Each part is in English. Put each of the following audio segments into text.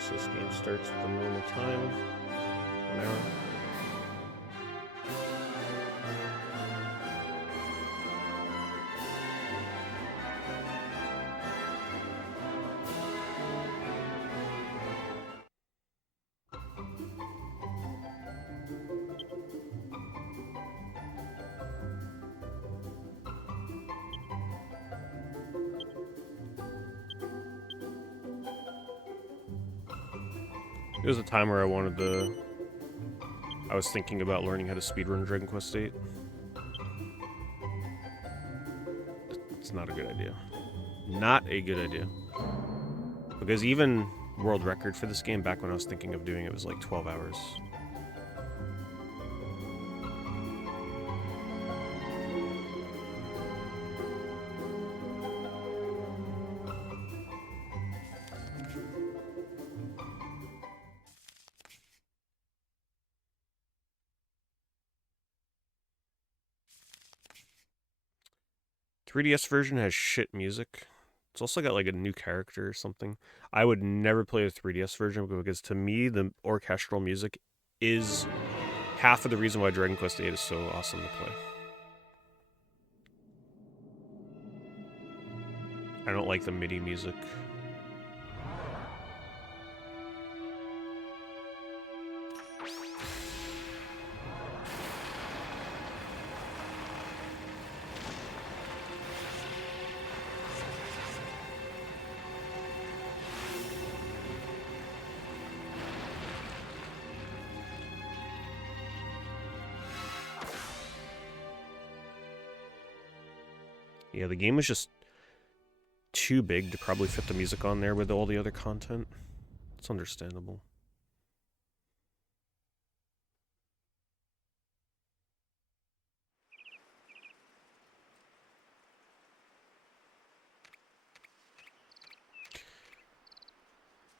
So this game starts with the normal time, 1 hour. There was a time where I was thinking about learning how to speedrun Dragon Quest VIII. It's not a good idea. Not a good idea. Because even world record for this game, back when I was thinking of doing it, was like 12 hours. The 3DS version has shit music. It's also got like a new character or something. I would never play the 3DS version because to me, the orchestral music is half of the reason why Dragon Quest VIII is so awesome to play. I don't like the MIDI music. Yeah, the game was just too big to probably fit the music on there with all the other content. It's understandable.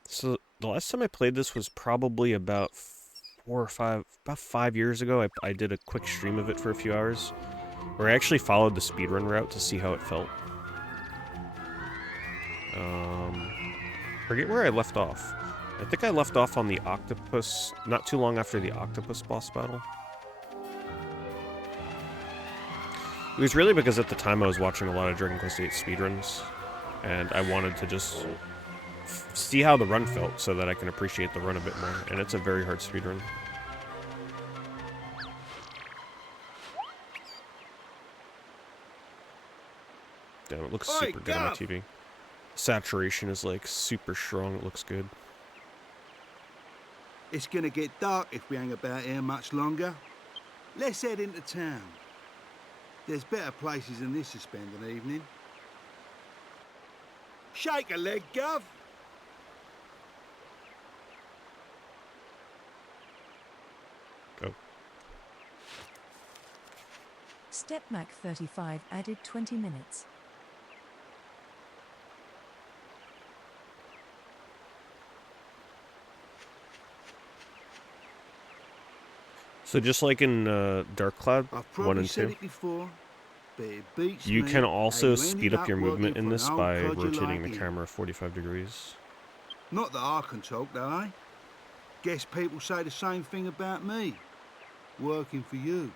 So the last time I played this was probably about 5 years ago. I did a quick stream of it for a few hours, where I actually followed the speedrun route to see how it felt. Forget where I left off. I think I left off on the octopus, not too long after the octopus boss battle. It was really because at the time I was watching a lot of Dragon Quest VIII speedruns, and I wanted to just see how the run felt so that I can appreciate the run a bit more, and it's a very hard speedrun. Damn, it looks super good on my TV. Saturation is like super strong, it looks good. It's gonna get dark if we hang about here much longer. Let's head into town. There's better places than this to spend an evening. Shake a leg, Gov. Go. Step Mac 35 added 20 minutes. So just like in Dark Cloud 1 and 2, before, but it beats you me can how also you speed ended up your movement in working this for an by old codger rotating like the you. camera 45 degrees. Not that I can talk, though, eh? Guess people say the same thing about me. Working for you.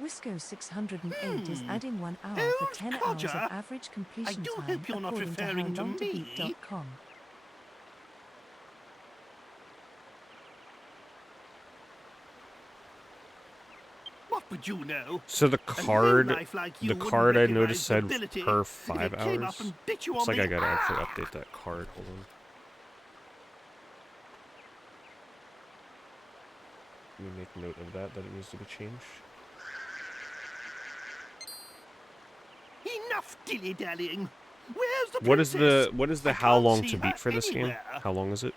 Wisco 608 is adding 1 hour for 10 hours codger? of average completion I do time, hope you're not according referring to me. howlongtobeat.com. What would you know? So the card, lowlife like you the wouldn't card I recognize noticed said ability per if 5 it came hours. up and bit you Looks on like I the gotta actually update that card. Hold on. Let me make note of that it needs to be changed. Enough dilly-dallying. Where's the What is princess? what is the I how can't long see to beat her for this game? anywhere. How long is it?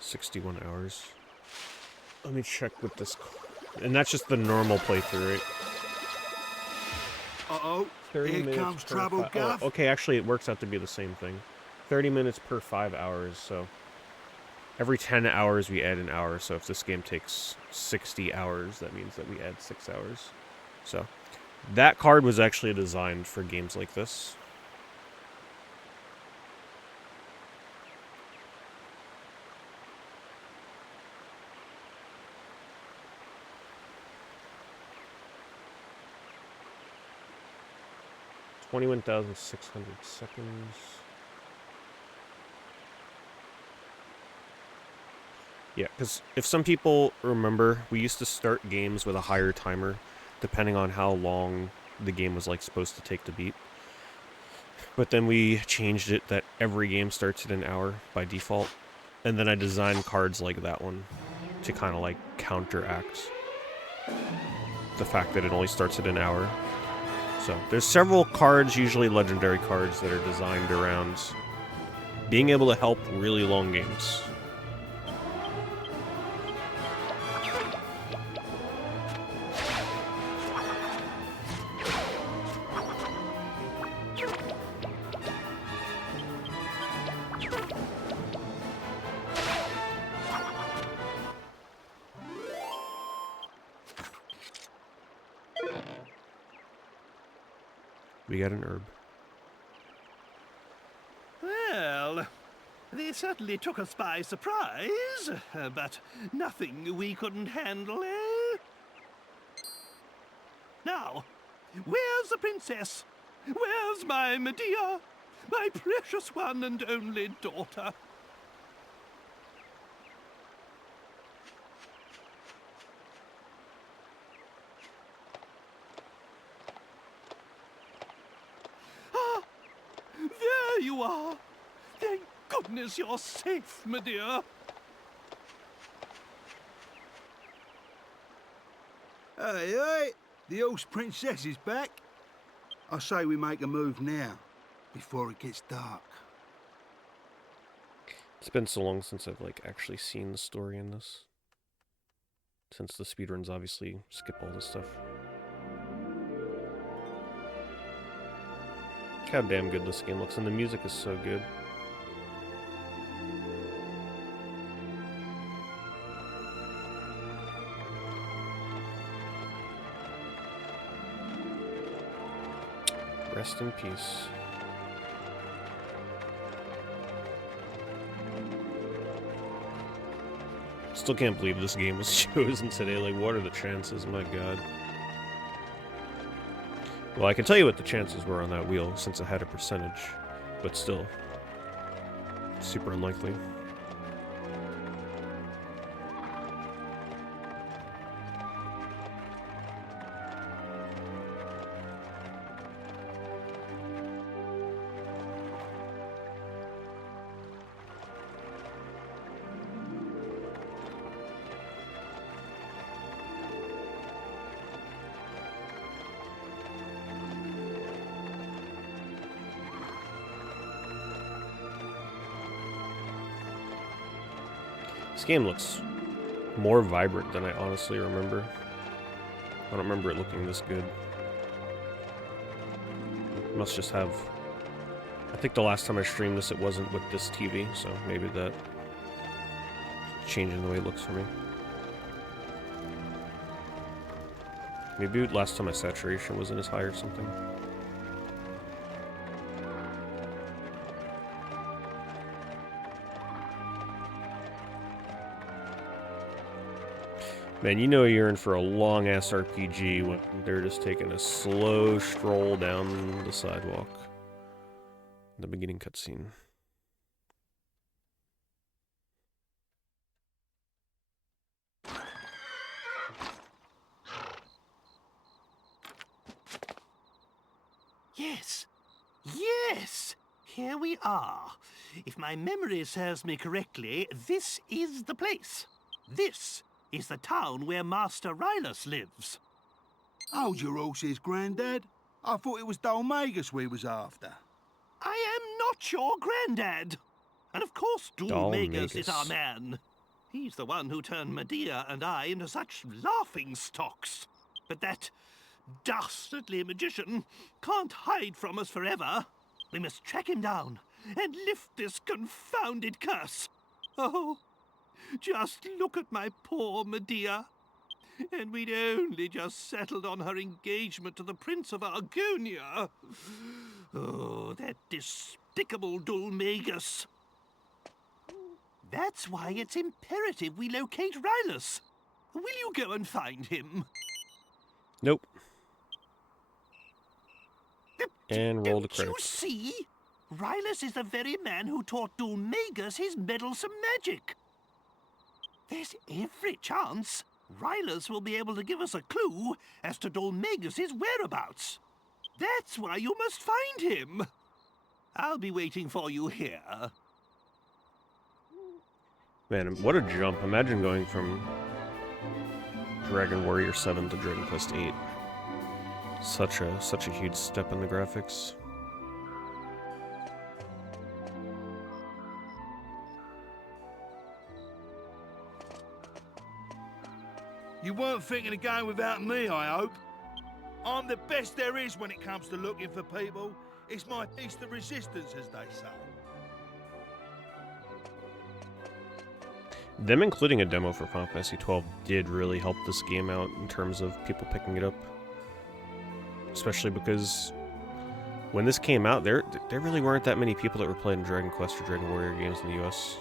$61 hours. Let me check with this. And that's just the normal playthrough, right? Uh-oh, 30 here minutes comes per trouble, Guff. okay, actually, it works out to be the same thing. 30 minutes per 5 hours, so every 10 hours we add an hour. So if this game takes 60 hours, that means that we add 6 hours. So that card was actually designed for games like this. $21,600 seconds. Yeah, because if some people remember, we used to start games with a higher timer, depending on how long the game was like supposed to take to beat. But then we changed it that every game starts at an hour by default. And then I designed cards like that one to kind of like counteract the fact that it only starts at an hour. So there's several cards, usually legendary cards, that are designed around being able to help really long games. We got an herb. Well, they certainly took us by surprise, but nothing we couldn't handle, eh? Now, where's the princess? Where's my Medea? My precious one and only daughter? Ah, there you are. Thank goodness you're safe, Medea. Hey, hey, the horse princess is back. I say we make a move now, before it gets dark. It's been so long since I've like actually seen the story in this. Since the speedruns obviously skip all this stuff. Look how damn good this game looks, and the music is so good. Rest in peace. Still can't believe this game was chosen today. Like, what are the chances? My god. Well, I can tell you what the chances were on that wheel, since it had a percentage. But still. Super unlikely. This game looks more vibrant than I honestly remember. I don't remember it looking this good. It must just have... I think the last time I streamed this, it wasn't with this TV, so maybe that changing the way it looks for me. Maybe last time my saturation wasn't as high or something. Man, you know you're in for a long-ass RPG when they're just taking a slow stroll down the sidewalk. The beginning cutscene. Yes. Yes! Here we are. If my memory serves me correctly, this is the place. This is the town where Master Rylus lives. Hold your horses, Grandad. I thought it was Dalmagus we was after. I am not your granddad. And of course Dalmagus is our man. He's the one who turned Medea and I into such laughing stocks. But that dastardly magician can't hide from us forever. We must track him down and lift this confounded curse. Oh, just look at my poor Medea. And we'd only just settled on her engagement to the Prince of Argonia. Oh, that despicable Dulmagus. That's why it's imperative we locate Rylus. Will you go and find him? Nope. And roll the Don't you credits. see? Rylus is the very man who taught Dulmagus his meddlesome magic. There's every chance Rylus will be able to give us a clue as to Dulmagus' whereabouts. That's why you must find him. I'll be waiting for you here. Man, what a jump. Imagine going from Dragon Warrior 7 to Dragon Quest 8. Such a huge step in the graphics. You weren't thinking of going without me, I hope. I'm the best there is when it comes to looking for people. It's my piece of resistance, as they say. Them including a demo for Final Fantasy XII did really help this game out in terms of people picking it up. Especially because when this came out, there really weren't that many people that were playing Dragon Quest or Dragon Warrior games in the US.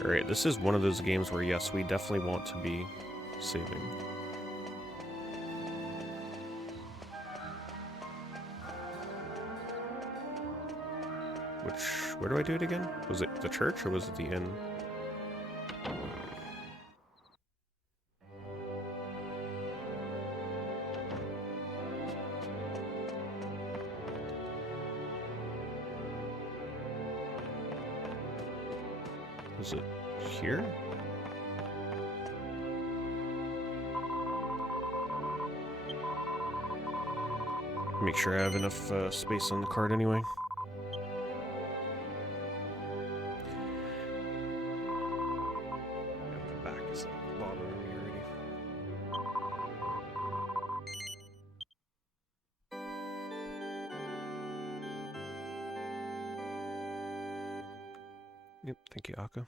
Alright, this is one of those games where, yes, we definitely want to be saving. Where do I do it again? Was it the church or was it the inn? Was it here? Make sure I have enough space on the card anyway. My back is like bothering me already. Yep, thank you, Akka.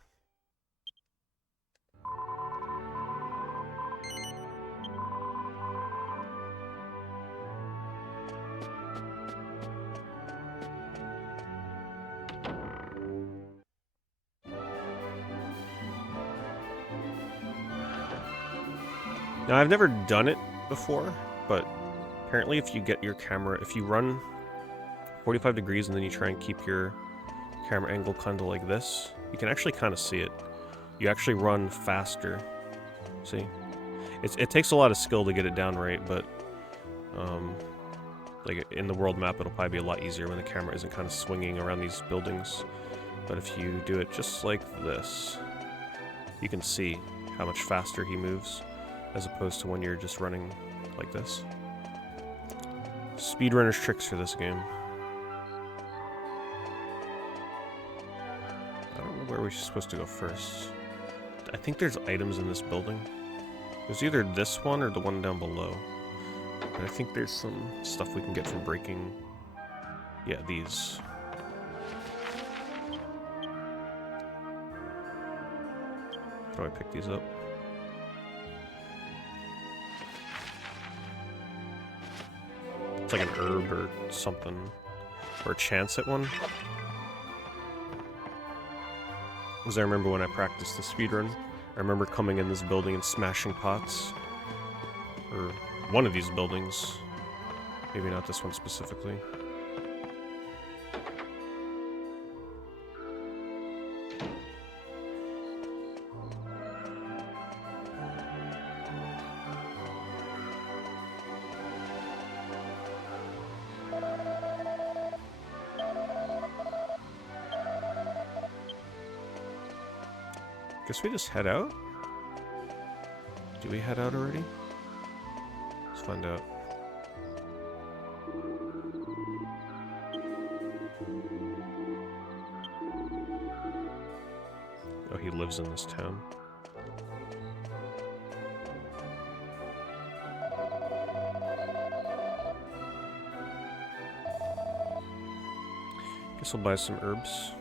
Now, I've never done it before, but apparently if you get your camera, if you run 45 degrees and then you try and keep your camera angle kind of like this, you can actually kind of see it. You actually run faster. See? It takes a lot of skill to get it down right, but like in the world map, it'll probably be a lot easier when the camera isn't kind of swinging around these buildings. But if you do it just like this, you can see how much faster he moves, as opposed to when you're just running like this. Speedrunner's tricks for this game. I don't know where we're supposed to go first. I think there's items in this building. There's either this one or the one down below. But I think there's some stuff we can get from breaking... Yeah, these. How do I pick these up? It's like an herb or something. Or a chance at one. Because I remember when I practiced the speedrun, I remember coming in this building and smashing pots. Or one of these buildings. Maybe not this one specifically. Guess we just head out? Do we head out already? Let's find out. Oh, he lives in this town. Guess we'll buy some herbs.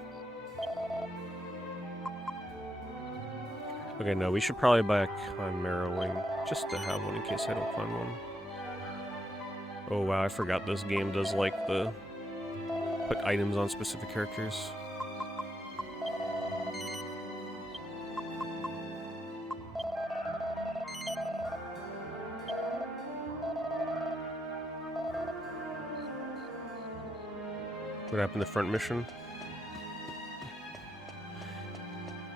Okay, no, we should probably buy a Chimera Wing just to have one in case I don't find one. Oh wow, I forgot this game does like the put items on specific characters. What happened to front mission?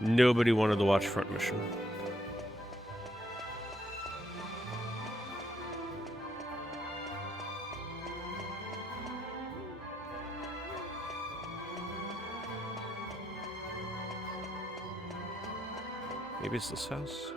Nobody wanted to watch front mission. Maybe it's this house?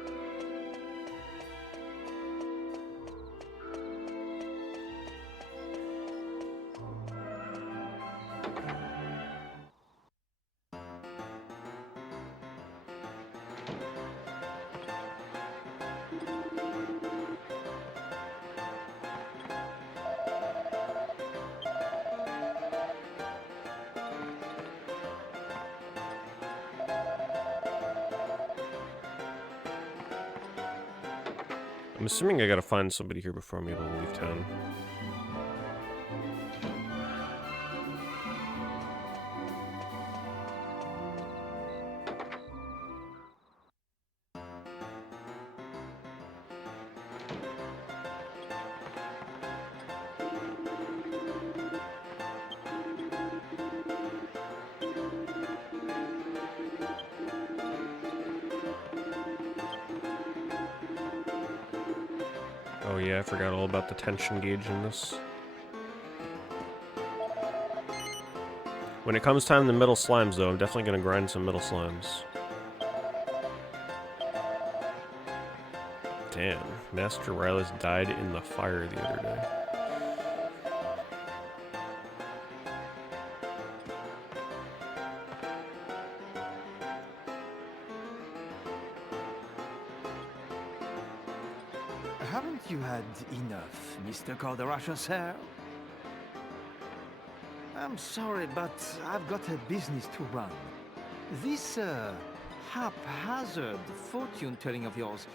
I'm assuming I gotta find somebody here before I'm able to leave town. Oh yeah, I forgot all about the tension gauge in this. When it comes time to metal slimes though, I'm definitely gonna grind some metal slimes. Damn, Master Rylus died in the fire the other day. Haven't you had enough, Mr. Calderasha, sir? I'm sorry, but I've got a business to run. This, haphazard fortune-telling of yours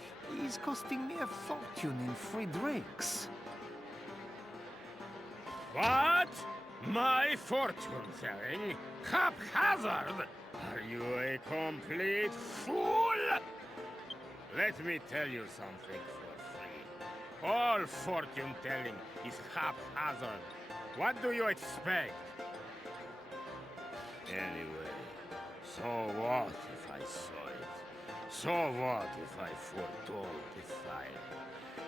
is costing me a fortune in free drinks. What? My fortune-telling? Haphazard? Are you a complete fool? Let me tell you something for free. All fortune-telling is haphazard. What do you expect? Anyway, so what if I saw it? So what if I foretold the fire?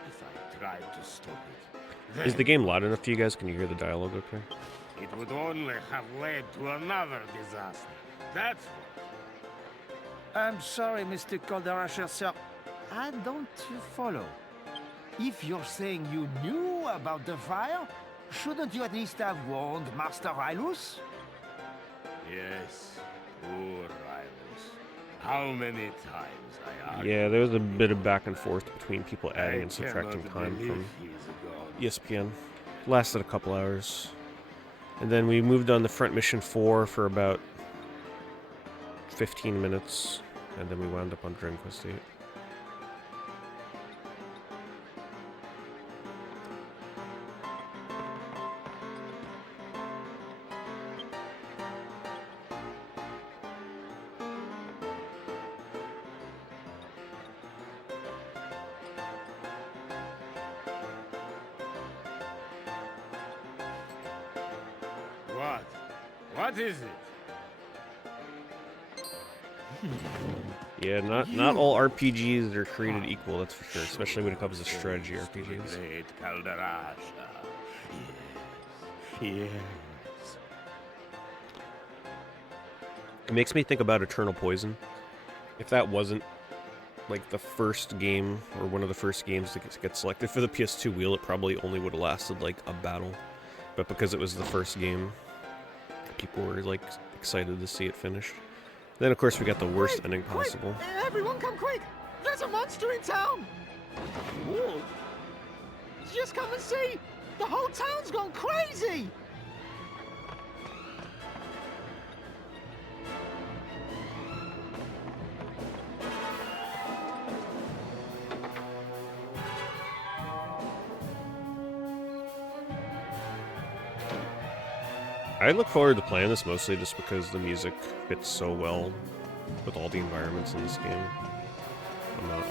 If I tried to stop it? Is the game loud enough for you guys? Can you hear the dialogue okay? It would only have led to another disaster. That's what. I'm sorry, Mr. Calderasha, sir. I don't follow. If you're saying you knew about the fire, shouldn't you at least have warned Master Rylus? Yes, poor Rylus. How many times I argued. Yeah, there was a bit of back and forth between people adding and I subtracting cannot time believe from he's gone. ESPN. Lasted a couple hours. And then we moved on to Front Mission 4 for about 15 minutes. And then we wound up on Dragon Quest 8. What? What is it? Yeah, not all RPGs are created equal, that's for sure, especially when it comes to strategy RPGs. Great Calderasha. Yes. Yes. It makes me think about Eternal Poison. If that wasn't like the first game or one of the first games to get selected for the PS2 wheel, it probably only would have lasted like a battle. But because it was the first game, people were like excited to see it finished. Then of course we got the worst ending possible. Everyone come quick! There's a monster in town! Whoa. Just come and see! The whole town's gone crazy! I look forward to playing this mostly just because the music fits so well with all the environments in this game.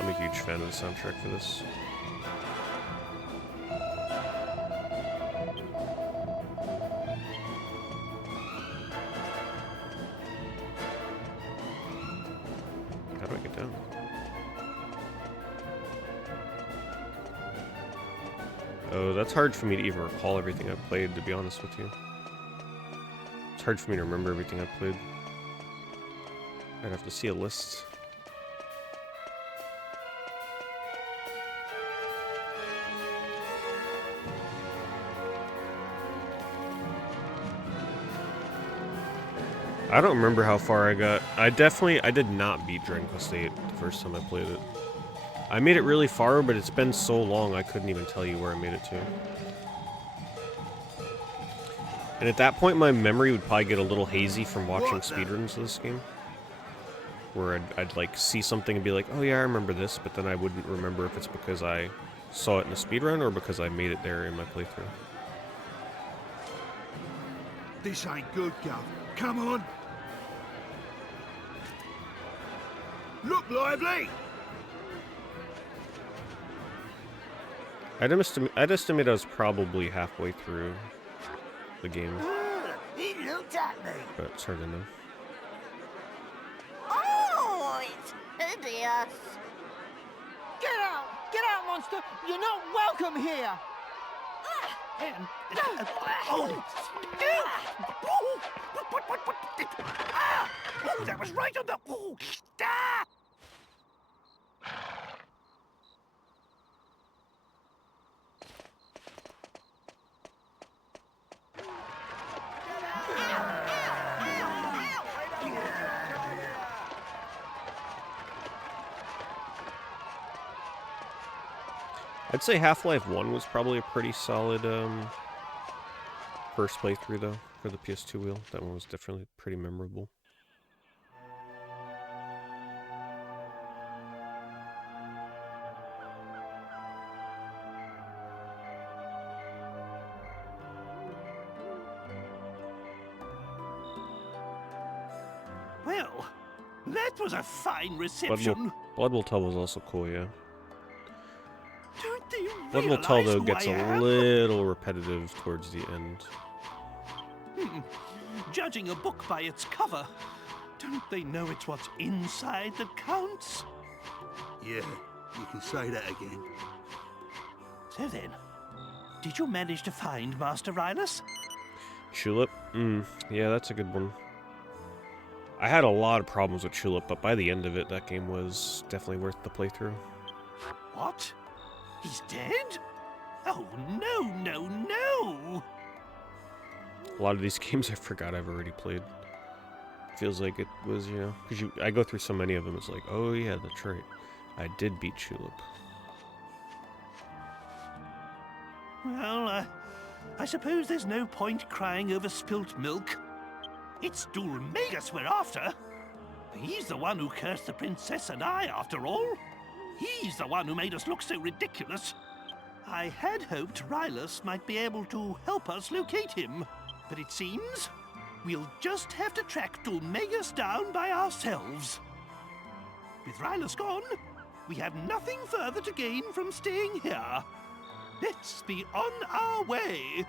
I'm a huge fan of the soundtrack for this. How do I get down? Oh, that's hard for me to even recall everything I've played, to be honest with you. It's hard for me to remember everything I've played. I'd have to see a list. I don't remember how far I got. I did not beat Dragon Quest VIII the first time I played it. I made it really far, but it's been so long I couldn't even tell you where I made it to. And at that point, my memory would probably get a little hazy from watching speedruns of this game. Where I'd like see something and be like, oh yeah, I remember this, but then I wouldn't remember if it's because I saw it in a speedrun or because I made it there in my playthrough. This ain't good, Gov. Come on. Look lively. I'd estimate I was probably halfway through the game. He looked at me. But it's hard to know. Oh, it's hideous. Get out! Get out, monster! You're not welcome here! Oh, that was right on the... Oh, ah! I'd say Half-Life 1 was probably a pretty solid first playthrough though for the PS2 wheel. That one was definitely pretty memorable. Well, that was a fine reception. Blood Will Tell was also cool, yeah. Don't they Blood Will Tell realize though who gets I a am? little repetitive towards the end. Judging a book by its cover, don't they know it's what's inside that counts? Yeah, you can say that again. So then, did you manage to find Master Rylus? Tulip? Yeah, that's a good one. I had a lot of problems with Tulip, but by the end of it, that game was definitely worth the playthrough. What? He's dead? Oh, no, no, no! A lot of these games I forgot I've already played. Feels like it was, you know, because I go through so many of them, it's like, oh yeah, that's right. I did beat Tulip. Well, I suppose there's no point crying over spilt milk. It's Dulmegas we're after. He's the one who cursed the princess and I, after all. He's the one who made us look so ridiculous. I had hoped Rylus might be able to help us locate him, but it seems we'll just have to track Dulmegas down by ourselves. With Rylus gone, we have nothing further to gain from staying here. Let's be on our way.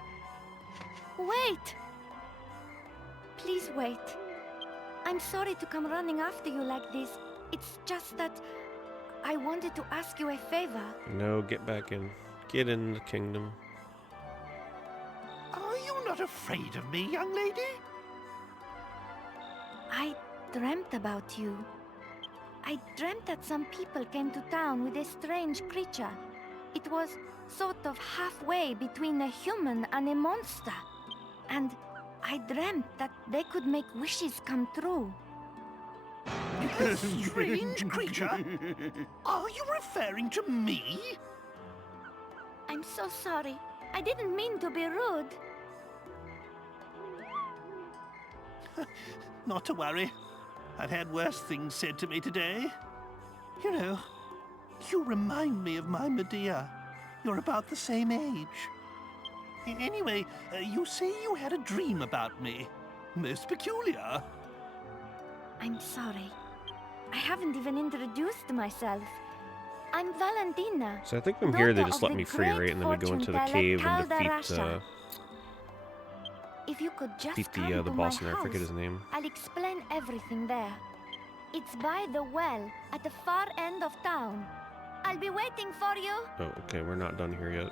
Wait! Please wait. I'm sorry to come running after you like this. It's just that I wanted to ask you a favor. No, get back in. Get in the kingdom. Are you not afraid of me, young lady? I dreamt about you. I dreamt that some people came to town with a strange creature. It was sort of halfway between a human and a monster. And I dreamt that they could make wishes come true. A strange creature? Are you referring to me? I'm so sorry. I didn't mean to be rude. Not to worry. I've had worse things said to me today. You know, you remind me of my Medea. You're about the same age. Anyway, you say you had a dream about me. Most peculiar. I'm sorry. I haven't even introduced myself. I'm Valentina. So I think from here they daughter just of let the me free, right? great And then we go into the fortune cave teller and defeat Caldarasha. If you could just defeat come the to boss my in there. I forget house, his name. I'll explain everything there. It's by the well at the far end of town. I'll be waiting for you. Oh, okay, we're not done here yet.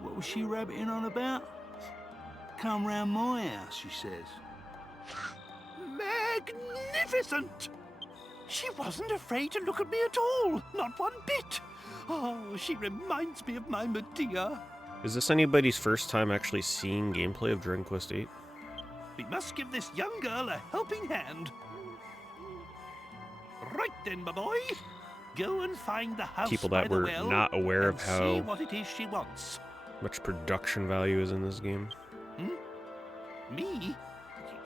What was she rabbiting on about? Come round my house, she says. Magnificent! She wasn't afraid to look at me at all, not one bit. Oh, she reminds me of my Medea. Is this anybody's first time actually seeing gameplay of Dragon Quest VIII? We must give this young girl a helping hand. Right then, my boy. Go and find the house People by that the were well not aware and of see how what it is she wants. much production value is in this game. Me?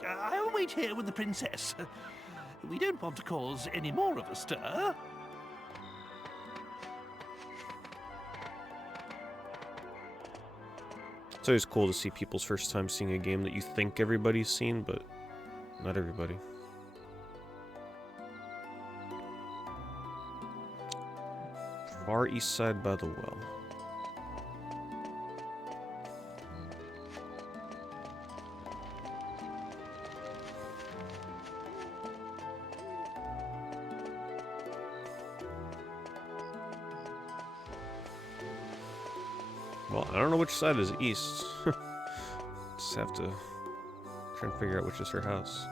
I'll wait here with the princess. We don't want to cause any more of a stir. It's always cool to see people's first time seeing a game that you think everybody's seen, but not everybody. Far east side by the well. Well, I don't know which side is east. Just have to try and figure out which is her house.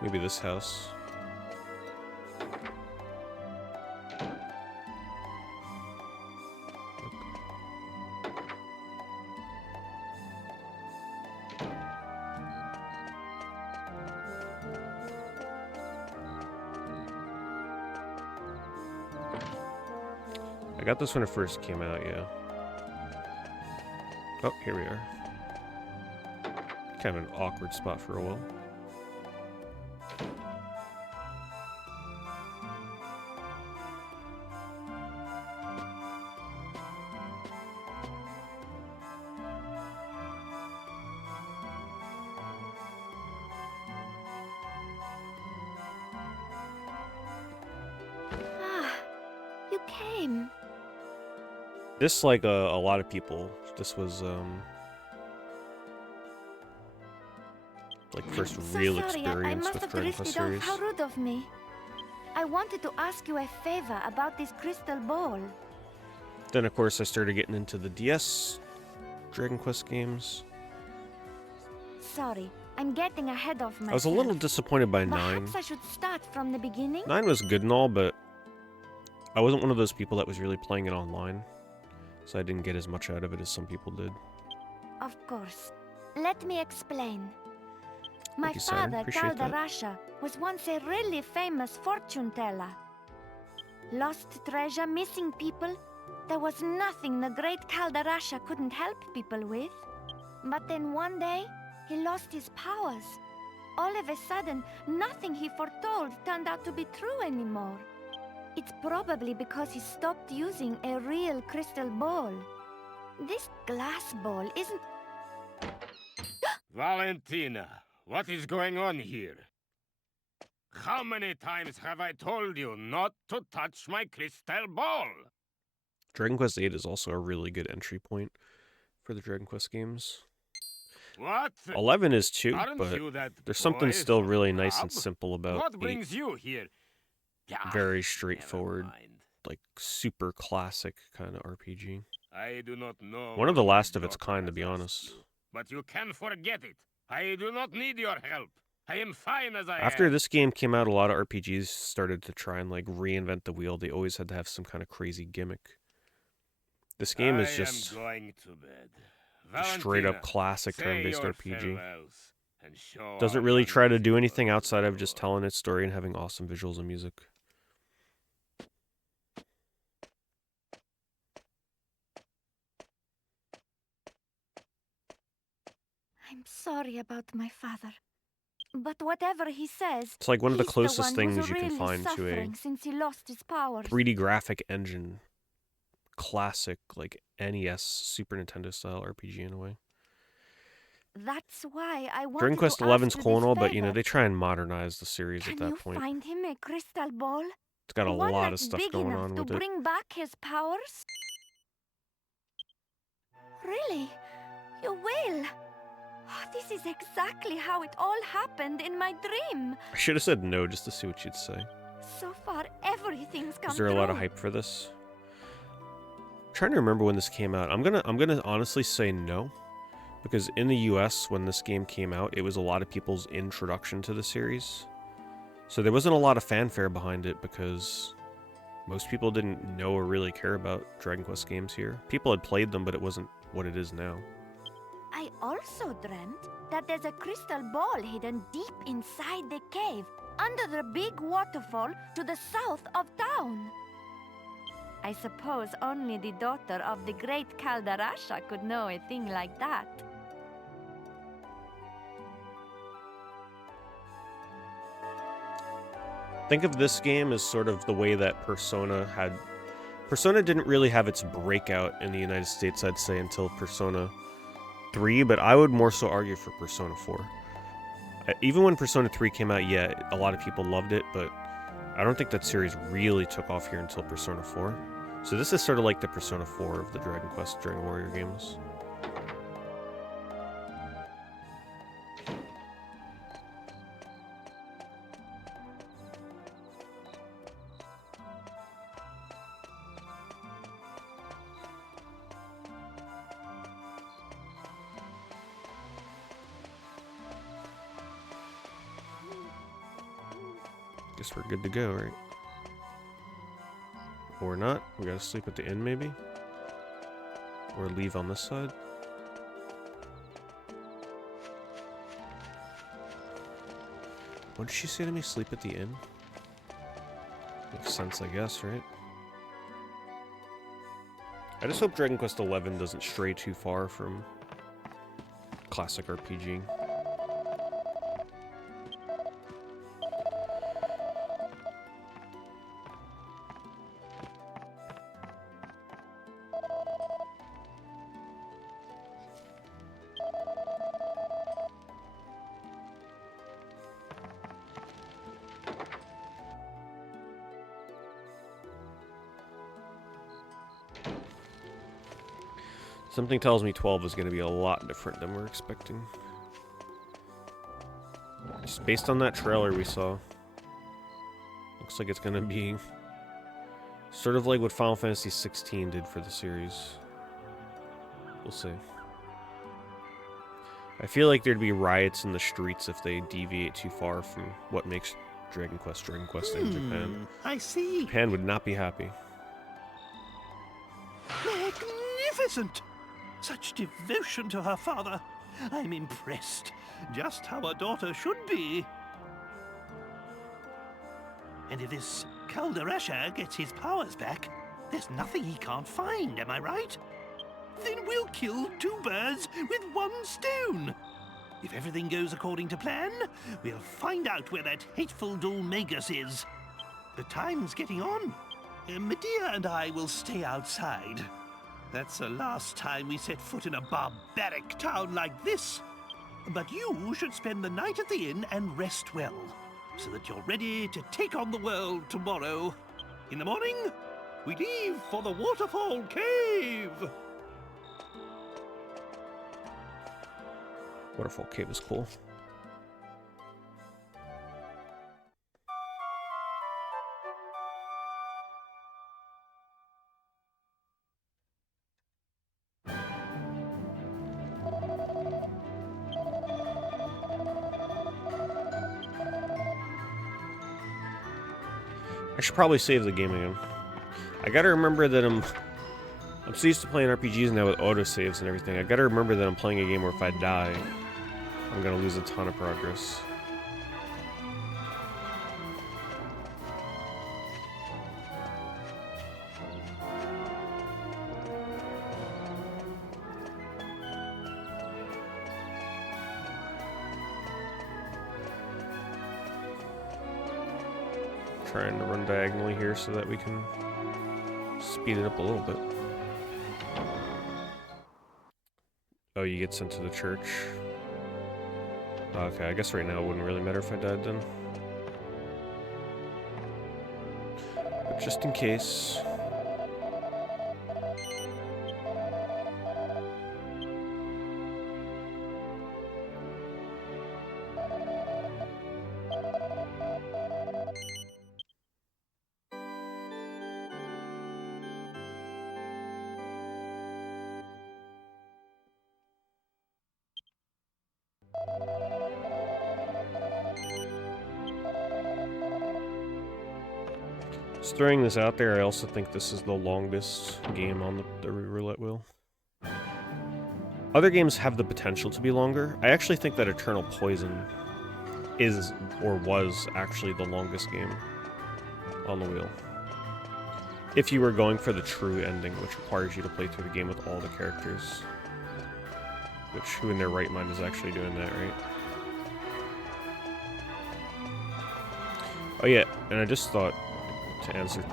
Maybe this house. I got this when it first came out, yeah. Oh, here we are. Kind of an awkward spot for a while. Ah, you came. This, like a lot of people, this was like first So real sorry, I experience must with have Dragon Quest drifted off. series. How rude of me. I wanted to ask you a favor about this crystal ball. Then of course I started getting into the DS Dragon Quest games. Sorry, I'm getting ahead of myself. I was a little disappointed by 9. Perhaps I should start from the beginning? 9 was good and all, but I wasn't one of those people that was really playing it online. So I didn't get as much out of it as some people did. Of course. Let me explain. My Thank you, Siren. father, Appreciate that. Caldarasha, was once a really famous fortune teller. Lost treasure, missing people. There was nothing the great Caldarasha couldn't help people with. But then one day, he lost his powers. All of a sudden, nothing he foretold turned out to be true anymore. It's probably because he stopped using a real crystal ball. This glass ball isn't... Valentina, what is going on here? How many times have I told you not to touch my crystal ball? Dragon Quest VIII is also a really good entry point for the Dragon Quest games. What? 11 is too, Aren't but you that there's something boy still from really the nice and club? simple about What 8. brings you here? Very Never straightforward, mind. like super classic kind of RPG. I do not know. One of the what my last of its daughter kind, to has be asked honest. you, but you can forget it. I do not need your help. I am fine as I After am. this game came out, a lot of RPGs started to try and like reinvent the wheel. They always had to have some kind of crazy gimmick. This game is just I am going to bed. a straight up Valentina, classic say turn-based your RPG. farewells and show Doesn't our really young try to do people anything the outside of just door. telling its story and having awesome visuals and music. sorry about my father. But whatever he says, It's like one of the he's closest one who's things you can really find to a suffering since he lost his powers. 3D graphic engine. Classic, like NES, Super Nintendo style RPG in a way. That's why I wanted Dragon Quest to XI's ask you cool and this all, but you know, favor. they try and modernize the series Can at that you point. find him a crystal ball? It's got a One lot of that's stuff big going enough on to with it. bring back his powers? Really? You will? Oh, this is exactly how it all happened in my dream. I should have said no just to see what she'd say. So far, everything's come Is there a lot of true. hype for this? I'm trying to remember when this came out. I'm gonna honestly say no, because in the US when this game came out, it was a lot of people's introduction to the series. So there wasn't a lot of fanfare behind it because most people didn't know or really care about Dragon Quest games here. People had played them, but it wasn't what it is now. I also dreamt that there's a crystal ball hidden deep inside the cave, under the big waterfall to the south of town. I suppose only the daughter of the great Kaldarasha could know a thing like that. Think of this game as sort of the way that Persona had... Persona didn't really have its breakout in the United States, I'd say, until Persona 3, but I would more so argue for Persona 4. Even when Persona 3 came out, yeah, a lot of people loved it, but I don't think that series really took off here until Persona 4. So this is sort of like the Persona 4 of the Dragon Quest Dragon Warrior games. Guess we're good to go, right? Or not. We gotta sleep at the inn, maybe? Or leave on this side? What did she say to me? Sleep at the inn? Makes sense, I guess, right? I just hope Dragon Quest XI doesn't stray too far from classic RPG. Something tells me 12 is going to be a lot different than we're expecting. Just based on that trailer we saw. Looks like it's going to be sort of like what Final Fantasy 16 did for the series. We'll see. I feel like there'd be riots in the streets if they deviate too far from what makes Dragon Quest in Japan. I see. Japan would not be happy. Magnificent! Such devotion to her father. I'm impressed. Just how a daughter should be. And if this Kaldarasha gets his powers back, there's nothing he can't find, am I right? Then we'll kill two birds with one stone. If everything goes according to plan, we'll find out where that hateful Dulmagus is. The time's getting on. Medea and I will stay outside. That's the last time we set foot in a barbaric town like this. But you should spend the night at the inn and rest well, so that you're ready to take on the world tomorrow. In the morning, we leave for the Waterfall Cave. Waterfall Cave is cool. I should probably save the game again. I gotta remember that I'm so used to playing RPGs now with autosaves and everything. I gotta remember that I'm playing a game where if I die, I'm gonna lose a ton of progress. trying to run diagonally here so that we can speed it up a little bit. Oh, you get sent to the church. Okay, I guess right now it wouldn't really matter if I died then. But just in case. Just throwing this out there, I also think this is the longest game on the roulette wheel. Other games have the potential to be longer. I actually think that Eternal Poison is, or was, actually the longest game on the wheel. If you were going for the true ending, which requires you to play through the game with all the characters. Which, who in their right mind is actually doing that, right? Oh yeah, and I just thought, to answer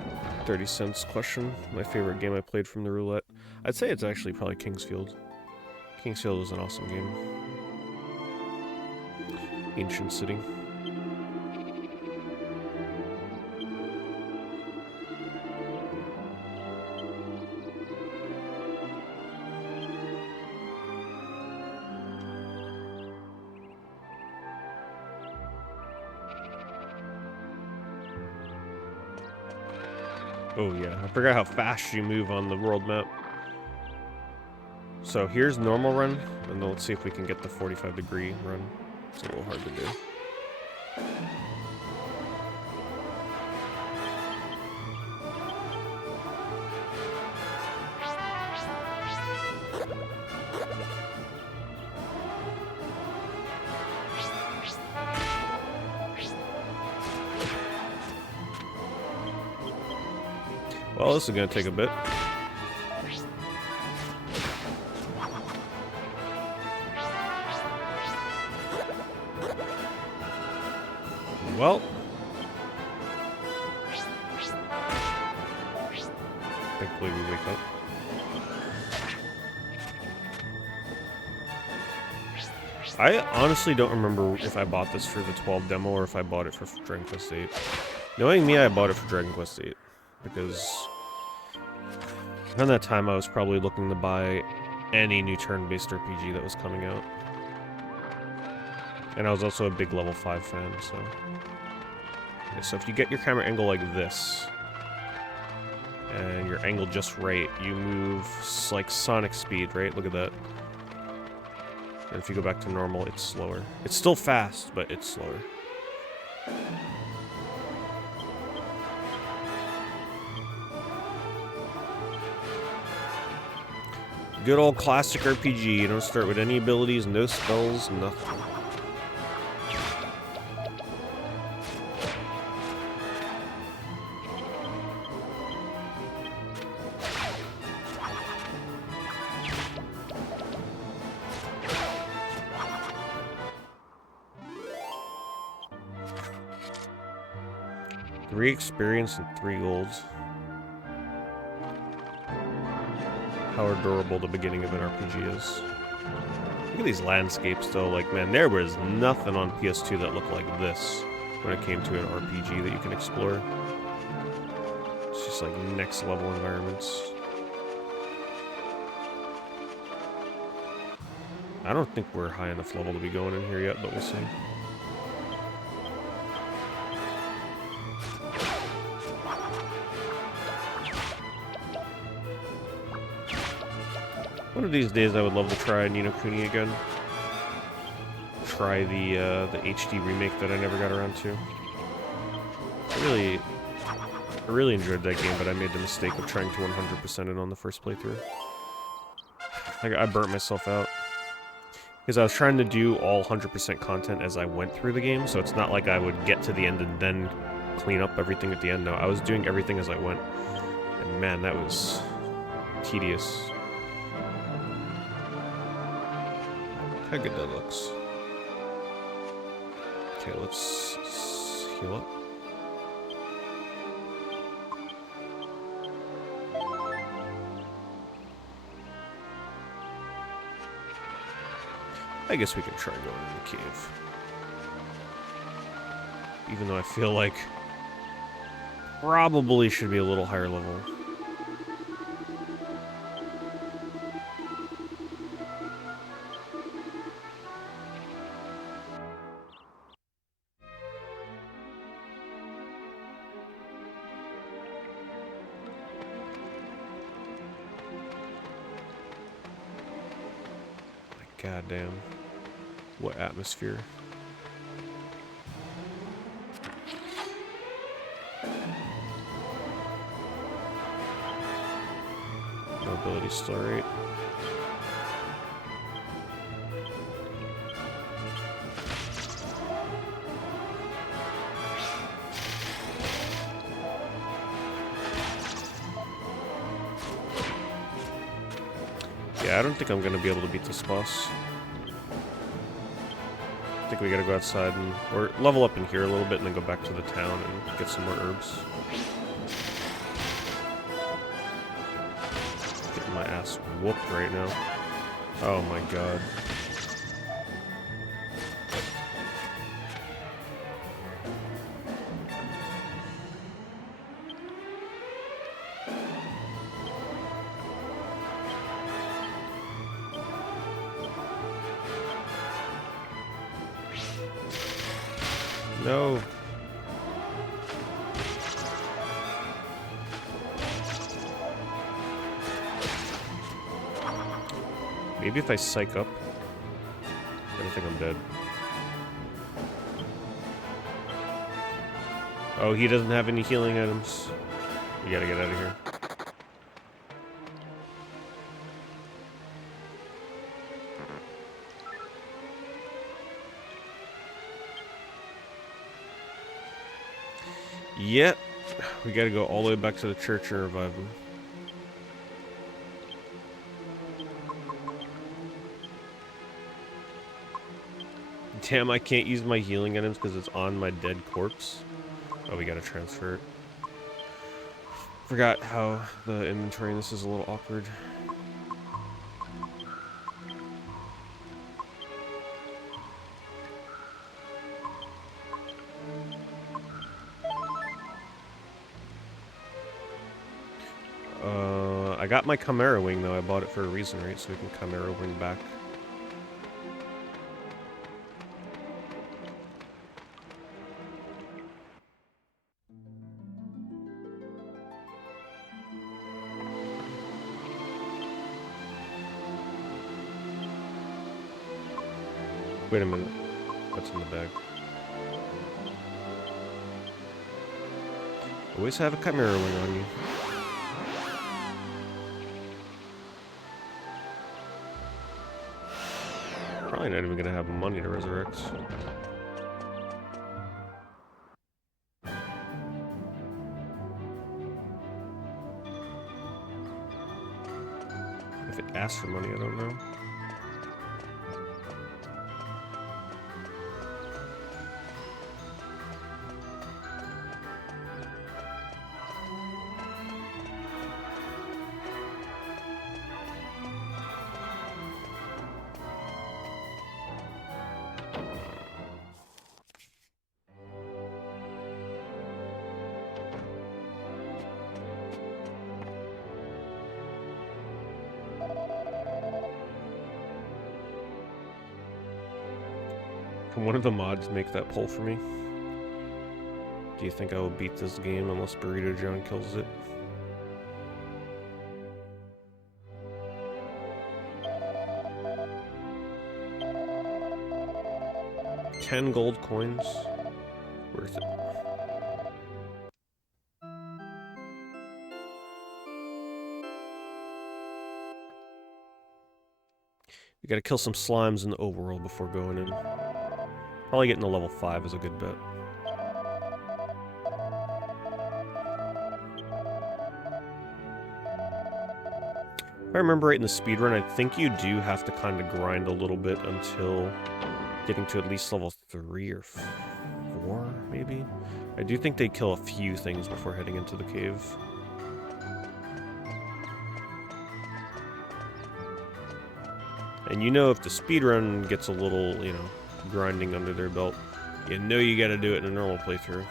30 Cent's question, my favorite game I played from the roulette, I'd say it's actually probably Kingsfield. Kingsfield was an awesome game. Ancient City. Oh yeah, I forgot how fast you move on the world map. So here's normal run, and then let's see if we can get the 45-degree run. It's a little hard to do. Well, this is gonna take a bit. Well, thankfully we wake up. I honestly don't remember if I bought this for the 12 demo or if I bought it for Dragon Quest VIII. Knowing me, I bought it for Dragon Quest VIII because around that time I was probably looking to buy any new turn-based RPG that was coming out. And I was also a big level 5 fan, so... Okay, so if you get your camera angle like this, and your angle just right, you move like Sonic speed, right? Look at that. And if you go back to normal, it's slower. It's still fast, but it's slower. Good old classic RPG. You don't start with any abilities, no spells, nothing. Three experience and 3 golds. How adorable the beginning of an RPG is. Look at these landscapes though, like man, there was nothing on PS2 that looked like this when it came to an RPG that you can explore. It's just like next level environments. I don't think we're high enough level to be going in here yet, but we'll see. One of these days I would love to try Ni no Kuni again. Try the HD remake that I never got around to. I really enjoyed that game, but I made the mistake of trying to 100% it on the first playthrough. I burnt myself out. Because I was trying to do all 100% content as I went through the game, so it's not like I would get to the end and then clean up everything at the end. No, I was doing everything as I went. And man, that was tedious. How good that looks. Okay, let's heal up. I guess we can try going in the cave. Even though I feel like probably should be a little higher level. Goddamn. What atmosphere. Mobility still right. Yeah, I don't think I'm gonna be able to beat this boss. I think we gotta go outside and or level up in here a little bit and then go back to the town and get some more herbs. Getting my ass whooped right now. Oh my god. No. Maybe if I psych up. I don't think I'm dead. Oh, he doesn't have any healing items. We gotta get out of here. Yep. We gotta go all the way back to the church and revive him. Damn, I can't use my healing items because it's on my dead corpse. Oh, we gotta transfer it. Forgot how the inventory in this is a little awkward. I got my Chimera Wing though. I bought it for a reason, right? So we can Chimera Wing back. Wait a minute. What's in the bag? Always have a Chimera Wing on you. Probably not even gonna have money to resurrect. If it asks for money, I don't know. Can one of the mods make that poll for me? Do you think I will beat this game unless Burrito John kills it? $10 gold coins? Worth it. We gotta kill some slimes in the overworld before going in. Probably getting to level 5 is a good bet. If I remember right in the speedrun, I think you do have to kind of grind a little bit until getting to at least level 3 or 4, maybe? I do think they kill a few things before heading into the cave. And you know if the speedrun gets a little, you know, grinding under their belt, you know you gotta do it in a normal playthrough.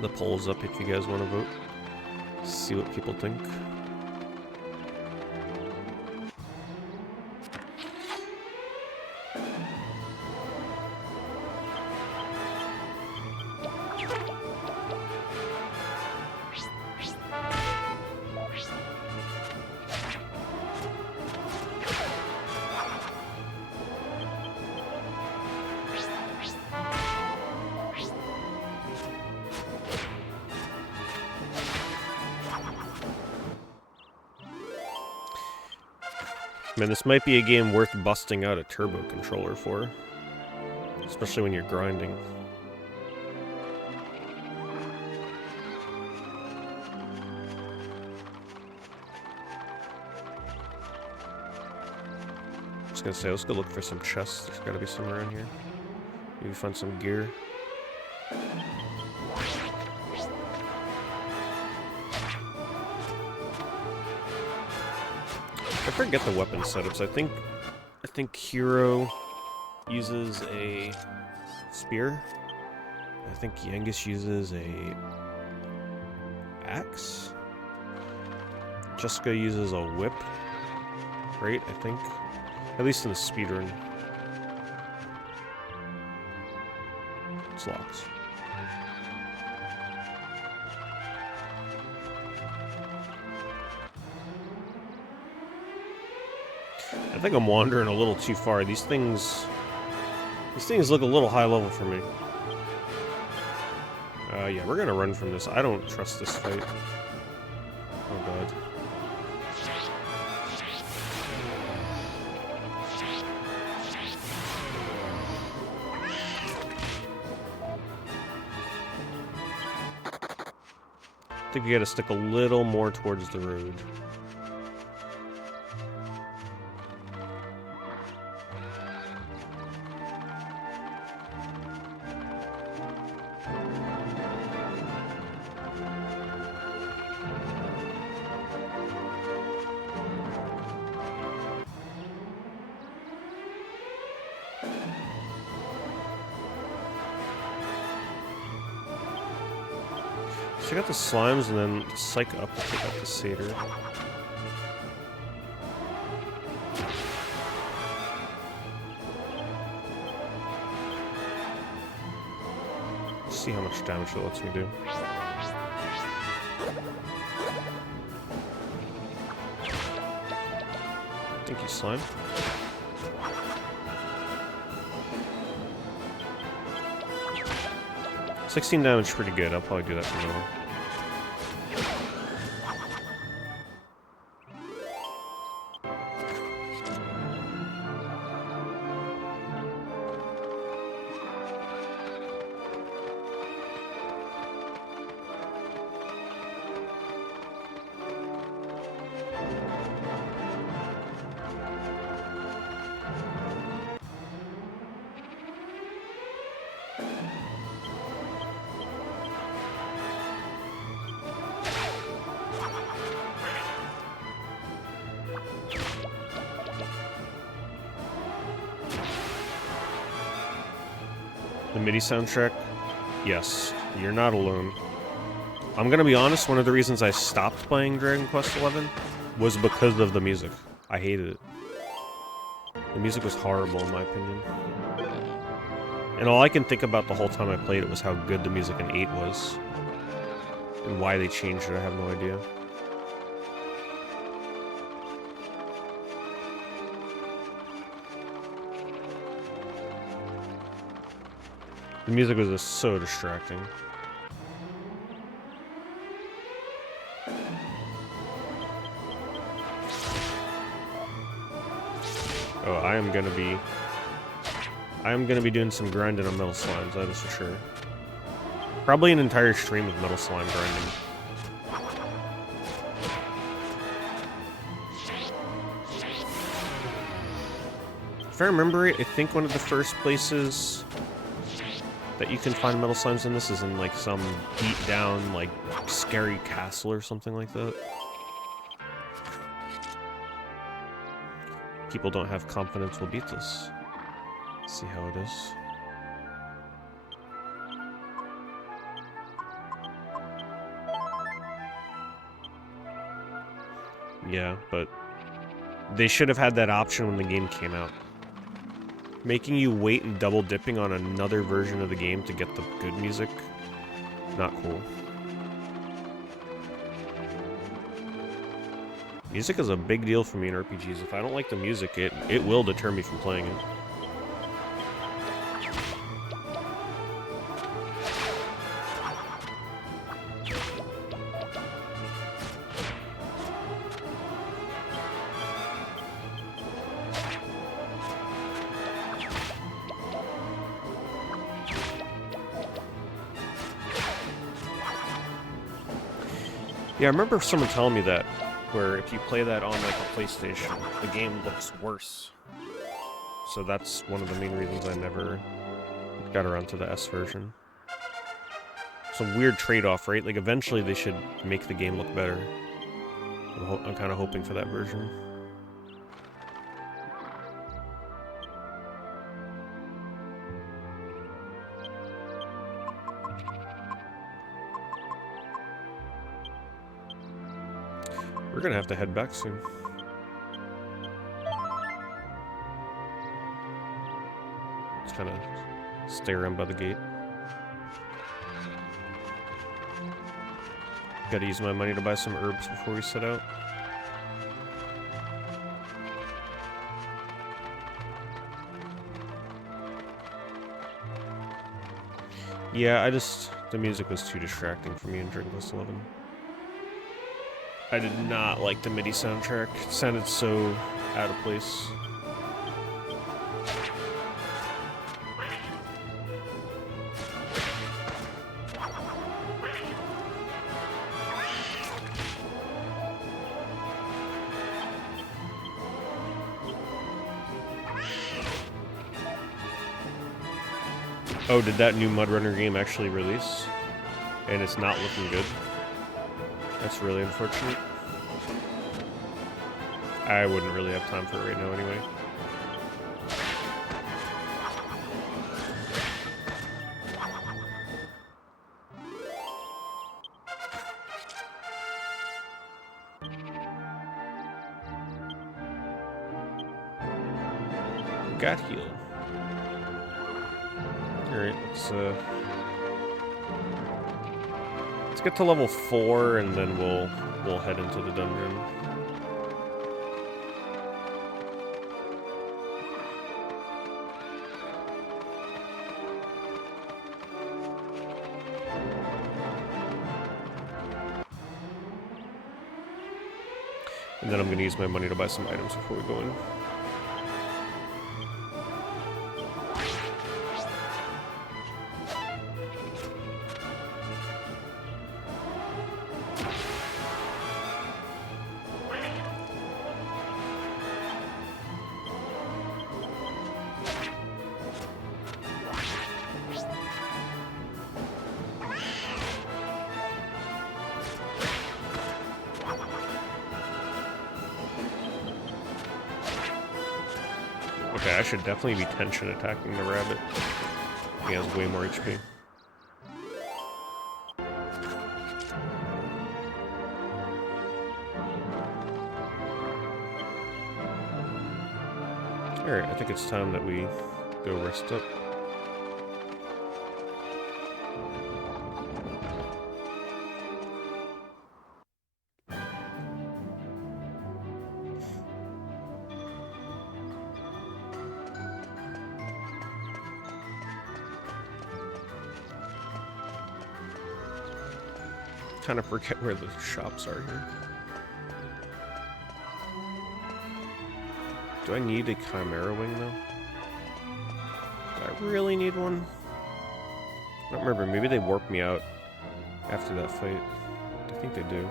The poll's up if you guys want to vote. See what people think. Man, this might be a game worth busting out a turbo controller for. Especially when you're grinding. I was gonna say, let's go look for some chests. There's gotta be some around here. Maybe find some gear. I forget the weapon setups. I think Hero uses a spear. I think Yangus uses a axe. Jessica uses a whip. Right, I think. At least in the speedrun. It's locked. I think I'm wandering a little too far. These things look a little high level for me. Yeah, we're gonna run from this. I don't trust this fight. Oh god. I think we gotta stick a little more towards the road. Check out the slimes and then psych up to pick up the satyr. See how much damage it lets me do. Thank you, slime. $16 damage, pretty good. I'll probably do that from now on. The MIDI soundtrack? Yes, you're not alone. I'm gonna be honest, one of the reasons I stopped playing Dragon Quest XI was because of the music. I hated it. The music was horrible in my opinion. And all I can think about the whole time I played it was how good the music in 8 was. And why they changed it, I have no idea. The music was just so distracting. Oh, I am gonna be doing some grinding on metal slimes, that is for sure. Probably an entire stream of metal slime grinding. If I remember it, I think one of the first places that you can find metal slimes in this is in like some beat down, like scary castle or something like that. People don't have confidence we'll beat this. See how it is. Yeah, but they should have had that option when the game came out. Making you wait and double dipping on another version of the game to get the good music, not cool. Music is a big deal for me in RPGs. If I don't like the music, it will deter me from playing it. Yeah, I remember someone telling me that, where if you play that on like a PlayStation, the game looks worse. So that's one of the main reasons I never got around to the S version. Some weird trade-off, right? Like eventually they should make the game look better. I'm kind of hoping for that version. We're gonna have to head back soon. Just kind of stay around by the gate. Gotta use my money to buy some herbs before we set out. Yeah, the music was too distracting for me in Dragon Quest XI. I did not like the MIDI soundtrack. It sounded so out of place. Oh, did that new Mudrunner game actually release? And it's not looking good? That's really unfortunate. I wouldn't really have time for it right now anyway. Got heal. Alright, let's get to level 4 and then we'll head into the dungeon. And then I'm gonna use my money to buy some items before we go in. Okay, I should definitely be tension attacking the rabbit. He has way more HP. Alright, I think it's time that we go rest up. Kind of forget where the shops are here. Do I need a Chimera Wing though? Do I really need one? I don't remember. Maybe they warped me out after that fight. I think they do.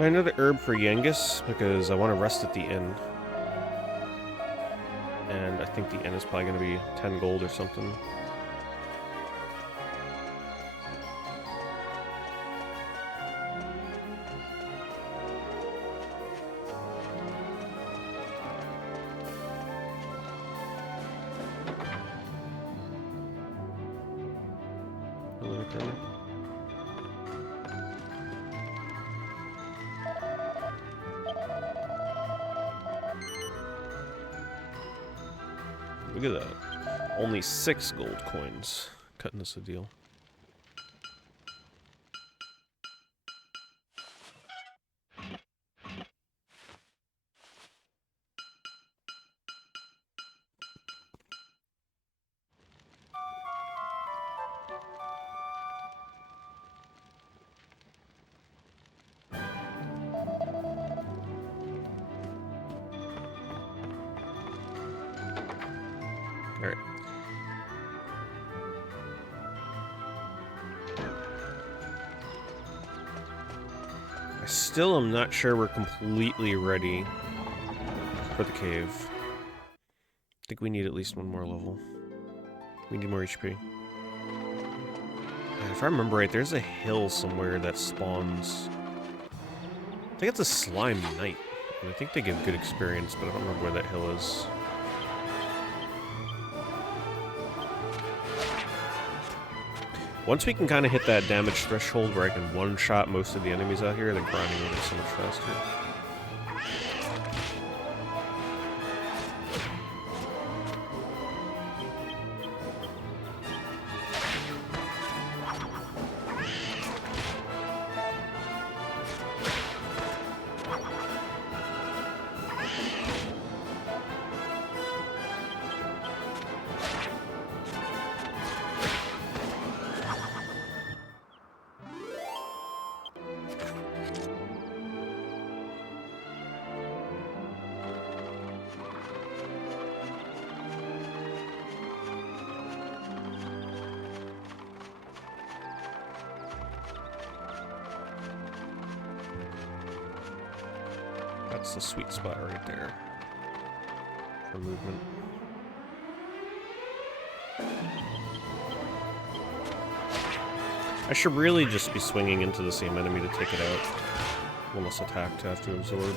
Another herb for Yengus, because I want to rest at the inn. And I think the inn is probably going to be 10 gold or something. Look at that. Only 6 gold coins. Cutting us a deal. Alright. I still am not sure we're completely ready for the cave. I think we need at least one more level. We need more HP. And if I remember right, there's a hill somewhere that spawns... I think it's a slime knight. And I think they give good experience, but I don't remember where that hill is. Once we can kind of hit that damage threshold where I can one-shot most of the enemies out here, then grinding will be so much faster. That's the sweet spot right there for movement. I should really just be swinging into the same enemy to take it out. One less attack to have to absorb.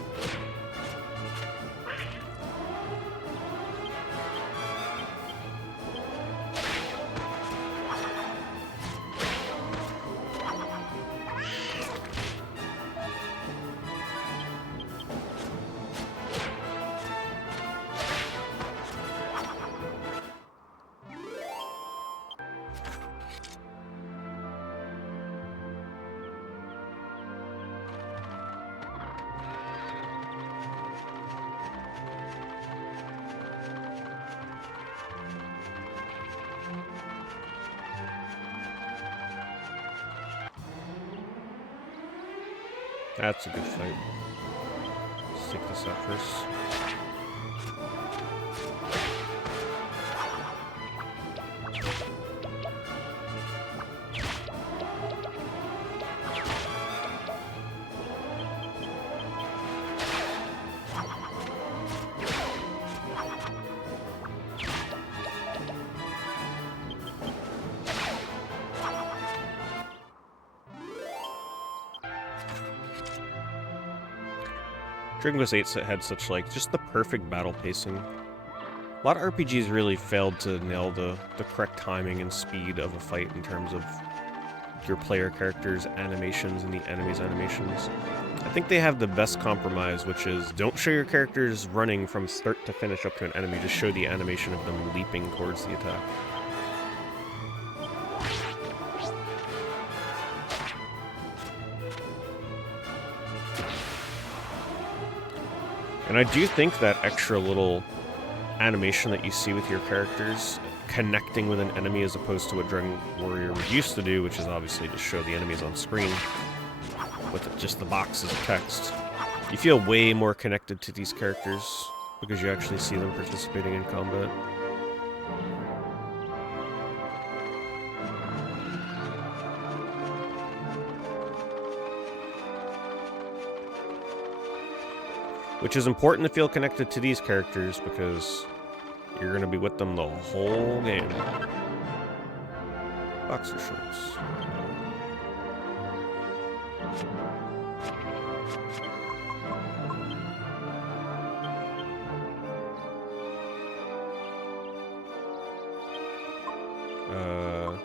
That's a good fight. Let's take this out first. Dragon Quest VIII had such, like, just the perfect battle pacing. A lot of RPGs really failed to nail the correct timing and speed of a fight in terms of your player character's animations and the enemy's animations. I think they have the best compromise, which is don't show your characters running from start to finish up to an enemy, just show the animation of them leaping towards the attack. And I do think that extra little animation that you see with your characters connecting with an enemy as opposed to what Dragon Warrior used to do, which is obviously just show the enemies on screen with just the boxes of text. You feel way more connected to these characters because you actually see them participating in combat. Which is important to feel connected to these characters because you're going to be with them the whole game. Boxer shorts.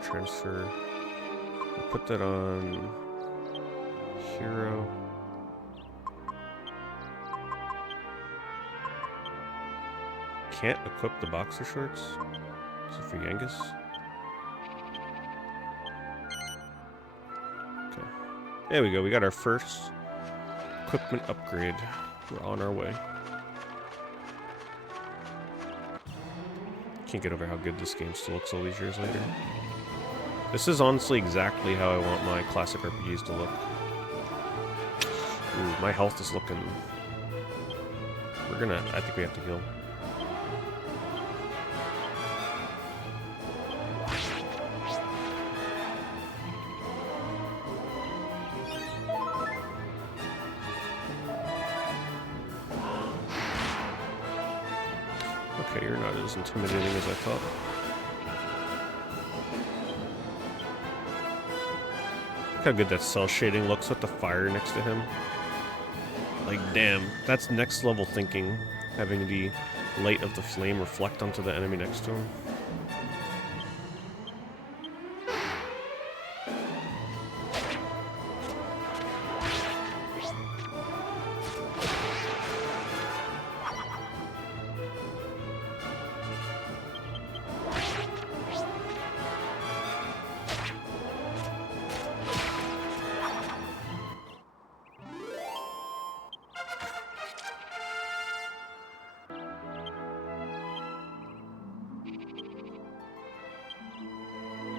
Transfer. We'll put that on hero. Can't equip the boxer shorts. Is it for Yangus? Okay. There we go. We got our first equipment upgrade. We're on our way. Can't get over how good this game still looks all these years later. This is honestly exactly how I want my classic RPGs to look. Ooh, my health is looking... I think we have to heal. Okay, you're not as intimidating as I thought. Look how good that cell shading looks with the fire next to him. Like, damn, that's next level thinking, having the light of the flame reflect onto the enemy next to him.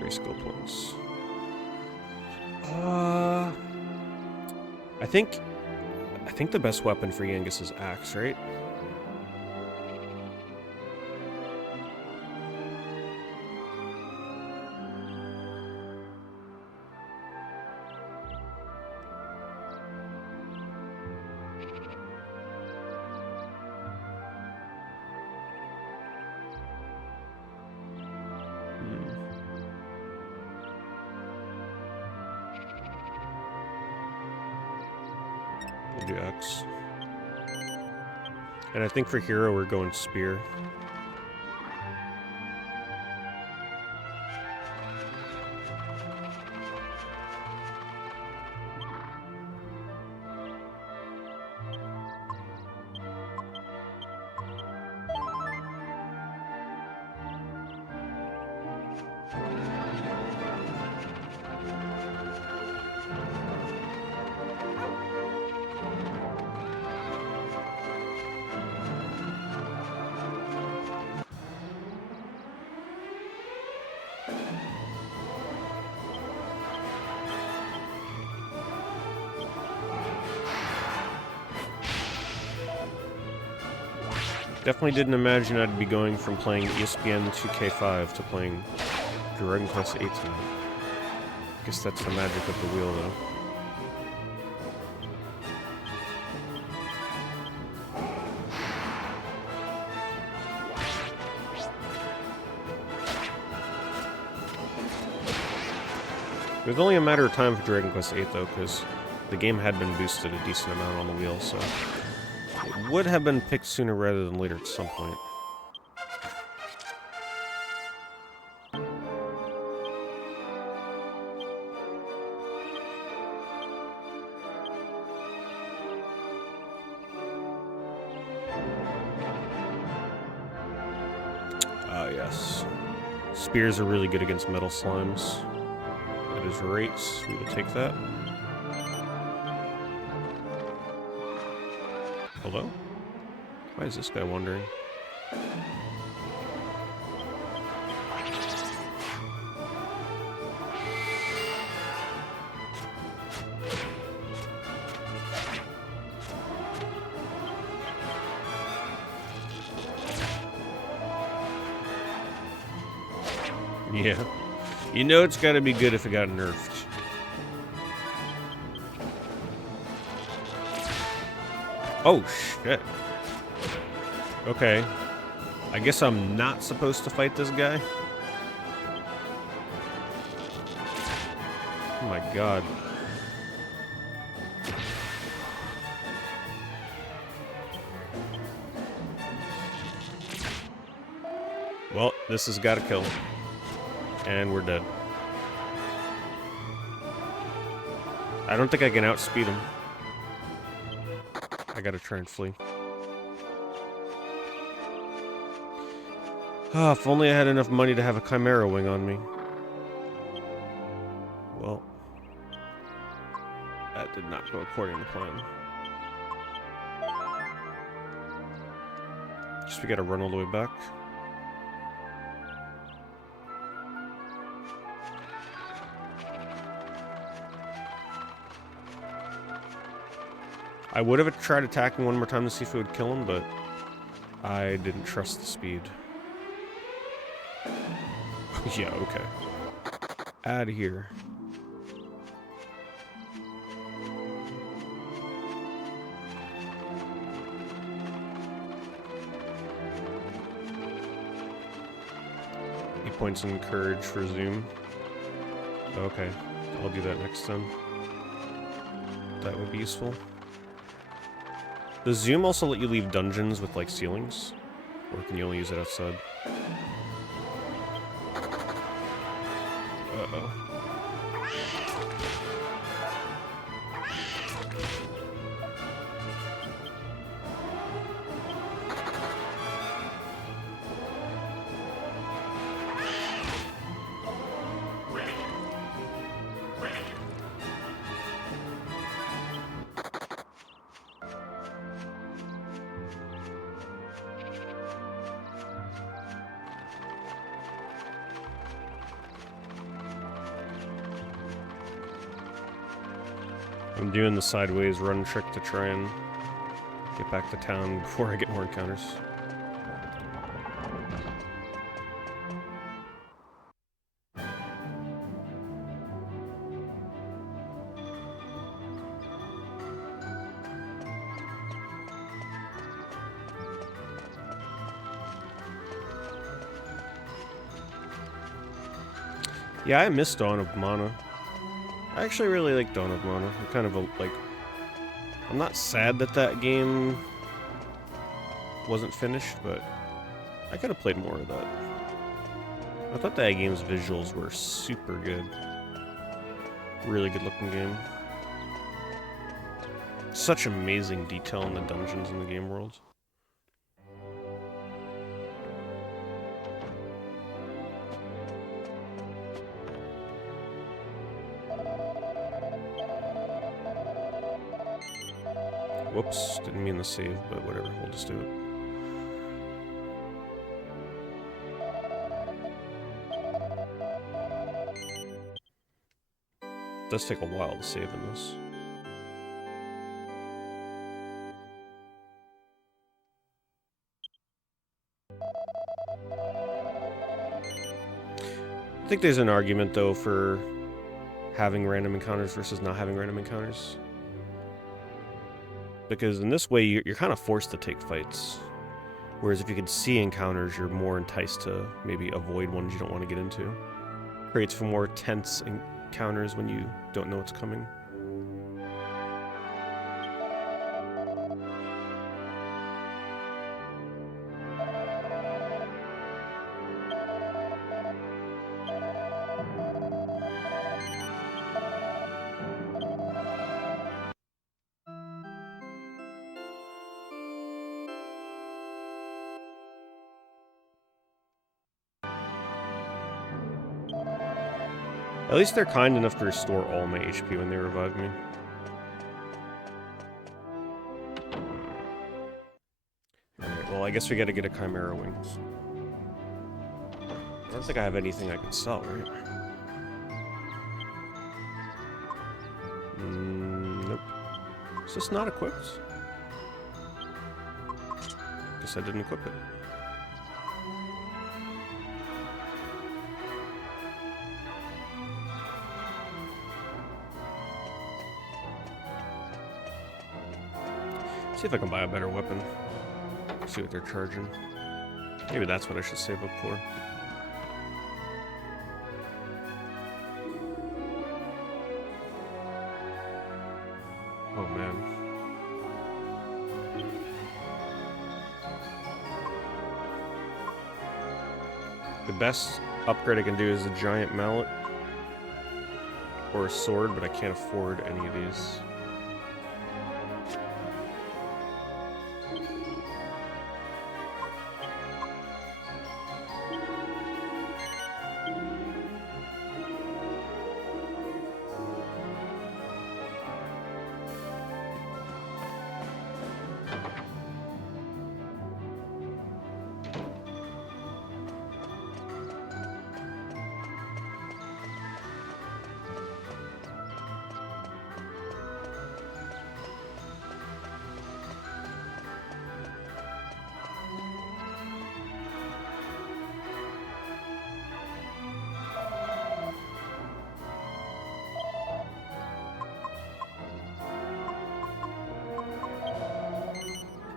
Skill points. I think the best weapon for Yangus is axe, right? We'll do axe. And I think for hero we're going spear. Definitely didn't imagine I'd be going from playing ESPN 2K5 to playing Dragon Quest VIII. Guess that's the magic of the wheel, though. It was only a matter of time for Dragon Quest VIII, though, because the game had been boosted a decent amount on the wheel, so it would have been picked sooner rather than later at some point. Ah, yes. Spears are really good against metal slimes. That is right. We will take that. Hello? Why is this guy wandering? Yeah. You know it's gotta be good if it got nerfed. Oh, shit. Okay. I guess I'm not supposed to fight this guy. Oh my god. Well, this has got to kill. And we're dead. I don't think I can outspeed him. I gotta try and flee. Ah, if only I had enough money to have a Chimera wing on me. Well, that did not go according to plan. Guess we gotta run all the way back. I would have tried attacking one more time to see if it would kill him, but I didn't trust the speed. Yeah, okay. Out of here. He points in courage for Zoom. Okay, I'll do that next time. That would be useful. Does Zoom also let you leave dungeons with, like, ceilings? Or can you only use it outside? Uh-oh. I'm doing the sideways run trick to try and get back to town before I get more encounters. Yeah, I miss Dawn of Mana. I actually really like Dawn of Mana. I'm kind of like... I'm not sad that that game wasn't finished, but I could have played more of that. I thought that game's visuals were super good. Really good looking game. Such amazing detail in the dungeons in the game world. Whoops, didn't mean to save, but whatever, we'll just do it. It does take a while to save in this. I think there's an argument, though, for having random encounters versus not having random encounters. Because in this way, you're kind of forced to take fights. Whereas if you can see encounters, you're more enticed to maybe avoid ones you don't want to get into. Creates for more tense encounters when you don't know what's coming. At least they're kind enough to restore all my HP when they revive me. Alright, well I guess we gotta get a Chimera wing. I don't think I have anything I can sell, right? Nope. Is this not equipped? Guess I didn't equip it. See, See if I can buy a better weapon. See what they're charging. Maybe that's what I should save up for. Oh man. The best upgrade I can do is a giant mallet or a sword, but I can't afford any of these.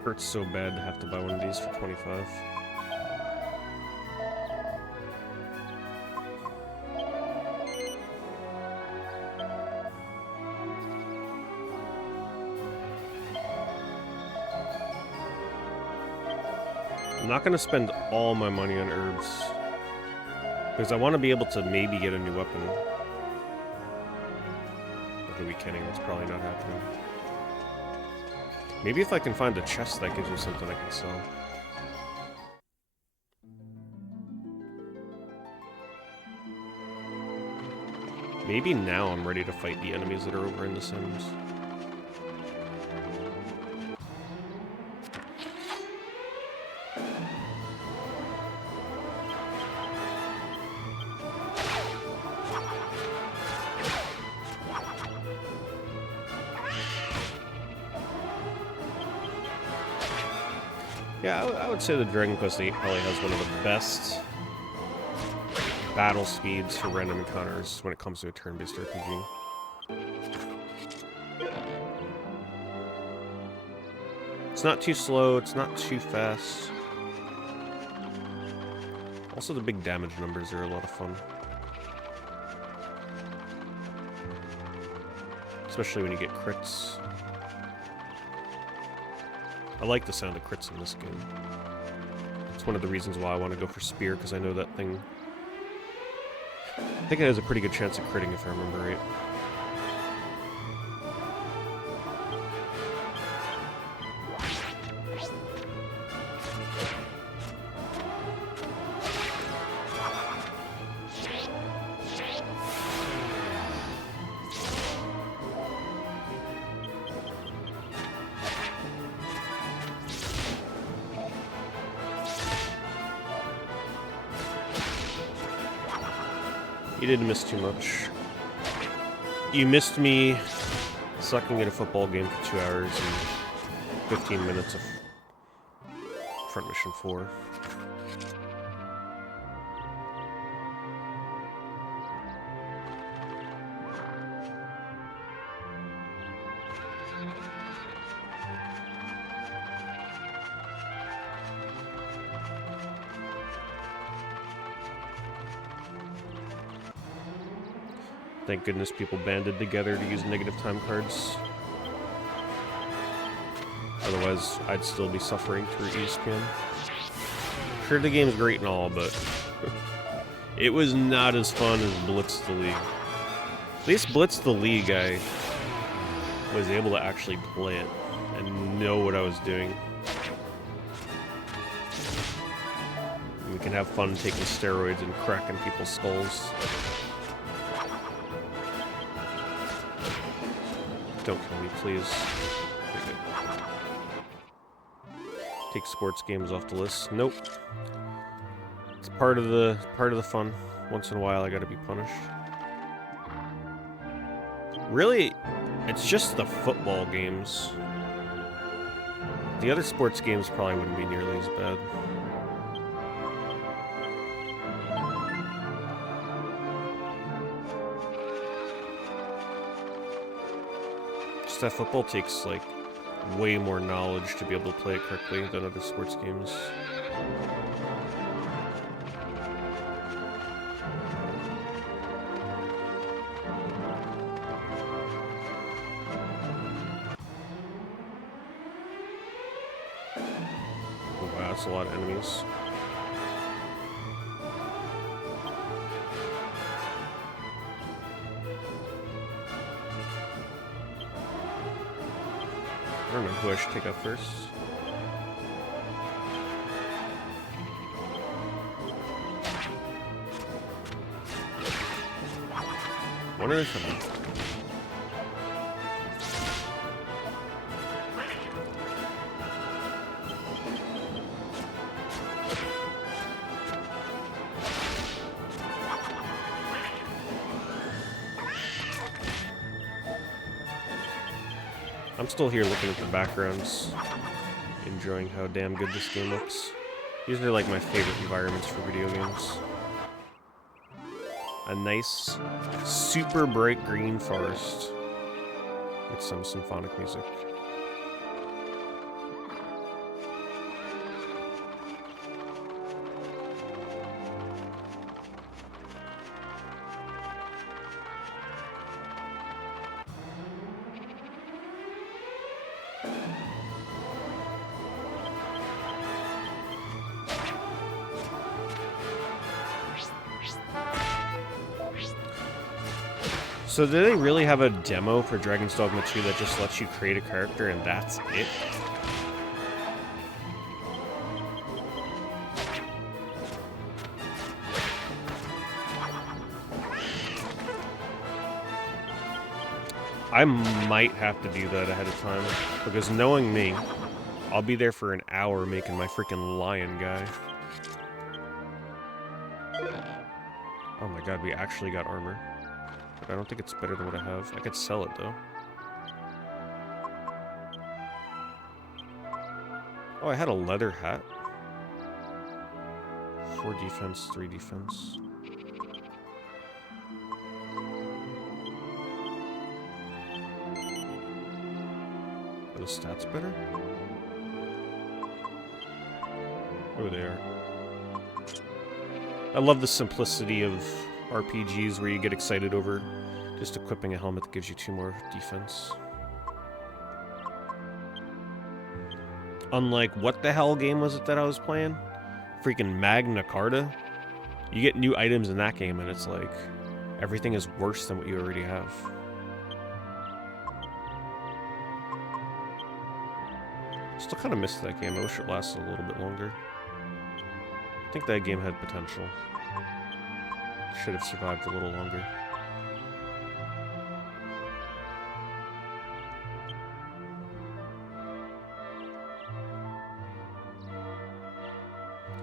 Hurts so bad to have to buy one of these for 25. I'm not going to spend all my money on herbs, because I want to be able to maybe get a new weapon. Who are we kidding? That's probably not happening. Maybe if I can find a chest that gives me something I can sell. Maybe now I'm ready to fight the enemies that are over in the Sims. Yeah, I would say that Dragon Quest VIII probably has one of the best battle speeds for random encounters when it comes to a turn-based RPG. It's not too slow, it's not too fast. Also, the big damage numbers are a lot of fun. Especially when you get crits. I like the sound of crits in this game. It's one of the reasons why I want to go for Spear, because I know that thing... I think it has a pretty good chance of critting if I remember right. You didn't miss too much. You missed me sucking at a football game for 2 hours and 15 minutes of Front Mission 4. Thank goodness people banded together to use negative time cards. Otherwise, I'd still be suffering through ESPN. Sure, the game's great and all, but it was not as fun as Blitz the League. At least Blitz the League, I was able to actually play it and know what I was doing. We can have fun taking steroids and cracking people's skulls. Don't kill me, please. Very good. Take sports games off the list. Nope. It's part of the fun. Once in a while, I gotta be punished. Really, it's just the football games. The other sports games probably wouldn't be nearly as bad. That football takes like way more knowledge to be able to play it correctly than other sports games. Oh, wow, that's a lot of enemies. I don't know who I should take out first. One at a time. I'm still here looking at the backgrounds, enjoying how damn good this game looks. These are like my favorite environments for video games. A nice, super bright green forest with some symphonic music. So do they really have a demo for Dragon's Dogma 2 that just lets you create a character and that's it? I might have to do that ahead of time, because knowing me, I'll be there for an hour making my freaking lion guy. Oh my god, we actually got armor. But I don't think it's better than what I have. I could sell it, though. Oh, I had a leather hat. 4 defense, 3 defense. Are the stats better? Oh, they are. I love the simplicity of RPGs where you get excited over just equipping a helmet that gives you 2 more defense. Unlike, what the hell game was it that I was playing? Freaking Magna Carta? You get new items in that game and it's like, everything is worse than what you already have. Still kind of missed that game. I wish it lasted a little bit longer. I think that game had potential. Should have survived a little longer.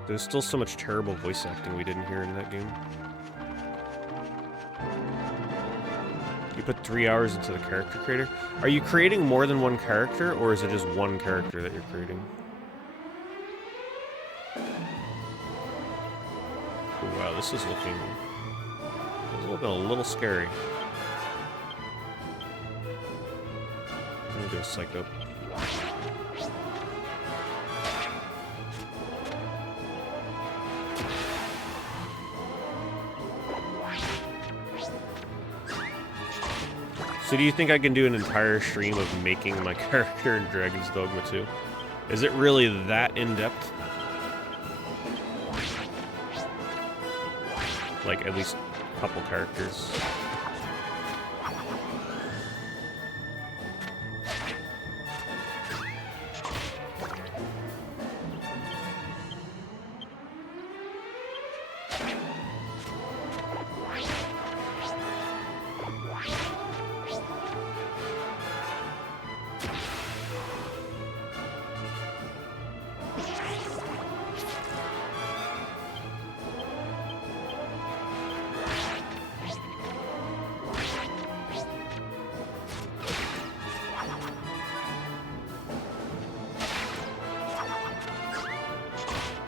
There's still so much terrible voice acting we didn't hear in that game. You put 3 hours into the character creator. Are you creating more than one character, or is it just one character that you're creating? Oh, wow, this is looking a little scary. I'm gonna do a psycho. So do you think I can do an entire stream of making my character in Dragon's Dogma 2? Is it really that in-depth? Like, at least a couple characters.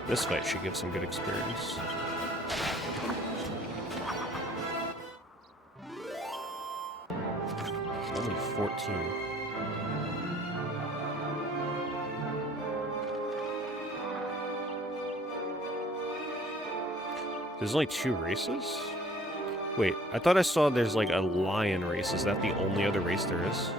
This fight should give some good experience. Only 14. There's only 2 races? Wait, I thought I saw there's like a lion race. Is that the only other race there is?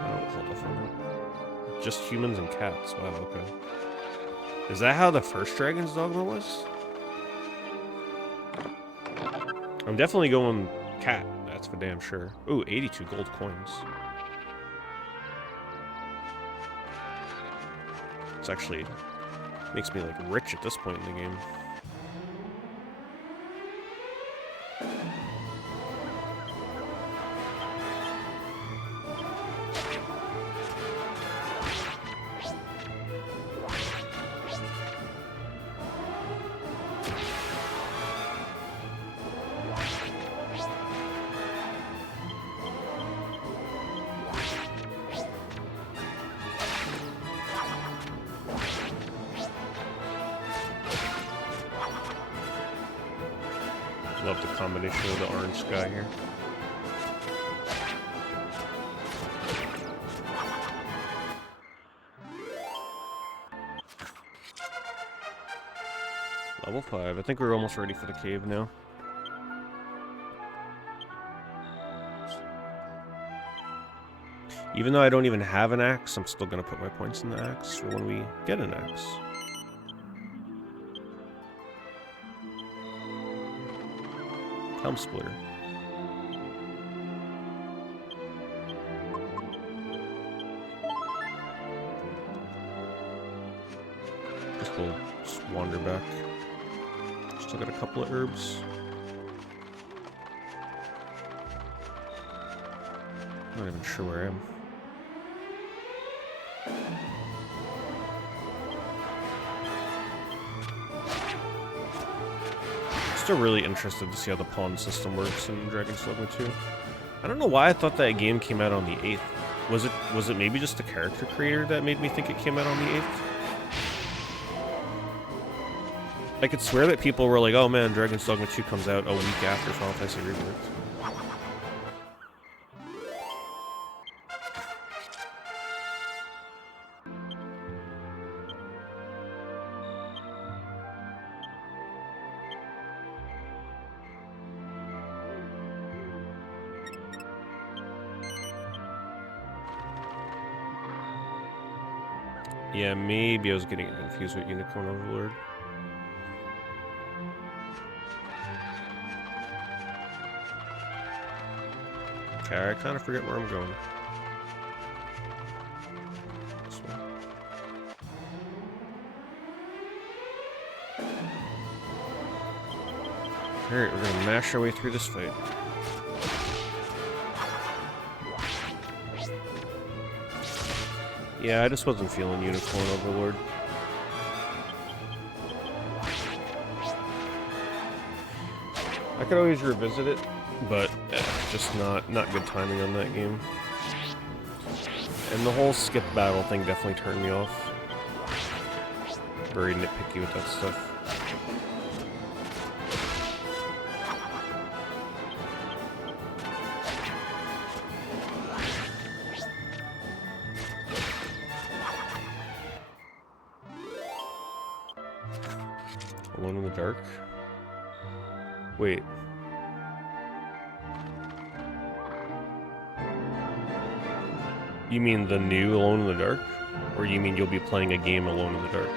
Oh, hold on. Just humans and cats. Wow, okay. Is that how the first Dragon's Dogma was? I'm definitely going cat. That's for damn sure. Ooh, 82 gold coins. It's actually makes me like rich at this point in the game. Love the combination of the orange sky here. Level 5. I think we're almost ready for the cave now. Even though I don't even have an axe, I'm still gonna put my points in the axe for when we get an axe. Helm splitter. We'll just wander back. Still got a couple of herbs. I'm not even sure where I am. Still really interested to see how the pawn system works in Dragon's Dogma 2. I don't know why I thought that game came out on the 8th. Was it maybe just the character creator that made me think it came out on the 8th? I could swear that people were like, oh man, Dragon's Dogma 2 comes out a week after Final Fantasy Rebirth. Yeah, maybe I was getting confused with Unicorn Overlord. Okay, I kind of forget where I'm going. This way. Alright, we're gonna mash our way through this fight. Yeah, I just wasn't feeling Unicorn Overlord. I could always revisit it, but just not good timing on that game. And the whole skip battle thing definitely turned me off. Very nitpicky with that stuff. Alone in the dark? Wait. You mean the new Alone in the Dark? Or you mean you'll be playing a game Alone in the Dark?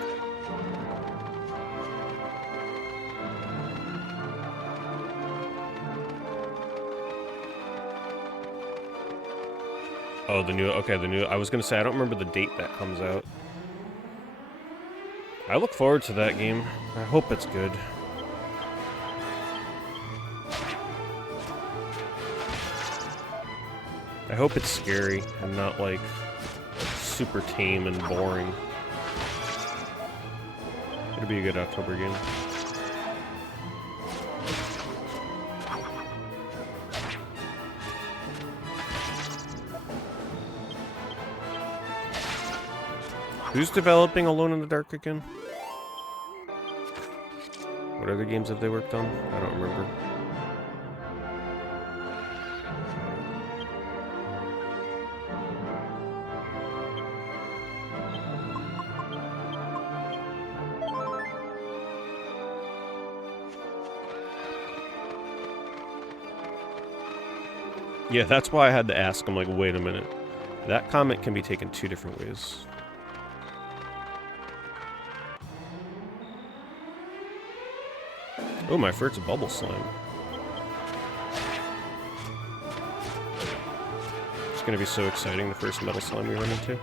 Oh, the new, okay, the new, I was gonna say, I don't remember the date that comes out. I look forward to that game. I hope it's good. I hope it's scary and not like super tame and boring. It'll be a good October game. Who's developing Alone in the Dark again? What other games have they worked on? I don't remember. Yeah, that's why I had to ask. I'm like, wait a minute. That comment can be taken 2 different ways. Oh, my first bubble slime. It's gonna be so exciting, the first metal slime we run into.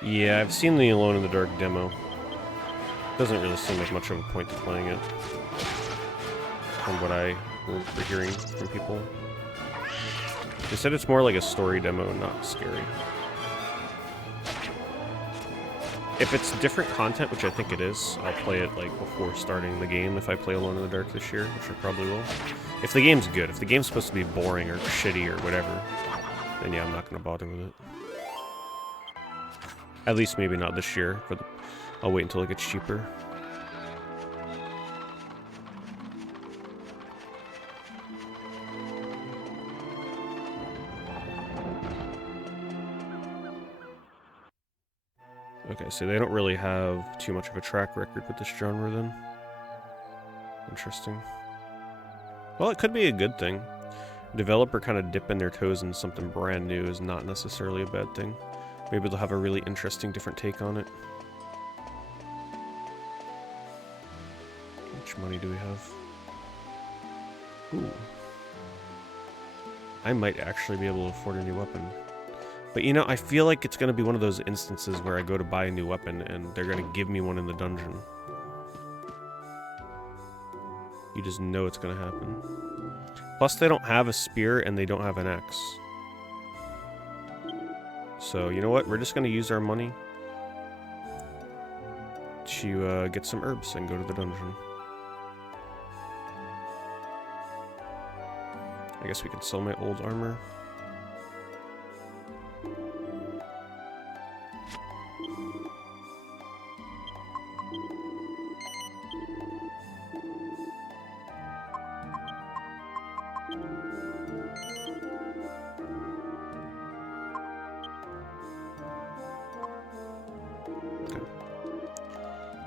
Yeah, I've seen the Alone in the Dark demo. Doesn't really seem like much of a point to playing it, from what I were hearing from people. They said it's more like a story demo, not scary. If it's different content, which I think it is, I'll play it like before starting the game if I play Alone in the Dark this year, which I probably will. If the game's good, if the game's supposed to be boring or shitty or whatever, then yeah, I'm not gonna bother with it. At least maybe not this year, but I'll wait until it gets cheaper. Okay, so they don't really have too much of a track record with this genre then. Interesting. Well, it could be a good thing. Developer kind of dipping their toes in something brand new is not necessarily a bad thing. Maybe they'll have a really interesting, different take on it. How much money do we have? Ooh. I might actually be able to afford a new weapon. But you know, I feel like it's going to be one of those instances where I go to buy a new weapon and they're going to give me one in the dungeon. You just know it's going to happen. Plus, they don't have a spear and they don't have an axe. So, you know what? We're just going to use our money to get some herbs and go to the dungeon. I guess we can sell my old armor.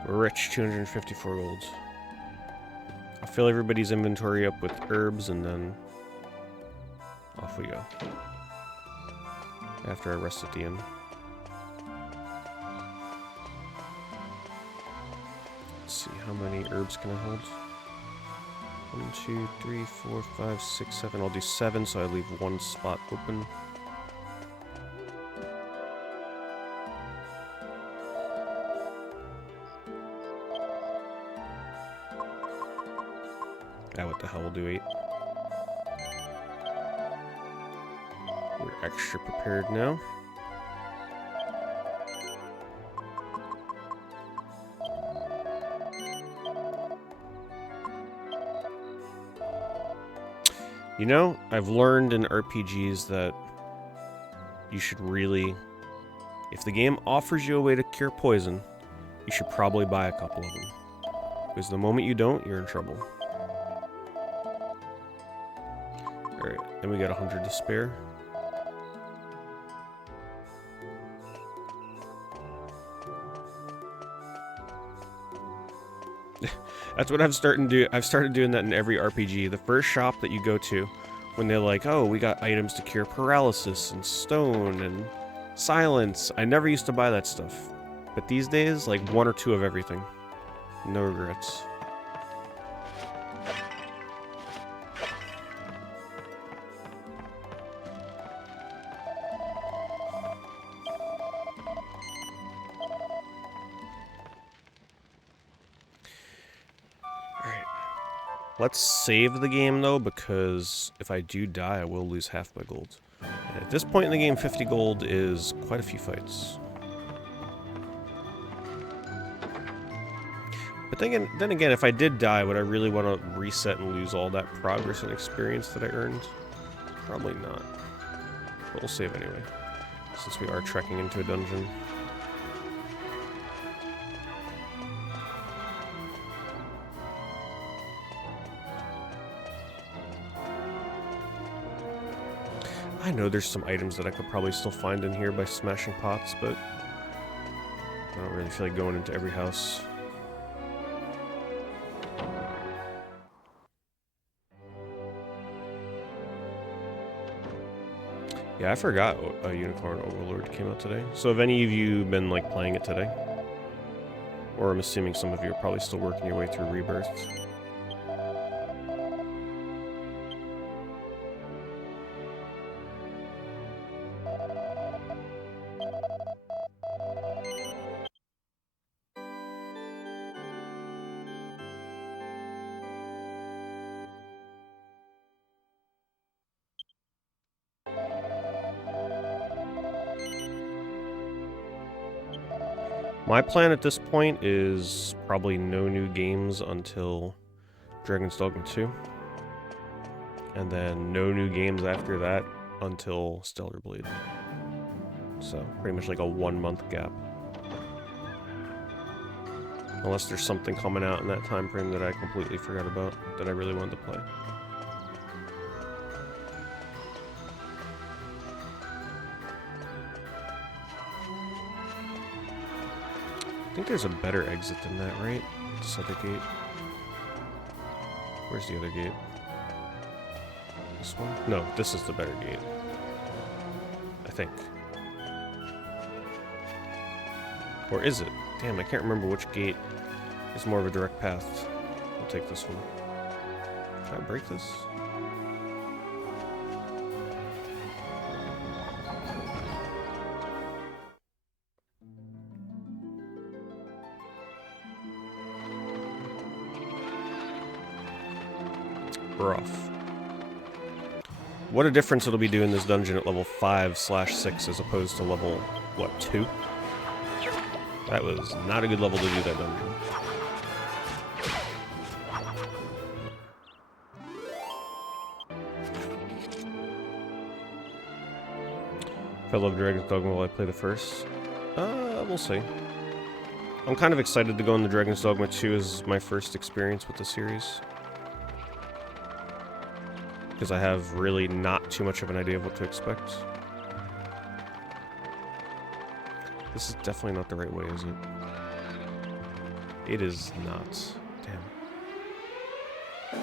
We're rich, 254 gold. I'll fill everybody's inventory up with herbs and then off we go. After I rest at the inn. Let's see, how many herbs can I hold? 1, 2, 3, 4, 5, 6, 7. I'll do 7, so I leave 1 spot open. What the hell, we'll do 8. We're extra prepared now. You know, I've learned in RPGs that you should really, if the game offers you a way to cure poison, you should probably buy a couple of them. Because the moment you don't, you're in trouble. Alright, then we got 100 to spare. That's what I'm starting to do. I've started doing that in every RPG. The first shop that you go to, when they're like, oh, we got items to cure paralysis and stone and silence. I never used to buy that stuff. But these days, like 1 or 2 of everything. No regrets. Let's save the game, though, because if I do die, I will lose half my gold. And at this point in the game, 50 gold is quite a few fights. But then again, if I did die, would I really want to reset and lose all that progress and experience that I earned? Probably not. But we'll save anyway, since we are trekking into a dungeon. I know there's some items that I could probably still find in here by smashing pots, but I don't really feel like going into every house. Yeah, I forgot a Unicorn Overlord came out today. So have any of you been like playing it today? Or I'm assuming some of you are probably still working your way through Rebirth. My plan at this point is probably no new games until Dragon's Dogma 2. And then no new games after that until Stellar Blade. So, pretty much like a 1 month gap. Unless there's something coming out in that time frame that I completely forgot about, that I really wanted to play. I think there's a better exit than that, right? This other gate. Where's the other gate? This one? No, this is the better gate. I think. Or is it? Damn, I can't remember which gate is more of a direct path. I'll take this one. Can I break this? We're off. What a difference it'll be doing this dungeon at level 5/6 as opposed to level, what, 2? That was not a good level to do that dungeon. If I love Dragon's Dogma, will I play the first? We'll see. I'm kind of excited to go into Dragon's Dogma 2 as my first experience with the series. Because I have really not too much of an idea of what to expect. This is definitely not the right way, is it? It is not. Damn.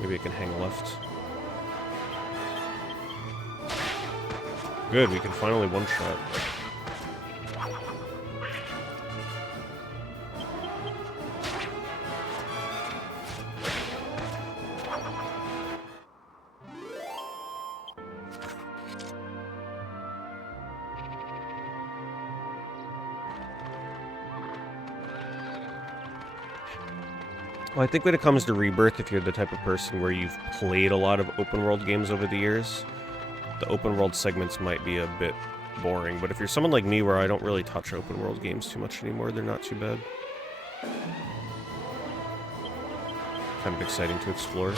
Maybe I can hang left. Good, we can finally one-shot. Well, I think when it comes to Rebirth, if you're the type of person where you've played a lot of open-world games over the years, the open-world segments might be a bit boring. But if you're someone like me where I don't really touch open-world games too much anymore, they're not too bad. Kind of exciting to explore.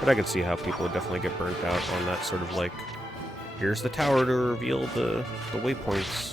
But I can see how people would definitely get burnt out on that sort of like, here's the tower to reveal the waypoints.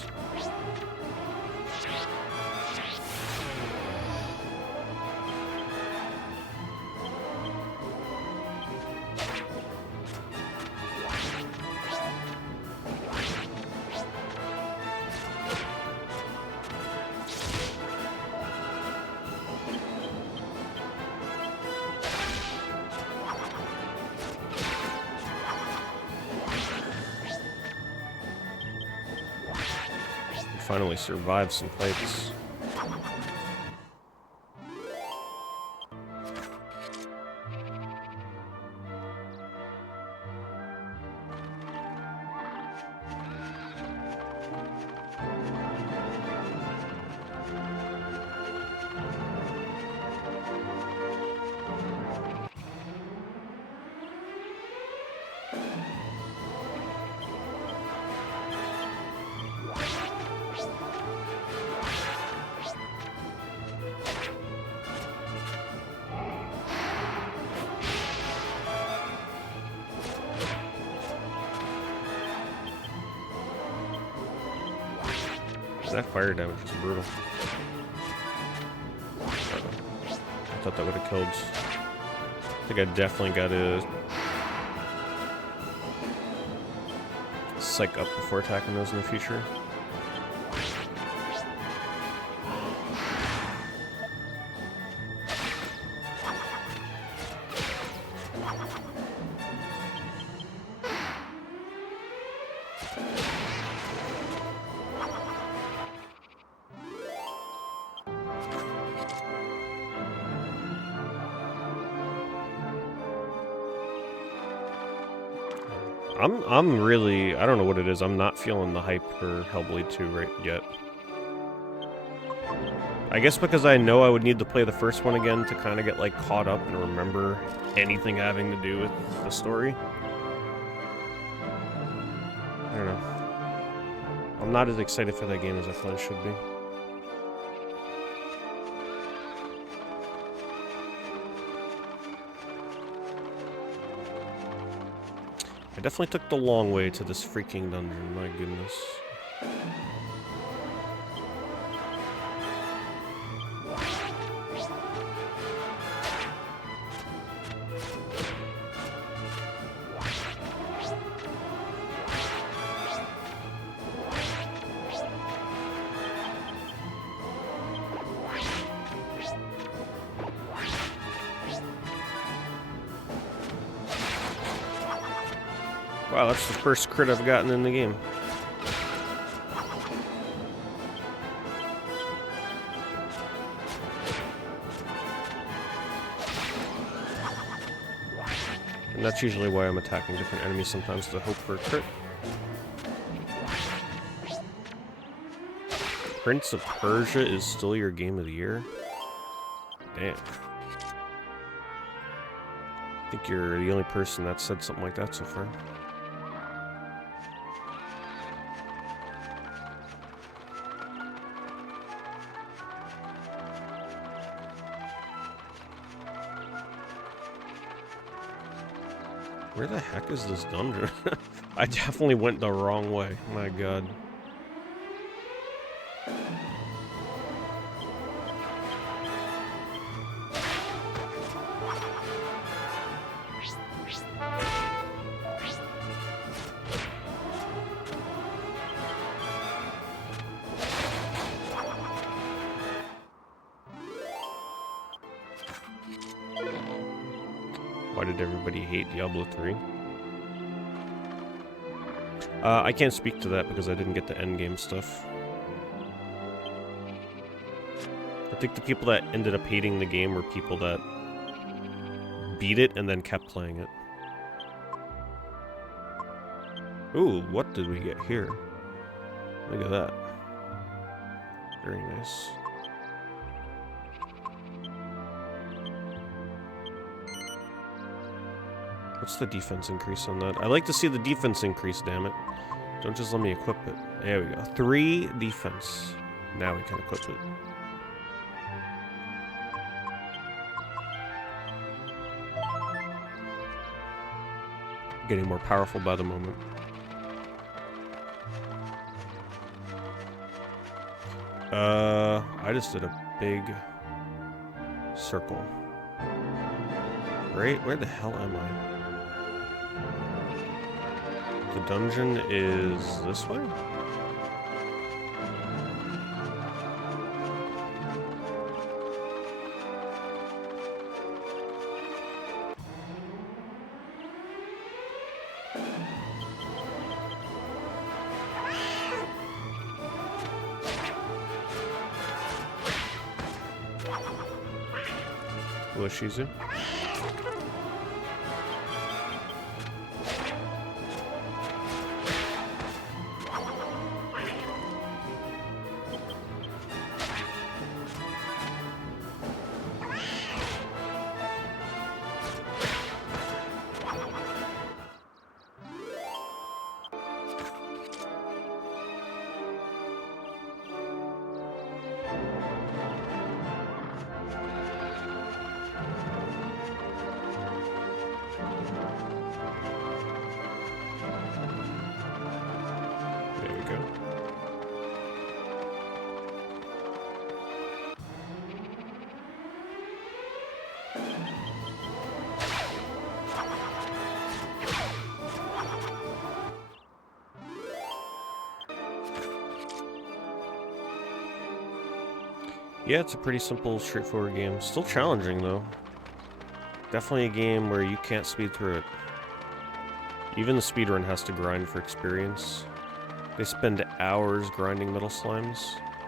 Finally survived some fights. That fire damage is brutal. I thought that would have killed. I think I definitely got to psych up before attacking those in the future. I'm really, I don't know what it is, I'm not feeling the hype for Hellblade 2 right yet. I guess because I know I would need to play the first one again to kind of get like caught up and remember anything having to do with the story. I don't know. I'm not as excited for that game as I thought I should be. I definitely took the long way to this freaking dungeon, my goodness. Wow, that's the first crit I've gotten in the game. And that's usually why I'm attacking different enemies sometimes to hope for a crit. Prince of Persia is still your game of the year? Damn. I think you're the only person that said something like that so far. Where the heck is this dungeon? I definitely went the wrong way. My god. Why did everybody hate Diablo 3? I can't speak to that because I didn't get the endgame stuff. I think the people that ended up hating the game were people that beat it and then kept playing it. Ooh, what did we get here? Look at that. Very nice. What's the defense increase on that? I like to see the defense increase, damn it. Don't just let me equip it. There we go. 3 defense. Now we can equip it. Getting more powerful by the moment. I just did a big circle. Right? Where the hell am I? The dungeon is this way? Shizu. Yeah, it's a pretty simple, straightforward game. Still challenging, though. Definitely a game where you can't speed through it. Even the speedrun has to grind for experience. They spend hours grinding metal slimes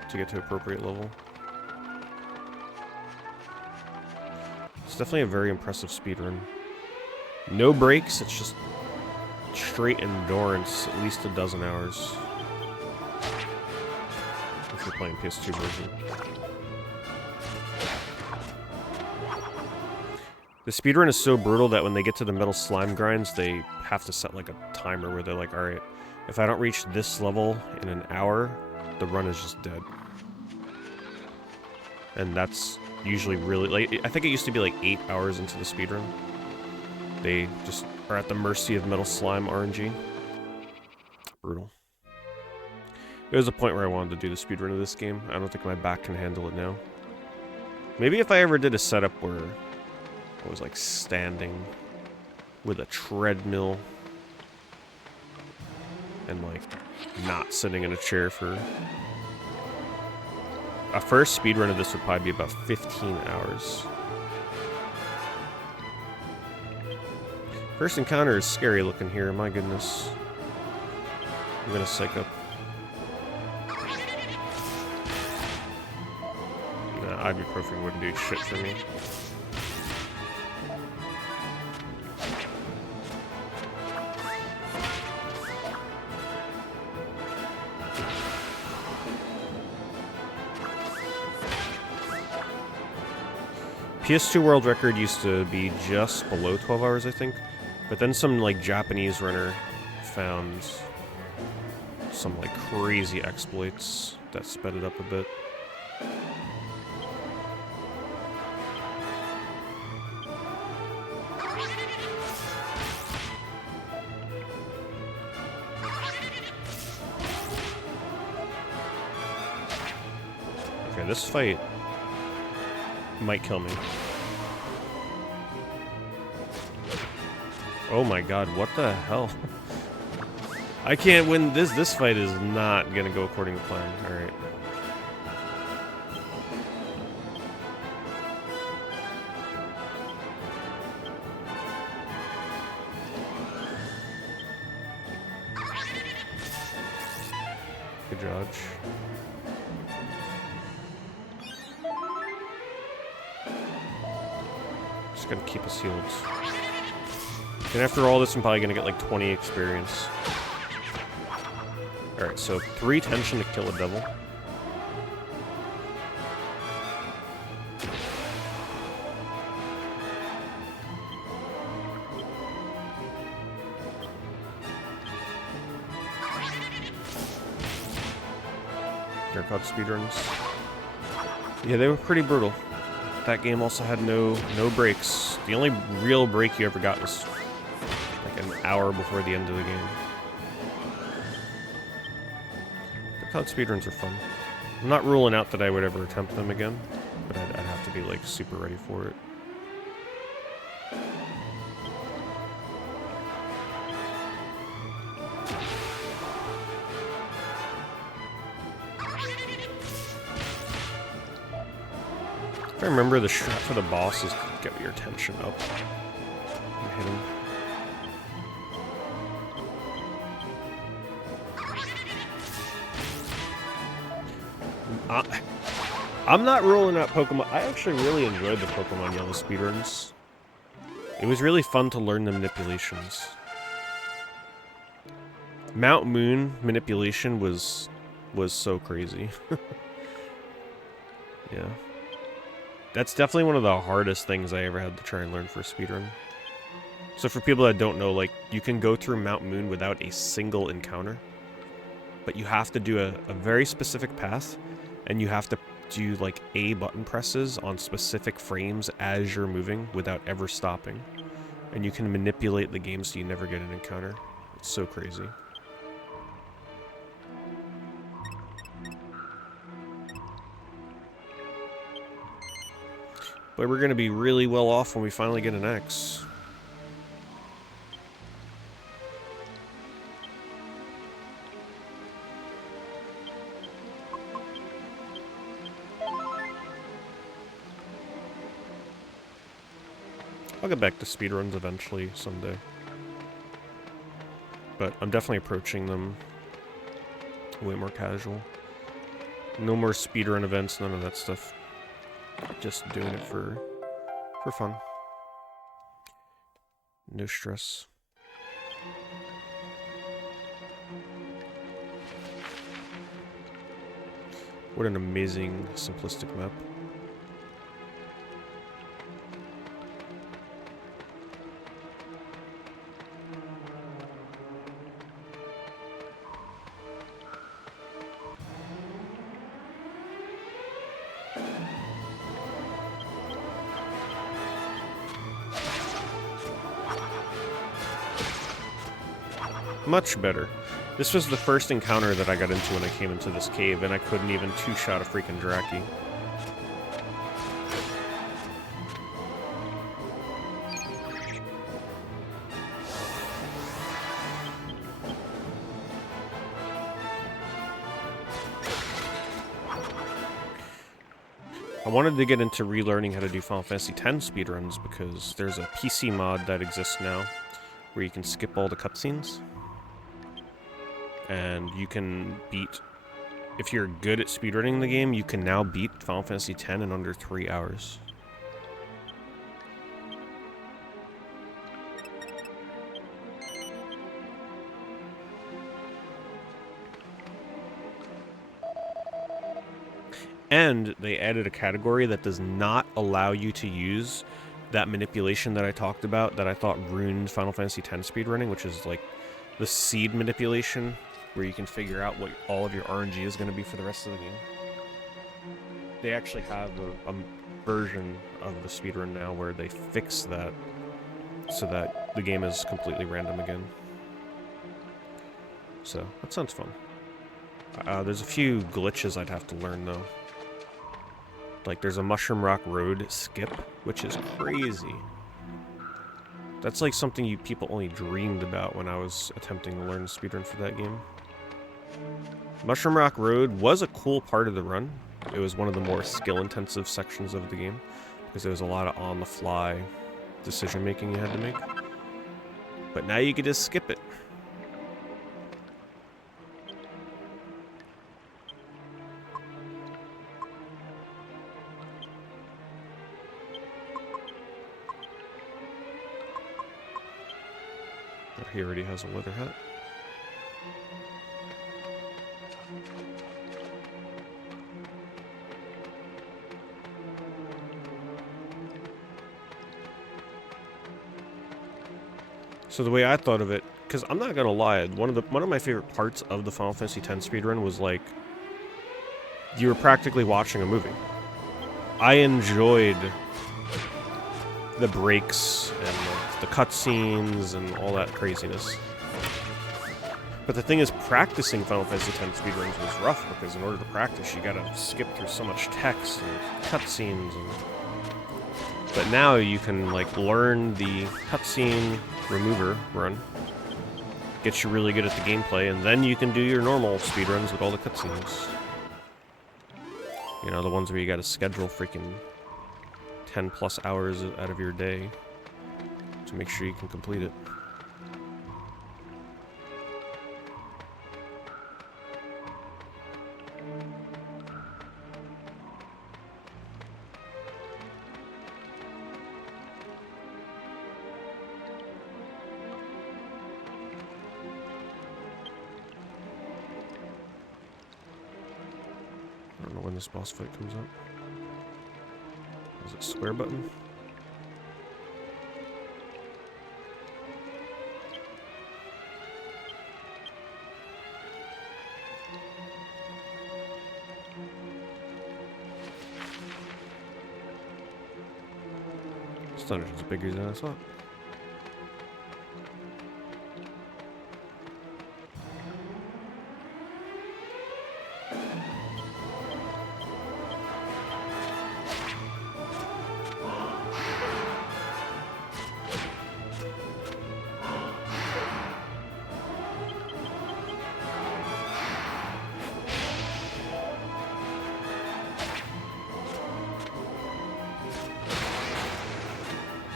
to get to appropriate level. It's definitely a very impressive speedrun. No breaks, it's just straight endurance, at least a dozen hours. If you're playing PS2 version. The speedrun is so brutal that when they get to the metal slime grinds, they have to set like a timer where they're like, alright, if I don't reach this level in an hour, the run is just dead. And that's usually really late. I think it used to be like 8 hours into the speedrun. They just are at the mercy of metal slime RNG. Brutal. There was a point where I wanted to do the speedrun of this game. I don't think my back can handle it now. Maybe if I ever did a setup where I was like standing with a treadmill and like not sitting in a chair for... A first speedrun of this would probably be about 15 hours. First encounter is scary looking here, my goodness. I'm gonna psych up. Nah, ibuprofen wouldn't do shit for me. PS2 world record used to be just below 12 hours, I think. But then some, like, Japanese runner found some, like, crazy exploits that sped it up a bit. Okay, this fight might kill me. Oh my god, what the hell? I can't win this. This fight is not gonna go according to plan. Alright. Good dodge. Just gonna keep us healed. And after all this, I'm probably gonna get like 20 experience. Alright, so 3 tension to kill a devil. They're called speedruns. Yeah, they were pretty brutal. That game also had no breaks. The only real break you ever got was like an hour before the end of the game. The COD speedruns are fun. I'm not ruling out that I would ever attempt them again, but I'd have to be like super ready for it. If I remember, the strat for the boss is to get your attention up and hit him. I'm not ruling out Pokemon. I actually really enjoyed the Pokemon Yellow speedruns. It was really fun to learn the manipulations. Mount Moon manipulation was so crazy. Yeah. That's definitely one of the hardest things I ever had to try and learn for a speedrun. So for people that don't know, like, you can go through Mount Moon without a single encounter. But you have to do a very specific path, and you have to do, like, A button presses on specific frames as you're moving without ever stopping. And you can manipulate the game so you never get an encounter. It's so crazy. But we're going to be really well off when we finally get an X. I'll get back to speedruns eventually someday. But I'm definitely approaching them way more casual. No more speedrun events, none of that stuff. Just doing it for fun. No stress. What an amazing, simplistic map. Much better. This was the first encounter that I got into when I came into this cave, and I couldn't even two-shot a freaking Draki. I wanted to get into relearning how to do Final Fantasy X speedruns because there's a PC mod that exists now where you can skip all the cutscenes. And you can beat, if you're good at speedrunning the game, you can now beat Final Fantasy X in under 3 hours. And they added a category that does not allow you to use that manipulation that I talked about that I thought ruined Final Fantasy X speedrunning, which is like the seed manipulation, where you can figure out what all of your RNG is going to be for the rest of the game. They actually have a version of the speedrun now where they fix that so that the game is completely random again. So, that sounds fun. There's a few glitches I'd have to learn, though. Like, there's a Mushroom Rock Road skip, which is crazy. That's like something you people only dreamed about when I was attempting to learn speedrun for that game. Mushroom Rock Road was a cool part of the run. It was one of the more skill-intensive sections of the game, because there was a lot of on-the-fly decision-making you had to make. But now you can just skip it. He already has a leather hat. So the way I thought of it, because I'm not gonna lie, one of my favorite parts of the Final Fantasy X speedrun was like you were practically watching a movie. I enjoyed the breaks and the cutscenes and all that craziness. But the thing is, practicing Final Fantasy X speedruns was rough, because in order to practice, you gotta skip through so much text and cutscenes. But now you can like learn the cutscene remover run, get you really good at the gameplay, and then you can do your normal speedruns with all the cutscenes. You know, the ones where you gotta schedule freaking 10+ hours out of your day to make sure you can complete it. I don't know when this boss fight comes up. Is it square button? This dungeon's bigger than I thought.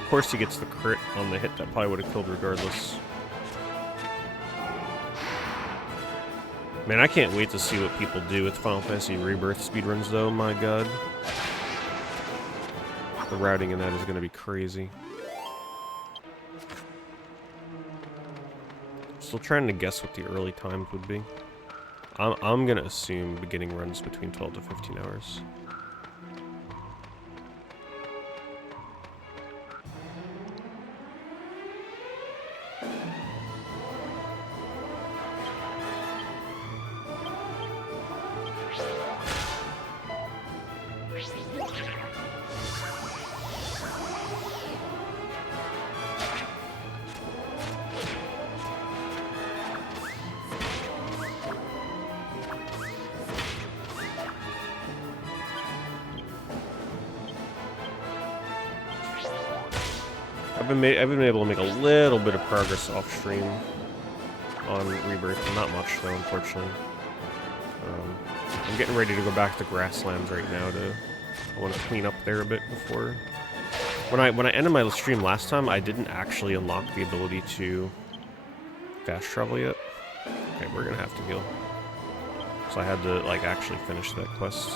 Of course he gets the crit on the hit that probably would have killed regardless. Man, I can't wait to see what people do with Final Fantasy Rebirth speedruns though, my god. The routing in that is going to be crazy. Still trying to guess what the early times would be. I'm going to assume beginning runs between 12 to 15 hours. I've been able to make a little bit of progress off stream on Rebirth. Not much though, unfortunately. I'm getting ready to go back to Grasslands right now. I want to clean up there a bit before. When I ended my stream last time, I didn't actually unlock the ability to fast travel yet. Okay, we're gonna have to heal. So I had to like actually finish that quest.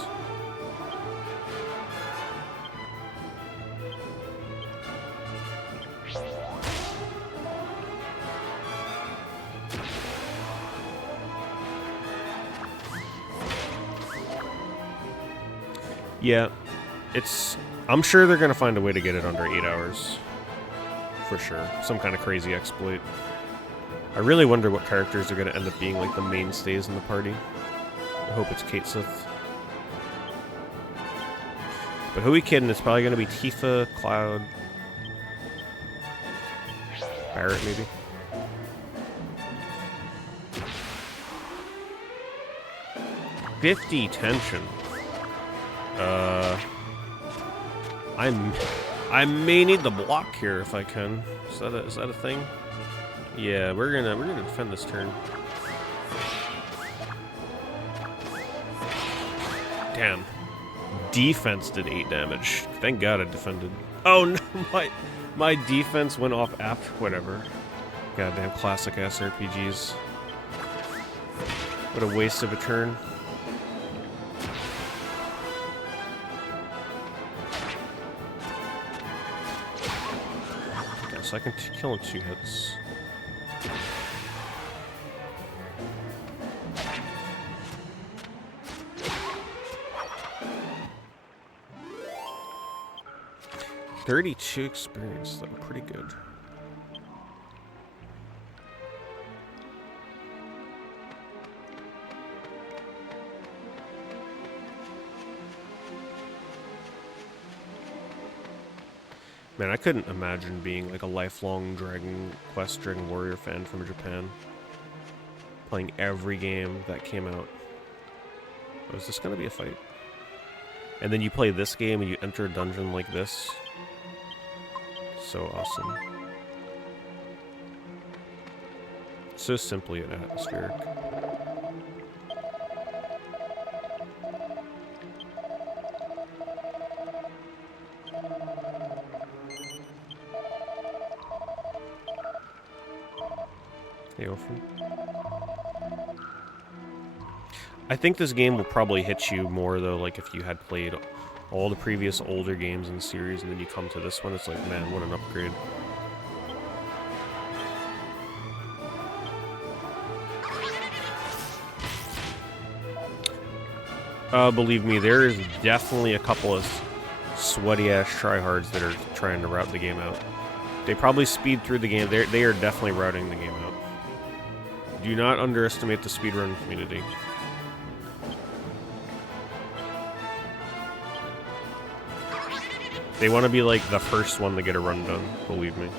Yeah, I'm sure they're gonna find a way to get it under 8 hours. For sure. Some kind of crazy exploit. I really wonder what characters are gonna end up being like the mainstays in the party. I hope it's Kate Sith. But who are we kidding? It's probably gonna be Tifa, Cloud, Barrett maybe. $50 tension. I may need the block here if I can. Is that a thing? Yeah, we're gonna defend this turn. Damn. Defense did 8 damage. Thank God I defended. Oh no, my defense went off after whatever. Goddamn classic ass RPGs. What a waste of a turn. So I can kill in 2 hits. $32 experience, though, pretty good. Man, I couldn't imagine being like a lifelong Dragon Quest, Dragon Warrior fan from Japan. Playing every game that came out. Oh, is this gonna be a fight? And then you play this game and you enter a dungeon like this. So awesome. So simply and atmospheric. I think this game will probably hit you more though, like if you had played all the previous older games in the series and then you come to this one, it's like, man, what an upgrade. Believe me, there is definitely a couple of sweaty-ass tryhards that are trying to route the game out. They probably speed through the game. They are definitely routing the game out. Do not underestimate the speedrun community. They want to be like the first one to get a run done, believe me.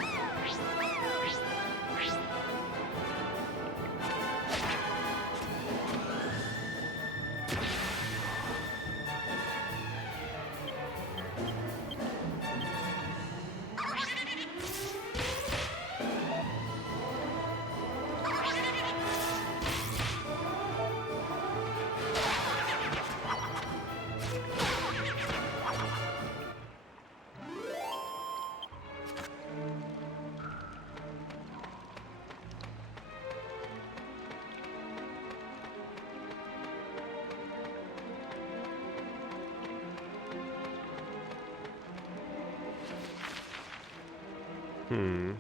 Let's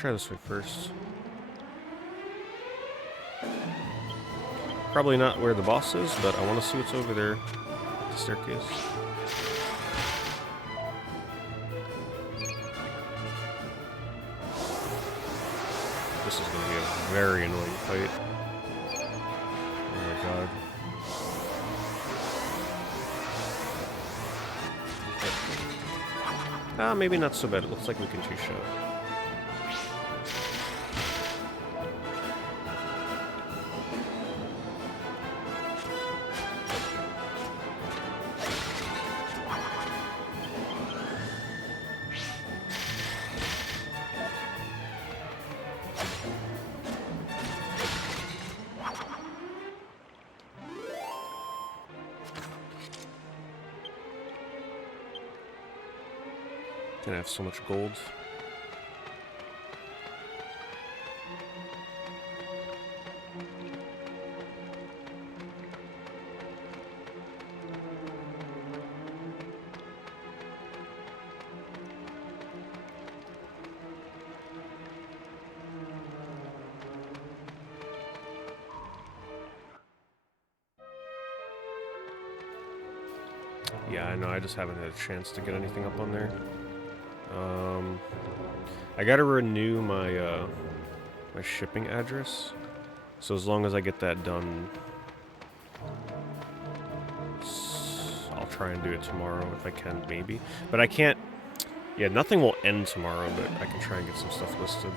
try this way first. Probably not where the boss is, but I want to see what's over there at the staircase. This is going to be a very annoying fight. Oh my god. Ah, maybe not so bad. It looks like we can two-shot. And I have so much gold. Yeah, I know, I just haven't had a chance to get anything up on there. I gotta renew my my shipping address, so as long as I get that done, I'll try and do it tomorrow if I can, maybe. But I can't. Yeah, nothing will end tomorrow, but I can try and get some stuff listed.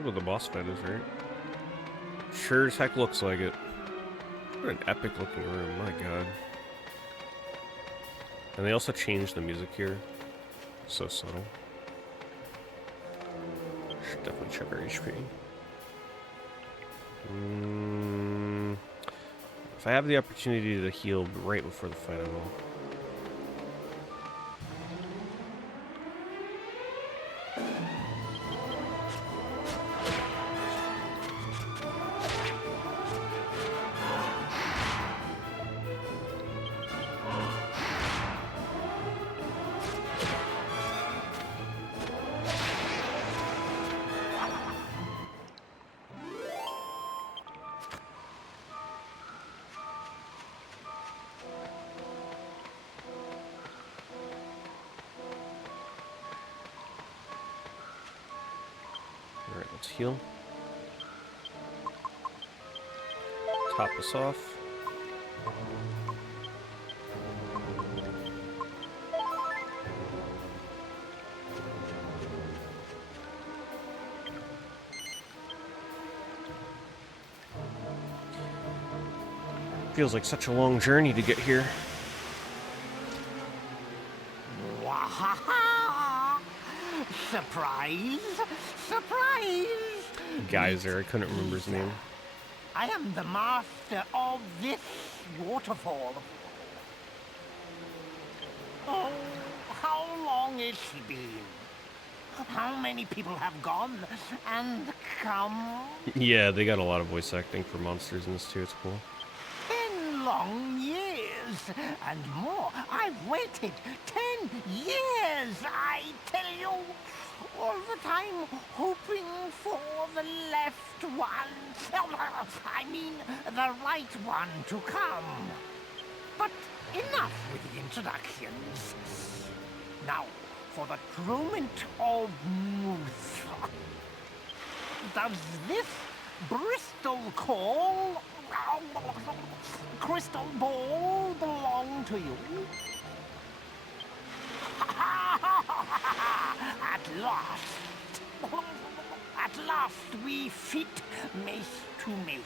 What the boss fight is, right? Sure as heck looks like it. What an epic looking room, my god. And they also changed the music here. So subtle. Should definitely check our HP. If I have the opportunity to heal right before the fight, I will. Alright, let's heal. Top us off. Feels like such a long journey to get here. Wahaha! Surprise! Surprise! Geyser, I couldn't remember his name. I am the master of this waterfall. Oh, how long has she been? How many people have gone and come? Yeah, they got a lot of voice acting for monsters in this too, it's cool. 10 long years and more. I've waited 10 years, I tell you. All the time hoping for the left one. I mean, the right one to come. But enough with the introductions. Now, for the truant of Moose. Does this Bristol call, crystal ball, belong to you? At last we fit mace to mace.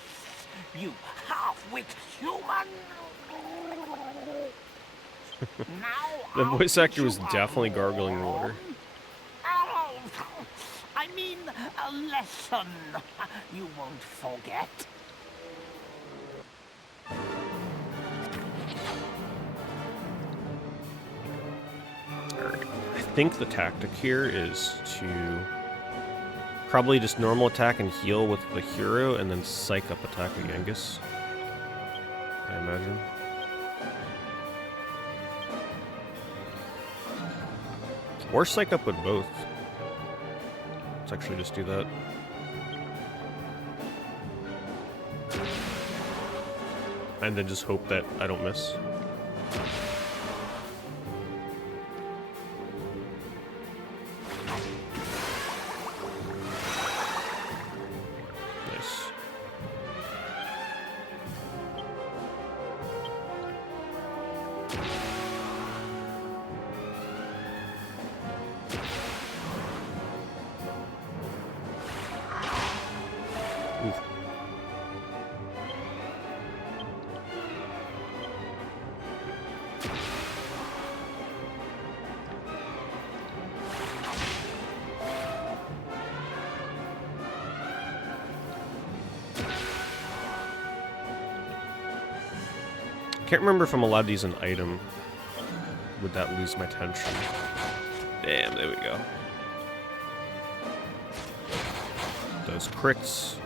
you half-wit human! Now The I'll voice teach actor was you a definitely gargling water. Oh, I mean, a lesson you won't forget. Alright. I think the tactic here is to probably just normal attack and heal with the hero, and then psych up attack with Genghis. I imagine. Or psych up with both. Let's actually just do that. And then just hope that I don't miss. Nice. Oof. Can't remember if I'm allowed to use an item. Would that lose my tension? Damn, there we go. Those crits.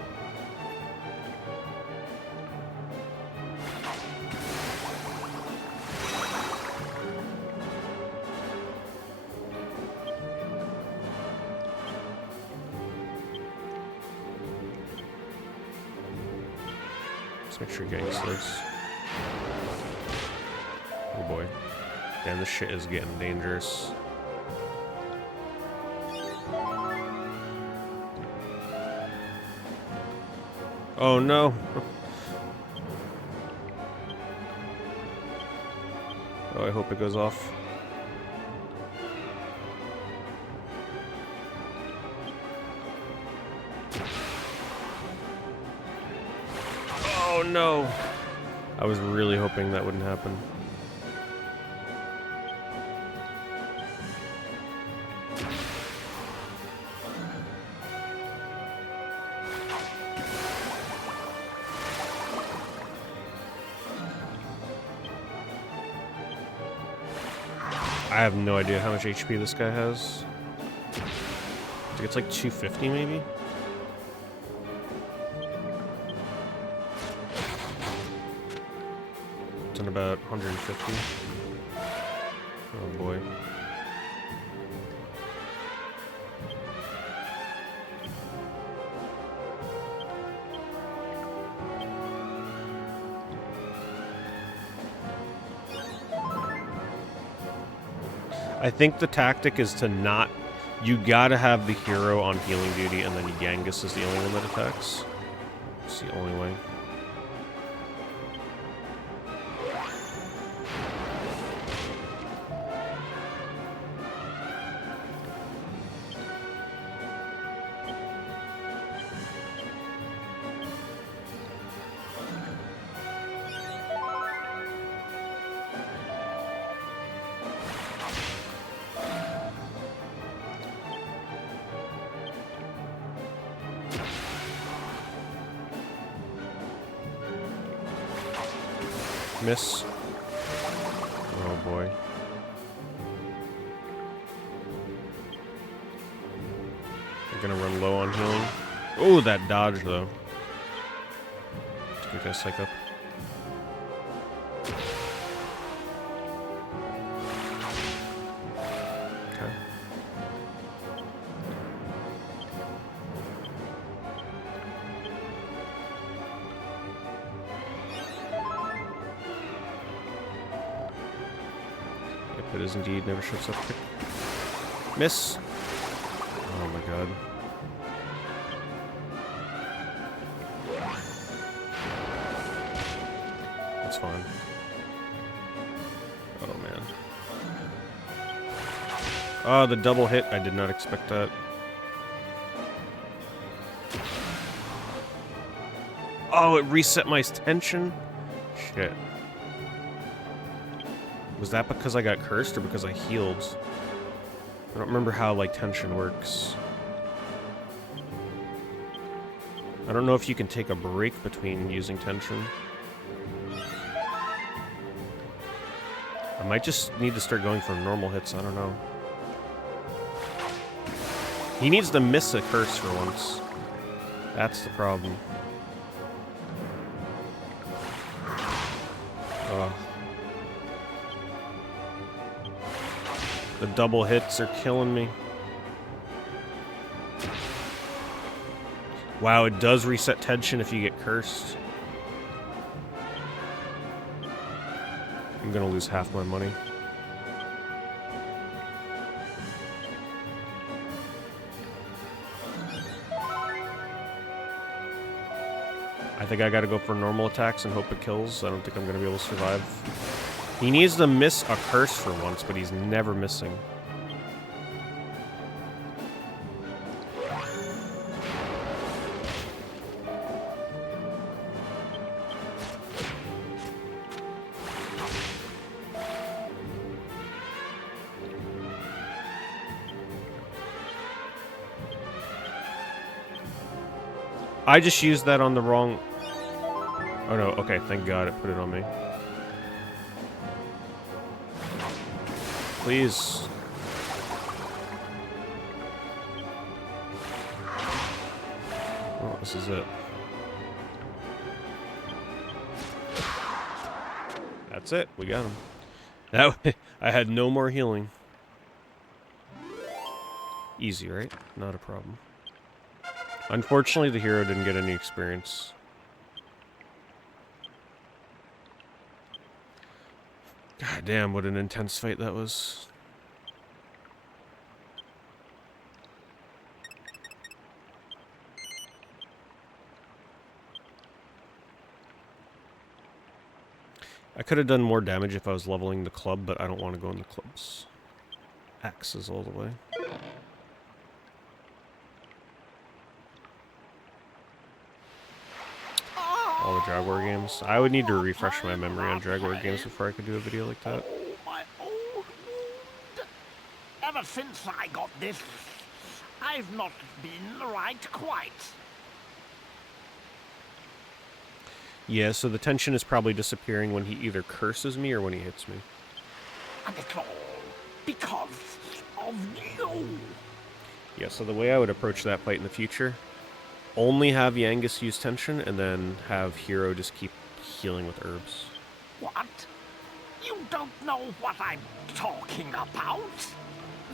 Let's make sure you're getting close. Oh boy. Damn, this shit is getting dangerous. Oh no! Oh, I hope it goes off. Oh no! I was really hoping that wouldn't happen. I have no idea how much HP this guy has. I think it's like 250 maybe? It's in about 150. Oh boy. I think the tactic is to not... You gotta have the hero on healing duty, and then Genghis is the only one that attacks. It's the only way. Miss. Oh boy. We're gonna run low on healing. Oh, that dodge though. Let's get that psych up. Okay. It is indeed, never shows up quick. Miss! Oh my god. That's fine. Oh man. Oh, the double hit. I did not expect that. Oh, it reset my tension? Shit. Was that because I got cursed or because I healed? I don't remember how, like, tension works. I don't know if you can take a break between using tension. I might just need to start going for normal hits, I don't know. He needs to miss a curse for once. That's the problem. Oh. The double hits are killing me. Wow, it does reset tension if you get cursed. I'm gonna lose half my money. I think I gotta go for normal attacks and hope it kills. I don't think I'm gonna be able to survive. He needs to miss a curse for once, but he's never missing. I just used that on the wrong... Oh no, okay, thank God it put it on me. Please. Oh, this is it. That's it, we got him. That I had no more healing. Easy, right? Not a problem. Unfortunately, the hero didn't get any experience. God damn, what an intense fight that was. I could have done more damage if I was leveling the club, but I don't want to go in the clubs. Axes all the way. All the Jaguar games. I would need to refresh my memory on Jaguar games before I could do a video like that. Oh, my old wound. Ever since I got this, I've not been right quite. Yeah, so the tension is probably disappearing when he either curses me or when he hits me. And it's all because of you. Yeah, so the way I would approach that fight in the future, only have Yangus use tension, and then have Hero just keep healing with herbs. What? You don't know what I'm talking about?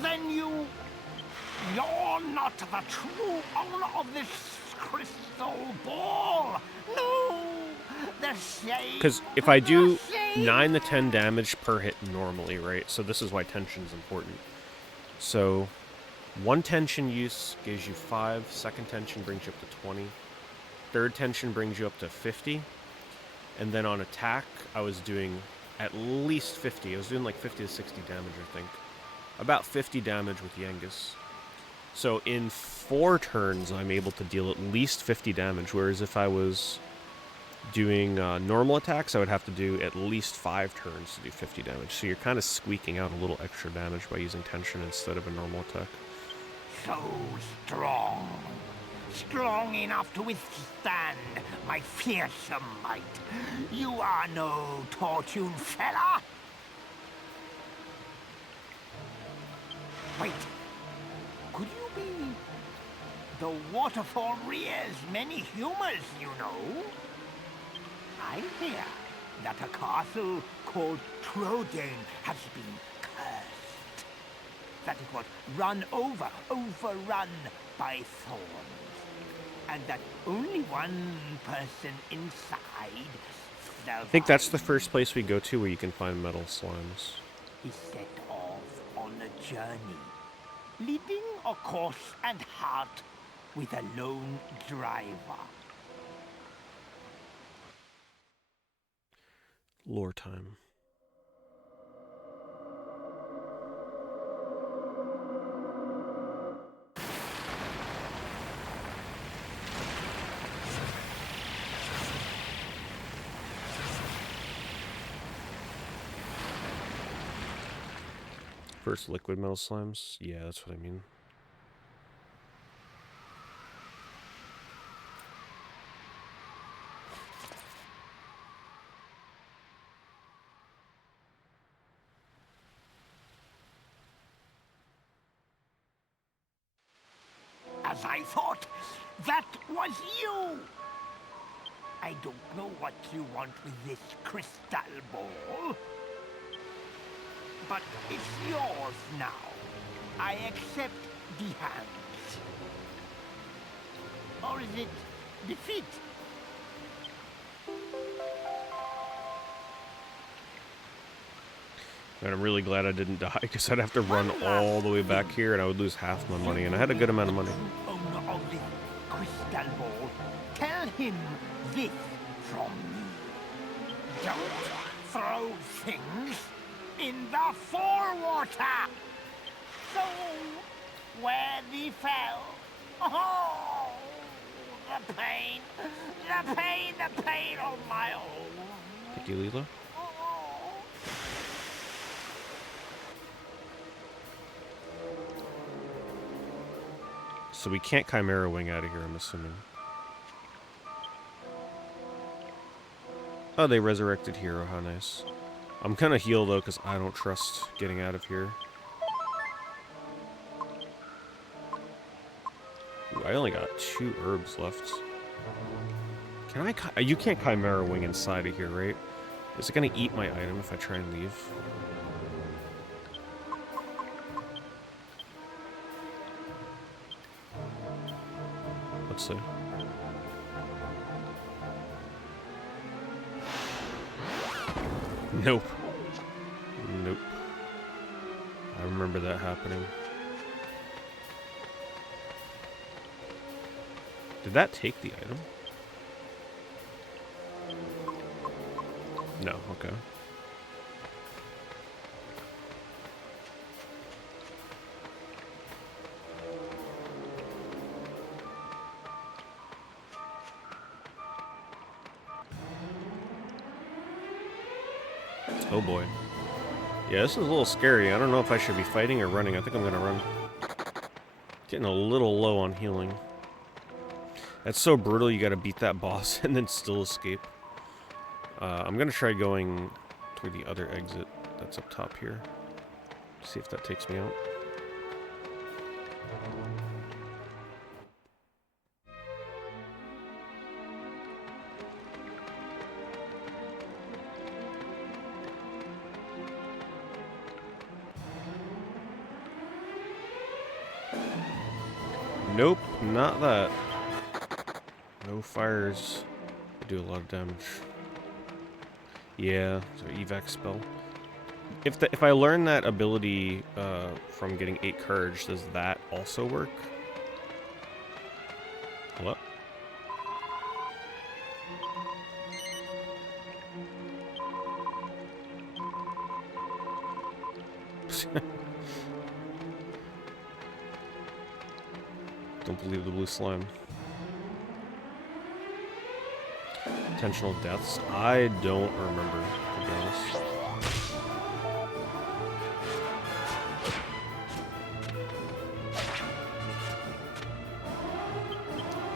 Then you're not the true owner of this crystal ball. No! The shade. Because if I do 9 to 10 damage per hit normally, right? So this is why tension is important. So 1 tension use gives you 5, second tension brings you up to 20, third tension brings you up to 50, and then on attack, I was doing at least 50. I was doing like 50 to 60 damage, I think. About 50 damage with Yangus. So in 4 turns, I'm able to deal at least 50 damage, whereas if I was doing normal attacks, I would have to do at least 5 turns to do 50 damage. So you're kind of squeaking out a little extra damage by using tension instead of a normal attack. So strong. Strong enough to withstand my fearsome might. You are no Tortune fella. Wait. Could you be the Waterfall Rear's many humors, you know? I hear that a castle called Trodain has been cursed. That it was overrun by thorns. And that only one person inside, I think that's the first place we go to where you can find metal slimes. is set off on a journey, leading a course and heart with a lone driver. Lore time. First liquid metal slimes? Yeah, that's what I mean. As I thought, that was you! I don't know what you want with this crystal ball, but it's yours now. I accept the hands. Or is it defeat? And I'm really glad I didn't die, because I'd have to run all the way back here, and I would lose half my money, and I had a good amount of money. Owner of the crystal ball, tell him this from me. Don't throw things in the forewater. So, where thee fell. Oh, the pain, the pain, the pain, oh my own. Thank you, Leela. So we can't Chimera Wing out of here, I'm assuming. Oh, they resurrected Hero, how nice. I'm gonna heal, though, because I don't trust getting out of here. Ooh, I only got 2 herbs left. Can I... You can't Chimera Wing inside of here, right? Is it gonna eat my item if I try and leave? Let's see. Nope. Nope. I remember that happening. Did that take the item? No, okay. Oh boy. Yeah, this is a little scary. I don't know if I should be fighting or running. I think I'm gonna run. Getting a little low on healing. That's so brutal, you gotta beat that boss and then still escape. I'm gonna try going through the other exit that's up top here. See if that takes me out. Nope, not that. No fires. They do a lot of damage. Yeah, so evac spell. If I learn that ability from getting 8 courage, does that also work? Hello? Don't believe the blue slime. Intentional deaths? I don't remember, to be honest.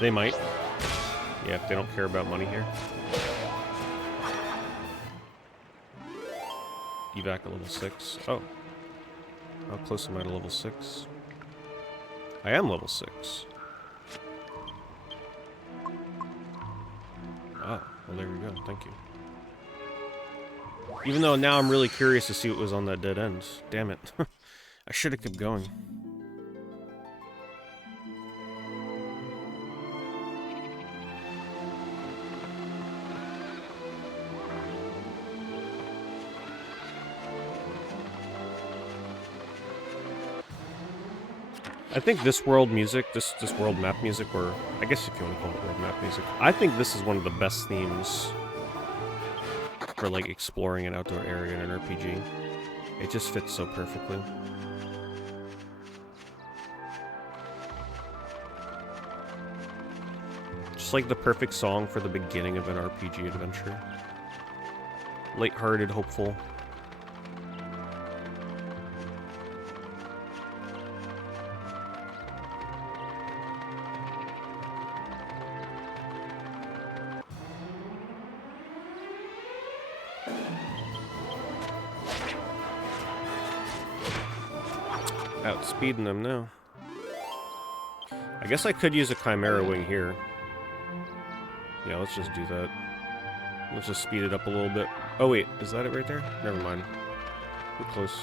They might. Yeah, if they don't care about money here. Evac at level 6. Oh. How close am I to level 6? I am level 6. Ah, well there we go, thank you. Even though now I'm really curious to see what was on that dead end. Damn it. I should have kept going. I think this world music, this world map music, or I guess if you want to call it world map music, I think this is one of the best themes for like exploring an outdoor area in an RPG. It just fits so perfectly. Just like the perfect song for the beginning of an RPG adventure. Lighthearted, hopeful. Outspeeding them now. I guess I could use a Chimera Wing here. Yeah, let's just do that. Let's just speed it up a little bit. Oh wait, is that it right there? Never mind. We're close.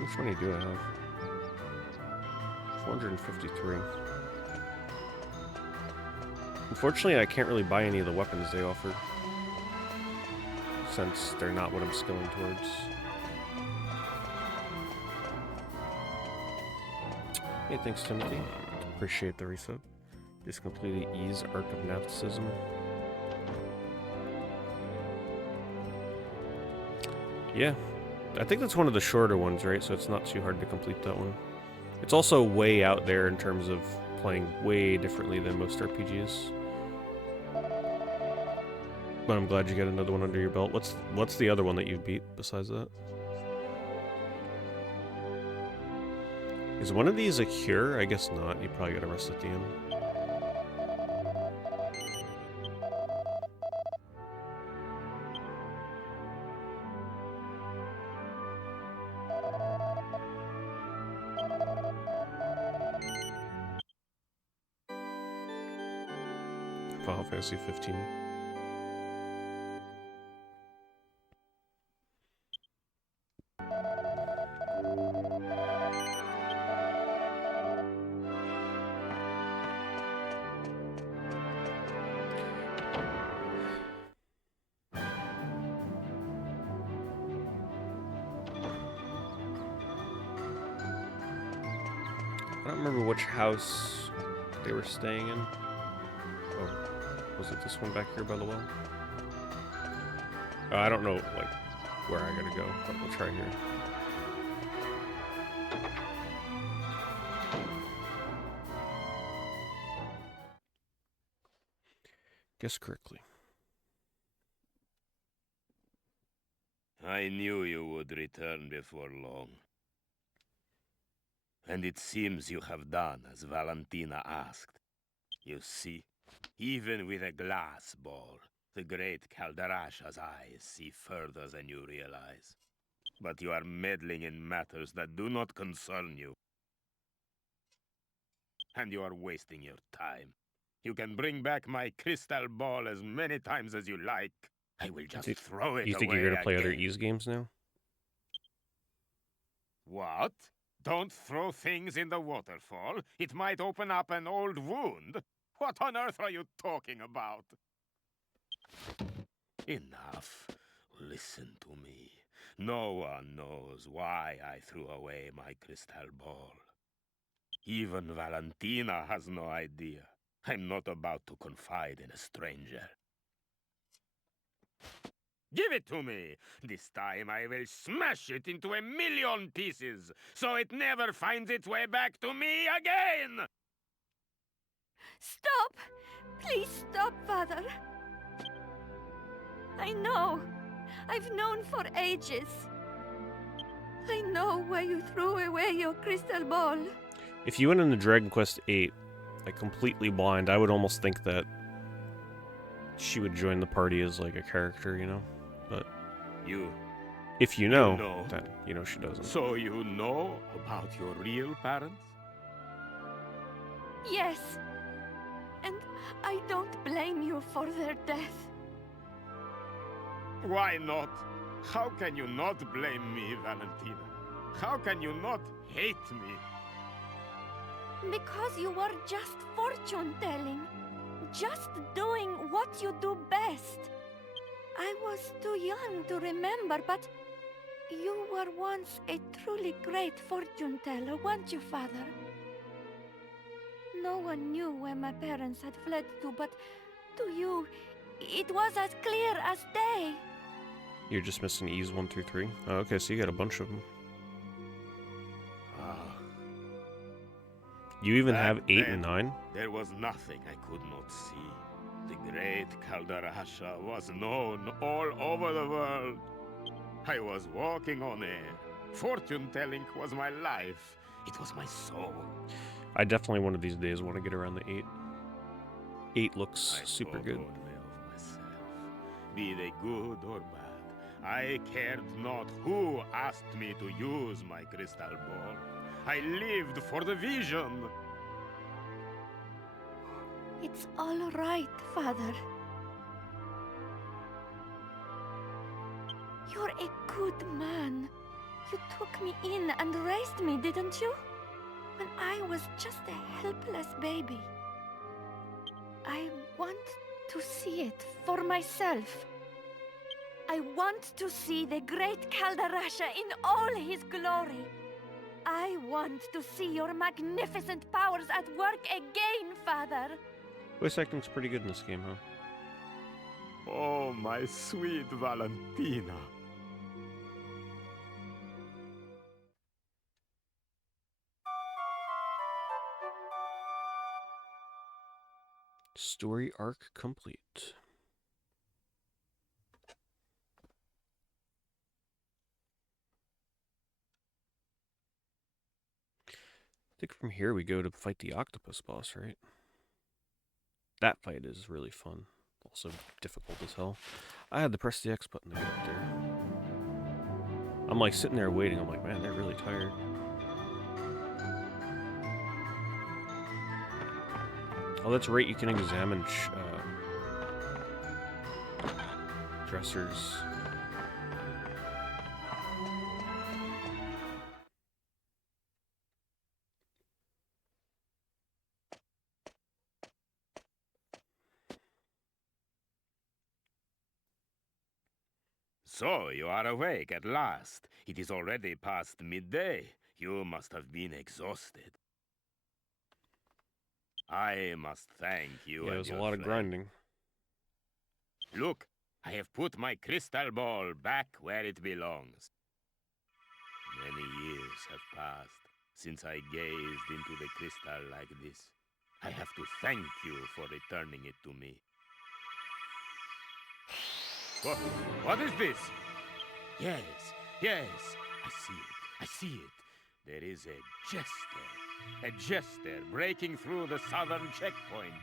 Which one do I have? 453. Unfortunately, I can't really buy any of the weapons they offer, since they're not what I'm skilling towards. Hey, thanks, Timothy. Appreciate the resub. Just completed E's Arc of Gnosticism. Yeah. I think that's one of the shorter ones, right? So it's not too hard to complete that one. It's also way out there in terms of playing way differently than most RPGs. But I'm glad you got another one under your belt. What's the other one that you beat besides that? Is one of these a cure? I guess not. You probably got to rest at the end. Final Fantasy 15. I don't remember which house they were staying in. Oh, was it this one back here by the well? I don't know, like, where I gotta go, but we'll try here. Guess correctly. I knew you would return before long. And it seems you have done as Valentina asked. You see, even with a glass ball, the great Calderasha's eyes see further than you realize. But you are meddling in matters that do not concern you. And you are wasting your time. You can bring back my crystal ball as many times as you like. I will just throw it away. You think you're gonna play again. other Ys games now? What? Don't throw things in the waterfall. It might open up an old wound. What on earth are you talking about? Enough. Listen to me. No one knows why I threw away my crystal ball. Even Valentina has no idea. I'm not about to confide in a stranger. Give it to me! This time I will smash it into 1,000,000 pieces, so it never finds its way back to me again! Stop! Please stop, Father. I know. I've known for ages. I know why you threw away your crystal ball. If you went into Dragon Quest VIII, like completely blind, I would almost think that she would join the party as like a character, you know? But if you know, that you know she doesn't. So you know about your real parents? Yes. And I don't blame you for their death. Why not? How can you not blame me, Valentina? How can you not hate me? Because you were just fortune-telling. Just doing what you do best. I was too young to remember, but you were once a truly great fortune-teller, weren't you, Father? No one knew where my parents had fled to, but to you, it was as clear as day. You're just missing Ys 1 through 3? Oh, okay, so you got a bunch of them. You even Back have 8 then, and 9? There was nothing I could not see. The great Caldarasha was known all over the world. I was walking on air. Fortune-telling was my life. It was my soul. I definitely one of these days want to get around the 8. 8 looks I super spoke good. only of myself. Be they good or bad, I cared not who asked me to use my crystal ball. I lived for the vision. It's all right, Father. You're a good man. You took me in and raised me, didn't you? When I was just a helpless baby. I want to see it for myself. I want to see the great Caldarasha in all his glory. I want to see your magnificent powers at work again, Father. Voice acting's pretty good in this game, huh? Oh, my sweet Valentina. Story arc complete. I think from here we go to fight the octopus boss, right? That fight is really fun. Also difficult as hell. I had to press the X button to get up there. I'm like sitting there waiting. I'm like, man, they're really tired. Oh, that's right. You can examine dressers. So, you are awake at last. It is already past midday. You must have been exhausted. I must thank you Yeah, and there's a your lot of friend. grinding. Look, I have put my crystal ball back where it belongs. Many years have passed since I gazed into the crystal like this. I have to thank you for returning it to me. What is this? Yes, I see it. I see it. There is a jester breaking through the southern checkpoint.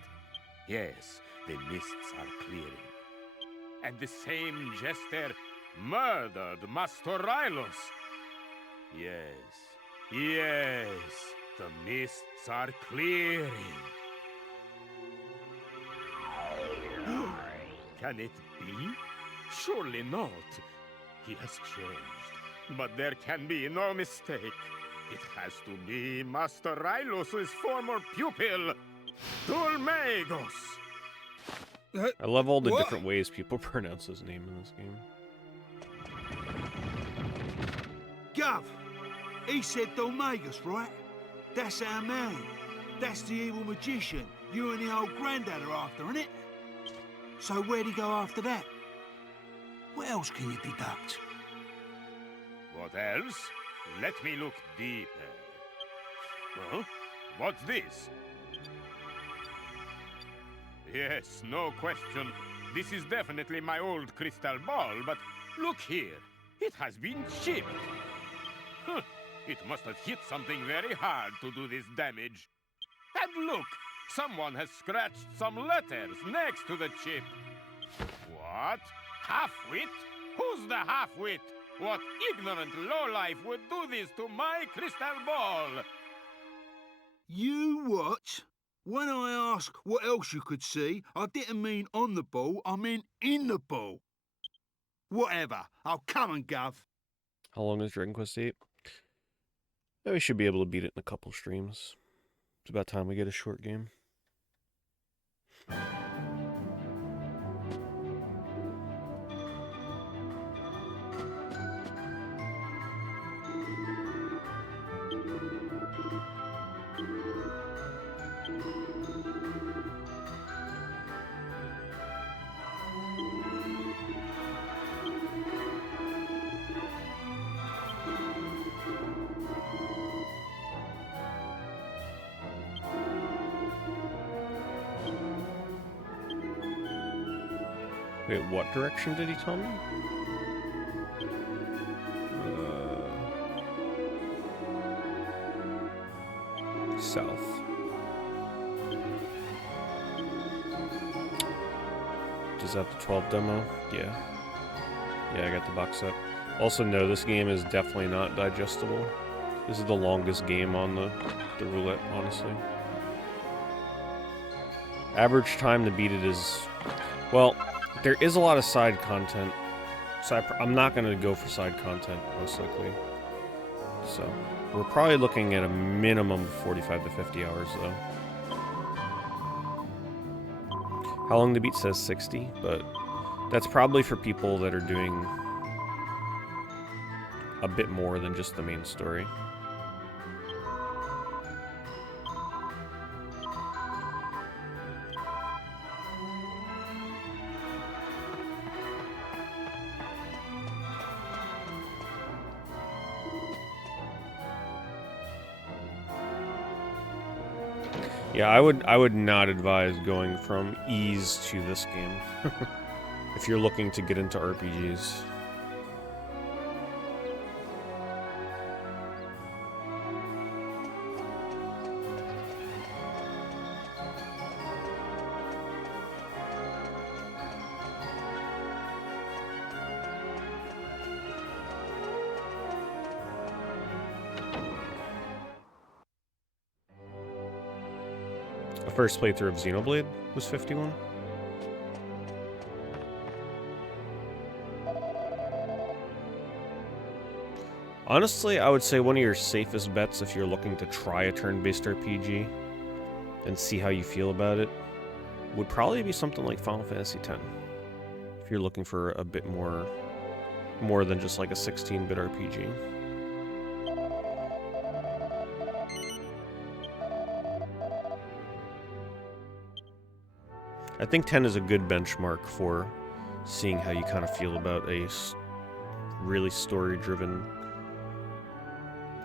Yes, the mists are clearing. And the same jester murdered Master Rylos. Yes, the mists are clearing. Can it be? Surely not. He has changed. But there can be no mistake. It has to be Master Rylos' former pupil, Dulmagos. I love all the What? different ways people pronounce his name in this game. Gov, he said Dolmagus, right? That's our man. That's the evil magician you and the old granddad are after, innit? So where'd he go after that? What else can you deduct? What else? Let me look deeper. Huh? What's this? Yes, no question. This is definitely my old crystal ball, but look here. It has been chipped. Huh. It must have hit something very hard to do this damage. And look, someone has scratched some letters next to the chip. What? Half-wit? Who's the half-wit? What ignorant lowlife would do this to my crystal ball? You what? When I ask what else you could see, I didn't mean on the ball, I meant in the ball. Whatever. I'll come and Gov. How long is Dragon Quest VIII? We should be able to beat it in a couple streams. It's about time we get a short game. Wait, what direction did he tell me? South. Is that the 12 demo? Yeah. Yeah, I got the box set. Also, no, this game is definitely not digestible. This is the longest game on the roulette, honestly. Average time to beat it is... Well, there is a lot of side content, so I'm not going to go for side content, most likely. So, we're probably looking at a minimum of 45 to 50 hours, though. How long to beat says 60, but that's probably for people that are doing a bit more than just the main story. Yeah, I would not advise going from ease to this game if you're looking to get into RPGs. The first playthrough of Xenoblade was 51. Honestly, I would say one of your safest bets if you're looking to try a turn-based RPG and see how you feel about it would probably be something like Final Fantasy X. If you're looking for a bit more than just like a 16-bit RPG. I think 10 is a good benchmark for seeing how you kind of feel about a really story-driven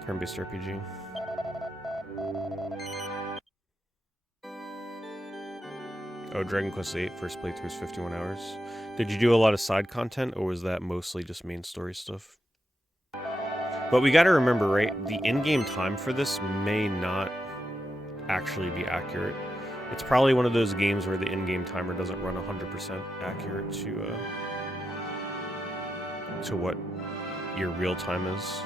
turn-based RPG. Oh, Dragon Quest VIII first playthrough is 51 hours. Did you do a lot of side content, or was that mostly just main story stuff? But we gotta remember, right, the in-game time for this may not actually be accurate. It's probably one of those games where the in-game timer doesn't run 100% accurate to what your real time is.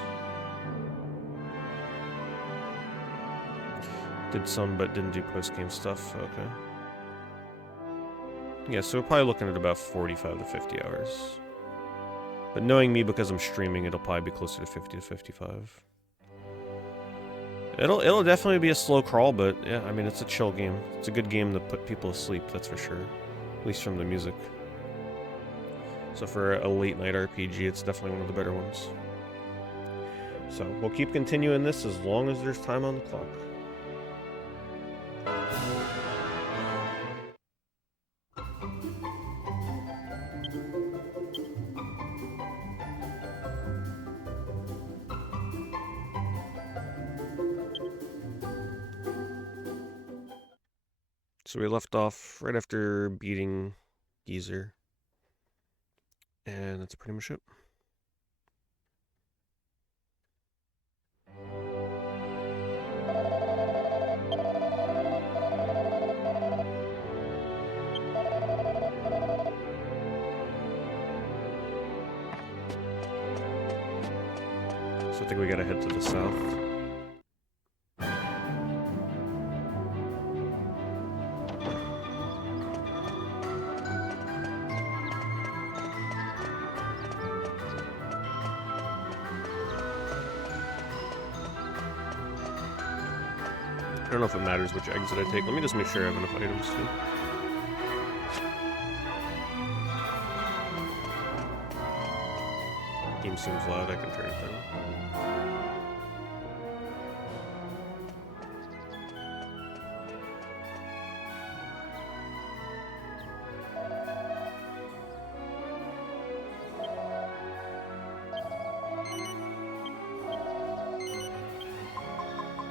Did some, but didn't do post-game stuff. Okay. Yeah, so we're probably looking at about 45 to 50 hours. But knowing me, because I'm streaming, it'll probably be closer to 50 to 55. It'll definitely be a slow crawl, but yeah, I mean, it's a chill game. It's a good game to put people to sleep, that's for sure. At least from the music. So for a late night RPG, it's definitely one of the better ones. So we'll keep continuing this as long as there's time on the clock. So we left off right after beating Geezer. And that's pretty much it. So I think we gotta head to the south. I don't know if it matters which exit I take. Let me just make sure I have enough items too. Game seems loud, I can turn it down.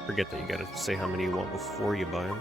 Forget that you gotta say how many you want before you buy them.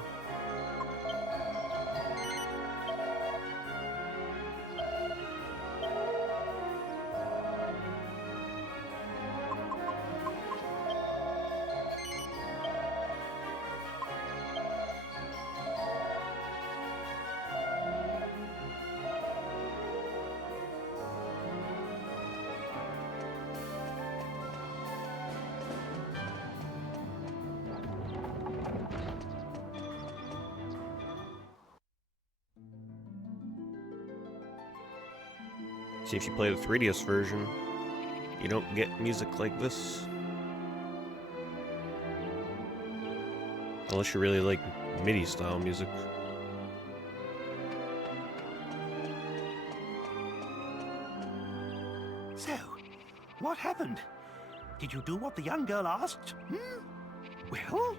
See, if you play the 3DS version, you don't get music like this. Unless you really like MIDI style music. So, what happened? Did you do what the young girl asked? Hmm? Well?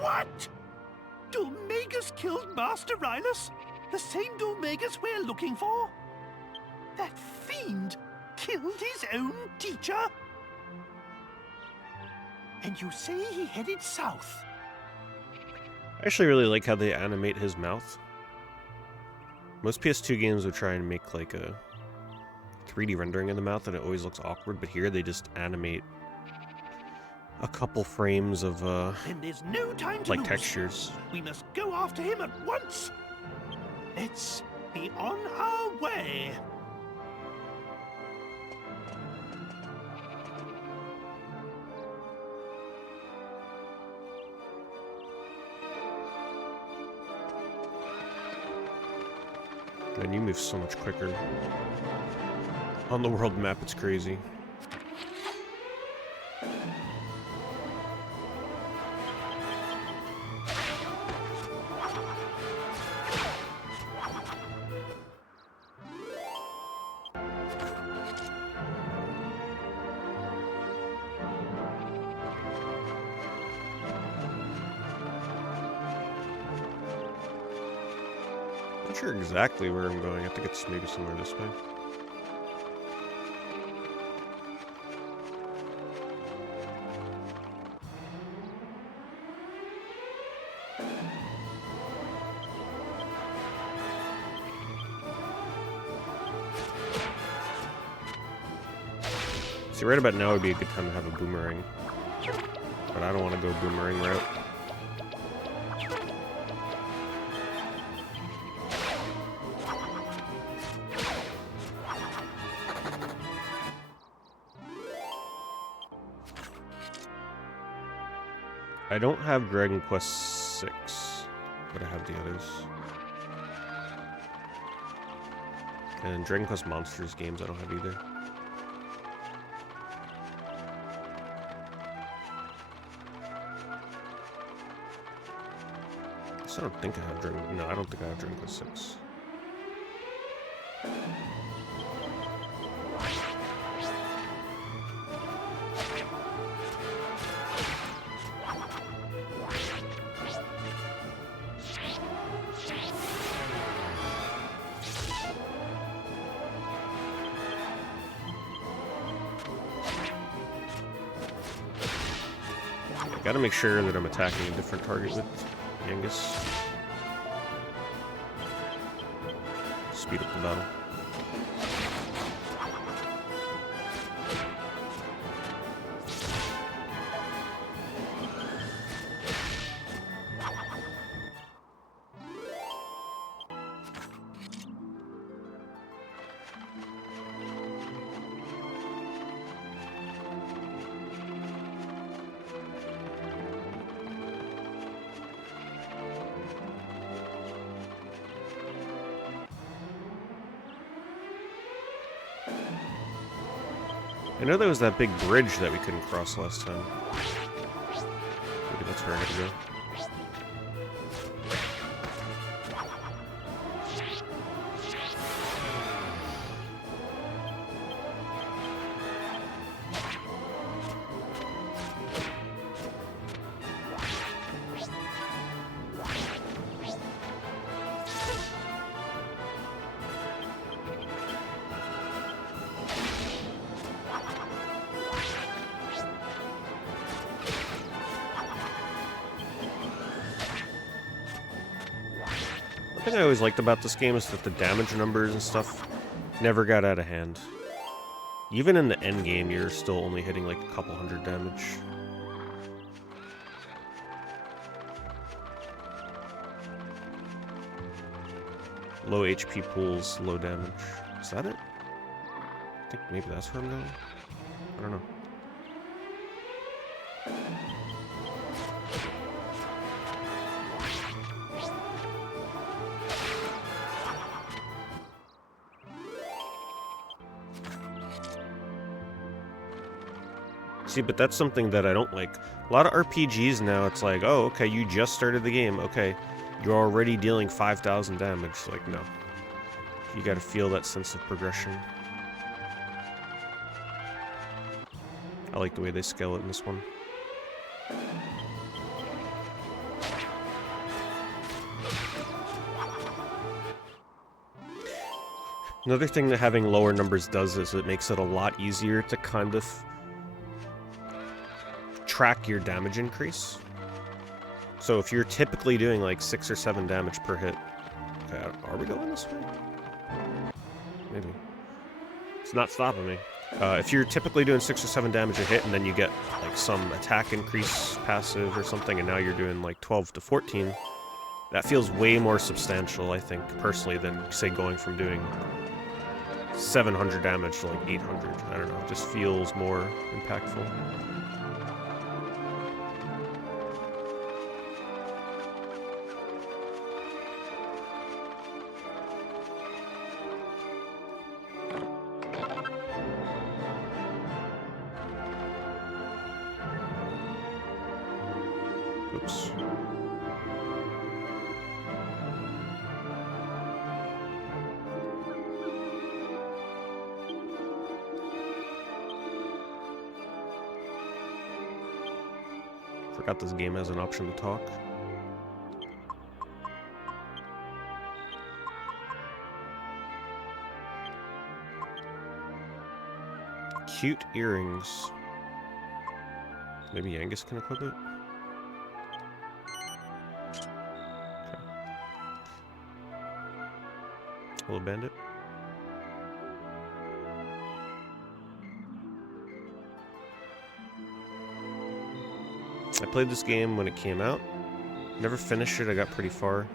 What? Domegas killed Master Rylus? The same Domegas we're looking for? That fiend killed his own teacher? And you say he headed south? I actually really like how they animate his mouth. Most PS2 games would try and make like a 3D rendering of the mouth and it always looks awkward, but here they just animate a couple frames of Then there's no time to like lose. textures. We must go after him at once. Let's be on our way. Man, you move so much quicker. On the world map, it's crazy. Not sure exactly where I'm going. I think it's maybe somewhere this way. See, right about now would be a good time to have a boomerang. But I don't want to go boomerang route. I don't have Dragon Quest VI, but I have the others. And Dragon Quest Monsters games I don't have either. I don't think I have Dragon... No, I don't think I have Dragon Quest VI. I gotta make sure that I'm attacking a different target with Angus. Speed up the battle. I know there was that big bridge that we couldn't cross last time. Maybe that's where I gotta go. One thing I always liked about this game is that the damage numbers and stuff never got out of hand. Even in the end game, you're still only hitting like a couple hundred damage. Low HP pools, low damage. Is that it? I think maybe that's where I'm going. I don't know. See, but that's something that I don't like. A lot of RPGs now, it's like, oh, okay, you just started the game. Okay, you're already dealing 5,000 damage. Like, no. You gotta feel that sense of progression. I like the way they scale it in this one. Another thing that having lower numbers does is it makes it a lot easier to kind of track your damage increase. So if you're typically doing like 6 or 7 damage per hit... Okay, are we going this way? Maybe. It's not stopping me. If you're typically doing 6 or 7 damage a hit and then you get like some attack increase passive or something and now you're doing like 12 to 14, that feels way more substantial, I think, personally, than, say, going from doing 700 damage to like 800. I don't know, it just feels more impactful. Oops. Forgot this game has an option to talk. Cute earrings. Maybe Angus can equip it? Okay. Hello, bandit. I played this game when it came out. Never finished it, I got pretty far.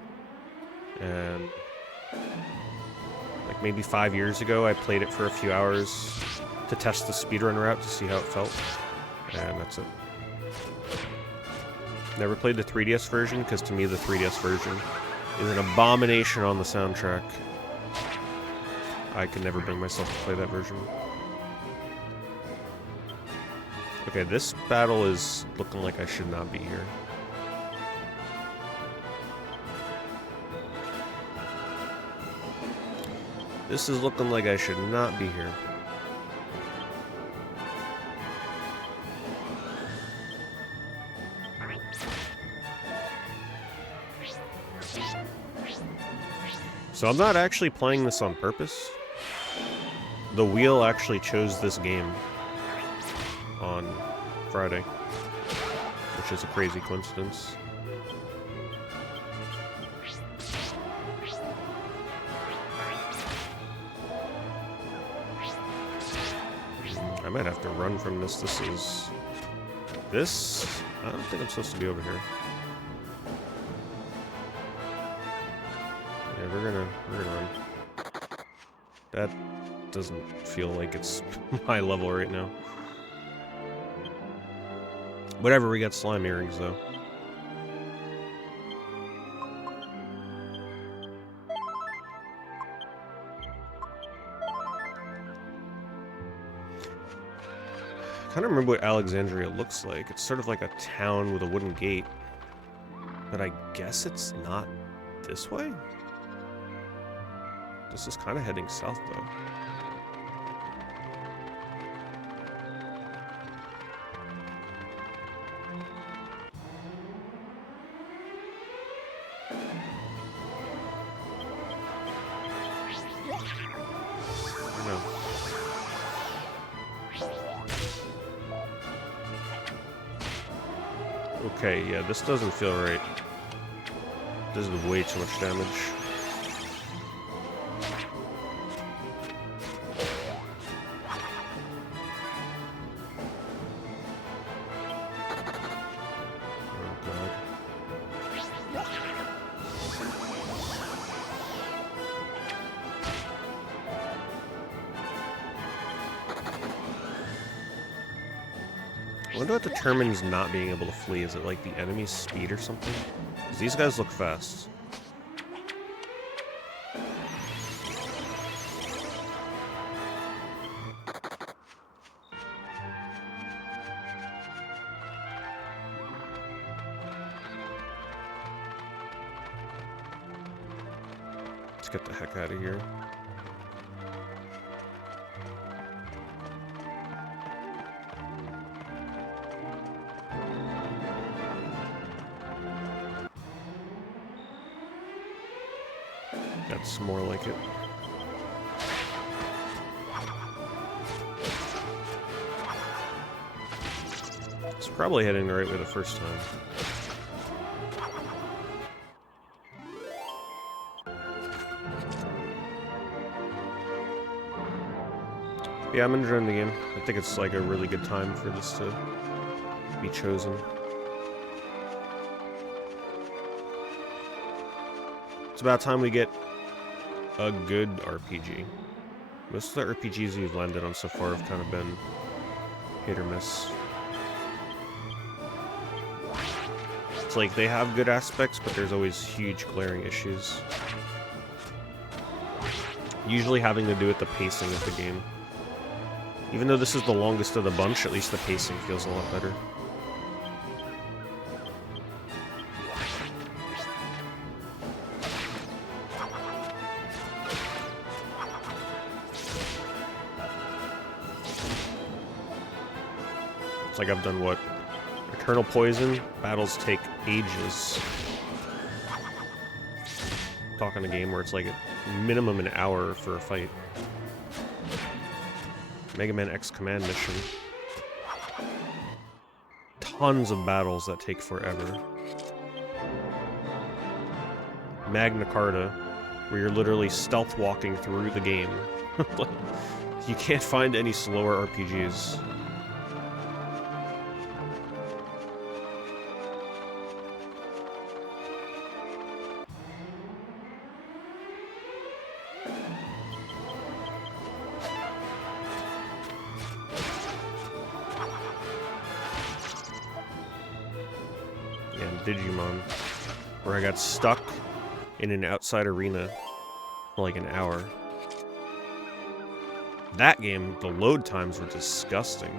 And like maybe 5 years ago, I played it for a few hours to test the speedrun route to see how it felt. And that's it. Never played the 3DS version, because to me the 3DS version is an abomination on the soundtrack. I could never bring myself to play that version. Okay, this battle is looking like I should not be here. This is looking like I should not be here. So I'm not actually playing this on purpose. The wheel actually chose this game on Friday, which is a crazy coincidence. I might have to run from this. This, I don't think I'm supposed to be over here. Yeah, we're gonna run. That doesn't feel like it's my level right now. Whatever, we got slime earrings though. I kind of remember what Alexandria looks like. It's sort of like a town with a wooden gate. But I guess it's not this way? This is kind of heading south though. Okay, yeah, this doesn't feel right. This is way too much damage. Oh god. I wonder what determines not being able to flee. Is it like the enemy's speed or something? Because these guys look fast. Let's get the heck out of here. That's more like it. It's probably heading the right way the first time. Yeah, I'm enjoying the game. I think it's like a really good time for this to be chosen. It's about time we get a good RPG. Most of the RPGs we've landed on so far have kind of been hit or miss. It's like they have good aspects, but there's always huge glaring issues. Usually having to do with the pacing of the game. Even though this is the longest of the bunch, at least the pacing feels a lot better. It's like I've done what? Eternal Poison? Battles take ages. Talking a game where it's like a minimum an hour for a fight. Mega Man X Command mission. Tons of battles that take forever. Magna Carta, where you're literally stealth walking through the game. You can't find any slower RPGs. Digimon, where I got stuck in an outside arena for like an hour. That game, the load times were disgusting.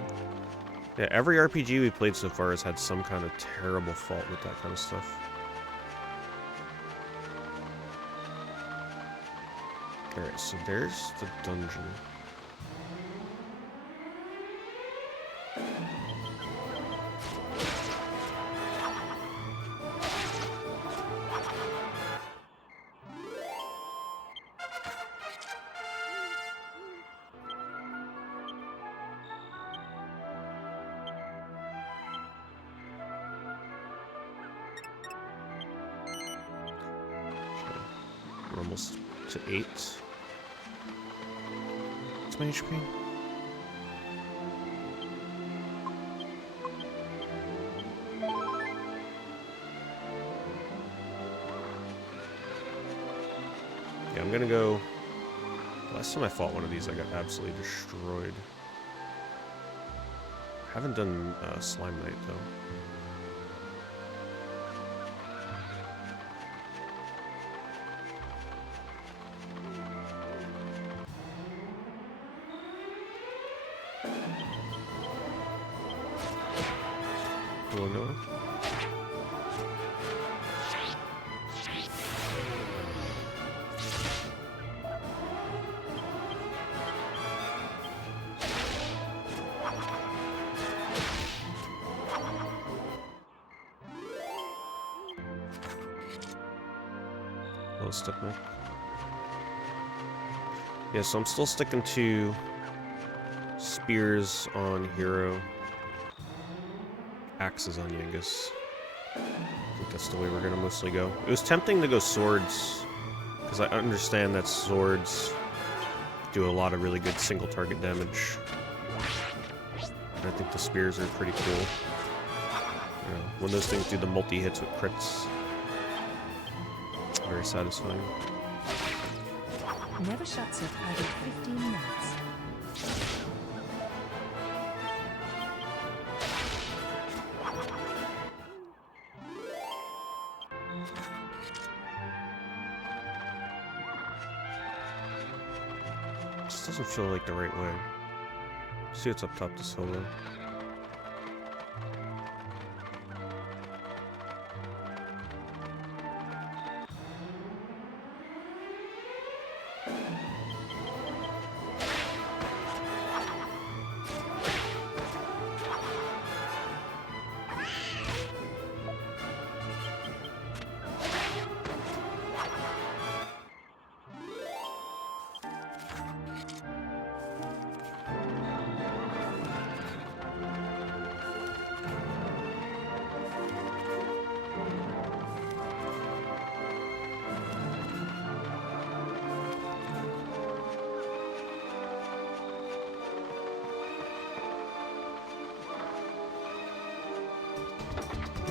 Yeah, every RPG we played so far has had some kind of terrible fault with that kind of stuff. Alright, so there's the dungeon. We're almost to 8. What's my HP? Yeah, I'm gonna go... Last time I fought one of these, I got absolutely destroyed. Haven't done Slime Knight, though. Hello, Noah. Hello, Stickman. Yeah, so I'm still sticking to spears on Hero. Axes on Yangus. I think that's the way we're gonna mostly go. It was tempting to go swords, because I understand that swords do a lot of really good single target damage. And I think the spears are pretty cool. You know, when those things do the multi-hits with crits. Very satisfying. Never shuts it added 15 minutes. This doesn't feel like the right way. See what's up top to solo.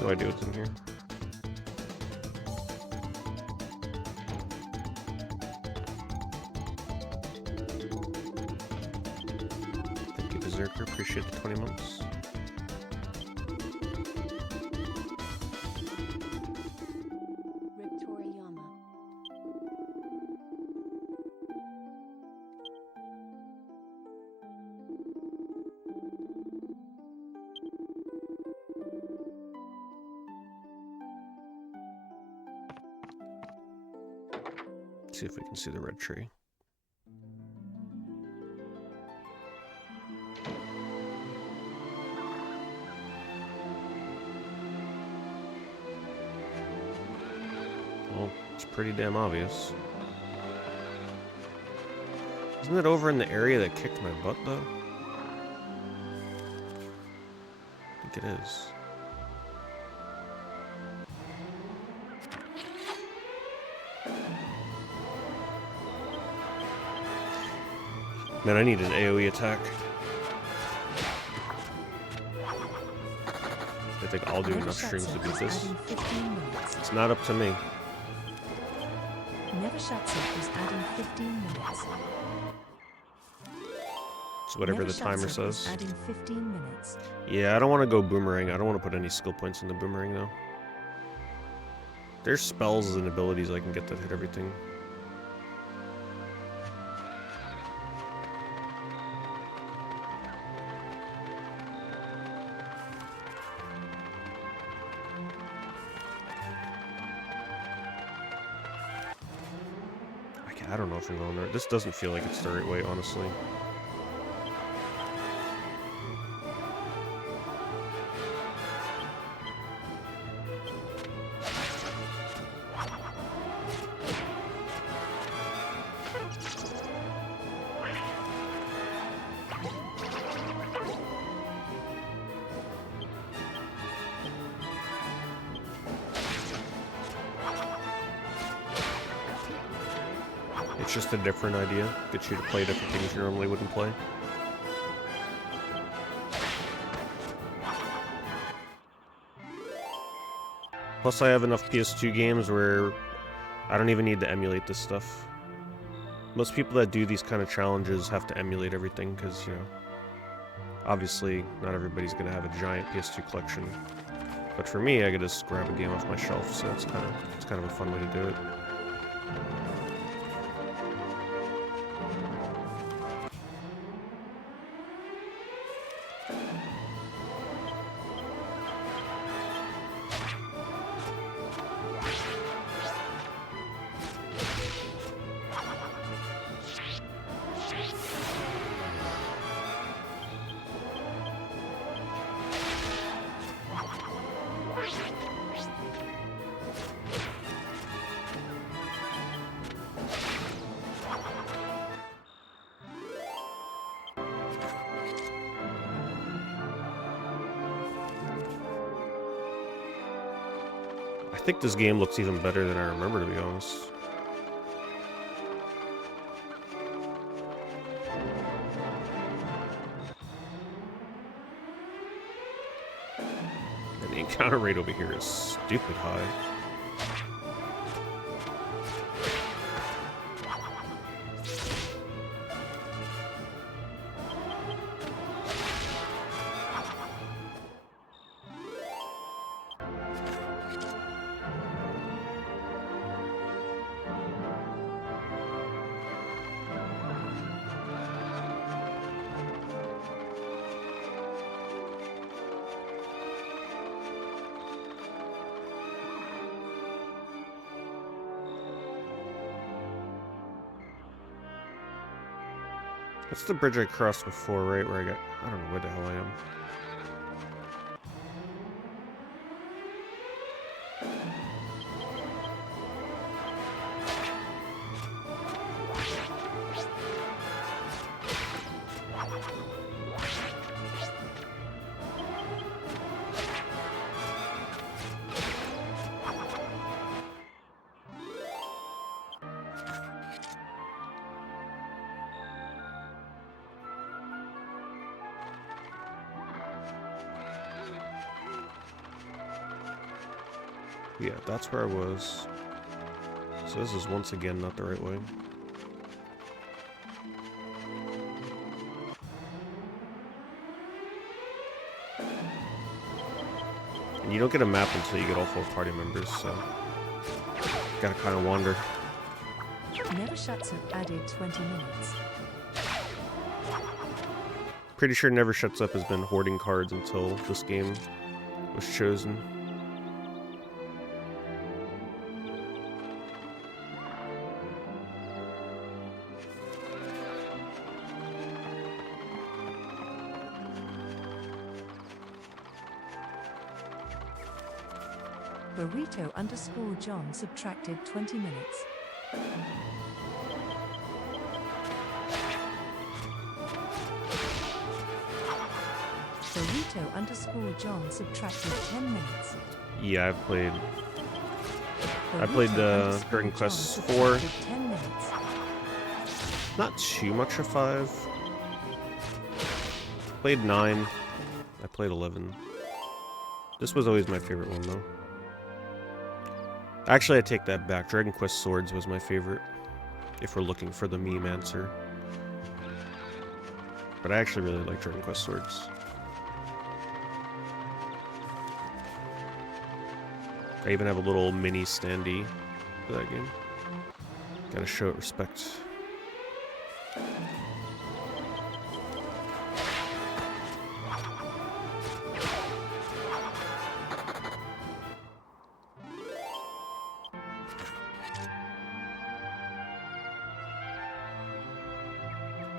No idea what's in here. Thank you, Berserker. Appreciate the 20 months. See if we can see the red tree. Well, it's pretty damn obvious. Isn't it over in the area that kicked my butt, though? I think it is. Man, I need an AoE attack. I think I'll do enough streams to beat this. It's not up to me. Never Shuts Up is adding 15 minutes. It's whatever Never the timer Shuts Up is says. adding 15 minutes. Yeah, I don't want to go boomerang. I don't want to put any skill points in the boomerang, though. There's spells and abilities I can get that hit everything. I don't know if I'm going there. This doesn't feel like it's the right way, honestly. It's just a different idea. Gets you to play different things you normally wouldn't play. Plus, I have enough PS2 games where I don't even need to emulate this stuff. Most people that do these kind of challenges have to emulate everything because, you know, obviously not everybody's going to have a giant PS2 collection. But for me, I could just grab a game off my shelf, so it's kind of a fun way to do it. I think this game looks even better than I remember, to be honest. And the encounter rate over here is stupid high. That's the bridge I crossed before, right? Where I got... I don't know where the hell I am. Yeah, that's where I was. So this is once again not the right way. And you don't get a map until you get all 4 party members, so gotta kind of wander. Never Shuts Up added 20 minutes. Pretty sure Never Shuts Up has been hoarding cards until this game was chosen. Burrito_John subtracted 20 minutes. Burrito_John subtracted 10 minutes. Yeah, I played Dragon Quest 4. 10 minutes. Not too much of 5. Played 9. I played 11. This was always my favorite one, though. Actually, I take that back. Dragon Quest Swords was my favorite, if we're looking for the meme answer. But I actually really like Dragon Quest Swords. I even have a little mini standee for that game. Gotta show it respect.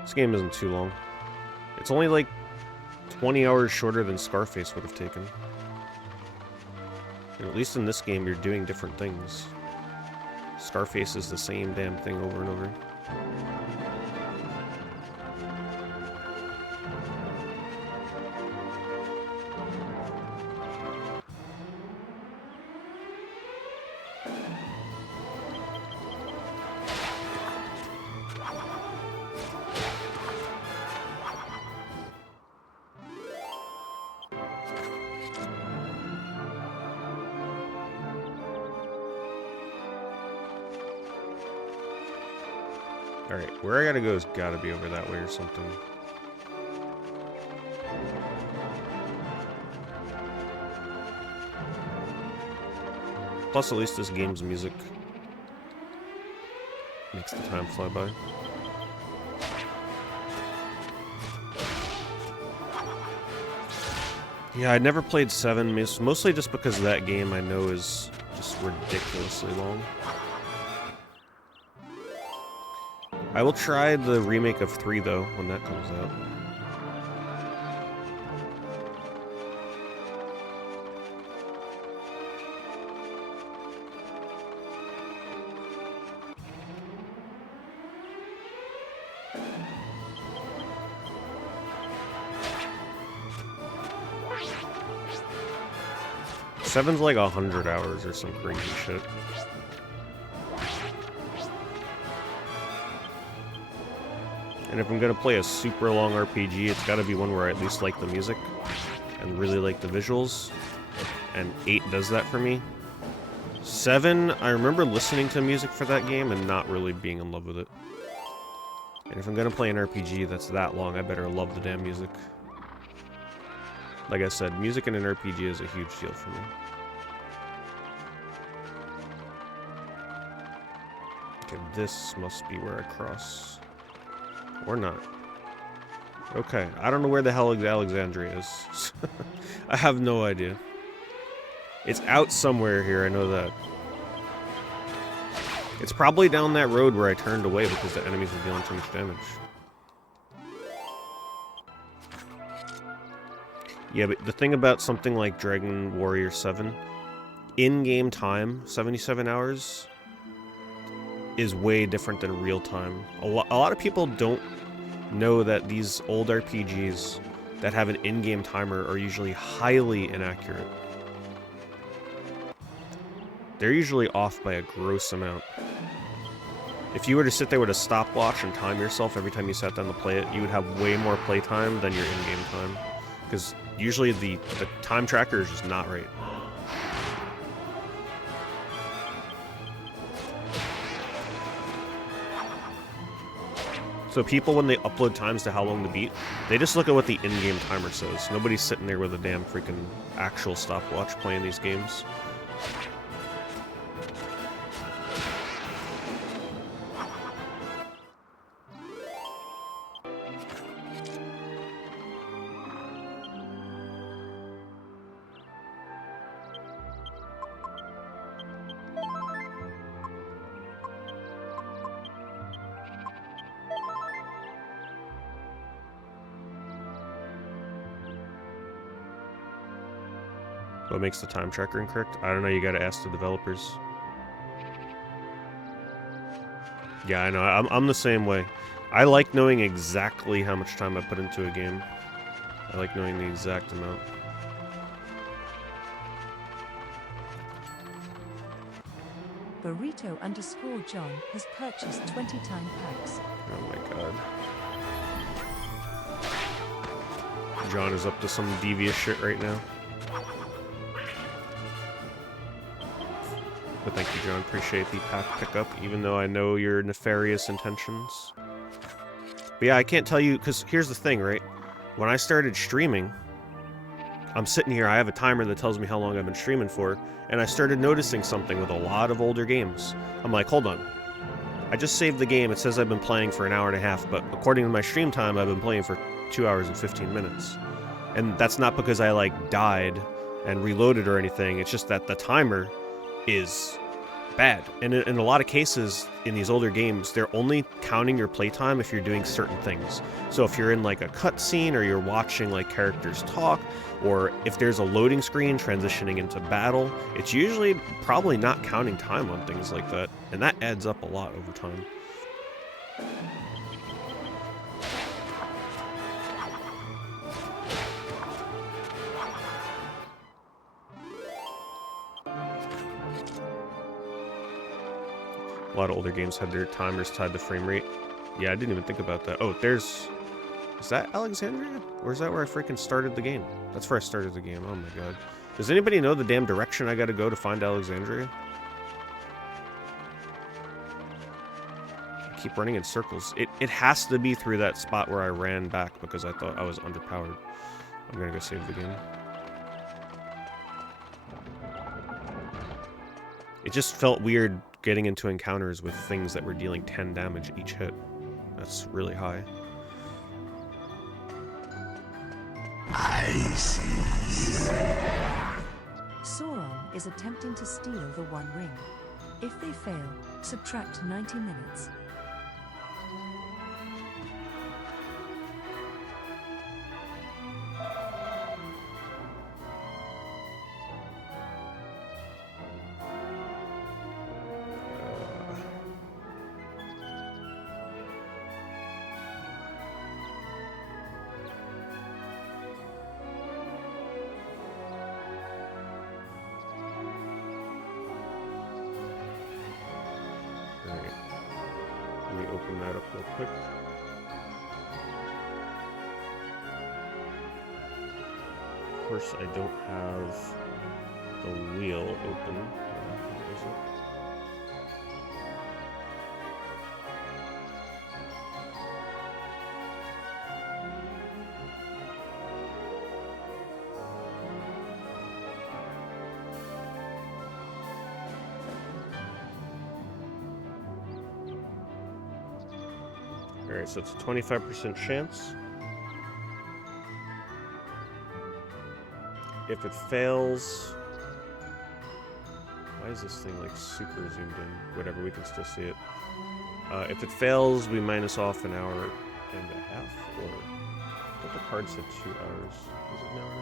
This game isn't too long. It's only like 20 hours shorter than Scarface would have taken. And at least in this game, you're doing different things. Scarface is the same damn thing over and over. Alright, where I gotta go has gotta be over that way or something. Plus, at least this game's music makes the time fly by. Yeah, I never played 7, mostly just because that game I know is just ridiculously long. I will try the remake of 3, though, when that comes out. Seven's like 100 hours or some crazy shit. And if I'm gonna play a super long RPG, it's gotta be one where I at least like the music and really like the visuals. And 8 does that for me. 7, I remember listening to music for that game and not really being in love with it. And if I'm gonna play an RPG that's that long, I better love the damn music. Like I said, music in an RPG is a huge deal for me. Okay, this must be where I cross. Or not. Okay, I don't know where the hell Alexandria is. I have no idea. It's out somewhere here, I know that. It's probably down that road where I turned away because the enemies were dealing too much damage. Yeah, but the thing about something like Dragon Warrior 7, in-game time, 77 hours, is way different than real time. A lot of people don't know that these old RPGs that have an in-game timer are usually highly inaccurate. They're usually off by a gross amount. If you were to sit there with a stopwatch and time yourself every time you sat down to play it, you would have way more playtime than your in-game time. Because usually the time tracker is just not right. So people, when they upload times to how long to beat, they just look at what the in-game timer says. Nobody's sitting there with a damn freaking actual stopwatch playing these games. What makes the time tracker incorrect? I don't know, you gotta ask the developers. Yeah, I know, I'm the same way. I like knowing exactly how much time I put into a game. I like knowing the exact amount. Burrito_John has purchased 20 time packs. Oh my god. John is up to some devious shit right now. But thank you, John. Appreciate the pack pickup, even though I know your nefarious intentions. But yeah, I can't tell you, because here's the thing, right? When I started streaming, I'm sitting here, I have a timer that tells me how long I've been streaming for, and I started noticing something with a lot of older games. I'm like, hold on. I just saved the game, it says I've been playing for an hour and a half, but according to my stream time, I've been playing for 2 hours and 15 minutes. And that's not because I, like, died and reloaded or anything, it's just that the timer is bad. And in a lot of cases, in these older games, they're only counting your playtime if you're doing certain things. So if you're in like a cutscene, or you're watching like characters talk, or if there's a loading screen transitioning into battle, it's usually probably not counting time on things like that. And that adds up a lot over time. A lot of older games had their timers tied to frame rate. Yeah, I didn't even think about that. Oh, there's... Is that Alexandria? Or is that where I freaking started the game? That's where I started the game. Oh my god. Does anybody know the damn direction I gotta go to find Alexandria? I keep running in circles. It has to be through that spot where I ran back because I thought I was underpowered. I'm gonna go save the game. It just felt weird getting into encounters with things that were dealing 10 damage each hit. That's really high. I see. Sauron is attempting to steal the One Ring. If they fail, subtract 90 minutes. Open that up real quick. Of course, I don't have the wheel open. Is it? Alright, so it's a 25% chance. If it fails... Why is this thing like super zoomed in? Whatever, we can still see it. If it fails, we minus off an hour and a half, or... I thought the card said 2 hours. Is it an hour and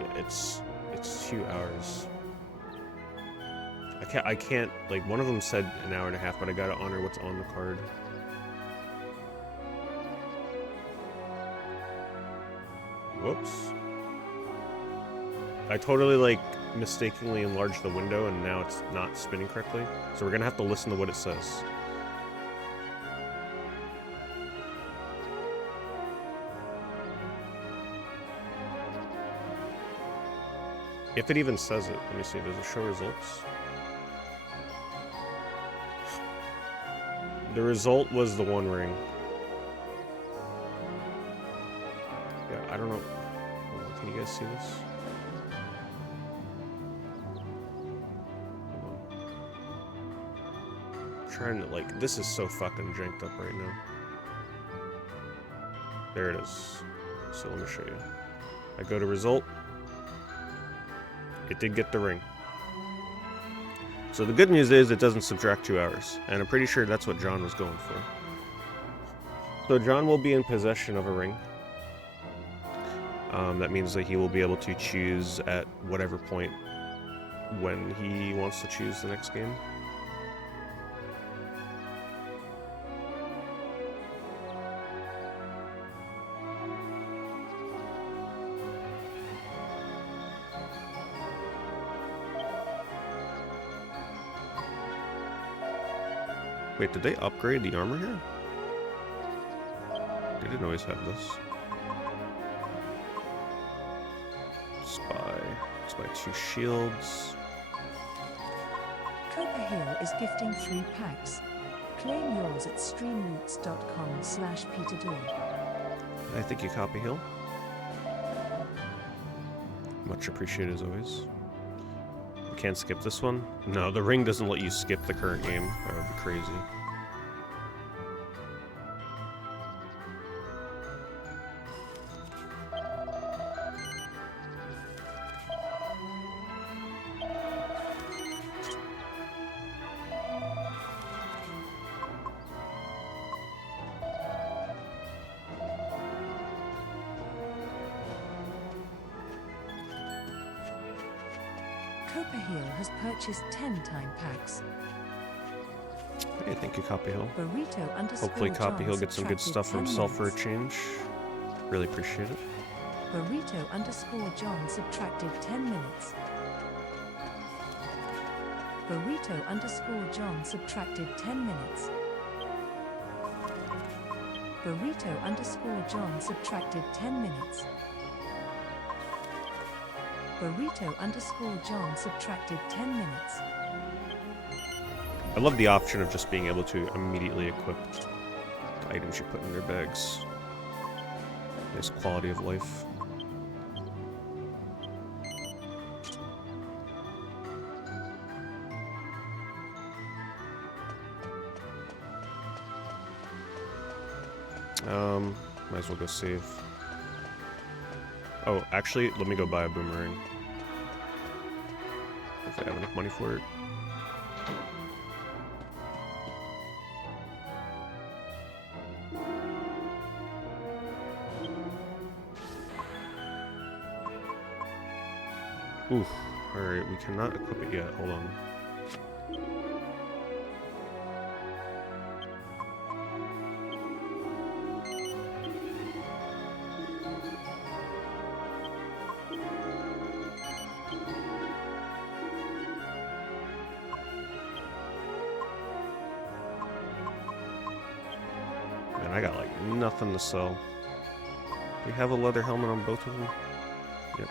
a half? Yeah, it's 2 hours. I can't, like, one of them said an hour and a half, but I gotta honor what's on the card. Whoops. I totally, like, mistakenly enlarged the window, and now it's not spinning correctly. So we're gonna have to listen to what it says. If it even says it. Let me see, does it show results? The result was the One Ring. Yeah, I don't know. Can you guys see this? Hold on. I'm trying to, like, this is so fucking janked up right now. There it is. So let me show you. I go to result. It did get the ring. So the good news is it doesn't subtract 2 hours. And I'm pretty sure that's what John was going for. So John will be in possession of a ring. That means that he will be able to choose at whatever point when he wants to choose the next game. Wait, did they upgrade the armor here? They didn't always have this. Spy 2 shields. Copperhill is gifting 3 packs. Claim yours at streamroots.com/PeteDorr. I think you copy Hill. Much appreciated as always. We can't skip this one. No, the ring doesn't let you skip the current game. That would be crazy. Copperhill has purchased 10 time packs. Hey, thank you, Copy Hill. Burrito underscore Hopefully Copy Hill John gets some good subtracted stuff for 10 himself for a minutes. change. Really appreciate it. Burrito underscore John subtracted 10 minutes. Burrito underscore John subtracted 10 minutes. Burrito underscore John subtracted 10 minutes. Burrito underscore John subtracted 10 minutes. I love the option of just being able to immediately equip the items you put in their bags. Nice quality of life. Might as well go save. Oh, actually, let me go buy a boomerang. If I have enough money for it. Oof. Alright, we cannot equip it yet. Hold on. Man, I got like nothing to sell. We have a leather helmet on both of them. Yep.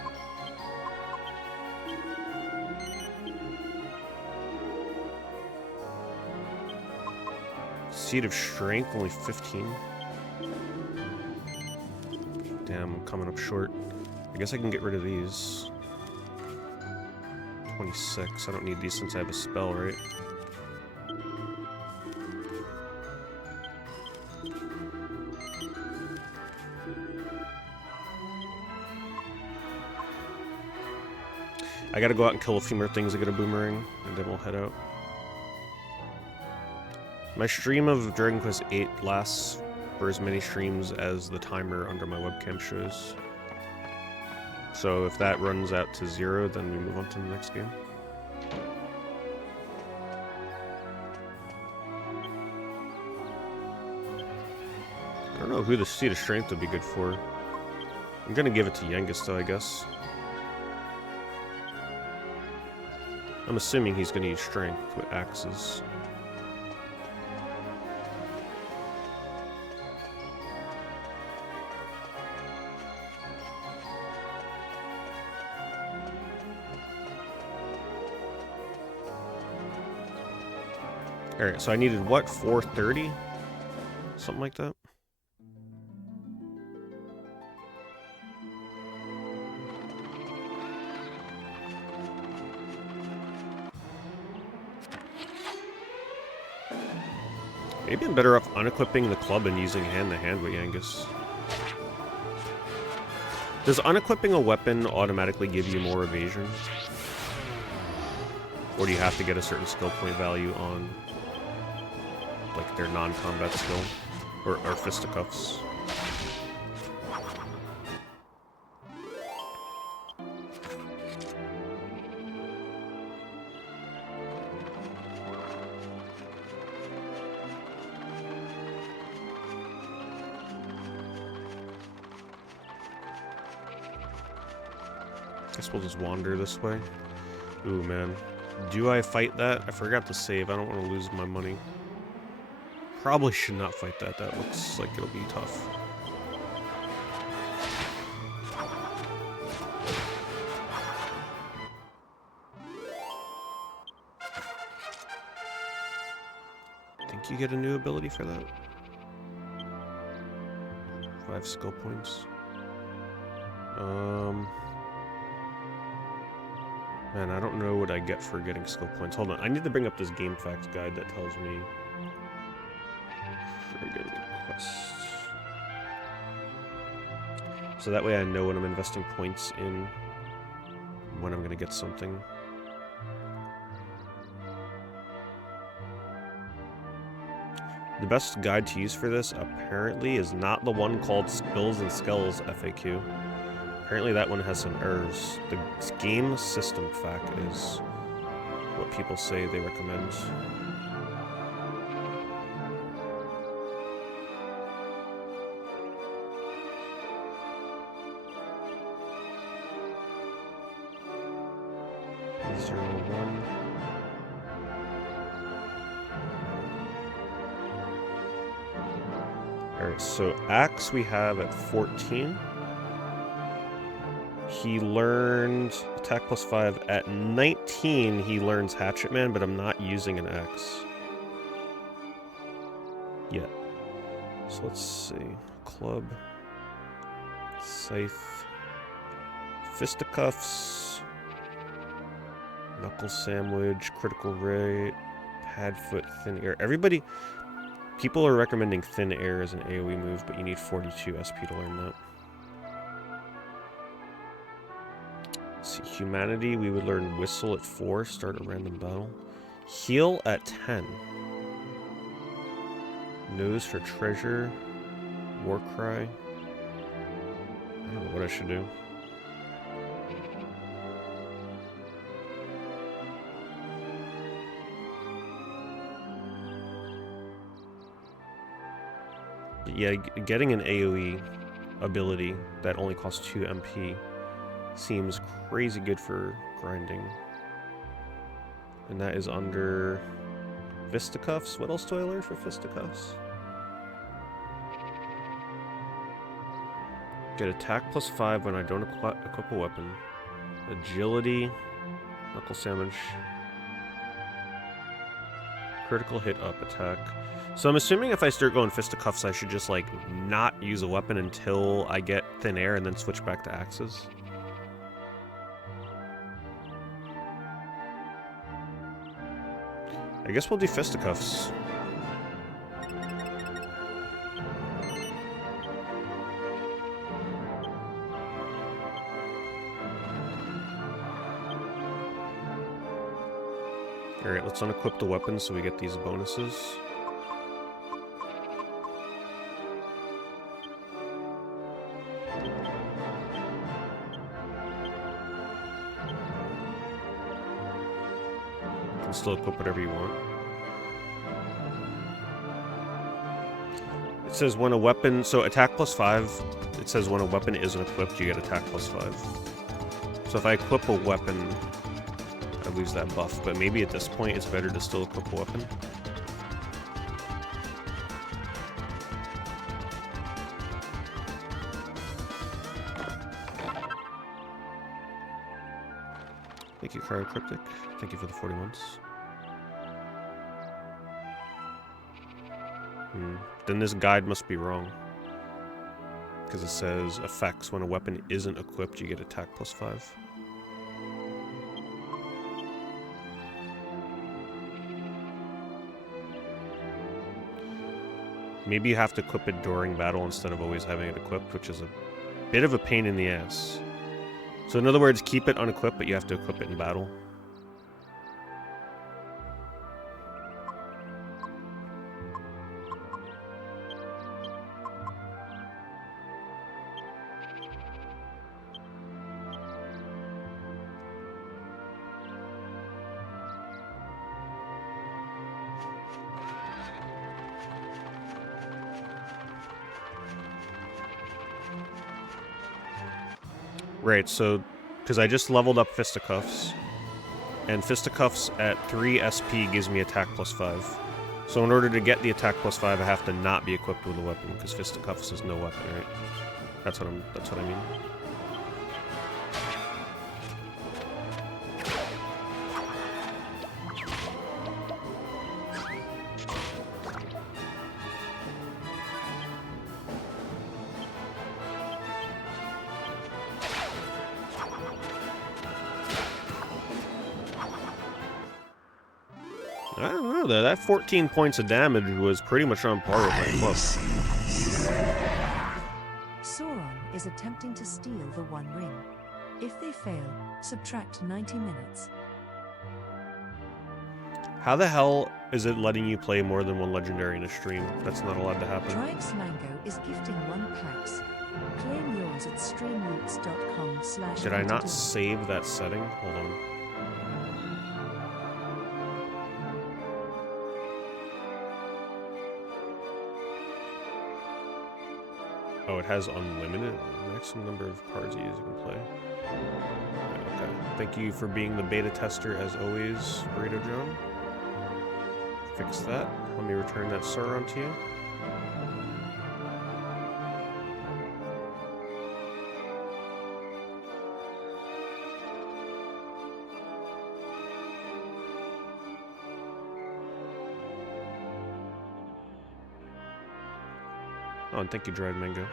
Seed of Strength, only 15. Damn, I'm coming up short. I guess I can get rid of these. 26. I don't need these since I have a spell, right? I gotta go out and kill a few more things to get a boomerang, and then we'll head out. My stream of Dragon Quest VIII lasts for as many streams as the timer under my webcam shows. So if that runs out to 0, then we move on to the next game. I don't know who the Seed of Strength would be good for. I'm gonna give it to Yengus though, I guess. I'm assuming he's gonna use Strength with axes. Alright, so I needed what? 430? Something like that? Maybe I'm better off unequipping the club and using hand-to-hand with Yangus. Does unequipping a weapon automatically give you more evasion? Or do you have to get a certain skill point value on, like, their non-combat skill? Or fisticuffs? Guess we'll just wander this way. Ooh, man. Do I fight that? I forgot to save. I don't want to lose my money. Probably should not fight that. That looks like it'll be tough. Think you get a new ability for that? 5 skill points. Man, I don't know what I get for getting skill points. Hold on, I need to bring up this game facts guide that tells me. So that way I know when I'm investing points in when I'm gonna get something. The best guide to use for this, apparently, is not the one called Spills and Skells FAQ. Apparently that one has some errors. The game system fact is what people say they recommend. E01. Alright, so Axe we have at 14. He learned attack plus 5. At 19, he learns Hatchet Man, but I'm not using an axe yet. So let's see. Club. Scythe. Fisticuffs. Knuckle Sandwich. Critical Ray. Padfoot. Thin Air. Everybody... People are recommending Thin Air as an AoE move, but you need 42 SP to learn that. See, Humanity, we would learn Whistle at 4, start a random battle. Heal at 10. Nose for Treasure. Warcry. I don't know what I should do. But yeah, getting an AoE ability that only costs 2 MP seems crazy good for grinding. And that is under Fisticuffs. What else do I learn for Fisticuffs? Get attack plus 5 when I don't equip a weapon. Agility. Knuckle Sandwich. Critical hit up attack. So I'm assuming if I start going Fisticuffs, I should just, like, not use a weapon until I get Thin Air and then switch back to axes. I guess we'll do Fisticuffs. Alright, let's unequip the weapons so we get these bonuses. You can still equip whatever you want. It says when a weapon, so attack plus 5, it says when a weapon isn't equipped, you get attack plus 5. So if I equip a weapon, I lose that buff, but maybe at this point it's better to still equip a weapon. Thank you, Cryocryptic. Thank you for the 40 months. Then this guide must be wrong. Because it says effects when a weapon isn't equipped, you get attack +5. Maybe you have to equip it during battle instead of always having it equipped, which is a bit of a pain in the ass. So in other words, keep it unequipped, but you have to equip it in battle. Right, so, because I just leveled up Fisticuffs, and Fisticuffs at 3 SP gives me attack +5. So in order to get the attack +5, I have to not be equipped with a weapon, because Fisticuffs is no weapon, right? That's what I mean. I don't know, though. That 14 points of damage was pretty much on par with my club. Sauron is attempting to steal the One Ring. If they fail, subtract 90 minutes. How the hell is it letting you play more than one legendary in a stream? That's not allowed to happen. Triumph's Mango is gifting 1 packs. Claim yours at streamroots.com/. Did I not save that setting? Hold on. Oh, it has unlimited maximum number of cards a user can play. Okay. Thank you for being the beta tester as always, Burrito John. Fix that. Let me return that Sauron to you. Oh, and thank you, Dried Mango.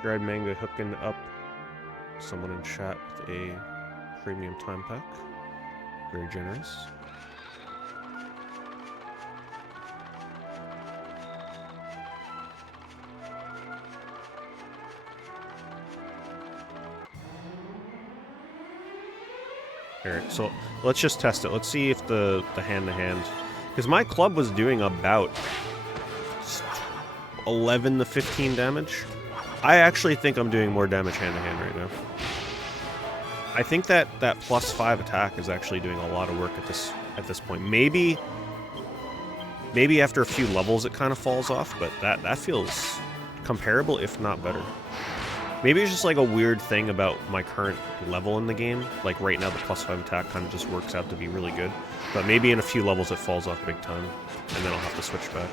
Dried Mango hooking up someone in chat with a premium time pack. Very generous. Alright, so let's just test it. Let's see if the hand-to-hand... Because my club was doing about 11 to 15 damage. I actually think I'm doing more damage hand-to-hand right now. I think that +5 attack is actually doing a lot of work at this point. Maybe after a few levels it kind of falls off, but that feels comparable, if not better. Maybe it's just like a weird thing about my current level in the game. Like right now the +5 attack kind of just works out to be really good. But maybe in a few levels it falls off big time, and then I'll have to switch back.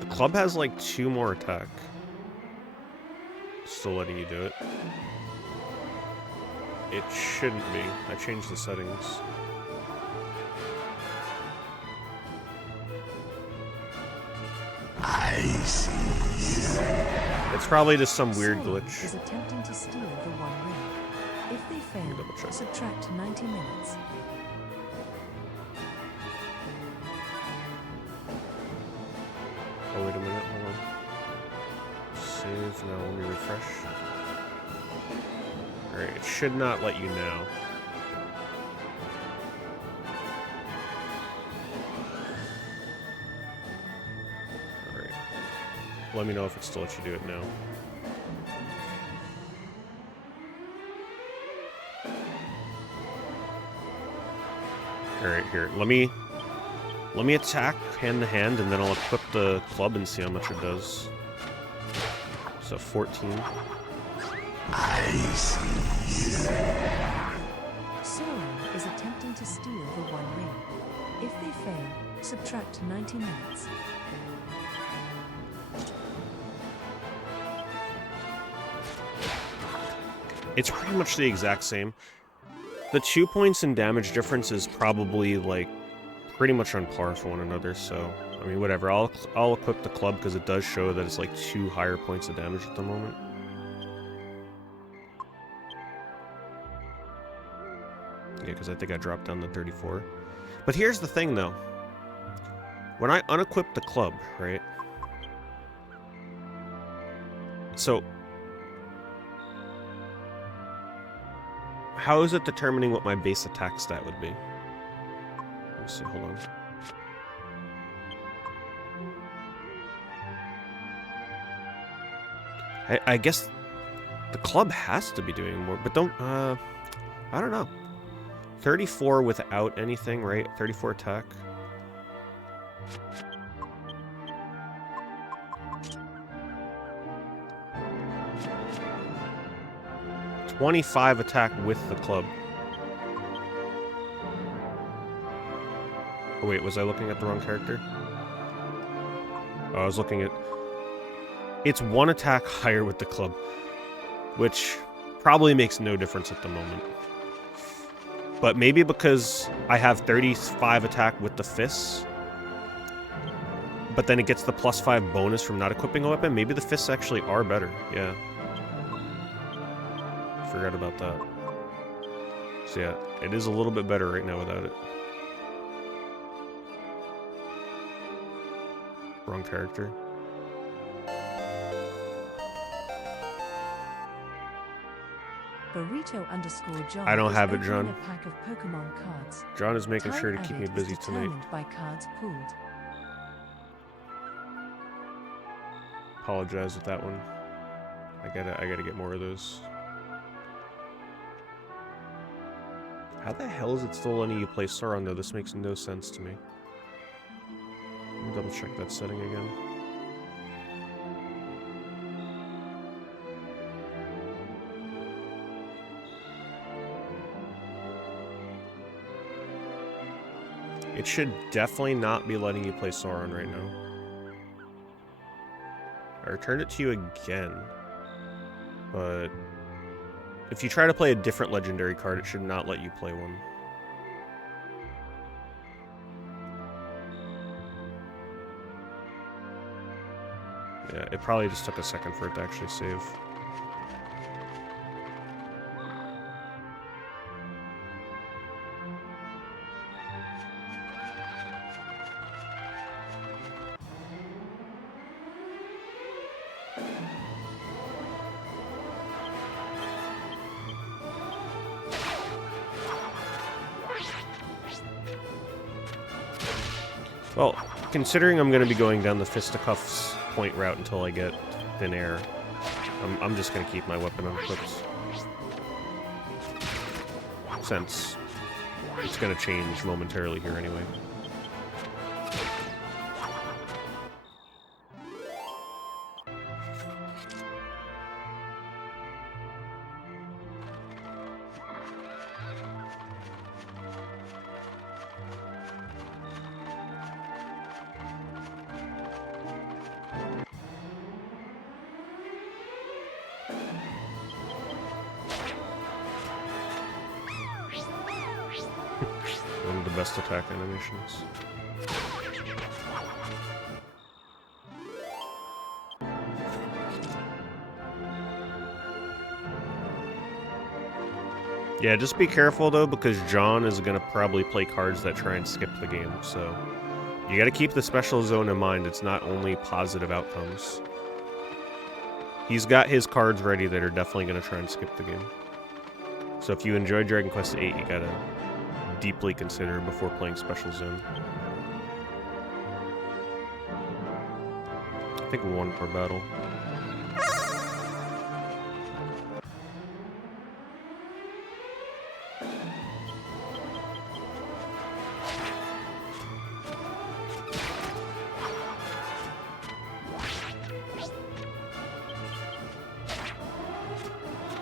The club has like 2 more attack. Still letting you do it. It shouldn't be. I changed the settings. I see. It's probably just some weird Sauron glitch. is attempting to steal the One Ring. If they fail, subtract 90 minutes. Oh, wait a minute, hold on. Save, now let me refresh. Alright, it should not let you now. Alright. Let me know if it still lets you do it now. Alright, here. Let me attack hand to hand, and then I'll equip the club and see how much it does. So 14. I see. Sauron is attempting to steal the One Ring. If they fail, subtract 90 minutes. It's pretty much the exact same. The 2 points in damage difference is probably, like, pretty much on par for one another, so... I mean, whatever. I'll equip the club because it does show that it's, like, 2 higher points of damage at the moment. Yeah, because I think I dropped down to 34. But here's the thing, though. When I unequip the club, right? So... how is it determining what my base attack stat would be? Let me see, hold on. I guess the club has to be doing more, but don't, I don't know. 34 without anything, right? 34 attack. $25 attack with the club. Oh wait, was I looking at the wrong character? Oh, I was looking at... It's 1 attack higher with the club, which probably makes no difference at the moment. But maybe because I have 35 attack with the fists, but then it gets the +5 bonus from not equipping a weapon, maybe the fists actually are better, yeah. Forgot about that. So yeah, it is a little bit better right now without it. Wrong character. Burrito_John. I don't have it, is John. opening a pack of Pokemon cards. John is making Time sure to keep me added busy is tonight. determined by cards pulled. Apologize with that one. I gotta get more of those. How the hell is it still letting you play Sauron though? This makes no sense to me. Let me double check that setting again. It should definitely not be letting you play Sauron right now. I returned it to you again. But if you try to play a different legendary card, it should not let you play one. Yeah, it probably just took a second for it to actually save. Well, considering I'm going to be going down the fisticuffs point route until I get thin air, I'm just going to keep my weapon unequipped. Since it's going to change momentarily here anyway. One of the best attack animations. Yeah, just be careful though, because John is going to probably play cards that try and skip the game, so you got to keep the special zone in mind. It's not only positive outcomes. He's got his cards ready that are definitely going to try and skip the game. So if you enjoy Dragon Quest VIII, you got to deeply consider before playing Special Zone. I think one per battle.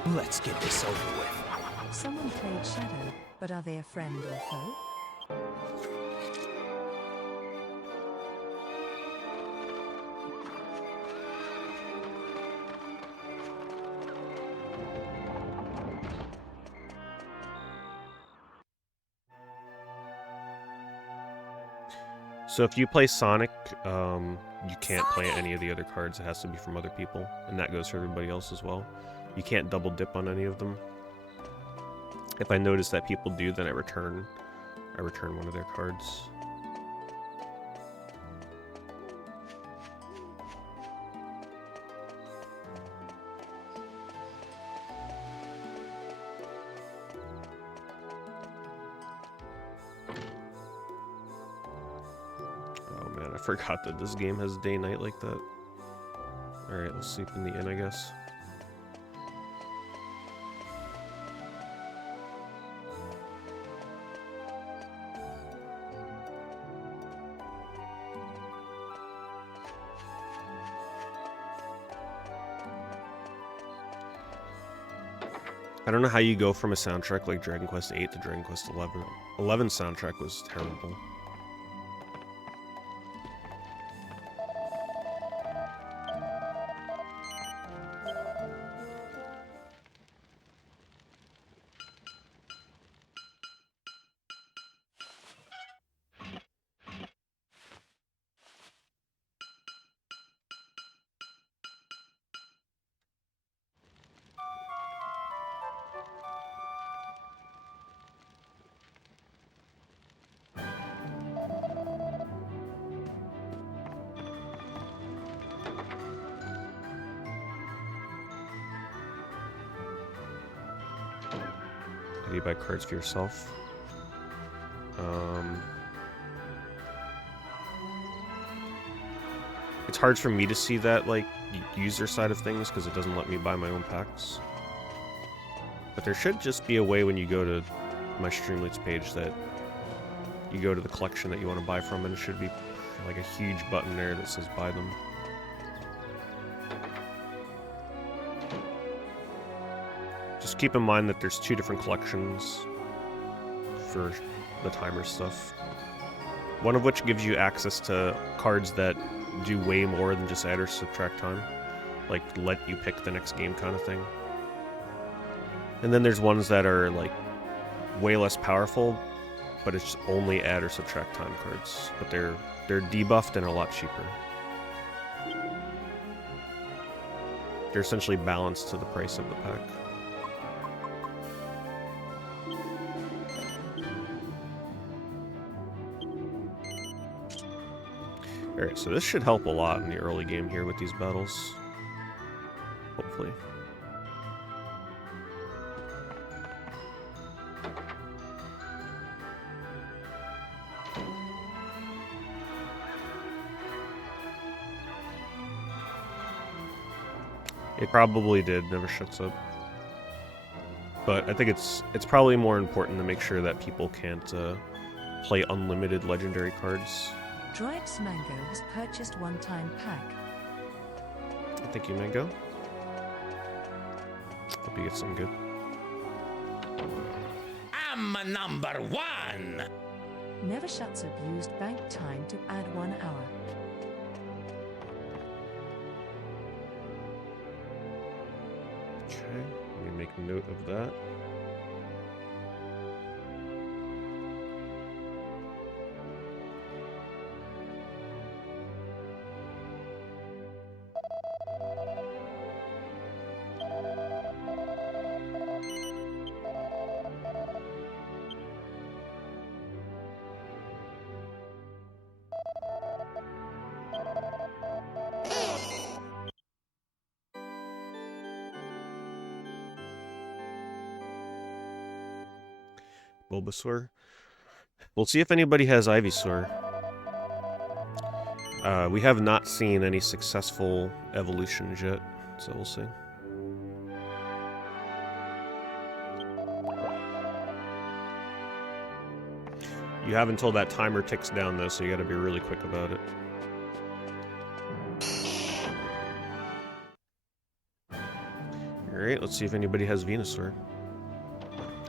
Let's get this over with. Someone played Shadow, but are they a friend or foe? So if you play Sonic, you can't play any of the other cards. It has to be from other people, and that goes for everybody else as well. You can't double dip on any of them. If I notice that people do, then I return one of their cards. Oh man, I forgot that this game has day-night like that. Alright, we'll sleep in the inn, I guess. I don't know how you go from a soundtrack like Dragon Quest VIII to Dragon Quest XI. 11's soundtrack was terrible. How do you buy cards for yourself? It's hard for me to see that, like, user side of things because it doesn't let me buy my own packs. But there should just be a way when you go to my Streamloots page that you go to the collection that you want to buy from, and it should be like a huge button there that says buy them. Just keep in mind that there's two different collections for the timer stuff. One of which gives you access to cards that do way more than just add or subtract time. Like, let you pick the next game kind of thing. And then there's ones that are, like, way less powerful, but it's only add or subtract time cards. But they're debuffed and a lot cheaper. They're essentially balanced to the price of the pack. Alright, so this should help a lot in the early game here with these battles. Hopefully. It probably did, never shuts up. But I think it's probably more important to make sure that people can't play unlimited legendary cards. Droix Mango has purchased one-time pack. Thank you, Mango. Hope you get some good. I'm number one! Never Shuts Up used bank time to add 1 hour. Okay, let me make note of that. Bulbasaur. We'll see if anybody has Ivysaur. We have not seen any successful evolutions yet, so we'll see. You have until that timer ticks down, though, so you gotta be really quick about it. Alright, let's see if anybody has Venusaur.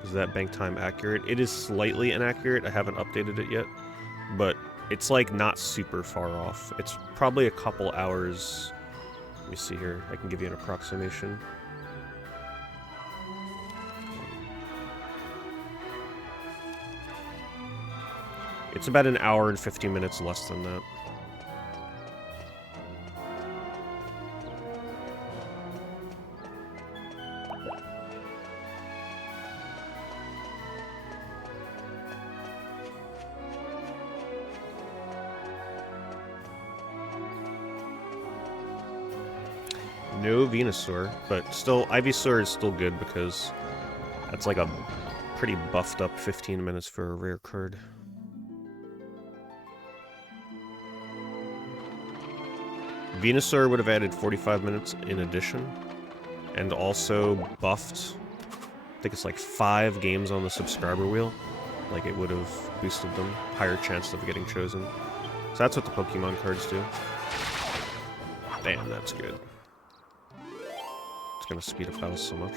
Is that bank time accurate? It is slightly inaccurate. I haven't updated it yet, but it's like not super far off. It's probably a couple hours. Let me see here. I can give you an approximation. It's about an hour and 15 minutes less than that. No Venusaur, but still, Ivysaur is still good because that's like a pretty buffed up 15 minutes for a rare card. Venusaur would have added 45 minutes in addition, and also buffed, I think it's like 5 games on the subscriber wheel. Like it would have boosted them, higher chance of getting chosen. So that's what the Pokemon cards do. Damn, that's good. It's gonna speed up battles so much.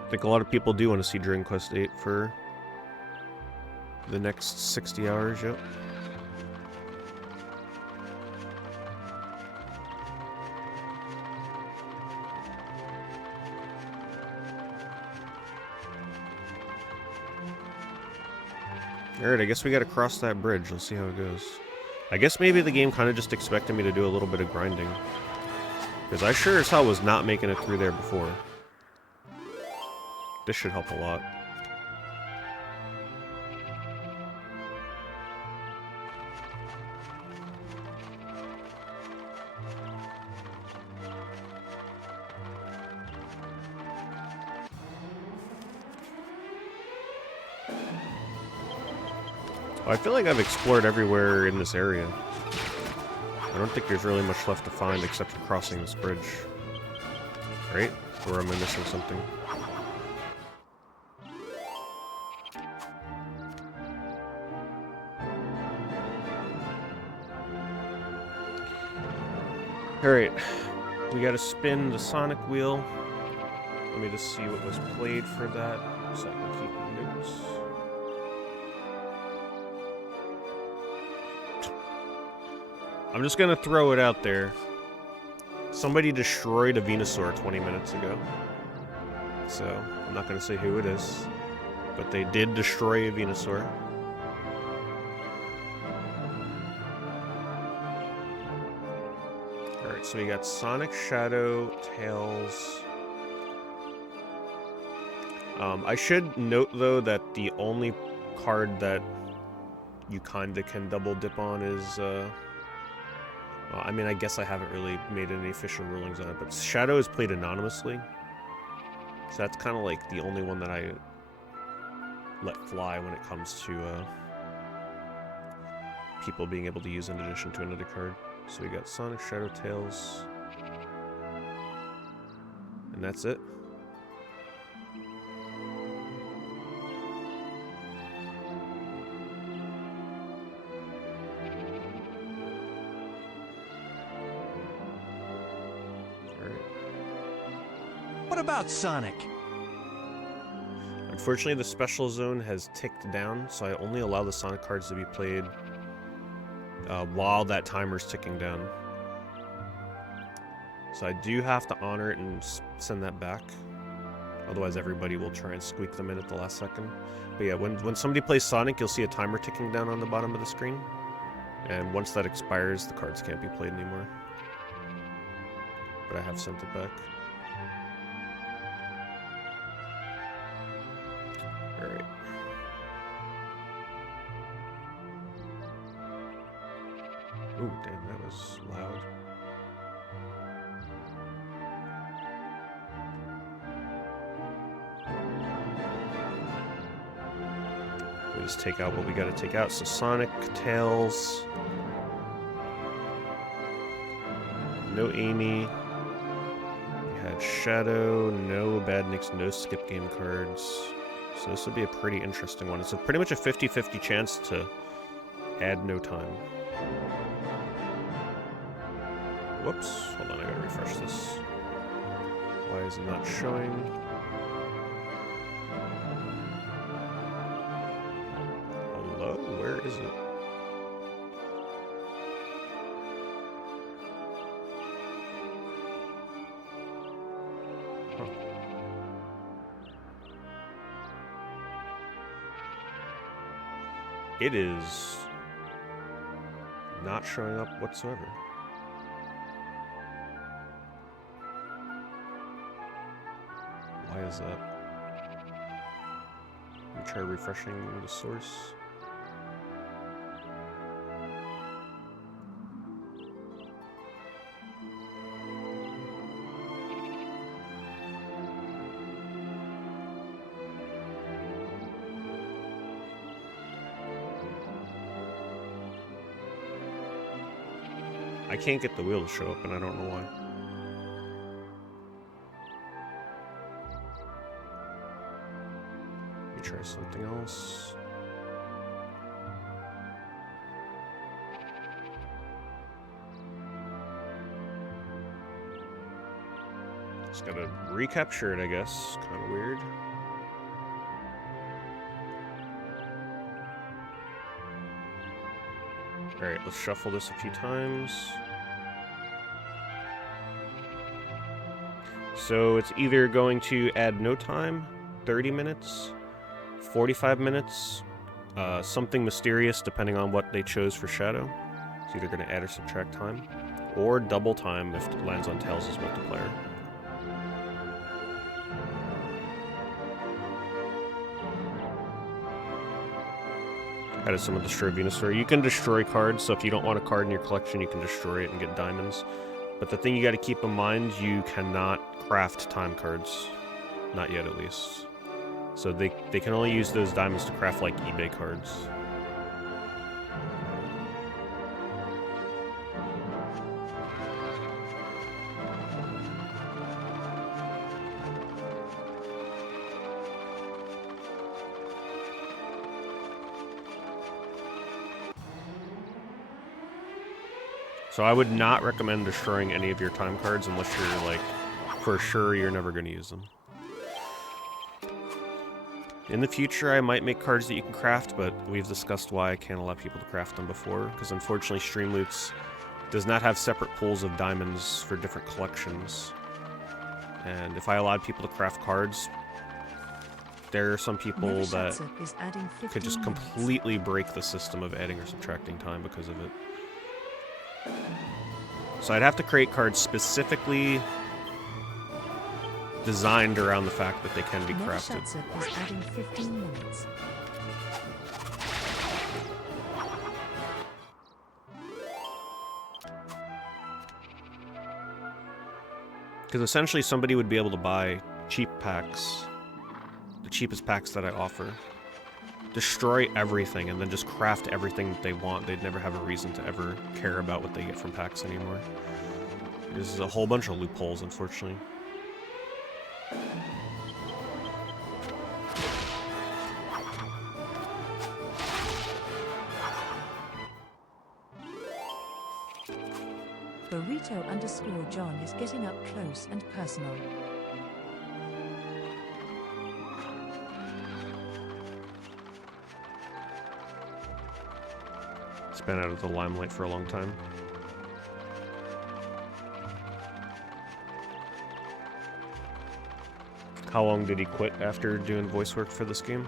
I think a lot of people do want to see Dragon Quest VIII for the next 60 hours, yep. Alright, I guess we gotta cross that bridge. Let's see how it goes. I guess maybe the game kind of just expected me to do a little bit of grinding. Because I sure as hell was not making it through there before. This should help a lot. I feel like I've explored everywhere in this area. I don't think there's really much left to find except for crossing this bridge. Right? Or am I missing something? Alright, we gotta spin the Sonic wheel. Let me just see what was played for that, so I can keep notes. I'm just gonna throw it out there. Somebody destroyed a Venusaur 20 minutes ago. So, I'm not gonna say who it is. But they did destroy a Venusaur. Alright, so we got Sonic, Shadow, Tails. I should note, though, that the only card that you kinda can double dip on is, well, I mean, I guess I haven't really made any official rulings on it, but Shadow is played anonymously. So that's kind of like the only one that I let fly when it comes to people being able to use in addition to another card. So we got Sonic, Shadow, Tails. And that's it. What about Sonic? Unfortunately, the special zone has ticked down, so I only allow the Sonic cards to be played while that timer's ticking down. So I do have to honor it and send that back. Otherwise, everybody will try and squeak them in at the last second. But yeah, when somebody plays Sonic, you'll see a timer ticking down on the bottom of the screen. And once that expires, the cards can't be played anymore. But I have sent it back. Alright. Ooh, damn, that was loud. We just take out what we gotta take out. So Sonic, Tails. No Amy. We had Shadow, no Badniks, no skip game cards. So this would be a pretty interesting one. It's pretty much a 50-50 chance to add no time. Whoops. Hold on, I gotta refresh this. Why is it not showing? Hello? Where is it? Huh. It is not showing up whatsoever. Why is that? Let me try refreshing the source. I can't get the wheel to show up, and I don't know why. Let me try something else. Just gotta recapture it, I guess. Kind of weird. Alright, let's shuffle this a few times. So it's either going to add no time, 30 minutes, 45 minutes, something mysterious depending on what they chose for Shadow. It's either going to add or subtract time, or double time if it lands on Tails' multiplayer. How does someone destroy Venusaur? You can destroy cards, so if you don't want a card in your collection, you can destroy it and get diamonds. But the thing you got to keep in mind, you cannot craft time cards. Not yet, at least. So they can only use those diamonds to craft, like, eBay cards. So I would not recommend destroying any of your time cards unless you're, like, for sure you're never going to use them. In the future, I might make cards that you can craft, but we've discussed why I can't allow people to craft them before, because unfortunately Streamloots does not have separate pools of diamonds for different collections. And if I allowed people to craft cards, there are some people that could just completely break the system of adding or subtracting time because of it. So I'd have to create cards specifically designed around the fact that they can be crafted. Because essentially somebody would be able to buy cheap packs, the cheapest packs that I offer, destroy everything, and then just craft everything that they want. They'd never have a reason to ever care about what they get from packs anymore. There's a whole bunch of loopholes, unfortunately. Burrito_John is getting up close and personal. It's been out of the limelight for a long time. How long did he quit after doing voice work for this game?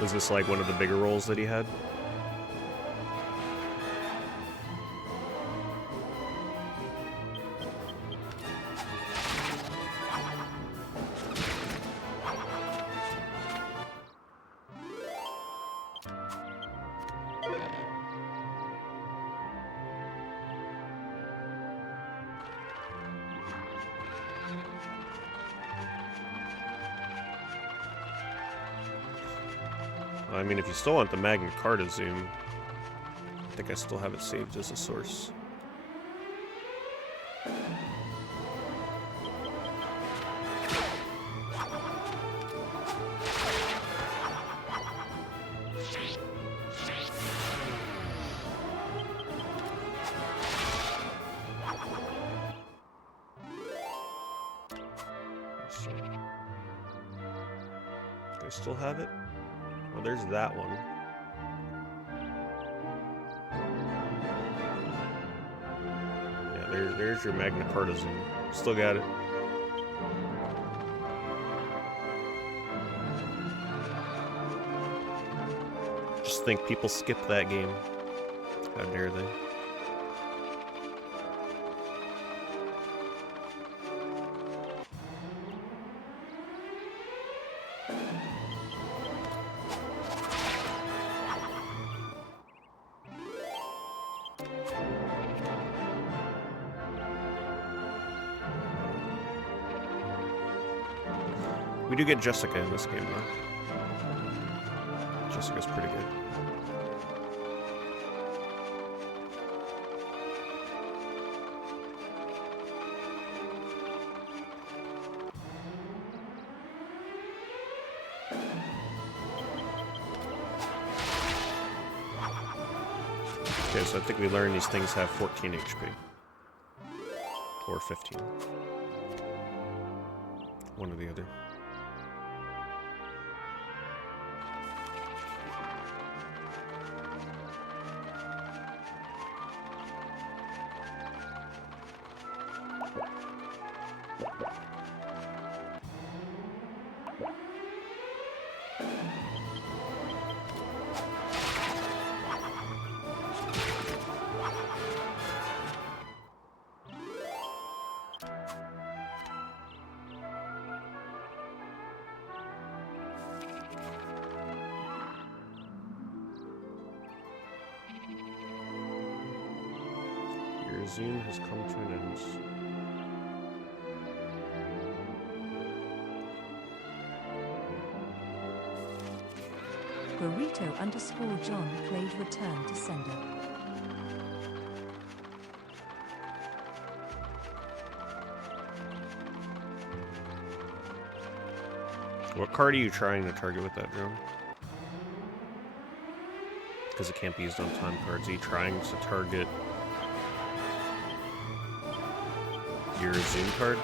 Was this like one of the bigger roles that he had? I mean, if you still want the Magna Carta zoom, I think I still have it saved as a source. Do I still have it? Oh, there's that one. Yeah, there's your Magna Carta zoom. Still got it. Just think people skip that game. How dare they? We do get Jessica in this game, though. Jessica's pretty good. Okay, so I think we learned these things have 14 HP. Or 15. One or the other. Your zoom has come to an end. Burrito_John played Return to Sender. What card are you trying to target with that drone? Because it can't be used on time cards. Are you trying to target your zoom card?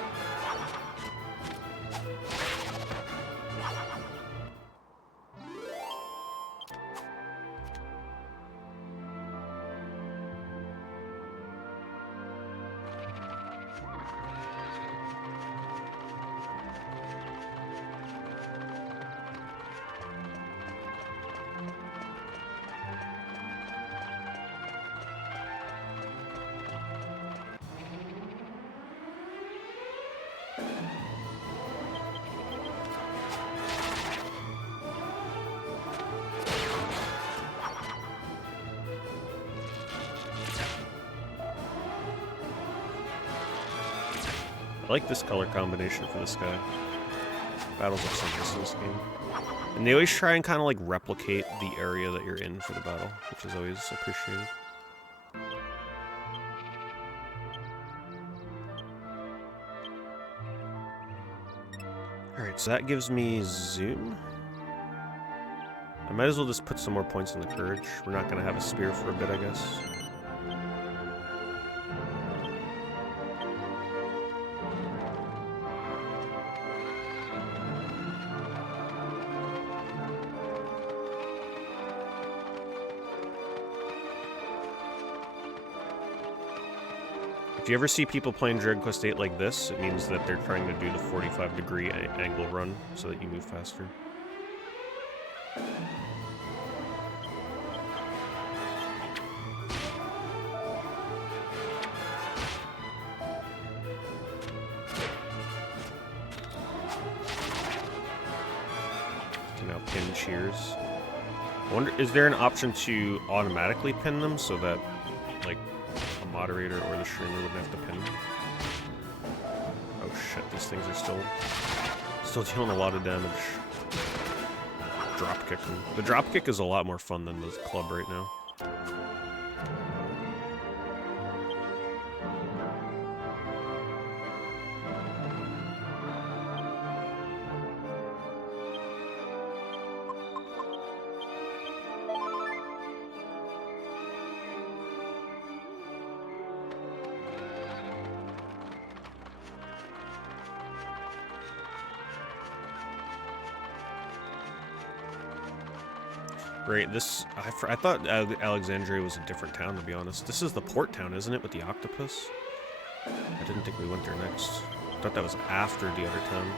I like this color combination for this guy. Battles of Sunless in this game. And they always try and kind of like replicate the area that you're in for the battle, which is always appreciated. Alright, so that gives me zoom. I might as well just put some more points in the courage. We're not going to have a spear for a bit, I guess. If you ever see people playing Dragon Quest VIII like this, it means that they're trying to do the 45-degree angle run so that you move faster. Can now pin cheers. I wonder, is there an option to automatically pin them so that, like, a moderator or the streamer wouldn't have to pin? Oh shit, these things are still dealing a lot of damage. Drop kick them. The drop kick is a lot more fun than the club right now. Great. This I thought Alexandria was a different town, to be honest. This is the port town, isn't it, with the octopus? I didn't think we went there next. I thought that was after the other town.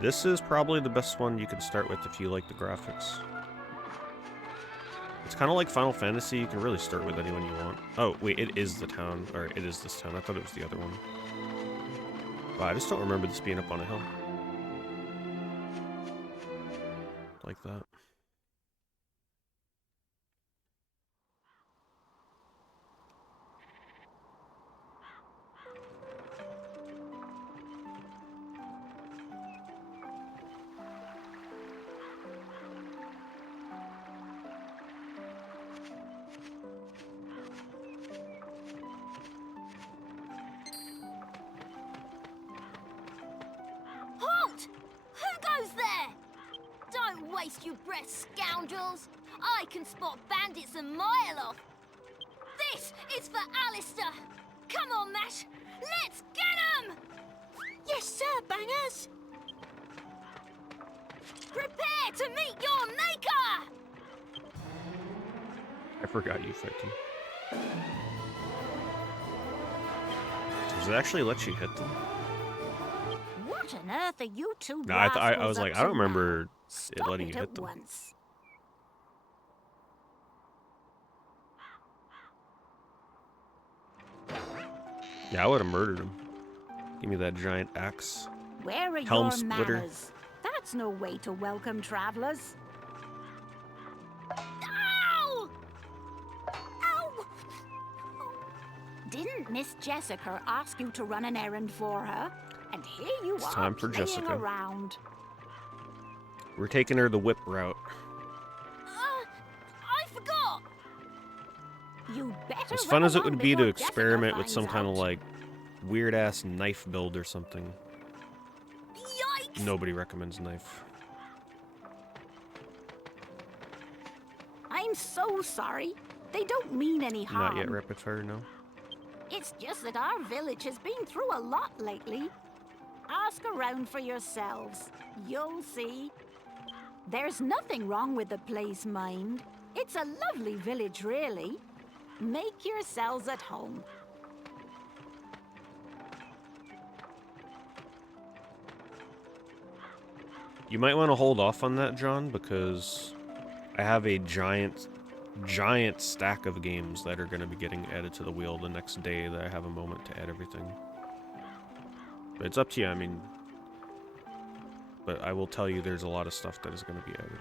This is probably the best one you can start with if you like the graphics. It's kind of like Final Fantasy. You can really start with anyone you want. Oh, wait, it is the town. Or it is this town. I thought it was the other one. Wow, I just don't remember this being up on a hill. Like that. Halt! Who goes there? Don't waste your breath, scoundrels. I can spot bandits a mile off. This is for Alistair. Come on, Mash. Let's get 'em! Yes, sir, bangers. Prepare to meet your maker! I forgot you affect him. Does it actually let you hit them? What on earth are you two No, I was like, I don't remember it letting you hit them. Once. Yeah, I would have murdered him. Give me that giant axe. Where are Helm your splitter. manners? That's no way to welcome travelers. Ow! Ow! Didn't Miss Jessica ask you to run an errand for her? And here you It's are time for playing Jessica. around. We're taking her the whip route. I forgot. You better As run fun as it along would be to before Jessica experiment with finds some kind of out. like weird ass knife build or something. Yikes! Nobody recommends knife. I'm so sorry. They don't mean any harm. Not yet rapid fire, no. It's just that our village has been through a lot lately. Ask around for yourselves. You'll see. There's nothing wrong with the place, mind. It's a lovely village, really. Make yourselves at home. You might want to hold off on that, John, because I have a giant stack of games that are going to be getting added to the wheel the next day that I have a moment to add everything. But it's up to you, I mean. But I will tell you there's a lot of stuff that is going to be added.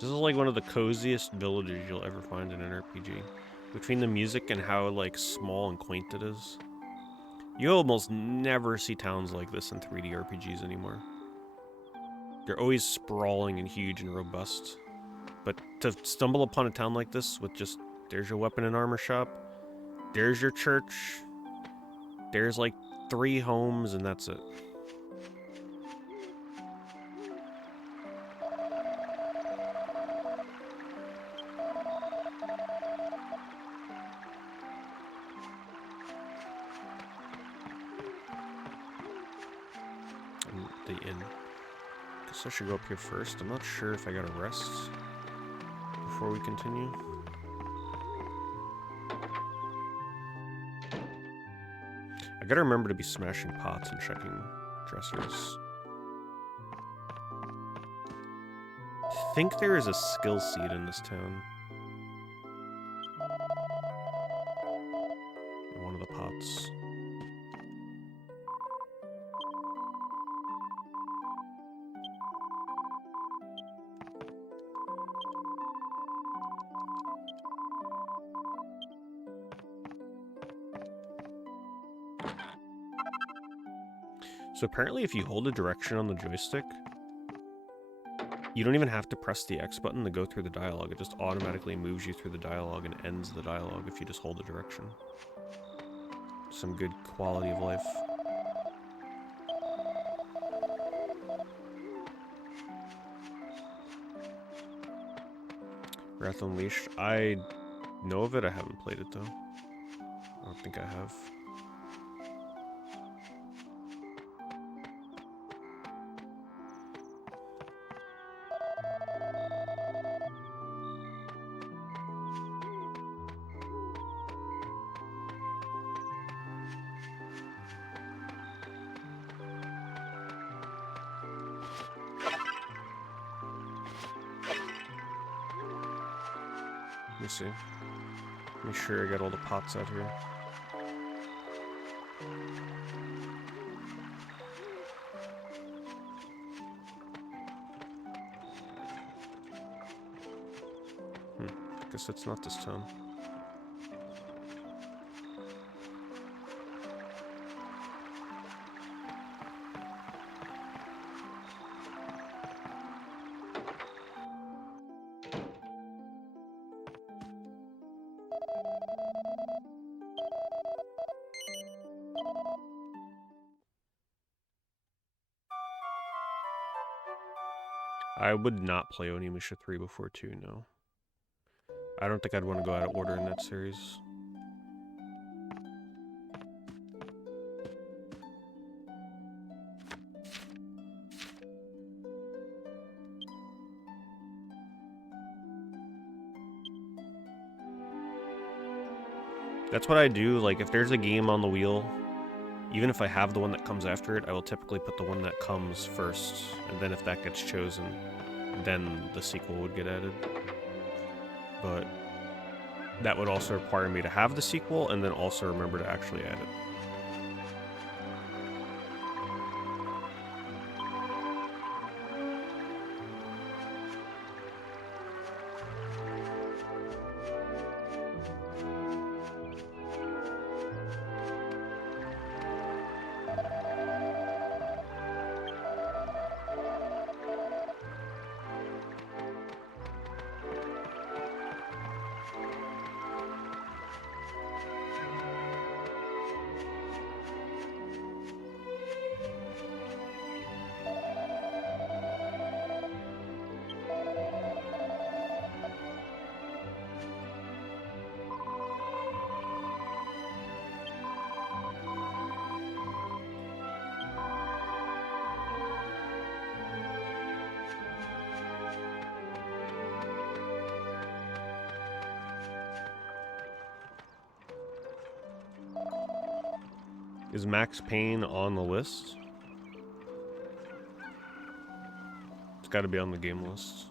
This is like one of the coziest villages you'll ever find in an RPG. Between the music and how like small and quaint it is. You almost never see towns like this in 3D RPGs anymore. They're always sprawling and huge and robust. But to stumble upon a town like this with just, there's your weapon and armor shop, there's your church, there's like 3 homes, and that's it. the inn. Guess I should go up here first. I'm not sure if I gotta rest before we continue. I gotta remember to be smashing pots and checking dressers. I think there is a skill seed in this town. In one of the pots. So apparently if you hold a direction on the joystick, you don't even have to press the X button to go through the dialogue. It just automatically moves you through the dialogue and ends the dialogue if you just hold the direction. Some good quality of life. Wrath Unleashed. I know of it, I haven't played it though. I don't think I have. Let me see. Make sure I got all the pots out here. Guess it's not this town. I would not play Onimusha 3 before 2, no. I don't think I'd want to go out of order in that series. That's what I do, like if there's a game on the wheel, even if I have the one that comes after it, I will typically put the one that comes first, and then if that gets chosen, then the sequel would get added. But that would also require me to have the sequel, and then also remember to actually add it. Is Max Payne on the list? It's got to be on the game list.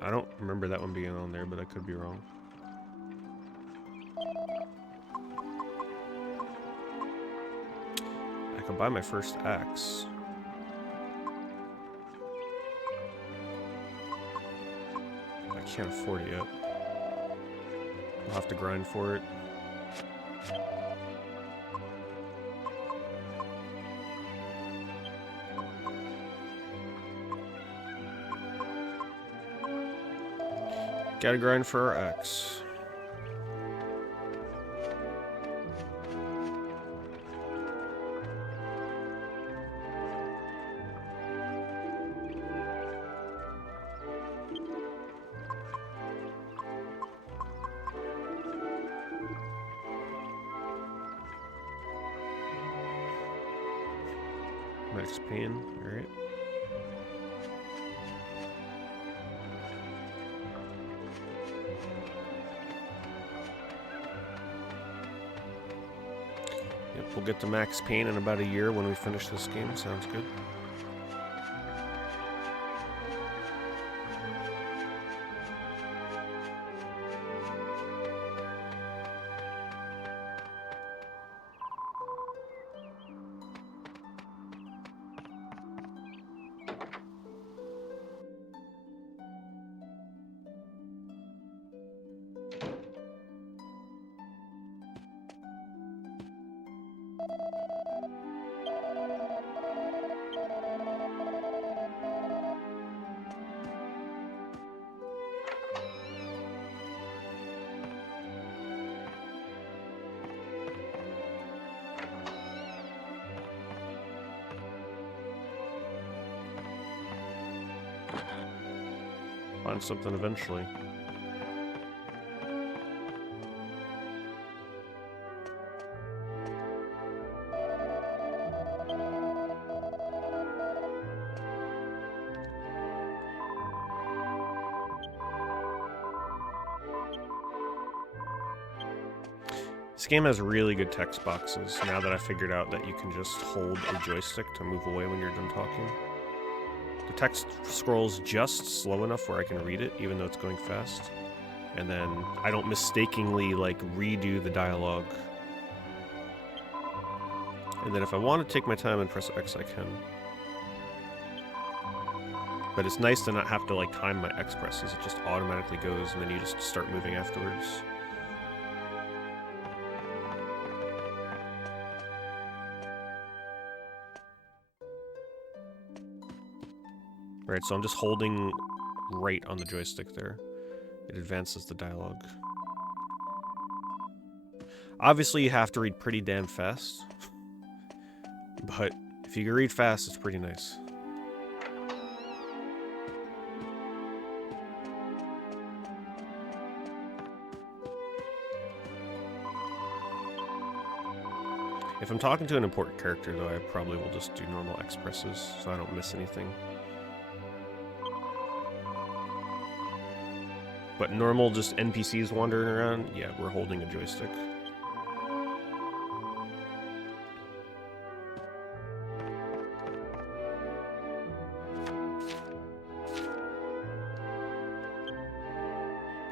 I don't remember that one being on there, but I could be wrong. I could buy my first axe. I can't afford it yet. I'll have to grind for it. Gotta grind for our axe. Max Payne, alright. Yep, we'll get to Max Payne in about a year when we finish this game. Sounds good. Find something eventually. This game has really good text boxes now that I figured out that you can just hold a joystick to move away when you're done talking. The text scrolls just slow enough where I can read it, even though it's going fast. And then I don't mistakenly, like, redo the dialogue. And then if I want to take my time and press X, I can. But it's nice to not have to, like, time my X presses. It just automatically goes, and then you just start moving afterwards. Right, so I'm just holding right on the joystick there. It advances the dialogue. Obviously, you have to read pretty damn fast. But if you can read fast, it's pretty nice. If I'm talking to an important character, though, I probably will just do normal X presses so I don't miss anything. But normal, just NPCs wandering around, yeah, we're holding a joystick.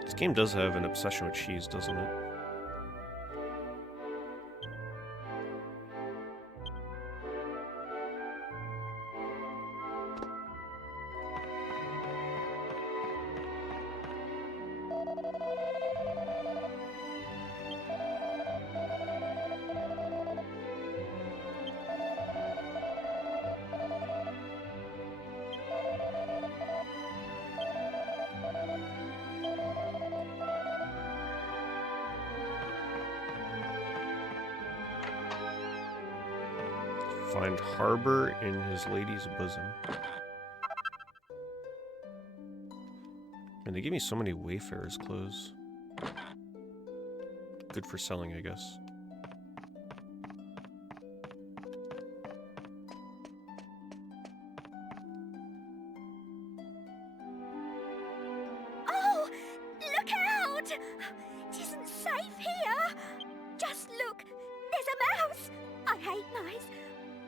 This game does have an obsession with cheese, doesn't it? Find harbor in his lady's bosom. And they give me so many Wayfarer's clothes. Good for selling, I guess. Oh, look out! It isn't safe here. Just look, there's a mouse. I hate mice.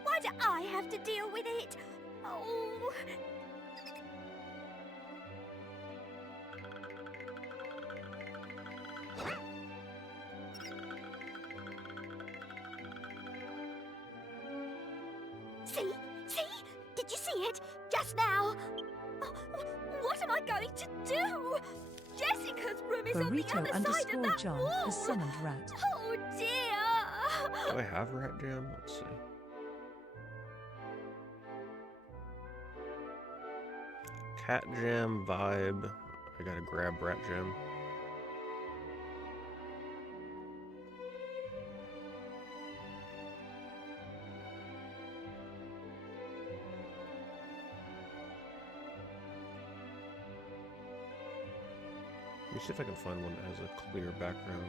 Why do I have to deal with it? Oh. See? See? Did you see it? Just now. Oh, what am I going to do? Jessica's room is on the other side of that John wall. has summoned Rat. Oh dear. Do I have Rat Jam? Let's see. Cat Jam vibe. I gotta grab Rat Jam. Let me see if I can find one that has a clear background.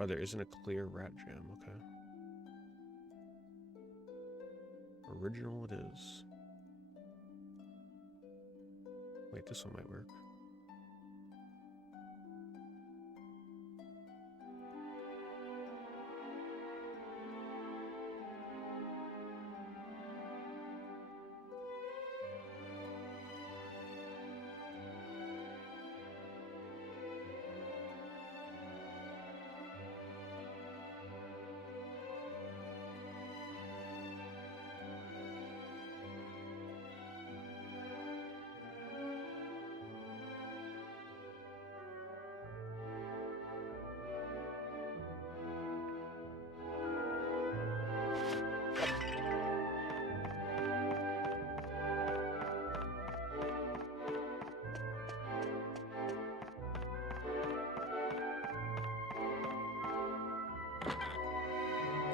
Wow, there isn't a clear rat jam, okay. Original it is. Wait, this one might work.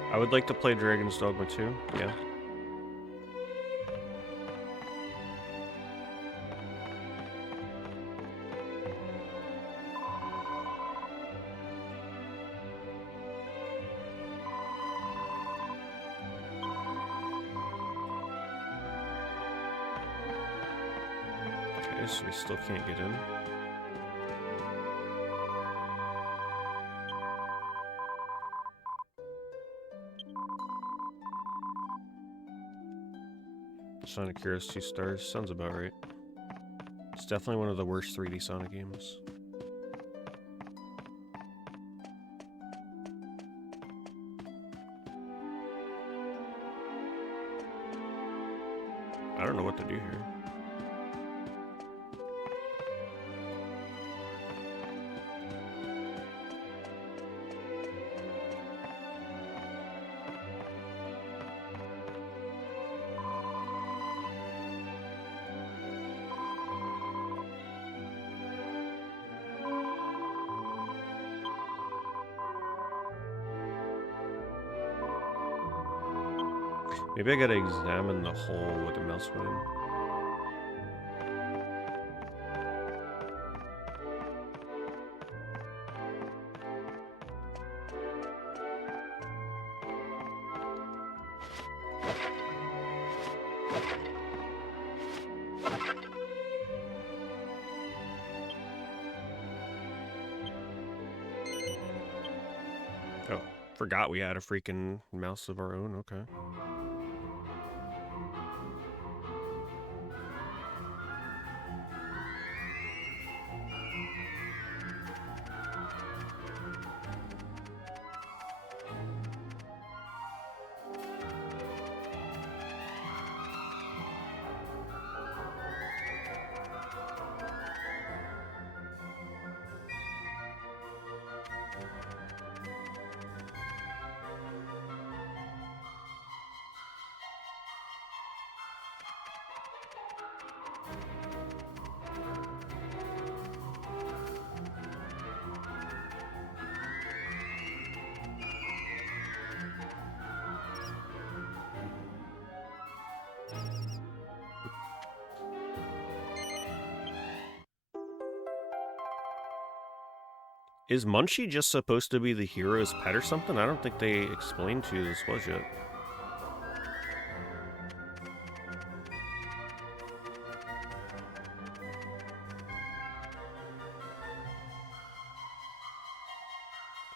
I would like to play Dragon's Dogma 2, yeah. Okay, so we still can't get in. Sonic Heroes 2 stars, sounds about right. It's definitely one of the worst 3D Sonic games. I don't know what to do here. Maybe I gotta examine the hole with the mouse went in. Oh, forgot we had a freaking mouse of our own, okay. Is Munchie just supposed to be the hero's pet or something? I don't think they explained who this was yet.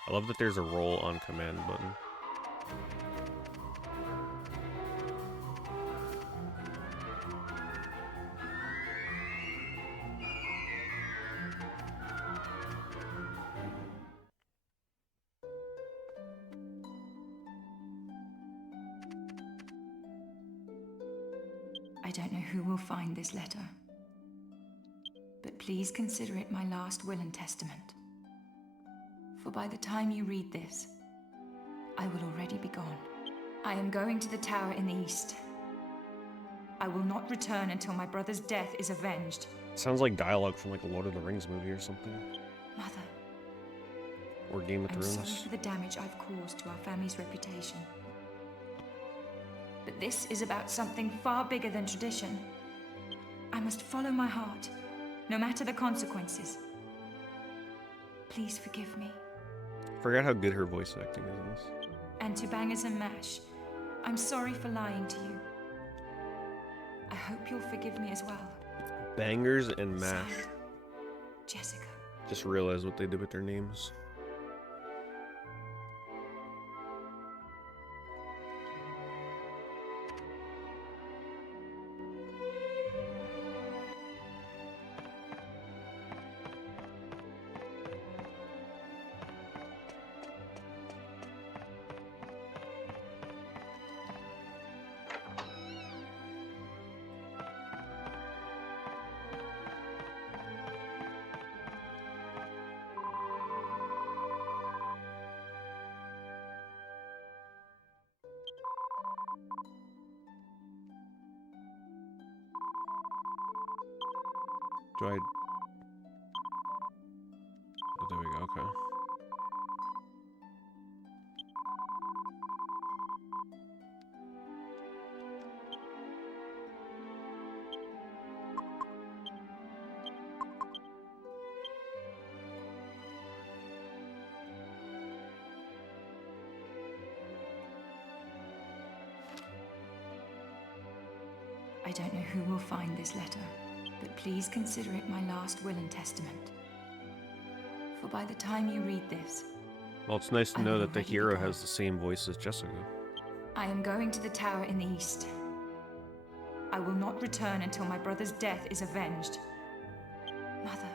I love that there's a roll on command button. I don't know who will find this letter, but please consider it my last will and testament. For by the time you read this, I will already be gone. I am going to the tower in the east. I will not return until my brother's death is avenged. Sounds like dialogue from like a Lord of the Rings movie or something. Mother. Or Game of Thrones. I'm sorry for the damage I've caused to our family's reputation. But this is about something far bigger than tradition. I must follow my heart, no matter the consequences. Please forgive me. Forgot how good her voice acting is in this. And to Bangers and Mash, I'm sorry for lying to you. I hope you'll forgive me as well. Bangers and Mash. Signed, Jessica. Just realized what they did with their names. Do I... Oh, there we go, okay. I don't know who will find this letter, but please consider it my last will and testament. For by the time you read this... Well, it's nice to know that the hero has the same voice as Jessica. I am going to the tower in the east. I will not return until my brother's death is avenged. Mother,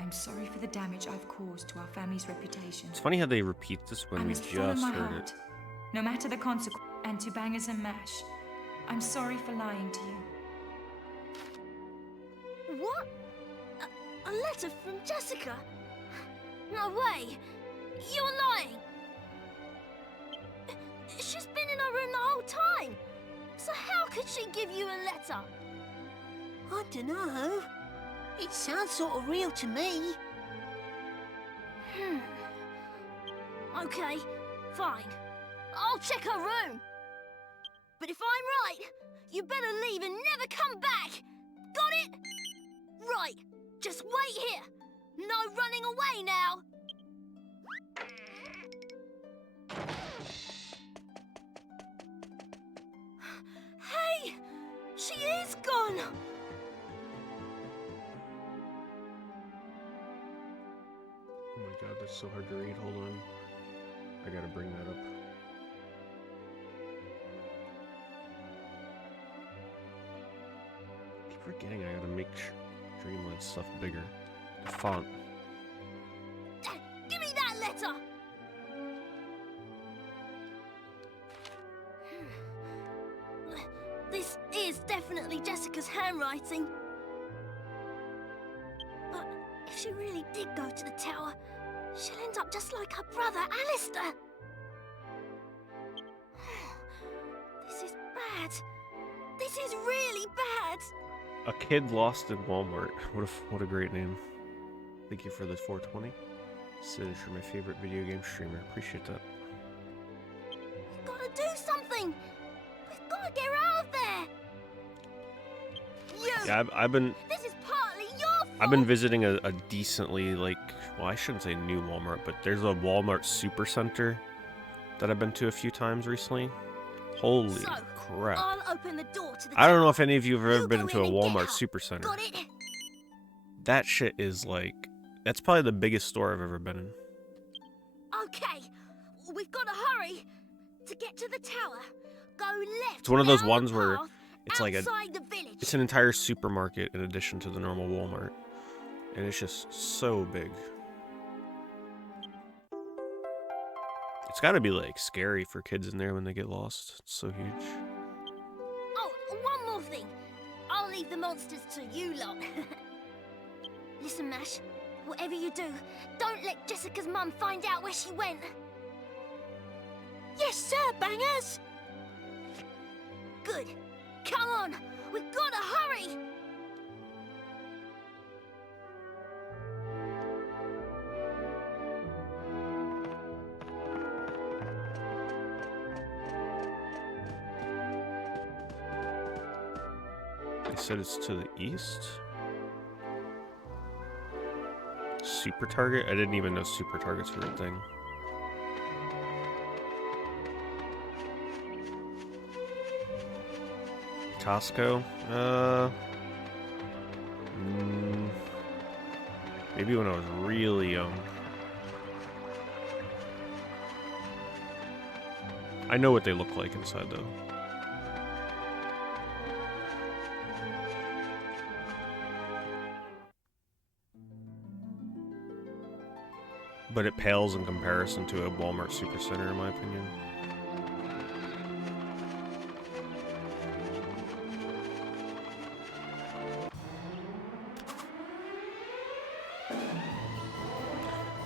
I'm sorry for the damage I've caused to our family's reputation. It's funny how they repeat this when we just heard it. No matter the consequence. And to Bangers and Mash, I'm sorry for lying to you. What? A letter from Jessica? No way! You're lying! She's been in her room the whole time! So how could she give you a letter? I dunno. It sounds sort of real to me. Okay, fine. I'll check her room. But if I'm right, you better leave and never come back! Got it? Right, just wait here. No running away now. Hey! She is gone! Oh my god, that's so hard to read. Hold on. I gotta bring that up. I keep forgetting I gotta make Dreamland stuff bigger. The font. Give me that letter! This is definitely Jessica's handwriting. But if she really did go to the tower, she'll end up just like her brother, Alistair. This is bad. This is really bad. A Kid Lost in Walmart. What a great name. Thank you for the 420. Sid, you're my favorite video game streamer. Appreciate that. We've got to do something. We've got to get her out of there. You. Yeah, I've been. This is partly your fault. I've been visiting a decently, like, well, I shouldn't say new Walmart, but there's a Walmart Supercenter that I've been to a few times recently. Holy crap. I'll open the door to the I don't know tower. if any of you have ever been go into in a and get Walmart her. Supercenter. Got it? That shit is like, that's probably the biggest store I've ever been in. Okay, we've got to hurry. To get to the tower, go left. It's one of those down ones the where path it's like outside the village. it's an entire supermarket in addition to the normal Walmart. And it's just so big. It's gotta be like scary for kids in there when they get lost. It's so huge. Oh, one more thing. I'll leave the monsters to you lot. Listen, Mash. Whatever you do, don't let Jessica's mum find out where she went. Yes, sir, Bangers. Good. Come on. We've got to hurry. They said it's to the east. Super Target? I didn't even know Super Targets were a thing. Costco? Maybe when I was really young. I know what they look like inside, though. But it pales in comparison to a Walmart Supercenter, in my opinion.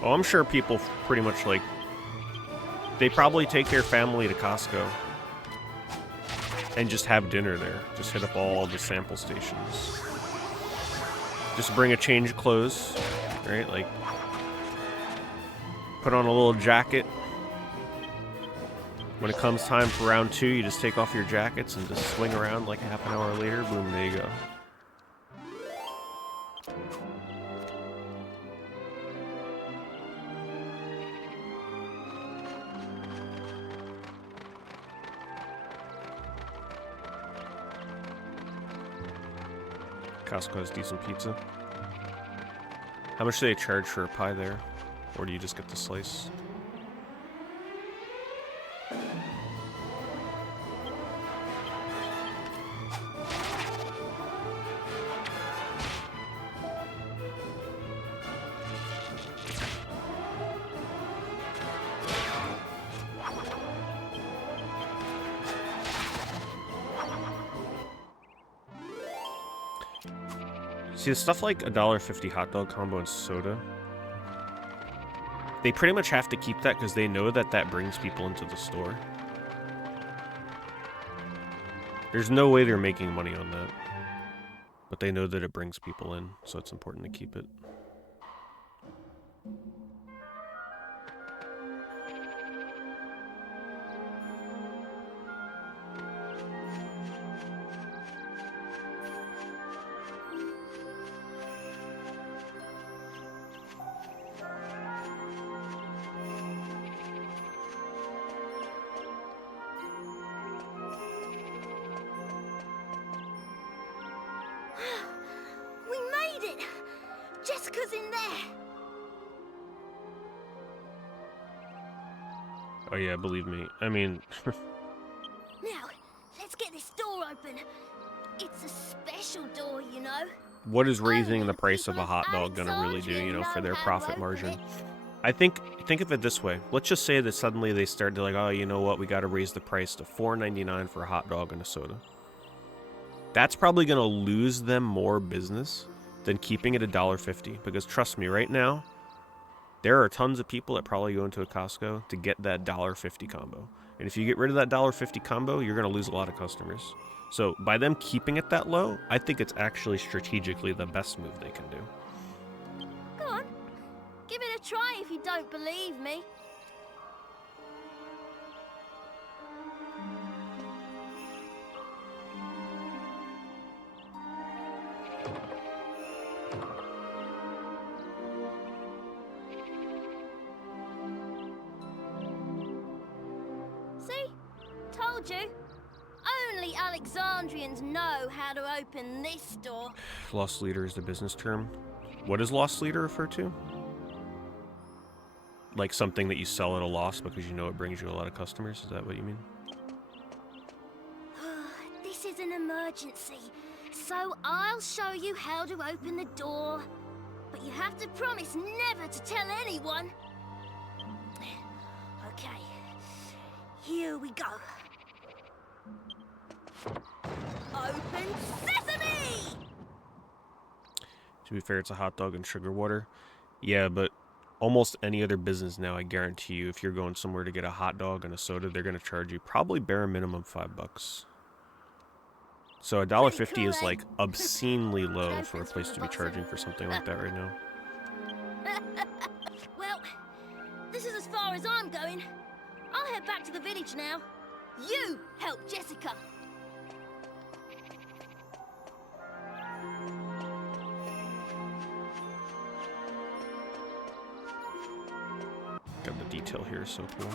Oh, I'm sure people pretty much, like, they probably take their family to Costco and just have dinner there. Just hit up all the sample stations. Just bring a change of clothes, right? Like, put on a little jacket. When it comes time for round 2, you just take off your jackets and just swing around like a half an hour later. Boom, there you go. Costco has decent pizza. How much do they charge for a pie there? Or do you just get the slice? See, stuff like $1.50 hot dog combo and soda, they pretty much have to keep that because they know that that brings people into the store. There's no way they're making money on that. But they know that it brings people in, so it's important to keep it. Oh yeah, believe me. I mean... Now, let's get this door open. It's a special door, you know. What is raising the price of a hot dog gonna really do, you know, for their profit margin? I think of it this way. Let's just say that suddenly they start to like, oh, you know what, we gotta raise the price to $4.99 for a hot dog and a soda. That's probably gonna lose them more business than keeping it $1.50. Because trust me, right now, there are tons of people that probably go into a Costco to get that $1.50 combo. And if you get rid of that $1.50 combo, you're going to lose a lot of customers. So by them keeping it that low, I think it's actually strategically the best move they can do. Go on. Give it a try if you don't believe me. Told you. Only Alexandrians know how to open this door. Lost leader is the business term. What does lost leader refer to? Like something that you sell at a loss because you know it brings you a lot of customers? Is that what you mean? This is an emergency, so I'll show you how to open the door. But you have to promise never to tell anyone. Okay, here we go. Open sesame! To be fair, it's a hot dog and sugar water. Yeah, but almost any other business now, I guarantee you, if you're going somewhere to get a hot dog and a soda, they're going to charge you probably bare minimum $5. So $1.50 is like obscenely low for a place to be charging for something like that right now. Well, this is as far as I'm going. I'll head back to the village now. You help Jessica. detail here is so cool.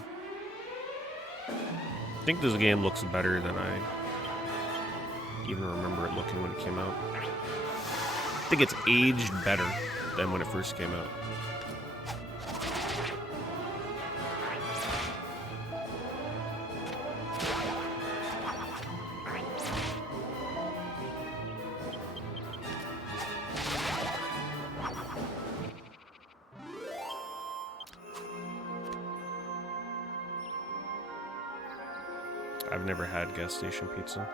I think this game looks better than I even remember it looking when it came out. I think it's aged better than when it first came out. I've never had gas station pizza.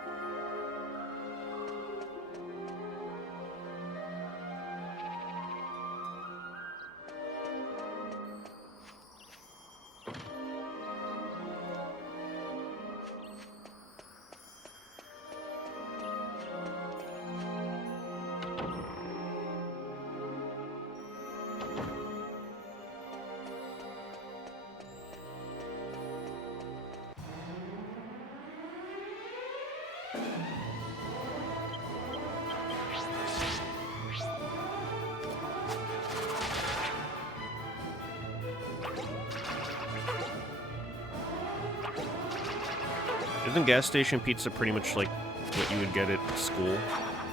Isn't gas station pizza pretty much like what you would get at school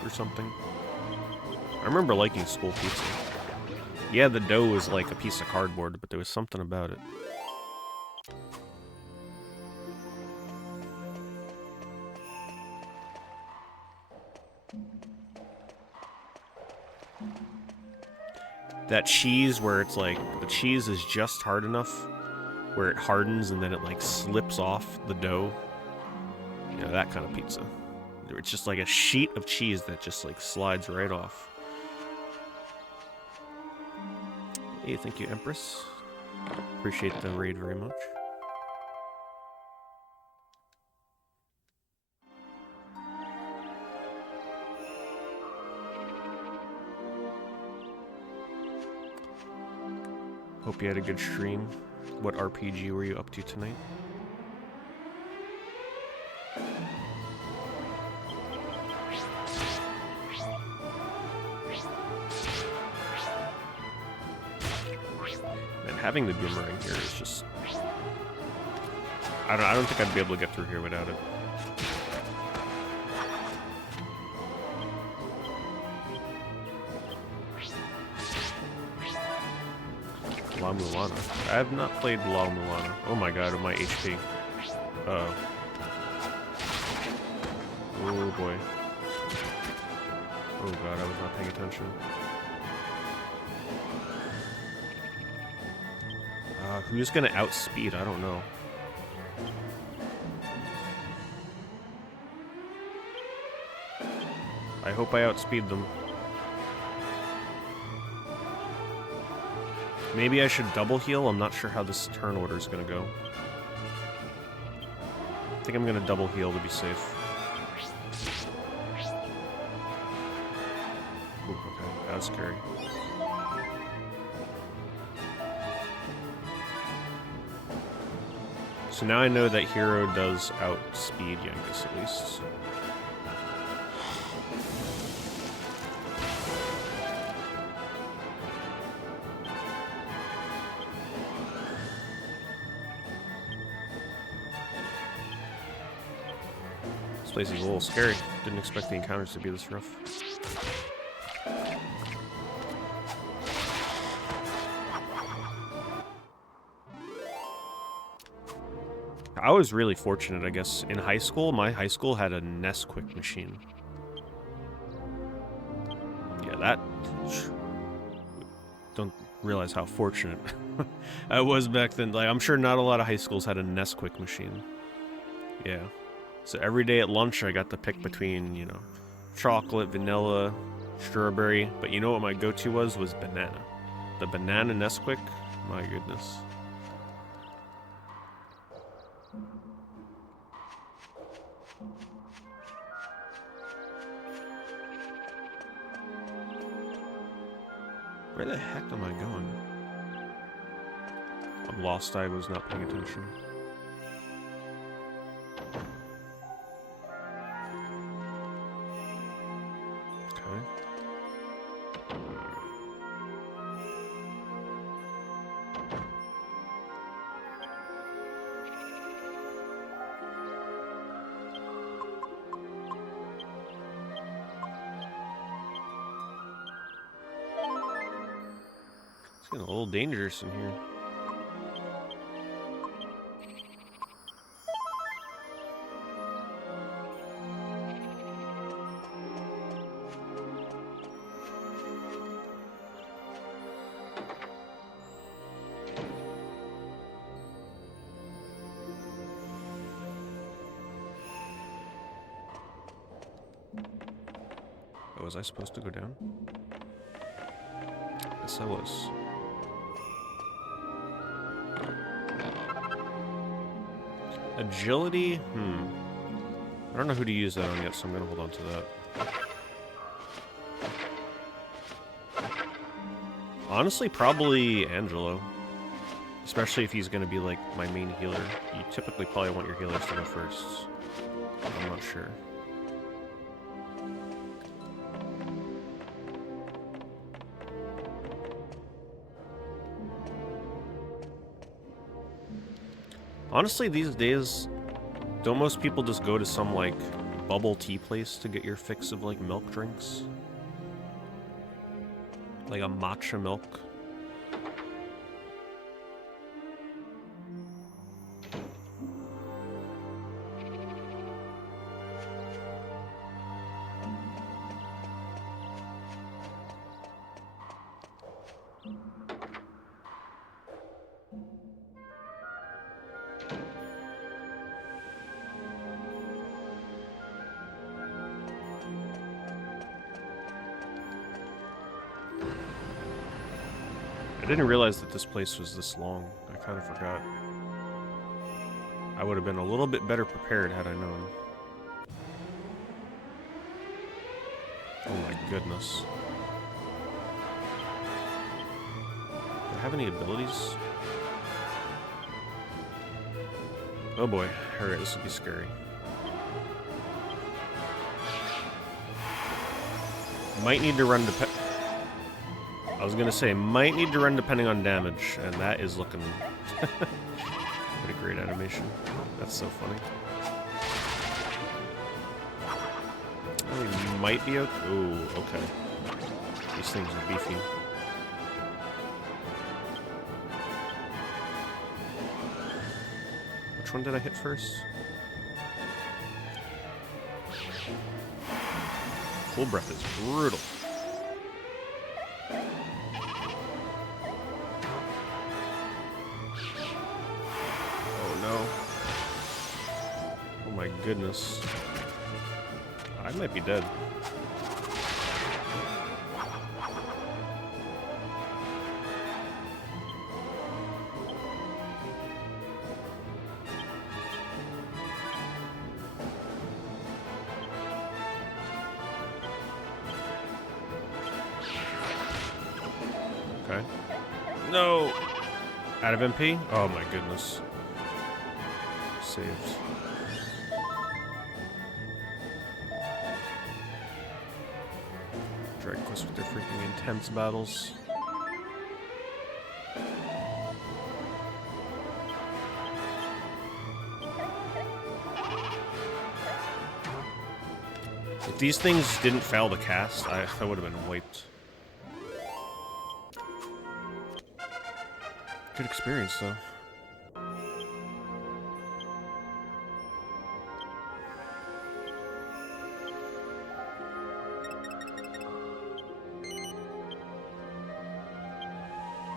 or something? I remember liking school pizza. Yeah, the dough was like a piece of cardboard, but there was something about it. That cheese where it's like, the cheese is just hard enough where it hardens and then it like slips off the dough. You know, that kind of pizza. It's just like a sheet of cheese that just like slides right off. Hey, thank you, Empress. Appreciate the raid very much. Hope you had a good stream. What RPG were you up to tonight? And having the boomerang here is just... I don't think I'd be able to get through here without it. La Mulana. I have not played La Mulana. Oh my god, my HP. Uh-oh. Oh boy. Oh god, I was not paying attention. Who's gonna outspeed? I don't know. I hope I outspeed them. Maybe I should double heal? I'm not sure how this turn order is gonna go. I think I'm gonna double heal to be safe. Ooh, okay, that was scary. So now I know that hero does outspeed Yankus at least. This place is a little scary. Didn't expect the encounters to be this rough. I was really fortunate, I guess. In high school, my high school had a Nesquik machine. Yeah, that... Don't realize how fortunate I was back then. Like, I'm sure not a lot of high schools had a Nesquik machine. Yeah. So every day at lunch, I got to pick between, you know, chocolate, vanilla, strawberry. But you know what my go-to was banana. The banana Nesquik? My goodness. Where the heck am I going? I'm lost. I was not paying attention. Okay. It's getting a little dangerous in here. Oh, was I supposed to go down? Yes, I was. Agility? I don't know who to use that on yet, so I'm gonna hold on to that. Honestly, probably Angelo. Especially if he's gonna be like my main healer. You typically probably want your healers to go first. I'm not sure. Honestly, these days, don't most people just go to some, like, bubble tea place to get your fix of, like, milk drinks? Like a matcha milk? I didn't realize that this place was this long. I kind of forgot. I would have been a little bit better prepared had I known. Oh my goodness. Do I have any abilities? Oh boy. Alright, this will be scary. Might need to run I was gonna say, might need to run depending on damage, and that is looking what a great animation. That's so funny. Oh, you might be okay. Ooh, okay. These things are beefy. Which one did I hit first? Full breath is brutal. Goodness. I might be dead. Okay. No! Out of MP? Oh my goodness. Saved. Dragon Quest with their freaking intense battles. If these things didn't fail to cast, I would have been wiped. Good experience, though.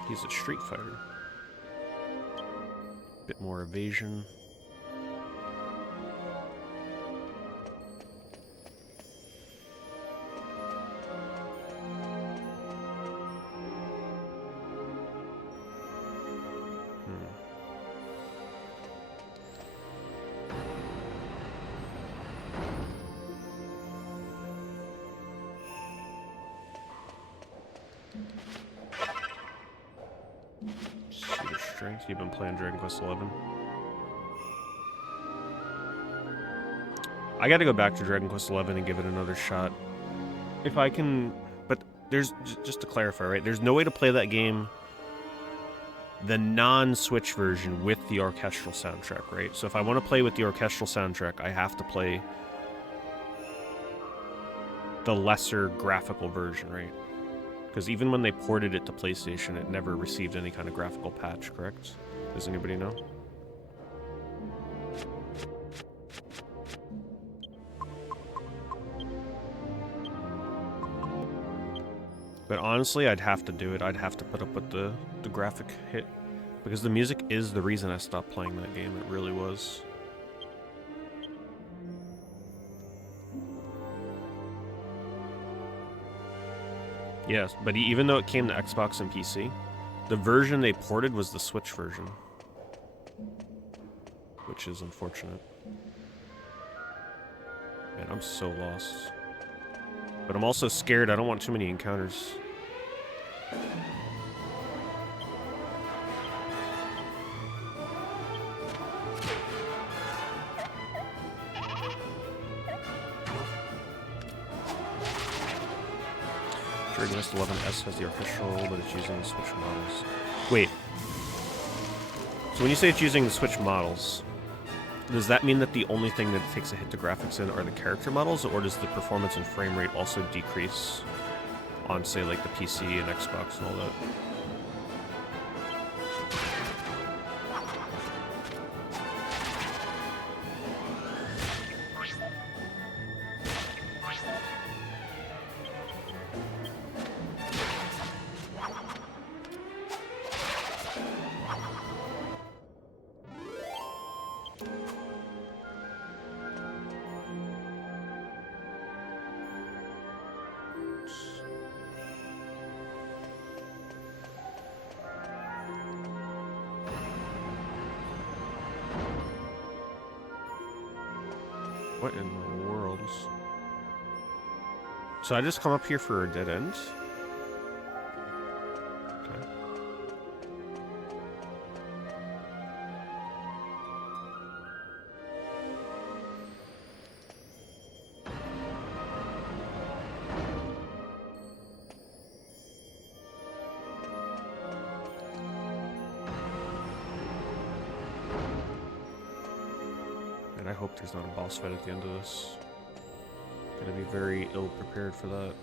He's a Street Fighter. Bit more evasion. Strength. You've been playing Dragon Quest XI. I gotta go back to Dragon Quest XI and give it another shot. If I can... But there's... Just to clarify, right? There's no way to play that game the non-Switch version with the orchestral soundtrack, right? So if I want to play with the orchestral soundtrack, I have to play the lesser graphical version, right? Because even when they ported it to PlayStation, it never received any kind of graphical patch, correct? Does anybody know? But honestly, I'd have to do it. I'd have to put up with the graphic hit. Because the music is the reason I stopped playing that game. It really was. Yes, but even though it came to Xbox and PC, the version they ported was the Switch version. Which is unfortunate. Man, I'm so lost. But I'm also scared. I don't want too many encounters. Dragon Nest 11S has the orchestral, but it's using the Switch models. Wait. So when you say it's using the Switch models, does that mean that the only thing that takes a hit to graphics in are the character models, or does the performance and frame rate also decrease on, say, like the PC and Xbox and all that? What in the world? So I just come up here for a dead end? Okay. And I hope there's not a boss fight at the end of this. Gonna be very ill prepared for that.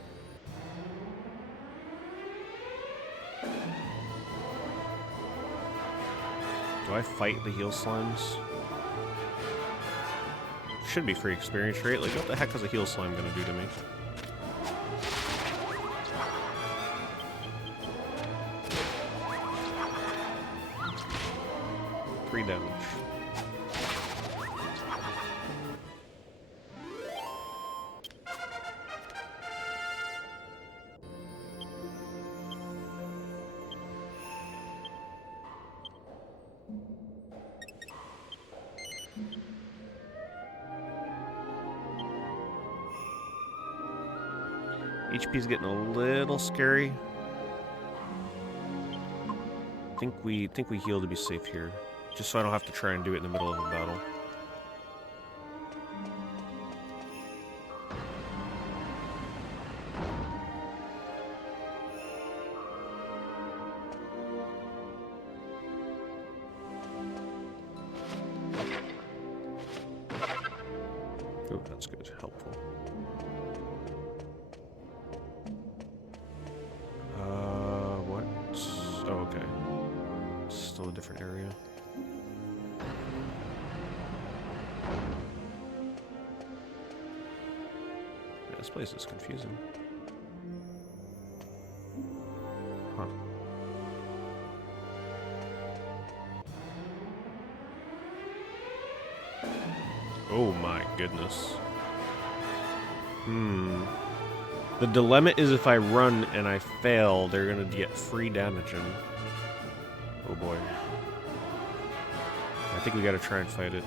Do I fight the heal slimes? Should be free experience rate. Like, what the heck is a heal slime gonna do to me? 3 damage. HP's getting a little scary. Think we heal to be safe here, just so I don't have to try and do it in the middle of a battle. Oh, that's good. Helpful. What? Oh, okay. Still a different area. Yeah, this place is confusing. Huh. Oh my goodness. The dilemma is if I run and I fail, they're gonna get free damage in. Oh boy. I think we gotta try and fight it.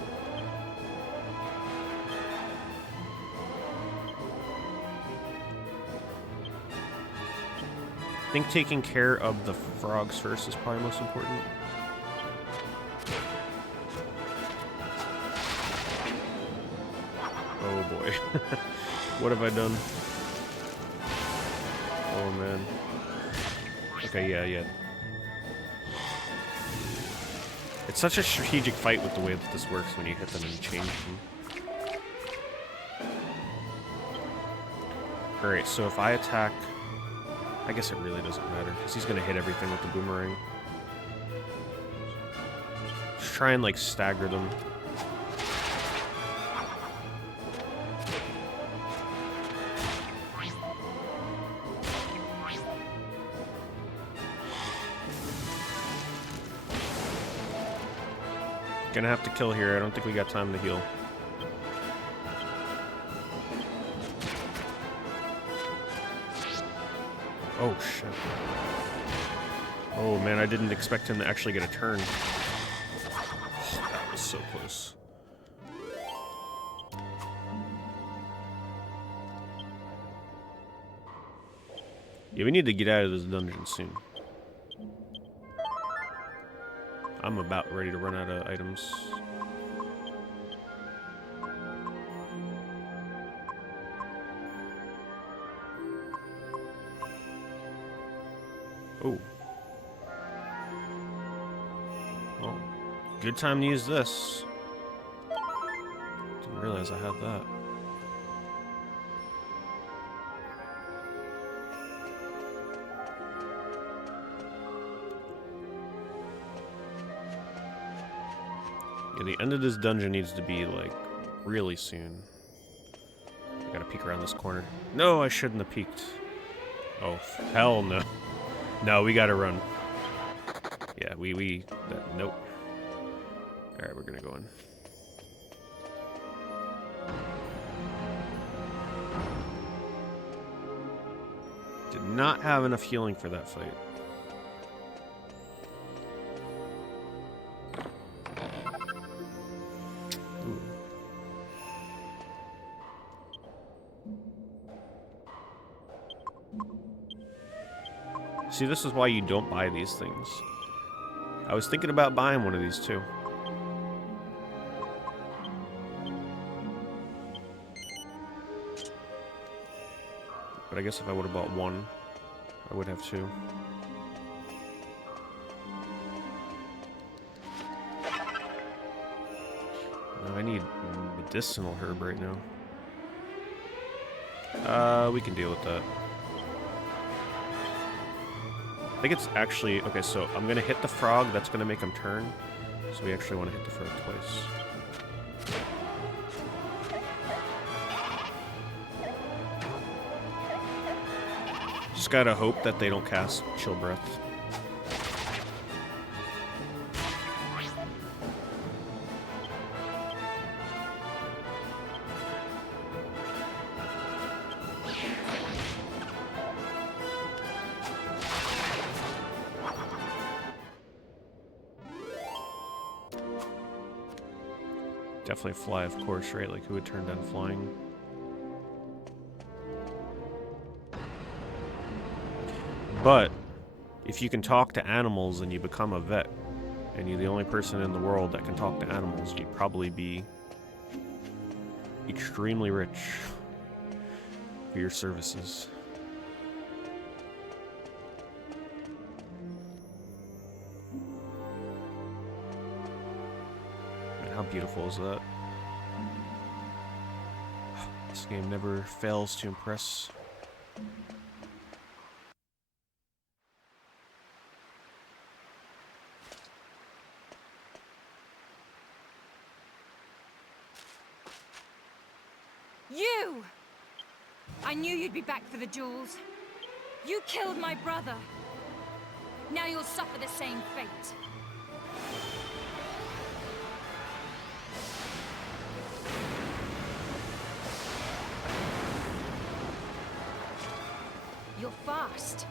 I think taking care of the frogs first is probably most important. Oh boy. What have I done? Oh man. Okay, yeah. It's such a strategic fight with the way that this works when you hit them and change them. Alright, so if I attack... I guess it really doesn't matter, because he's going to hit everything with the boomerang. Just try and, like, stagger them. Gonna have to kill here. I don't think we got time to heal. Oh, shit. Oh, man, I didn't expect him to actually get a turn. Oh, that was so close. Yeah, we need to get out of this dungeon soon. I'm about ready to run out of items. Oh. Well, good time to use this. Didn't realize I had that. Yeah, the end of this dungeon needs to be, like, really soon. I gotta peek around this corner. No, I shouldn't have peeked. Oh, hell no. No, we gotta run. Yeah, nope. Alright, we're gonna go in. Did not have enough healing for that fight. Ooh. See, this is why you don't buy these things. I was thinking about buying one of these too. But I guess if I would have bought one, I would have two. No, I need medicinal herb right now. We can deal with that. I think it's actually... Okay, so I'm going to hit the frog. That's going to make him turn. So we actually want to hit the frog twice. Just gotta hope that they don't cast Chill Breath. Definitely fly, of course, right? Like, who would turn down flying? But, if you can talk to animals and you become a vet, and you're the only person in the world that can talk to animals, you'd probably be extremely rich for your services. How beautiful is that? This game never fails to impress. You! I knew you'd be back for the jewels. You killed my brother. Now you'll suffer the same fate. You're fast.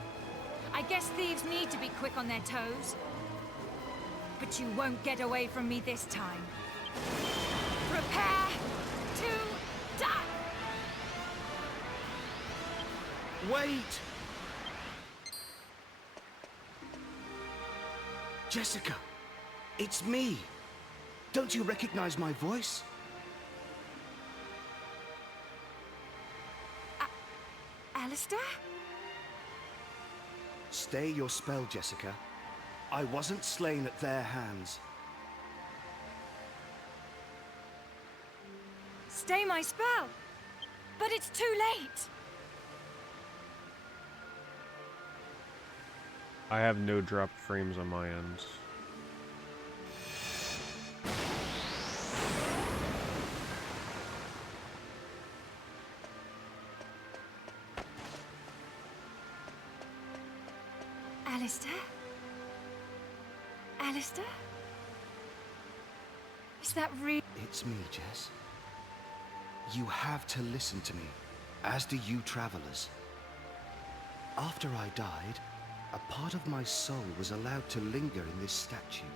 I guess thieves need to be quick on their toes. But you won't get away from me this time. Prepare to die! Wait! Jessica, it's me. Don't you recognize my voice? Alistair? Stay your spell, Jessica. I wasn't slain at their hands. Stay my spell. But it's too late. I have no drop frames on my end. Alistair? Alistair? Is that real? It's me, Jess. You have to listen to me, as do you travelers. After I died, a part of my soul was allowed to linger in this statue.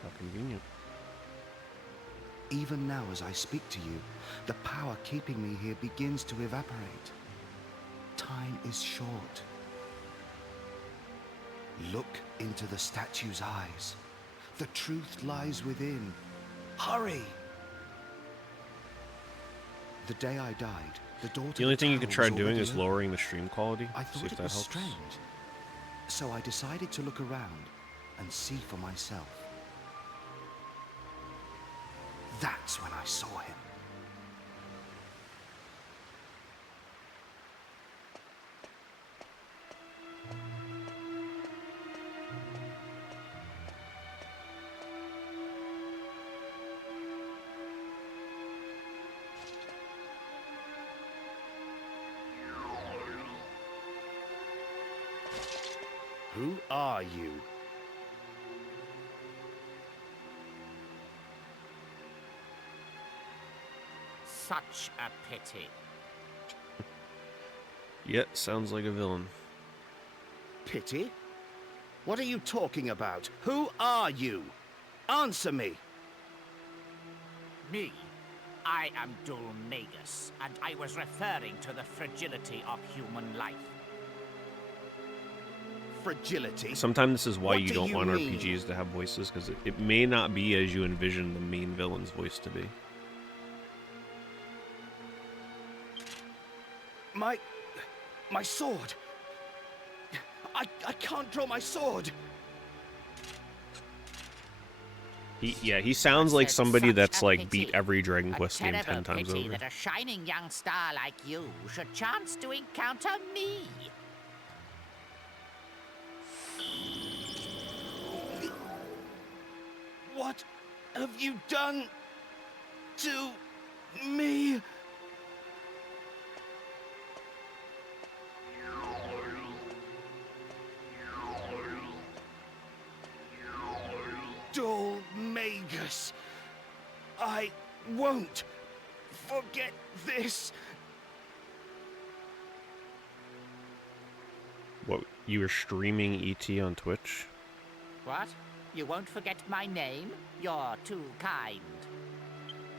How convenient. Even now as I speak to you, the power keeping me here begins to evaporate. Time is short. Look into the statue's eyes. The truth lies within. Hurry! The day I died, the door to The only thing you could try was doing already is open. lowering the stream quality. I See thought if it that was helps. strange. So I decided to look around and see for myself. That's when I saw him. Who are you? Such a pity. Yeah, sounds like a villain. Pity? What are you talking about? Who are you? Answer me! Me? I am Dulmagus, and I was referring to the fragility of human life. Fragility? Sometimes this is why What you do don't you want mean? RPGs to have voices, because it may not be as you envision the main villain's voice to be. My sword! I can't draw my sword! He sounds like somebody Such that's a like beat pity. every Dragon A Quest game 10 terrible times pity over. that a shining young star like you should chance to encounter me. What have you done to me? Dulmagus, I won't forget this. What, you were streaming ET on Twitch? What? You won't forget my name? You're too kind.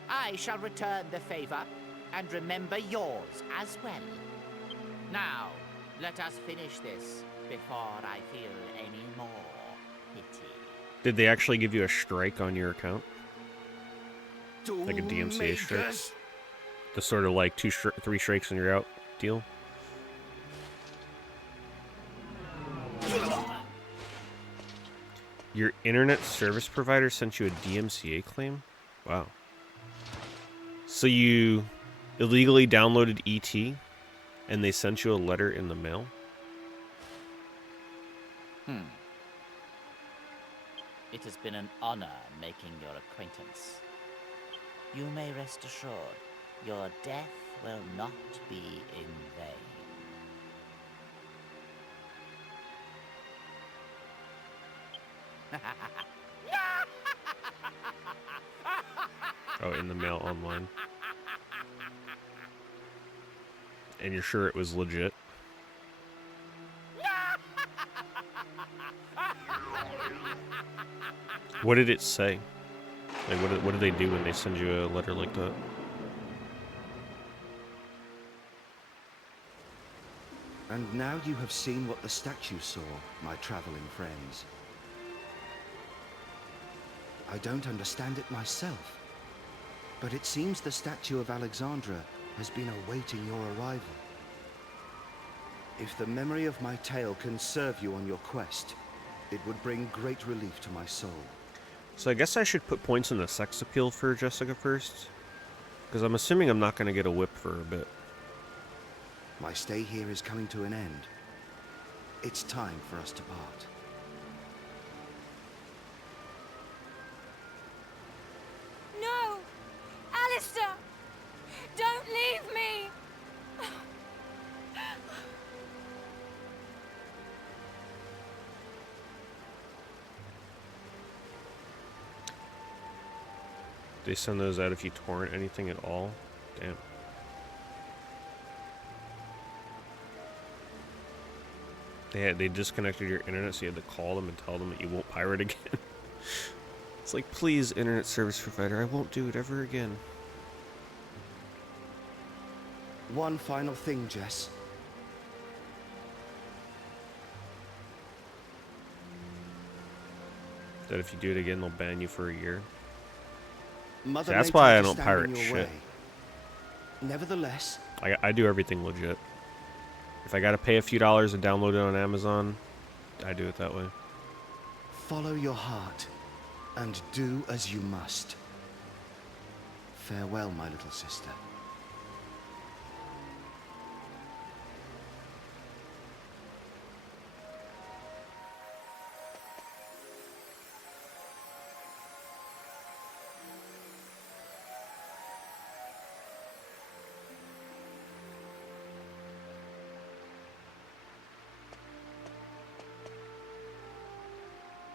I shall return the favor and remember yours as well. Now, let us finish this before I feel any more pity. Did they actually give you a strike on your account? Like a DMCA strike? Dulmagus. The sort of like 3 strikes and you're out deal? Your internet service provider sent you a DMCA claim? Wow. So you illegally downloaded ET and they sent you a letter in the mail? It has been an honor making your acquaintance. You may rest assured, your death will not be in vain. Oh, in the mail online. And you're sure it was legit? What did it say? Like, what do they do when they send you a letter like that? And now you have seen what the statue saw, my traveling friends. I don't understand it myself, but it seems the statue of Alexandra has been awaiting your arrival. If the memory of my tale can serve you on your quest, it would bring great relief to my soul. So I guess I should put points in the sex appeal for Jessica first, because I'm assuming I'm not going to get a whip for a bit. My stay here is coming to an end. It's time for us to part. No! Alistair! Don't leave me! They send those out if you torrent anything at all? Damn. They disconnected your internet, so you had to call them and tell them that you won't pirate again. It's like, please, internet service provider, I won't do it ever again. One final thing, Jess. That if you do it again, they'll ban you for a year. Mother That's Nature why I is don't standing pirate your shit. way. Nevertheless, I do everything legit. If I gotta pay a few dollars and download it on Amazon, I do it that way. follow your heart and do as you must. Farewell, my little sister.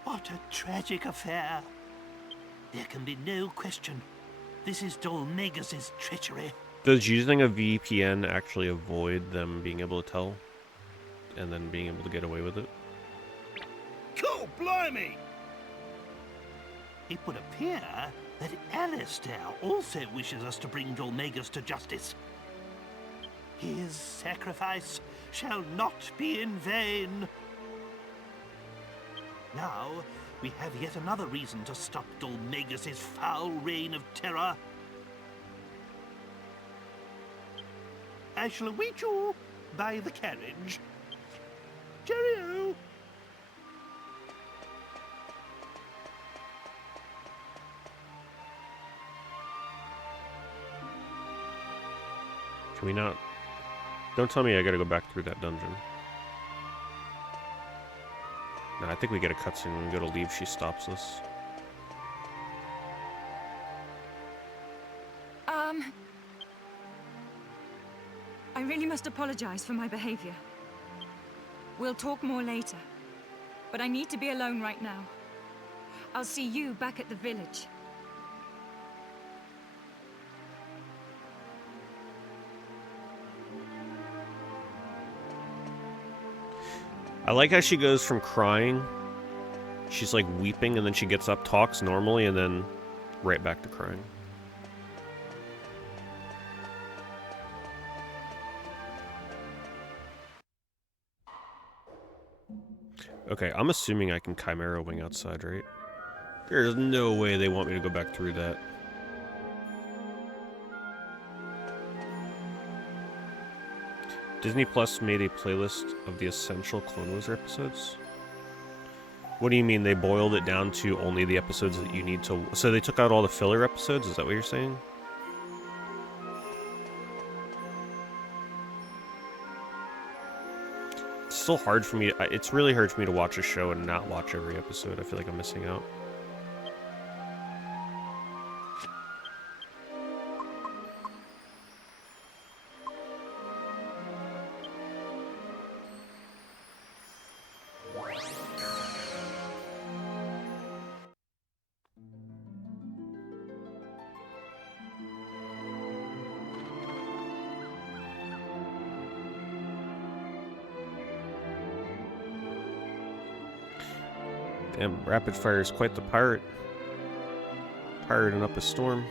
What a tragic affair. There can be no question. This is Dolmagus' treachery. Does using a VPN actually avoid them being able to tell and then being able to get away with it? Cool, blimey! It would appear that Alistair also wishes us to bring Dolmagus to justice. His sacrifice shall not be in vain. Now, we have yet another reason to stop Dolmagus' foul reign of terror. I shall await you by the carriage. Cheerio! Can we not? Don't tell me I gotta go back through that dungeon. No, I think we get a cutscene when we go to leave. She stops us. I really must apologize for my behavior. We'll talk more later. But I need to be alone right now. I'll see you back at the village. I like how she goes from crying, she's like weeping, and then she gets up, talks normally, and then right back to crying. Okay, I'm assuming I can Chimera Wing outside, right? There's no way they want me to go back through that. Disney Plus made a playlist of the essential Clone Wars episodes. What do you mean they boiled it down to only the episodes that you need to... So they took out all the filler episodes? Is that what you're saying? It's still hard for me... It's really hard for me to watch a show and not watch every episode. I feel like I'm missing out. Damn, Rapid Fire is quite the pirate. Pirating up a storm.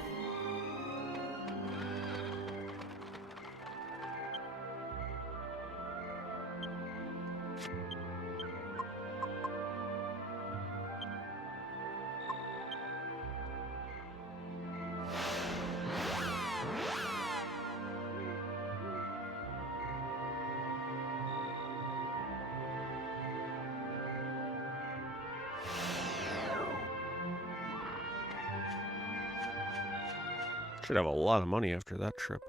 Should have a lot of money after that trip.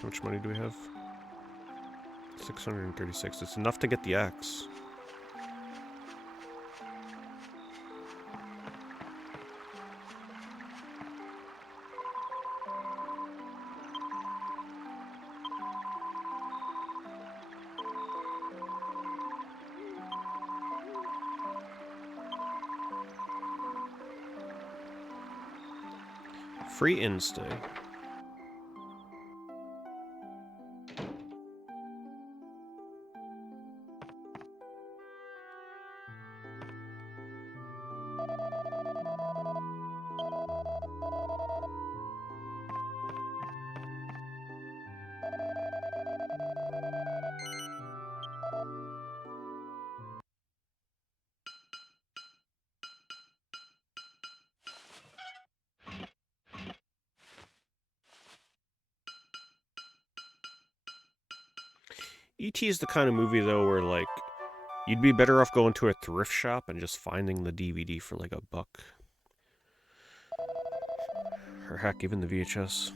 How much money do we have? 636. It's enough to get the axe. Free in-stay. E.T. is the kind of movie, though, where, like, you'd be better off going to a thrift shop and just finding the DVD for, like, $1. Or heck, even the VHS.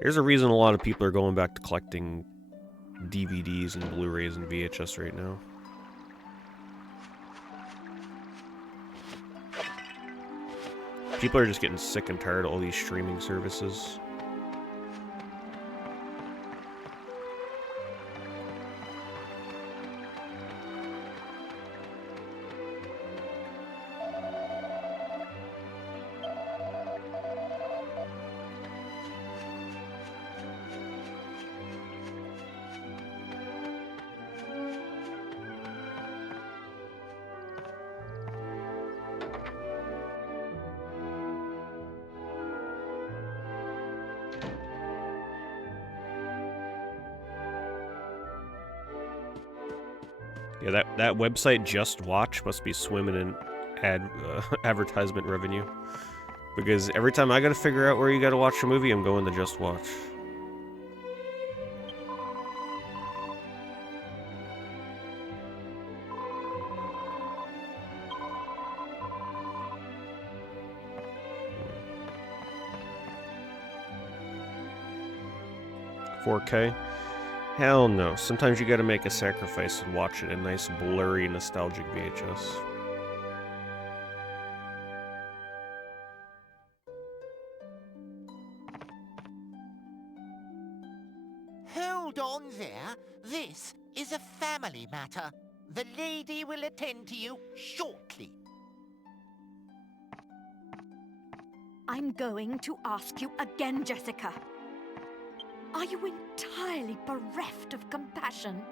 There's a reason a lot of people are going back to collecting DVDs and Blu-rays and VHS right now. People are just getting sick and tired of all these streaming services. Yeah, that website Just Watch must be swimming in advertisement revenue, because every time I gotta figure out where you gotta watch a movie, I'm going to Just Watch. $4K? Hell no. Sometimes you gotta make a sacrifice and watch it in nice, blurry, nostalgic VHS. Hold on there. This is a family matter. The lady will attend to you shortly. I'm going to ask you again, Jessica. Are you entirely bereft of compassion?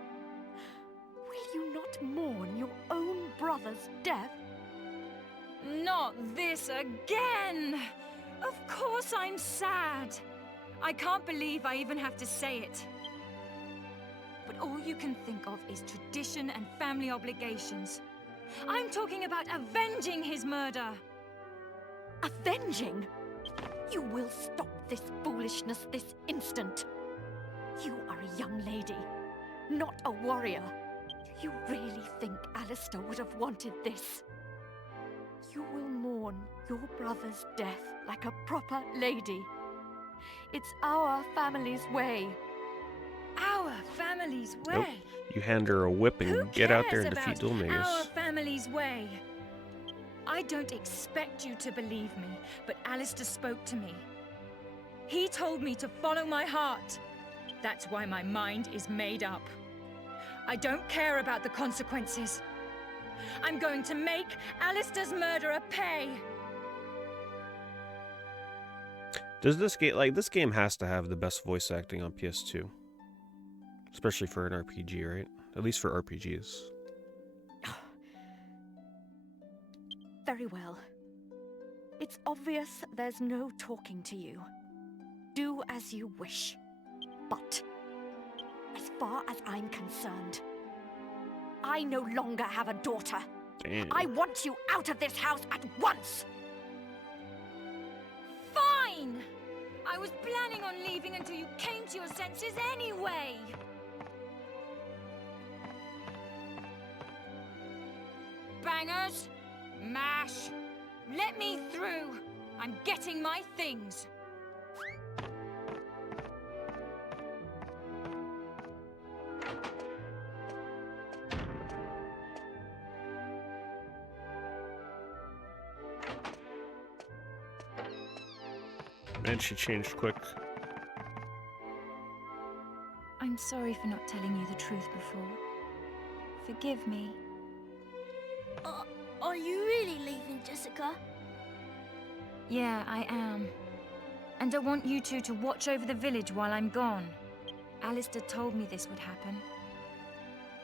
Will you not mourn your own brother's death? Not this again! Of course I'm sad. I can't believe I even have to say it. But all you can think of is tradition and family obligations. I'm talking about avenging his murder. Avenging? You will stop this foolishness this instant. You are a young lady, not a warrior. Do you really think Alistair would have wanted this? You will mourn your brother's death like a proper lady. It's our family's way. Our family's way? Nope. You hand her a whip and get out there and defeat Our Dulmagus. family's way. I don't expect you to believe me, but Alistair spoke to me. He told me to follow my heart. That's why my mind is made up. I don't care about the consequences. I'm going to make Alistair's murderer pay. Does this game, like, this game has to have the best voice acting on PS2. Especially for an RPG, right? At least for RPGs. Very well. It's obvious there's no talking to you. Do as you wish. But, as far as I'm concerned, I no longer have a daughter. Damn. I want you out of this house at once! Fine! I was planning on leaving until you came to your senses anyway! Bangers! Mash! Let me through! I'm getting my things! Man, she changed quick. I'm sorry for not telling you the truth before. Forgive me. Are you really leaving, Jessica? Yeah, I am. And I want you two to watch over the village while I'm gone. Alistair told me this would happen.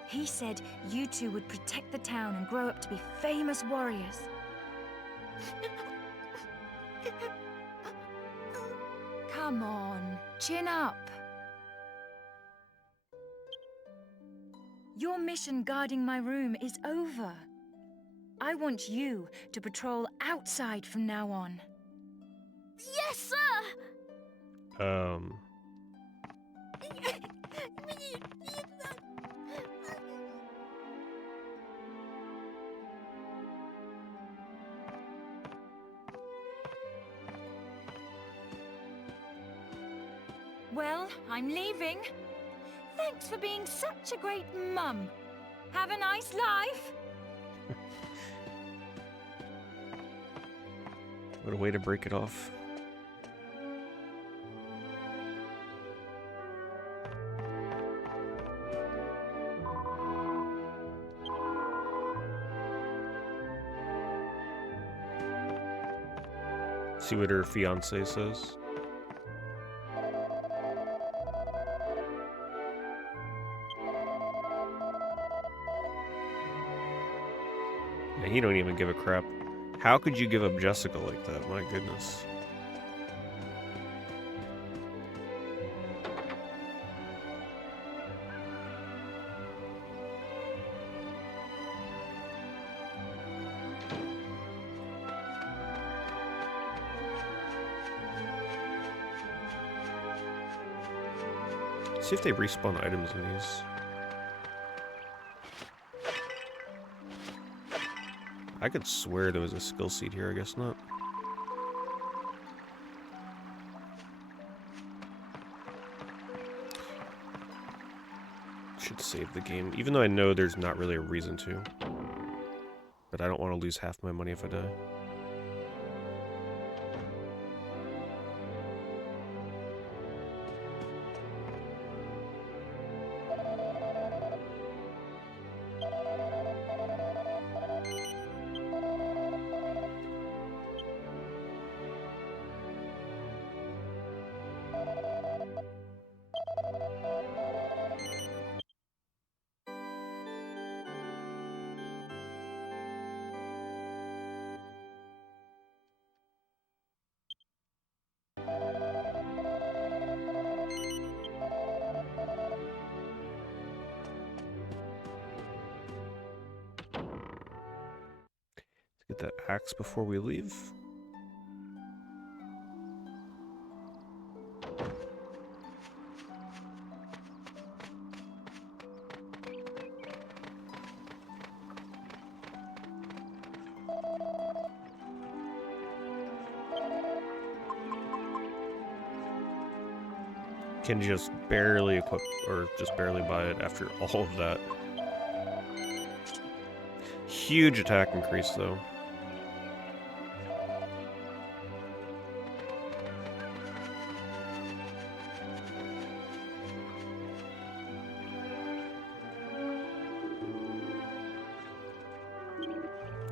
He said you two would protect the town and grow up to be famous warriors. Come on, chin up. Your mission guarding my room is over. I want you to patrol outside from now on. Yes, sir! Well, I'm leaving. Thanks for being such a great mum. Have a nice life. What a way to break it off. See what her fiance says. Yeah, he don't even give a crap. How could you give up Jessica like that? My goodness. See if they respawn items in these. I could swear there was a skill seed here, I guess not. Should save the game, even though I know there's not really a reason to. But I don't want to lose half my money if I die. Get that axe before we leave. Can just barely equip, or just barely buy it after all of that. Huge attack increase, though.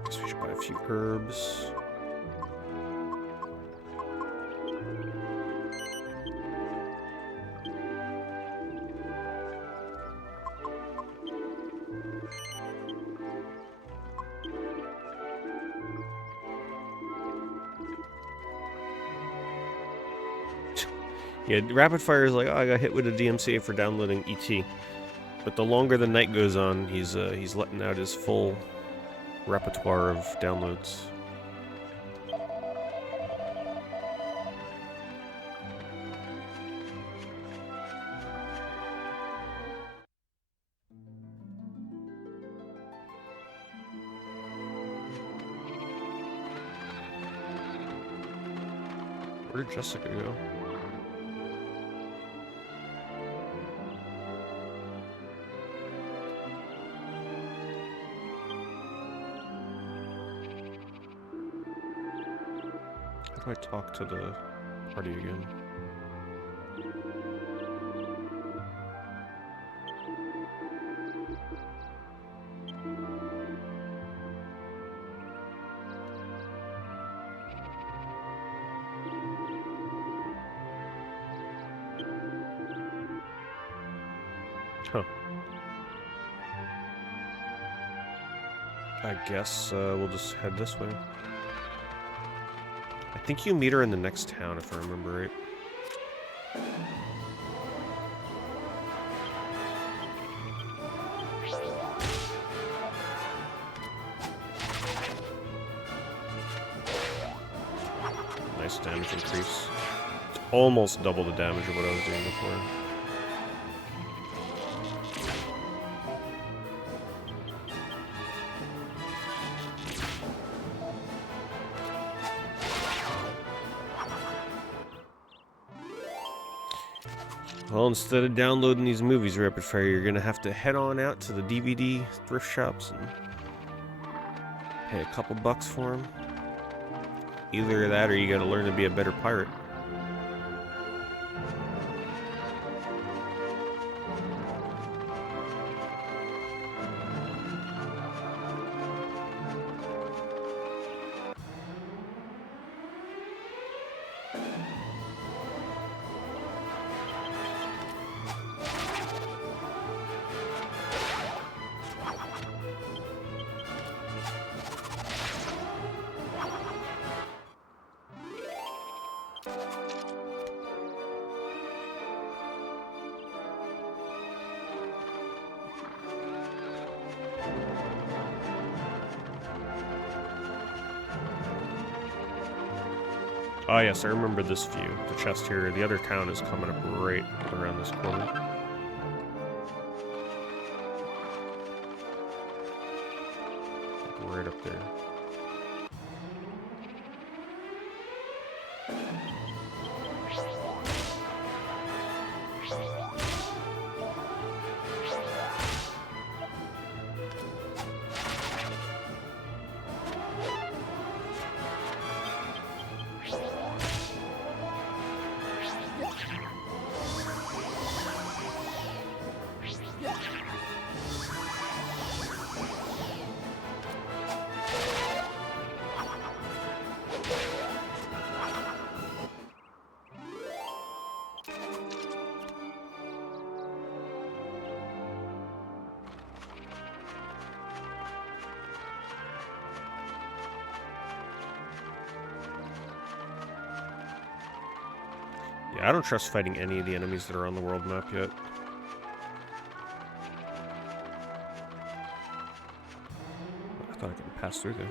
Guess we should buy a few herbs. Yeah, rapid fire is like, oh, I got hit with a DMCA for downloading ET. But the longer the night goes on, he's letting out his full repertoire of downloads. Where did Jessica go? How do I talk to the party again. Huh. I guess we'll just head this way. I think you meet her in the next town, if I remember right. Nice damage increase. It's almost double the damage of what I was doing before. Well, instead of downloading these movies rapid fire, you're gonna have to head on out to the DVD thrift shops and pay a couple bucks for them. Either that or you gotta learn to be a better pirate. Oh yes, I remember this view. The chest here. The other town is coming up right around this corner. Right up there. Yeah, I don't trust fighting any of the enemies that are on the world map yet. I thought I could pass through there.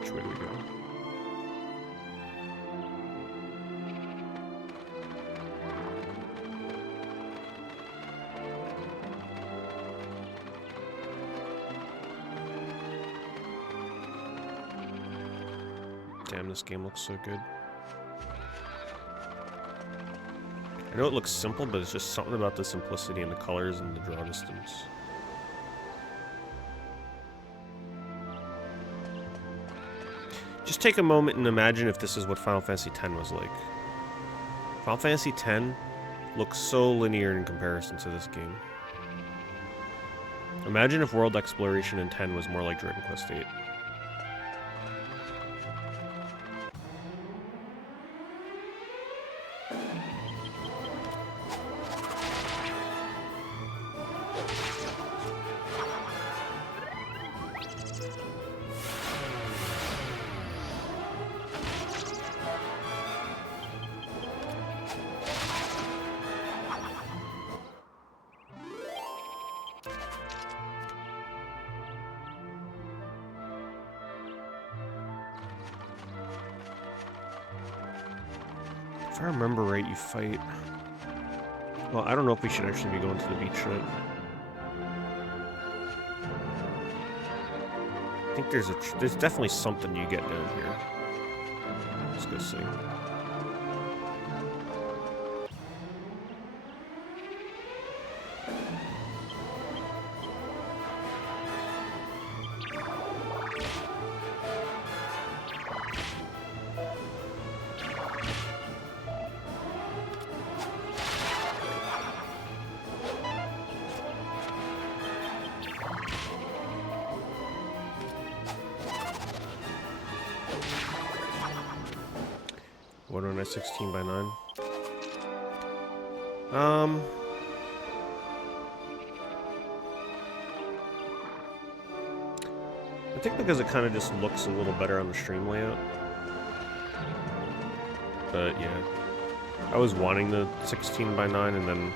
Which way do we go? Damn, this game looks so good. I know it looks simple, but it's just something about the simplicity and the colors and the draw distance. Just take a moment and imagine if this is what Final Fantasy X was like. Final Fantasy X looks so linear in comparison to this game. Imagine if world exploration in 10 was more like Dragon Quest VIII. If I remember right, you fight... Well, I don't know if we should actually be going to the beach yet. I think there's definitely something you get down here. Let's go see. What on a 16 by 9? I think because it kind of just looks a little better on the stream layout. But yeah, I was wanting the 16 by 9 and then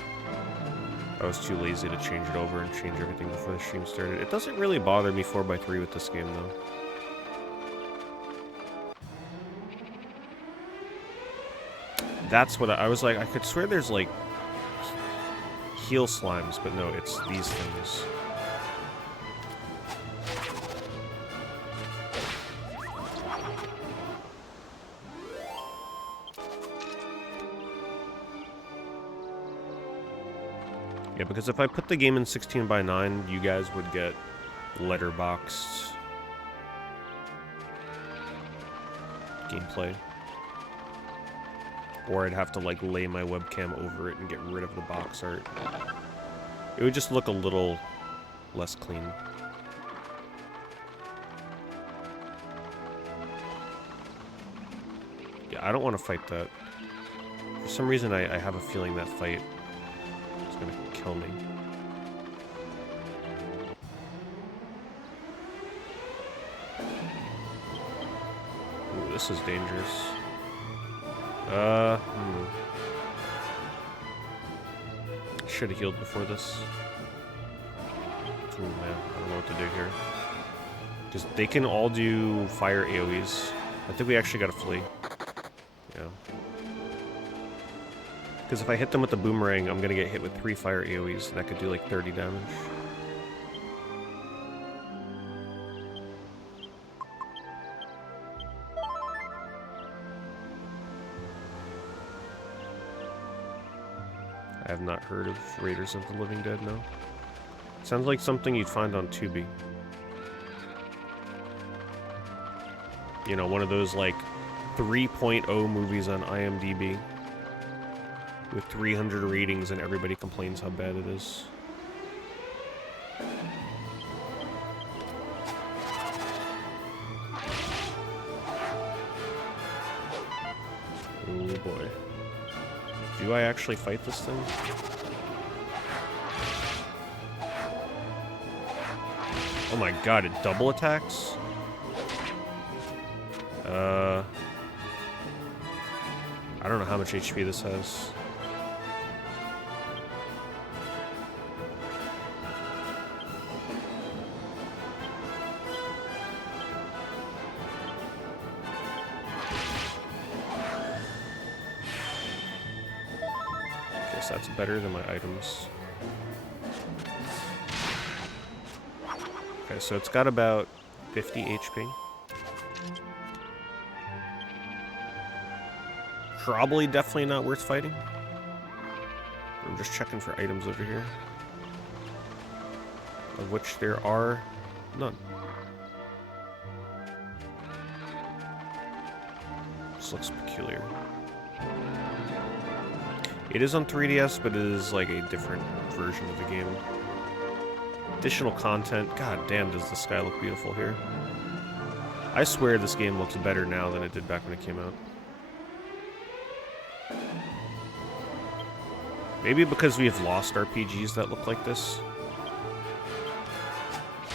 I was too lazy to change it over and change everything before the stream started. It doesn't really bother me 4 by 3 with this game though. That's what I was like. I could swear there's like heal slimes, but no, it's these things. Yeah, because if I put the game in 16 by 9, you guys would get letterboxed gameplay. Or I'd have to, like, lay my webcam over it and get rid of the box art. It would just look a little less clean. Yeah, I don't want to fight that. For some reason, I have a feeling that fight is going to kill me. Ooh, this is dangerous. Should have healed before this. Ooh, man, I don't know what to do here. Because they can all do fire AoEs. I think we actually gotta flee. Yeah. Because if I hit them with the boomerang, I'm gonna get hit with 3 fire AoEs, and that could do like 30 damage. I have not heard of Raiders of the Living Dead, no. Sounds like something you'd find on Tubi. You know, one of those, like, 3.0 movies on IMDb. With 300 ratings and everybody complains how bad it is. Oh boy. Do I actually fight this thing? Oh my god, it double attacks? I don't know how much HP this has. Guess that's better than my items. Okay, so it's got about 50 HP. Probably definitely not worth fighting. I'm just checking for items over here. Of which there are none. This looks peculiar. It is on 3DS, but it is like a different version of the game. Additional content. God damn, does the sky look beautiful here. I swear this game looks better now than it did back when it came out. Maybe because we have lost RPGs that look like this.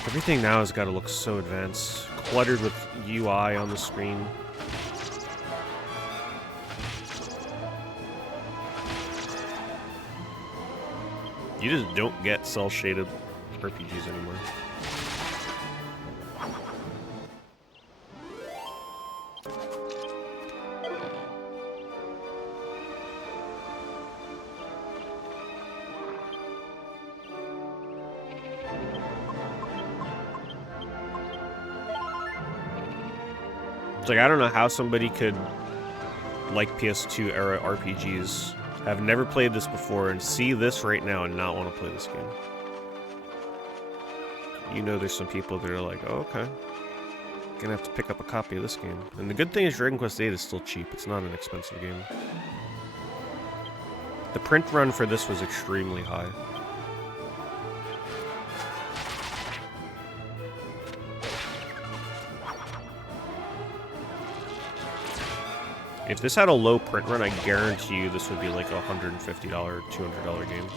Everything now has got to look so advanced. Cluttered with UI on the screen. You just don't get cel-shaded RPGs anymore. It's like, I don't know how somebody could like PS2 era RPGs, have never played this before, and see this right now and not want to play this game. You know there's some people that are like, oh, okay. Gonna have to pick up a copy of this game. And the good thing is Dragon Quest VIII is still cheap. It's not an expensive game. The print run for this was extremely high. If this had a low print run, I guarantee you this would be like a $150, $200 game.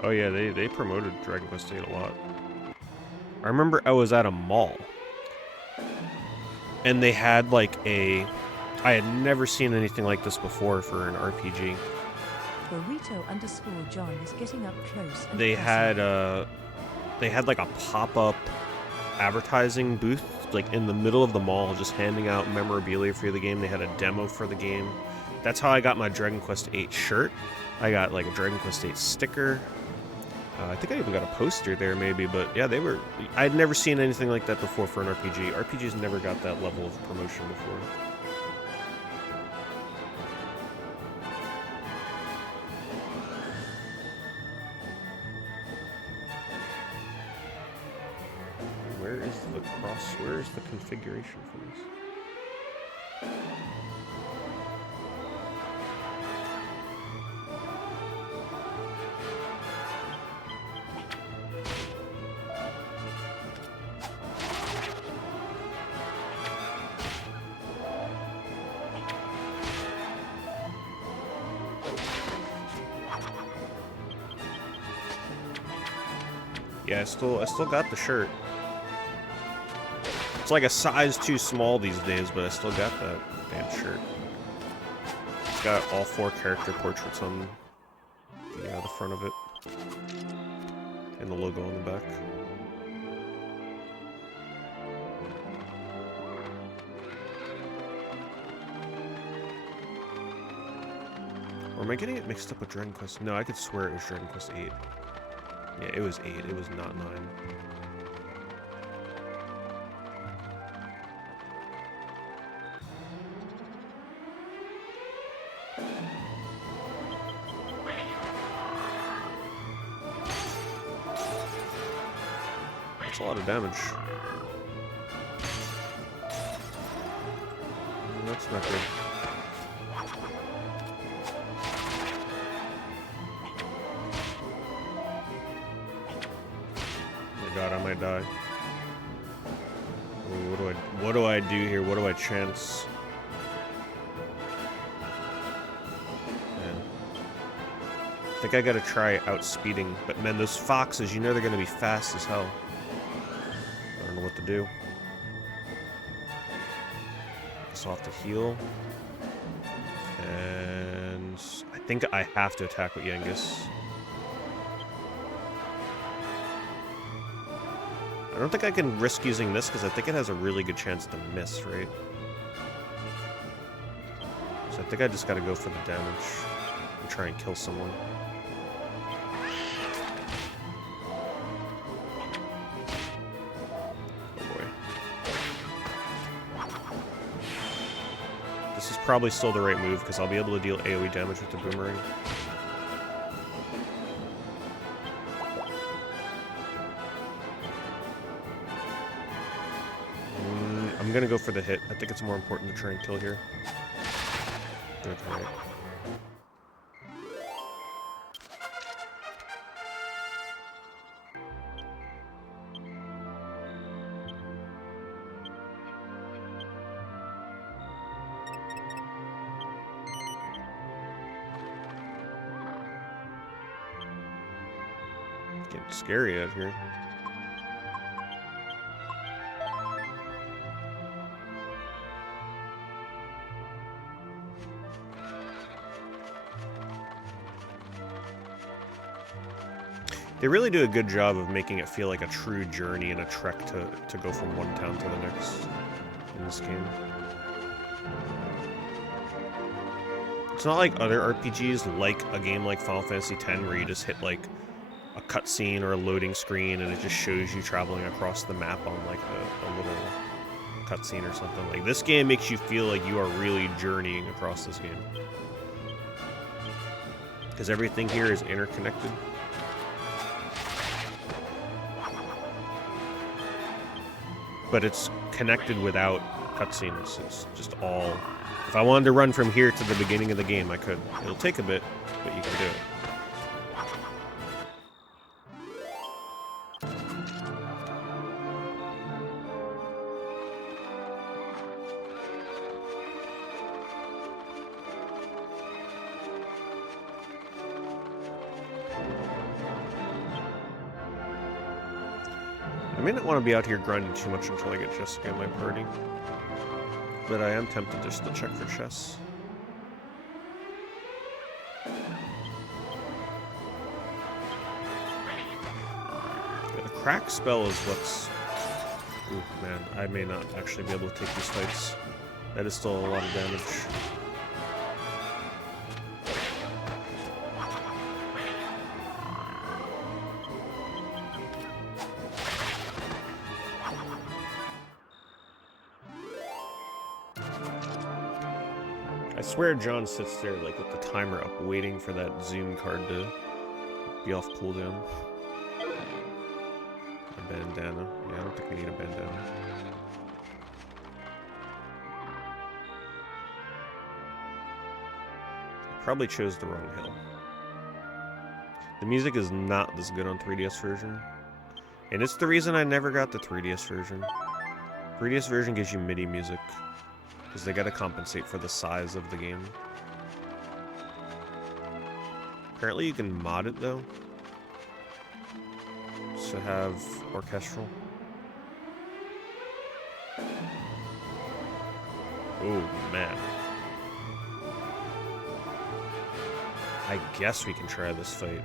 Oh yeah, they promoted Dragon Quest VIII a lot. I remember I was at a mall, and they had like I had never seen anything like this before for an RPG. Burrito_John is getting up close. And They had like a pop-up advertising booth like in the middle of the mall, just handing out memorabilia for the game. They had a demo for the game. That's how I got my Dragon Quest VIII shirt. I got like a Dragon Quest VIII sticker. I think I even got a poster there maybe, but yeah, I'd never seen anything like that before for an RPG. RPGs never got that level of promotion before. Where is the configuration for this? Yeah, I still got the shirt. It's like a size too small these days, but I still got that damn shirt. It's got all 4 character portraits on the front of it. And the logo on the back. Or am I getting it mixed up with Dragon Quest? No, I could swear it was Dragon Quest VIII. Yeah, it was 8. It was not 9. That's a lot of damage. That's not good. God, I might die. Ooh, what do I do here? What do I chance? Man. I think I gotta try outspeeding. But man, those foxes, you know they're gonna be fast as hell. I don't know what to do. Guess I'll have to heal. And I think I have to attack with Yengus. I don't think I can risk using this because I think it has a really good chance to miss, right? So I think I just gotta go for the damage and try and kill someone. Oh boy. This is probably still the right move because I'll be able to deal AoE damage with the boomerang. I'm gonna go for the hit. I think it's more important to try and kill here. Okay. Getting scary out here. They really do a good job of making it feel like a true journey and a trek to go from one town to the next in this game. It's not like other RPGs, like a game like Final Fantasy X, where you just hit like a cutscene or a loading screen and it just shows you traveling across the map on like a little cutscene or something. Like, this game makes you feel like you are really journeying across this game. Because everything here is interconnected. But it's connected without cutscenes. It's just all... If I wanted to run from here to the beginning of the game, I could. It'll take a bit, but you can do it. I may not want to be out here grinding too much until I get Jessica in my party. But I am tempted just to check for chests. Yeah, the crack spell is what's... Ooh, man, I may not actually be able to take these fights. That is still a lot of damage. I swear John sits there like with the timer up waiting for that Zoom card to be off cooldown. A bandana. Yeah, I don't think we need a bandana. I probably chose the wrong hill. The music is not this good on 3DS version. And it's the reason I never got the 3DS version. 3DS version gives you MIDI music. Because they gotta compensate for the size of the game. Apparently you can mod it though. To have orchestral. Oh man. I guess we can try this fight.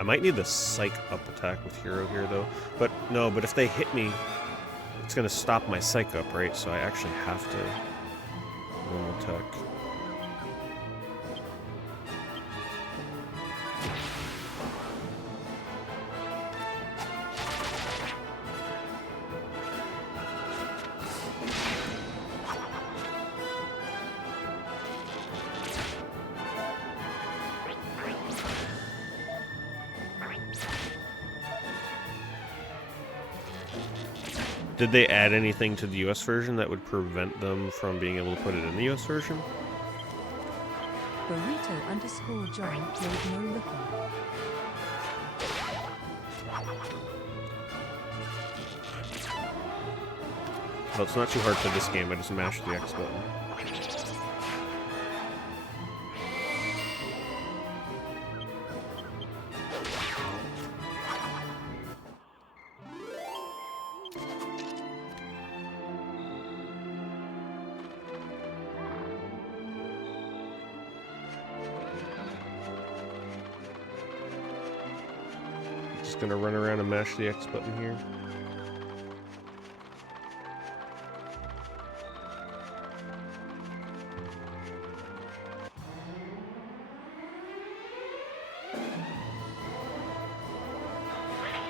I might need the psych up attack with Hero here though. But no, but if they hit me, it's gonna stop my psych up, right? So I actually have to normal attack. Did they add anything to the US version that would prevent them from being able to put it in the US version? Burrito_John played no looking. Well, it's not too hard for this game, I just mashed the X button. Gonna run around and mash the X button here.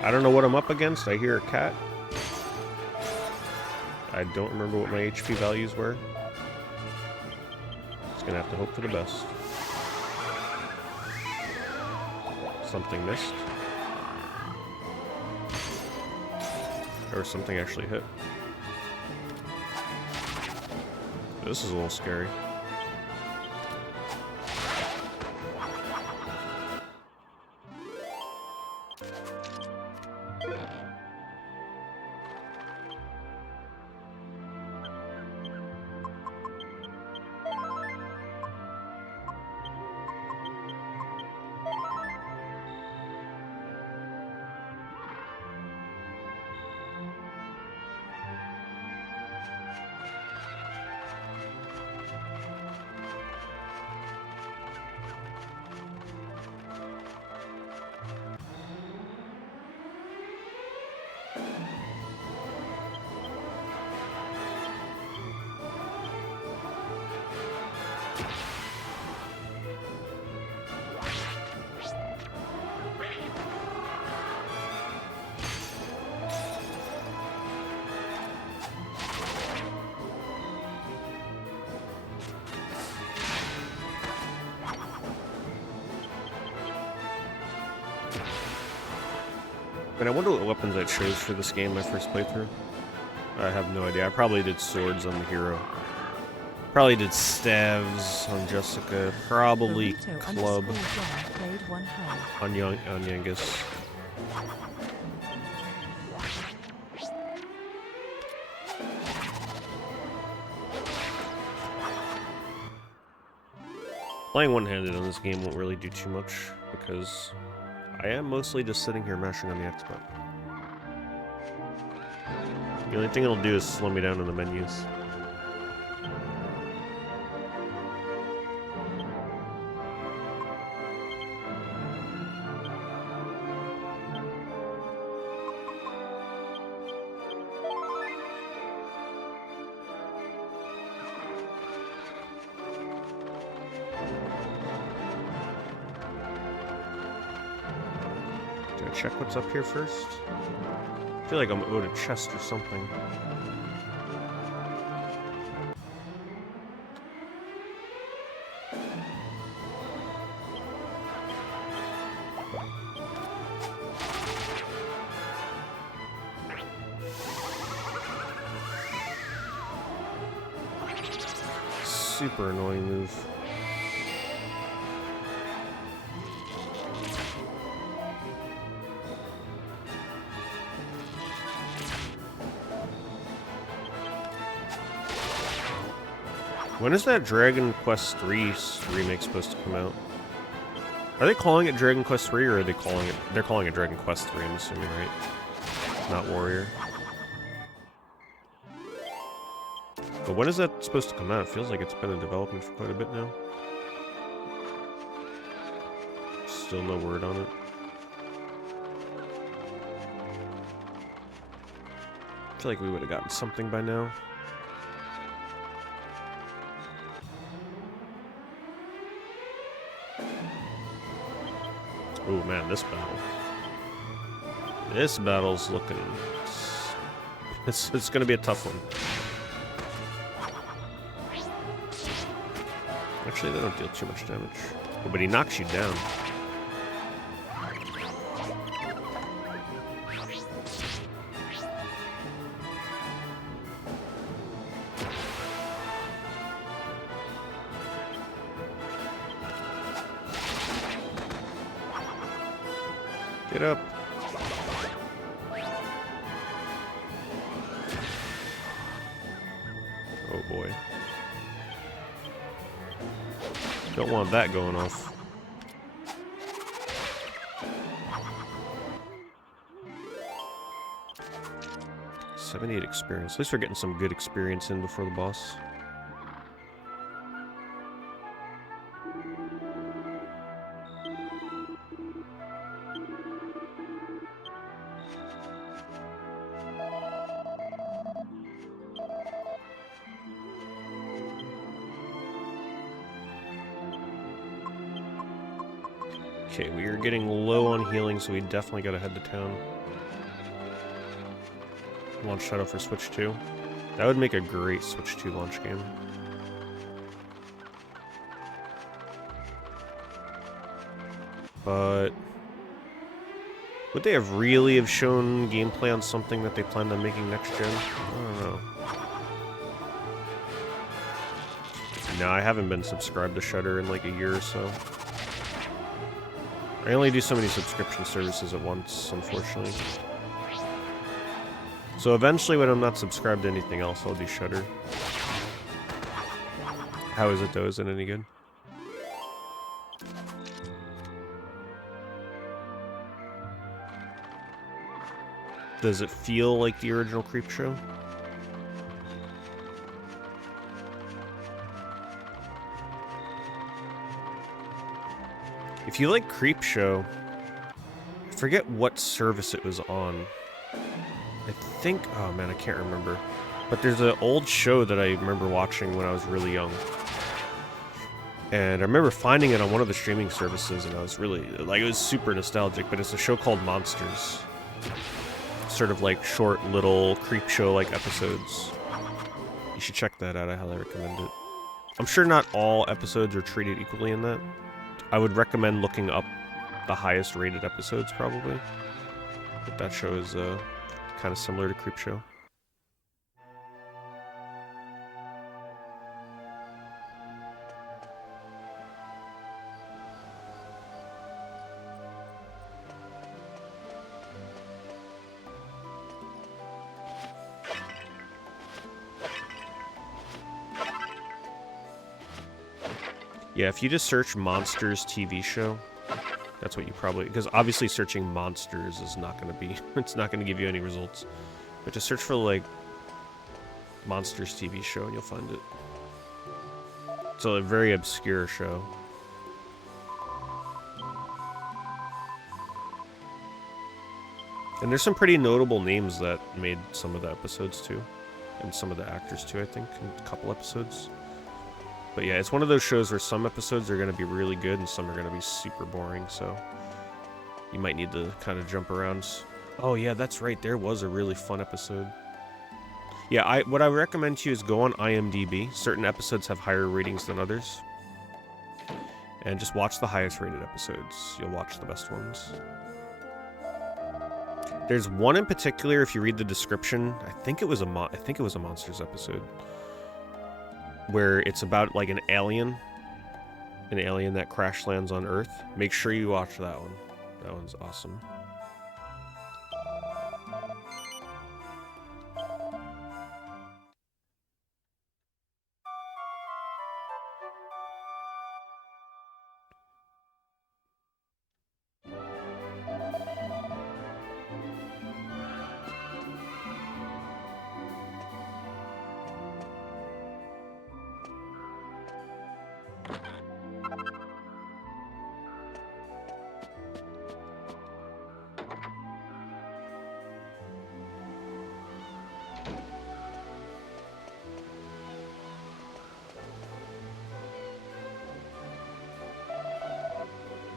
I don't know what I'm up against. I hear a cat. I don't remember what my HP values were. Just gonna have to hope for the best. Something missed. Or something actually hit. This is a little scary. And I wonder what weapons I chose for this game my first playthrough. I have no idea. I probably did swords on the hero. Probably did staves on Jessica. Probably club on Yangus. Playing one-handed on this game won't really do too much because I am mostly just sitting here mashing on the X button. The only thing it'll do is slow me down in the menus. Check what's up here first. I feel like I'm owed a chest or something. Super annoying move. When is that Dragon Quest III remake supposed to come out? Are they calling it Dragon Quest III, or are they calling it... They're calling it Dragon Quest III, I'm assuming, right? Not Warrior. But when is that supposed to come out? It feels like it's been in development for quite a bit now. Still no word on it. I feel like we would have gotten something by now. Oh man, this battle. This battle's looking... It's gonna be a tough one. Actually, they don't deal too much damage. Oh, but he knocks you down. Get up. Oh boy. Don't want that going off. $78 experience. At least we're getting some good experience in before the boss. Okay, we are getting low on healing, so we definitely gotta head to town. Launch title for Switch 2. That would make a great Switch 2 launch game. But would they have really have shown gameplay on something that they planned on making next gen? I don't know. No, I haven't been subscribed to Shudder in like a year or so. I only do so many subscription services at once, unfortunately. So eventually, when I'm not subscribed to anything else, I'll do Shudder. How is it though? Is it any good? Does it feel like the original Creepshow? If you like Creepshow, I forget what service it was on. I think, oh man, I can't remember. But there's an old show that I remember watching when I was really young. And I remember finding it on one of the streaming services, and I was really, like, it was super nostalgic, but it's a show called Monsters. Sort of like short little Creepshow-like episodes. You should check that out, I highly recommend it. I'm sure not all episodes are treated equally in that. I would recommend looking up the highest rated episodes, probably. But that show is kind of similar to Creepshow. Yeah, if you just search Monsters TV show, that's what you probably... Because obviously searching Monsters is not going to be... It's not going to give you any results. But just search for, like, Monsters TV show and you'll find it. It's a very obscure show. And there's some pretty notable names that made some of the episodes, too. And some of the actors, too, I think, in a couple episodes. But yeah, it's one of those shows where some episodes are going to be really good and some are going to be super boring, so you might need to kind of jump around. Oh yeah, that's right, there was a really fun episode. Yeah, what I recommend to you is go on IMDb. Certain episodes have higher ratings than others. And just watch the highest rated episodes. You'll watch the best ones. There's one in particular, if you read the description, I think it was a Monsters episode, where it's about like an alien that crash lands on Earth. Make sure you watch that one. That one's awesome.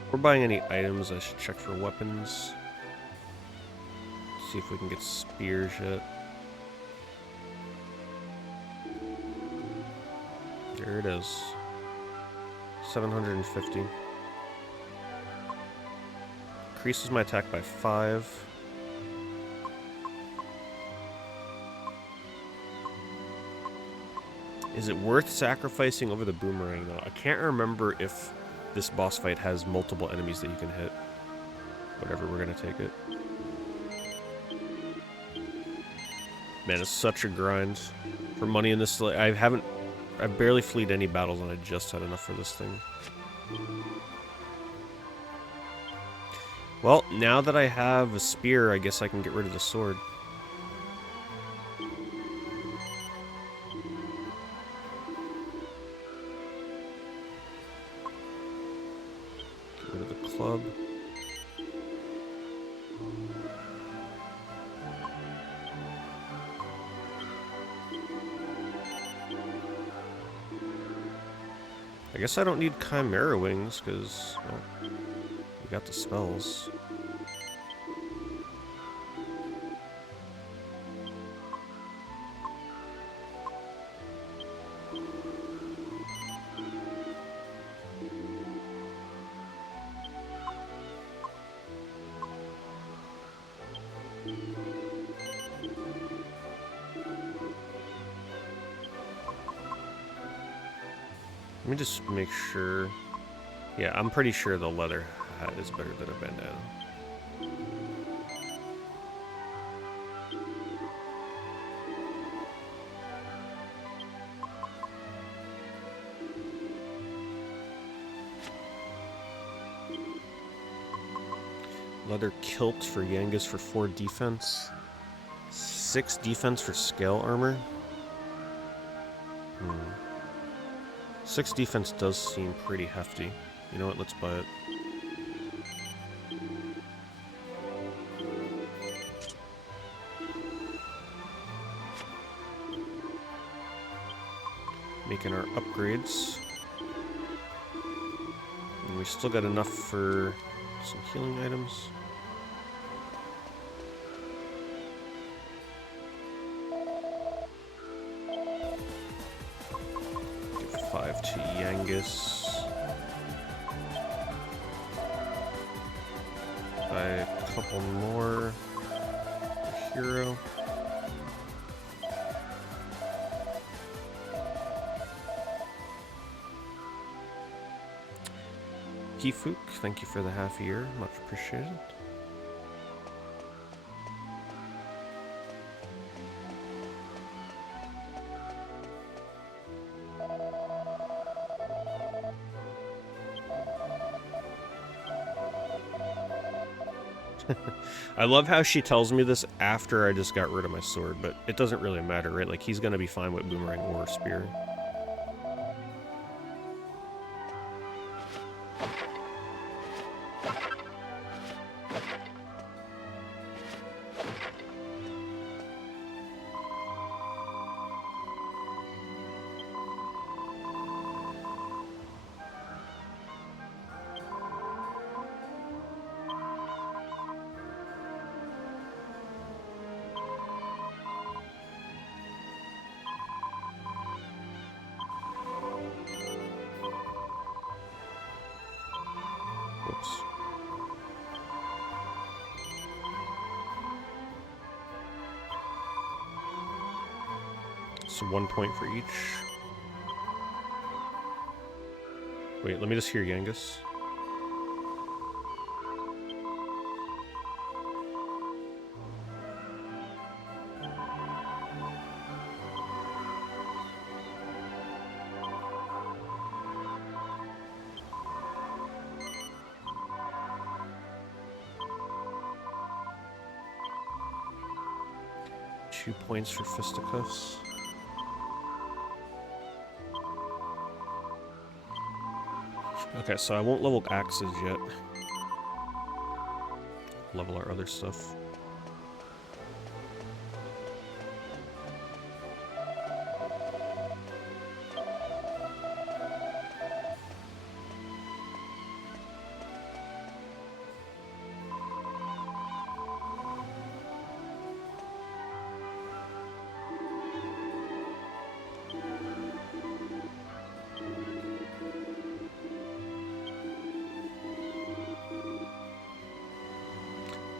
Before buying any items, I should check for weapons. See if we can get spears yet. There it is. 750. Increases my attack by 5. Is it worth sacrificing over the boomerang, though? I can't remember if this boss fight has multiple enemies that you can hit. Whatever, we're gonna take it. Man, it's such a grind for money in this. I've barely fleed any battles and I just had enough for this thing. Well, now that I have a spear, I guess I can get rid of the sword. Get rid of the club. I guess I don't need Chimera Wings, because, well, we got the spells. Let me just make sure. Yeah, I'm pretty sure the leather hat is better than a bandana. Leather kilt for Yangas for 4 defense. 6 defense for scale armor. 6 defense does seem pretty hefty. You know what, let's buy it. Making our upgrades. And we still got enough for some healing items. Give 5 to Yangus. Buy a couple more. hero. Kifuk, thank you for the half year. Much appreciated. I love how she tells me this after I just got rid of my sword, but it doesn't really matter, right? Like, he's gonna be fine with boomerang or spear. Whoops. So 1 point for each. Wait, let me just hear Yangus. Two points for fisticuffs. Okay, so I won't level axes yet. Level our other stuff.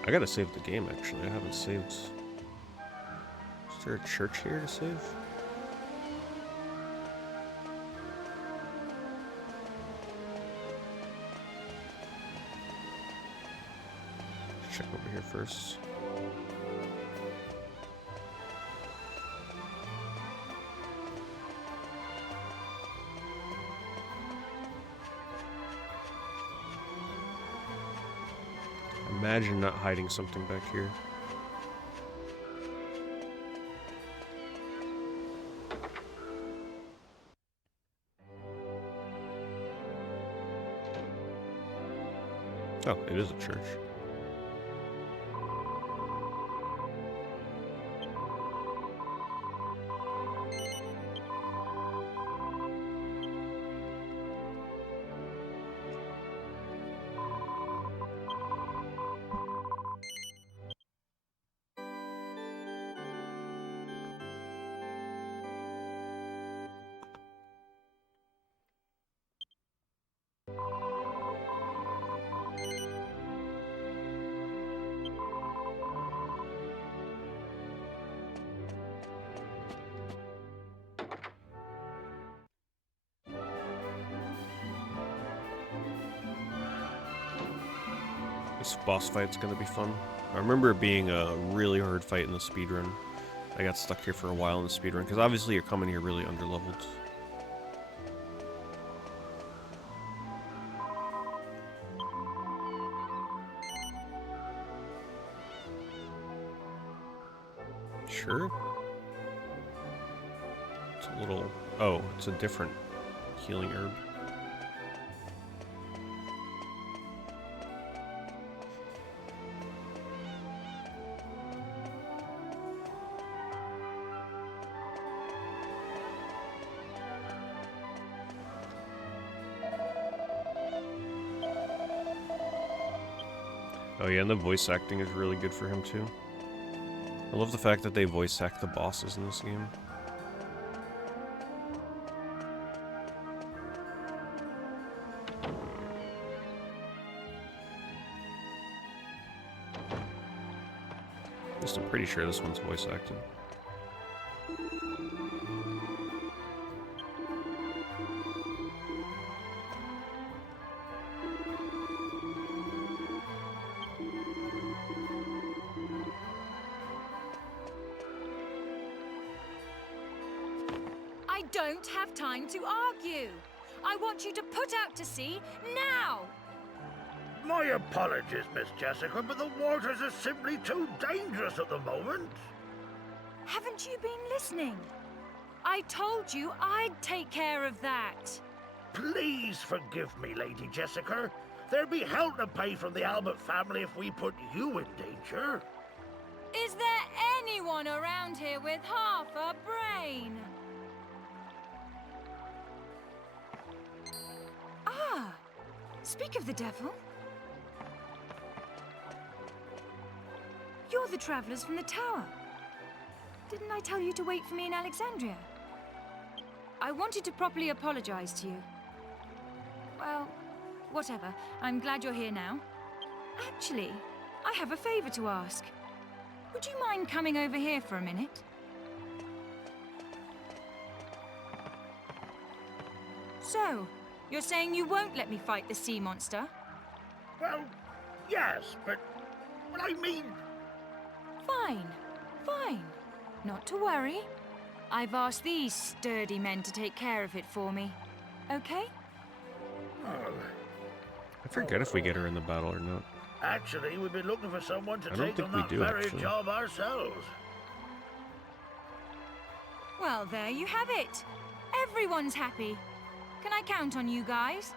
I gotta save the game, actually. I haven't saved. Is there a church here to save? Check over here first. Imagine not hiding something back here. Oh, it is a church. This boss fight's gonna be fun. I remember it being a really hard fight in the speedrun. I got stuck here for a while in the speedrun, because obviously you're coming here really underleveled. Sure. It's a little... Oh, it's a different healing herb. Oh yeah, and the voice acting is really good for him too. I love the fact that they voice act the bosses in this game. Just I'm pretty sure this one's voice acted. I don't have time to argue. I want you to put out to sea now! My apologies, Miss Jessica, but the waters are simply too dangerous at the moment. Haven't you been listening? I told you I'd take care of that. Please forgive me, Lady Jessica. There'd be hell to pay from the Albert family if we put you in danger. Is there anyone around here with half a brain? Ah, speak of the devil. You're the travelers from the tower. Didn't I tell you to wait for me in Alexandria? I wanted to properly apologize to you. Well, whatever. I'm glad you're here now. Actually, I have a favor to ask. Would you mind coming over here for a minute? So, you're saying you won't let me fight the sea monster? Well, yes, but I mean... Fine, fine. Not to worry. I've asked these sturdy men to take care of it for me. Okay? I forget if we get her in the battle or not. Actually, we've been looking for someone to I don't take think on we that do, very actually. job ourselves. Well, there you have it. Everyone's happy. Can I count on you guys?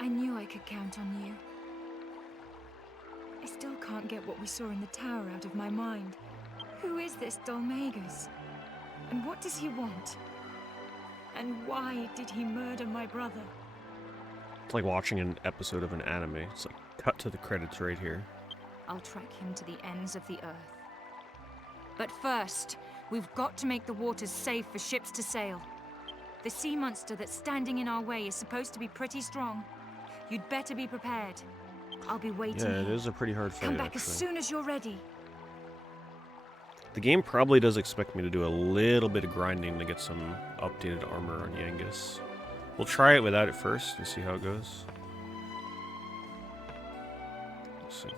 I knew I could count on you. I still can't get what we saw in the tower out of my mind. Who is this Dolmagus? And what does he want? And why did he murder my brother? It's like watching an episode of an anime. It's like cut to the credits right here. I'll track him to the ends of the earth. But first, we've got to make the waters safe for ships to sail. The sea monster that's standing in our way is supposed to be pretty strong. You'd better be prepared. I'll be waiting. Yeah, it here. is a pretty hard fight, Come back actually. as soon as you're ready. The game probably does expect me to do a little bit of grinding to get some updated armor on Yangus. We'll try it without it first and see how it goes. Let's see.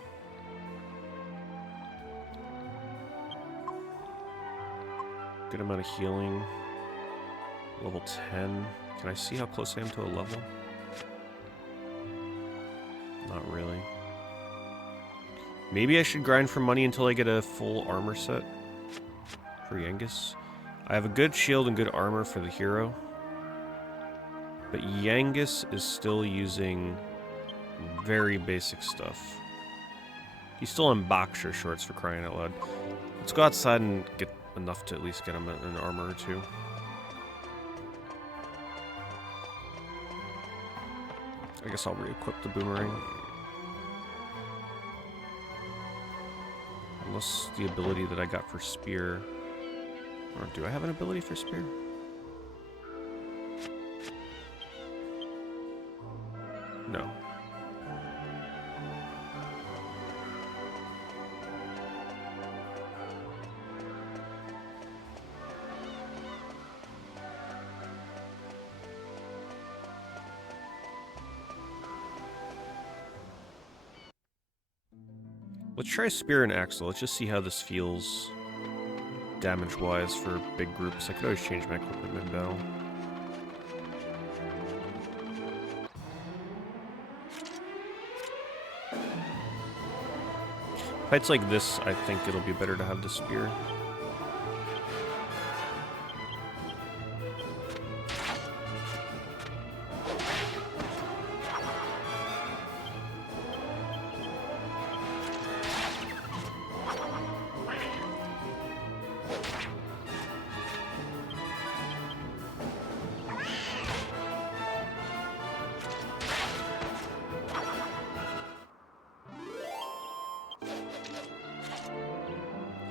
Good amount of healing. Level 10. Can I see how close I am to a level? Not really. Maybe I should grind for money until I get a full armor set for Yangus. I have a good shield and good armor for the hero. But Yangus is still using very basic stuff. He's still in boxer shorts, for crying out loud. Let's go outside and get enough to at least get him an armor or two. I guess I'll re-equip the boomerang. Unless the ability that I got for spear. Or do I have an ability for spear? No. Let's try spear and axle. Let's just see how this feels damage-wise for big groups. I could always change my equipment in battle. Fights like this, I think it'll be better to have the spear.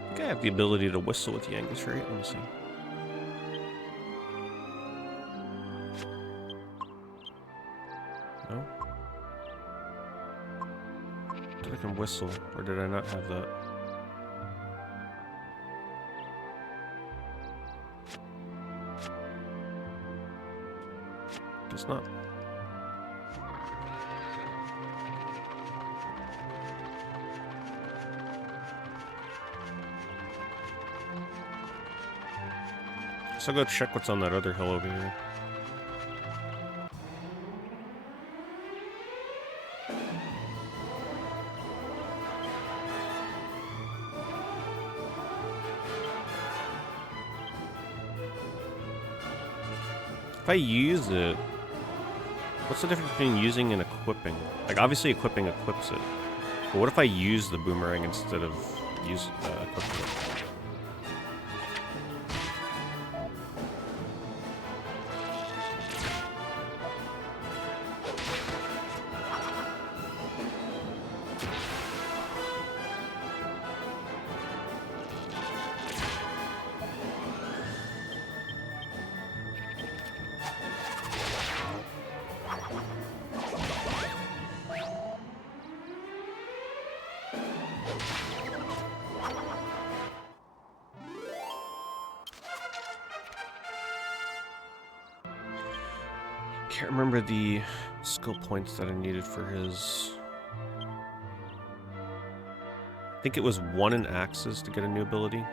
I think I have the ability to whistle with Yangus, right? Let me see. No? I can whistle, or did I not have that? Guess not. So I'll go check what's on that other hill over here. If I use it, what's the difference between using and equipping? Like, obviously equipping equips it. But what if I use the boomerang instead of equipping it? Can't remember the skill points that I needed for his. I think it was 1 in axes to get a new ability.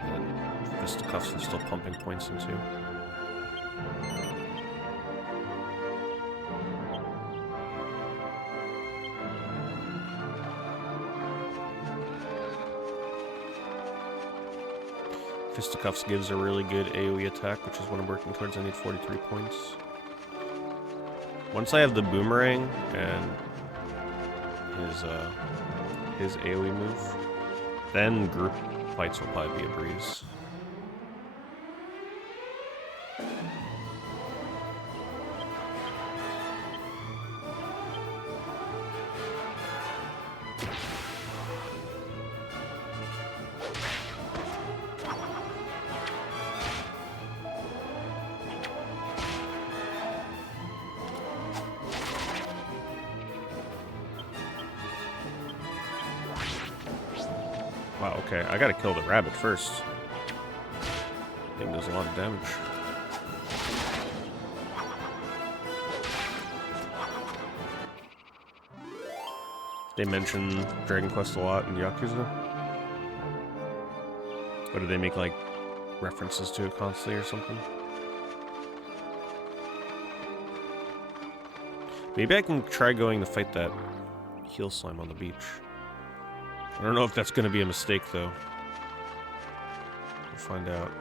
And fisticuffs are still pumping points into. Fisticuffs gives a really good AoE attack, which is what I'm working towards. I need 43 points. Once I have the boomerang and his AoE move, then group fights will probably be a breeze. Wow, okay, I gotta kill the rabbit first. I think does a lot of damage. They mention Dragon Quest a lot in Yakuza. Or do they make, like, references to it constantly or something? Maybe I can try going to fight that heel slime on the beach. I don't know if that's going to be a mistake, though. We'll find out.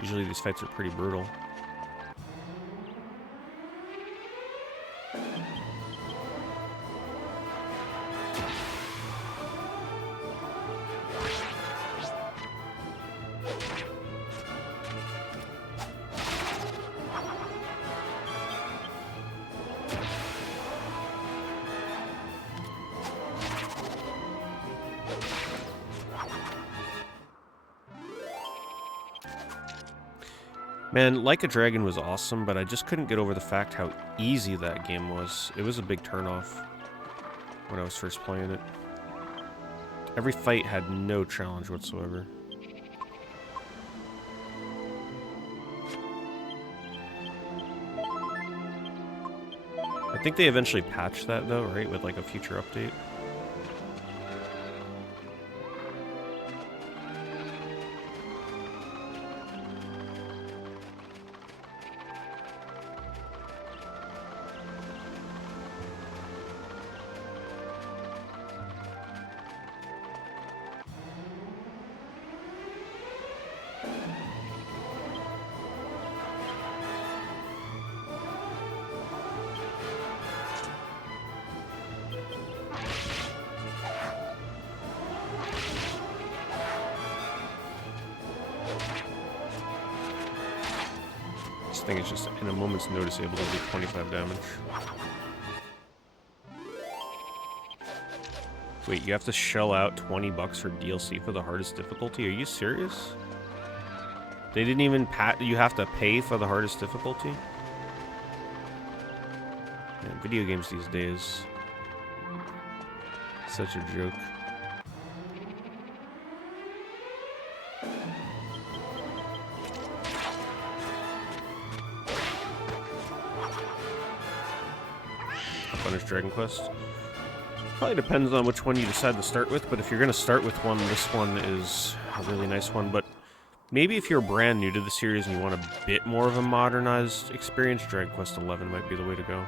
Usually these fights are pretty brutal. Man, Like a Dragon was awesome, but I just couldn't get over the fact how easy that game was. It was a big turnoff when I was first playing it. Every fight had no challenge whatsoever. I think they eventually patched that though, right? With like a future update. This thing is just, in a moment's notice, able to do 25 damage. Wait, you have to shell out $20 for DLC for the hardest difficulty? Are you serious? They didn't even you have to pay for the hardest difficulty? Man, video games these days. Such a joke. fun as Dragon Quest. Probably depends on which one you decide to start with, but if you're going to start with one, this one is a really nice one. But maybe if you're brand new to the series and you want a bit more of a modernized experience, Dragon Quest XI might be the way to go.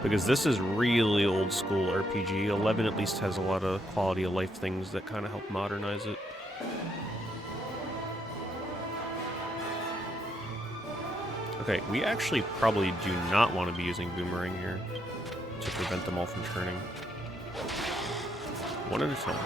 Because this is really old school RPG. 11 at least has a lot of quality of life things that kind of help modernize it. Okay, we actually probably do not want to be using Boomerang here to prevent them all from turning. One at a time.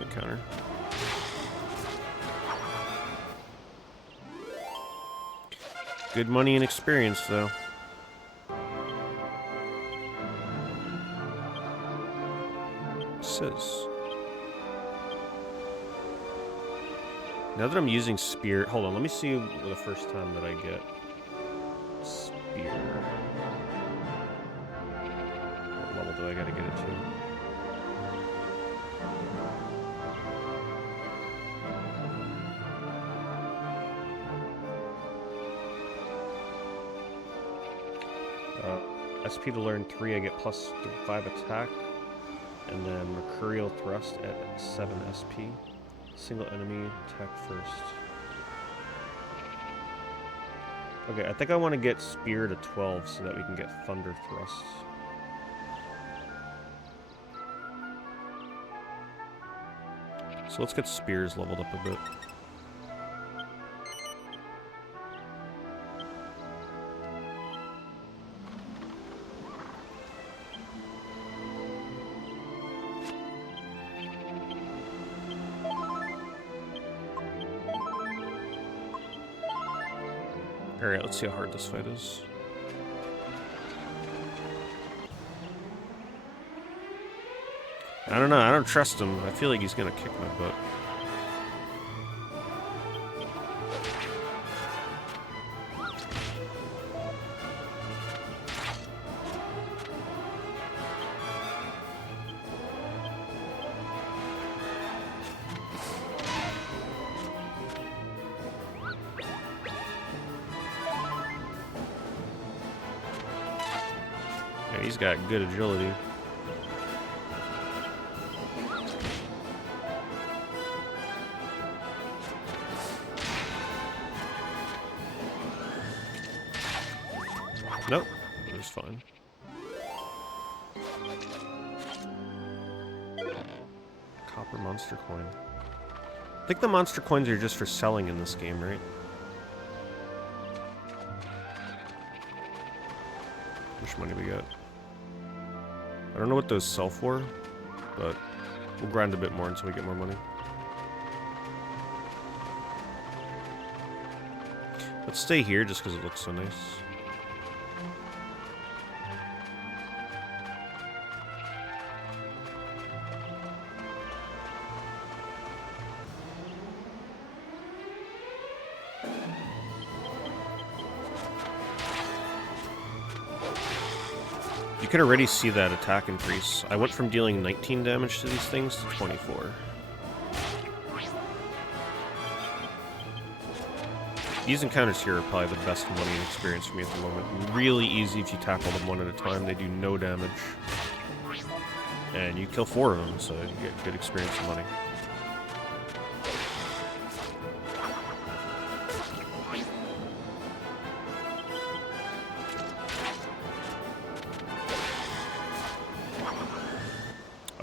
Encounter. Good money and experience, though. Says. Now that I'm using spear, hold on. Let me see the first time that I get spear. What level do I gotta get it to? SP to learn 3, I get plus 5 attack, and then Mercurial Thrust at 7 SP. Single enemy attack first. Okay, I think I want to get Spear to 12 so that we can get Thunder Thrust. So let's get Spears leveled up a bit. Alright, let's see how hard this fight is. I don't know, I don't trust him. I feel like he's gonna kick my butt. He's got good agility. Nope, it was fine. Copper monster coin. I think the monster coins are just for selling in this game, right? How much money we got? I don't know what those sell for, but we'll grind a bit more until we get more money. Let's stay here just because it looks so nice. You can already see that attack increase. I went from dealing 19 damage to these things to 24. These encounters here are probably the best money and experience for me at the moment. Really easy if you tackle them one at a time. They do no damage. And you kill 4 of them, so you get good experience and money.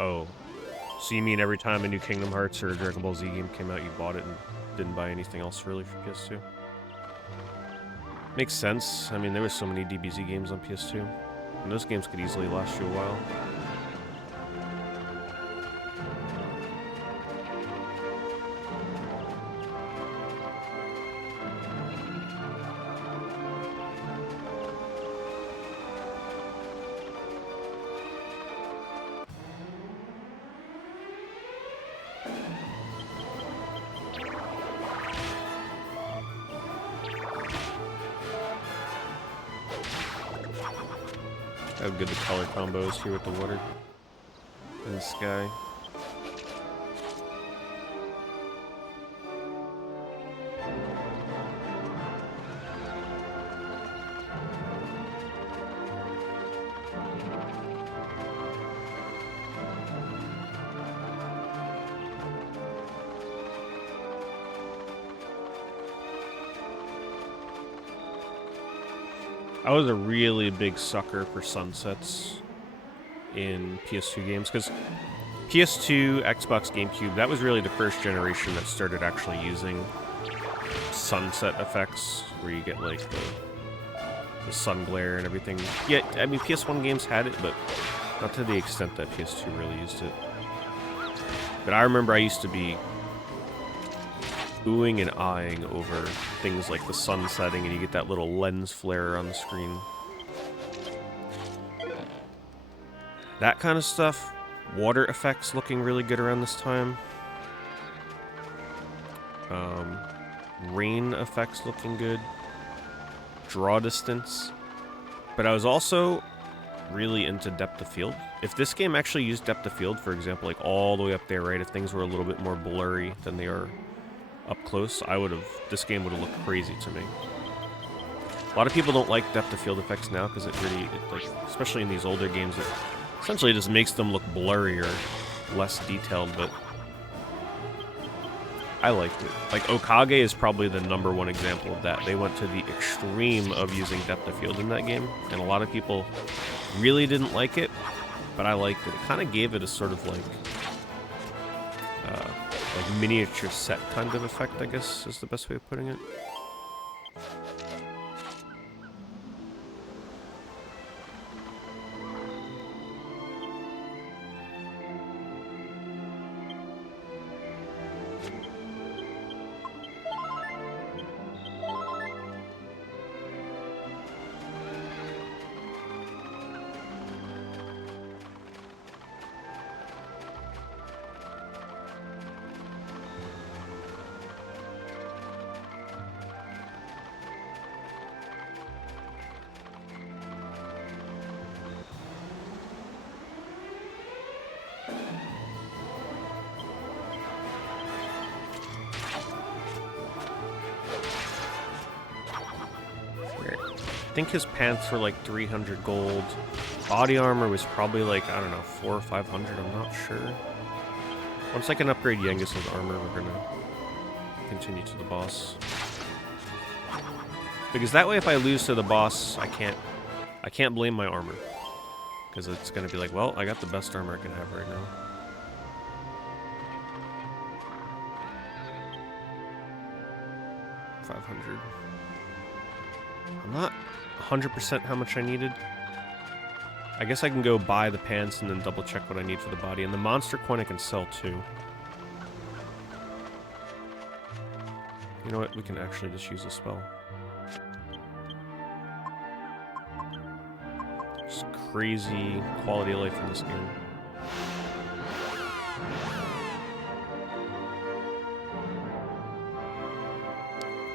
Oh. So you mean every time a new Kingdom Hearts or a Dragon Ball Z game came out, you bought it and didn't buy anything else really for PS2? Makes sense. I mean, there were so many DBZ games on PS2. And those games could easily last you a while. How good the color combo is here with the water and the sky. I was a really big sucker for sunsets in PS2 games, because PS2, Xbox, GameCube, that was really the first generation that started actually using sunset effects, where you get like the sun glare and everything. Yeah, I mean, PS1 games had it, but not to the extent that PS2 really used it. But I remember I used to be oohing and eyeing over things like the sun setting, and you get that little lens flare on the screen. That kind of stuff. Water effects looking really good around this time. Rain effects looking good. Draw distance. But I was also really into depth of field. If this game actually used depth of field, for example, like all the way up there, right, if things were a little bit more blurry than they are up close, this game would have looked crazy to me. A lot of people don't like depth of field effects now because like, especially in these older games, it essentially just makes them look blurry or less detailed, but I liked it. Like, Okage is probably the #1 example of that. They went to the extreme of using depth of field in that game, and a lot of people really didn't like it, but I liked it. It kind of gave it a sort of like miniature set kind of effect, I guess, is the best way of putting it. I think his pants were like 300 gold. Body armor was probably like, I don't know, 400 or 500, I'm not sure. Once I can upgrade Yengus's armor, we're gonna continue to the boss. Because that way, if I lose to the boss, I can't blame my armor. Because it's gonna be like, well, I got the best armor I can have right now. $500. I'm not 100% how much I needed. I guess I can go buy the pants and then double check what I need for the body. And the monster coin I can sell too. You know what? We can actually just use a spell. Just crazy quality of life in this game.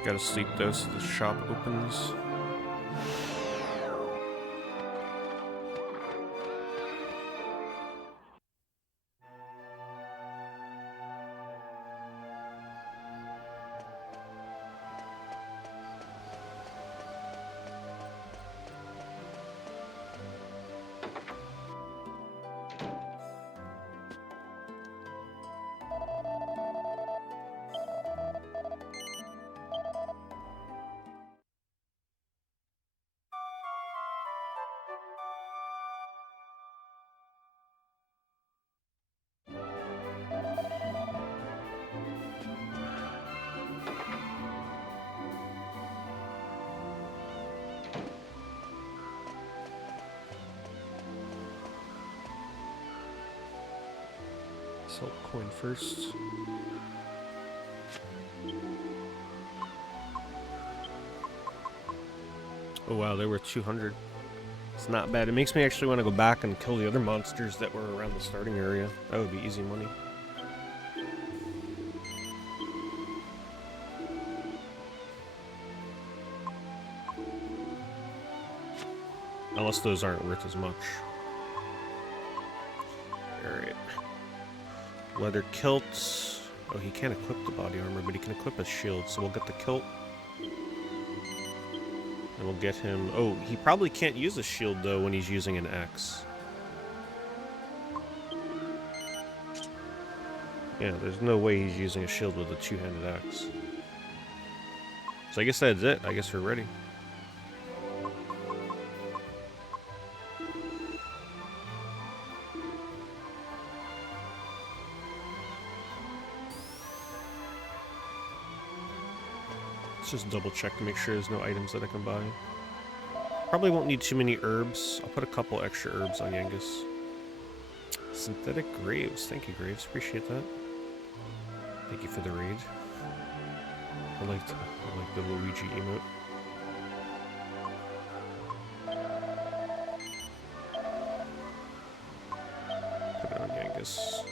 Got a sleep though, so the shop opens. Salt coin first. Oh wow, they were 200. It's not bad. It makes me actually want to go back and kill the other monsters that were around the starting area. That would be easy money. Unless those aren't worth as much. Alright. Leather kilt. Oh, he can't equip the body armor, but he can equip his shield, so we'll get the kilt. And we'll get him... Oh, he probably can't use a shield, though, when he's using an axe. Yeah, there's no way he's using a shield with a two-handed axe. So I guess that's it. I guess we're ready. Let's just double check to make sure there's no items that I can buy. Probably won't need too many herbs. I'll put a couple extra herbs on Yangus. Synthetic Graves. Thank you, Graves. Appreciate that. Thank you for the raid. I like the Luigi emote. Put it on Yangus.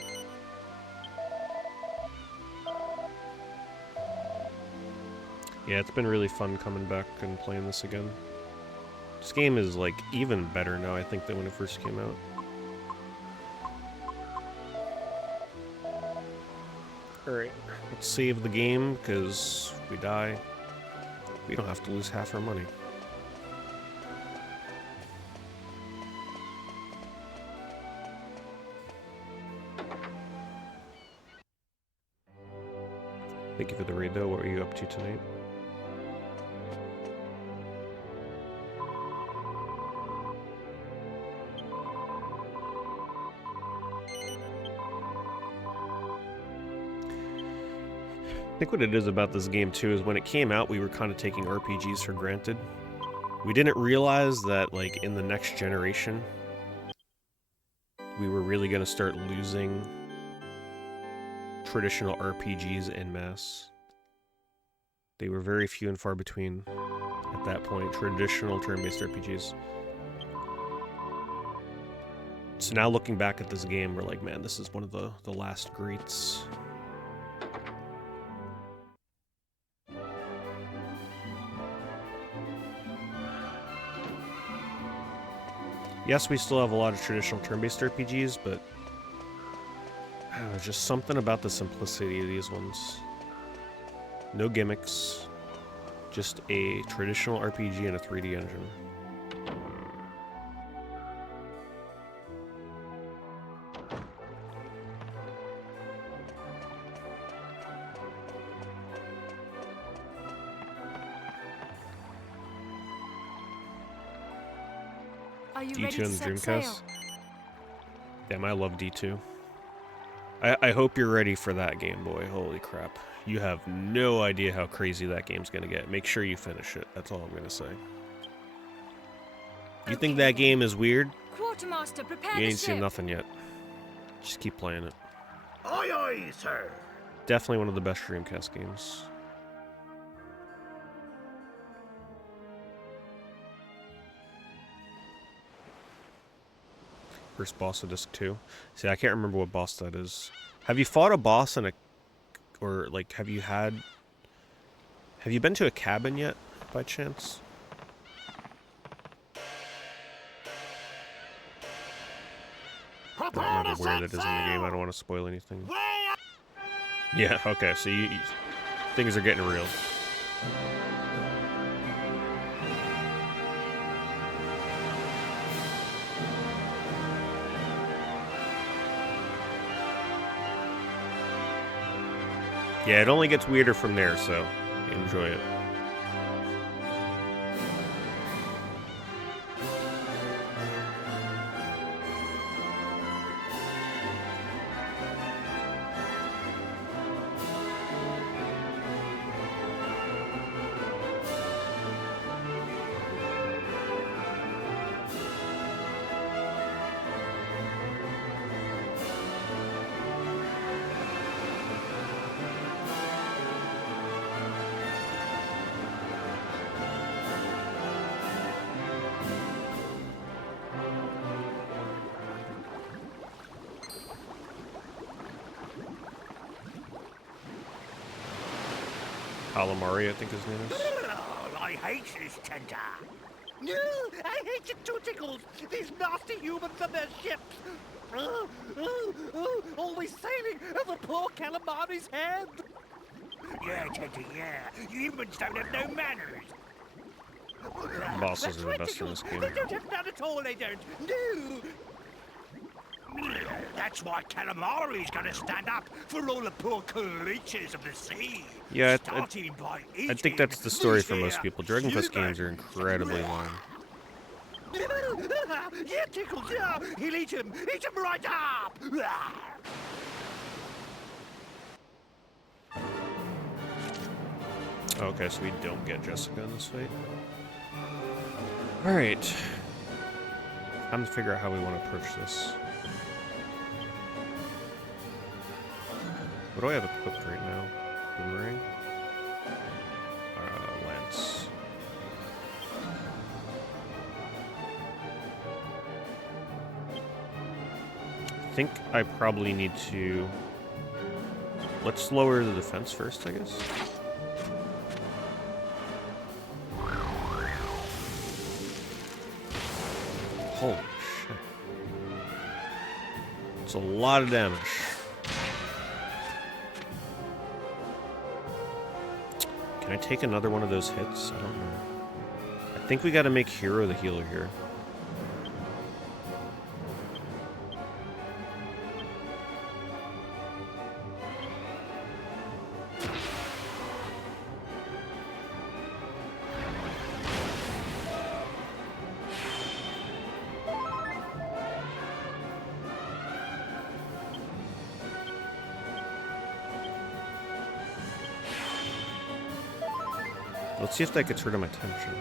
Yeah, it's been really fun coming back and playing this again. This game is, like, even better now, I think, than when it first came out. Alright, let's save the game, because if we die, we don't have to lose half our money. Thank you for the raid, though. What were you up to tonight? I think what it is about this game, too, is when it came out, we were kind of taking RPGs for granted. We didn't realize that, like, in the next generation, we were really going to start losing traditional RPGs en masse. They were very few and far between at that point, traditional turn-based RPGs. So now looking back at this game, we're like, man, this is one of the last greats. Yes, we still have a lot of traditional turn-based RPGs, but I don't know, just something about the simplicity of these ones. No gimmicks, just a traditional RPG and a 3D engine. D2 on the Dreamcast. Damn, I love D2. I hope you're ready for that Game Boy. Holy crap. You have no idea how crazy that game's gonna get. Make sure you finish it. That's all I'm gonna say. You think that game is weird? Quartermaster, prepare You ain't seen nothing yet. Just keep playing it. Aye, aye, sir. Definitely one of the best Dreamcast games. First boss of disc 2. See, I can't remember what boss that is. Have you fought a boss in a... Or, like, have you been to a cabin yet, by chance? I don't remember where that is in the game. I don't want to spoil anything. Yeah, okay, so things are getting real. Yeah, it only gets weirder from there, so enjoy it. Calamari, I think his name is. I hate this tender. No, I hate it too, Tickles. These nasty humans and their ships. Always sailing over poor Calamari's head. Yeah, Teddy, yeah. Humans don't have no manners. Bosses are the best in this game. They don't have none at all, they don't. No. That's why Calamari's gonna stand up for all the poor creatures of the sea. Yeah, Starting by I think that's the story for most people. Dragon Quest games are incredibly long. Yeah, Tickles, yeah. He'll eat him right up. Okay, so we don't get Jessica in this fight. Alright. Time to figure out how we want to approach this. What do I have equipped right now? Boomerang? Lance. I think I probably need to... Let's lower the defense first, I guess. Holy shit. It's a lot of damage. Can I take another one of those hits? I don't know. I think we gotta make Hero the healer here. Let's see if that gets rid of my tension.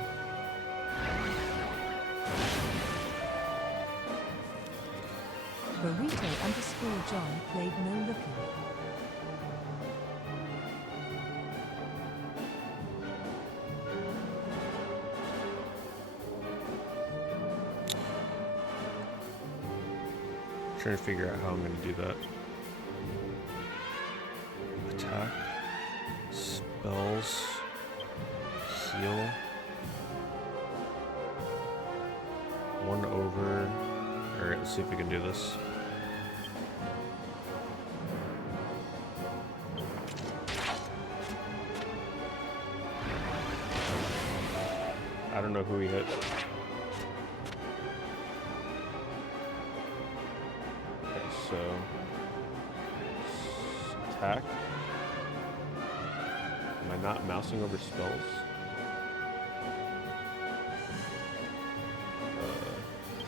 Burrito_John played no looking. Trying to figure out how I'm going to do that. Attack. Spells. Heal. 1 over. Alright, let's see if we can do this. I don't know who he hit. Okay, so... Attack. Am I not mousing over spells?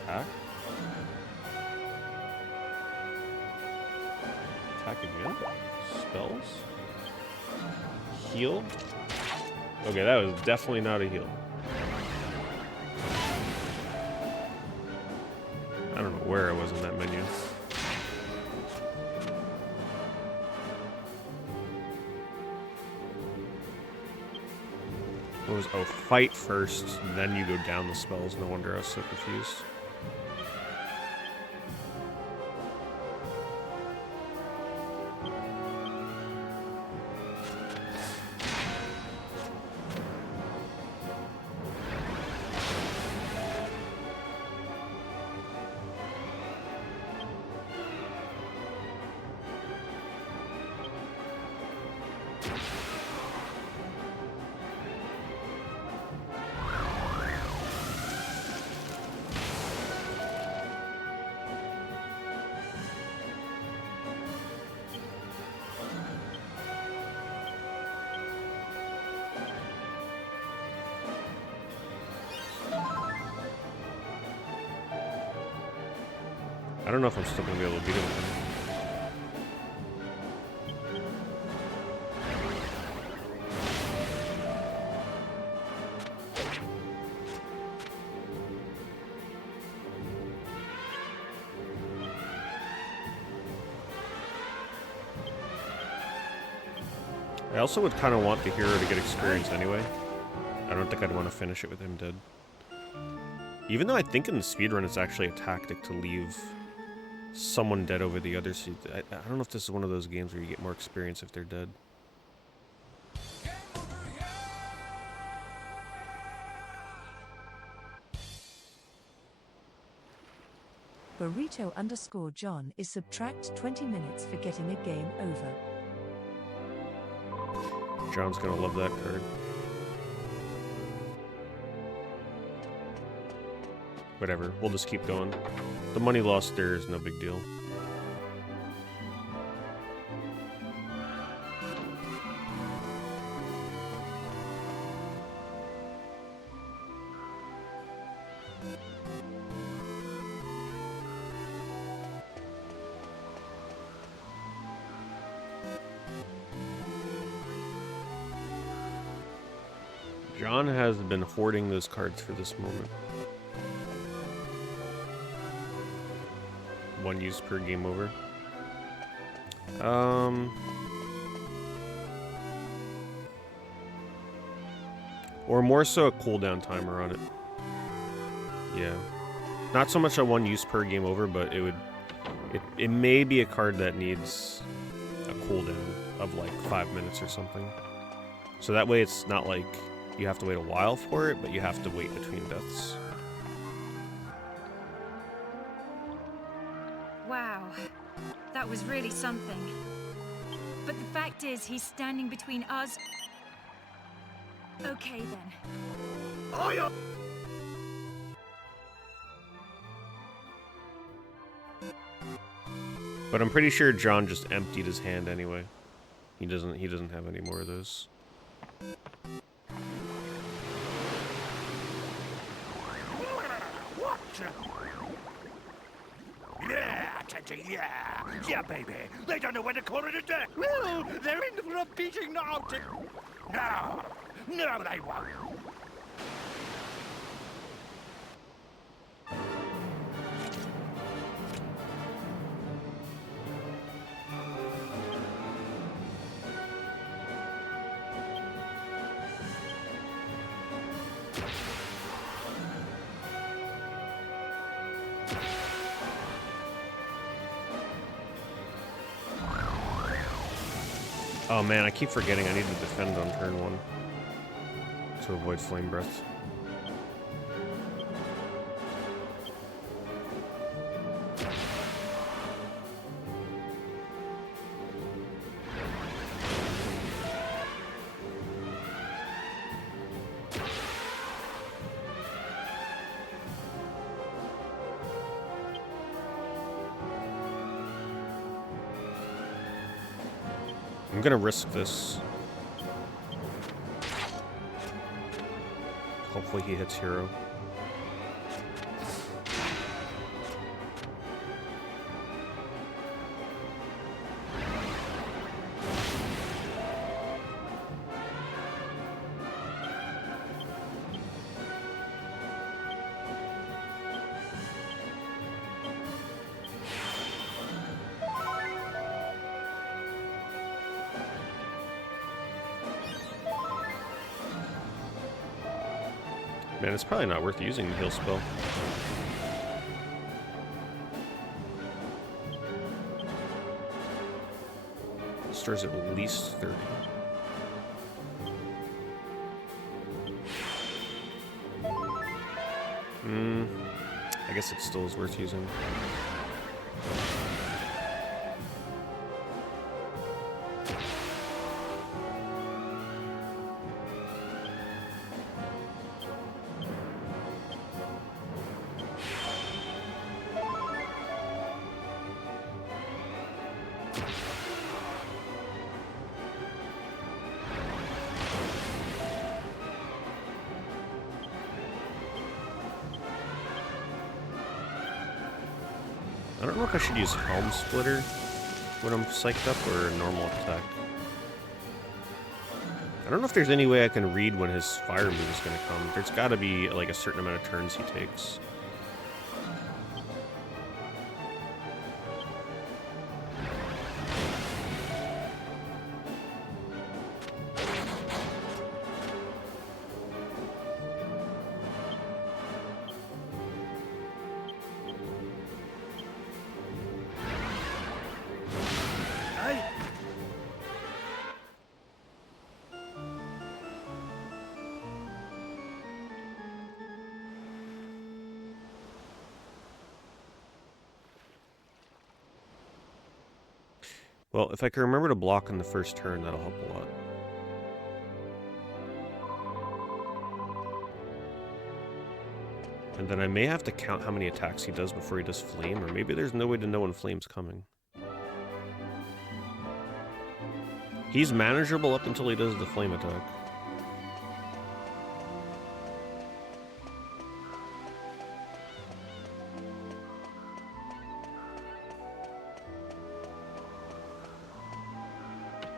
Attack? Attack again? Spells? Heal? Okay, that was definitely not a heal. I don't know where I was in that menu. What was, oh, fight first, then you go down the spells. No wonder I was so confused. I don't know if I'm still going to be able to beat him. I also would kind of want the hero to get experience anyway. I don't think I'd want to finish it with him dead. Even though I think in the speedrun it's actually a tactic to leave someone dead over the other, so I don't know if this is one of those games where you get more experience if they're dead. Burrito_John is subtract 20 minutes for getting a game over. John's gonna love that card. Whatever, we'll just keep going. The money lost there is no big deal. John has been hoarding those cards for this moment. 1 use per game over. Or more so a cooldown timer on it. Yeah. Not so much a 1 use per game over, but it may be a card that needs a cooldown of like 5 minutes or something. So that way it's not like you have to wait a while for it, but you have to wait between deaths. Wow, that was really something. But the fact is, he's standing between us. Okay then. Oh, But I'm pretty sure John just emptied his hand anyway. He doesn't have any more of those. Yeah, baby. They don't know when to call it a day. Well, they're in for a beating now. No, they won't. Oh man, I keep forgetting I need to defend on turn 1 to avoid Flame Breath. I'm gonna risk this. Hopefully he hits hero. Man, it's probably not worth using the heal spell. Stores at least 30. I guess it still is worth using. I don't know if I should use Helm Splitter when I'm psyched up or a normal attack. I don't know if there's any way I can read when his fire move is going to come. There's got to be like a certain amount of turns he takes. Well, if I can remember to block in the first turn, that'll help a lot. And then I may have to count how many attacks he does before he does flame, or maybe there's no way to know when flame's coming. He's manageable up until he does the flame attack.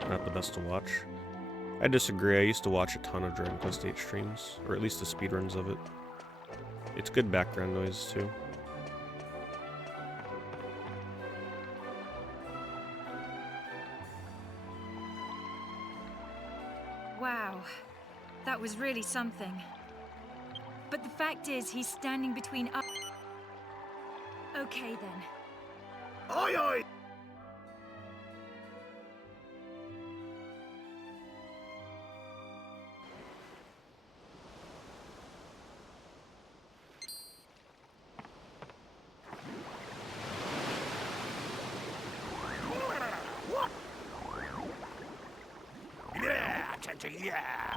Not the best to watch. I disagree. I used to watch a ton of Dragon Quest VIII streams, or at least the speedruns of it. It's good background noise, too. Wow, that was really something. But the fact is, he's standing between us. Okay, then. Aye, aye! Yeah.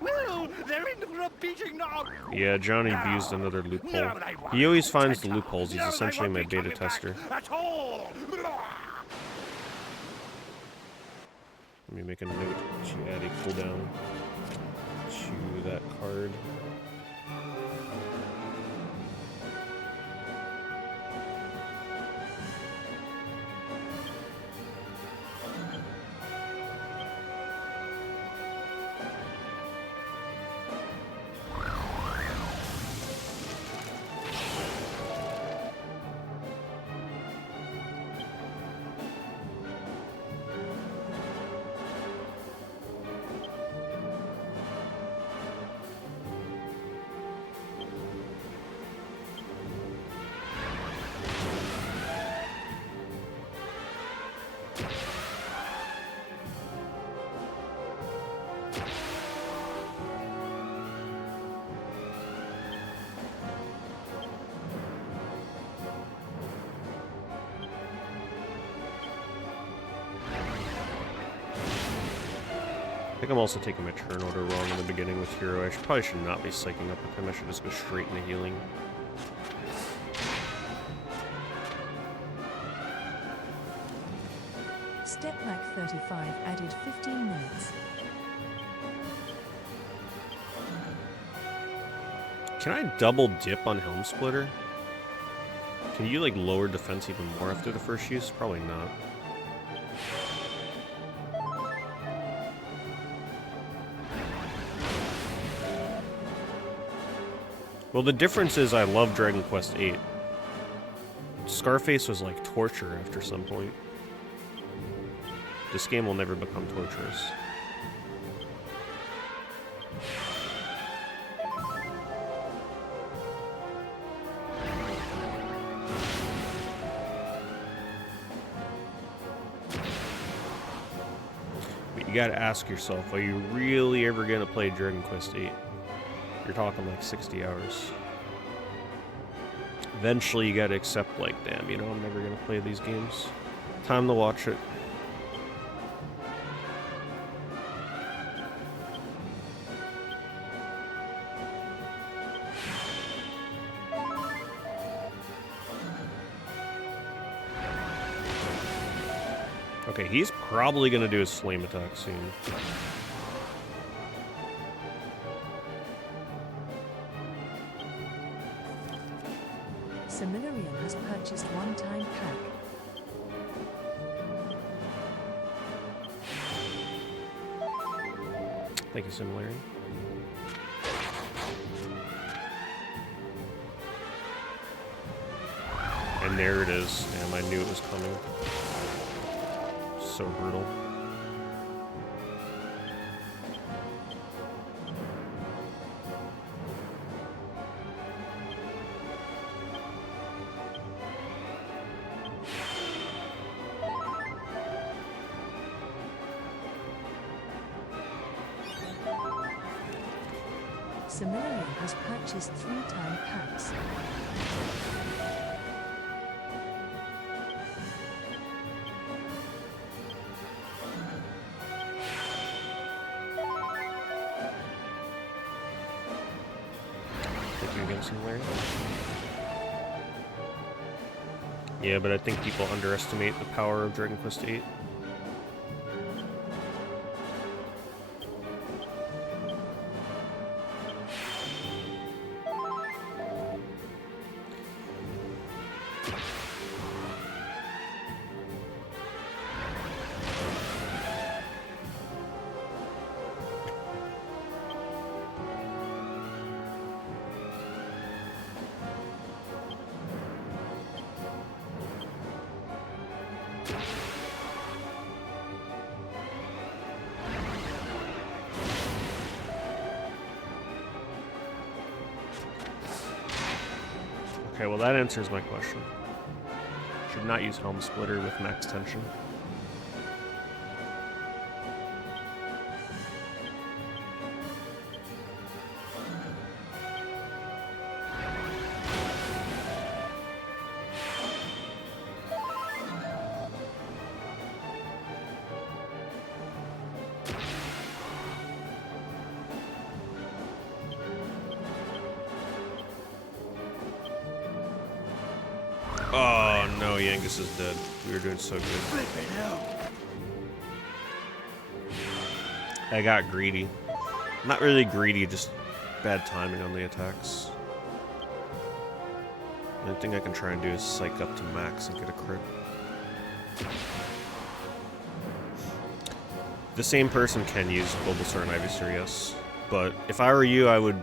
Well, they're in for a beating now. Yeah, Johnny abused another loophole. He always finds the loopholes. He's essentially my beta tester. At all. Let me make a note to add a cooldown to that card. I think I'm also taking my turn order wrong in the beginning with Hero. Probably should not be psyching up with him. I should just go straight into healing. Step back 35 added 15 minutes. Can I double dip on Helm Splitter? Can you like lower defense even more after the first use? Probably not. Well, the difference is I love Dragon Quest VIII. Scarface was like torture after some point. This game will never become torturous. But you gotta ask yourself, are you really ever gonna play Dragon Quest VIII? You're talking like 60 hours. Eventually you gotta accept like, damn, you know, I'm never gonna play these games. Time to watch it. Okay, he's probably gonna do his flame attack soon. Similarian has purchased one-time pack. Thank you, Similarian. And there it is. Damn, I knew it was coming. So brutal. Similarian has purchased 3-time packs. game similarity. Yeah, but I think people underestimate the power of Dragon Quest VIII. Okay, well that answers my question. Should not use Helm Splitter with max tension. Oh no, Yangus is dead. We were doing so good. I got greedy. Not really greedy, just bad timing on the attacks. The only thing I can try and do is psych up to max and get a crit. The same person can use Bulbasaur and Ivysaur, yes. But if I were you, I would...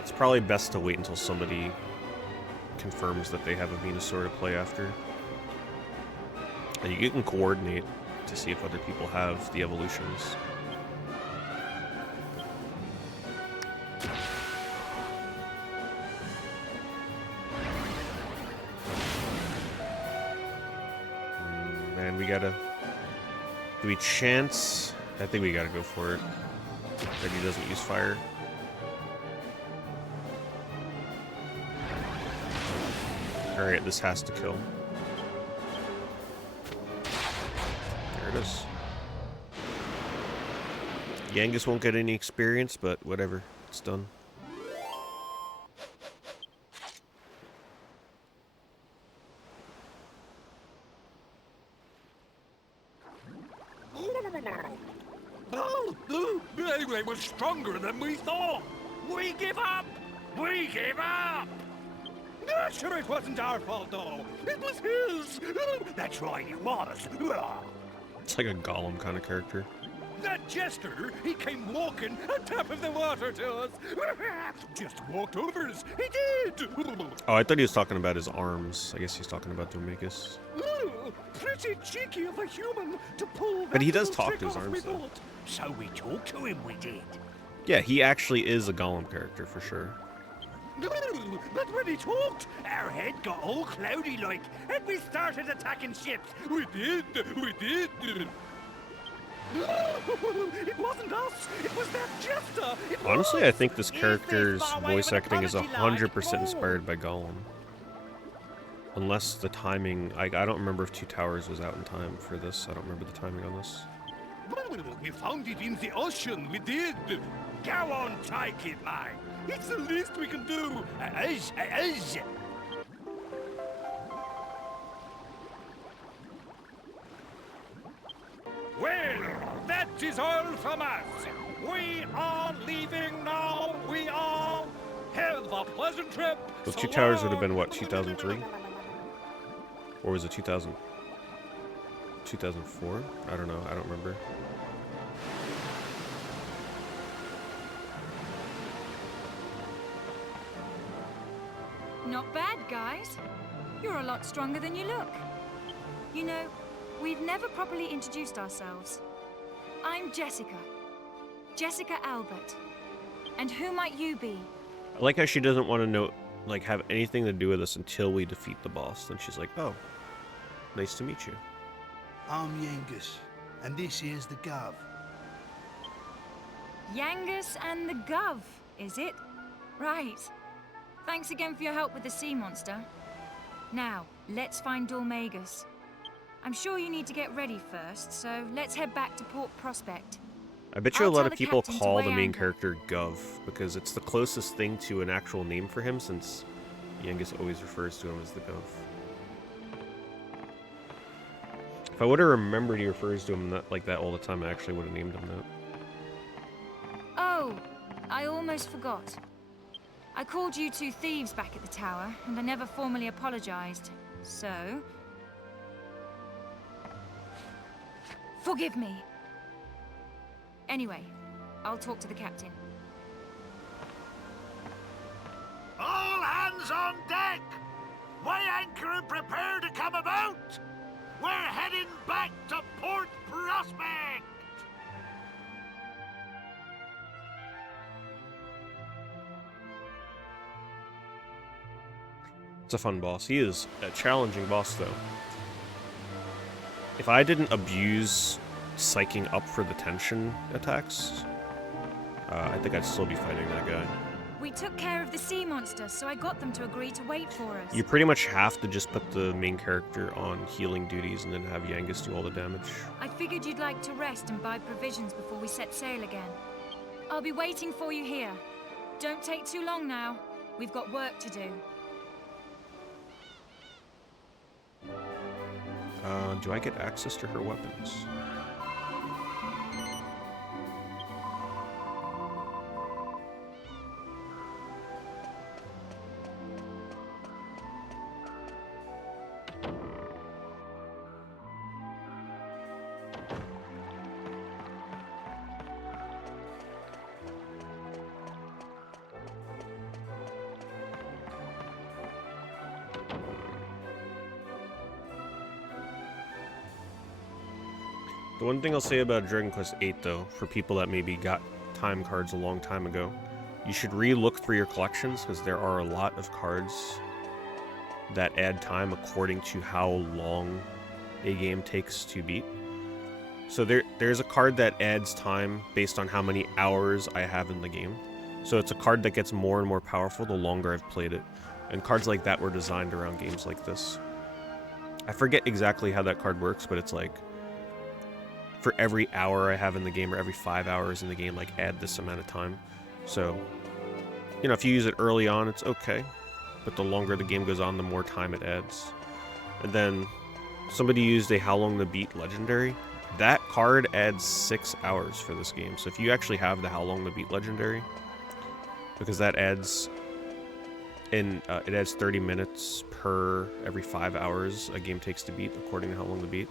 It's probably best to wait until somebody confirms that they have a Venusaur to play after. And you can coordinate to see if other people have the evolutions. Man, we gotta... Do we chance? I think we gotta go for it. That he doesn't use fire. Alright, this has to kill. There it is. Yangus won't get any experience, but whatever. It's done. They were stronger than we thought. We give up. We give up. Sure, it wasn't our fault, though. It was his. That's right, it was. It's like a Gollum kind of character. That jester, he came walking on top of the water to us. Just walked over us. He did. Oh, I thought he was talking about his arms. I guess he's talking about Domingus. Pretty cheeky of a human to pull that. But he does little talk trick to his off, arms, we though. thought. So we talked to him, we did. Yeah, he actually is a Gollum character for sure. But when he talked, our head got all cloudy like, and we started attacking ships. We did. It wasn't us. It was that jester. Honestly, I think this character's voice acting is 100% inspired by Gollum. Unless the timing... I don't remember if Two Towers was out in time for this. I don't remember the timing on this. We found it in the ocean. We did. Go on, take it, mate. It's the least we can do. Well, that is all from us. We are leaving now. We are. Have a pleasant trip. Well, Two Towers would have been, what, 2003? Or was it 2000? 2004? I don't know. I don't remember. Not bad, guys. You're a lot stronger than you look. You know, we've never properly introduced ourselves. I'm Jessica. Jessica Albert. And who might you be? I like how she doesn't want to know, like, have anything to do with us until we defeat the boss. Then she's like, oh, nice to meet you. I'm Yangus, and this here's the Gov. Yangus and the Gov, is it? Right. Thanks again for your help with the sea monster. Now, let's find Dormagus. I'm sure you need to get ready first, so let's head back to Port Prospect. I bet you I'll a lot tell of the people captain to call weigh the main anchor. character Gov because it's the closest thing to an actual name for him, since Yangus always refers to him as the Gov. If I would have remembered he refers to him like that all the time, I actually would have named him that. Oh, I almost forgot. I called you two thieves back at the tower, and I never formally apologized. So... forgive me. Anyway, I'll talk to the captain. All hands on deck! Weigh anchor and prepare to come about! We're heading back to Port Prospect! It's a fun boss. He is a challenging boss, though. If I didn't abuse psyching up for the tension attacks, I think I'd still be fighting that guy. We took care of the sea monsters, so I got them to agree to wait for us. You pretty much have to just put the main character on healing duties and then have Yangus do all the damage. I figured you'd like to rest and buy provisions before we set sail again. I'll be waiting for you here. Don't take too long now. We've got work to do. Do I get access to her weapons? The one thing I'll say about Dragon Quest VIII, though, for people that maybe got time cards a long time ago, you should re-look through your collections, because there are a lot of cards that add time according to how long a game takes to beat. So there's a card that adds time based on how many hours I have in the game. So it's a card that gets more and more powerful the longer I've played it. And cards like that were designed around games like this. I forget exactly how that card works, but it's like, for every hour I have in the game, or every 5 hours in the game, like, add this amount of time. So, you know, if you use it early on, it's okay. But the longer the game goes on, the more time it adds. And then, somebody used a How Long to Beat Legendary. That card adds 6 hours for this game. So if you actually have the How Long to Beat Legendary, because that adds... it adds 30 minutes per every 5 hours a game takes to beat, according to How Long to Beat.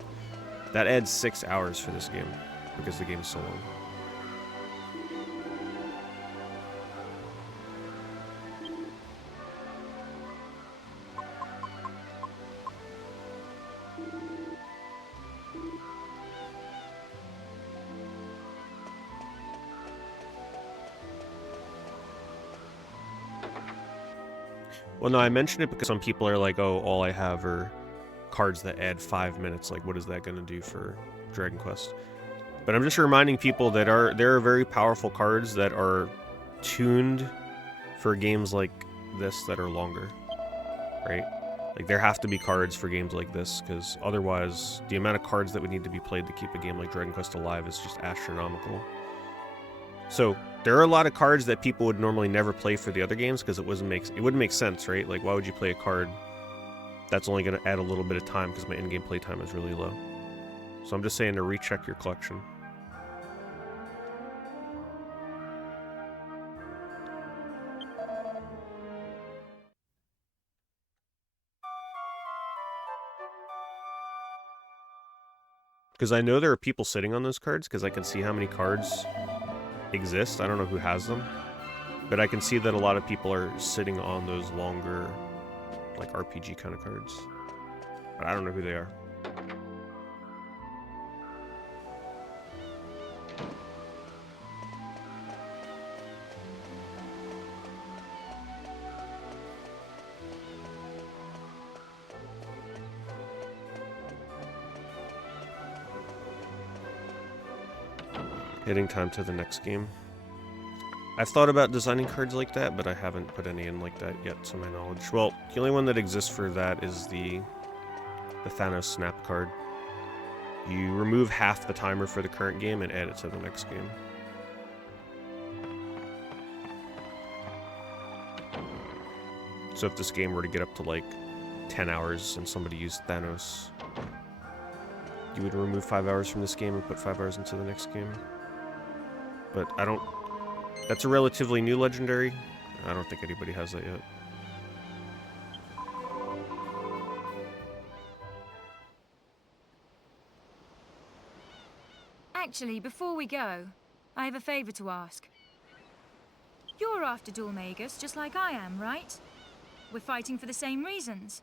That adds 6 hours for this game, because the game is so long. Well, no, I mentioned it because some people are like, oh, all I have are cards that add 5 minutes. Like, what is that going to do for Dragon Quest? But I'm just reminding people that there are very powerful cards that are tuned for games like this that are longer, right? Like, there have to be cards for games like this, because otherwise the amount of cards that would need to be played to keep a game like Dragon Quest alive is just astronomical. So there are a lot of cards that people would normally never play for the other games, because it wouldn't make sense, right? Like, why would you play a card that's only going to add a little bit of time, because my in-game play time is really low? So I'm just saying to recheck your collection. Because I know there are people sitting on those cards, because I can see how many cards exist. I don't know who has them, but I can see that a lot of people are sitting on those longer, like, RPG kind of cards. But I don't know who they are. Hitting time to the next game. I've thought about designing cards like that, but I haven't put any in like that yet, to my knowledge. Well, the only one that exists for that is the Thanos Snap card. You remove half the timer for the current game and add it to the next game. So if this game were to get up to like 10 hours and somebody used Thanos, you would remove 5 hours from this game and put 5 hours into the next game. But I don't... That's a relatively new legendary. I don't think anybody has that yet. Actually, before we go, I have a favor to ask. You're after Dormagus, just like I am, right? We're fighting for the same reasons.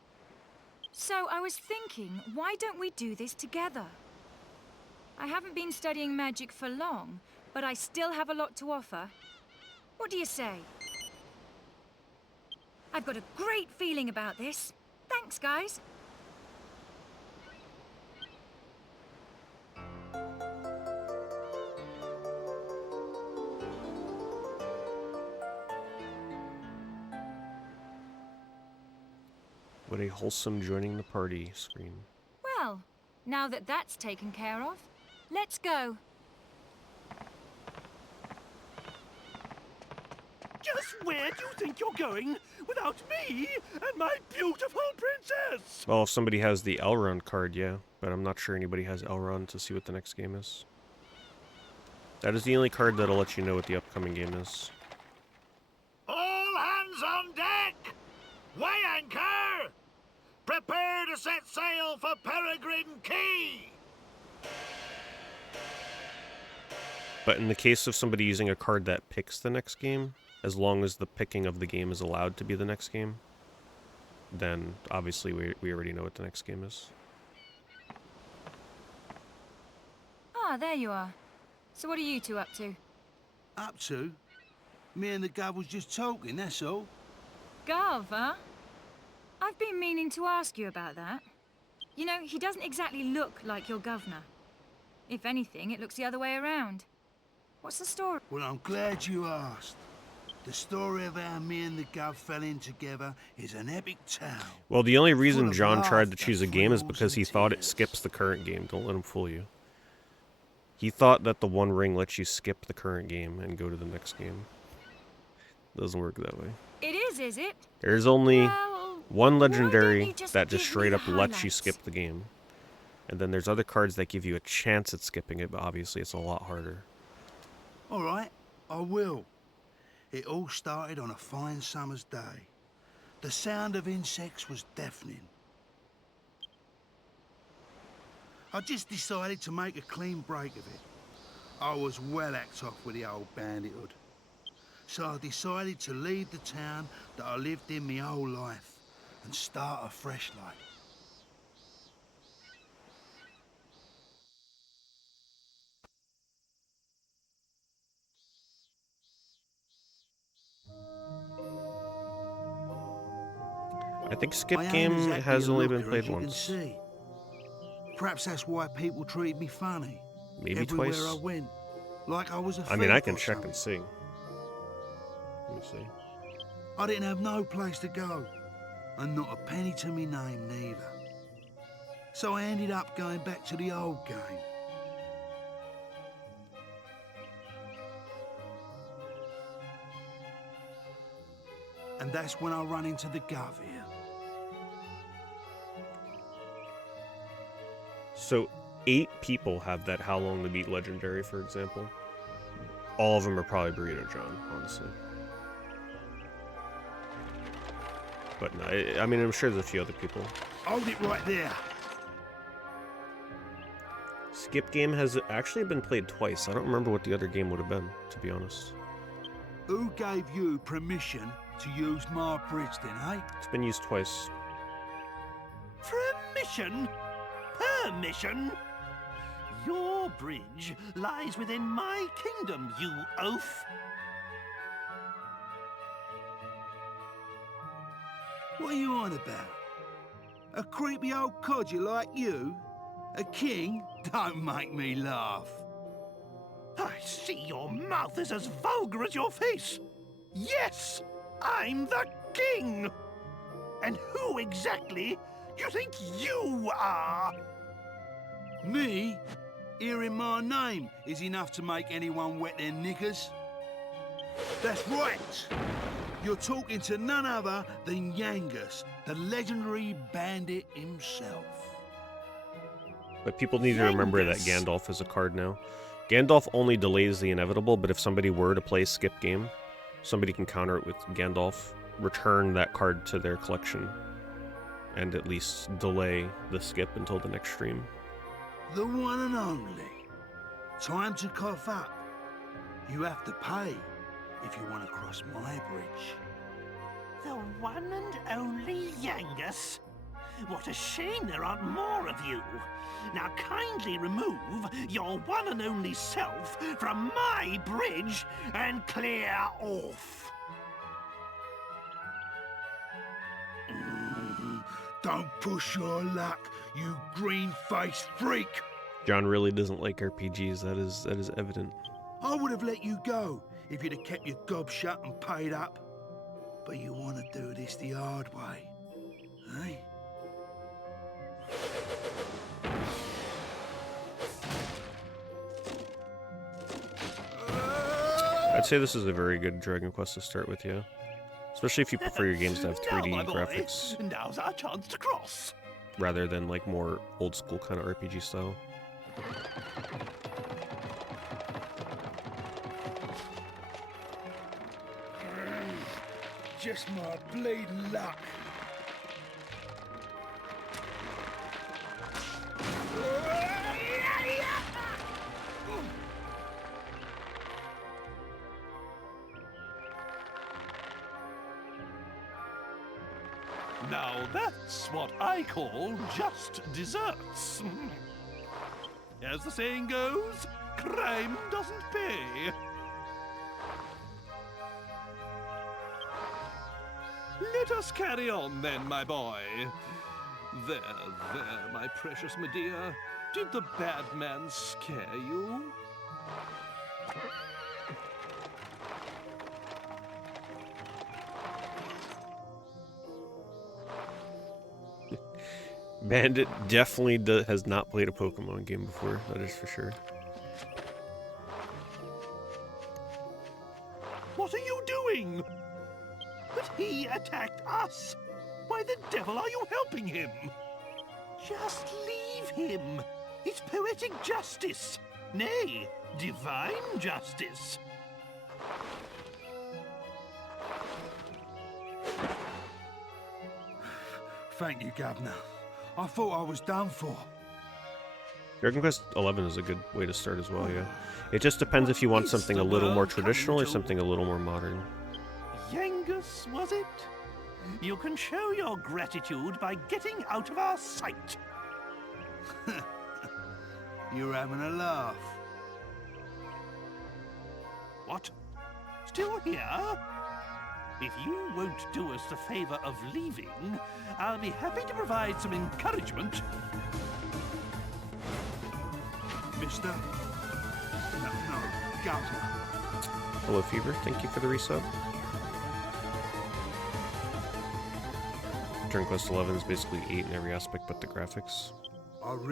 So I was thinking, why don't we do this together? I haven't been studying magic for long, but I still have a lot to offer. What do you say? I've got a great feeling about this. Thanks, guys. What a wholesome joining the party screen. Well, now that that's taken care of, let's go. Just where do you think you're going without me and my beautiful princess? Well, if somebody has the Elrond card, yeah. But I'm not sure anybody has Elrond to see what the next game is. That is the only card that'll let you know what the upcoming game is. All hands on deck! Weigh anchor! Prepare to set sail for Peregrine Key! But in the case of somebody using a card that picks the next game, as long as the picking of the game is allowed to be the next game, then obviously we already know what the next game is. Ah, there you are. So what are you two up to? Up to? Me and the Gov was just talking, that's all. Gov, huh? I've been meaning to ask you about that. You know, he doesn't exactly look like your governor. If anything, it looks the other way around. What's the story? Well, I'm glad you asked. The story of how me and the Gov fell in together is an epic tale. Well, the only reason Full of John tried to laughter, choose a game is thrills, because he and thought it tears. skips the current game. Don't let him fool you. He thought that the One Ring lets you skip the current game and go to the next game. Doesn't work that way. It is it? There's only Well, one why don't legendary you just that just give me straight the up lets you highlights? skip the game. And then there's other cards that give you a chance at skipping it, but obviously it's a lot harder. All right, I will. It all started on a fine summer's day. The sound of insects was deafening. I just decided to make a clean break of it. I was well hacked off with the old bandithood. So I decided to leave the town that I lived in my whole life and start a fresh life. I think Skip I ain't Game exactly has a only been looker, played as you can once. see. Perhaps that's why people treated me funny. Maybe Everywhere twice. I went, like I was a I mean, I thief can or check something. and see. Let me see. I didn't have no place to go, and not a penny to me name neither. So I ended up going back to the old game. And that's when I run into the Gov here. So, 8 people have that How Long to Beat legendary, for example. All of them are probably Burrito John, honestly. But no, I mean, I'm sure there's a few other people. Hold it right there. Skip Game has actually been played twice. I don't remember what the other game would have been, to be honest. Who gave you permission to use my bridge then, eh? It's been used twice. Permission? Permission? Your bridge lies within my kingdom, you oaf. What are you on about? A creepy old codger like you? A king? Don't make me laugh. I see your mouth is as vulgar as your face. Yes, I'm the king. And who exactly do you think you are? Me? Hearing my name is enough to make anyone wet their knickers. That's right. You're talking to none other than Yangus, the legendary bandit himself. But people need to remember that Gandalf is a card now. Gandalf only delays the inevitable, but if somebody were to play a skip game, somebody can counter it with Gandalf, return that card to their collection, and at least delay the skip until the next stream. The one and only. Time to cough up. You have to pay if you want to cross my bridge. The one and only Yangus? What a shame there aren't more of you. Now kindly remove your one and only self from my bridge and clear off. Don't push your luck, you green-faced freak. John really doesn't like RPGs, that is evident. I would have let you go if you'd have kept your gob shut and paid up. But you want to do this the hard way, eh? I'd say this is a very good Dragon Quest to start with, yeah. Especially if you prefer your games to have 3D now, my boy, graphics. Now's our chance to cross. Rather than like more old school kind of RPG style. Just my bleeding luck. Now that's what I call just desserts. As the saying goes, crime doesn't pay. Let us carry on then, my boy. There, my precious Medea. Did the bad man scare you? Bandit definitely has not played a Pokemon game before, that is for sure. What are you doing? But he attacked us. Why the devil are you helping him? Just leave him. It's poetic justice. Nay, divine justice. Thank you, Governor. I thought I was done for. Dragon Quest XI is a good way to start as well, yeah. It just depends if you want something a little more traditional or something a little more modern. Yangus, was it? You can show your gratitude by getting out of our sight. You're having a laugh. What? Still here? If you won't do us the favor of leaving, I'll be happy to provide some encouragement. Mister? No, Governor. Hello, Fever. Thank you for the resub. Dragon Quest XI is basically 8 in every aspect but the graphics.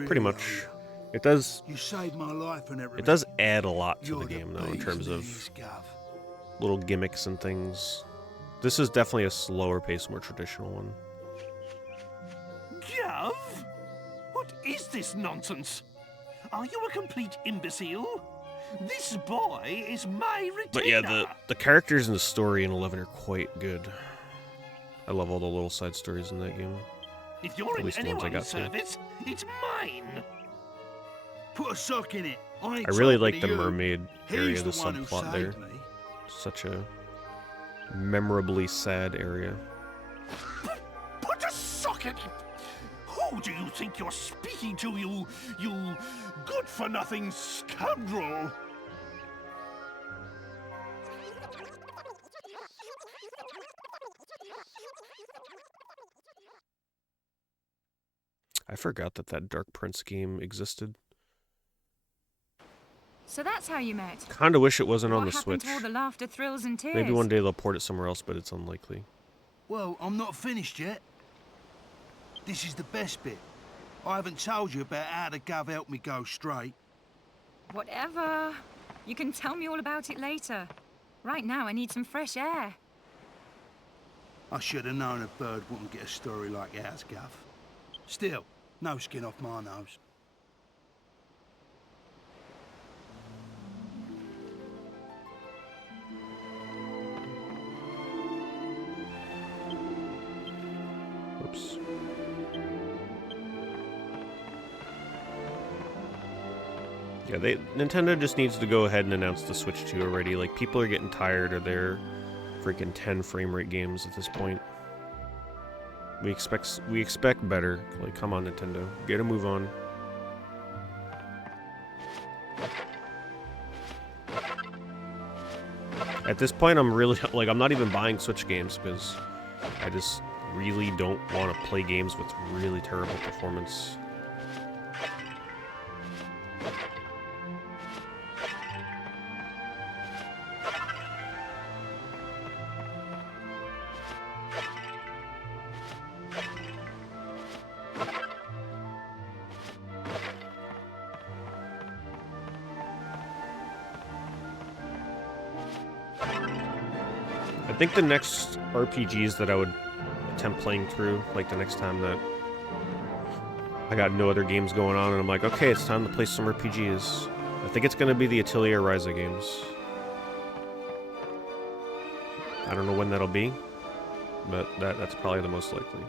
Pretty much. It does. You saved my life and everything. It does add a lot to the game, though, in terms of little gimmicks and things. This is definitely a slower pace, more traditional one. Gav? What is this nonsense? Are you a complete imbecile? This boy is my retainer. But yeah, the characters in the story in 11 are quite good. I love all the little side stories in that game. If you're At least in the ones I anyone's got to. service, it's mine. Put a sock in it. I really like the mermaid area, the subplot there. Such a memorably sad area. Put a sock in it! Who do you think you're speaking to, you good-for-nothing scoundrel? I forgot that Dark Prince game existed. So that's how you met. Kinda wish it wasn't on the What happened Switch. to all the laughter, thrills, and tears? Maybe one day they'll port it somewhere else, but it's unlikely. Well, I'm not finished yet. This is the best bit. I haven't told you about how the Gov helped me go straight. Whatever. You can tell me all about it later. Right now, I need some fresh air. I should have known a bird wouldn't get a story like ours, Gov. Still, no skin off my nose. Oops. Yeah, Nintendo just needs to go ahead and announce the Switch 2 already. Like, people are getting tired of their freaking 10 frame rate games at this point. We expect better. Like, come on, Nintendo, get a move on. At this point, I'm really like, I'm not even buying Switch games because I just really don't want to play games with really terrible performance. I think the next RPGs that I would attempt playing through, like the next time that I got no other games going on and I'm like, okay, it's time to play some RPGs. I think it's going to be the Atelier Ryza games. I don't know when that'll be, but that's probably the most likely.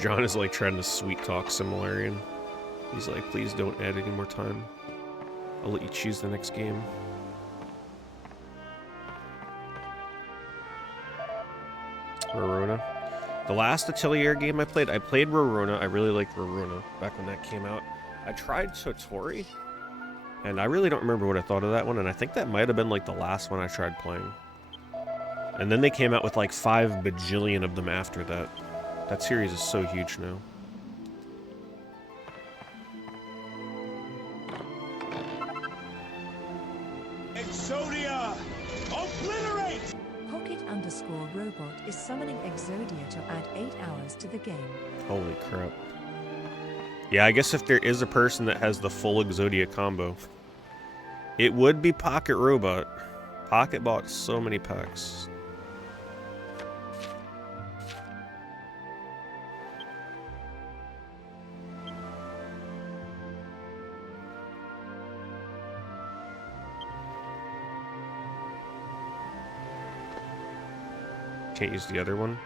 John is like trying to sweet talk Similarian. He's like, please don't add any more time. I'll let you choose the next game. Rorona. The last Atelier game I played Rorona. I really liked Rorona back when that came out. I tried Totori, and I really don't remember what I thought of that one, and I think that might have been like the last one I tried playing. And then they came out with like 5 bajillion of them after that. That series is so huge now. Exodia! Obliterate! Pocket_robot is summoning Exodia to add 8 hours to the game. Holy crap. Yeah, I guess if there is a person that has the full Exodia combo, it would be Pocket Robot. Pocket bought so many packs. Can't use the other one.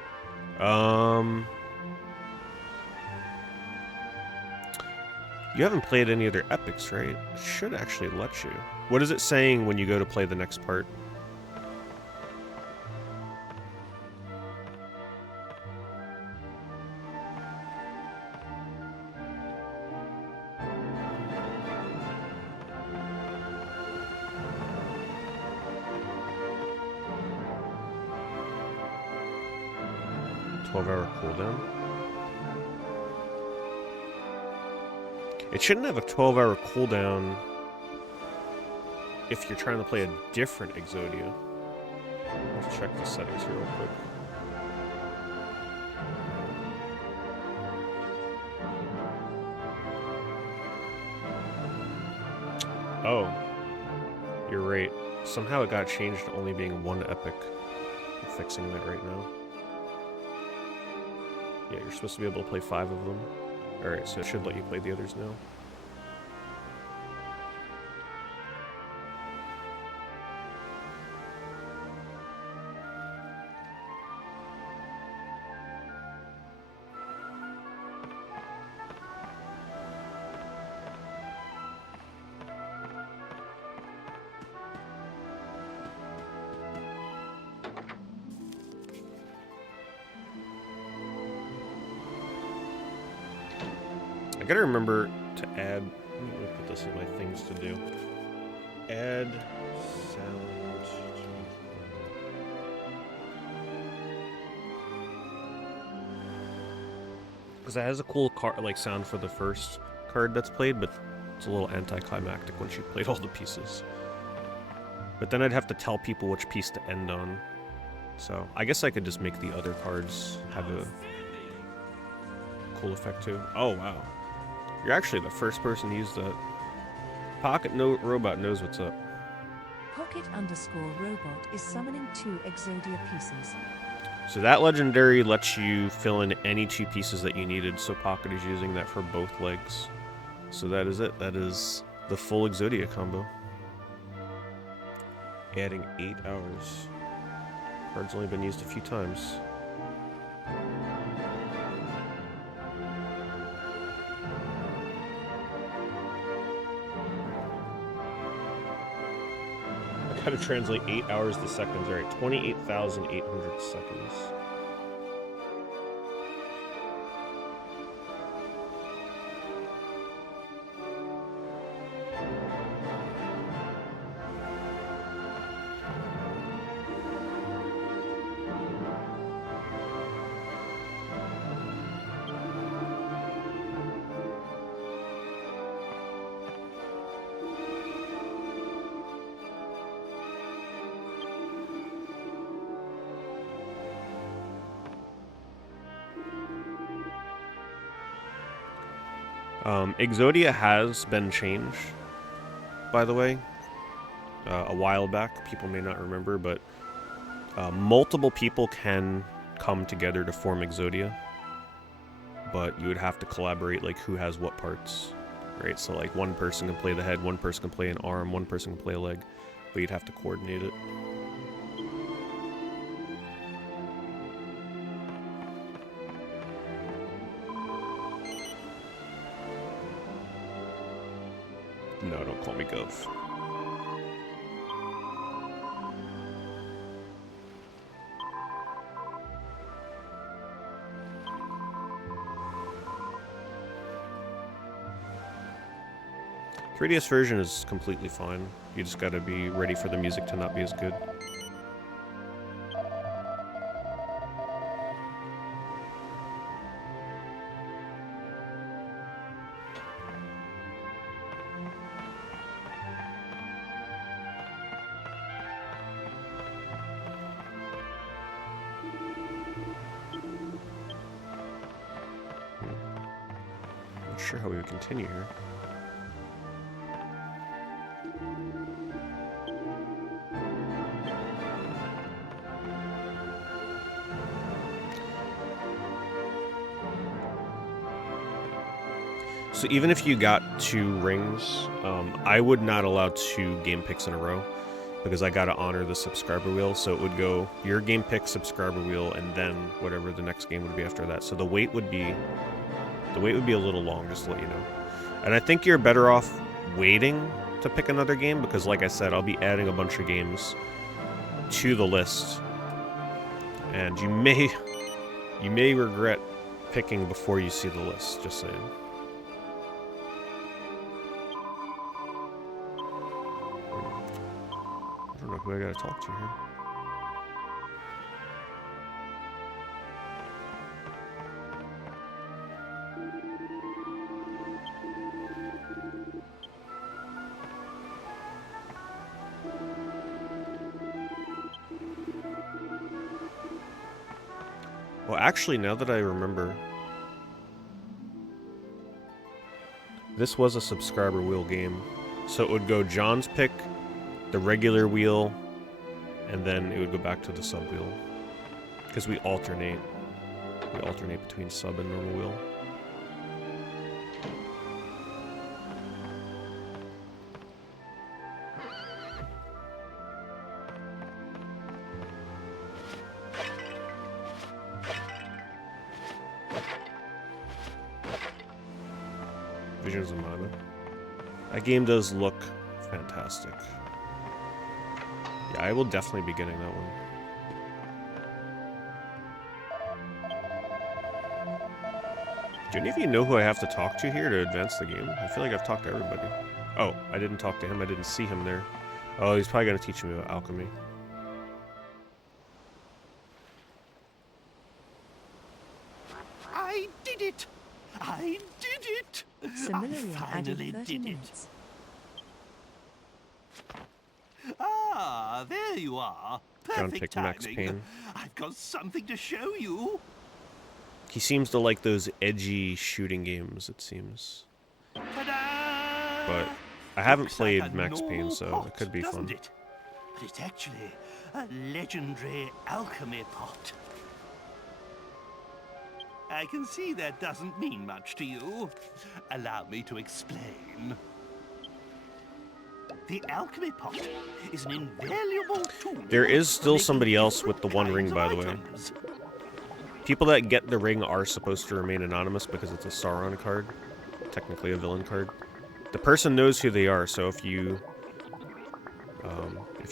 You haven't played any other epics, right? It should actually let you. What is it saying when you go to play the next part? Cooldown. It shouldn't have a 12-hour cooldown if you're trying to play a different Exodia. Let's check the settings here real quick. Oh, you're right. Somehow it got changed to only being 1 epic. I'm fixing that right now. Yeah, you're supposed to be able to play 5 of them. Alright, so it should let you play the others now. I gotta remember to add, let me put this in my things to do. Add sound. Because it has a cool sound for the first card that's played, but it's a little anticlimactic once you've played all the pieces. But then I'd have to tell people which piece to end on. So I guess I could just make the other cards have a cool effect too. Oh wow, you're actually the first person to use that. Pocket Robot knows what's up. Pocket_robot is summoning 2 Exodia pieces. So that legendary lets you fill in any 2 pieces that you needed, so Pocket is using that for both legs. So that is it. That is the full Exodia combo. Adding 8 hours. Card's only been used a few times. I gotta translate 8 hours to seconds. Alright, 28,800 seconds. Exodia has been changed, by the way, a while back. People may not remember, but multiple people can come together to form Exodia, but you would have to collaborate, like who has what parts, right? So like one person can play the head, one person can play an arm, one person can play a leg, but you'd have to coordinate it. No, don't call me Gov. The 3DS version is completely fine. You just gotta be ready for the music to not be as good. Not sure how we would continue here. So even if you got 2 rings, I would not allow 2 game picks in a row because I gotta honor the subscriber wheel. So it would go your game pick, subscriber wheel, and then whatever the next game would be after that. So the wait would be a little long, just to let you know. And I think you're better off waiting to pick another game because, like I said, I'll be adding a bunch of games to the list, and you may regret picking before you see the list. Just saying. I don't know who I gotta talk to here. Well, actually, now that I remember, this was a subscriber wheel game. So it would go John's pick, the regular wheel, and then it would go back to the sub wheel. Because we alternate. We alternate between sub and normal wheel. Visions of Mana. That game does look fantastic. Yeah, I will definitely be getting that one. Do any of you know who I have to talk to here to advance the game? I feel like I've talked to everybody. Oh, I didn't talk to him. I didn't see him there. Oh, he's probably going to teach me about alchemy. I did it! I did it! Similarly, I added finally 30 did minutes. it. Ah, there you are. John perfect picked Max timing. Payne. I've got something to show you. He seems to like those edgy shooting games, it seems. Ta-da! But I haven't Looks like played a Max Payne, normal so pot, it could be doesn't fun. it? But it's actually a legendary alchemy pot. I can see that doesn't mean much to you. Allow me to explain. The alchemy pot is an invaluable tool. There is for still making somebody else with different the One kinds Ring, of by the way. items. People that get the ring are supposed to remain anonymous because it's a Sauron card. Technically a villain card. The person knows who they are, so if you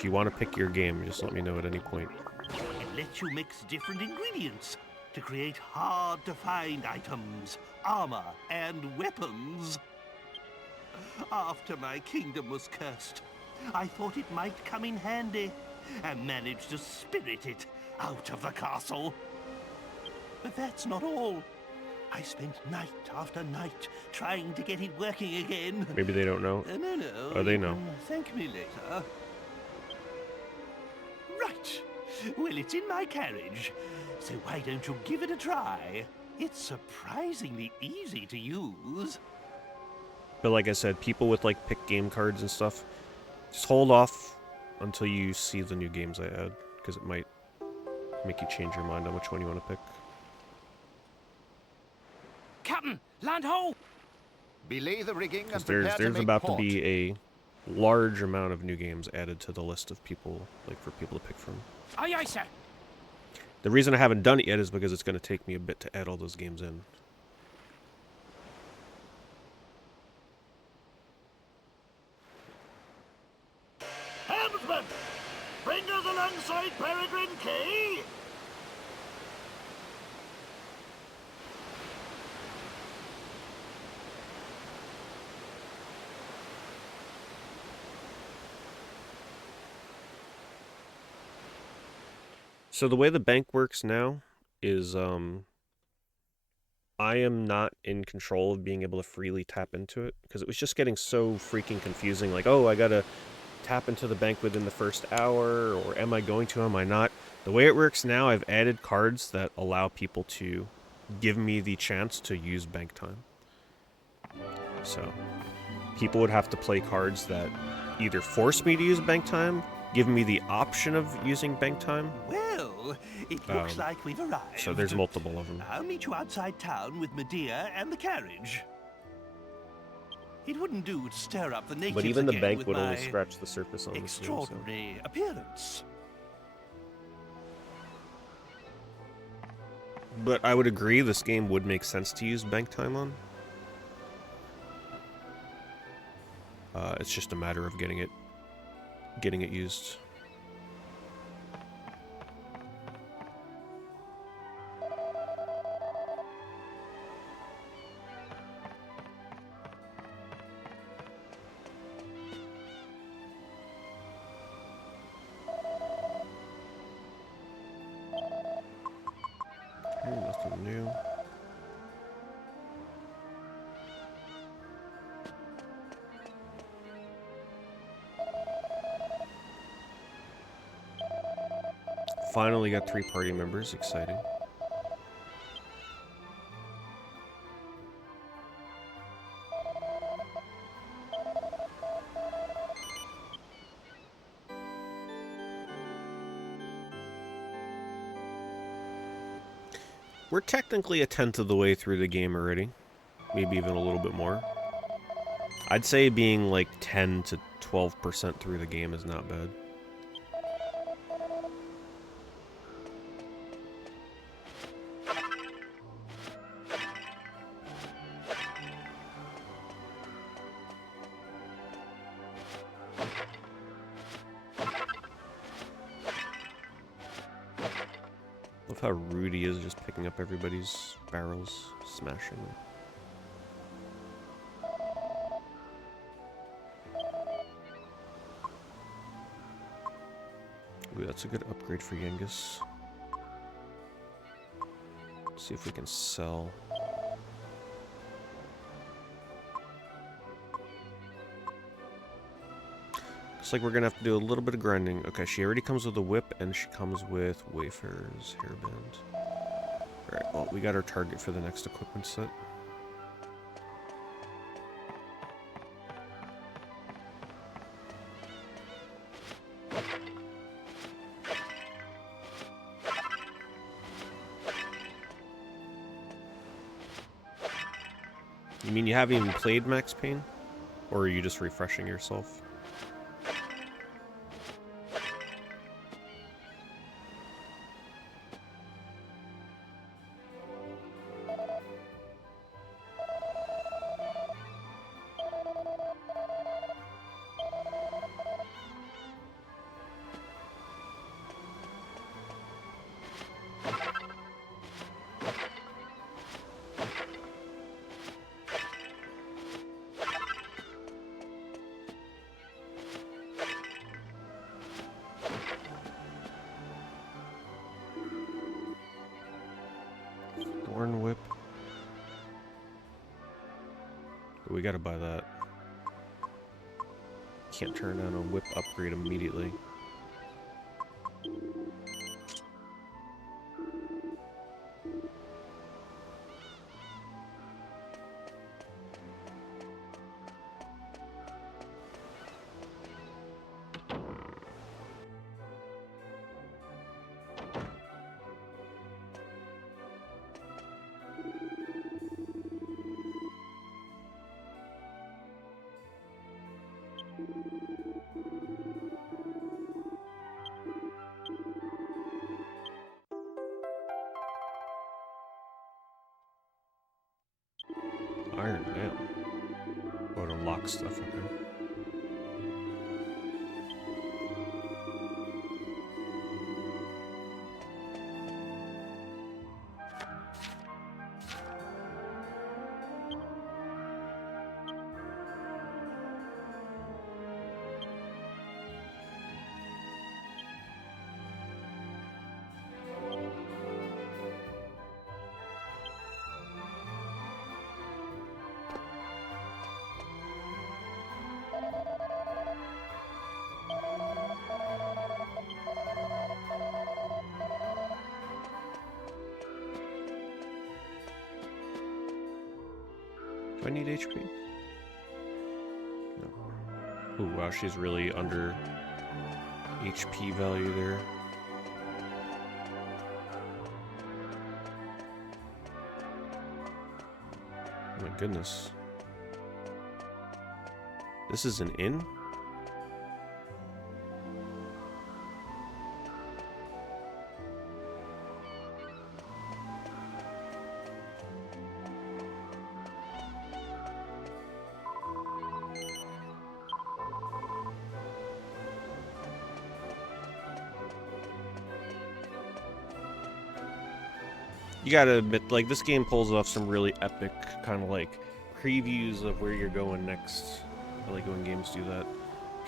want to pick your game, just let me know at any point. It lets you mix different ingredients to create hard-to-find items, armor, and weapons. After my kingdom was cursed, I thought it might come in handy, and managed to spirit it out of the castle. But that's not all. I spent night after night trying to get it working again. Maybe they don't know. No. Oh, they you know. can thank me later. Right. Well, it's in my carriage, so why don't you give it a try? It's surprisingly easy to use. But like I said, people with like pick game cards and stuff, just hold off until you see the new games I add, because it might make you change your mind on which one you want to pick. Captain, land ho! Belay the rigging and There's prepare to make about port. to be a large amount of new games added to the list of people, like for people to pick from. Aye, aye, sir. The reason I haven't done it yet is because it's going to take me a bit to add all those games in. Helmsman! Bring us alongside Peregrine Key! So the way the bank works now is I am not in control of being able to freely tap into it, because it was just getting so freaking confusing. Like, oh, I gotta tap into the bank within the first hour, or am I going to, am I not? The way it works now, I've added cards that allow people to give me the chance to use bank time. So people would have to play cards that either force me to use bank time, give me the option of using bank time. Well, it looks like we've arrived. So there's multiple of them. I'll meet you outside town with Medea and the carriage. It wouldn't do to stir up the natives But even the again bank with would only my scratch the surface on this game, so. extraordinary appearance. But I would agree this game would make sense to use bank time on. It's just a matter of getting it used. Nothing new. Finally got 3 party members, exciting. We're technically a tenth of the way through the game already. Maybe even a little bit more. I'd say being like 10 to 12% through the game is not bad. Love how rude he is just picking up everybody's barrels, smashing them. Ooh, that's a good upgrade for Yengus. Let's see if we can sell. Looks like we're gonna have to do a little bit of grinding. Okay, she already comes with a whip, and she comes with Wayfarer's hairband. Alright, well, we got our target for the next equipment set. You mean you haven't even played Max Payne? Or are you just refreshing yourself? Thorn whip. We gotta buy that. Can't turn on a whip upgrade immediately. Iron nail. Oh, it unlocks stuff, okay. Do I need HP? No. Ooh, wow, she's really under HP value there. Oh my goodness. This is an inn? You gotta admit, like, this game pulls off some really epic kind of like previews of where you're going next. I like when games do that.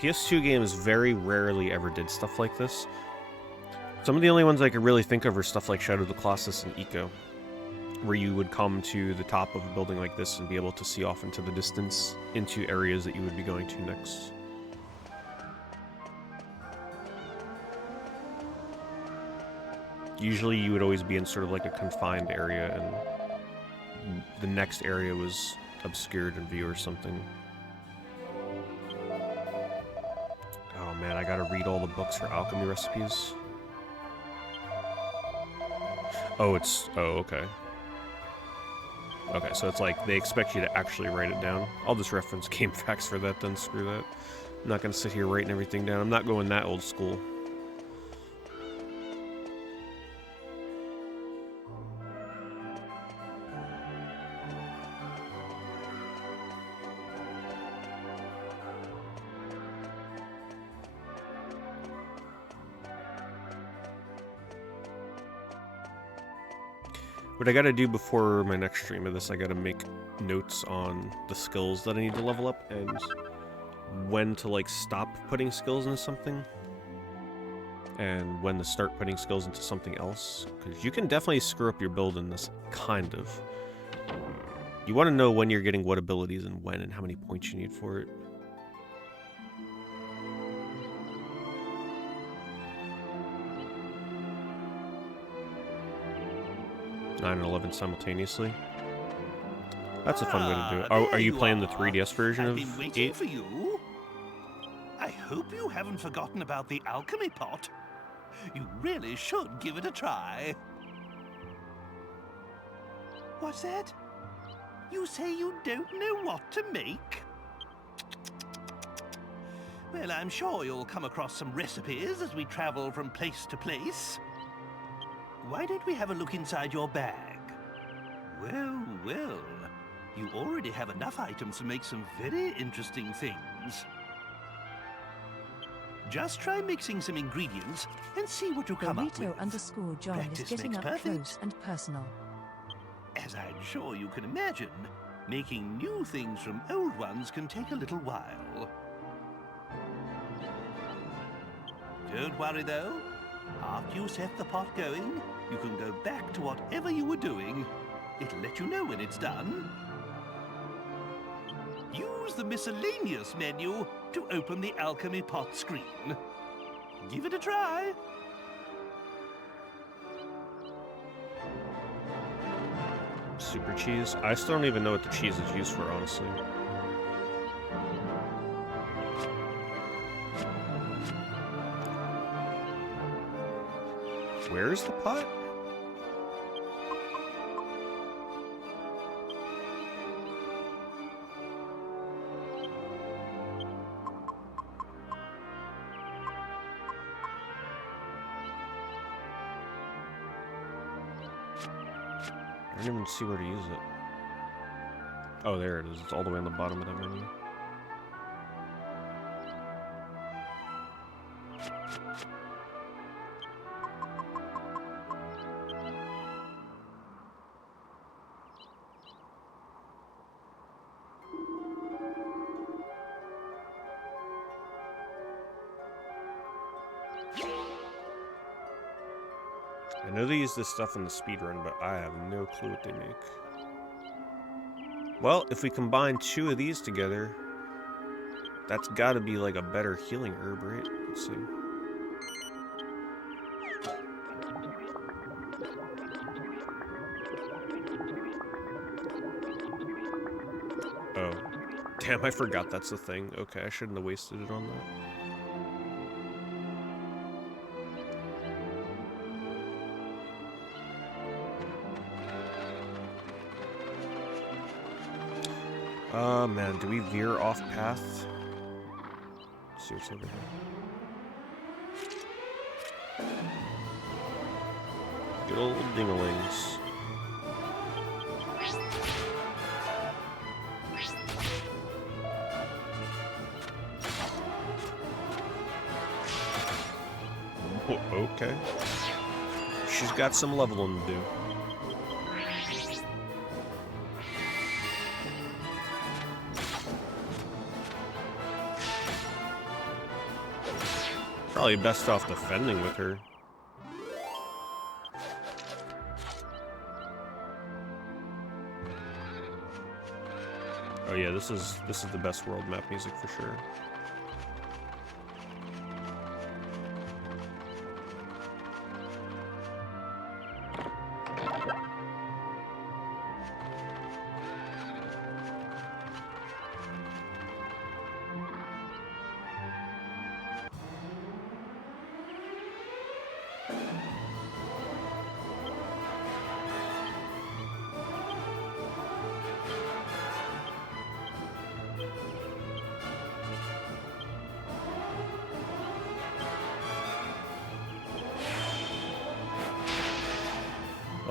PS2 games very rarely ever did stuff like this. Some of the only ones I could really think of are stuff like Shadow of the Colossus and Eco, where you would come to the top of a building like this and be able to see off into the distance into areas that you would be going to next. Usually you would always be in sort of like a confined area, and the next area was obscured in view or something. Oh man, I gotta read all the books for alchemy recipes. Oh, okay. Okay, so it's like they expect you to actually write it down. I'll just reference game facts for that then, screw that. I'm not gonna sit here writing everything down. I'm not going that old school. What I gotta do before my next stream of this, I gotta make notes on the skills that I need to level up and when to like stop putting skills into something and when to start putting skills into something else, because you can definitely screw up your build in this, kind of. You want to know when you're getting what abilities and when and how many points you need for it. 9 and 11 simultaneously. That's a fun way to do it. There Are you playing the are. 3DS version I've of been waiting 8? for you. I hope you haven't forgotten about the alchemy pot. You really should give it a try. What's that? You say you don't know what to make? Well, I'm sure you'll come across some recipes as we travel from place to place. Why don't we have a look inside your bag? Well, well. You already have enough items to make some very interesting things. Just try mixing some ingredients and see what you come up with. Burrito_John is Practice getting makes up perfect. close and personal. As I'm sure you can imagine, making new things from old ones can take a little while. Don't worry though. After you set the pot going, you can go back to whatever you were doing. It'll let you know when it's done. Use the miscellaneous menu to open the alchemy pot screen. Give it a try. Super cheese? I still don't even know what the cheese is used for, honestly. Where's the pot? I didn't even see where to use it. Oh, there it is. It's all the way on the bottom of that menu. I know they use this stuff in the speedrun, but I have no clue what they make. Well, if we combine 2 of these together, that's gotta be like a better healing herb, right? Let's see. Oh. Damn, I forgot that's a thing. Okay, I shouldn't have wasted it on that. Man, do we veer off path? Let's see what's over here. Good old dinglings. Okay. She's got some leveling to do. Probably best off defending with her. Oh yeah, this is the best world map music for sure.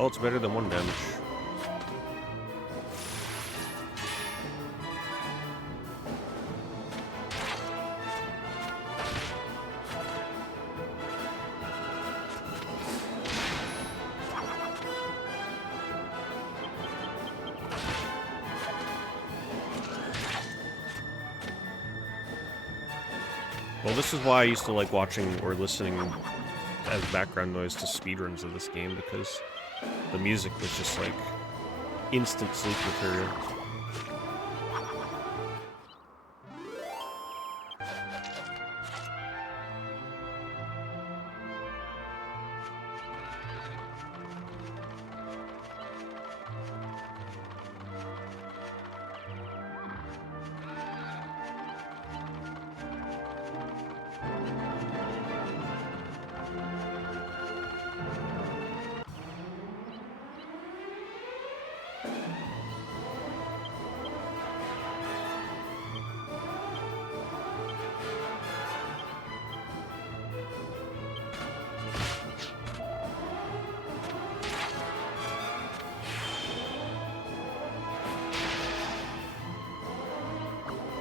Oh, it's better than 1 damage. Well, this is why I used to like watching or listening as background noise to speedruns of this game, because the music was just like instant sleep material.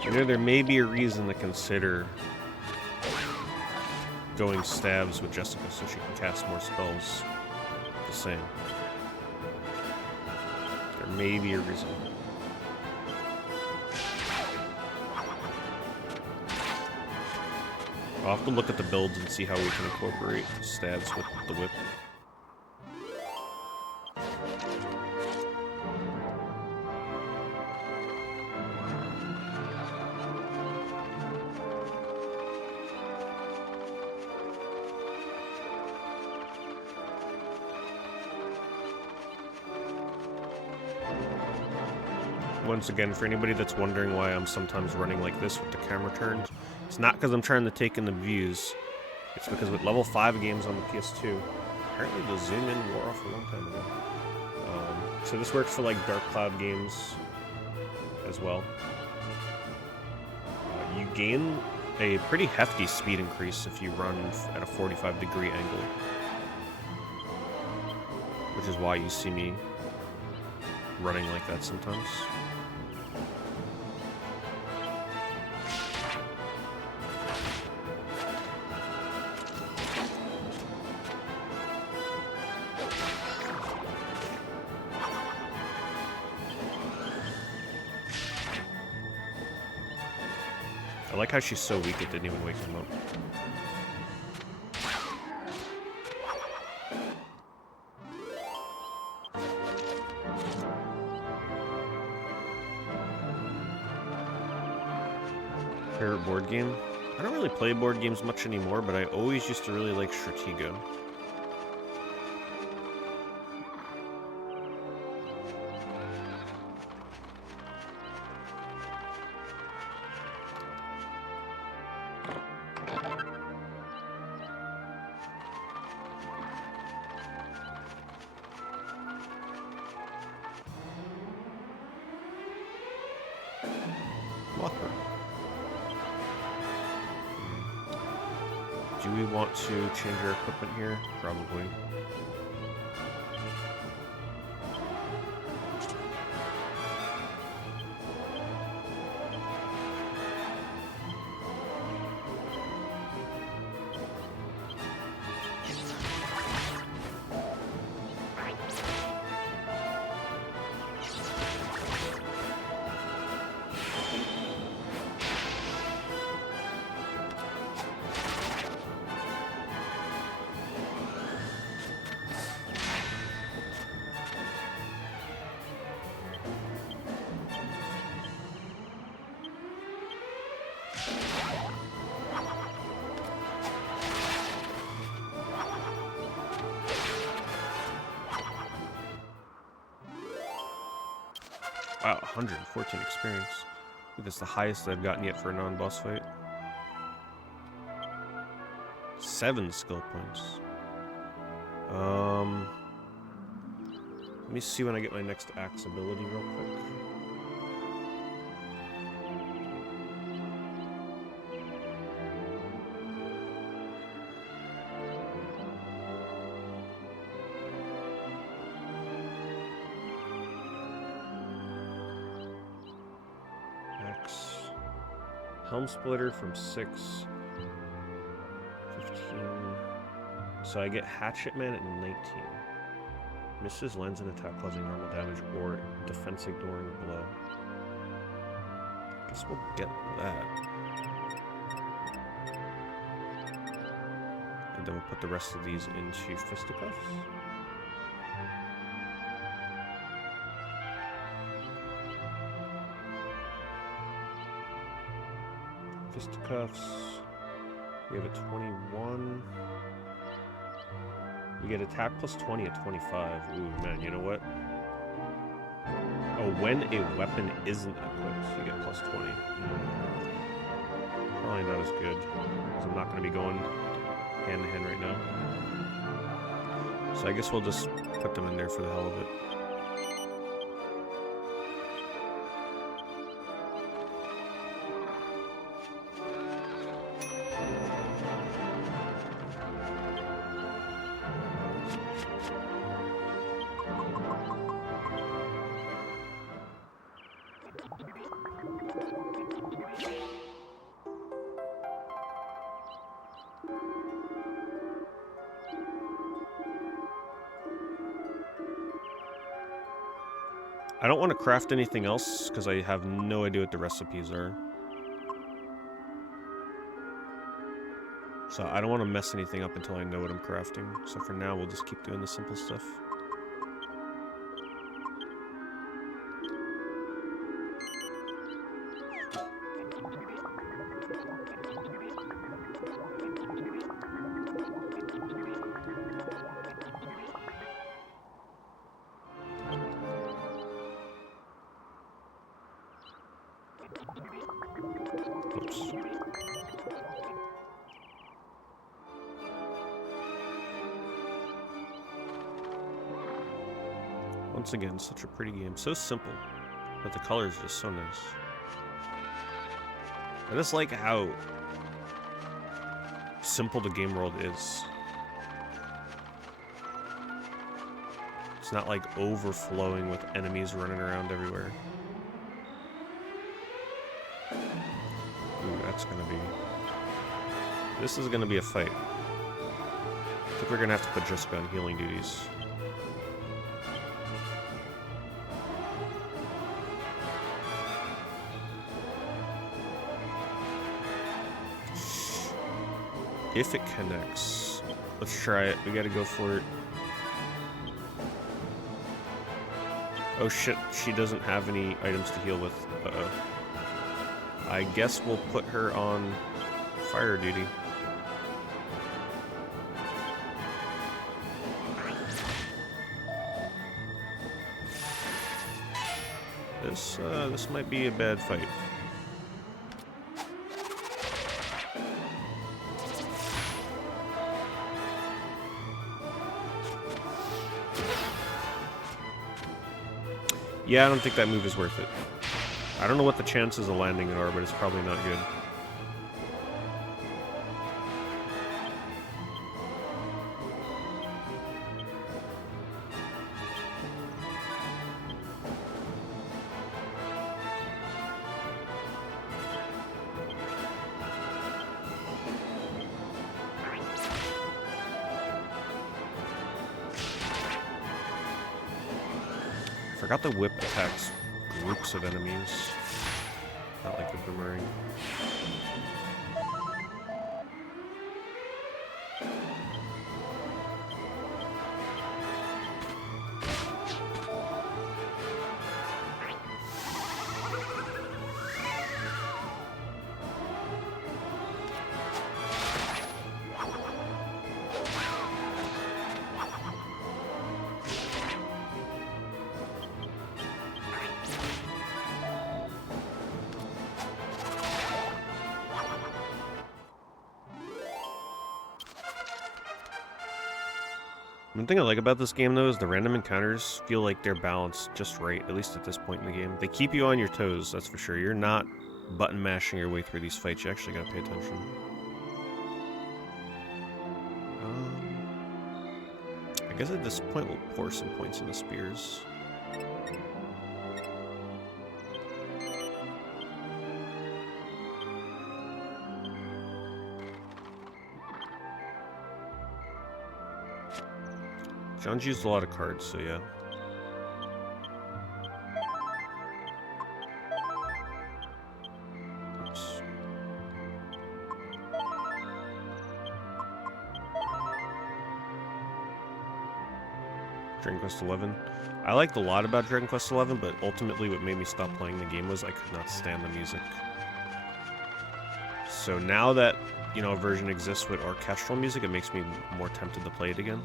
You know, there may be a reason to consider going stabs with Jessica so she can cast more spells the same. There may be a reason. I'll have to look at the builds and see how we can incorporate stabs with the whip. Once again, for anybody that's wondering why I'm sometimes running like this with the camera turned, it's not because I'm trying to take in the views. It's because with level 5 games on the PS2, apparently the zoom in wore off a long time ago. So this works for like Dark Cloud games as well. You gain a pretty hefty speed increase if you run at a 45-degree angle, which is why you see me running like that sometimes. I like how she's so weak it didn't even wake him up. Favorite board game? I don't really play board games much anymore, but I always used to really like Stratego. Locker. Do we want to change our equipment here? Probably. Wow, 114 experience. I think that's the highest I've gotten yet for a non-boss fight. 7 skill points. Let me see when I get my next axe ability real quick. Helm Splitter from 6. 15. So I get Hatchet Man at 19. Misses lands an attack causing normal damage or defense ignoring blow. Guess we'll get that. And then we'll put the rest of these into Fisticuffs. Fisticuffs. We have a 21. We get attack plus 20 at 25. Ooh, man, you know what? Oh, when a weapon isn't equipped, you get plus 20. Probably not as good, because I'm not going to be going hand to hand right now. So I guess we'll just put them in there for the hell of it. I don't want to craft anything else because I have no idea what the recipes are. So I don't want to mess anything up until I know what I'm crafting. So for now, we'll just keep doing the simple stuff. Oops. Once again, such a pretty game. So simple, but the colors are just so nice. I just like how simple the game world is. It's not like overflowing with enemies running around everywhere. Ooh, that's gonna be... This is gonna be a fight. I think we're gonna have to put Jessica on healing duties. If it connects, let's try it. We gotta go for it. Oh shit, she doesn't have any items to heal with. Uh-oh. I guess we'll put her on fire duty. This might be a bad fight. Yeah, I don't think that move is worth it. I don't know what the chances of landing it are, but it's probably not good. I forgot the whip attacks groups of enemies, not like the boomerang. One thing I like about this game, though, is the random encounters feel like they're balanced just right, at least at this point in the game. They keep you on your toes, that's for sure. You're not button mashing your way through these fights. You actually gotta pay attention. I guess at this point we'll pour some points into spears. John's used a lot of cards, so yeah. Oops. Dragon Quest XI. I liked a lot about Dragon Quest XI, but ultimately what made me stop playing the game was I could not stand the music. So now that, you know, a version exists with orchestral music, it makes me more tempted to play it again.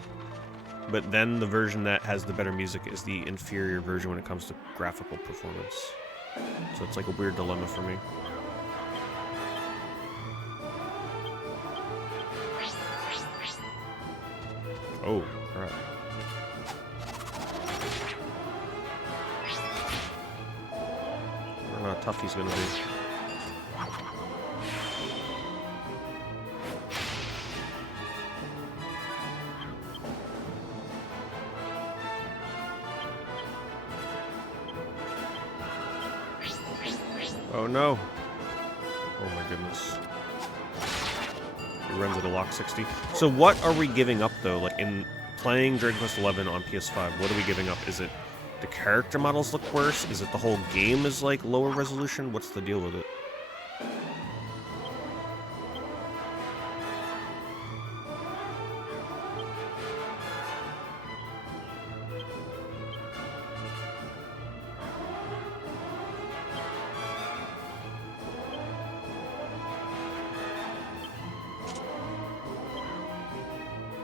But then the version that has the better music is the inferior version when it comes to graphical performance. So it's like a weird dilemma for me. Oh, crap. I don't know how tough he's gonna be. Oh no! Oh my goodness. He runs at a lock 60. So what are we giving up though? Like in playing Dragon Quest XI on PS5, what are we giving up? Is it the character models look worse? Is it the whole game is like lower resolution? What's the deal with it?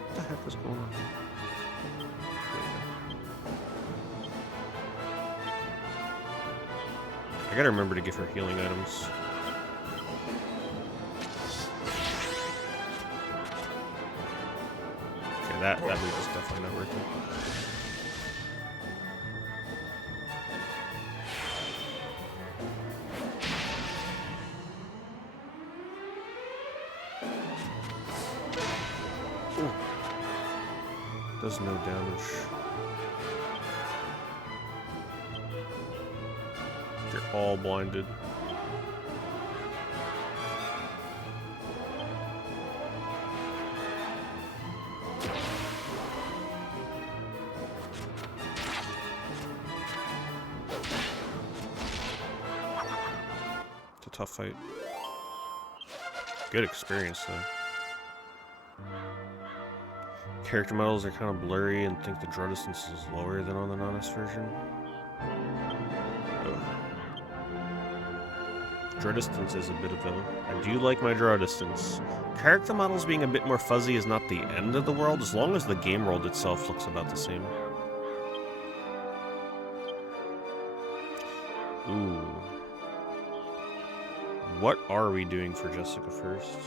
What the heck is going on? I gotta remember to give her healing items. Okay, that move is definitely not working. Ooh. Does no damage. You're all blinded. It's a tough fight. Good experience though. Character models are kind of blurry and think the draw distance is lower than on the non-S version. Draw distance is a bit of a... I do like my draw distance. Character models being a bit more fuzzy is not the end of the world, as long as the game world itself looks about the same. Ooh. What are we doing for Jessica first?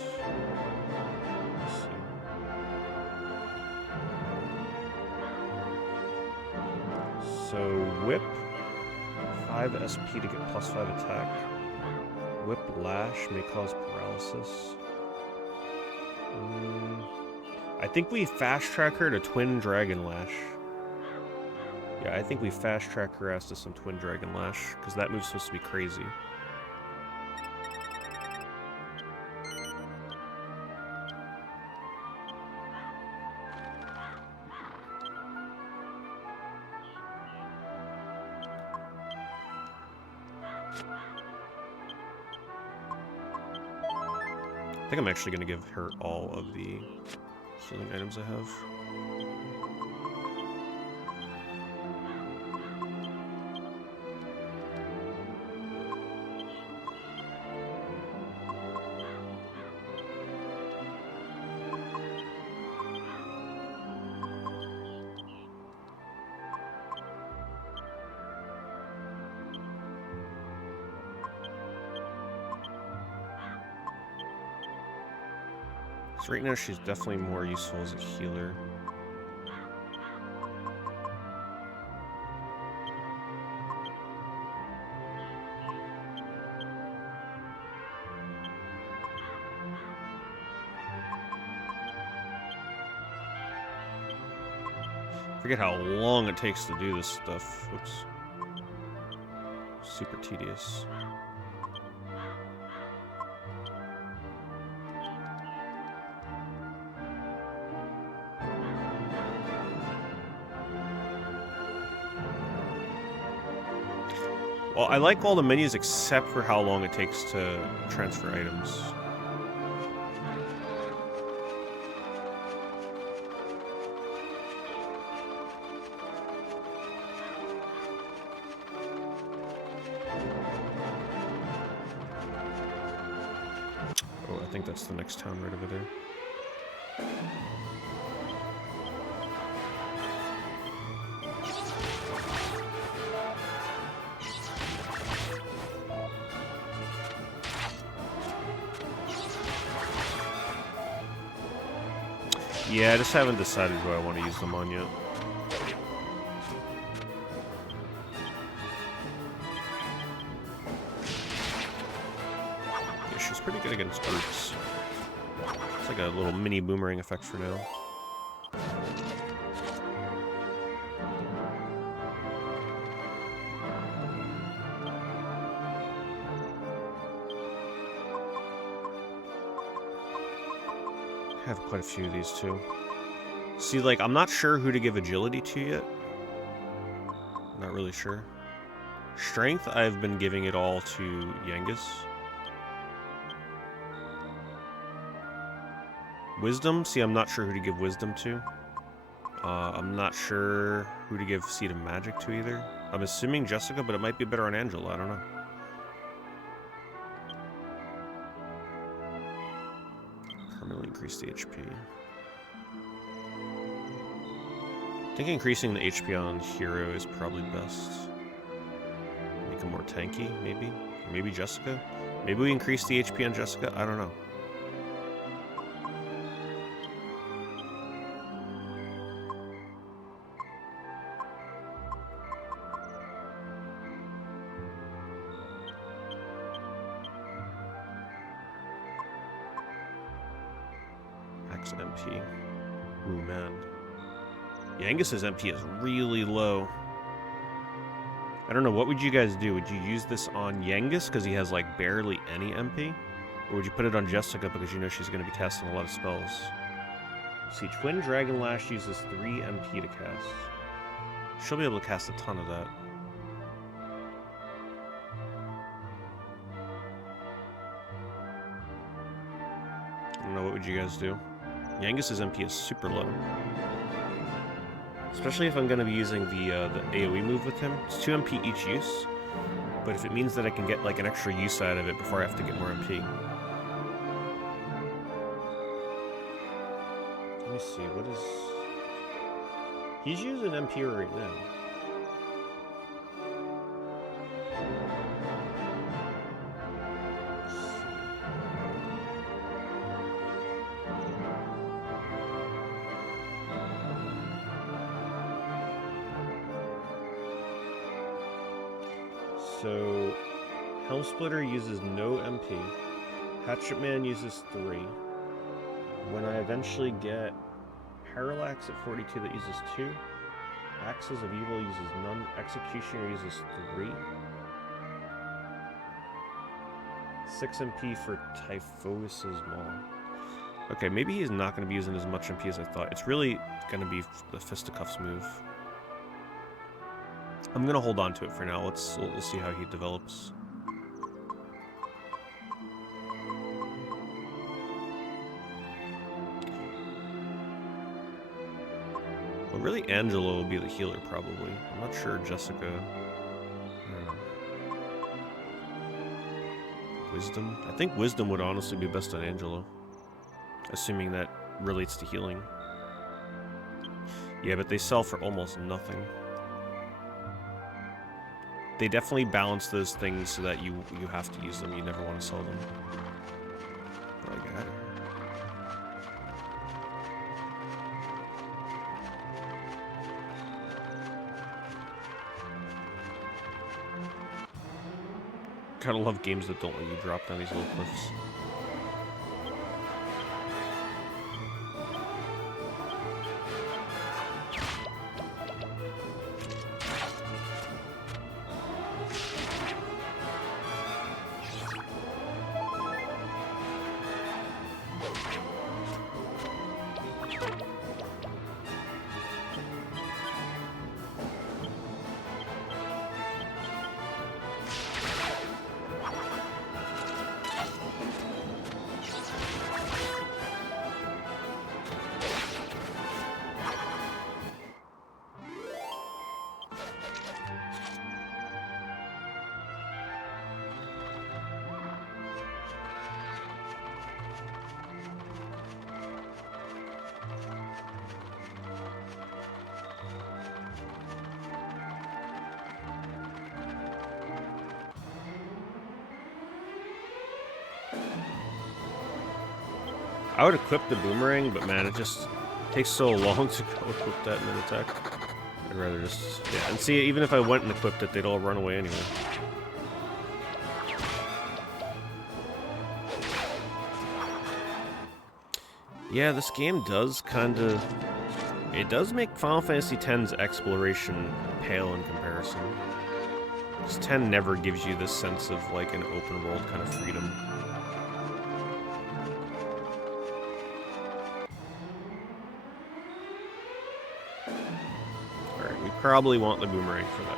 Let's see. So, whip. 5 SP to get +5 attack. Whip Lash may cause paralysis. I think we fast track her to Twin Dragon Lash. Yeah, I think we fast track her ass to some Twin Dragon Lash, because that move's supposed to be crazy. I think I'm actually going to give her all of the healing items I have. So right now she's definitely more useful as a healer. Forget how long it takes to do this stuff. Oops. Super tedious. Well, I like all the menus except for how long it takes to transfer items. Oh, I think that's the next town right over there. Yeah, I just haven't decided who I want to use them on yet. Yeah, she's pretty good against groups. It's like a little mini boomerang effect for now. I have quite a few of these too. See, like, I'm not sure who to give agility to yet. I'm not Not really sure. Strength, I've been giving it all to Yengus. Wisdom, see, I'm not sure who to give wisdom to. I'm not sure who to give Seed of Magic to either. I'm assuming Jessica, but it might be better on Angela, I don't know. Permanently increase the HP. I think increasing the HP on Hero is probably best. Make him more tanky, maybe? Maybe Jessica? Maybe we increase the HP on Jessica? I don't know. Max MP. Ooh, man. Yangus's MP is really low. I don't know, what would you guys do? Would you use this on Yengus because he has like barely any MP? Or would you put it on Jessica because you know she's going to be casting a lot of spells? See, Twin Dragon Lash uses 3 MP to cast. She'll be able to cast a ton of that. I don't know, what would you guys do? Yangus's MP is super low. Especially if I'm going to be using the AoE move with him. It's 2 MP each use, but if it means that I can get like an extra use out of it before I have to get more MP. Let me see, what is... He's using MP right now. So, Helm Splitter uses no MP. Hatchet Man uses 3. When I eventually get Parallax at 42 that uses 2. Axes of Evil uses none. Executioner uses 3. 6 MP for Typhoeus' Maul. Okay, maybe he's not going to be using as much MP as I thought. It's really going to be the Fisticuffs move. I'm gonna hold on to it for now. We'll see how he develops. Well, really, Angela will be the healer, probably. I'm not sure Jessica. Wisdom? I think Wisdom would honestly be best on Angela. Assuming that relates to healing. Yeah, but they sell for almost nothing. They definitely balance those things so that you have to use them. You never want to sell them. Okay. Gotta love games that don't let you drop down these little cliffs. I would equip the boomerang, but man, it just takes so long to go equip that mid attack. I'd rather just... Yeah, and see, even if I went and equipped it, they'd all run away anyway. Yeah, this game does kind of... It does make Final Fantasy X's exploration pale in comparison. Because 10 never gives you this sense of, like, an open world kind of freedom. Alright, we probably want the boomerang for that.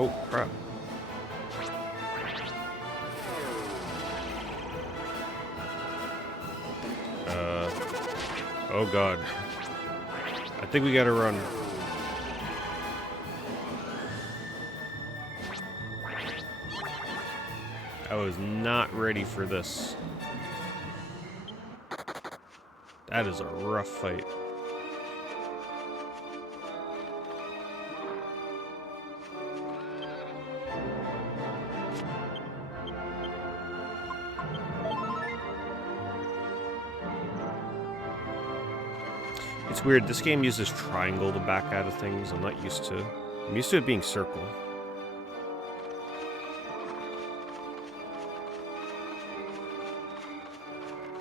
Oh, crap. Oh god. I think we gotta run. I was not ready for this. That is a rough fight. It's weird, this game uses triangle to back out of things. I'm not used to. I'm used to it being circle.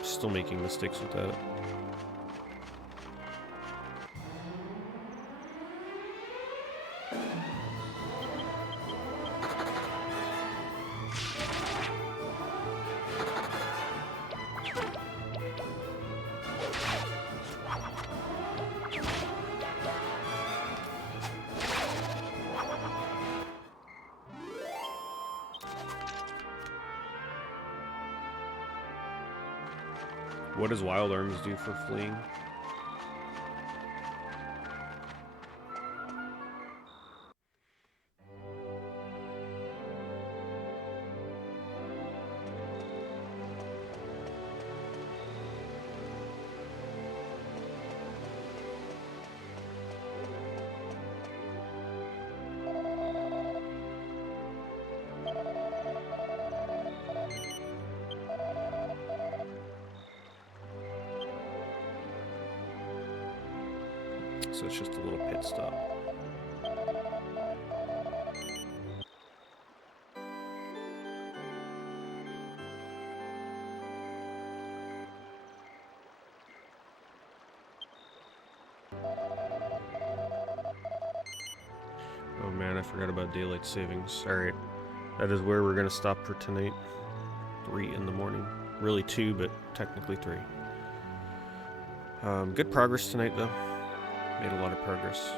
Still making mistakes with that. What does Wild Arms do for fleeing? So it's just a little pit stop. Oh man, I forgot about daylight savings. Alright, that is where we're gonna stop for tonight. 3 in the morning. Really 2, but technically 3. Good progress tonight though. Made a lot of progress.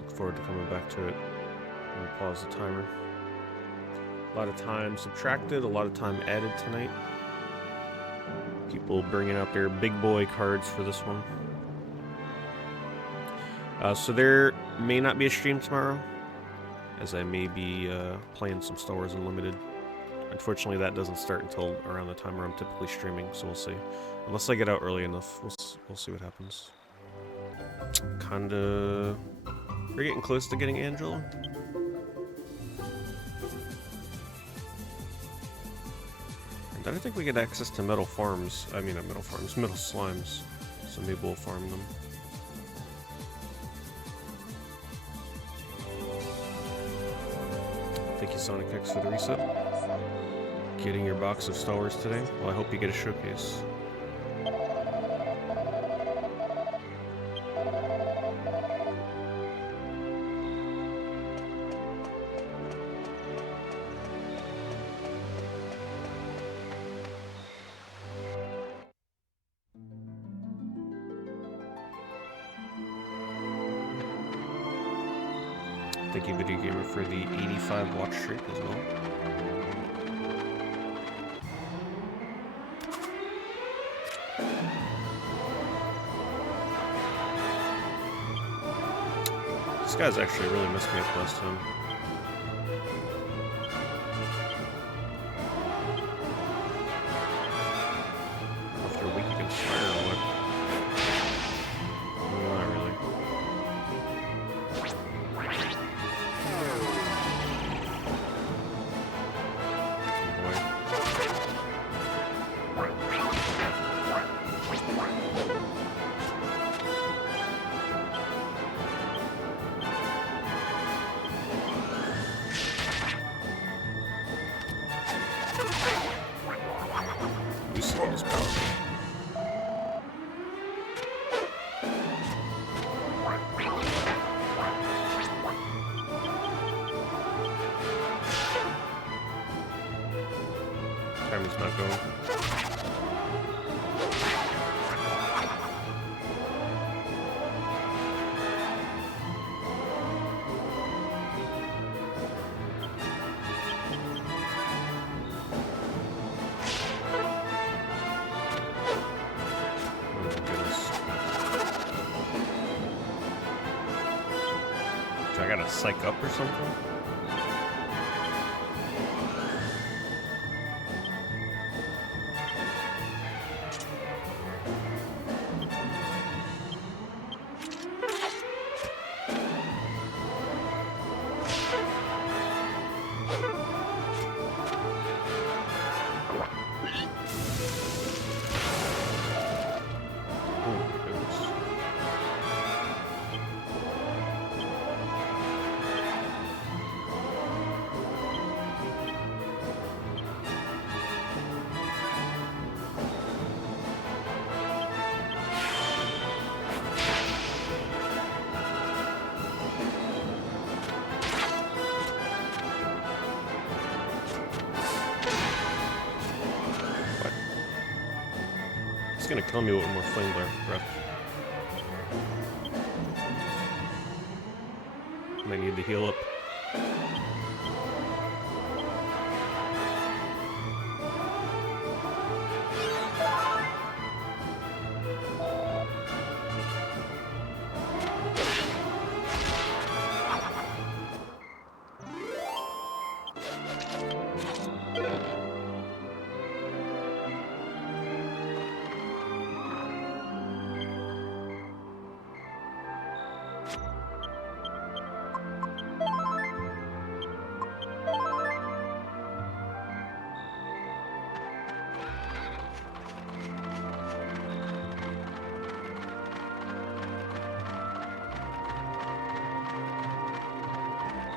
Look forward to coming back to it. I'm gonna pause the timer. A lot of time subtracted, a lot of time added tonight. People bringing out their big boy cards for this one. So there may not be a stream tomorrow, as I may be playing some Star Wars Unlimited. Unfortunately, that doesn't start until around the time where I'm typically streaming, so we'll see. Unless I get out early enough, we'll see what happens. Kinda... We're getting close to getting Angela. And then I think we get access to metal farms. I mean, not metal farms, metal slimes. So maybe we'll farm them. Thank you, Sonic X, for the reset. Getting your box of Star Wars today? Well, I hope you get a showcase. Thank you, Video Gamer, for the 85 watch streak as well. This guy's actually really messed me up last time. After a week you can fire or what? Not really. Timer's not going. So I gotta psych up or something? It's gonna kill me with one more flame breath. Might need to heal up.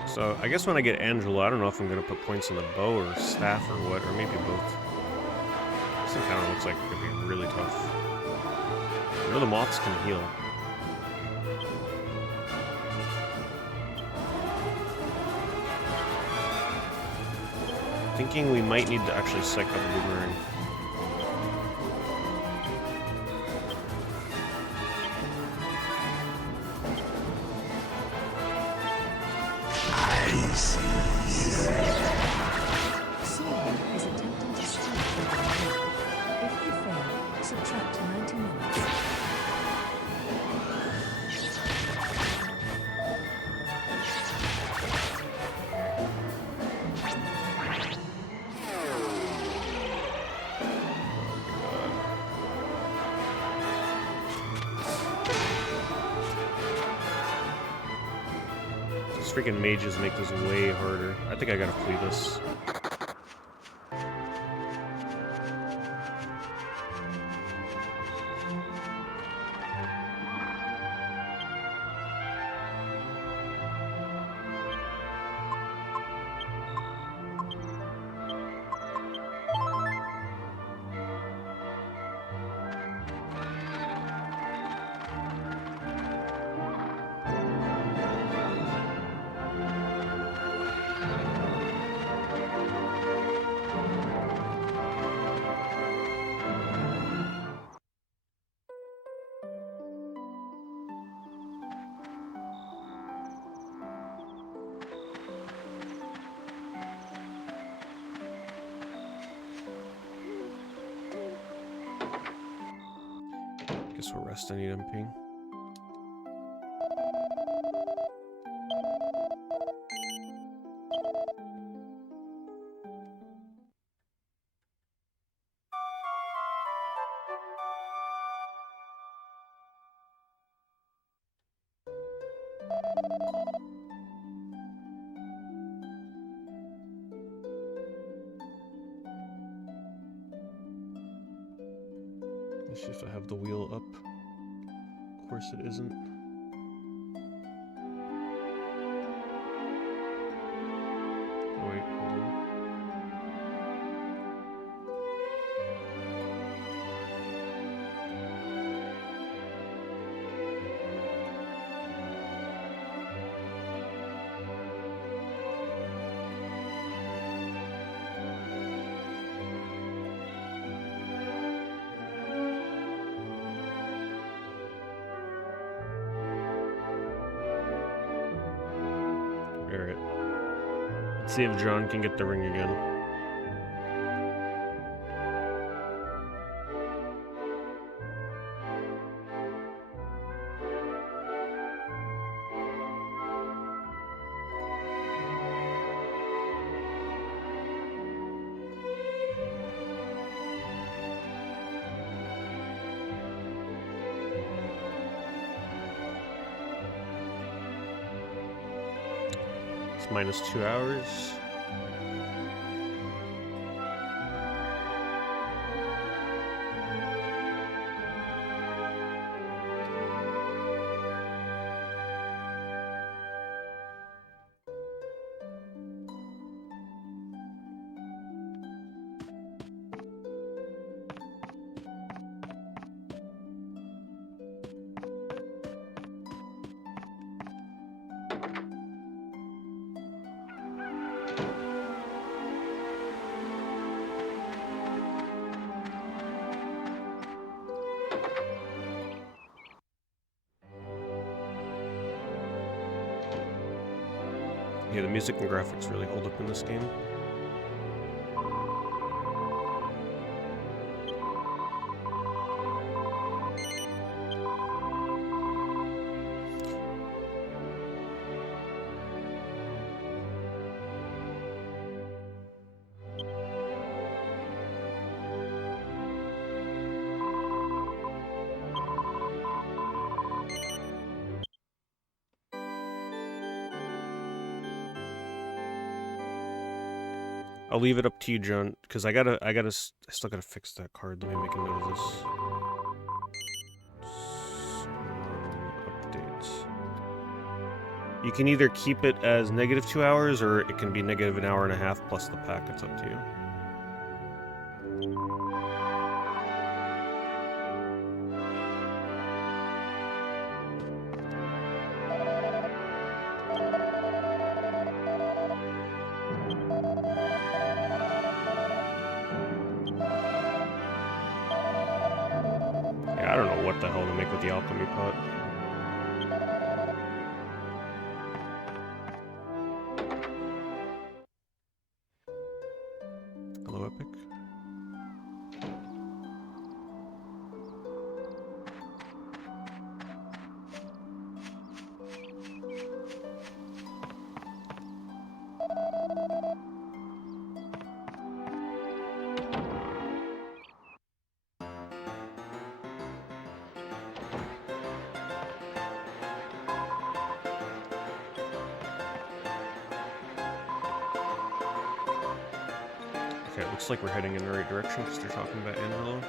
So, I guess when I get Angela, I don't know if I'm going to put points in the bow or staff or what, or maybe both. This encounter looks like it could be really tough. I know the moths can heal. Thinking we might need to actually psych up Boomerang. Someone is attempting to steal the ring. If they fail, subtract 90 minutes. These freaking mages make this way harder. I think I gotta flee this. Guess we'll rest. I need MP. Let's see if I have the wheel up. Of course it isn't. Oh wait, hold on. Alright. Let's see if John can get the ring again. minus 2 hours. Yeah, the music and graphics really hold up in this game. I'll leave it up to you, John, because I still gotta fix that card. Let me make a note of this. Updates. You can either keep it as negative 2 hours, or it can be negative an hour and a half plus the pack. It's up to you. Yeah, I don't know what the hell to make with the alchemy pot. Hello, Epic. Okay, it looks like we're heading in the right direction because they're talking about Angelo.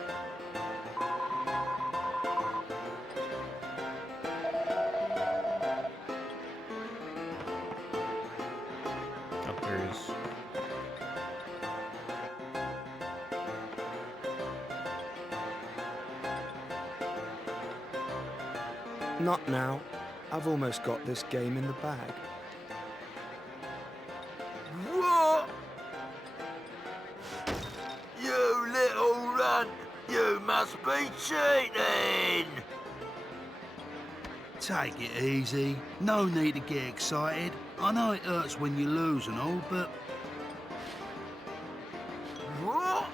Oh, there he is. Not now. I've almost got this game in the bag. What? You little runt! You must be cheating! Take it easy. No need to get excited. I know it hurts when you lose and all, but... What?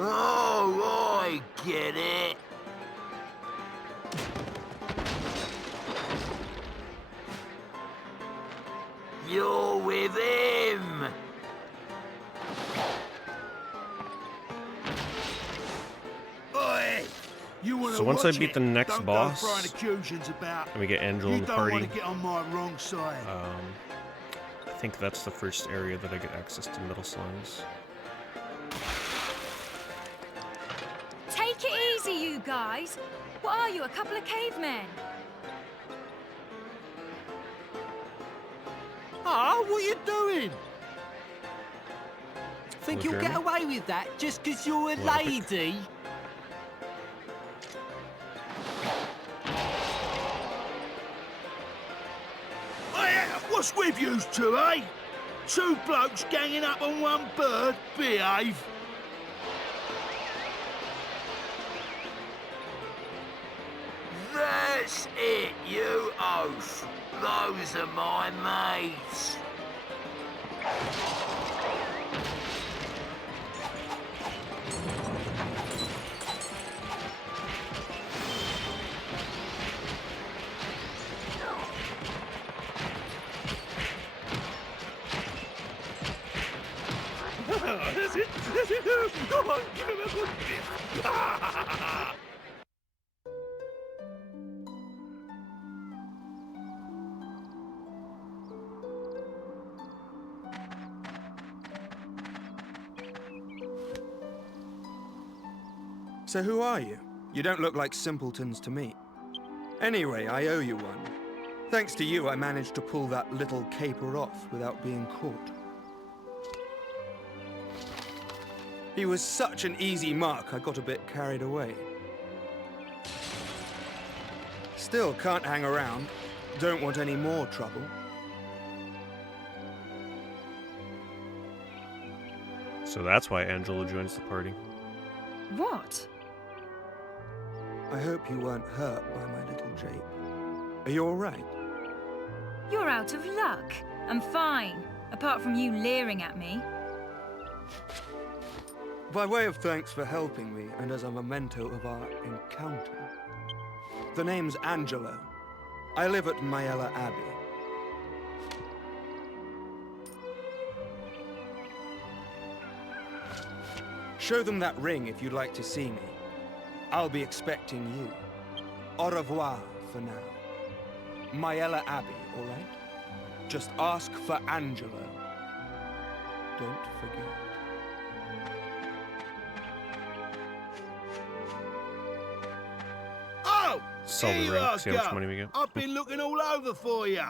Oh, I get it. You're with him! Oi! You wanna So once I watch beat it? the next Don't boss, go throwing accusations about. and we get Angelo in You the don't party, want to get on my wrong side. I think that's the first area that I get access to metal slimes. Take it easy, you guys. What are you, a couple of cavemen? Oh, what are you doing? Think Hello, you'll get Jeremy. away with that just 'cause you're a Hello, Epic. lady? What's with you two, eh? Two blokes ganging up on one bird? Behave. That's it, you oaf. Those are my mates. That's it. Come on, give him a good bit. So who are you? You don't look like simpletons to me. Anyway, I owe you one. Thanks to you, I managed to pull that little caper off without being caught. He was such an easy mark, I got a bit carried away. Still can't hang around. Don't want any more trouble. So that's why Angela joins the party. What? I hope you weren't hurt by my little jape. Are you alright? You're out of luck. I'm fine, apart from you leering at me. By way of thanks for helping me, and as a memento of our encounter. The name's Angelo. I live at Myella Abbey. Show them that ring if you'd like to see me. I'll be expecting you. Au revoir for now. Myella Abbey, all right? Just ask for Angelo. Don't forget. Oh! Sell the here you ring, are, see how much Gov. money we get. I've been looking all over for you.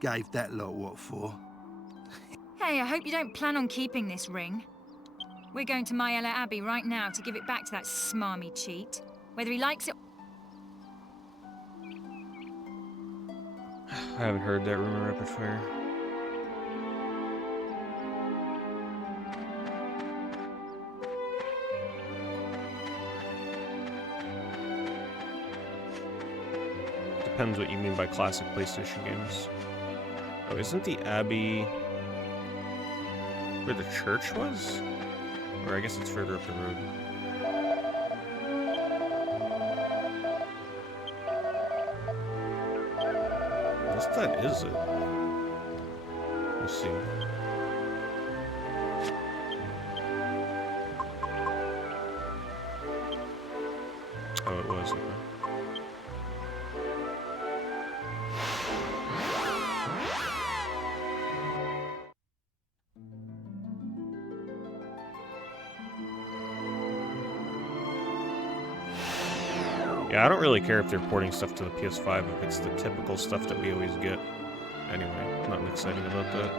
Gave that lot what for? Hey, I hope you don't plan on keeping this ring. We're going to Myella Abbey right now to give it back to that smarmy cheat. Whether he likes it... I haven't heard that rumor rapid fire. Depends what you mean by classic PlayStation games. Oh, isn't the Abbey where the church was? Or I guess it's further up the road. I guess that is it. Let's see. Oh, it was, okay. Yeah, I don't really care if they're porting stuff to the PS5 if it's the typical stuff that we always get. Anyway, I'm not excited about that.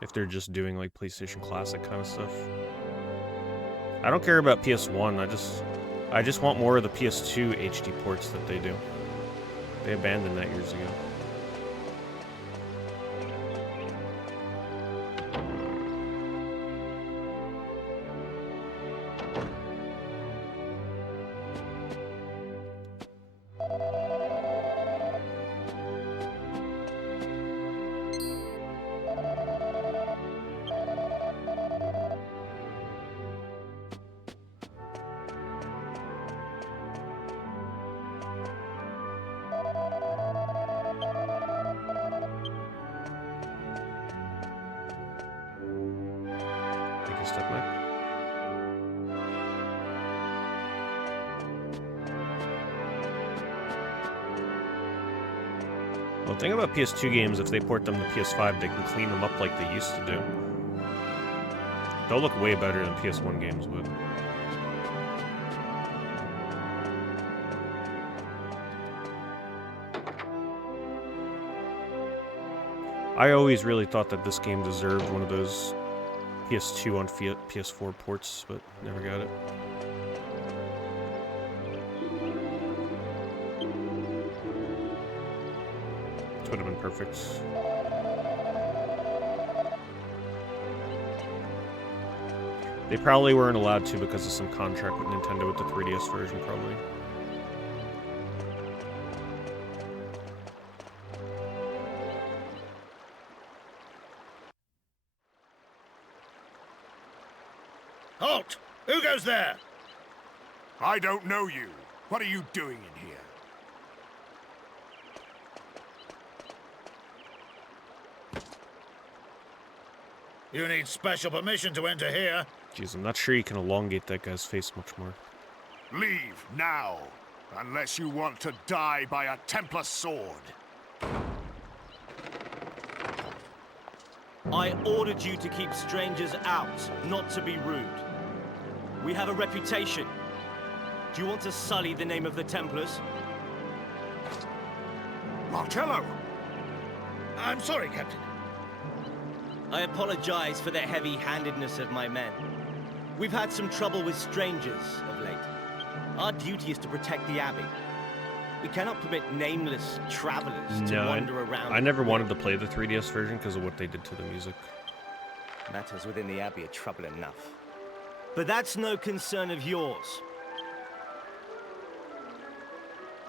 If they're just doing like PlayStation Classic kind of stuff. I don't care about PS1, I just want more of the PS2 HD ports that they do. They abandoned that years ago. Take a step back. Well, the thing about PS2 games, if they port them to PS5, they can clean them up like they used to do. They'll look way better than PS1 games would. I always really thought that this game deserved one of those PS2 on PS4 ports, but never got it. This would have been perfect. They probably weren't allowed to because of some contract with Nintendo with the 3DS version, probably. Halt! Who goes there? I don't know you. What are you doing in here? You need special permission to enter here. Jeez, I'm not sure you can elongate that guy's face much more. Leave now, unless you want to die by a Templar sword. I ordered you to keep strangers out, not to be rude. We have a reputation. Do you want to sully the name of the Templars? Marcello! I'm sorry, Captain. I apologize for the heavy-handedness of my men. We've had some trouble with strangers of late. Our duty is to protect the Abbey. We cannot permit nameless travelers to wander around. I never wanted to play the 3DS version because of what they did to the music. Matters within the Abbey are trouble enough. But that's no concern of yours.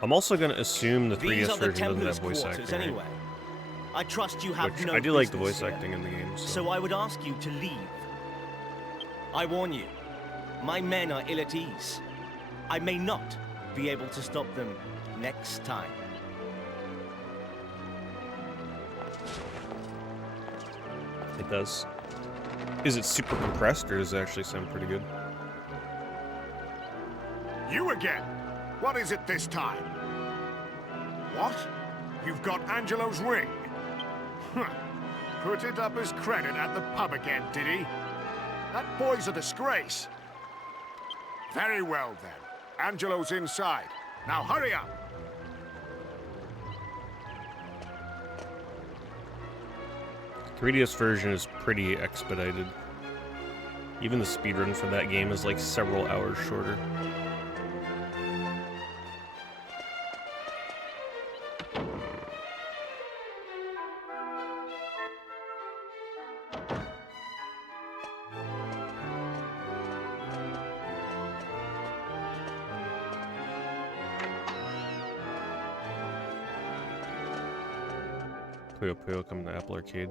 I'm also going to assume the These 3DS are the version doesn't have Templars' voice quarters acting. anyway. I trust you have Which no I do like the business voice here. acting in the game. So I would ask you to leave. I warn you, my men are ill at ease. I may not be able to stop them next time. It does. Is it super compressed or does it actually sound pretty good? You again? What is it this time? What? You've got Angelo's ring? Huh. Put it up as credit at the pub again, did he? That boy's a disgrace. Very well, then. Angelo's inside. Now hurry up! The 3DS version is pretty expedited. Even the speedrun for that game is like several hours shorter. Puyo Puyo coming to Apple Arcade.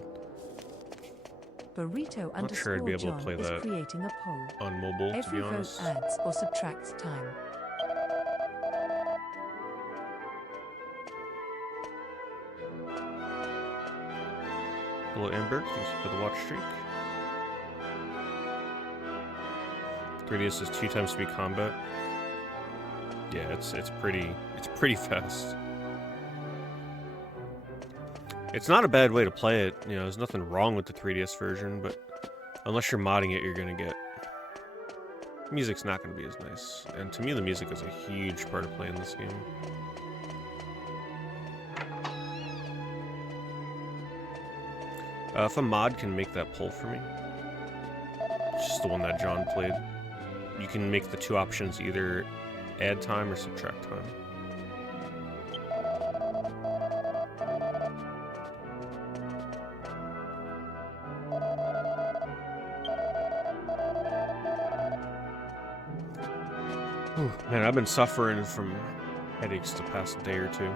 Burrito Not sure I'd be able John to play is that creating a poll. on mobile, to Every be honest. vote adds or subtracts time. Hello Amber, thanks for the watch streak. 3DS is 2 times speed combat. Yeah, it's pretty fast. It's not a bad way to play it. You know, there's nothing wrong with the 3DS version, but unless you're modding it, you're gonna get music's not gonna be as nice. And to me, the music is a huge part of playing this game. If a mod can make that poll for me, just the one that John played, you can make the two options either add time or subtract time. Whew, man, I've been suffering from headaches the past day or two.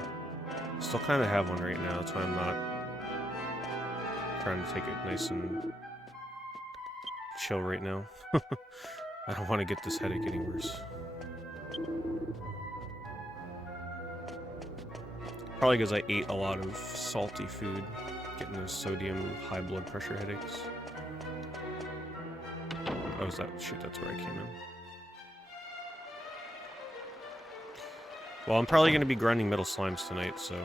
Still kind of have one right now, that's why I'm not trying to take it nice and chill right now. I don't want to get this headache any worse. Probably because I ate a lot of salty food, getting those sodium high blood pressure headaches. Oh, is that? Shoot, that's where I came in. Well, I'm probably going to be grinding metal slimes tonight, so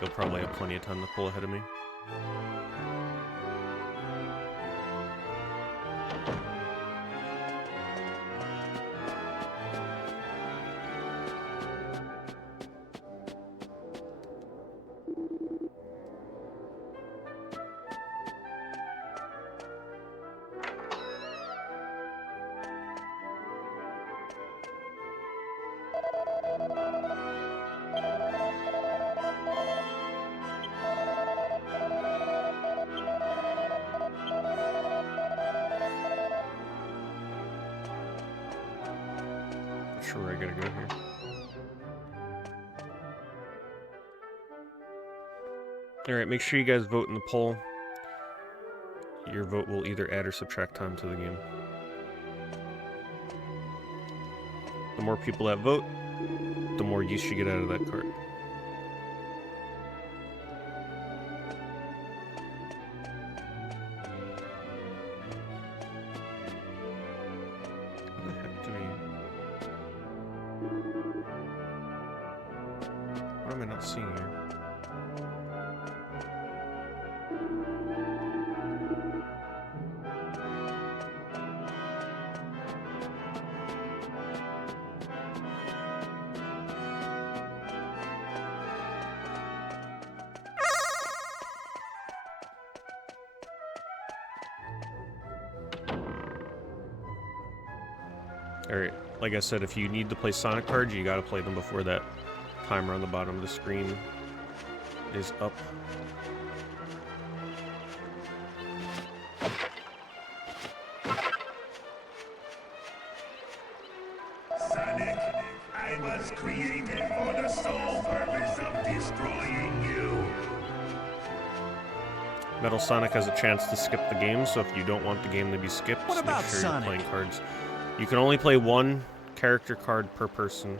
you'll probably have plenty of time to pull ahead of me. Sure, where I gotta go here. Alright, make sure you guys vote in the poll. Your vote will either add or subtract time to the game. The more people that vote, the more use you get out of that card. How the heck do we... What am I not seeing here? Alright, like I said, if you need to play Sonic cards, you gotta play them before that timer on the bottom of the screen is up. Sonic, I was created for the sole purpose of destroying you. Metal Sonic has a chance to skip the game, so if you don't want the game to be skipped, What about make sure Sonic? you're playing cards. You can only play one character card per person.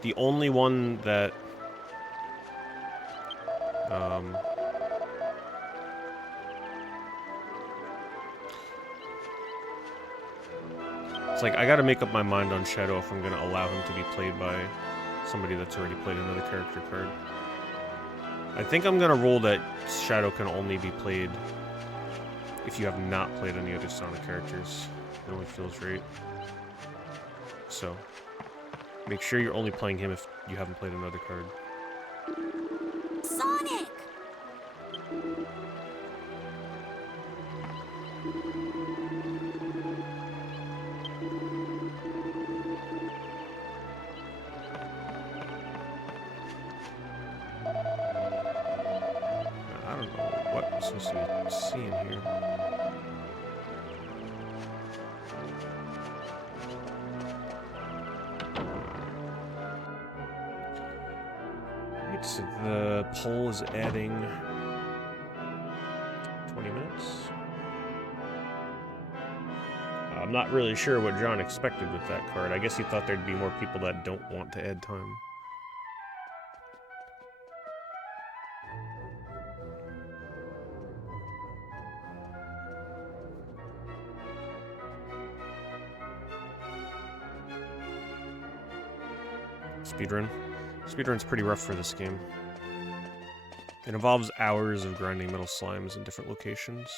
The only one that it's like I gotta make up my mind on Shadow if I'm gonna allow him to be played by somebody that's already played another character card. I think I'm gonna roll that Shadow can only be played if you have not played any other Sonic characters. It only feels right. So, make sure you're only playing him if you haven't played another card. Sonic! I don't know what I'm supposed to be seeing here. Alright, so the poll is adding 20 minutes. I'm not really sure what John expected with that card. I guess he thought there'd be more people that don't want to add time. Speedrun. Speedrun's pretty rough for this game. It involves hours of grinding metal slimes in different locations.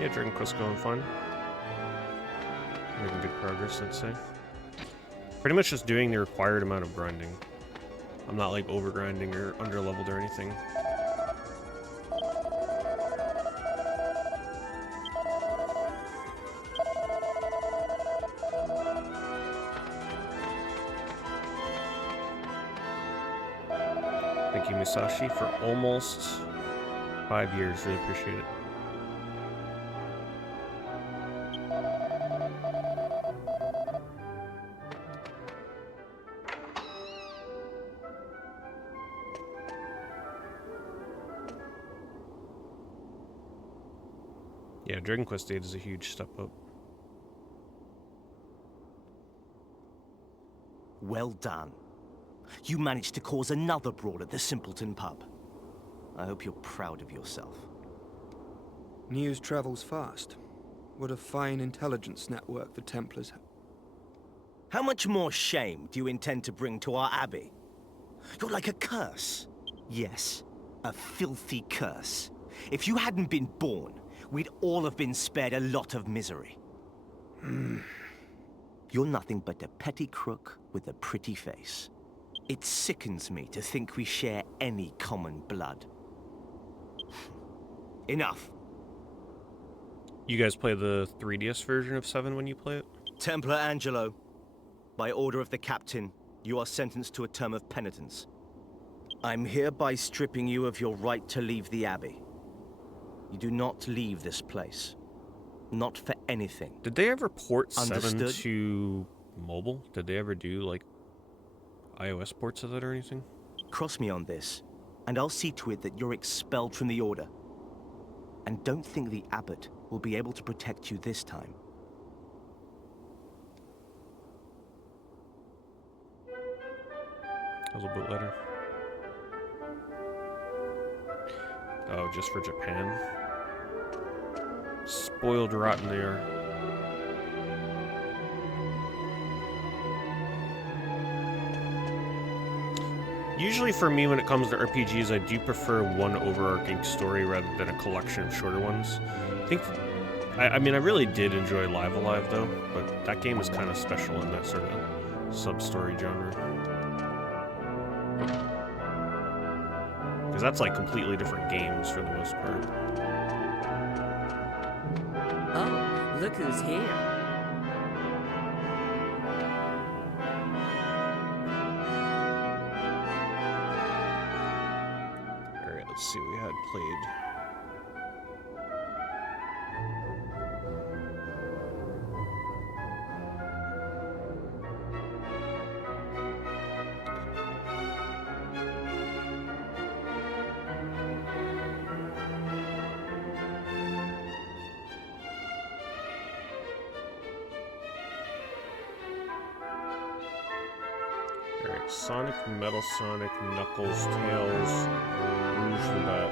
Yeah, Dragon Quest going fine. Making good progress, I'd say. Pretty much just doing the required amount of grinding. I'm not like over grinding or under leveled or anything. Thank you, Musashi, for almost 5 years. Really appreciate it. Yeah, Dragon Quest VIII is a huge step up. Well done. You managed to cause another brawl at the Simpleton pub. I hope you're proud of yourself. News travels fast. What a fine intelligence network the Templars have. How much more shame do you intend to bring to our abbey? You're like a curse. Yes, a filthy curse. If you hadn't been born, we'd all have been spared a lot of misery. You're nothing but a petty crook with a pretty face. It sickens me to think we share any common blood. Enough. You guys play the 3DS version of 7 when you play it? Templar Angelo, by order of the captain, you are sentenced to a term of penitence. I'm hereby stripping you of your right to leave the abbey. You do not leave this place. Not for anything. Did they ever port 7 Understood? to mobile? Did they ever do, like, iOS ports of it or anything? Cross me on this, and I'll see to it that you're expelled from the Order. And don't think the Abbot will be able to protect you this time. That was a boot letter. Oh, just for Japan? Spoiled rotten they are. Usually for me, when it comes to RPGs, I do prefer one overarching story rather than a collection of shorter ones. I mean, I really did enjoy Live Alive, though, but that game is kind of special in that sort of sub-story genre. Because that's like completely different games for the most part. Oh, look who's here. Alright, let's see what we had played. Alright, Sonic, Metal Sonic, Knuckles, Tails, Rouge the Bat.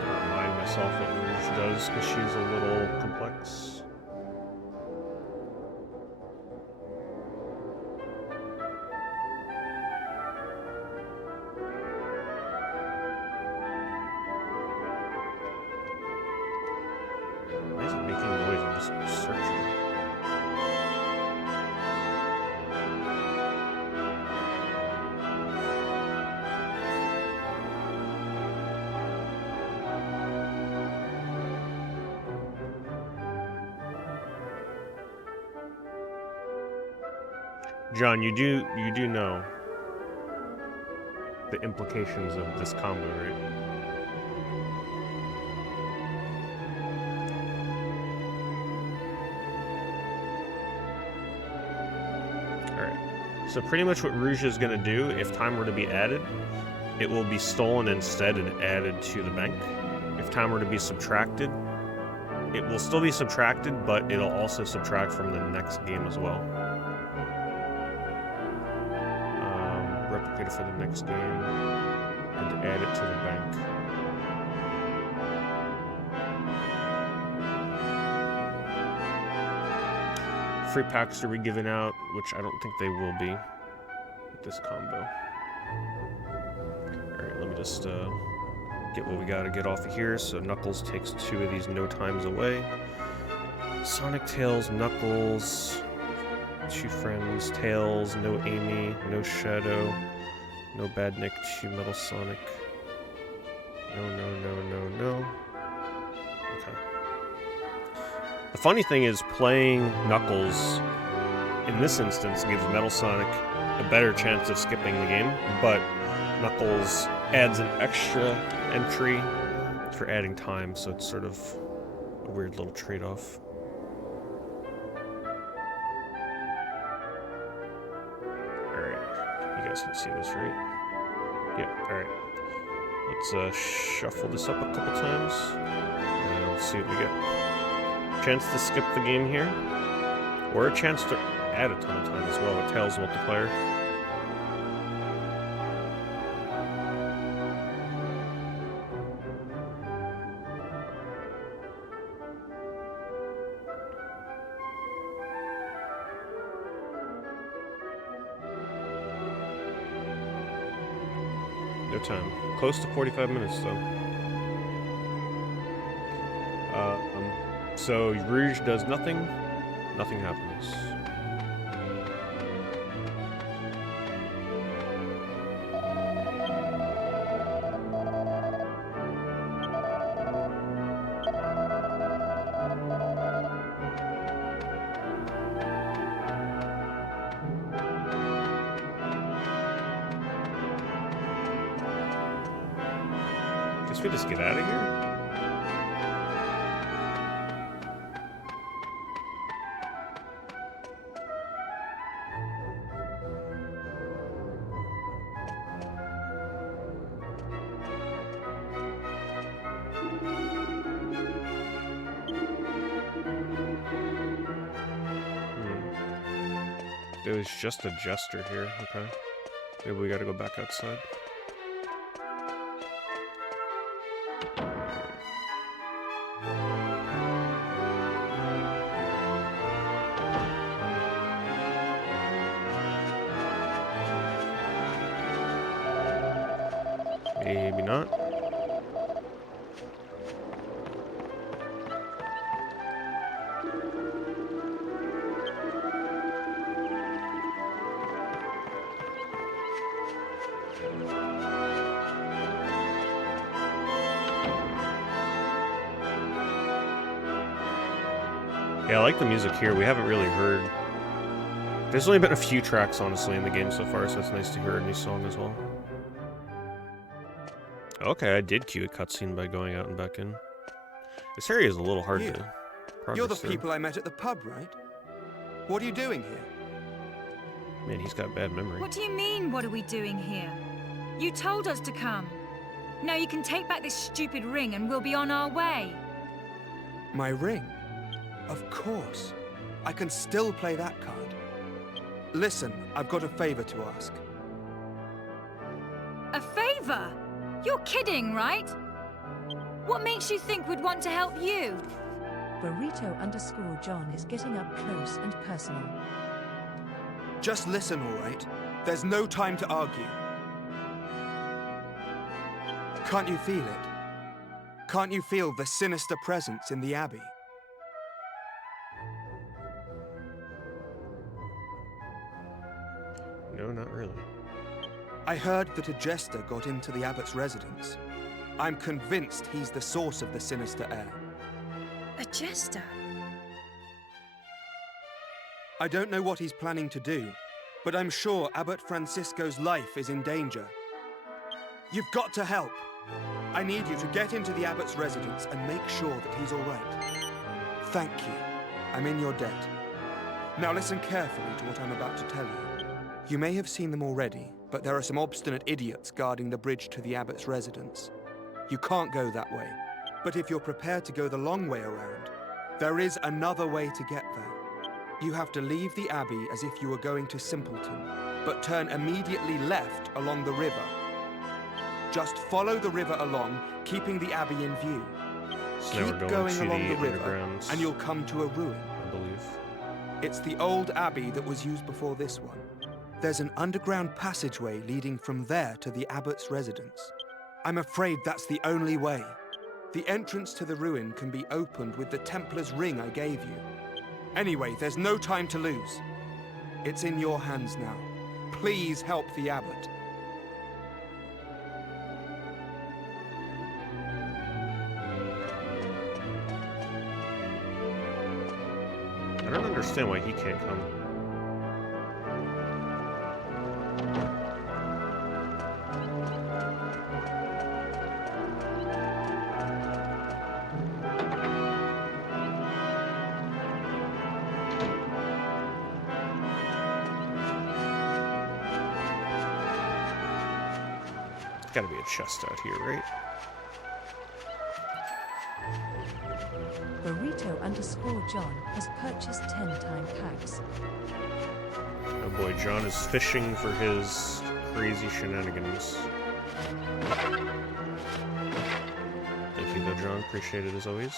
I'll remind myself what Rouge does, because she's a little complex. Why is it making noise? I'm just searching. John, you do know the implications of this combo, right? Alright. So pretty much what Rouge is going to do, if time were to be added, it will be stolen instead and added to the bank. If time were to be subtracted, it will still be subtracted, but it'll also subtract from the next game as well. Replicate it for the next game and add it to the bank. Free packs to be given out, which I don't think they will be with this combo. Alright, let me just get what we gotta get off of here. So Knuckles takes 2 of these no times away. Sonic, Tails, Knuckles, 2 friends, Tails, no Amy, no Shadow, no Badnik, 2 Metal Sonic. No. Okay. The funny thing is playing Knuckles in this instance gives Metal Sonic a better chance of skipping the game, but Knuckles adds an extra entry for adding time, so it's sort of a weird little trade-off. Alright, you guys can see this, right? Yeah, alright. Let's shuffle this up a couple times, and let's see what we get. Chance to skip the game here, or a chance to add a ton of time as well with Tails multiplier. No time. Close to 45 minutes though. So Rouge does nothing, nothing happens. Guess we just get out of here? It was just a jester here, okay. Maybe we gotta go back outside. Maybe not. Yeah, I like the music here. We haven't really heard... There's only been a few tracks, honestly, in the game so far, so it's nice to hear a new song as well. Okay, I did cue a cutscene by going out and back in. This area is a little hard to progress You're the through. people I met at the pub, right? What are you doing here? Man, he's got bad memory. What do you mean, what are we doing here? You told us to come. Now you can take back this stupid ring and we'll be on our way. My ring? Of course. I can still play that card. Listen, I've got a favor to ask. A favor? You're kidding, right? What makes you think we'd want to help you? Burrito_John is getting up close and personal. Just listen, all right? There's no time to argue. Can't you feel it? Can't you feel the sinister presence in the Abbey? No, not really. I heard that a jester got into the abbot's residence. I'm convinced he's the source of the sinister air. A jester? I don't know what he's planning to do, but I'm sure Abbot Francisco's life is in danger. You've got to help. I need you to get into the abbot's residence and make sure that he's all right. Thank you. I'm in your debt. Now listen carefully to what I'm about to tell you. You may have seen them already, but there are some obstinate idiots guarding the bridge to the abbot's residence. You can't go that way, but if you're prepared to go the long way around, there is another way to get there. You have to leave the abbey as if you were going to Simpleton, but turn immediately left along the river. Just follow the river along, keeping the abbey in view. So now Keep going along the river, and you'll come to a ruin. I believe. It's the old abbey that was used before this one. There's an underground passageway leading from there to the abbot's residence. I'm afraid that's the only way. The entrance to the ruin can be opened with the Templar's ring I gave you. Anyway, there's no time to lose. It's in your hands now. Please help the abbot. I don't understand why he can't come. There's gotta be a chest out here, right? Burrito_John has purchased 10-time packs. Oh boy, John is fishing for his crazy shenanigans. Thank you though, John. Appreciate it as always.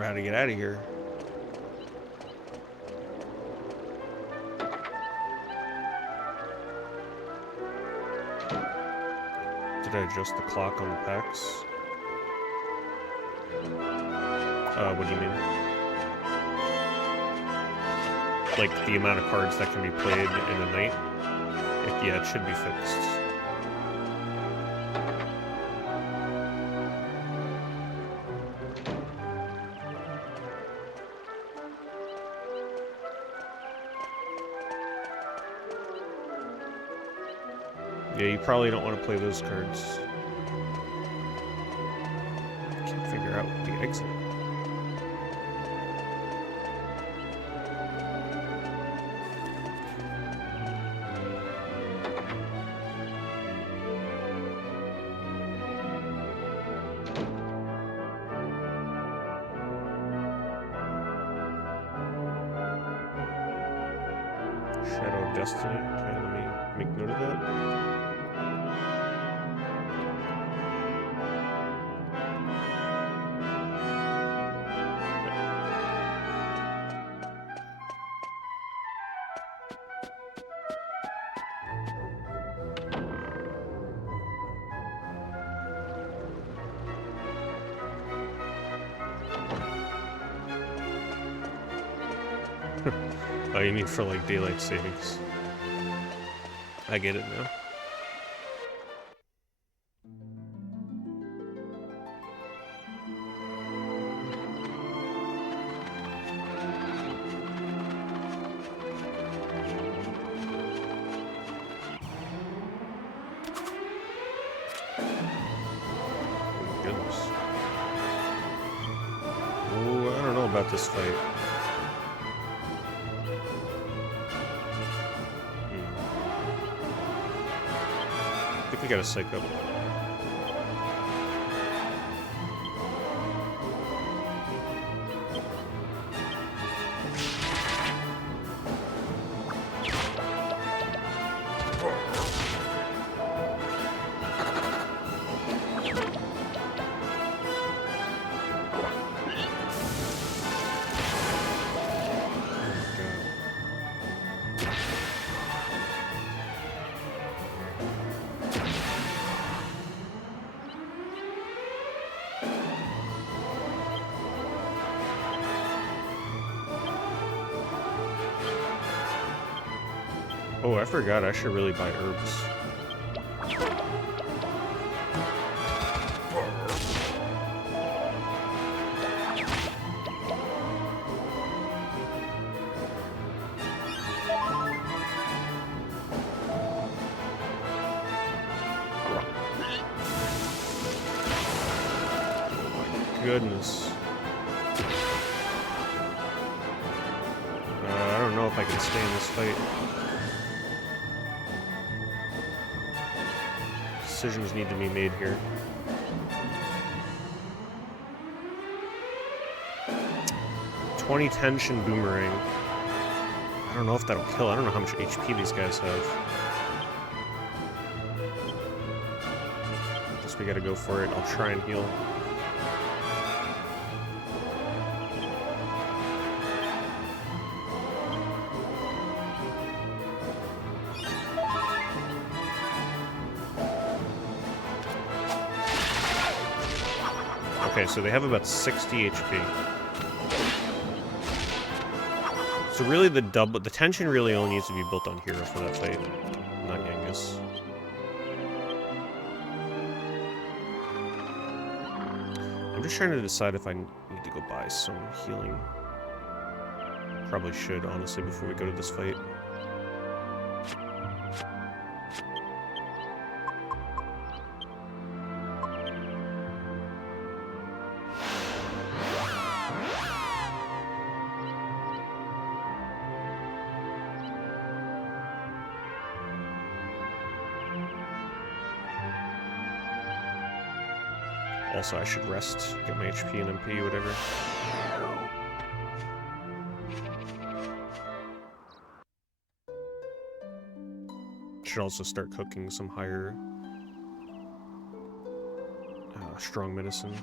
How to get out of here. Did I adjust the clock on the packs? What do you mean? Like the amount of cards that can be played in a night? Yeah, it should be fixed. Yeah, you probably don't want to play those cards. Can't figure out the exit. Shadow of Destiny. Okay, let me make note of that. Oh, you mean for like daylight savings? I get it now. About this fight. I think we gotta psych up. Oh, I forgot. I should really buy herbs. Goodness. I don't know if I can stay in this fight. Decisions need to be made here. Tension boomerang. I don't know if that'll kill. I don't know how much HP these guys have. Guess we gotta go for it. I'll try and heal. Okay, so they have about 60 HP. So really the tension really only needs to be built on Hero for that fight, not Genghis. I'm just trying to decide if I need to go buy some healing. Probably should, honestly, before we go to this fight. Also, I should rest, get my HP and MP, whatever. Should also start cooking some higher strong medicine.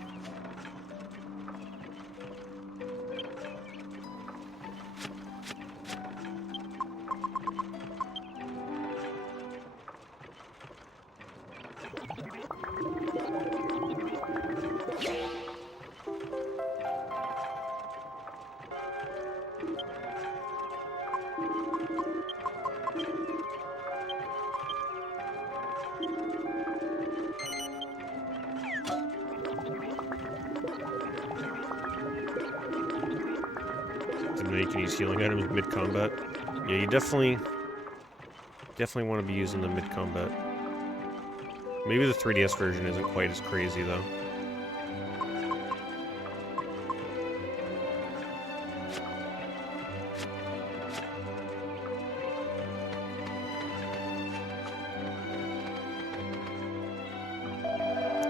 You can use healing items mid-combat. Yeah, you definitely want to be using them mid-combat. Maybe the 3DS version isn't quite as crazy, though.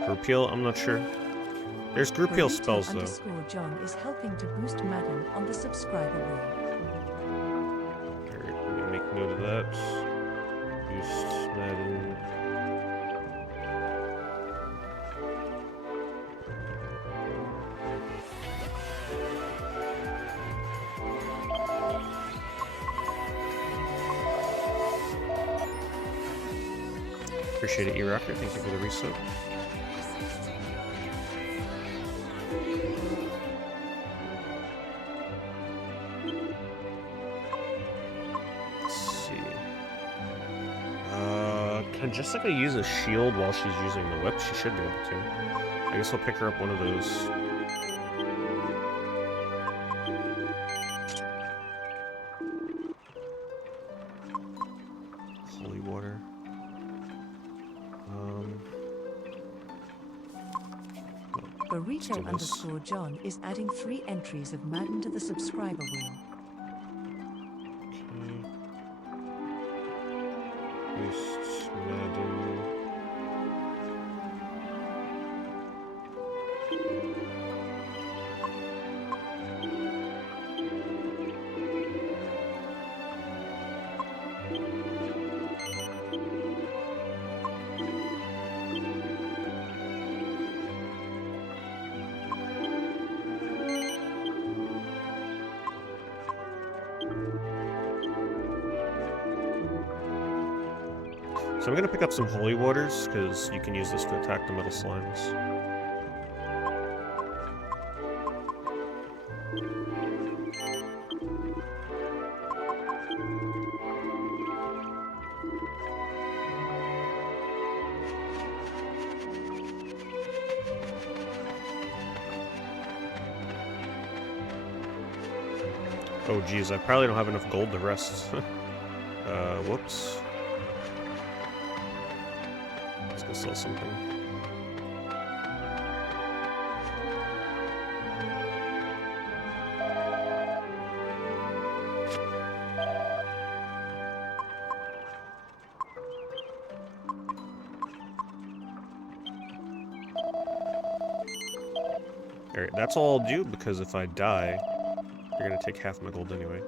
Group heal? I'm not sure. There's group heal spells, though. John is helping to boost Madden on the subscriber wheel. Alright, let me make note of that. Boost Madden. Appreciate it, E-Rocker. Thank you for the reset. And Jessica uses a shield while she's using the whip. She should be able to. I guess I'll pick her up one of those. Holy water. Burrito_John is adding 3 entries of Madden to the subscriber wheel. Boost Madden. So I'm gonna pick up some holy waters, because you can use this to attack the metal slimes. Oh geez, I probably don't have enough gold to rest. Whoops. Let's go sell something. Alright, that's all I'll do, because if I die, you're gonna take half my gold anyway.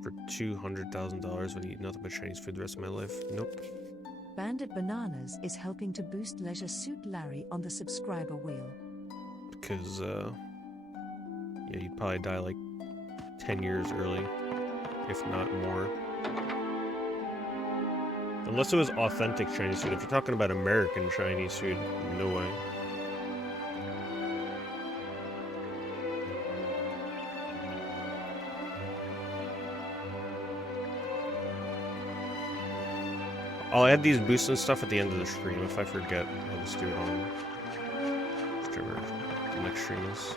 For $200,000 when I eat nothing but Chinese food the rest of my life. Nope. Bandit Bananas is helping to boost Leisure Suit Larry on the subscriber wheel. Because, yeah, you'd probably die like 10 years early, if not more. Unless it was authentic Chinese food. If you're talking about American Chinese food, no way. I'll add these boosts and stuff at the end of the stream. If I forget, I'll just do it on whichever the next stream is.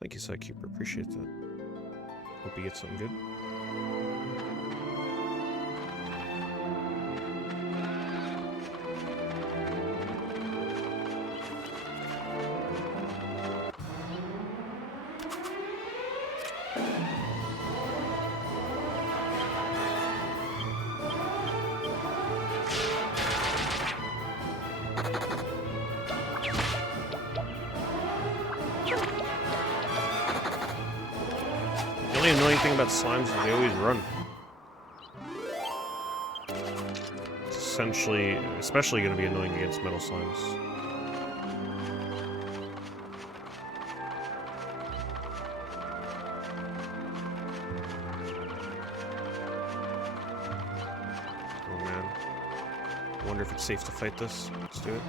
Thank you, Sidekeeper. Appreciate that. Hope you get something good. The only annoying thing about slimes is they always run. It's essentially, especially going to be annoying against metal slimes. I wonder if it's safe to fight this. Let's do it.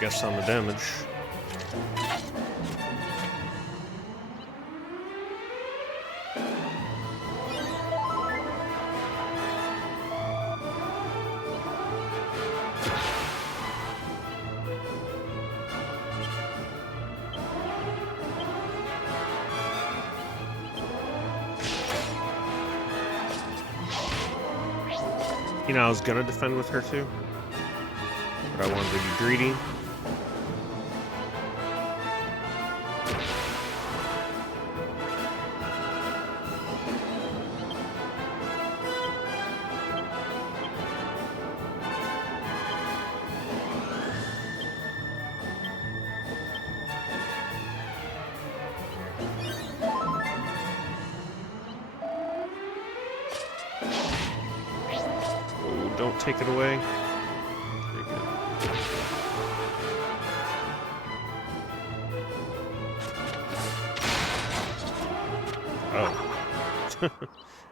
Guess on the damage. You know, I was gonna defend with her too, but I wanted to be greedy. Don't take it away. Very good. Oh.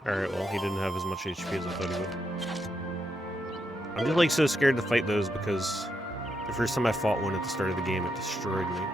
Alright, well, he didn't have as much HP as I thought he would. I'm just, like, so scared to fight those because the first time I fought one at the start of the game, it destroyed me.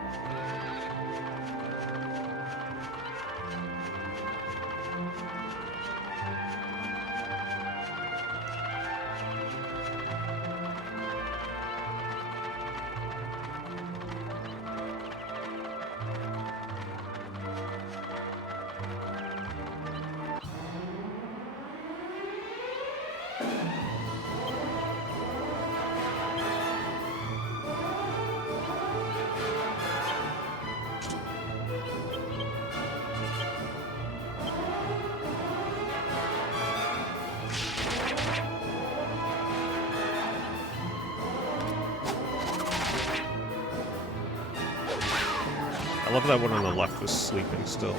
I love that one on the left was sleeping still.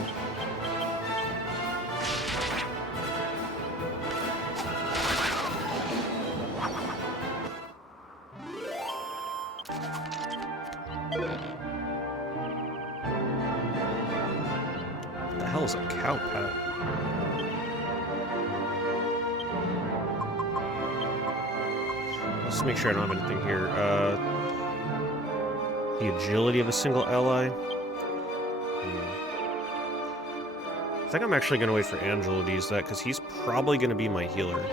What the hell is a cow pat? Let's make sure I don't have anything here. The agility of a single ally. I think I'm actually going to wait for Angela to use that, because he's probably going to be my healer.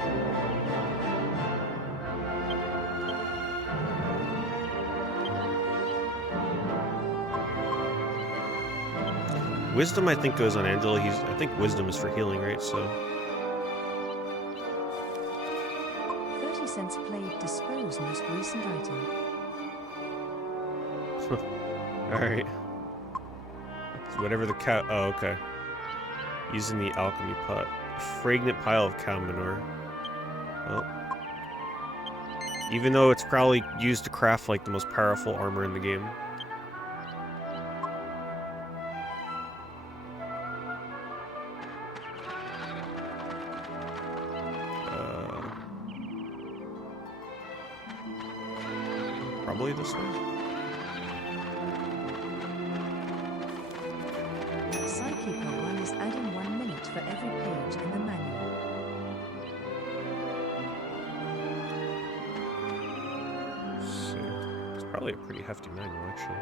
Wisdom, I think, goes on Angela. I think Wisdom is for healing, right? So 30 cents played dispose most recent item. Alright. Whatever the cow... Oh, okay. Using the alchemy pot. A fragrant pile of cow manure. Well. Even though it's probably used to craft, like, the most powerful armor in the game. Probably this one. Keeper 1 is adding 1 minute for every page in the manual. So, it's probably a pretty hefty manual, actually.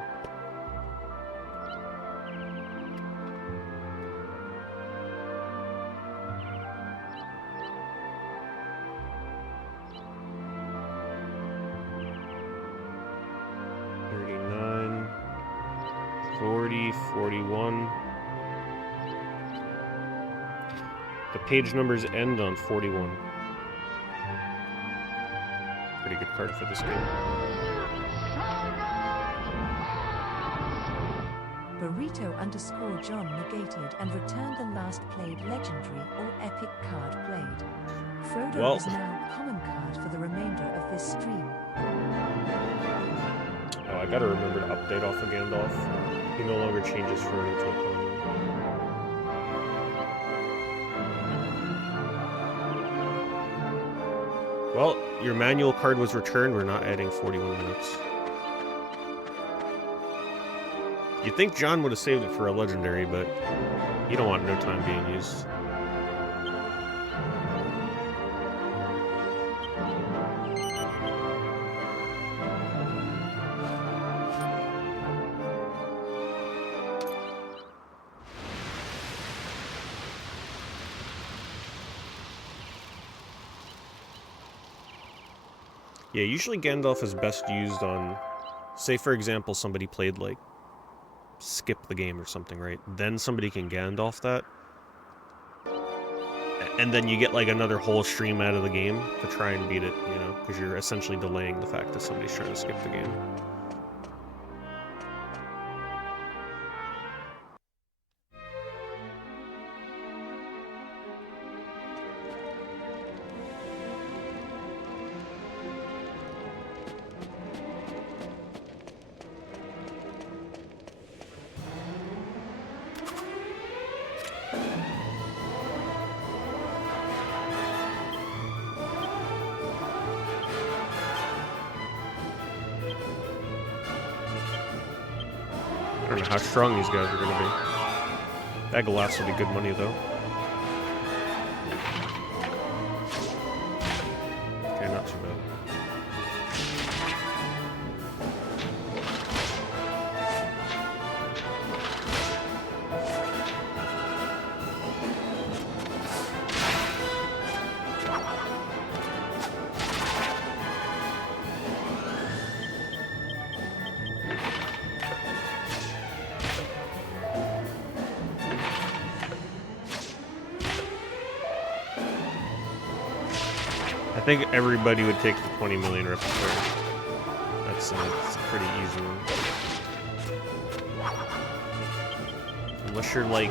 $39, $40, $41. The page numbers end on 41. Pretty good card for this game. Burrito_John negated and returned the last played legendary or epic card played. Frodo Well, is now common card for the remainder of this stream. oh, I gotta remember to update off of Gandalf. He no longer changes Frodo to a common. Well, your manual card was returned. We're not adding 41 minutes. You'd think John would have saved it for a legendary, but you don't want no time being used. Yeah, usually Gandalf is best used on, say for example, somebody played like skip the game or something, right? Then somebody can Gandalf that. And then you get like another whole stream out of the game to try and beat it, you know, because you're essentially delaying the fact that somebody's trying to skip the game. I don't know how strong these guys are going to be. That glass will be good money, though. Okay, not too bad. I think everybody would take the 20 million repertoire. That's a pretty easy one. Unless you're like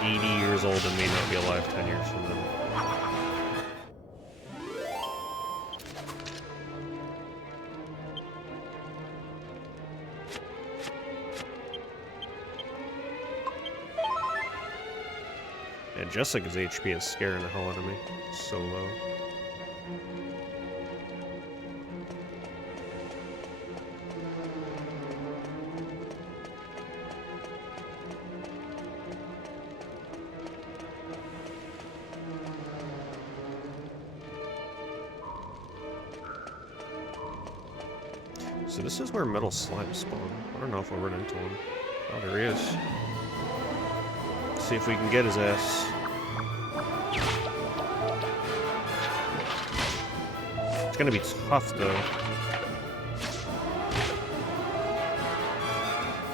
80 years old and may not be alive 10 years from now. Yeah, Jessica's HP is scaring the hell out of me. It's so low. So this is where metal slime spawn. I don't know if I'll run into one. Oh, there he is. Let's see if we can get his ass. It's gonna be tough, though.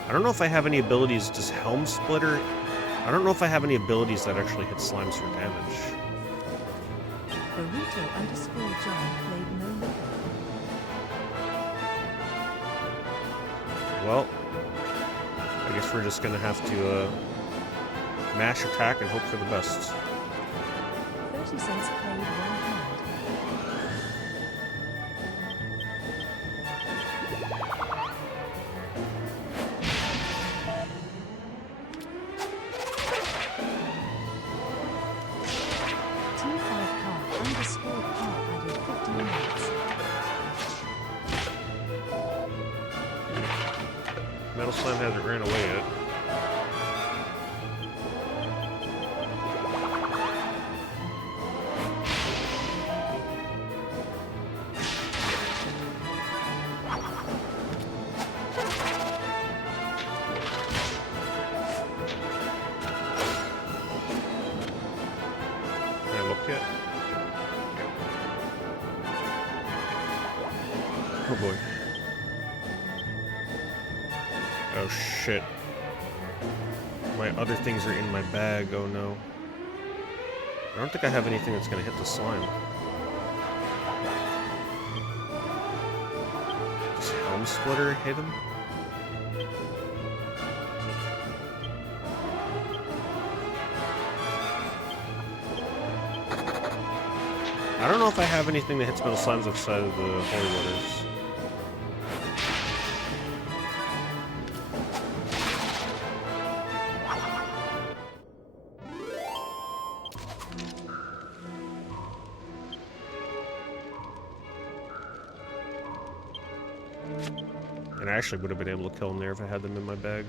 I don't know if I have any abilities. Does Helm Splitter? I don't know if I have any abilities that actually hit slimes for damage. Burrito_John played no liquor. Well, I guess we're just gonna have to mash attack and hope for the best. 30 cents played one hand. T5car_par added 50 minutes. Metal Slime hasn't ran away yet. Can I look yet? Oh boy. Oh shit. My other things are in my bag, oh no. I don't think I have anything that's gonna hit the slime. Does Helm Splitter hit him? know if I have anything that hits metal slimes outside of the holy waters. And I actually would have been able to kill them there if I had them in my bag.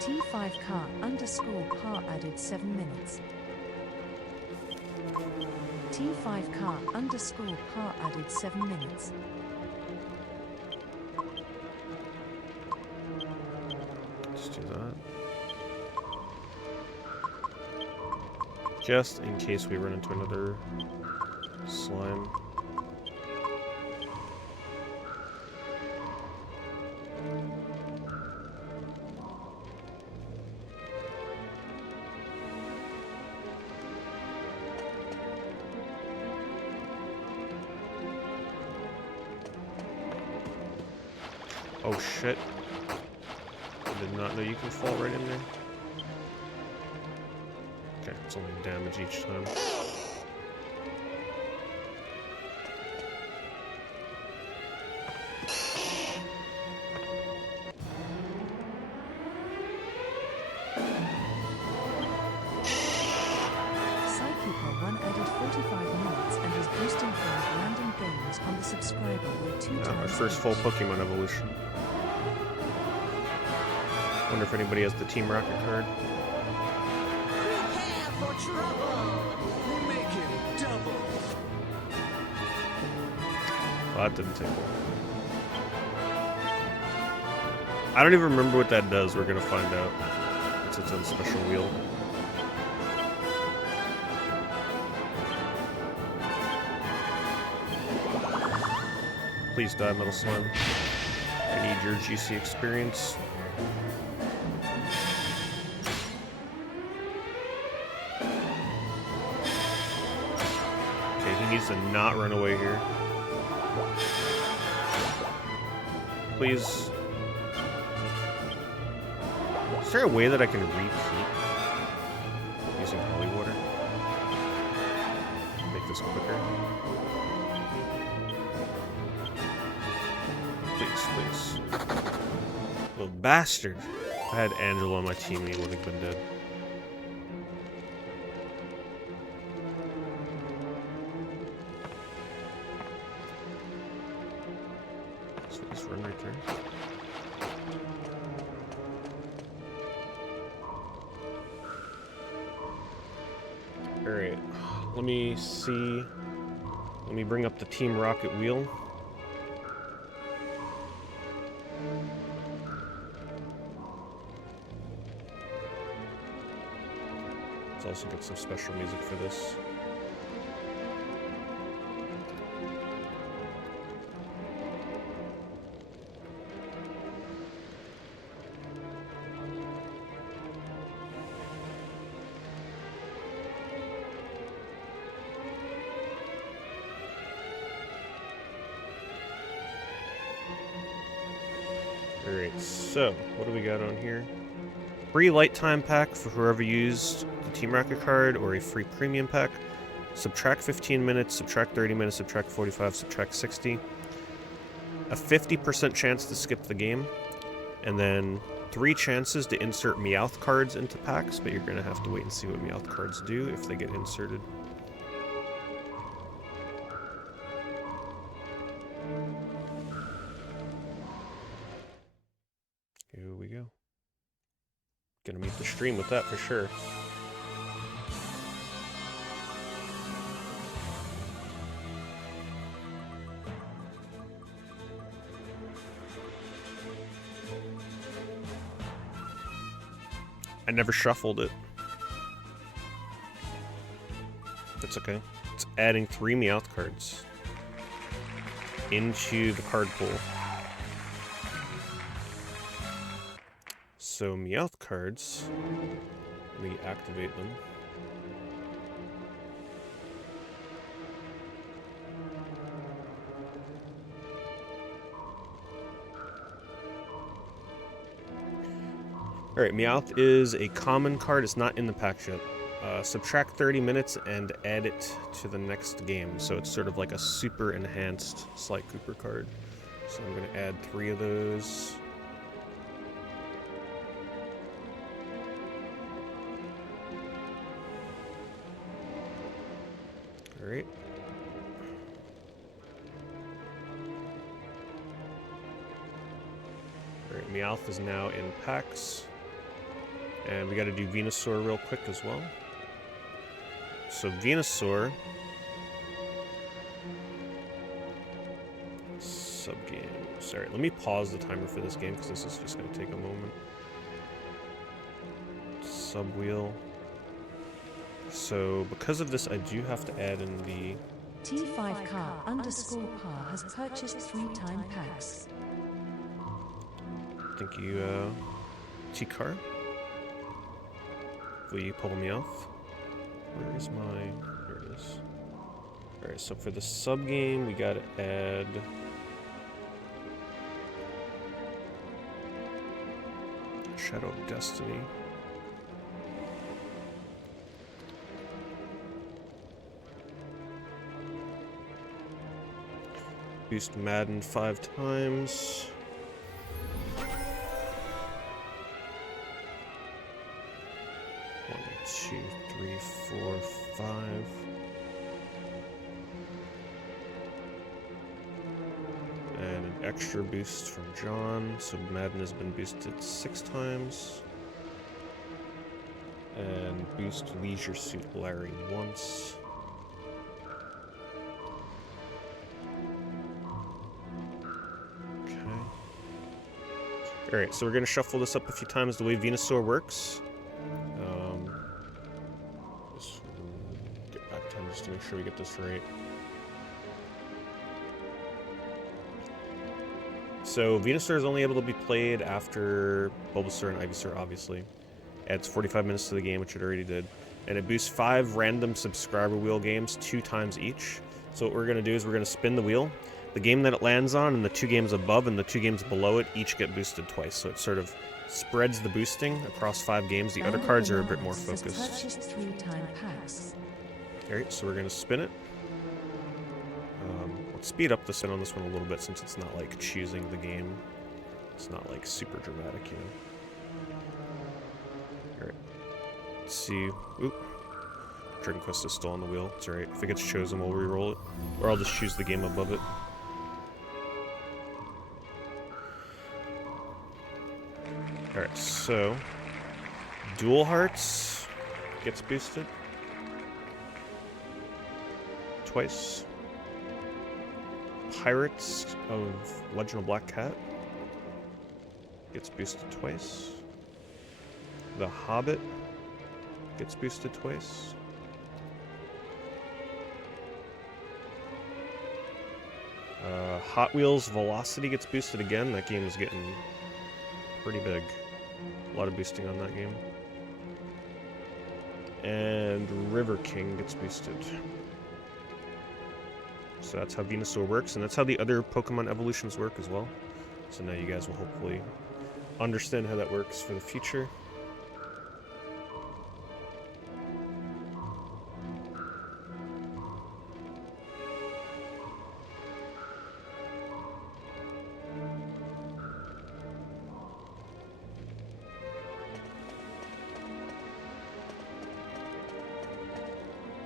T5 car underscore par added 7 minutes. T5 car underscore par added 7 minutes. Let's do that. Just in case we run into another slime. Oh shit. I did not know you can fall right in there. Okay, it's only damage each time. Psykeeper 1 added 45 minutes and is boosting 5 random games on the subscriber with 2 Yeah, our times first full Pokemon evolution. Wonder if anybody has the Team Rocket card. Prepare for trouble! Make it double! Well, that didn't take long. I don't even remember what that does. We're gonna find out. It's its own special wheel. Please die, Metal Slime. I need your GC experience. Okay, he needs to not run away here. Please. Is there a way that I can repeat using holy water? Make this quicker. Please, please. Little bastard. If I had Angelo on my team, he would have been dead. So just run right there. Alright, let me see. Let me bring up the Team Rocket wheel. Let's also get some special music for this. Alright, so, what do we got on here? Free light time pack for whoever used the Team Rocket card, or a free premium pack. Subtract 15 minutes, subtract 30 minutes, subtract 45, subtract 60. A 50% chance to skip the game. And then 3 chances to insert Meowth cards into packs, but you're going to have to wait and see what Meowth cards do if they get inserted. Here we go. Gonna meet the stream with that for sure. I never shuffled it. That's okay. It's adding 3 Meowth cards into the card pool. So Meowth cards, let me activate them. Alright, Meowth is a common card. It's not in the pack yet. Subtract 30 minutes and add it to the next game. So it's sort of like a super enhanced Sly Cooper card. So I'm going to add 3 of those. Alright. Alright, Meowth is now in packs. And we got to do Venusaur real quick as well. So Venusaur. Sub-game. Sorry, let me pause the timer for this game because this is just going to take a moment. Sub-wheel. So because of this, I do have to add in the... T5car_par has purchased 3-time packs. Thank you, T-car. Will you pull me off? Where is my... There it is. Alright, so for the sub-game, we gotta add... Shadow of Destiny. Boost Madden 5 times. One, two, three, 4, 5. And an extra boost from John, so Madden has been boosted 6 times. And boost Leisure Suit Larry once. Okay. Alright, so we're going to shuffle this up a few times the way Venusaur works. Just get back time just to make sure we get this right. So Venusaur is only able to be played after Bulbasaur and Ivysaur, obviously. Adds 45 minutes to the game, which it already did. And it boosts 5 random subscriber wheel games 2 times each. So what we're going to do is we're going to spin the wheel. The game that it lands on and the 2 games above and the 2 games below it each get boosted twice. So it sort of spreads the boosting across 5 games. The other cards are a bit more focused. Alright, so we're going to spin it. Let's speed up the spin on this one a little bit since it's not like choosing the game. It's not like super dramatic, you know. Alright. Let's see. Oop. Dragon Quest is still on the wheel. It's alright. If it gets chosen, we'll re-roll it. Or I'll just choose the game above it. Alright, so... Dual Hearts gets boosted. Twice. Pirates of Legend of Black Cat gets boosted twice. The Hobbit gets boosted twice. Hot Wheels Velocity gets boosted again. That game is getting pretty big. A lot of boosting on that game. And River King gets boosted. So that's how Venusaur works, and that's how the other Pokemon evolutions work as well. So now you guys will hopefully understand how that works for the future.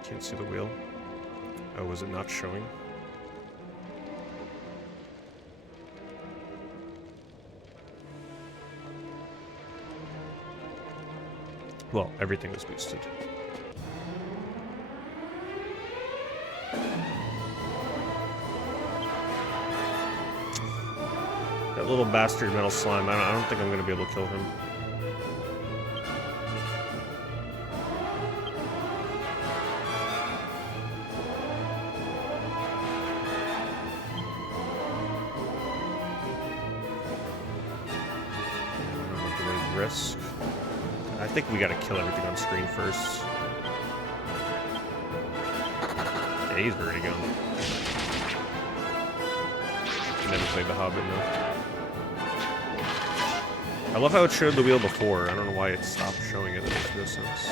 Can't see the wheel. Oh, was it not showing? Well, everything was boosted. That little bastard Metal Slime, I don't think I'm going to be able to kill him. risk. I think we gotta kill everything on screen first. Yeah, he's ready to go. Never played The Hobbit, though. I love how it showed the wheel before. I don't know why it stopped showing it. It makes no sense.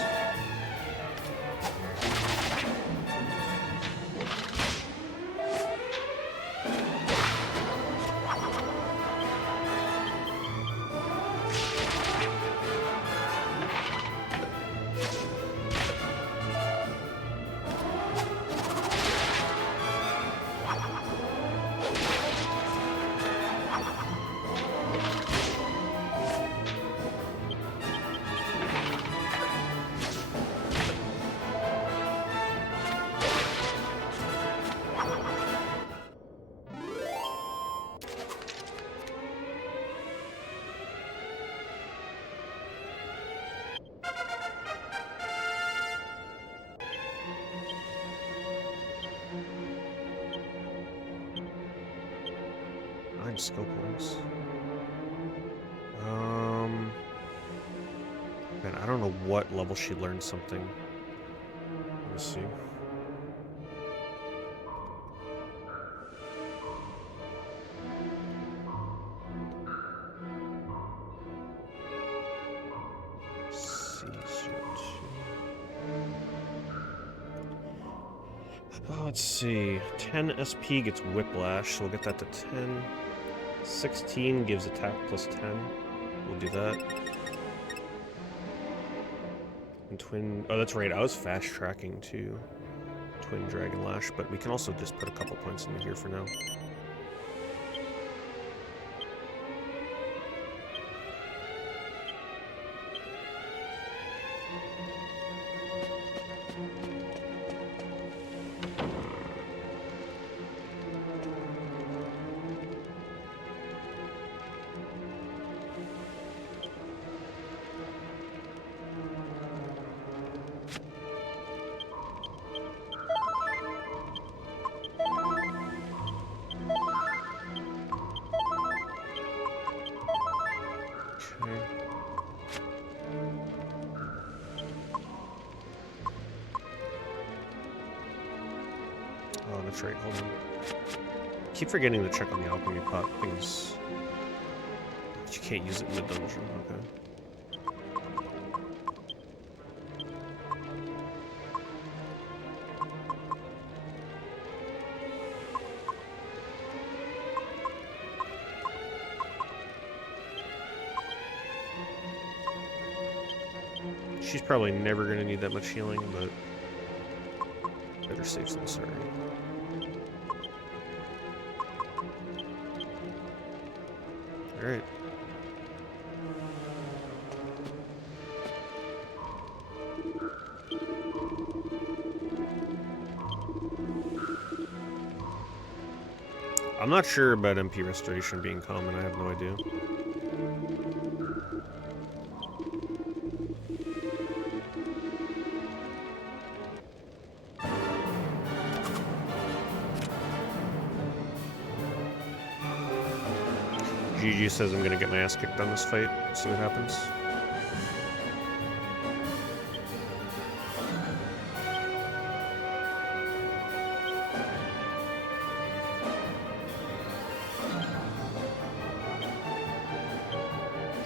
Skill points. Man, I don't know what level she learned something. Let's see. Oh, let's see. 10 SP gets Whiplash, so we'll get that to 10. 16 gives attack plus 10. We'll do that. And twin... Oh, that's right. I was fast tracking to Twin Dragon Lash, but we can also just put a couple points into here for now. Oh, that's right, hold on. Keep forgetting to check on the alchemy pot because you can't use it in the dungeon, okay. She's probably never going to need that much healing, but better safe than sorry. Alright. I'm not sure about MP restoration being common, I have no idea. GG says I'm gonna get my ass kicked on this fight. See what happens.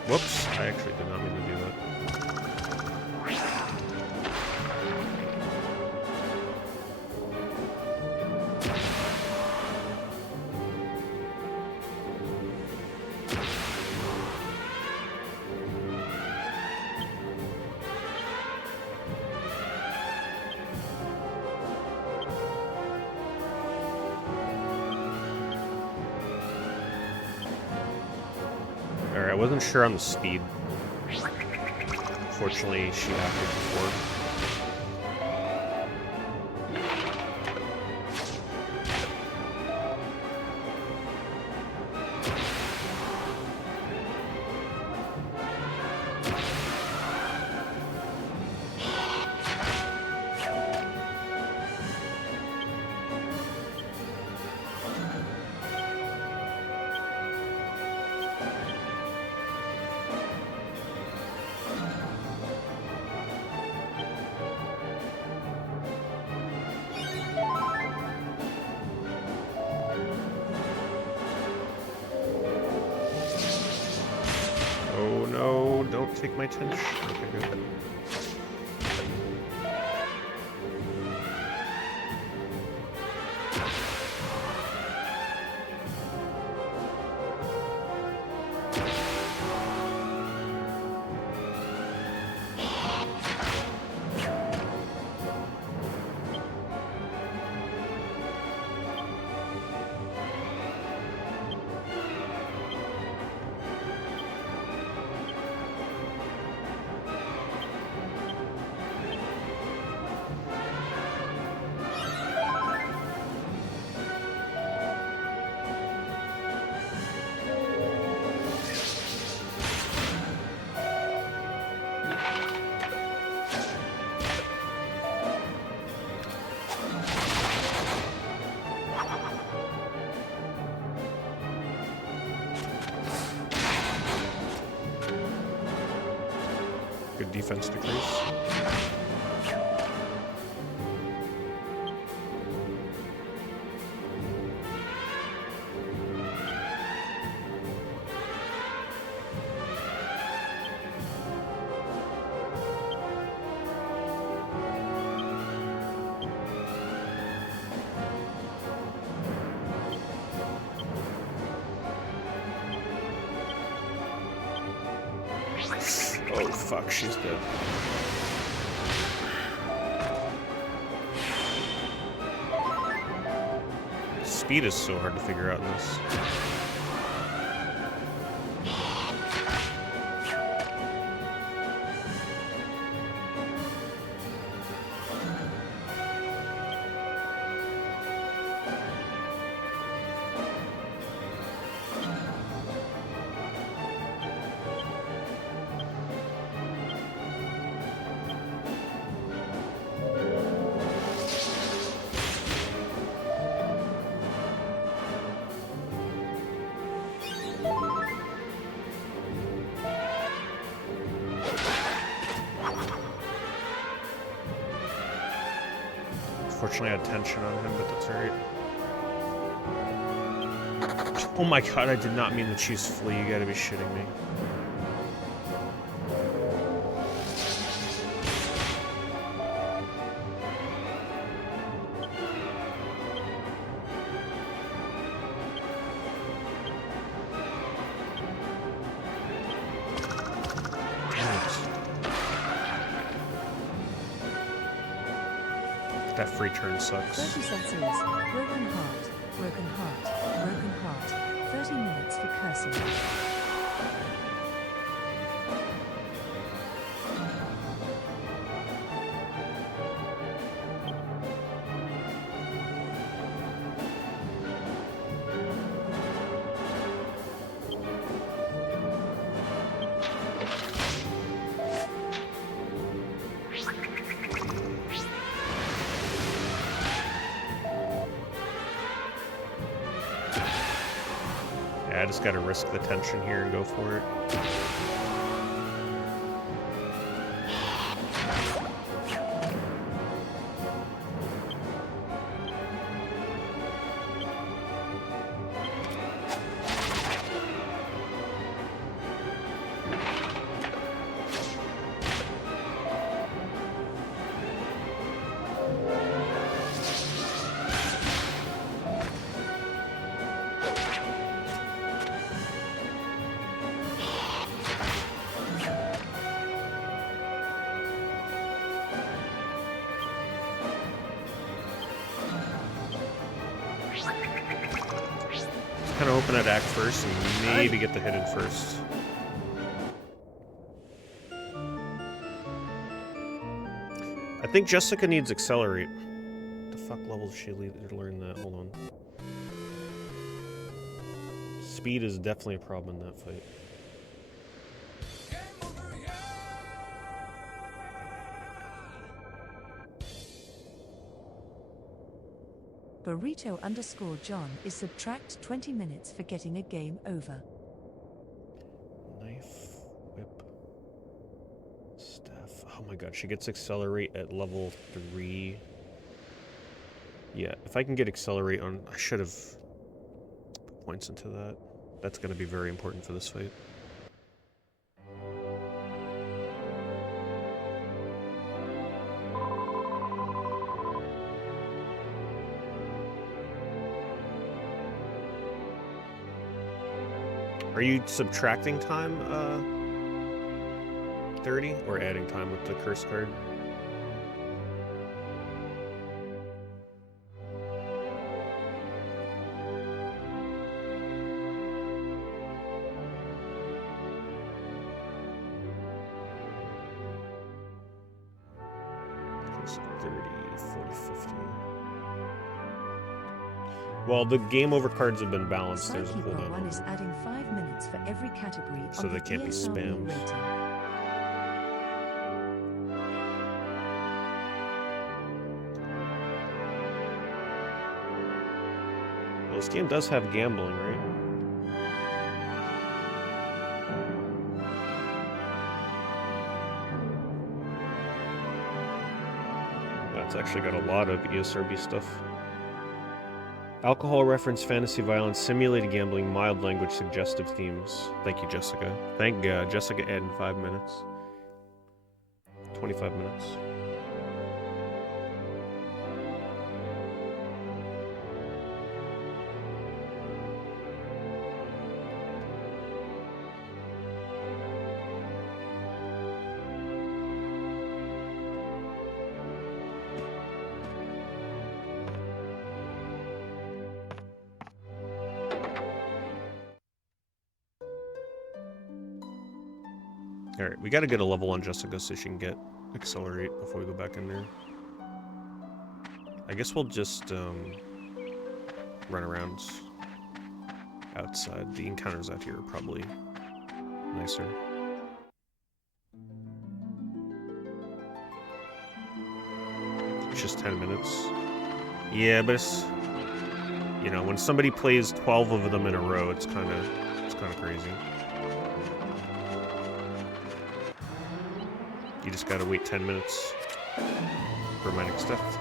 Whoops, I actually did not mean to do that. Alright, I wasn't sure on the speed. Fortunately, she acted before. not take my tension? Okay, good. Good defense decrease. Oh fuck, she's dead. Speed is so hard to figure out in this. Unfortunately, I had tension on him, but that's alright. Oh my god, I did not mean to choose Flea. You gotta be shitting me. That free turn sucks. 30 senses. Broken heart. Broken heart. Broken heart. 30 minutes for cursing. I just gotta risk the tension here and go for it. Kind of hoping I'd act first and maybe get the hit in first. I think Jessica needs Accelerate. What the fuck level does she learn that? Hold on. Speed is definitely a problem in that fight. Burrito_John is subtract 20 minutes for getting a game over. Knife, whip, staff. Oh my god, she gets Accelerate at level 3. Yeah, if I can get Accelerate on... I should have put points into that. That's going to be very important for this fight. Are you subtracting time, 30, or adding time with the curse card? Curse 30, 40, 50. Well, the game over cards have been balanced. There's a cooldown. 1 is adding 5 minutes for every category so on they the can't be ESRB spammed. rating. Well, this game does have gambling, right? That's actually got a lot of ESRB stuff. Alcohol reference, fantasy violence, simulated gambling, mild language, suggestive themes. Thank you, Jessica. Thank God. Jessica added 5 minutes. 25 minutes. Alright, we gotta get a level on Jessica so she can get accelerate before we go back in there. I guess we'll just run around outside. The encounters out here are probably nicer. It's just 10 minutes. Yeah, but it's, you know, when somebody plays 12 of them in a row, it's kind of crazy. You just gotta wait 10 minutes for my next death.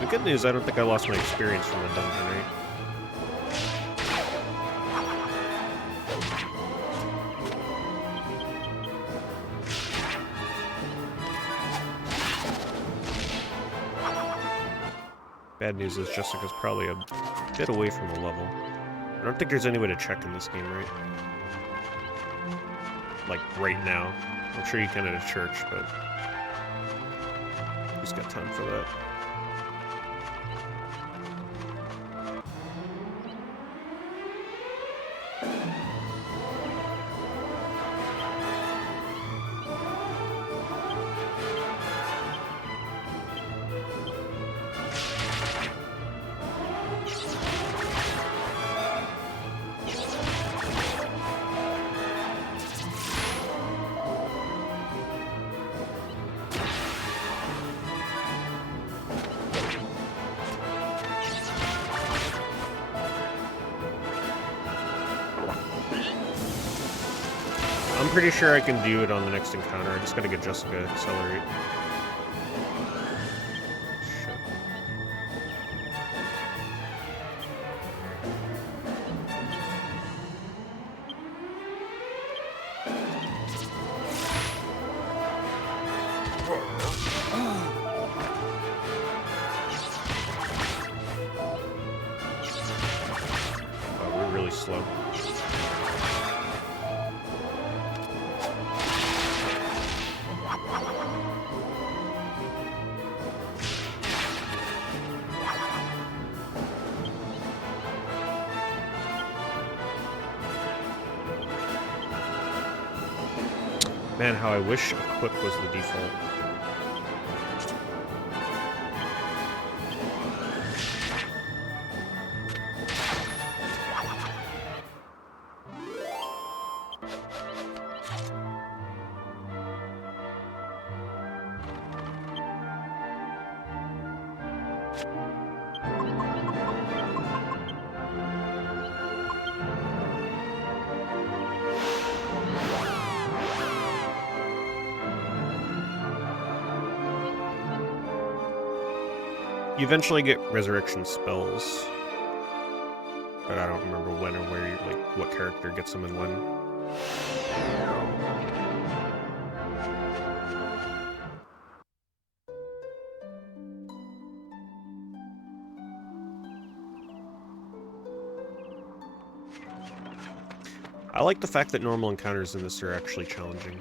The good news, I don't think I lost my experience from the dungeon, right? Bad news is Jessica's probably a bit away from the level. I don't think there's any way to check in this game, right? Like, right now. I'm sure you can at a church, but who's got time for that? I'm pretty sure I can do it on the next encounter. I just gotta get Jessica to accelerate. Shit. Oh, we're really slow. Man, how I wish equip was the default. You eventually get resurrection spells, but I don't remember when or where, like, what character gets them and when. I like the fact that normal encounters in this are actually challenging.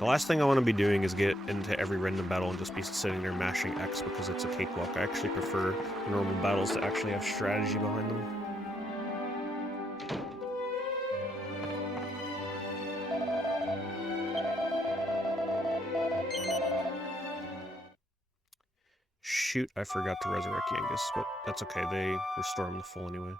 The last thing I want to be doing is get into every random battle and just be sitting there mashing X because it's a cakewalk. I actually prefer normal battles to actually have strategy behind them. Shoot, I forgot to resurrect Yangus, but that's okay, they restore him to full anyway.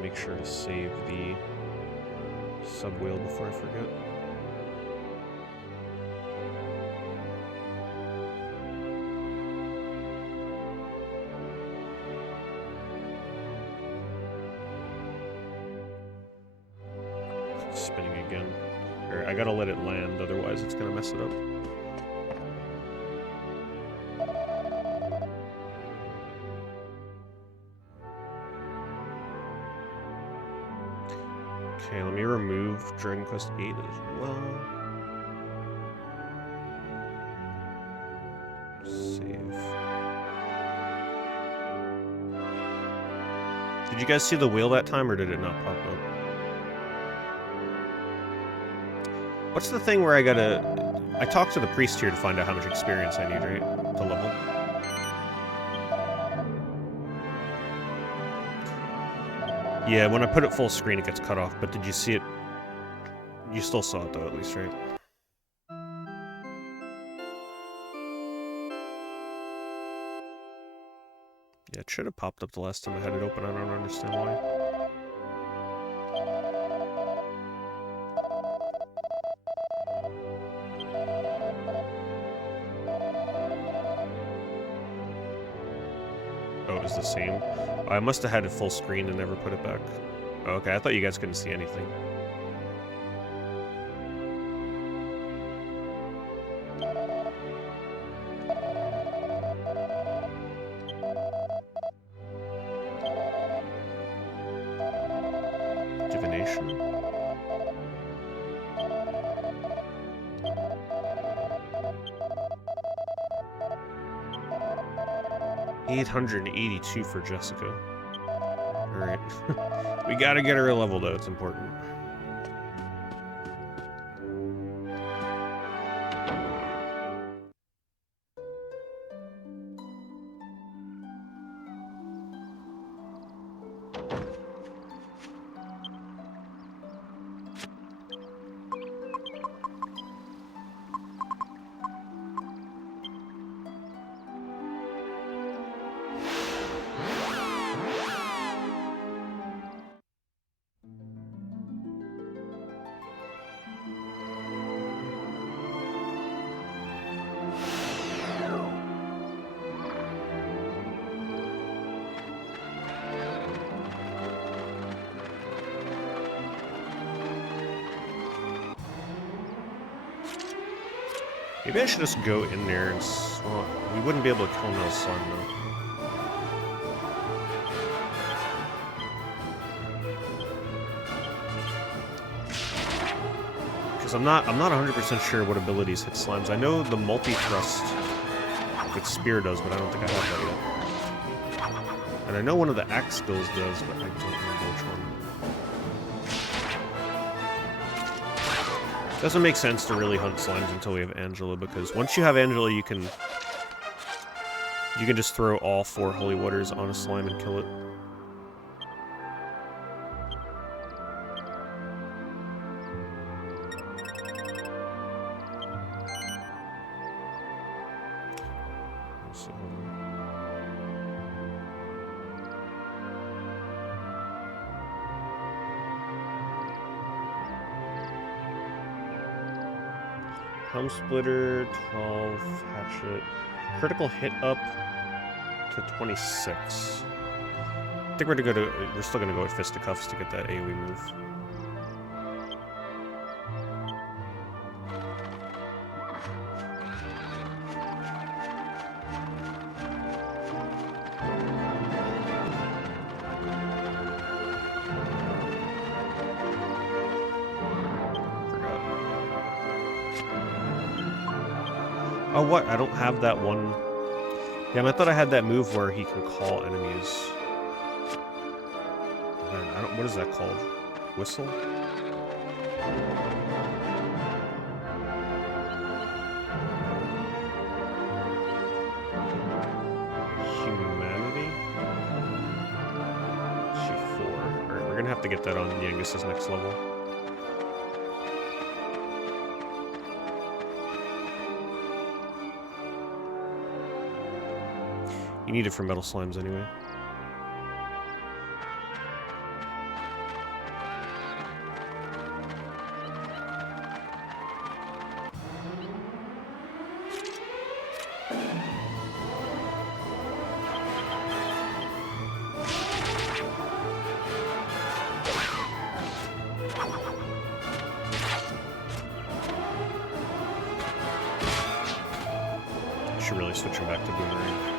Make sure to save the sub-wheel before I forget. It's spinning again. I gotta let it land, otherwise it's gonna mess it up. Okay, let me remove Dragon Quest VIII as well. Save. Did you guys see the wheel that time, or did it not pop up? What's the thing where I gotta... I talked to the priest here to find out how much experience I need, right? To level. Yeah, when I put it full screen, it gets cut off, but did you see it? You still saw it, though, at least, right? Yeah, it should have popped up the last time I had it open. I don't understand why. Oh, it was the same. I must have had it full screen and never put it back. Oh, okay, I thought you guys couldn't see anything. Divination. $882 for Jessica. Alright. We gotta get her a level, though. It's important. Maybe I should just go in there and... Well, we wouldn't be able to kill no slime, though. Because I'm not 100% sure what abilities hit slimes. I know the multi-thrust with spear does, but I don't think I have that yet. And I know one of the axe skills does, but I don't remember which one. Doesn't make sense to really hunt slimes until we have Angela, because once you have Angela, you can just throw all 4 holy waters on a slime and kill it. So, Helm Splitter, 12, Hatchet. Critical hit up to 26. I think we're still gonna go with Fisticuffs to get that AoE move. Oh, what? I don't have that one. Yeah, I thought I had that move where he can call enemies. Man, what is that called? Whistle? Humanity? G4. Alright, we're gonna have to get that on Yangus's next level. You need it for metal slimes anyway. I should really switch him back to Boomerang.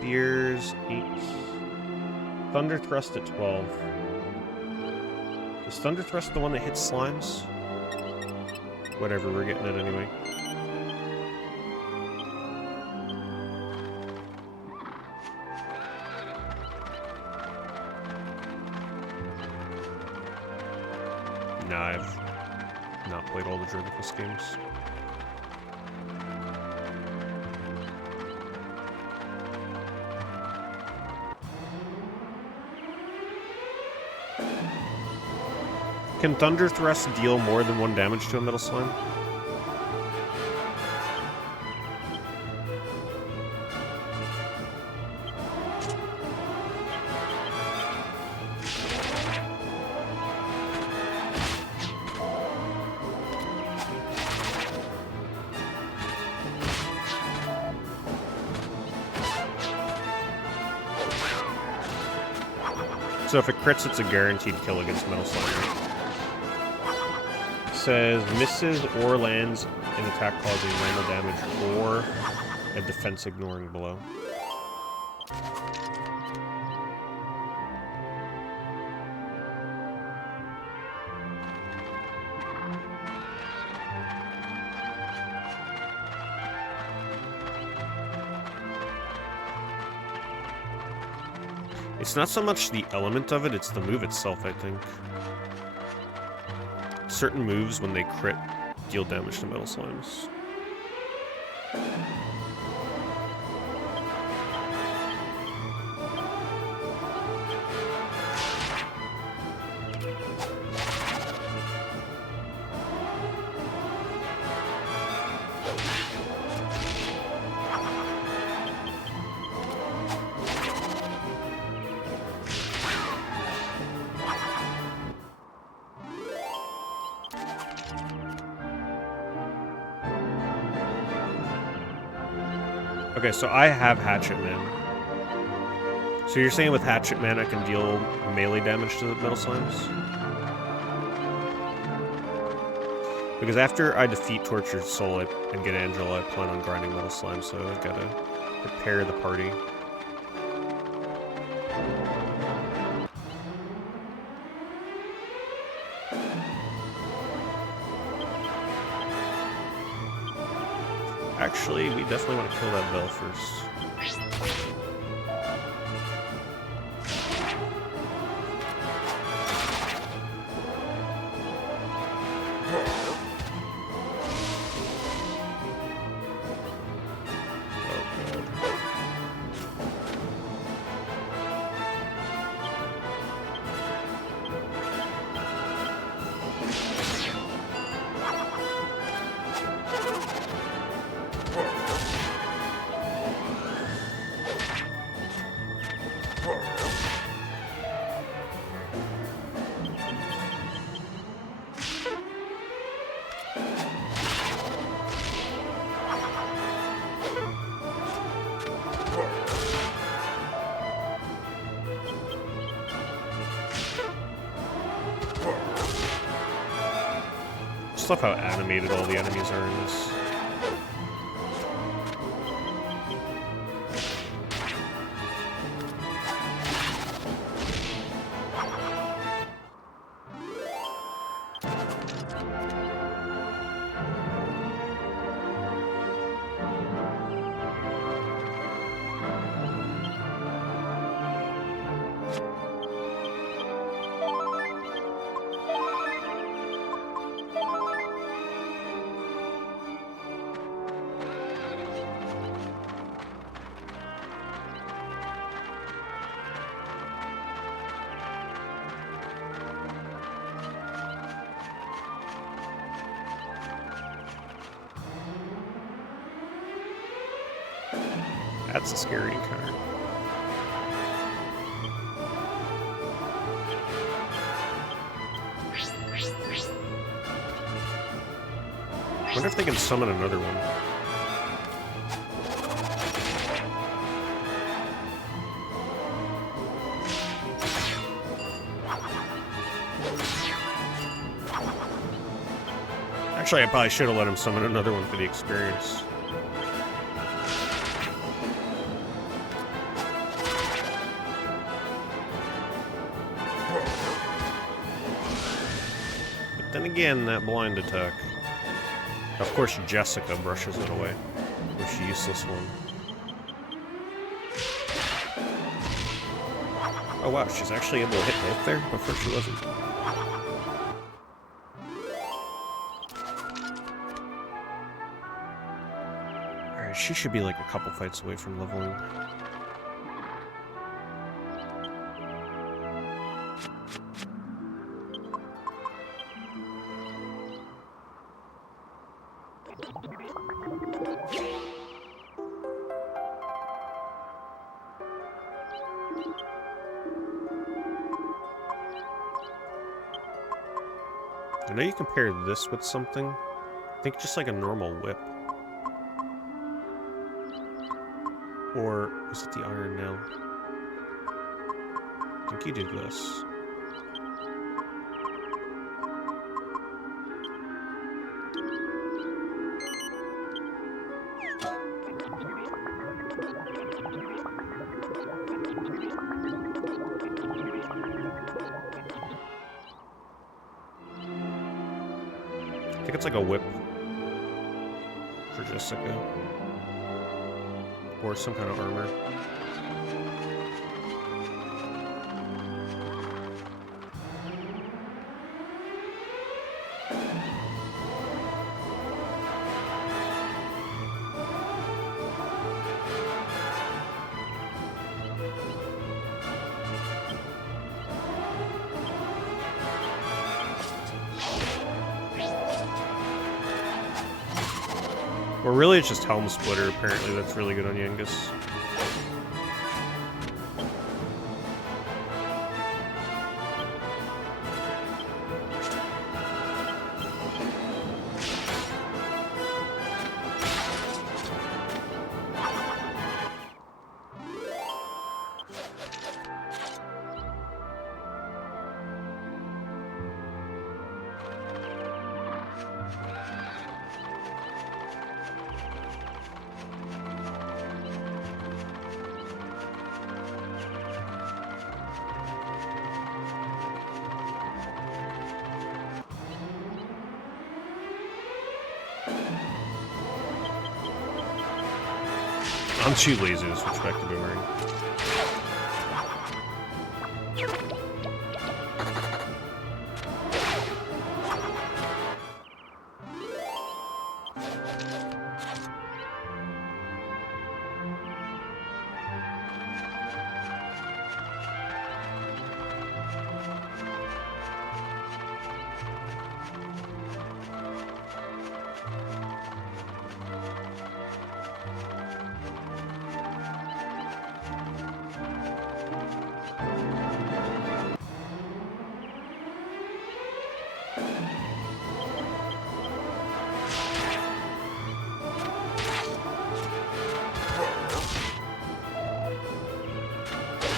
Spears, 8. Thunder Thrust at 12. Is Thunder Thrust the one that hits slimes? Whatever, we're getting it anyway. Nah, I've not played all the Dragonquest games. Can Thunder Thrust deal more than 1 damage to a metal slime? So if it crits, it's a guaranteed kill against metal slime. Says misses or lands an attack causing normal damage or a defense ignoring blow. It's not so much the element of it, it's the move itself, I think. Certain moves, when they crit, deal damage to metal slimes. Okay, so I have Hatchet Man. So you're saying with Hatchet Man I can deal melee damage to the metal slimes? Because after I defeat Tortured Soul and get Angela, I plan on grinding metal slimes, so I've got to prepare the party. Actually, we definitely want to kill that bell first. just love how animated all the enemies are in this. That's a scary encounter. I wonder if they can summon another one. Actually, I probably should have let him summon another one for the experience. Then again, that blind attack. Of course, Jessica brushes it away. Which useless one. Oh wow, she's actually able to hit both there? Before she wasn't. Alright, she should be like a couple fights away from leveling. I know you compare this with something. I think just like a normal whip. Or is it the iron nail? I think you do this. I think it's like a whip for Jessica. Or some kind of armor. Or really it's just Helm Splitter, apparently, that's really good on Yengus. I'm too lazy to switch back to boomerang.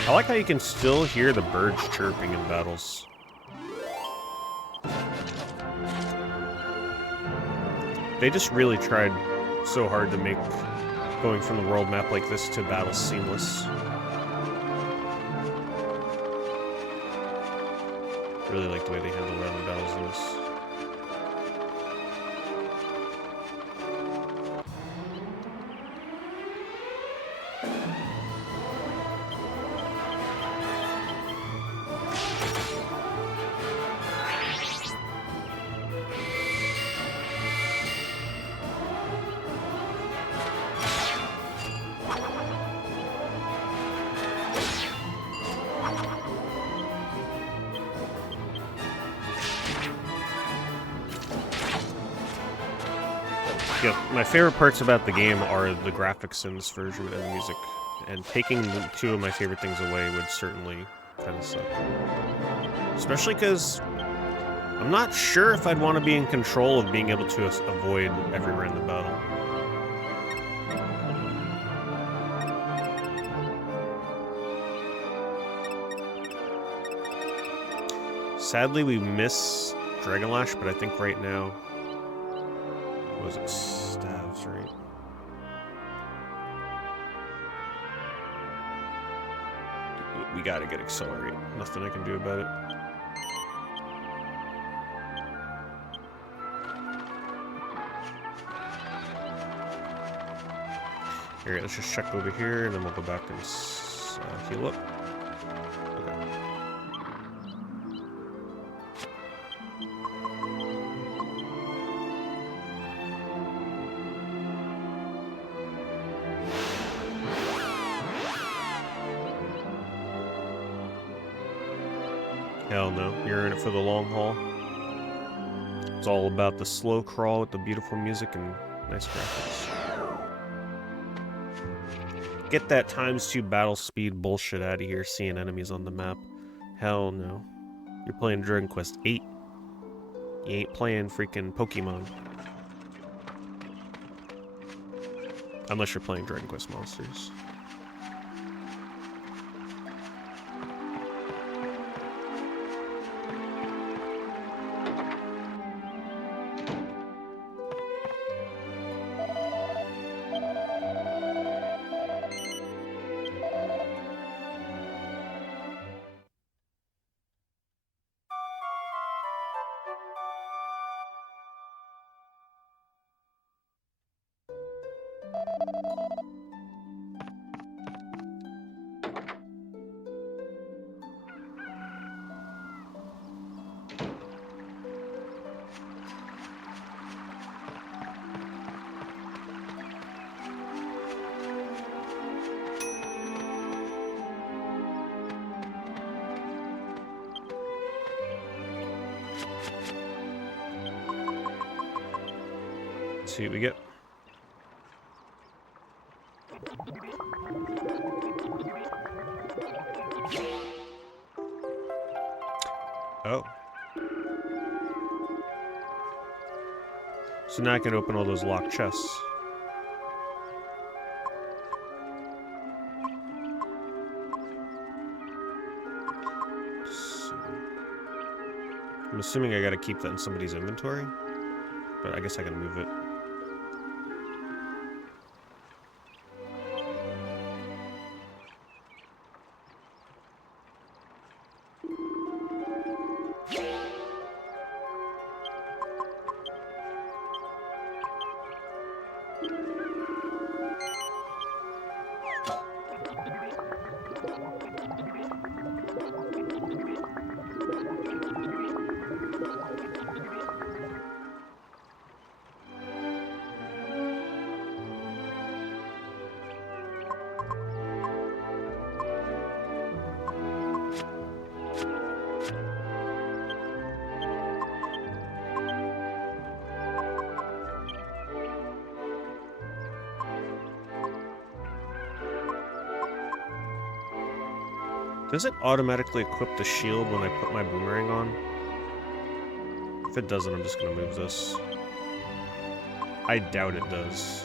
I like how you can still hear the birds chirping in battles. They just really tried so hard to make going from the world map like this to battle seamless. Really like the way they handle random battles in this. Yeah, my favorite parts about the game are the graphics in this version and the music. And taking two of my favorite things away would certainly kind of suck. Especially because I'm not sure if I'd want to be in control of being able to avoid every random battle. Sadly, we miss Dragonlash, but I think right now... What was it? Staves, right? We gotta get Accelerate. Nothing I can do about it. Here, let's just check over here, and then we'll go back and heal up. Okay. Hell no, you're in it for the long haul. It's all about the slow crawl with the beautiful music and nice graphics. Get that ×2 battle speed bullshit out of here, seeing enemies on the map. Hell no. You're playing Dragon Quest VIII. You ain't playing freaking Pokemon. Unless you're playing Dragon Quest Monsters. Let's see what we get. Oh. So now I can open all those locked chests. So, I'm assuming I gotta keep that in somebody's inventory, but I guess I can move it. Does it automatically equip the shield when I put my boomerang on? If it doesn't, I'm just gonna move this. I doubt it does.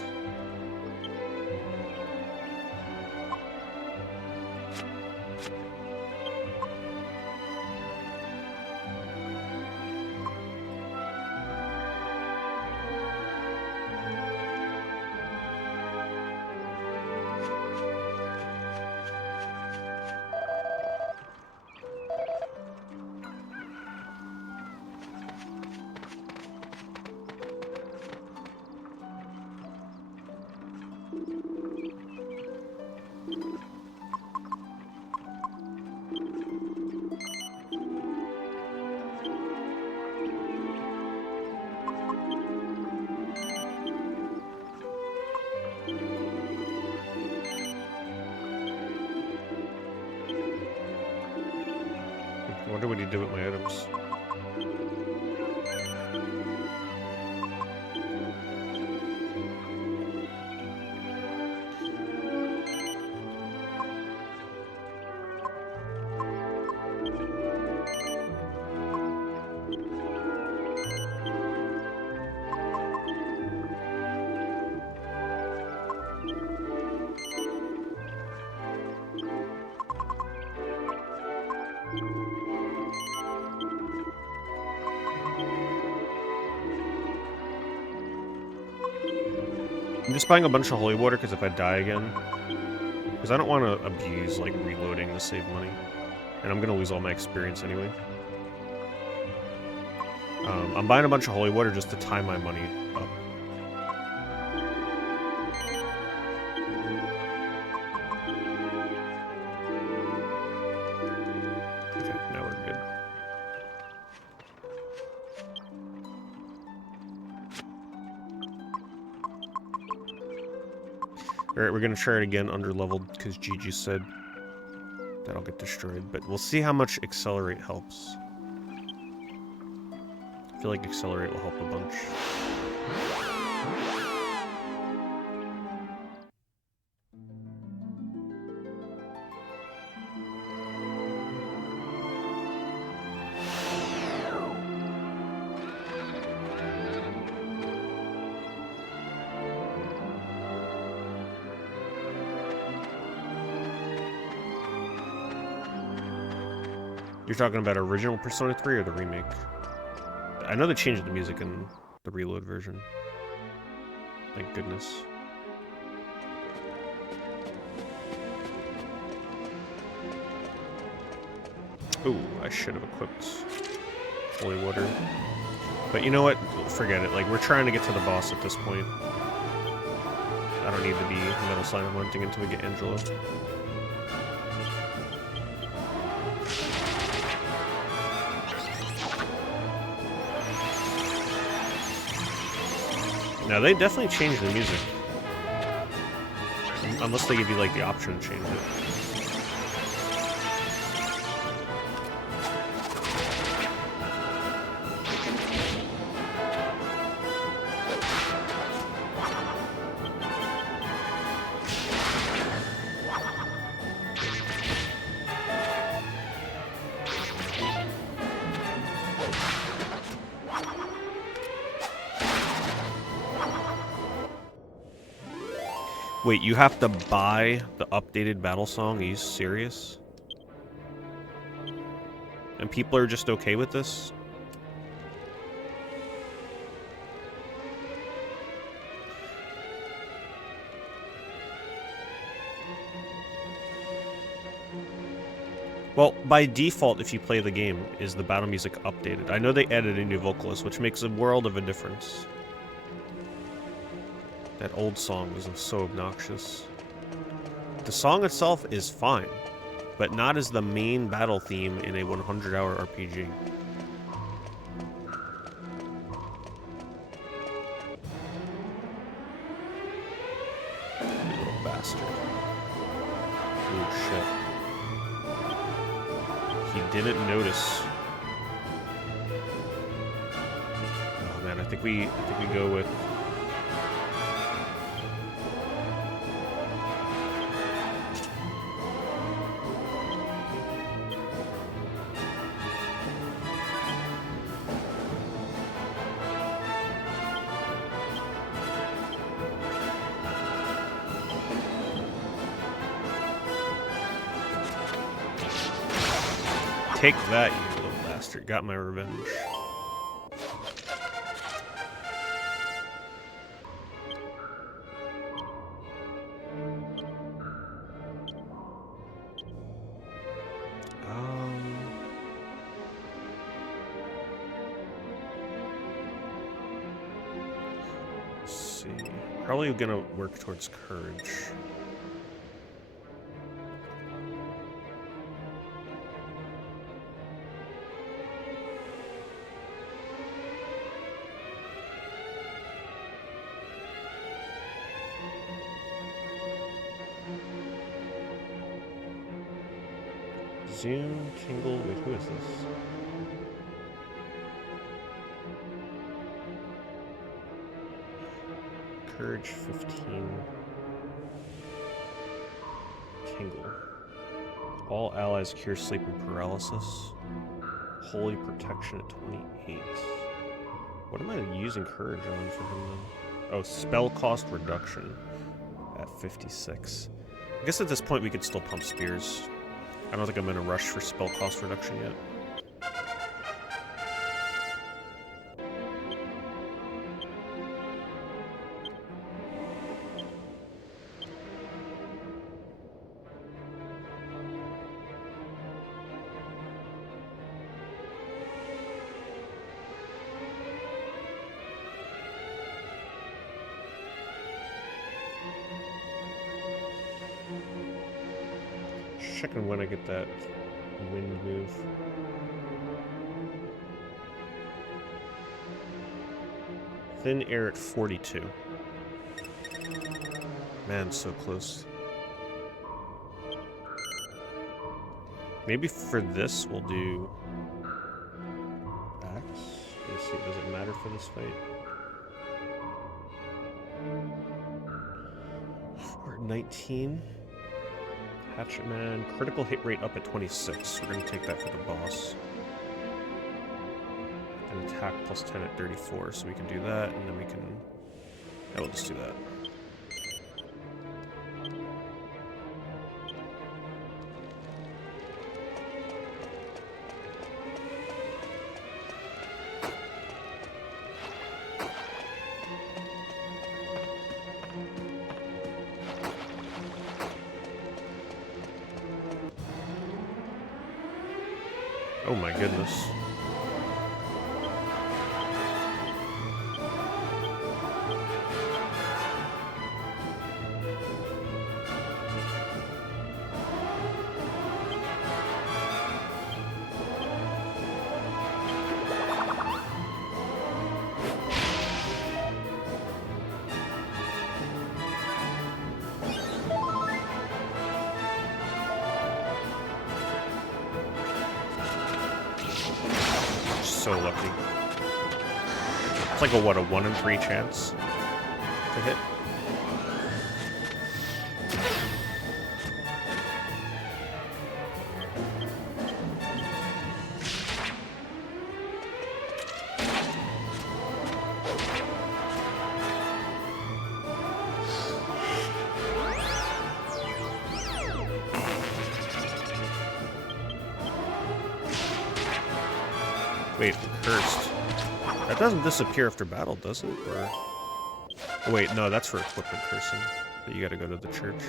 did with my items. I'm just buying a bunch of holy water because if I die again, because I don't want to abuse like reloading to save money, and I'm gonna lose all my experience anyway. I'm buying a bunch of holy water just to tie my money up. Okay, now we're good. Alright, we're gonna try it again under-leveled, because Gigi said that'll get destroyed, but we'll see how much Accelerate helps. I feel like Accelerate will help a bunch. You're talking about original Persona 3 or the remake? I know they changed the music in the Reload version. Thank goodness. Ooh, I should have equipped Holy Water. But you know what? Forget it. Like, we're trying to get to the boss at this point. I don't need to be Metal Sign of hunting until we get Angelo. Now, they definitely changed the music. Unless they give you, like, the option to change it. Wait, you have to buy the updated battle song? Are you serious? And people are just okay with this? Well, by default, if you play the game, is the battle music updated. I know they added a new vocalist, which makes a world of a difference. That old song was so obnoxious. The song itself is fine, but not as the main battle theme in a 100-hour RPG. You little bastard. Oh shit. He didn't notice. Oh man, I think we go with take that, you little bastard. Got my revenge. Let's see. Probably gonna work towards courage. Zoom, Tingle, wait, who is this? Courage 15. Tingle. All allies cure sleep and paralysis. Holy protection at 28. What am I using courage on for him then? Oh, spell cost reduction at 56. I guess at this point we could still pump spears. I don't think I'm in a rush for spell cost reduction yet. Checking when I get that wind move. Thin air at 42. Man, so close. Maybe for this we'll do axe. Let's see, does it matter for this fight? We're at 19. Hatchet Man, critical hit rate up at 26. We're going to take that for the boss. And attack plus 10 at 34, so we can do that, and then we can... Yeah, we'll just do that. Oh my goodness. So lucky. It's like a, what, a 1 in 3 chance to hit? Wait, cursed. That doesn't disappear after battle, does it? Or... Oh, wait, no, that's for equipment cursing. But you gotta go to the church.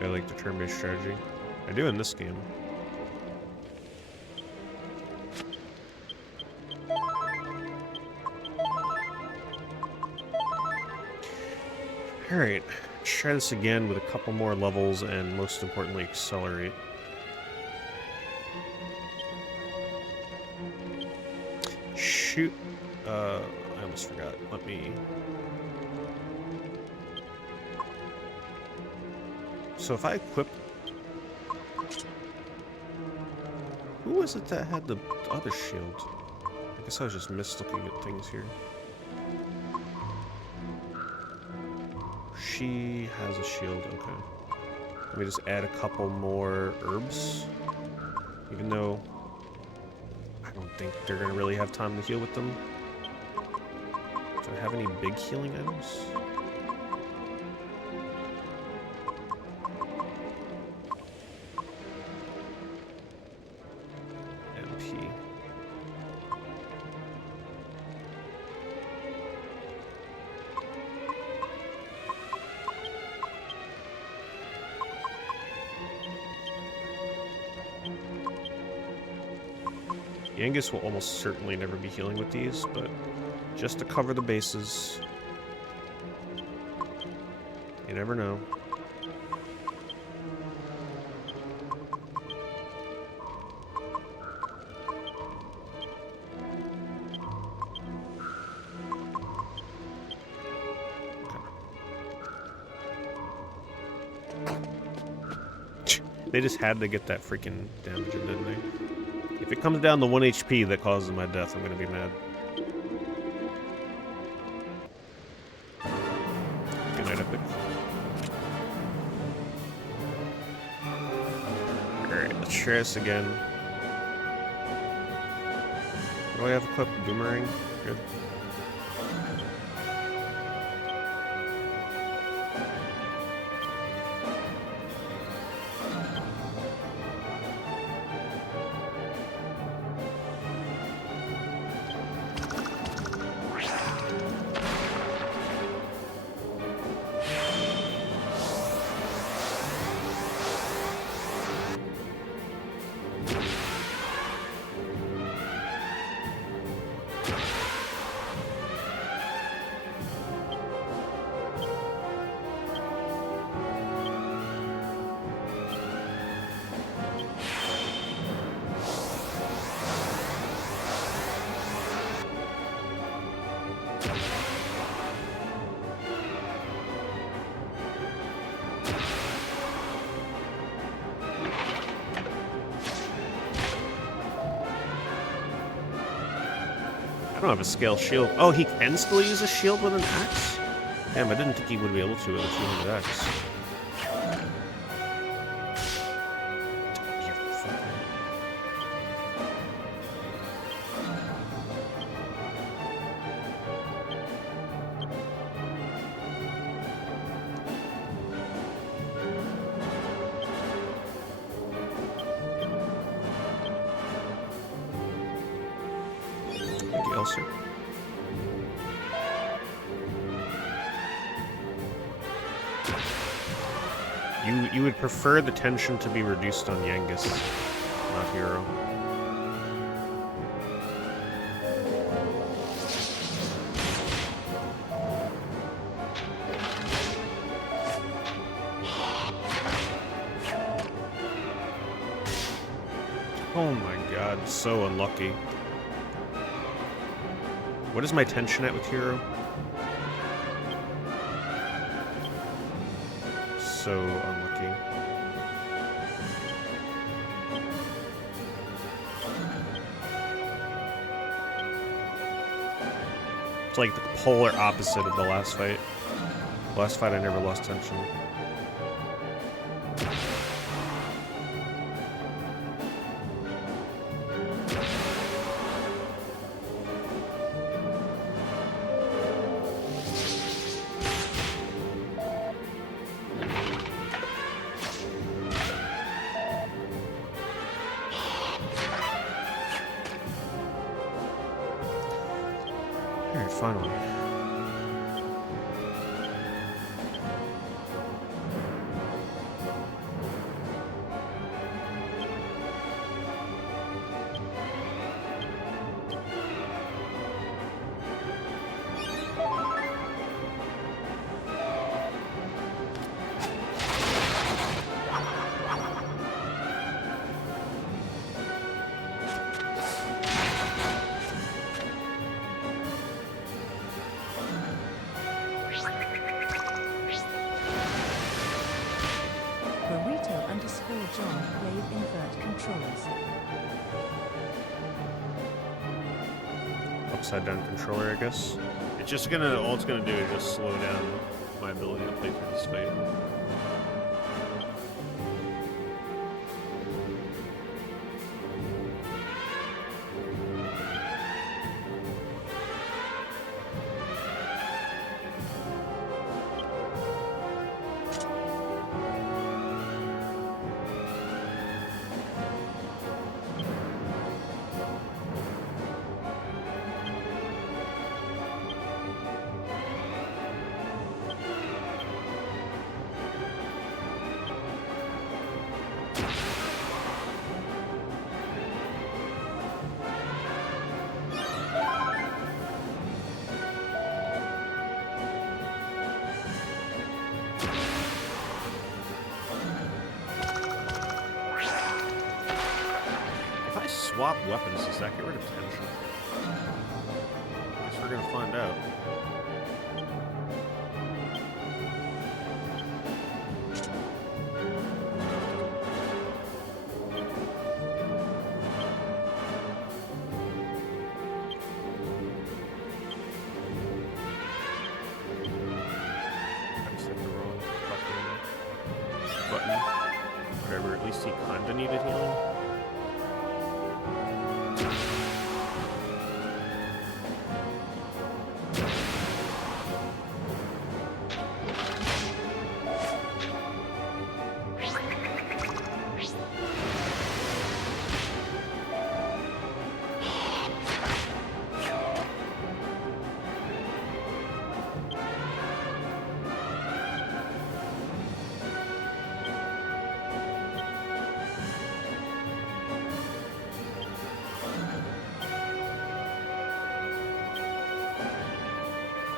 I like the turn-based strategy. I do in this game. Alright, try this again with a couple more levels and most importantly accelerate. Shoot. I almost forgot. Let me... So if I equip... Who was it that had the other shield? I guess I was just mislooking at things here. She has a shield, okay. Let me just add a couple more herbs. Even though I don't think they're gonna really have time to heal with them. Do I have any big healing items? MP. Angus will almost certainly never be healing with these, but just to cover the bases. You never know. They just had to get that freaking damage in, didn't they? If it comes down to 1 HP that causes my death, I'm gonna be mad. Good night, Epic. Alright, let's try this again. What do I have equipped? Boomerang? Good. I don't have a scale shield. Oh, he can still use a shield with an axe? Damn, I didn't think he would be able to with a 200 axe. Thank you, Elser. You would prefer the tension to be reduced on Yangus, not Hero. Oh my god, so unlucky. What is my tension at with Hero? So unlucky. It's like the polar opposite of the last fight. Last fight I never lost tension. Alright, finally. John played invert controls. Upside down controller, I guess. It's just gonna, all it's gonna do is just slow down my ability to play through this fight. swap weapons, does that get rid of tension? Guess we're gonna find out. I just hit the wrong button. Whatever, at least he kinda needed healing.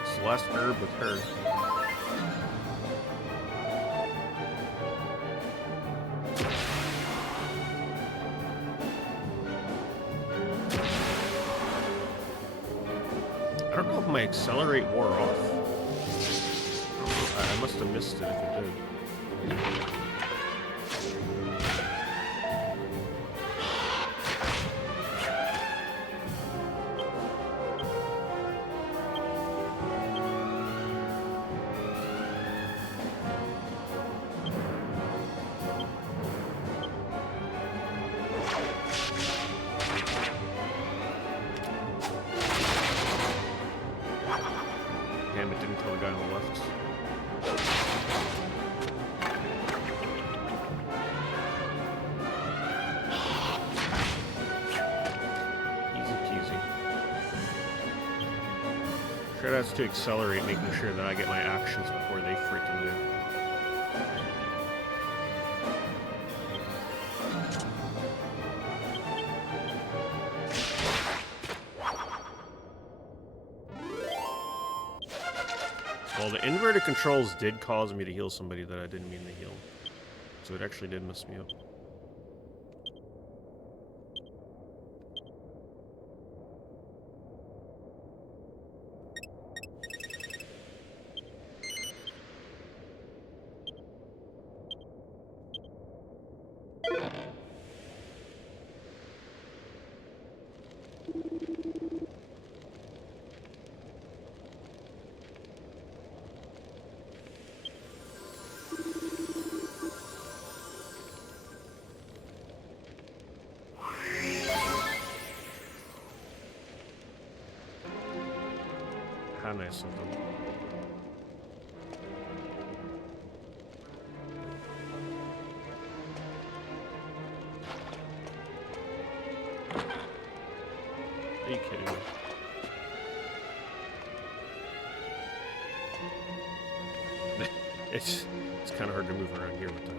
It's the last herb with her. I don't know if my accelerate wore off. I must have missed it if it did. Damn, it didn't kill the guy on the left. Easy peasy. Sure, that's to accelerate, making sure that I get my actions before they freaking do. Well, the inverted controls did cause me to heal somebody that I didn't mean to heal. So it actually did mess me up. How nice of them. Are you kidding me? It's kind of hard to move around here with that.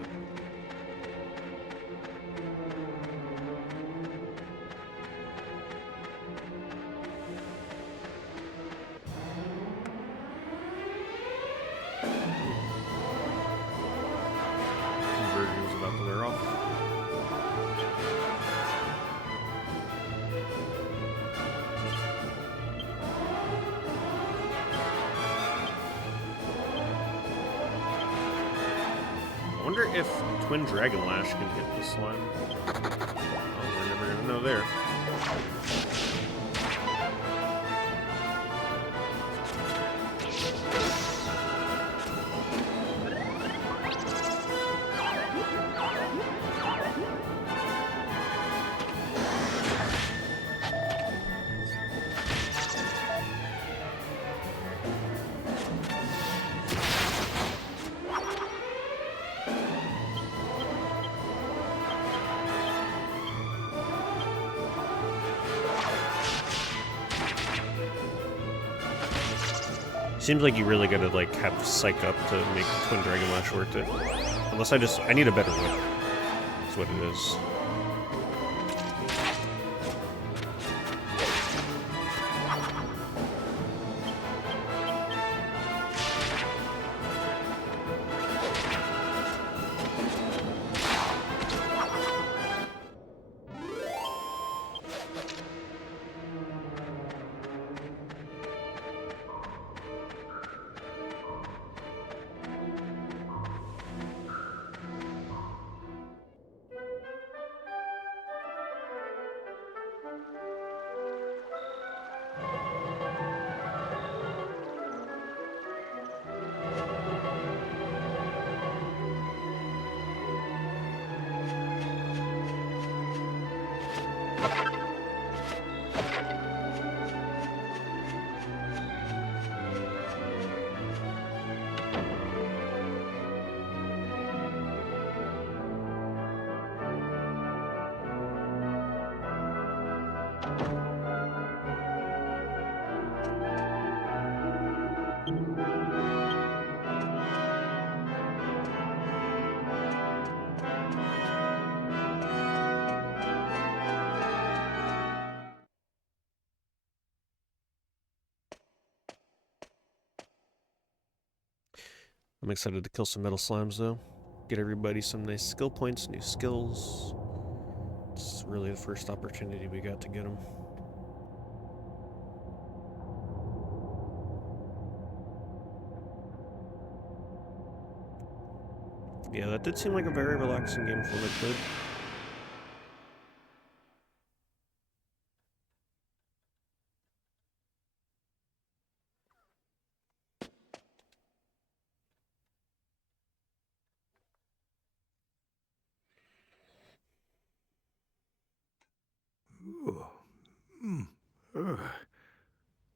Conversion was about to wear off. I wonder if Twin Dragon Lash can hit the slime. Oh, we're never gonna know there. Seems like you really gotta like have psych up to make Twin Dragon Lash worth it. Unless I need a better whip. That's what it is. I'm excited to kill some metal slimes, though. Get everybody some nice skill points, new skills. It's really the first opportunity we got to get them. Yeah, that did seem like a very relaxing game for what it could.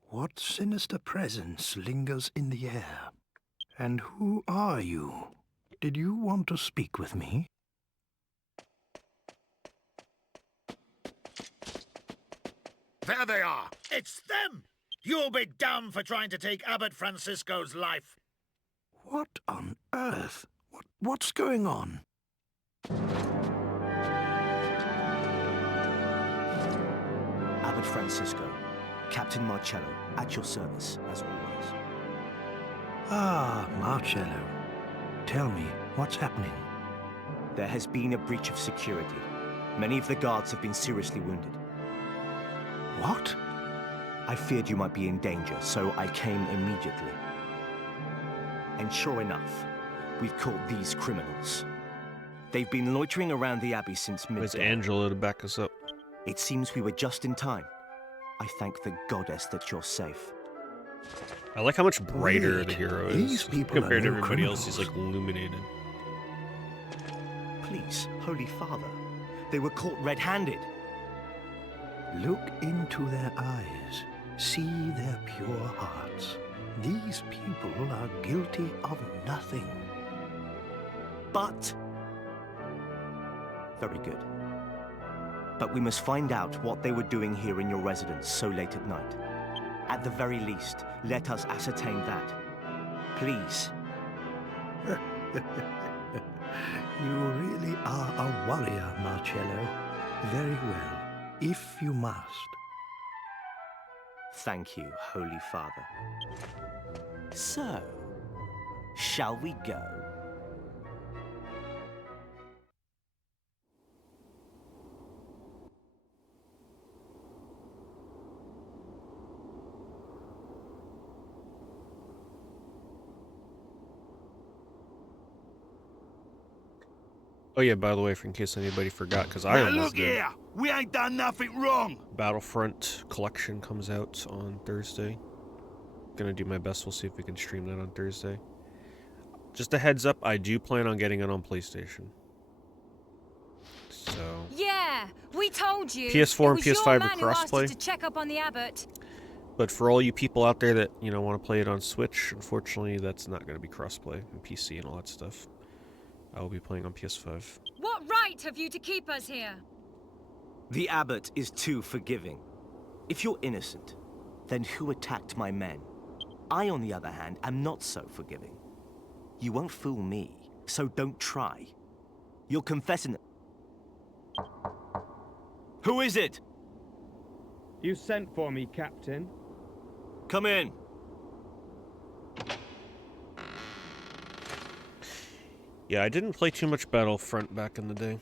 What sinister presence lingers in the air? And who are you? Did you want to speak with me? There they are! It's them! You'll be damned for trying to take Abbot Francisco's life! What on earth? What's going on? Abbot Francisco, Captain Marcello, at your service, as always. Ah, Marcello. Tell me, what's happening? There has been a breach of security. Many of the guards have been seriously wounded. What? I feared you might be in danger, so I came immediately. And sure enough, we've caught these criminals. They've been loitering around the Abbey since midday. Where's Angela to back us up? It seems we were just in time. I thank the goddess that you're safe. I like how much brighter Wait, the hero these is people compared to are no everybody else. He's criminals. like illuminated. Please, Holy Father, they were caught red-handed. Look into their eyes. See their pure hearts. These people are guilty of nothing. But... Very good. But we must find out what they were doing here in your residence so late at night. At the very least, let us ascertain that. Please. You really are a warrior, Marcello. Very well, if you must. Thank you, Holy Father. So, shall we go? Oh yeah, by the way, in case anybody forgot, because I Now almost look did. here! We ain't done nothing wrong! Battlefront Collection comes out on Thursday. Gonna do my best. We'll see if we can stream that on Thursday. Just a heads up, I do plan on getting it on PlayStation. So Yeah, we told you. PS4 and It was PS5 your are man who asked crossplay. you to check up on the abbot. But for all you people out there that, you know, want to play it on Switch, unfortunately, that's not going to be crossplay and PC and all that stuff. I will be playing on PS5. What right have you to keep us here? The abbot is too forgiving. If you're innocent, then who attacked my men? I, on the other hand, am not so forgiving. You won't fool me, so don't try. You'll confess in... Who is it? You sent for me, Captain. Come in. Yeah, I didn't play too much Battlefront back in the day.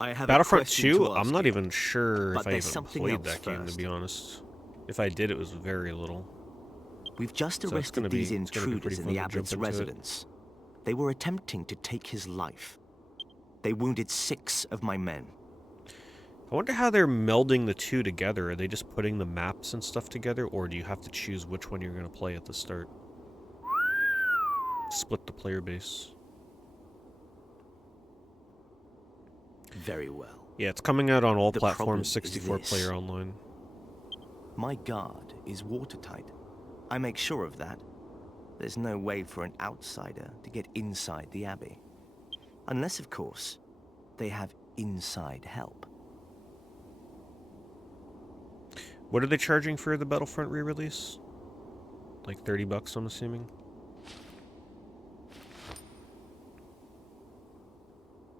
I have Battlefront a question 2, to ask I'm not you, even sure but if I there's even something played else that game, to first. be honest. If I did, it was very little. We've just So it's arrested gonna be- these it's gonna be pretty intruders in fun the to jump abbot's into it. residence. They were attempting to take his life. They wounded 6 of my men. I wonder how they're melding the two together. Are they just putting the maps and stuff together, or do you have to choose which one you're going to play at the start? Split the player base. Very well. Yeah, it's coming out on all The problem platforms, is 64 this. player online. My guard is watertight. I make sure of that. There's no way for an outsider to get inside the Abbey. Unless, of course, they have inside help. What are they charging for the Battlefront re-release? Like $30, I'm assuming?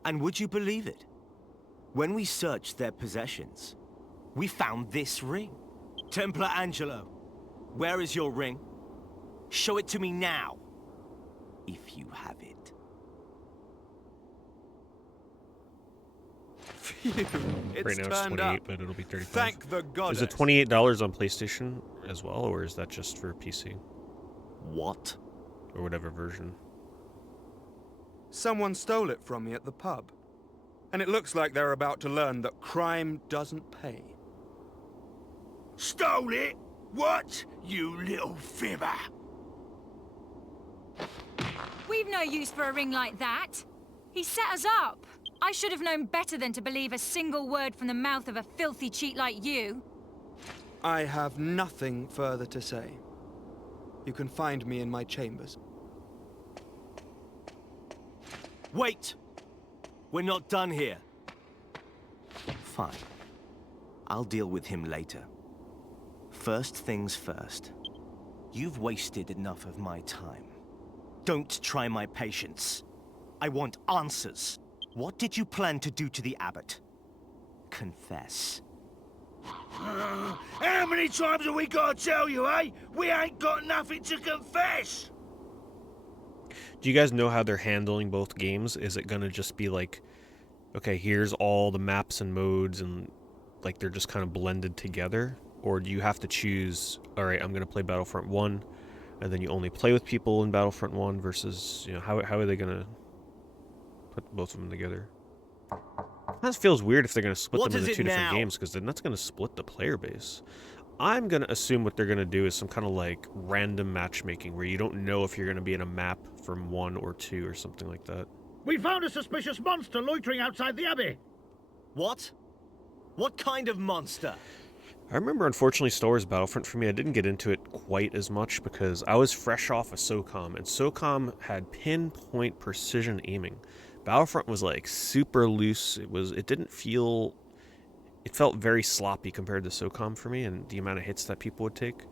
And would you believe it? When we searched their possessions, we found this ring. Templar Angelo, where is your ring? Show it to me now. if you have it. Phew, it's Right now it's turned 28, up. but it'll be 35. Thank the goddess. Is it $28 on PlayStation as well, or is that just for PC? What? Or whatever version. Someone stole it from me at the pub. And it looks like they're about to learn that crime doesn't pay. Stole it? What? You little fibber. We've no use for a ring like that. He set us up. I should have known better than to believe a single word from the mouth of a filthy cheat like you. I have nothing further to say. You can find me in my chambers. Wait! We're not done here. Fine. I'll deal with him later. First things first. You've wasted enough of my time. Don't try my patience. I want answers. What did you plan to do to the abbot? Confess. How many times have we got to tell you, eh? We ain't got nothing to confess! Do you guys know how they're handling both games? Is it gonna just be like, okay, here's all the maps and modes and like they're just kind of blended together? Or do you have to choose, alright, I'm gonna play Battlefront 1, and then you only play with people in Battlefront 1 versus, you know, how are they gonna put both of them together? That feels weird if they're gonna split them into two different games, because then that's gonna split the player base. I'm gonna assume what they're gonna do is some kind of like random matchmaking where you don't know if you're gonna be in a map from 1 or 2 or something like that. We found a suspicious monster loitering outside the Abbey. What? What kind of monster? I remember, unfortunately, Star Wars Battlefront for me, I didn't get into it quite as much because I was fresh off of SOCOM, and SOCOM had pinpoint precision aiming. Battlefront was like super loose. It felt very sloppy compared to SOCOM for me, and the amount of hits that people would take.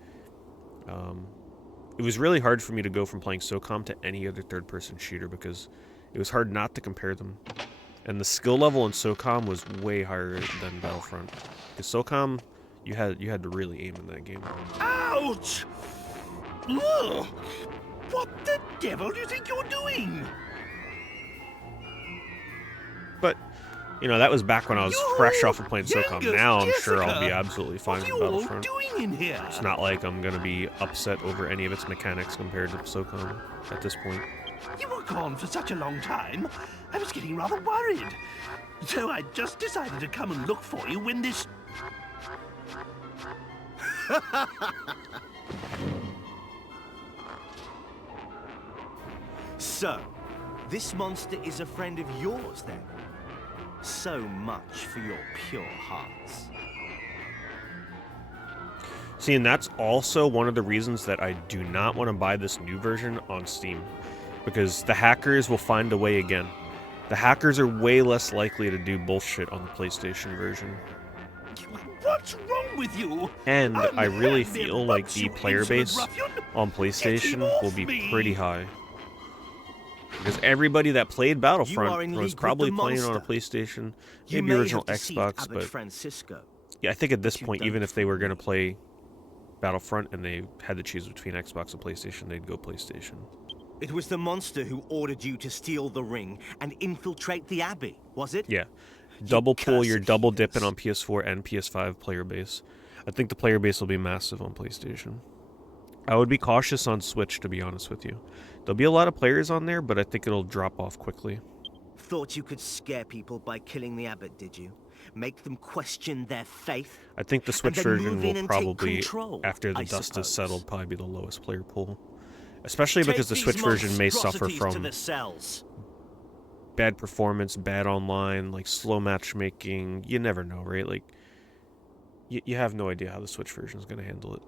It was really hard for me to go from playing SOCOM to any other third-person shooter because it was hard not to compare them. And the skill level in SOCOM was way higher than Battlefront. Because SOCOM, you had to really aim in that game. Ouch! Ugh! What the devil do you think you're doing? But, you know, that was back when I was fresh off of playing SOCOM. Now I'm sure I'll be absolutely fine with Battlefront. It's not like I'm going to be upset over any of its mechanics compared to SOCOM at this point. You were gone for such a long time, I was getting rather worried. So I just decided to come and look for you when this... So, this monster is a friend of yours, then? So much for your pure hearts. See, and that's also one of the reasons that I do not want to buy this new version on Steam. Because the hackers will find a way again. The hackers are way less likely to do bullshit on the PlayStation version. What's wrong with you? And I really feel like the player base on PlayStation will be pretty high. Because everybody that played Battlefront was probably playing on a PlayStation, maybe original Xbox, but Francisco. yeah, I think at this point, even if they were going to play Battlefront and they had to choose between Xbox and PlayStation, they'd go PlayStation. It was the monster who ordered you to steal the ring and infiltrate the Abbey, was it? Yeah. Double pull, you're double dipping on PS4 and PS5 player base. I think the player base will be massive on PlayStation. I would be cautious on Switch, to be honest with you. There'll be a lot of players on there, but I think it'll drop off quickly. Thought you could scare people by killing the abbot, did you? Make them question their faith? I think the Switch version will probably, after the I dust suppose. is settled, probably be the lowest player pool. Especially because the Switch version may suffer from bad performance, bad online, like slow matchmaking. You never know, right? Like, you have no idea how the Switch version is going to handle it.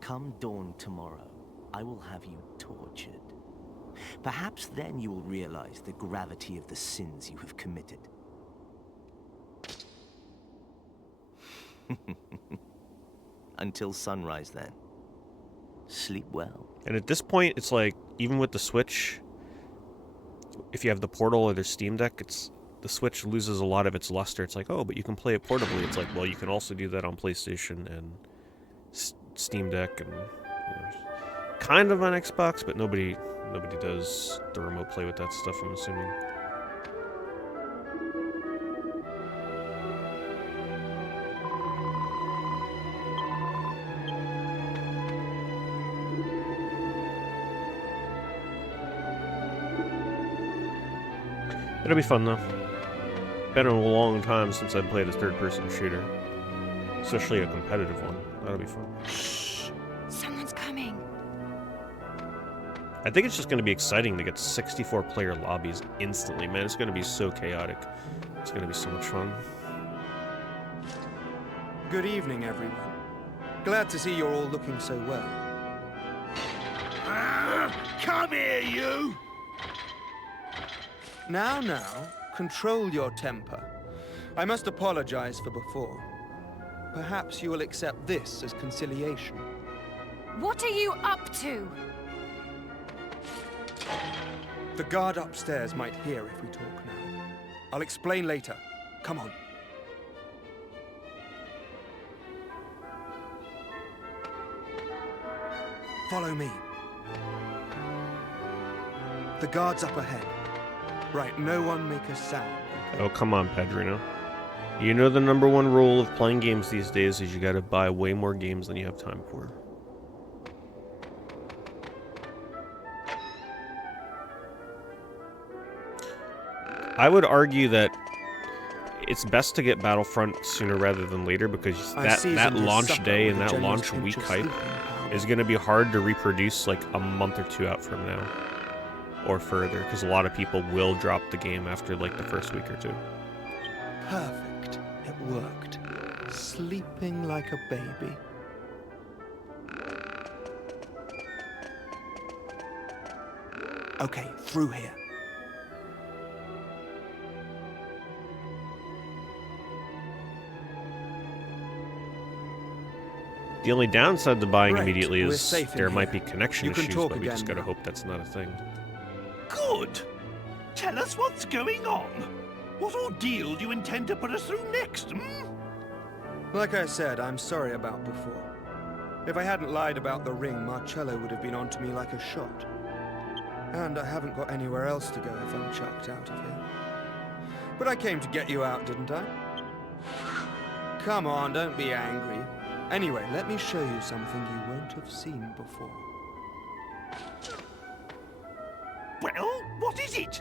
Come dawn tomorrow, I will have you tortured. Perhaps then you will realize the gravity of the sins you have committed. Until sunrise, then. Sleep well. And at this point, it's like, even with the Switch, if you have the Portal or the Steam Deck, the Switch loses a lot of its luster. It's like, oh, but you can play it portably. It's like, well, you can also do that on PlayStation and Steam Deck and kind of on Xbox, but nobody Nobody does the remote play with that stuff, I'm assuming. It'll be fun though. Been a long time since I've played a third-person shooter. Especially a competitive one. That'll be fun. Shh! Someone's coming. I think it's just going to be exciting to get 64-player lobbies instantly, man. It's going to be so chaotic. It's going to be so much fun. Good evening, everyone. Glad to see you're all looking so well. Come here, you! Now, control your temper. I must apologize for before. Perhaps you will accept this as conciliation. What are you up to? The guard upstairs might hear if we talk now. I'll explain later. Come on. Follow me. The guard's up ahead. Right, no one make a sound. Okay? Oh, come on, Pedrino. You know the #1 rule of playing games these days is you gotta buy way more games than you have time for. I would argue that it's best to get Battlefront sooner rather than later because that launch day and that launch week hype is going to be hard to reproduce like a month or two out from now or further because a lot of people will drop the game after like the first week or two. Perfect. It worked. Sleeping like a baby. Okay, through here. The only downside to buying Great. immediately We're is safe in there here. might be connection You can issues, talk but we just again gotta now. hope that's not a thing. Good. Tell us what's going on. What ordeal do you intend to put us through next, hmm? Like I said, I'm sorry about before. If I hadn't lied about the ring, Marcello would have been onto me like a shot. And I haven't got anywhere else to go if I'm chucked out of here. But I came to get you out, didn't I? Come on, don't be angry. Anyway, let me show you something you won't have seen before. Well, what is it?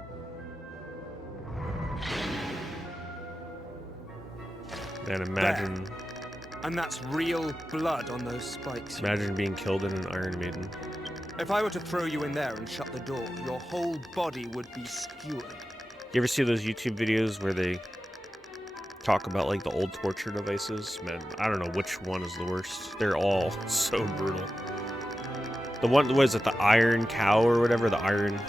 And imagine... There. And that's real blood on those spikes. Imagine being killed in an Iron Maiden. If I were to throw you in there and shut the door, your whole body would be skewered. You ever see those YouTube videos where they talk about like the old torture devices? Man, I don't know which one is the worst. They're all so brutal. The one, was it the iron cow or whatever, the iron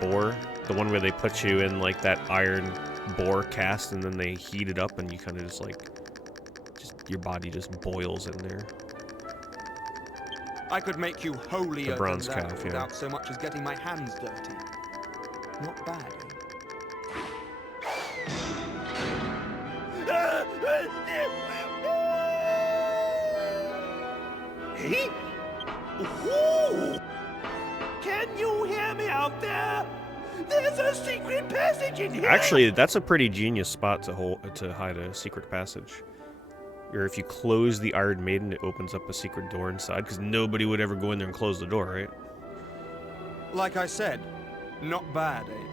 boar? The one where they put you in like that iron boar cast and then they heat it up and you kind of just like, your body just boils in there. I could make you holier The bronze than that calf, yeah. without so much as getting my hands dirty. Not bad, Eh? Ooh. Can you hear me out there? There's a secret passage in here! Actually, that's a pretty genius spot to hide a secret passage. Or if you close the Iron Maiden, it opens up a secret door inside, because nobody would ever go in there and close the door, right? Like I said, not bad, eh?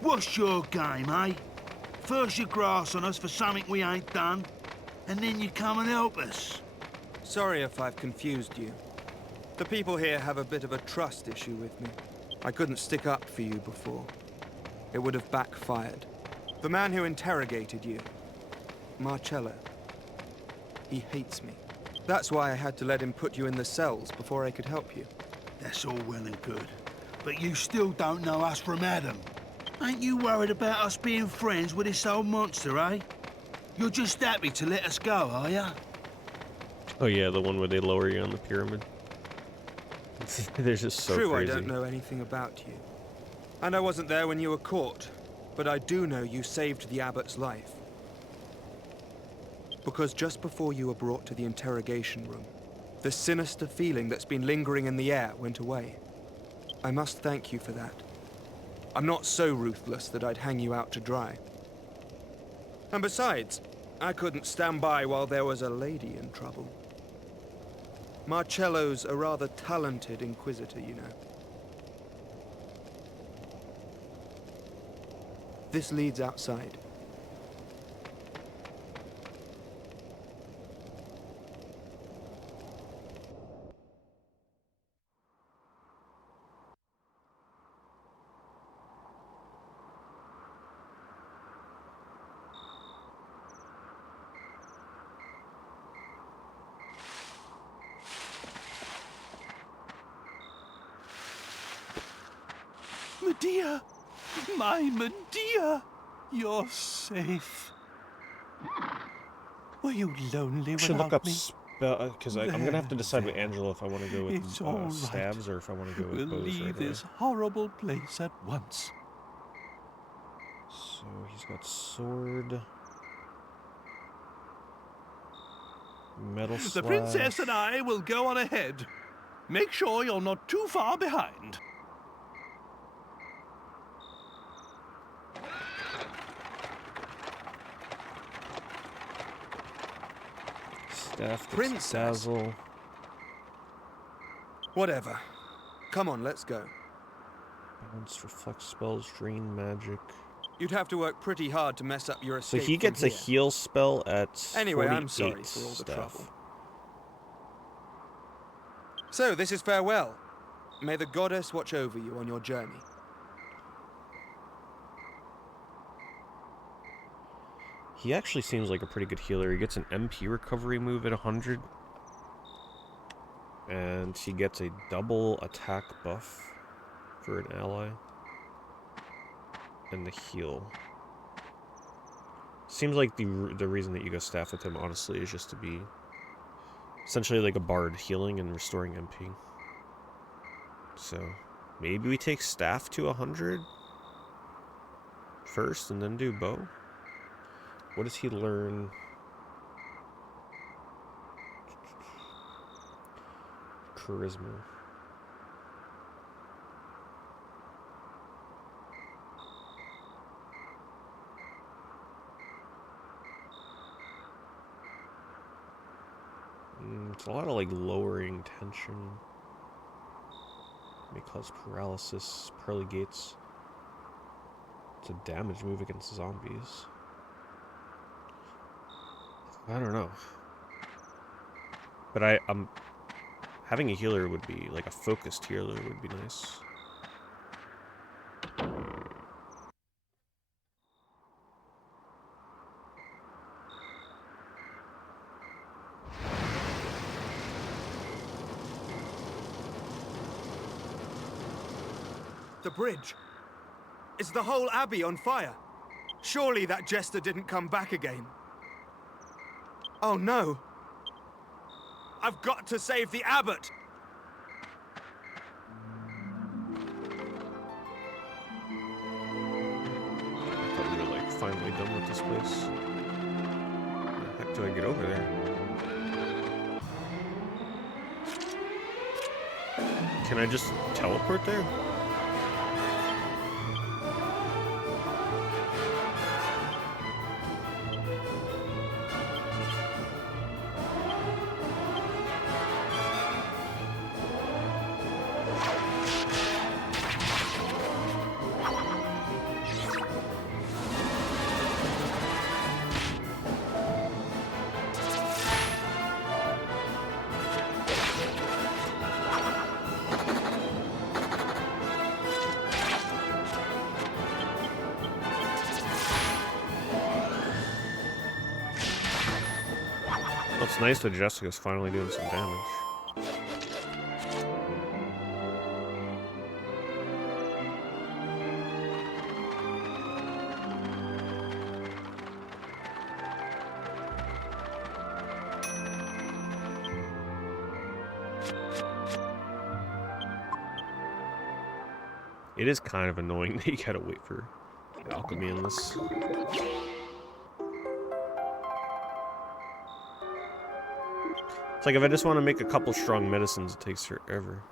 What's your game, eh? First you grass on us for something we ain't done, and then you come and help us. Sorry if I've confused you. The people here have a bit of a trust issue with me. I couldn't stick up for you before. It would have backfired. The man who interrogated you, Marcello, he hates me. That's why I had to let him put you in the cells before I could help you. That's all well and good, but you still don't know us from Adam. Ain't you worried about us being friends with this old monster, eh? You're just happy to let us go, are ya? Oh yeah, the one where they lower you on the pyramid. They're just so True, crazy. I don't know anything about you. And I wasn't there when you were caught. But I do know you saved the abbot's life. Because just before you were brought to the interrogation room, the sinister feeling that's been lingering in the air went away. I must thank you for that. I'm not so ruthless that I'd hang you out to dry. And besides, I couldn't stand by while there was a lady in trouble. Marcello's a rather talented inquisitor, you know. This leads outside. Medea! My Medea! You're safe. Were you lonely I should without look up me? spell because I'm gonna have to decide with Angela if I want to go with It's all right. stabs or if I want to go with We'll bows leave right away. this horrible place at once. So he's got sword, metal slash. The princess and I will go on ahead. Make sure you're not too far behind. Staff, Princess. dazzle. Whatever. Come on, let's go. Balance, reflect spells, drain magic. You'd have to work pretty hard to mess up your So escape he gets from a here. heal spell at Anyway, I'm 48 sorry for all the staff. trouble. So, this is farewell. May the goddess watch over you on your journey. He actually seems like a pretty good healer. He gets an MP recovery move at 100. And he gets a double attack buff for an ally. And the heal. Seems like the reason that you go staff with him, honestly, is just to be essentially like a bard, healing and restoring MP. So maybe we take staff to 100 first and then do bow. What does he learn? Charisma. It's a lot of like lowering tension. May cause paralysis, pearly gates. It's a damage move against zombies. I don't know. But I'm having a healer would be like a focused healer would be nice. The bridge. Is the whole abbey on fire? Surely that jester didn't come back again. Oh no! I've got to save the abbot! I thought we were like finally done with this place. How the heck do I get over there? Can I just teleport there? It's nice that Jessica's finally doing some damage. It is kind of annoying that you gotta wait for alchemy in this. It's like if I just want to make a couple strong medicines, it takes forever.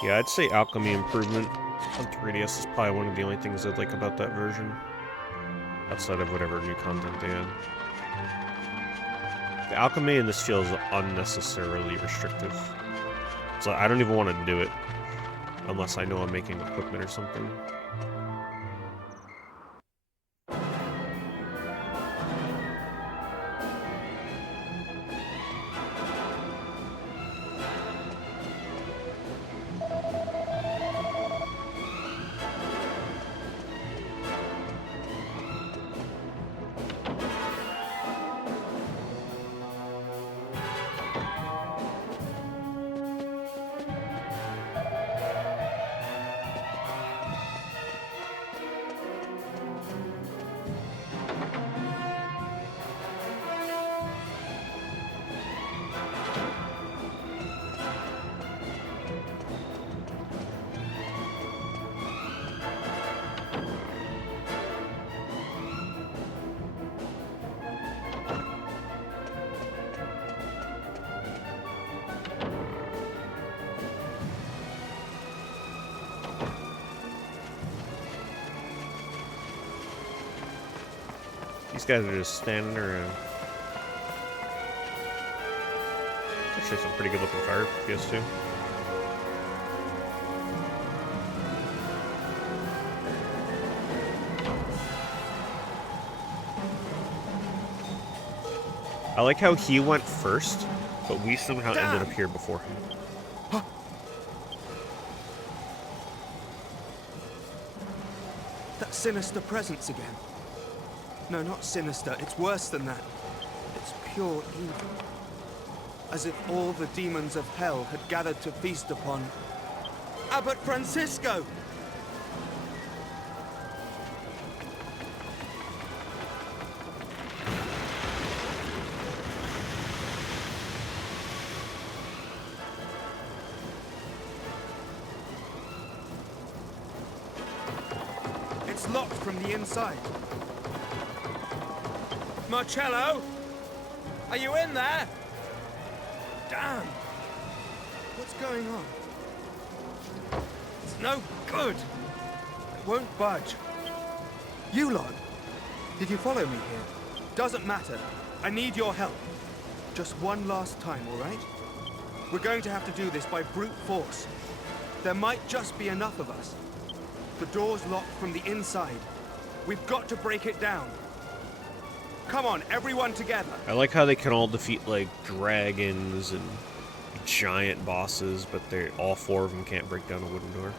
Yeah, I'd say alchemy improvement on 3DS is probably one of the only things I like about that version. Outside of whatever new content they add. The alchemy in this feels unnecessarily restrictive. So I don't even want to do it unless I know I'm making equipment or something. These guys are just standing around. Actually, some pretty good looking fire for PS2. I like how he went first, but we somehow ended up here before him. That sinister presence again. No, not sinister. It's worse than that. It's pure evil. As if all the demons of hell had gathered to feast upon Abbot Francisco! It's locked from the inside. Marcello? Are you in there? Damn! What's going on? It's no good! It won't budge. You lot! Did you follow me here? Doesn't matter. I need your help. Just one last time, alright? We're going to have to do this by brute force. There might just be enough of us. The door's locked from the inside. We've got to break it down. Come on, everyone together. I like how they can all defeat, like, dragons and giant bosses, but all four of them can't break down a wooden door.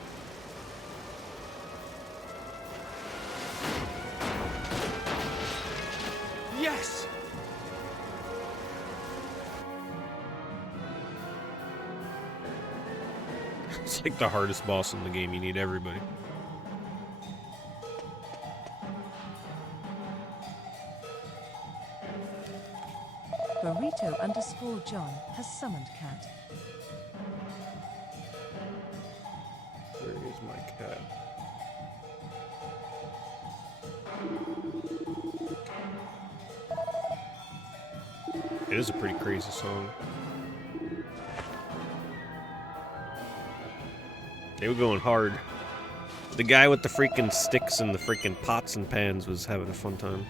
Yes! It's like the hardest boss in the game. You need everybody. Burrito_John has summoned Cat. Where is my cat? It is a pretty crazy song. They were going hard. The guy with the freaking sticks and the freaking pots and pans was having a fun time.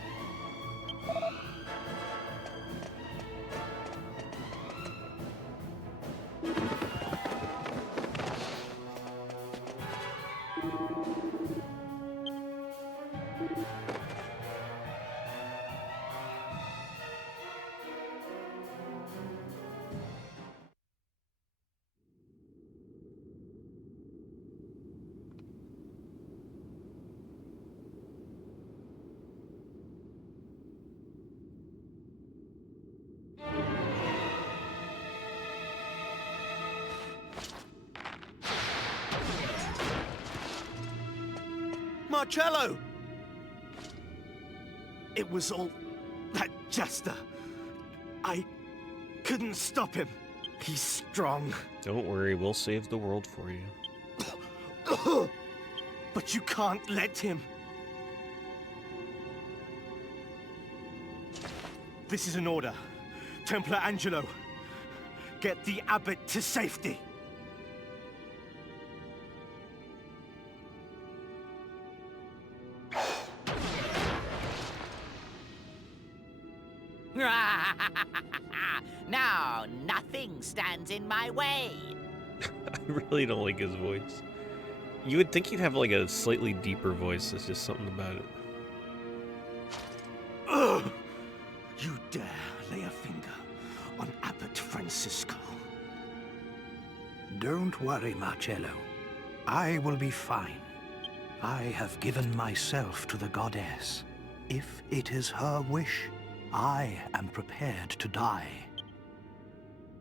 Marcello! It was all that jester. I couldn't stop him. He's strong. Don't worry, we'll save the world for you. But you can't let him. This is an order. Templar Angelo, get the abbot to safety. Now, nothing stands in my way. I really don't like his voice. You would think he'd have like a slightly deeper voice. There's just something about it. Ugh! You dare lay a finger on Abbot Francisco? Don't worry, Marcello. I will be fine. I have given myself to the goddess. If it is her wish, I am prepared to die.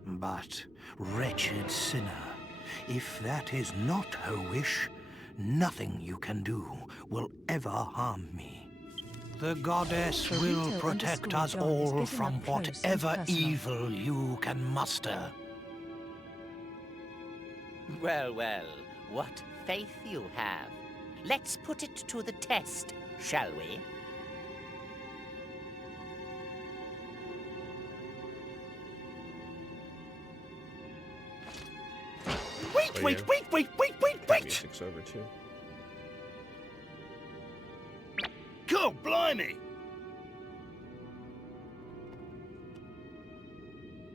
But, wretched sinner, if that is not her wish, nothing you can do will ever harm me. The goddess will protect us all from whatever evil you can muster. Well, well, what faith you have. Let's put it to the test, shall we? Wait! Music's over too. God blimey!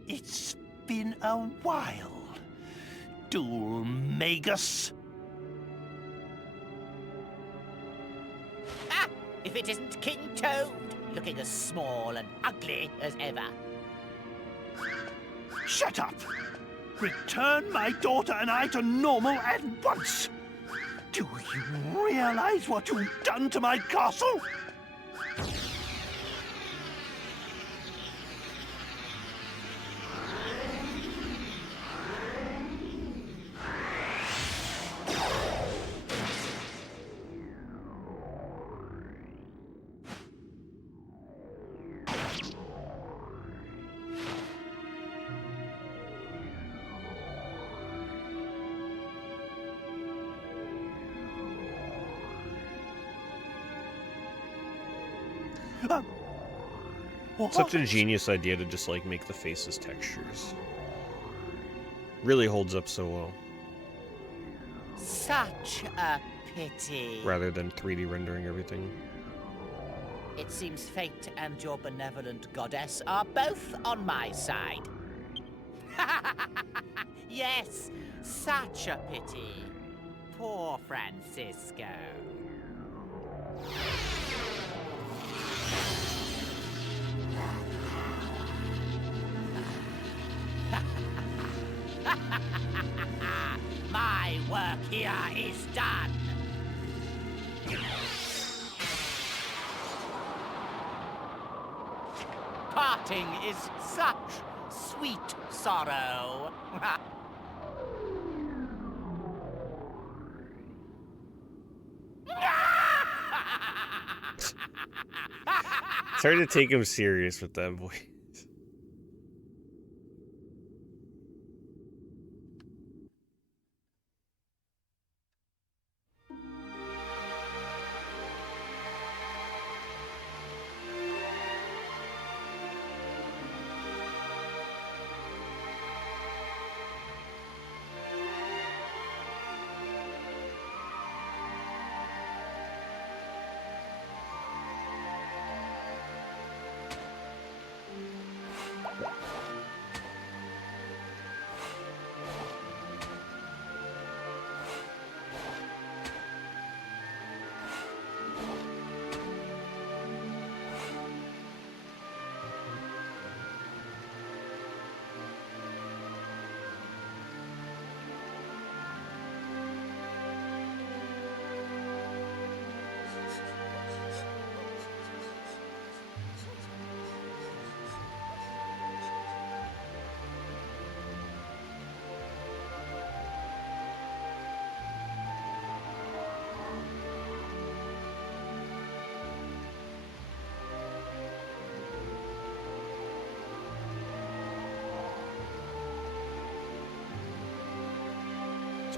It's been a while, Dulmagus. Ah! If it isn't King Toad, looking as small and ugly as ever. Shut up! Return my daughter and I to normal at once! Do you realize what you've done to my castle? Such a genius idea to just like make the faces textures. Really holds up so well. Such a pity. Rather than 3D rendering everything. It seems fate and your benevolent goddess are both on my side. Yes, such a pity. Poor Francisco. My work here is done. Parting is such sweet sorrow. It's hard to take him serious with that voice.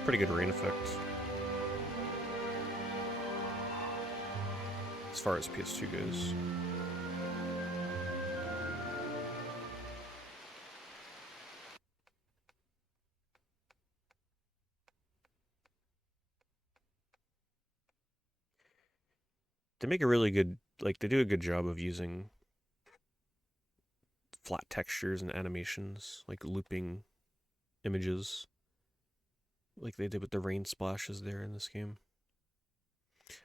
pretty good rain effect. As far as PS2 goes. They make a really good, like, they do a good job of using flat textures and animations, like looping images, like they did with the rain splashes there in this game.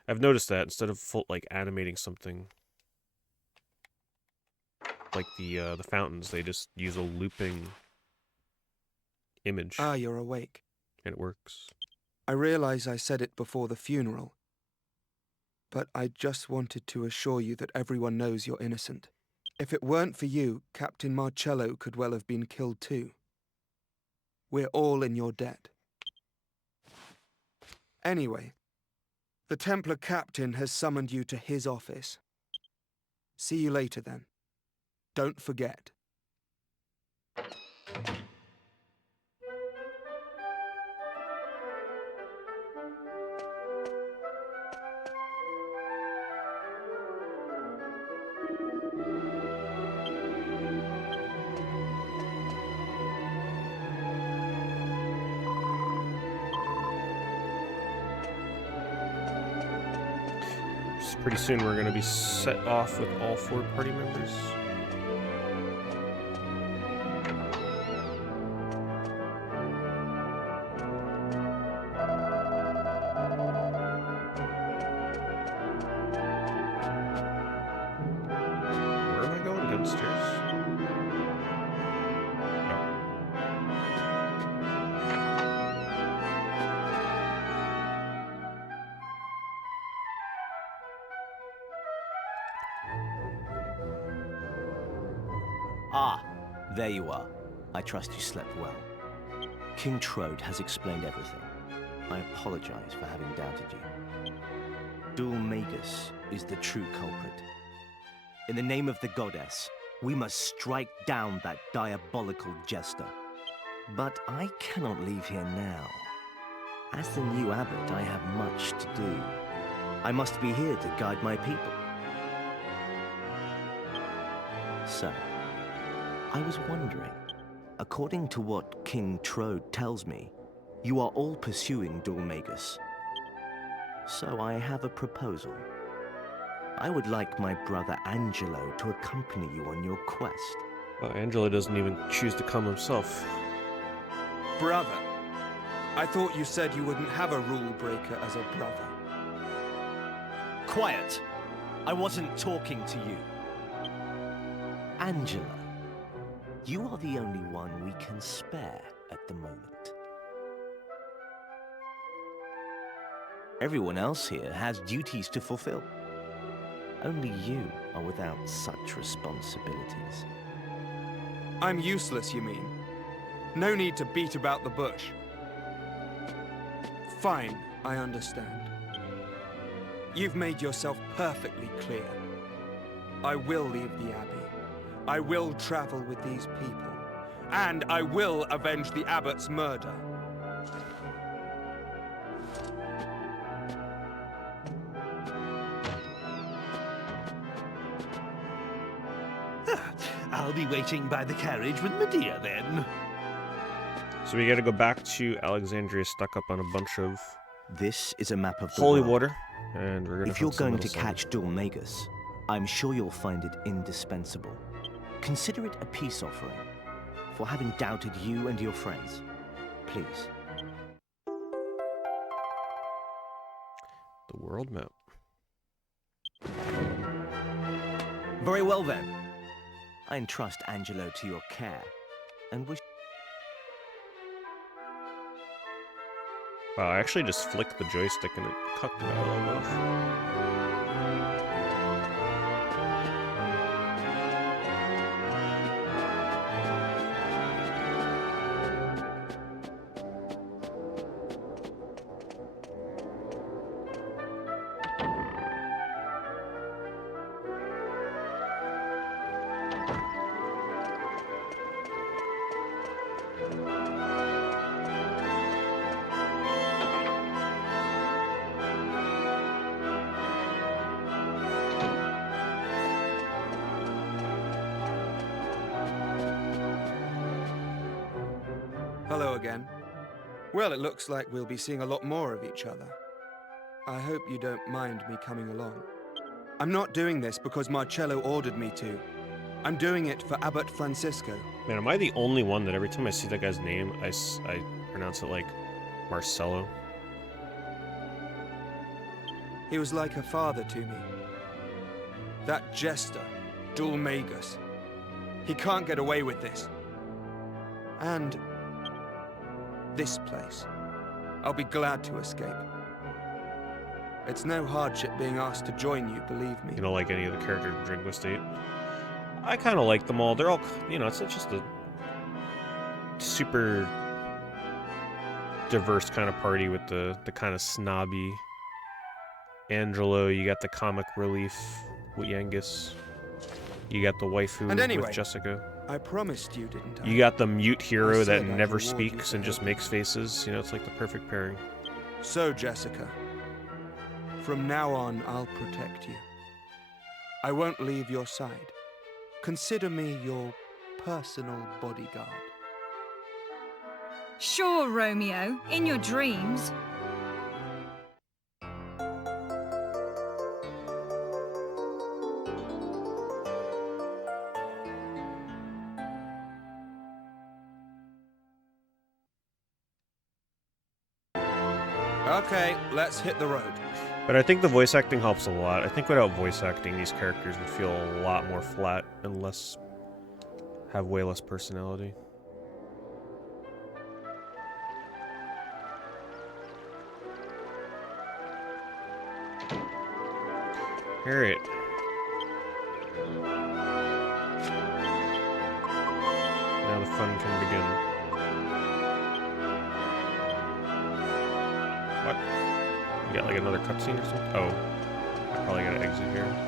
I've noticed that instead of like animating something like the fountains, they just use a looping image. Ah, you're awake. And it works. I realize I said it before the funeral, but I just wanted to assure you that everyone knows you're innocent. If it weren't for you, Captain Marcello could well have been killed too. We're all in your debt. Anyway, the Templar captain has summoned you to his office. See you later then. Don't forget. Pretty soon we're going to be set off with all 4 party members. Where am I going? Downstairs? Ah, there you are. I trust you slept well. King Trode has explained everything. I apologize for having doubted you. Dul Magus is the true culprit. In the name of the goddess, we must strike down that diabolical jester. But I cannot leave here now. As the new abbot, I have much to do. I must be here to guide my people. So, I was wondering, according to what King Trode tells me, you are all pursuing Dul Magus. So I have a proposal. I would like my brother Angelo to accompany you on your quest. Well, Angelo doesn't even choose to come himself. Brother? I thought you said you wouldn't have a rule breaker as a brother. Quiet! I wasn't talking to you. Angelo. You are the only one we can spare at the moment. Everyone else here has duties to fulfill. Only you are without such responsibilities. I'm useless, you mean? No need to beat about the bush. Fine, I understand. You've made yourself perfectly clear. I will leave the Abbey. I will travel with these people, and I will avenge the Abbot's murder. I'll be waiting by the carriage with Medea then. So we gotta go back to Alexandria, stuck up on a bunch of This is a map of the holy world. water, and we're gonna. If you're going to catch Dul Magus, I'm sure you'll find it indispensable. Consider it a peace offering for having doubted you and your friends. Please. The world map. Very well then. I entrust Angelo to your care and wish. Wow, I actually just flicked the joystick and it cut the dialogue off. Hello again. Well, it looks like we'll be seeing a lot more of each other. I hope you don't mind me coming along. I'm not doing this because Marcello ordered me to. I'm doing it for Abbot Francisco. Man, am I the only one that every time I see that guy's name, I pronounce it like Marcello? He was like a father to me. That jester, Dulmagus. He can't get away with this. And this place. I'll be glad to escape. It's no hardship being asked to join you, believe me. You don't like any of the characters in Drink with State? I kind of like them all. They're all, you know, it's just a super diverse kind of party with the kind of snobby Angelo. You got the comic relief with Yangus. You got the waifu And anyway, with Jessica. I promised you, didn't I? You got the mute hero that I'd never reward you speaks for and just makes faces. You know, it's like the perfect pairing. So, Jessica, from now on, I'll protect you. I won't leave your side. Consider me your personal bodyguard. Sure, Romeo, in your dreams. Okay, let's hit the road. But I think the voice acting helps a lot. I think without voice acting, these characters would feel a lot more flat and have way less personality. Alright. Now the fun can begin. What? You got like another cutscene or something? Oh. I probably gotta exit here.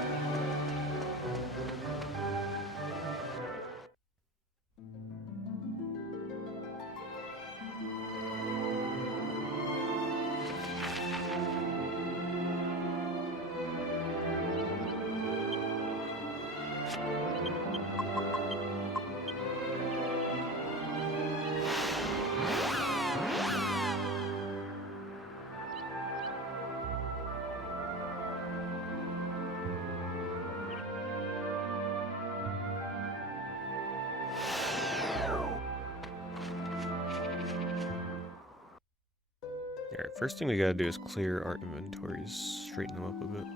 Alright, first thing we gotta do is clear our inventories, straighten them up a bit.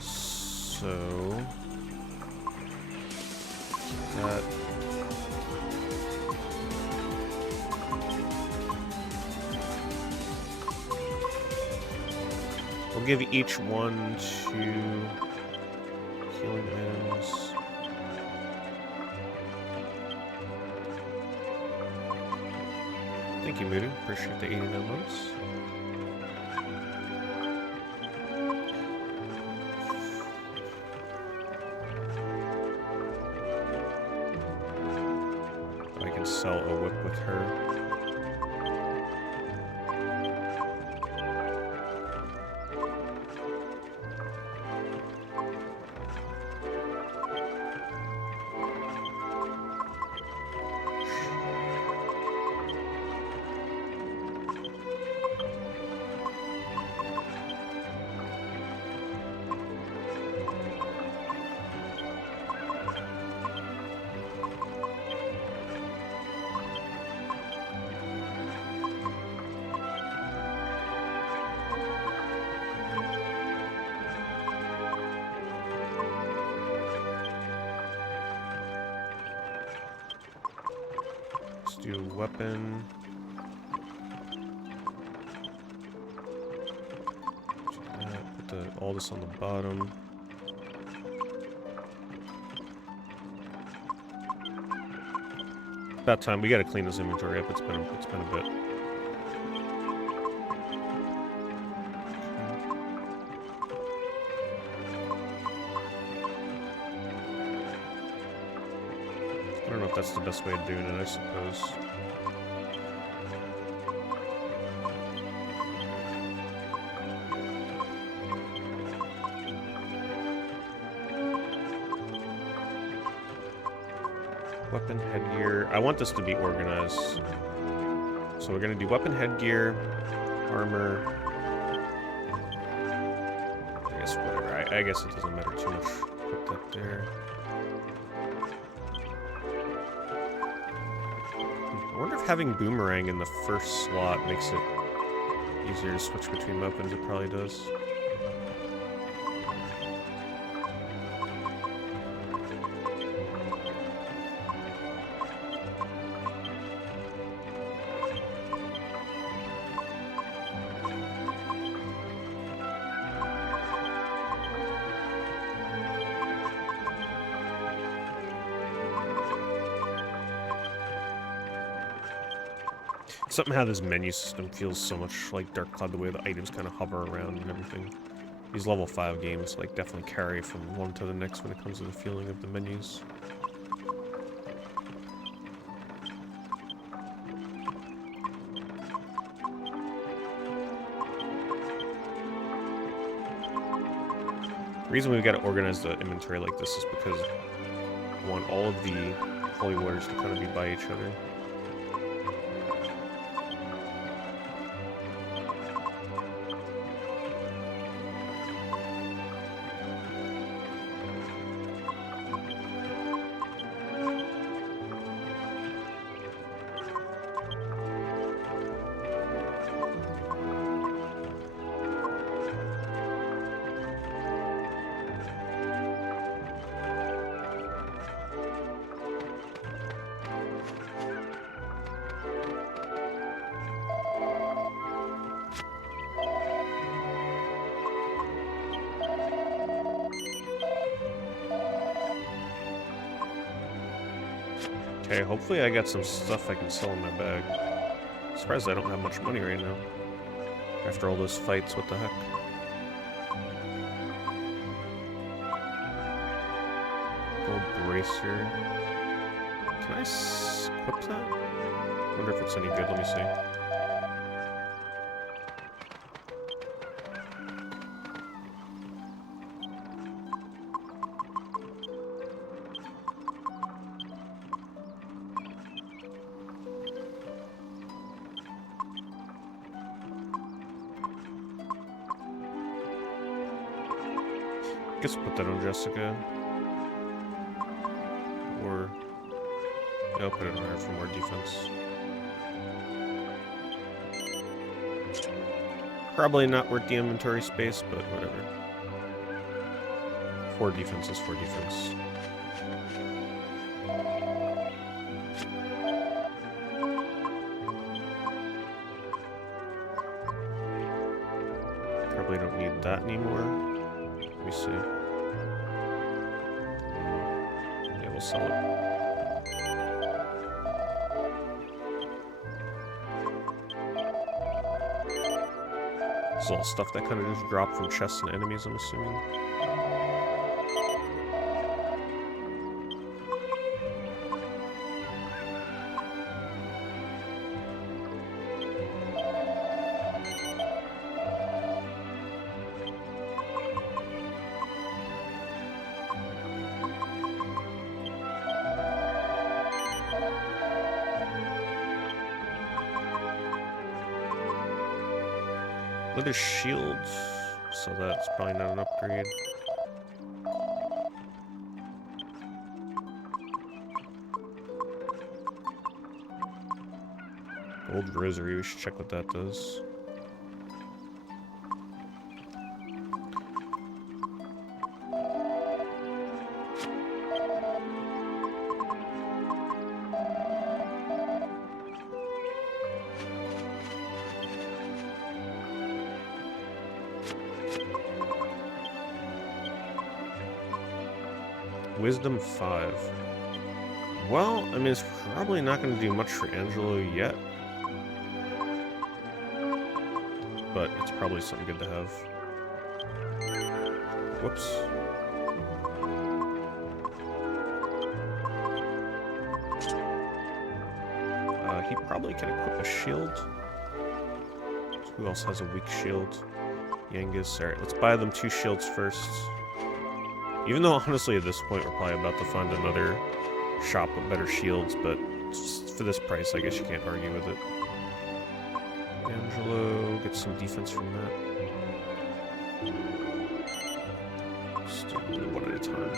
So... that... we'll give each one 2 healing items. Thank you, Moody. Appreciate the 89 months. I can sell a whip with her. Let's do weapon. Put all this on the bottom. About time. We gotta clean this inventory up. It's been a bit. I don't know if that's the best way of doing it, I suppose. Weapon headgear. I want this to be organized. So we're gonna do weapon headgear, armor. I guess whatever. I guess it doesn't matter too much. Put that there. I wonder if having boomerang in the first slot makes it easier to switch between weapons. It probably does. Something how this menu system feels so much like Dark Cloud, the way the items kind of hover around and everything. These level 5 games like definitely carry from one to the next when it comes to the feeling of the menus. The reason we've got to organize the inventory like this is because I want all of the holy waters to kind of be by each other. Okay, hopefully I got some stuff I can sell in my bag. I'm surprised I don't have much money right now. After all those fights, what the heck? Gold bracer. Can I equip that? Wonder if it's any good, let me see. I guess we'll put that on Jessica. Or... yeah, I'll put it on her for more defense. Probably not worth the inventory space, but whatever. 4 defense is 4 defense. Probably don't need that anymore. Let me see. Yeah, we'll sell it. This is all stuff that kind of just dropped from chests and enemies, I'm assuming. Leather shields, so that's probably not an upgrade. Gold rosary, we should check what that does. Wisdom 5. Well, I mean, it's probably not going to do much for Angelo yet. But it's probably something good to have. Whoops. He probably can equip a shield. Who else has a weak shield? Yengiz. Alright, let's buy them 2 shields first. Even though, honestly, at this point, we're probably about to find another shop with better shields, but for this price, I guess you can't argue with it. Angelo gets some defense from that. Just do one at a time.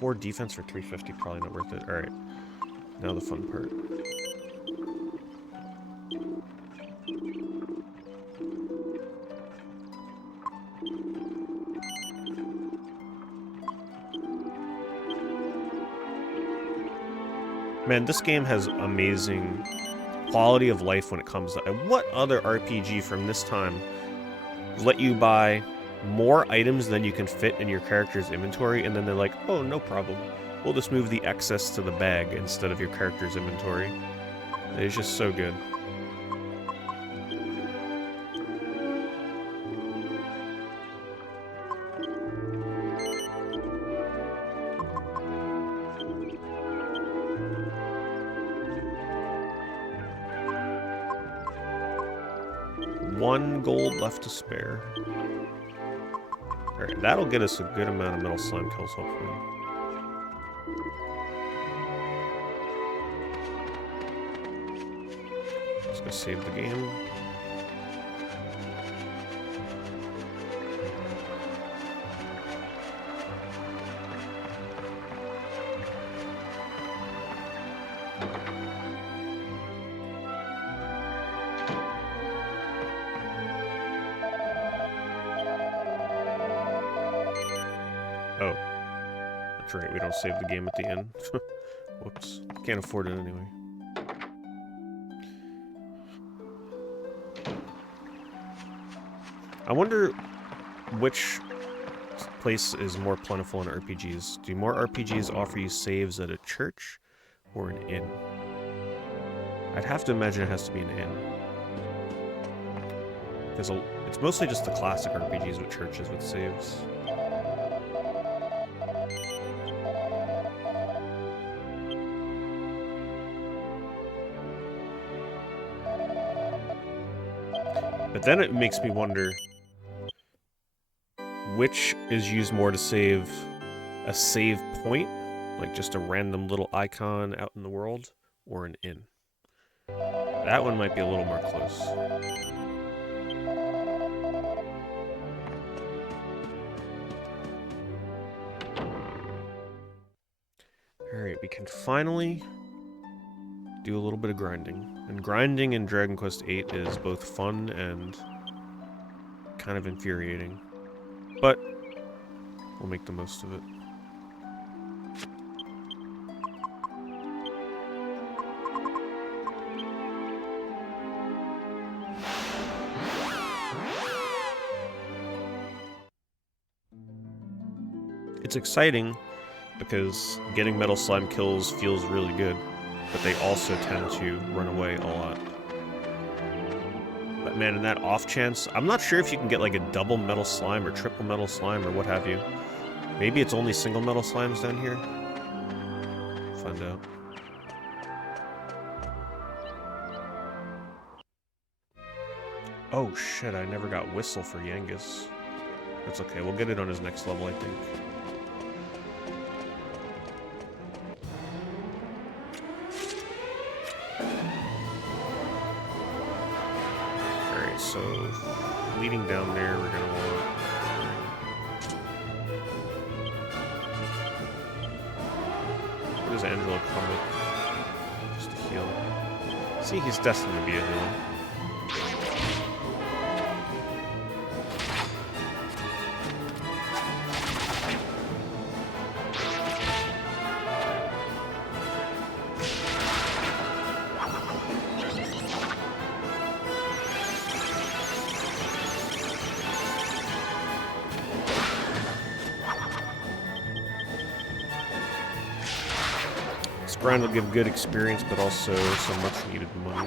4 defense for 350, probably not worth it. Alright, now the fun part. Man, this game has amazing quality of life when it comes to... What other RPG from this time let you buy more items than you can fit in your character's inventory, and then they're like, oh, no problem. We'll just move the excess to the bag instead of your character's inventory. It's just so good. One gold left to spare. Alright, that'll get us a good amount of metal slime kills, hopefully. Just gonna save the game. Oh. That's right, we don't save the game at the end. Whoops. Can't afford it anyway. I wonder which place is more plentiful in RPGs. Do more RPGs offer you saves at a church or an inn? I'd have to imagine it has to be an inn. Because it's mostly just the classic RPGs with churches with saves. But then it makes me wonder which is used more to save a save point, like just a random little icon out in the world, or an inn. That one might be a little more close. Alright, we can finally do a little bit of grinding. And grinding in Dragon Quest VIII is both fun and kind of infuriating. But we'll make the most of it. It's exciting because getting metal slime kills feels really good, but they also tend to run away a lot. But man, in that off chance, I'm not sure if you can get like a double metal slime or triple metal slime or what have you. Maybe it's only single metal slimes down here? Find out. Oh shit, I never got Whistle for Yangus. That's okay, we'll get it on his next level, I think. So, leading down there, we're gonna want... Where does Angelo come with? Just to heal. See, he's destined to be a healer. Grind will give good experience, but also some much needed money.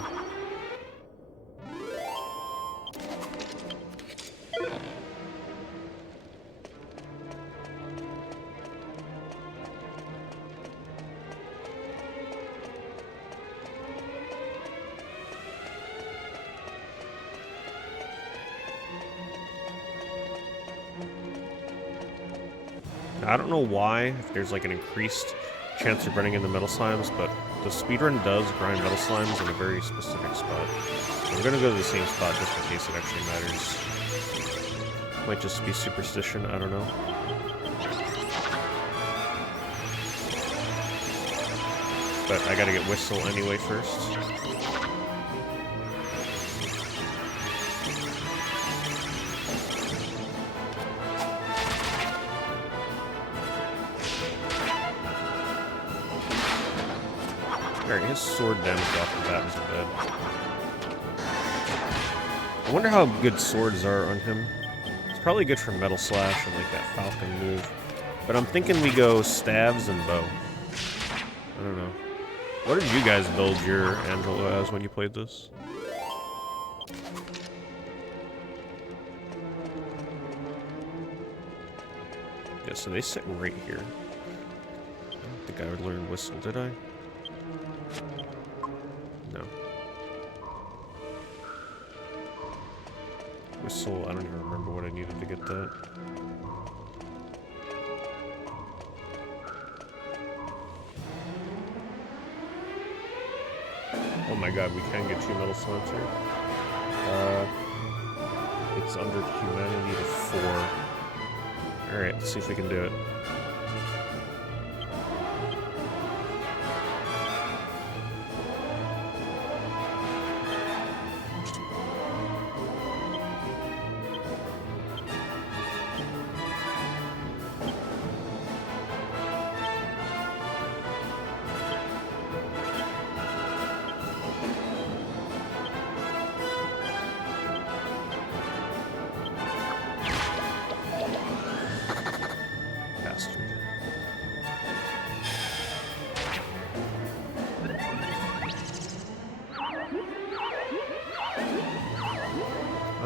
I don't know why, if there's like an increased chance of running into metal slimes, but the speedrun does grind metal slimes in a very specific spot. So I'm gonna go to the same spot just in case it actually matters. Might just be superstition, I don't know. But I gotta get Whistle anyway first. Alright, his sword damage off of that is bad. I wonder how good swords are on him. It's probably good for Metal Slash and like that Falcon move. But I'm thinking we go stabs and bow. I don't know. What did you guys build your Angelo as when you played this? Yeah, so they sit right here. I don't think I would learn Whistle, did I? No. Whistle, I don't even remember what I needed to get that. Oh my god, we can get 2 metal slimes here. It's under humanity to 4. Alright, let's see if we can do it.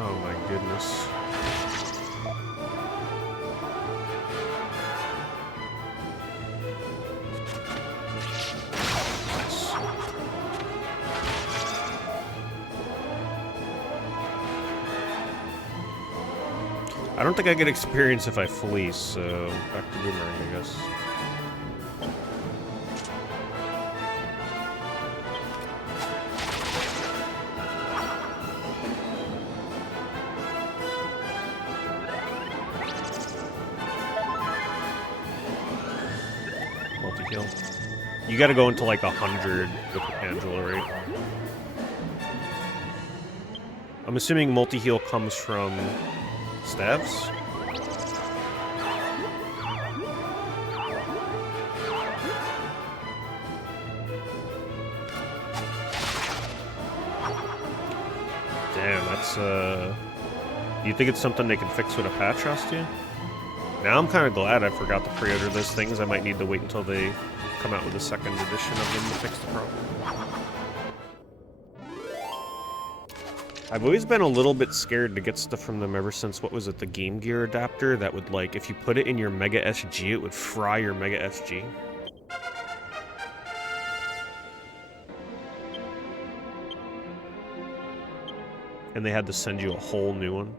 Oh my goodness. Nice. I don't think I get experience if I flee, so back to Boomerang, I guess. Multi-heal. You gotta go into like 100 with Angela, right? I'm assuming multi-heal comes from stabs? Damn, that's you think it's something they can fix with a patch, Astia? Now I'm kind of glad I forgot to pre-order those things. I might need to wait until they come out with a second edition of them to fix the problem. I've always been a little bit scared to get stuff from them ever since, what was it, the Game Gear adapter that would, like, if you put it in your Mega SG, it would fry your Mega SG. And they had to send you a whole new one.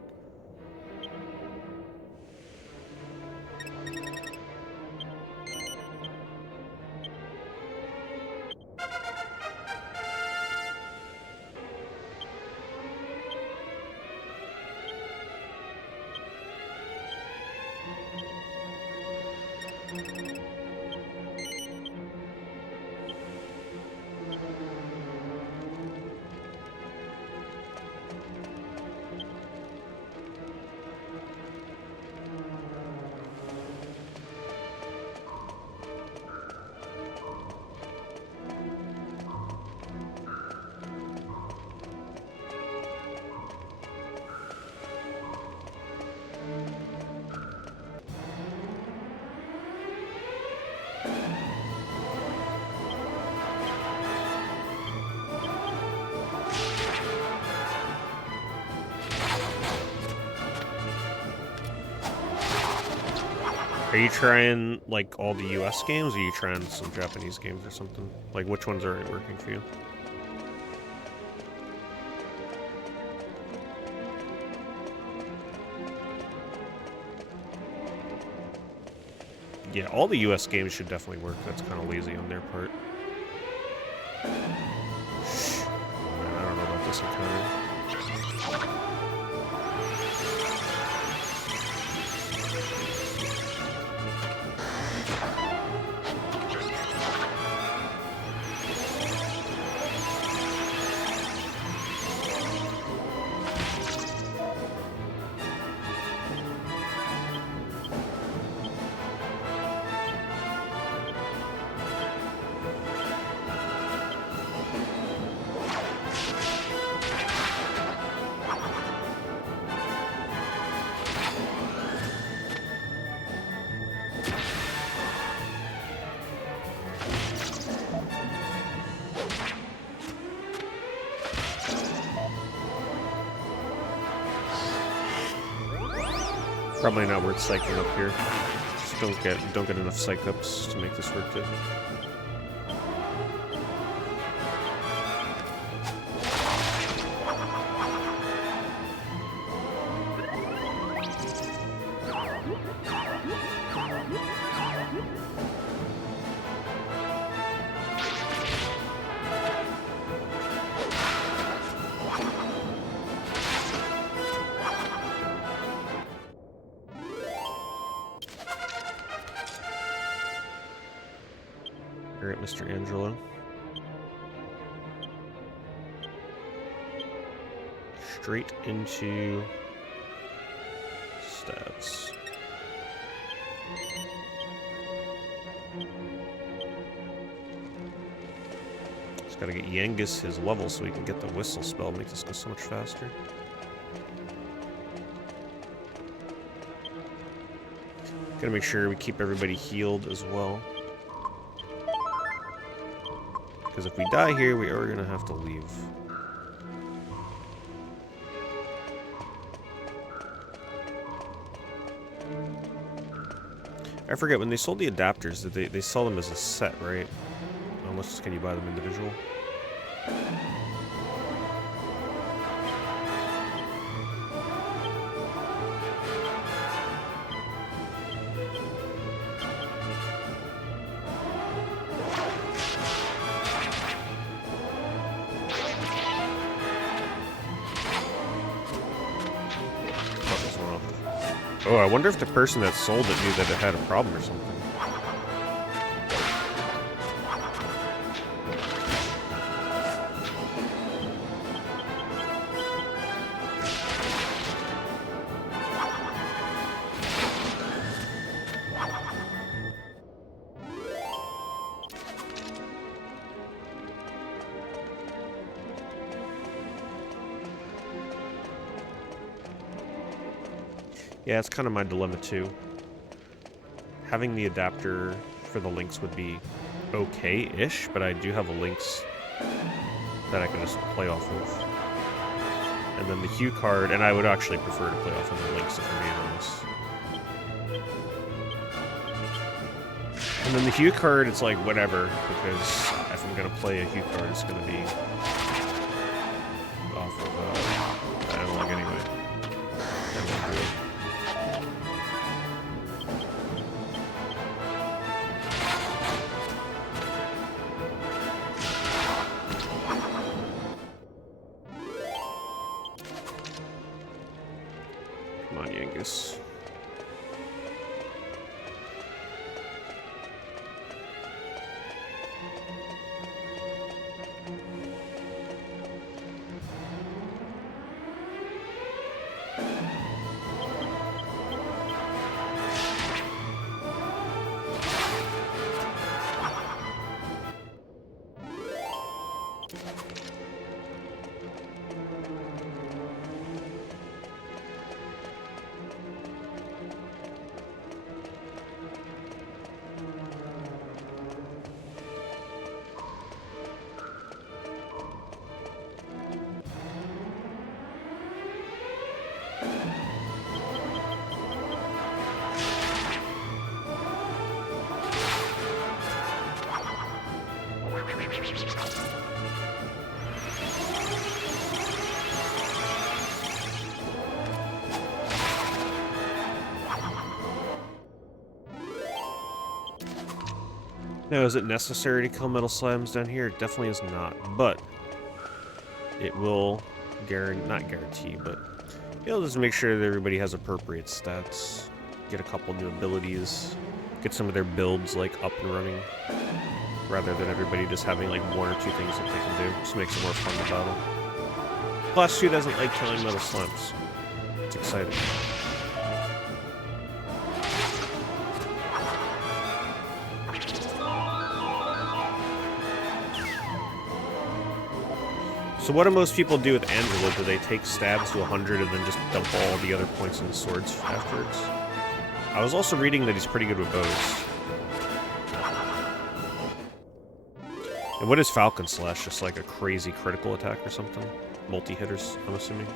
Are you trying, like, all the US games, or are you trying some Japanese games or something? Like, which ones are working for you? Yeah, all the US games should definitely work. That's kind of lazy on their part. Man, I don't know about this encounter. Probably not worth psyching up here. Just don't get enough psych ups to make this worth it. Alright, Mr. Angelo. Straight into stats. Just gotta get Yangus his level so we can get the whistle spell, make this go so much faster. Gotta make sure we keep everybody healed as well. Because if we die here, we are gonna have to leave. I forget, when they sold the adapters, they sell them as a set, right? Unless, can you buy them individual? Oh, I wonder if the person that sold it knew that it had a problem or something. Yeah, it's kind of my dilemma too. Having the adapter for the links would be okay-ish, but I do have a links that I can just play off of. And then the Hue card, and I would actually prefer to play off of the links if I'm being honest. And then the Hue card, it's like whatever, because if I'm gonna play a Hue card, it's gonna be off of the analog anyway. Come on, Yangus. Now, is it necessary to kill metal slimes down here? It definitely is not, but it will not guarantee, but it'll just make sure that everybody has appropriate stats, get a couple new abilities, get some of their builds like up and running, rather than everybody just having like one or two things that they can do. Just makes it more fun to battle. Class 2 doesn't like killing metal slimes. It's exciting. So what do most people do with Angelo? Do they take stabs to 100 and then just dump all the other points into swords afterwards? I was also reading that he's pretty good with bows. And what is Falcon Slash? Just like a crazy critical attack or something? Multi-hitters, I'm assuming.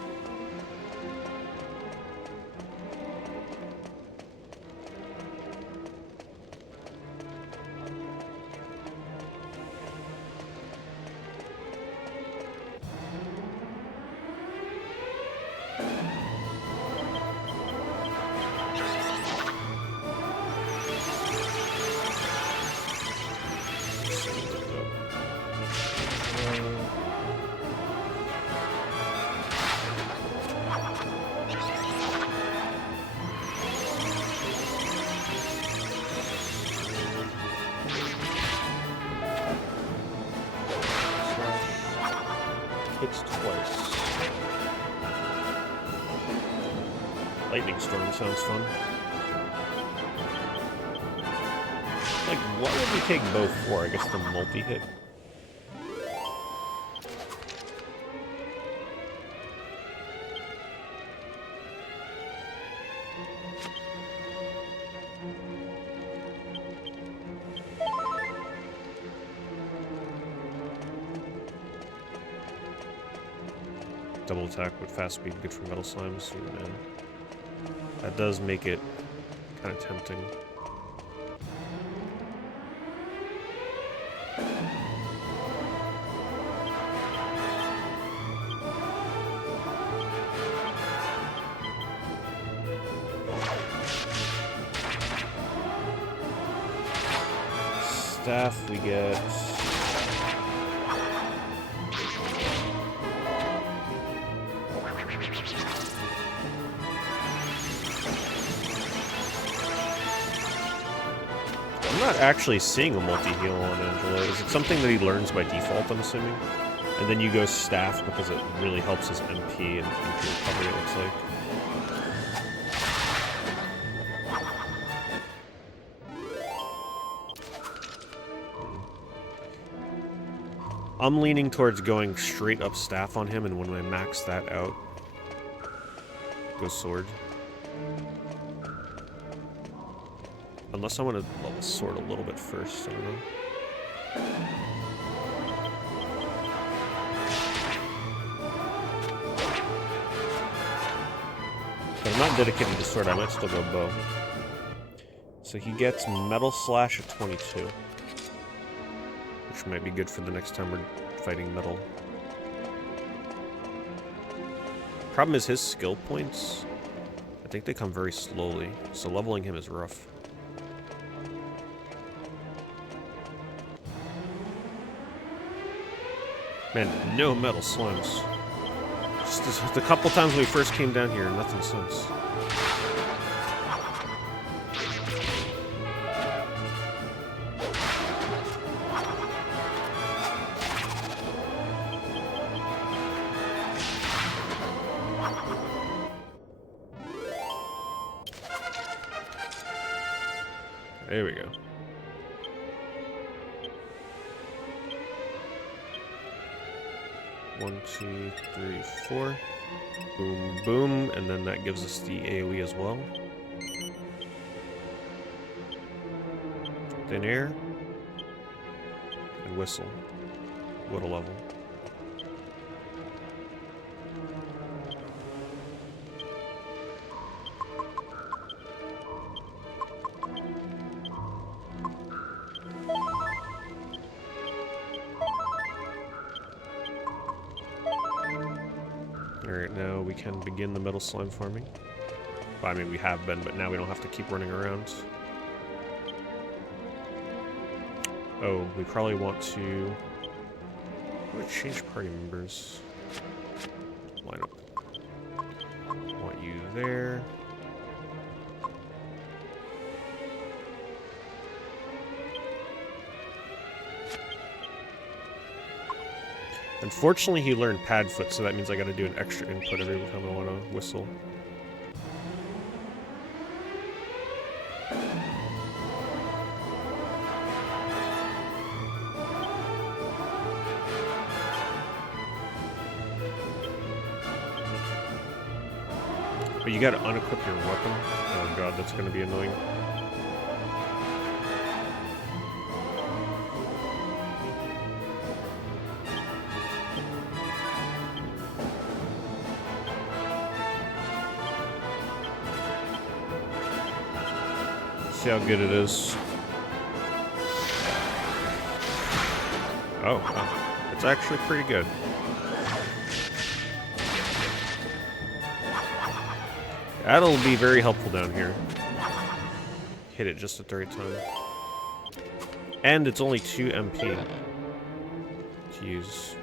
Hits twice. Lightning Storm sounds fun. Like, what would we take both for? I guess the multi-hit. Double attack with fast speed, good for metal slimes. Man. That does make it kind of tempting. Staff, we get... I'm not actually seeing a multi-heal on Angelo. Is it something that he learns by default, I'm assuming? And then you go staff because it really helps his MP and MP recovery, it looks like. I'm leaning towards going straight up staff on him, and when I max that out, go sword. Unless I want to level sword a little bit first, I don't know. But I'm not dedicated to sword, I might still go bow. So he gets Metal Slash at 22. Which might be good for the next time we're fighting metal. Problem is his skill points, I think they come very slowly, so leveling him is rough. Man, no metal slimes. Just a couple times when we first came down here, nothing since. There we go. One, two, three, four. Boom, boom, and then that gives us the AoE as well. Thin air. And whistle. What a level. Alright, now we can begin the metal slime farming. Well, I mean, we have been, but now we don't have to keep running around. Oh, we probably want to... I'm gonna change party members. Line up. Want you there. Unfortunately, he learned Padfoot, so that means I gotta do an extra input every time I want to whistle. But you gotta unequip your weapon. Oh god, that's gonna be annoying. See how good it is. Oh, wow. It's actually pretty good. That'll be very helpful down here. Hit it just at the right time. And it's only 2 MP to use.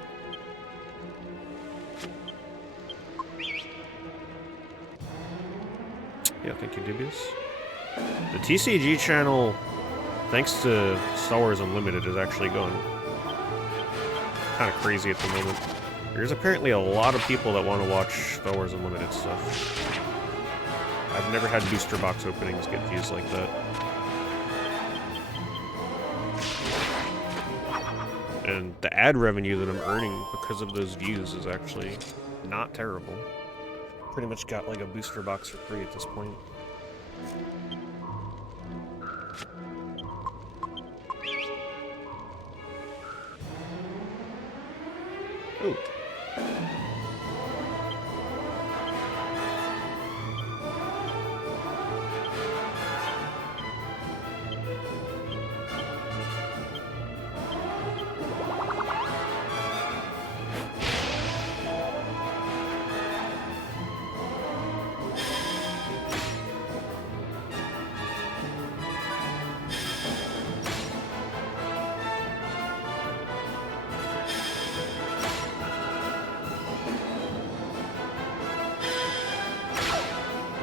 Yeah, thank you, Dubious. The TCG channel, thanks to Star Wars Unlimited, is actually going kind of crazy at the moment. There's apparently a lot of people that want to watch Star Wars Unlimited stuff. I've never had booster box openings get views like that. And the ad revenue that I'm earning because of those views is actually not terrible. Pretty much got like a booster box for free at this point. Ooh.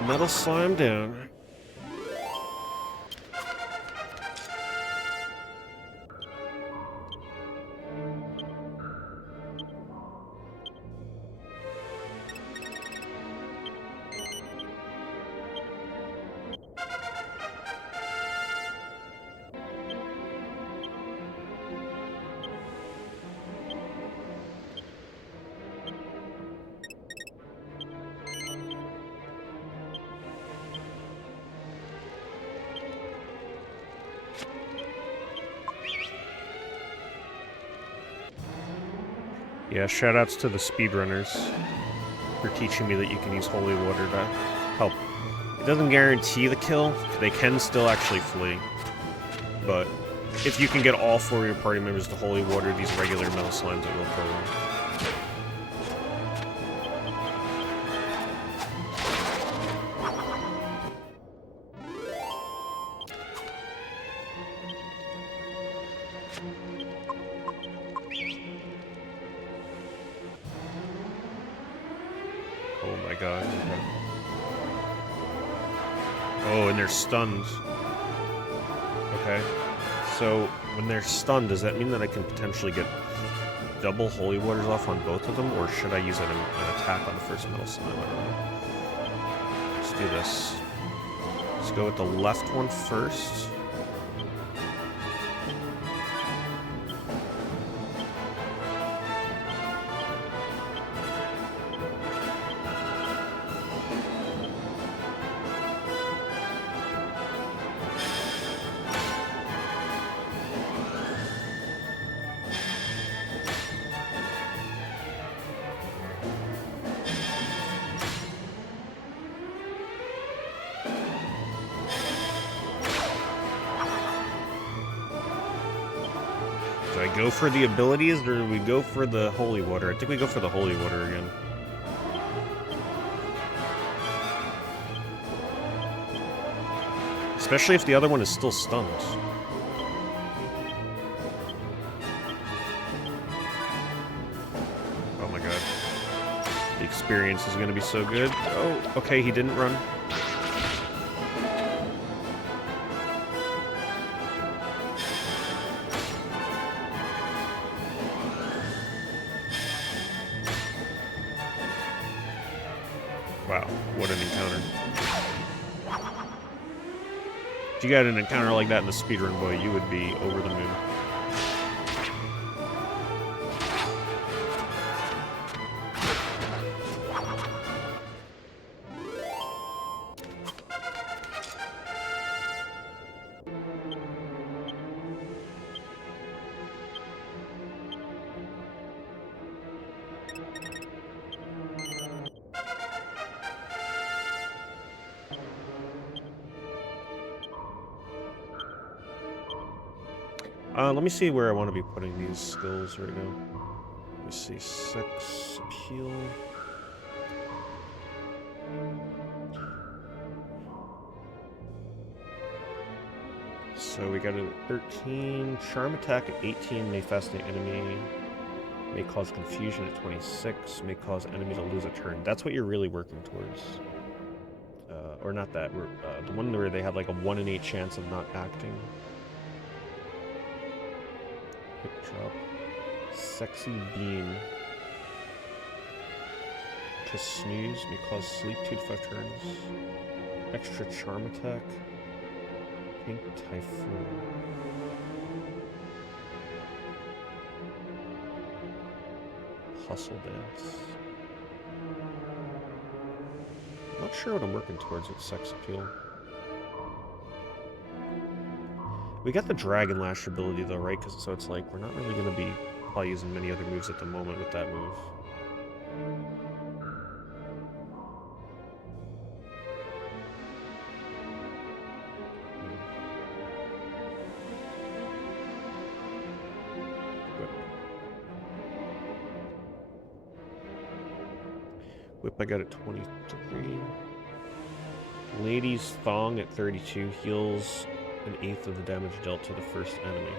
Metal slime down. Yeah, shoutouts to the speedrunners for teaching me that you can use holy water to help. It doesn't guarantee the kill. They can still actually flee. But if you can get all 4 of your party members to holy water these regular metal slimes, it will kill them. Oh my god. Okay. Oh, and they're stunned. Okay. So, when they're stunned, does that mean that I can potentially get double holy waters off on both of them? Or should I use an attack on the first metal slime? I don't know. Let's do this. Let's go with the left one first. Do I go for the abilities, or do we go for the holy water? I think we go for the holy water again. Especially if the other one is still stunned. experience is going to be so good. Oh, okay, he didn't run. Wow, what an encounter. If you got an encounter like that in the speedrun, boy, you would be over the moon. Let me see where I want to be putting these skills right now. Let me see, sex appeal. So we got a 13, charm attack at 18, may fascinate enemy, may cause confusion at 26, may cause enemy to lose a turn. That's what you're really working towards. Or not that, the one where they have like a 1 in 8 chance of not acting. Hip drop. Sexy beam. To snooze may cause sleep 2 to 5 turns. Extra charm attack. Pink typhoon. Hustle dance. I'm not sure what I'm working towards with sex appeal. We got the Dragon Lash ability though, right? So it's like, we're not really going to be probably using many other moves at the moment with that move. Whip I got at 23. Lady's Thong at 32 heals an 1/8 of the damage dealt to the first enemy.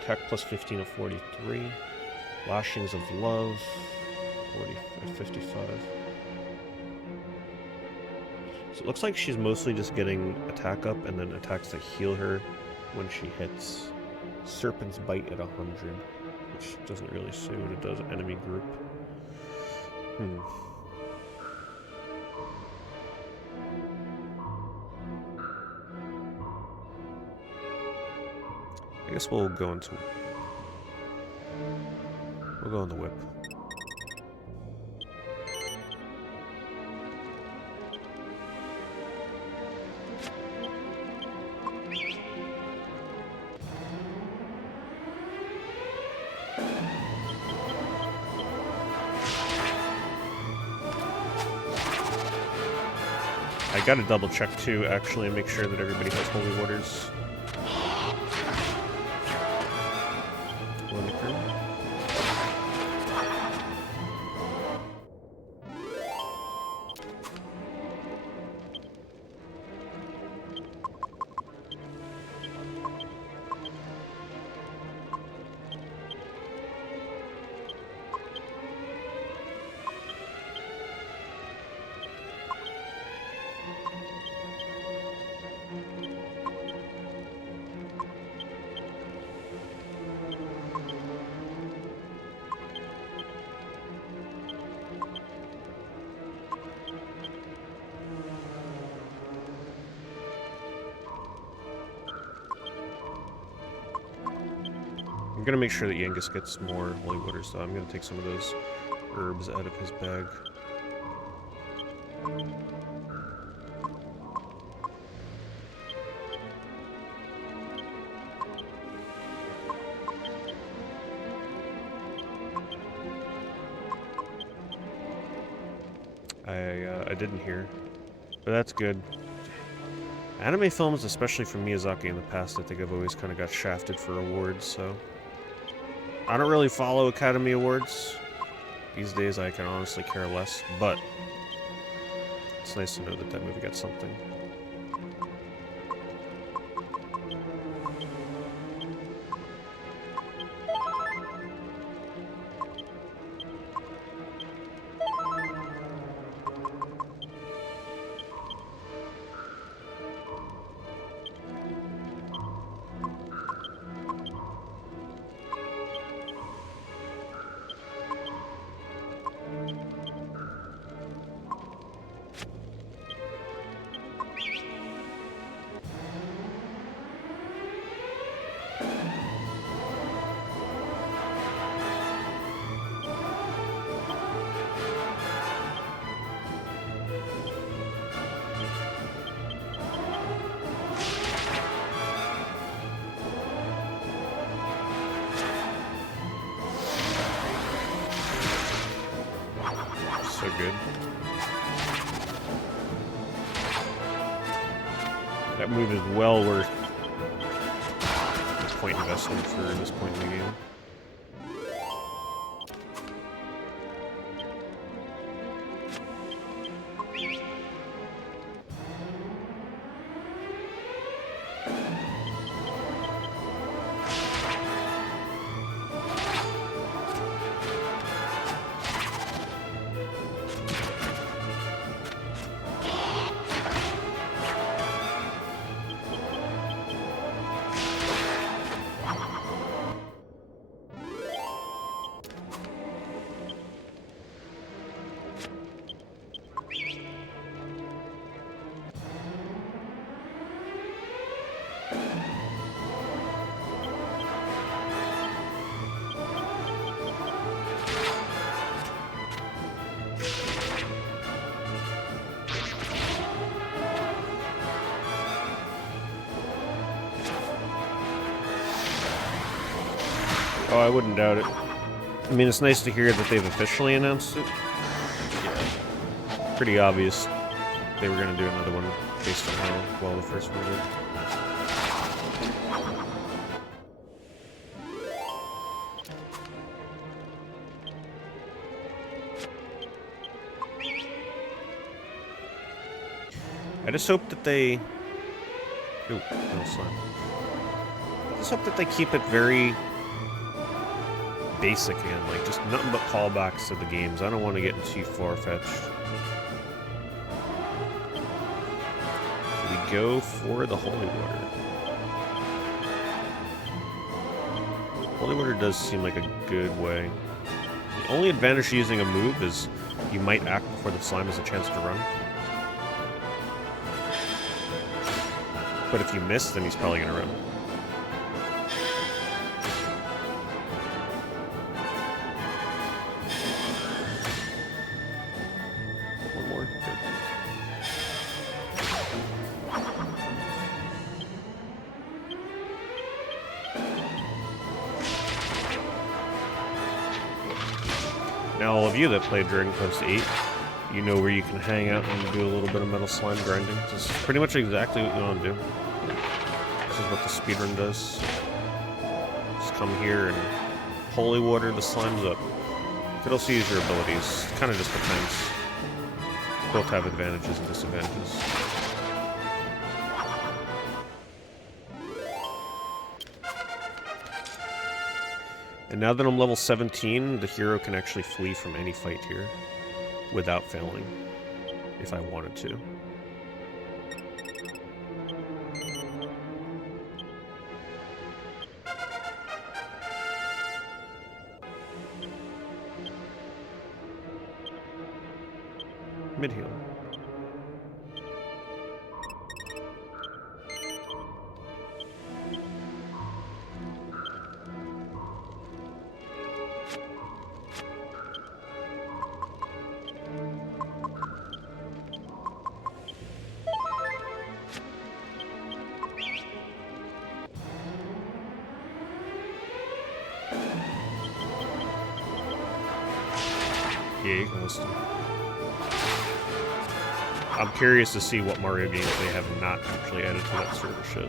Attack plus 15 of 43. Lashings of Love 55. So it looks like she's mostly just getting attack up and then attacks that heal her when she hits. Serpent's Bite at 100, which doesn't really say what it does. Enemy group. I guess we'll go into... We'll go on the whip. I gotta double check too, actually, and make sure that everybody has holy waters. I'm gonna make sure that Yangus gets more holy waters, so I'm gonna take some of those herbs out of his bag. I didn't hear, but that's good. Anime films, especially from Miyazaki in the past, I think I've always kind of got shafted for awards, so... I don't really follow Academy Awards. These days I can honestly care less, but... it's nice to know that that movie got something. good. That move is well worth the point investment for this point in the game. Oh, I wouldn't doubt it. I mean, it's nice to hear that they've officially announced it. Yeah. Pretty obvious they were going to do another one based on how well the first one did. I just hope that they... Ooh, no slime. I just hope that they keep it very basic again, like just nothing but callbacks to the games. I don't want to get too far-fetched. We go for the Holy Water. Holy Water does seem like a good way. The only advantage to using a move is you might act before the slime has a chance to run. But if you miss, then he's probably going to run. One more. Good. Now, all of you that played Dragon Quest VIII, you know where you can hang out and do a little bit of metal slime grinding. This is pretty much exactly what you want to do. This is what the speedrun does. Just come here and holy water the slimes up. You could also use your abilities. Kind of just depends. Both have advantages and disadvantages. And now that I'm level 17, the hero can actually flee from any fight here without failing, if I wanted to. Mid-heal. Yeah, you can listen. I'm curious to see what Mario games they have not actually added to that server shit.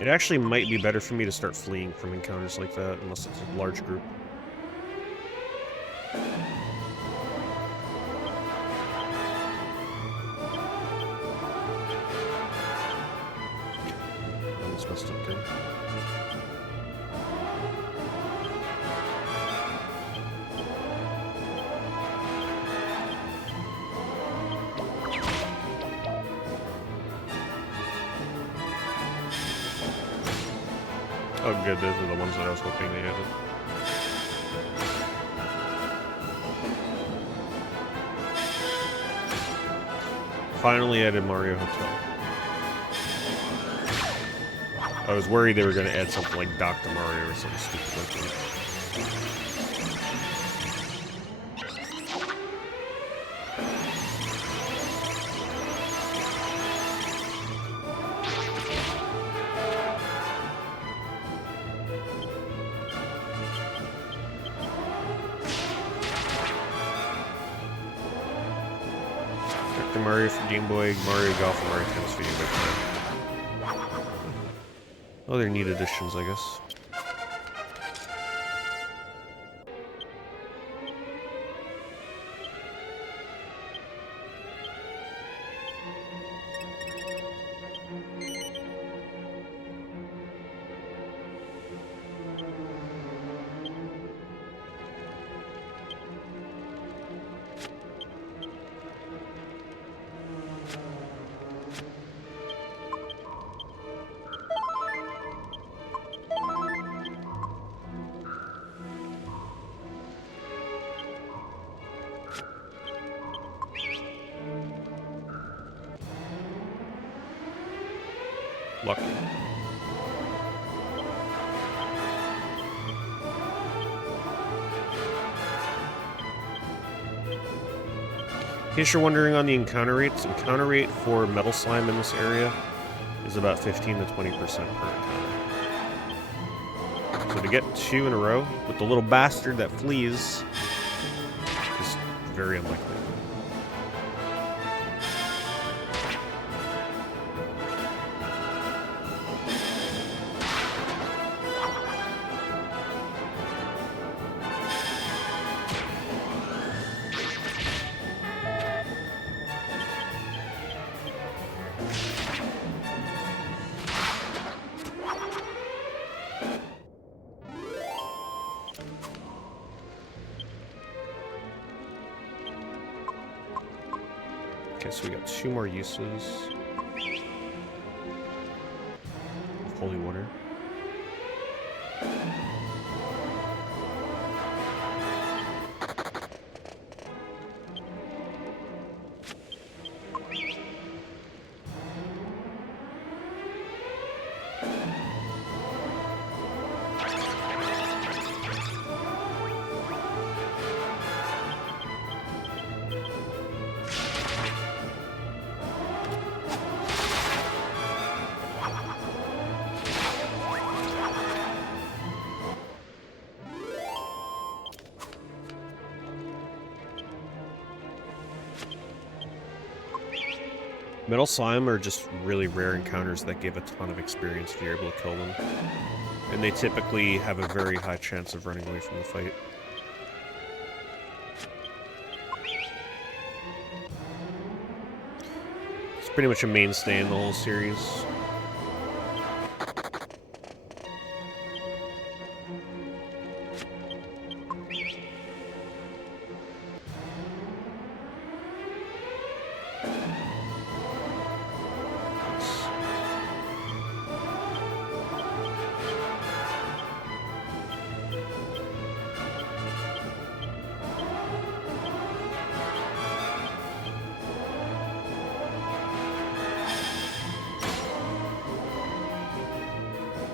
It actually might be better for me to start fleeing from encounters like that, unless it's a large group. Almost messed up there. Oh good, those are the ones that I was hoping they added. Finally added Mario Hotel. I was worried they were going to add something like Dr. Mario or something stupid like that. Dr. Mario for Game Boy, Mario Golf, and Mario Tennis for Game Boy Color. Oh, they're neat additions, I guess. Lucky. In case you're wondering on the encounter rate for metal slime in this area is about 15 to 20% per encounter. So to get 2 in a row with the little bastard that flees is very unlikely. Okay, so we got 2 more uses of holy water. Metal slime are just really rare encounters that give a ton of experience if you're able to kill them. And they typically have a very high chance of running away from the fight. It's pretty much a mainstay in the whole series.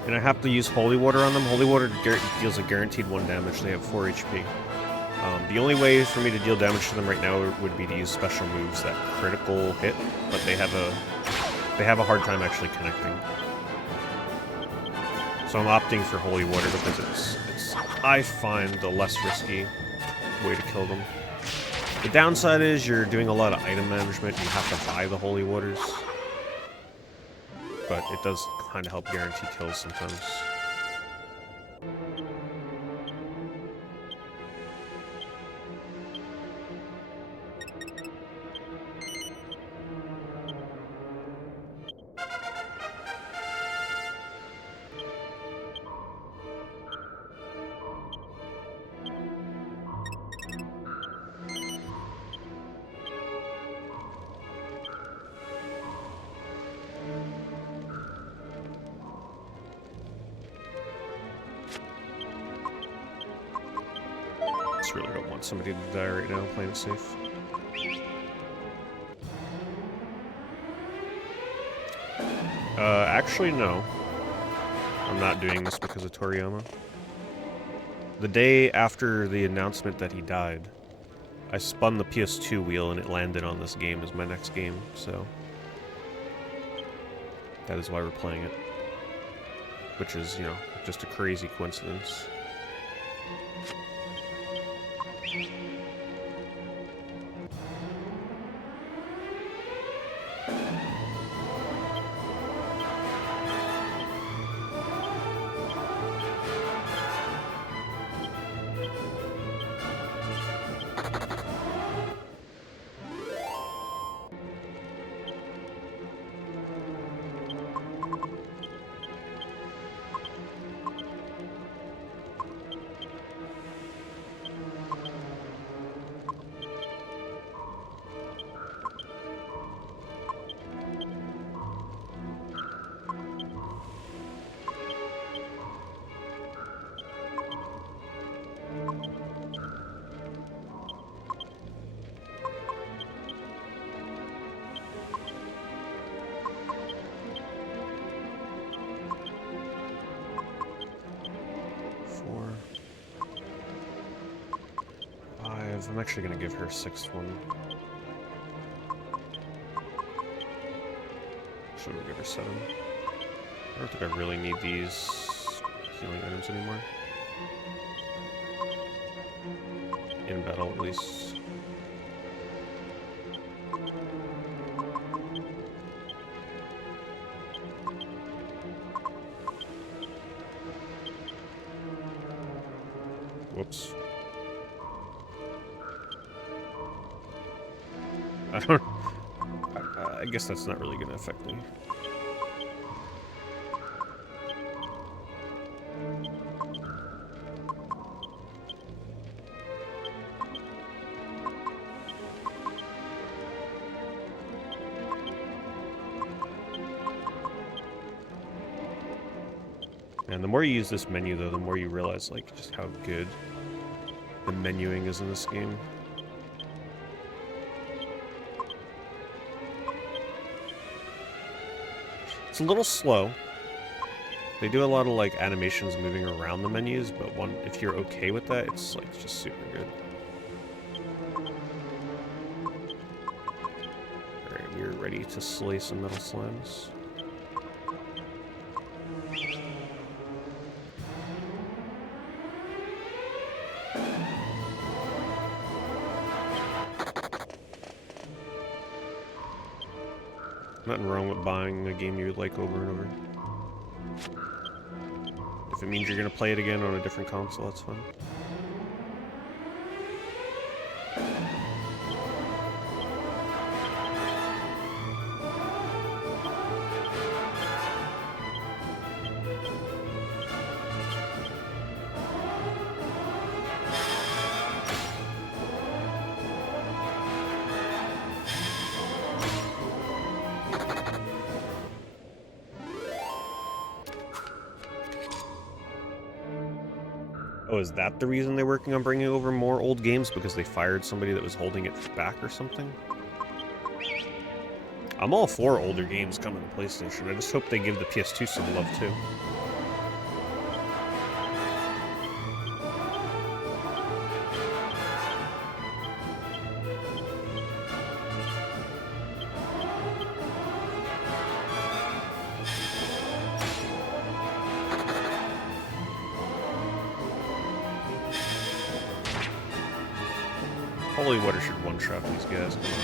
And I have to use holy water on them. Holy water deals a guaranteed 1 damage. They have 4 HP. The only way for me to deal damage to them right now would be to use special moves that critical hit, but they have a hard time actually connecting. So I'm opting for holy water because it's I find the less risky way to kill them. The downside is you're doing a lot of item management. You have to buy the holy waters. But it does kind of help guarantee kills sometimes. just really don't want somebody to die right now, playing it safe. Actually, no. I'm not doing this because of Toriyama. The day after the announcement that he died, I spun the PS2 wheel and it landed on this game as my next game, so... that is why we're playing it. Which is, you know, just a crazy coincidence. I'm actually going to give her a 6th one. Should we give her 7? I don't think I really need these healing items anymore. In battle, at least. Whoops. I guess that's not really going to affect me. And the more you use this menu, though, the more you realize, like, just how good the menuing is in this game. It's a little slow. They do a lot of like animations moving around the menus, but if you're okay with that, it's like just super good. Alright, we're ready to slay some metal slimes. Nothing wrong with buying a game you like over and over. If it means you're gonna play it again on a different console, that's fine. Oh, is that the reason they're working on bringing over more old games? Because they fired somebody that was holding it back or something? I'm all for older games coming to PlayStation. I just hope they give the PS2 some love, too. Holy water should one-shot these guys. Come on.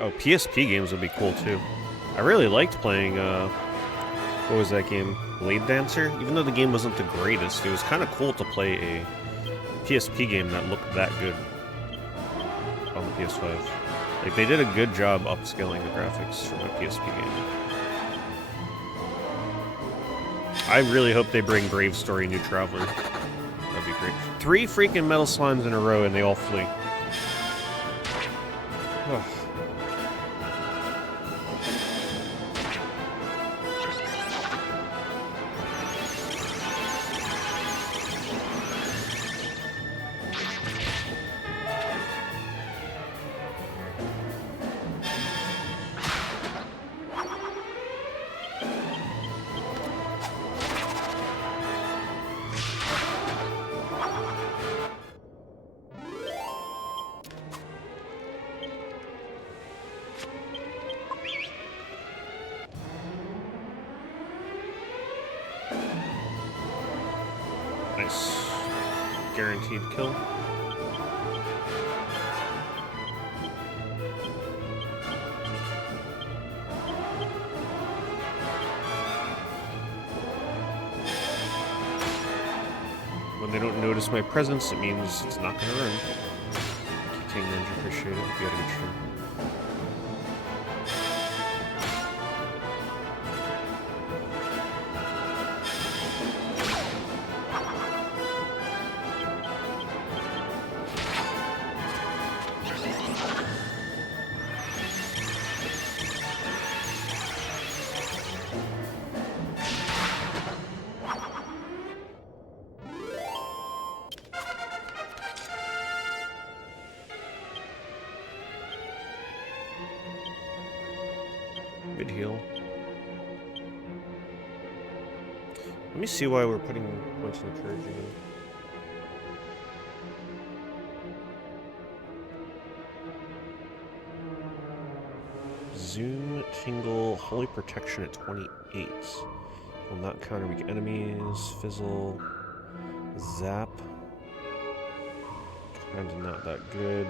Oh, PSP games would be cool too. I really liked playing What was that game? Blade Dancer? Even though the game wasn't the greatest, it was kind of cool to play a PSP game that looked that good on the PS5. Like, they did a good job upscaling the graphics from a PSP game. I really hope they bring Brave Story New Traveler. That'd be great. 3 freaking metal slimes in a row and they all flee. Oh. Nice. Guaranteed kill. When they don't notice my presence, it means it's not gonna run. King Ninja, appreciate it. You gotta be true. Good heal. Let me see why we're putting points in the courage again. Zoom, Tingle, Holy Protection at 28. Will not counter weak enemies. Fizzle. Zap. Kinda not that good.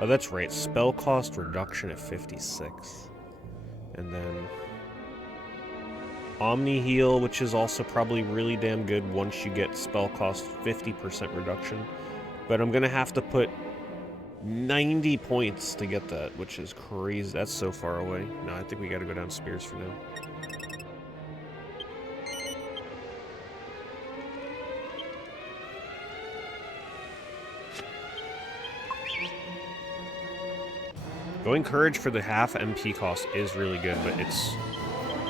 Oh, that's right. Spell cost reduction at 56. And then Omni Heal, which is also probably really damn good once you get spell cost 50% reduction. But I'm gonna have to put 90 points to get that, which is crazy. That's so far away. No, I think we gotta go down Spears for now. Going Courage for the half MP cost is really good, but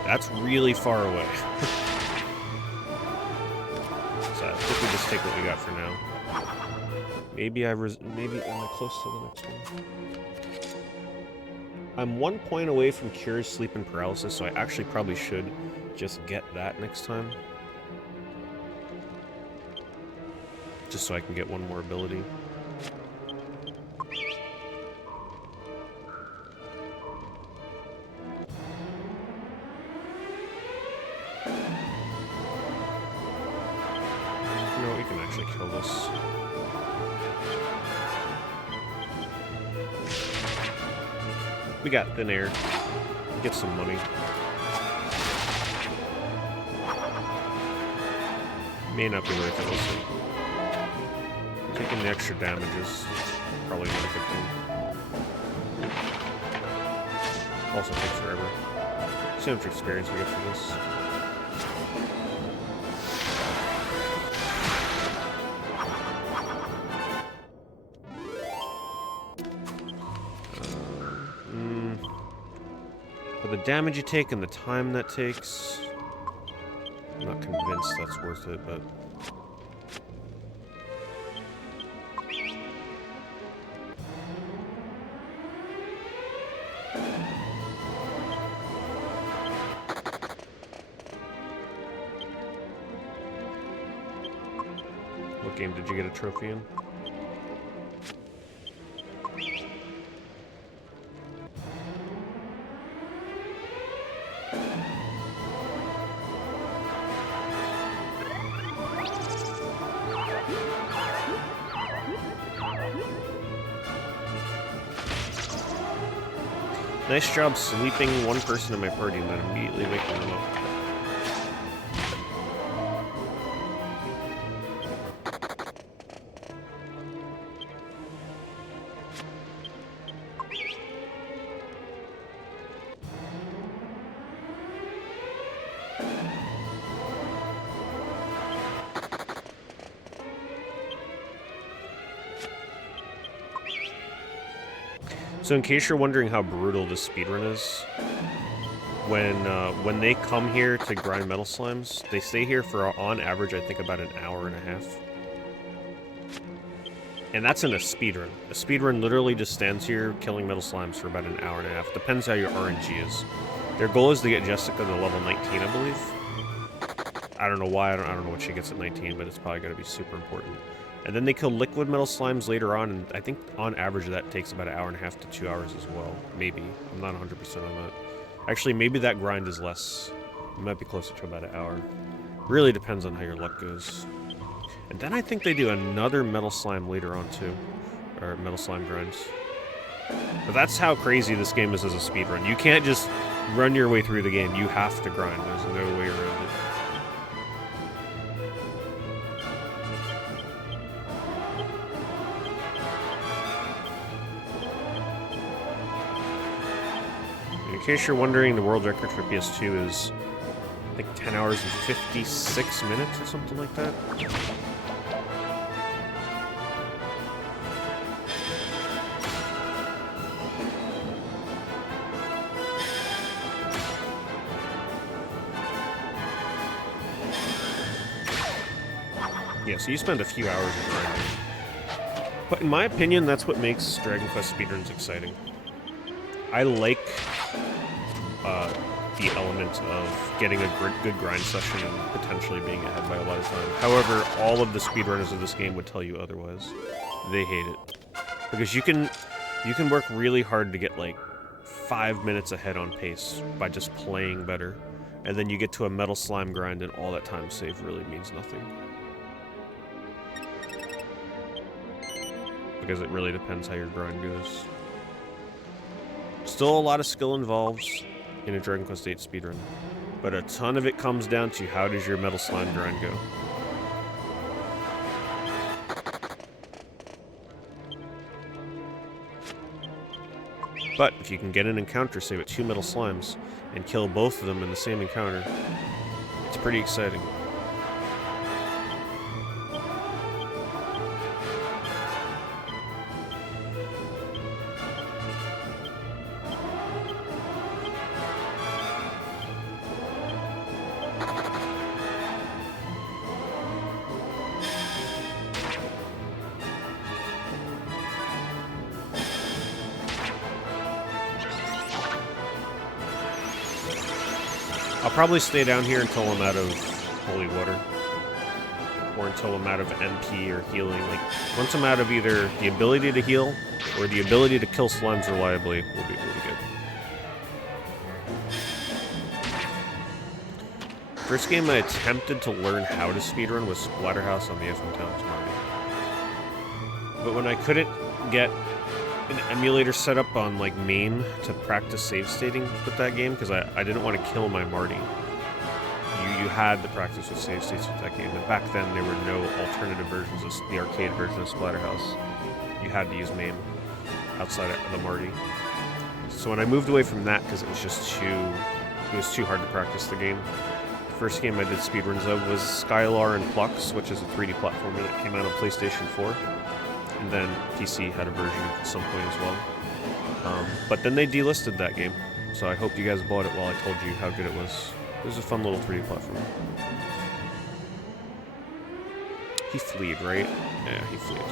that's really far away. So I think we just take what we got for now. Maybe am I close to the next one? I'm 1 point away from Cure Sleep and Paralysis, so I actually probably should just get that next time. Just so I can get one more ability. No, we can actually kill this. We got Thin Air. Get some money. May not be worth it, we'll see. Taking the extra damage is probably not a good thing. Also takes forever. See how much experience we get for this. For the damage you take and the time that takes, I'm not convinced that's worth it, but... What game did you get a trophy in? Nice job sleeping one person in my party and then immediately waking them up. So in case you're wondering how brutal this speedrun is, when they come here to grind metal slimes, they stay here for, on average, I think about an hour and a half. And that's in a speedrun. A speedrun literally just stands here killing metal slimes for about an hour and a half. Depends how your RNG is. Their goal is to get Jessica to level 19, I believe. I don't know why, I don't know what she gets at 19, but it's probably going to be super important. And then they kill liquid metal slimes later on, and I think on average that takes about an hour and a half to 2 hours as well. Maybe. I'm not 100% on that. Actually, maybe that grind is less. It might be closer to about an hour. Really depends on how your luck goes. And then I think they do another metal slime later on too. Or metal slime grinds. But that's how crazy this game is as a speedrun. You can't just run your way through the game. You have to grind. There's no way around it. In case you're wondering, the world record for PS2 is, I think, 10 hours and 56 minutes or something like that. Yeah, so you spend a few hours in grinding. But in my opinion, that's what makes Dragon Quest speedruns exciting. I like the element of getting a good grind session and potentially being ahead by a lot of time. However, all of the speedrunners of this game would tell you otherwise. They hate it. Because you can work really hard to get like 5 minutes ahead on pace by just playing better. And then you get to a metal slime grind and all that time saved really means nothing. Because it really depends how your grind goes. Still a lot of skill involved in a Dragon Quest VIII speedrun, but a ton of it comes down to how does your metal slime grind go. But if you can get an encounter, say with 2 metal slimes, and kill both of them in the same encounter, it's pretty exciting. I'll probably stay down here until I'm out of holy water. Or until I'm out of MP or healing. Like, once I'm out of either the ability to heal or the ability to kill slimes reliably, we'll be really good. First game I attempted to learn how to speedrun was Splatterhouse on the FM Towns Marty. But when I couldn't get an emulator set up on like MAME to practice save stating with that game, because I didn't want to kill my Marty. You had to practice with save states with that game, and back then there were no alternative versions of the arcade version of Splatterhouse. You had to use MAME outside of the Marty. So when I moved away from that, because it was too hard to practice the game, the first game I did speedruns of was Skylar and Plux, which is a 3D platformer that came out on PlayStation 4. And then PC had a version at some point as well. But then they delisted that game, so I hope you guys bought it while I told you how good it was. It was a fun little 3D platformer. He fleed, right? Yeah, he fleed.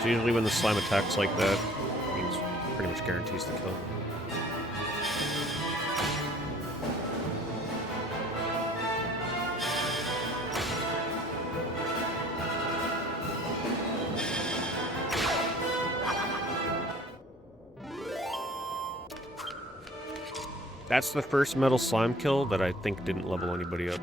So usually when the slime attacks like that, it means pretty much guarantees the kill. That's the first metal slime kill that I think didn't level anybody up.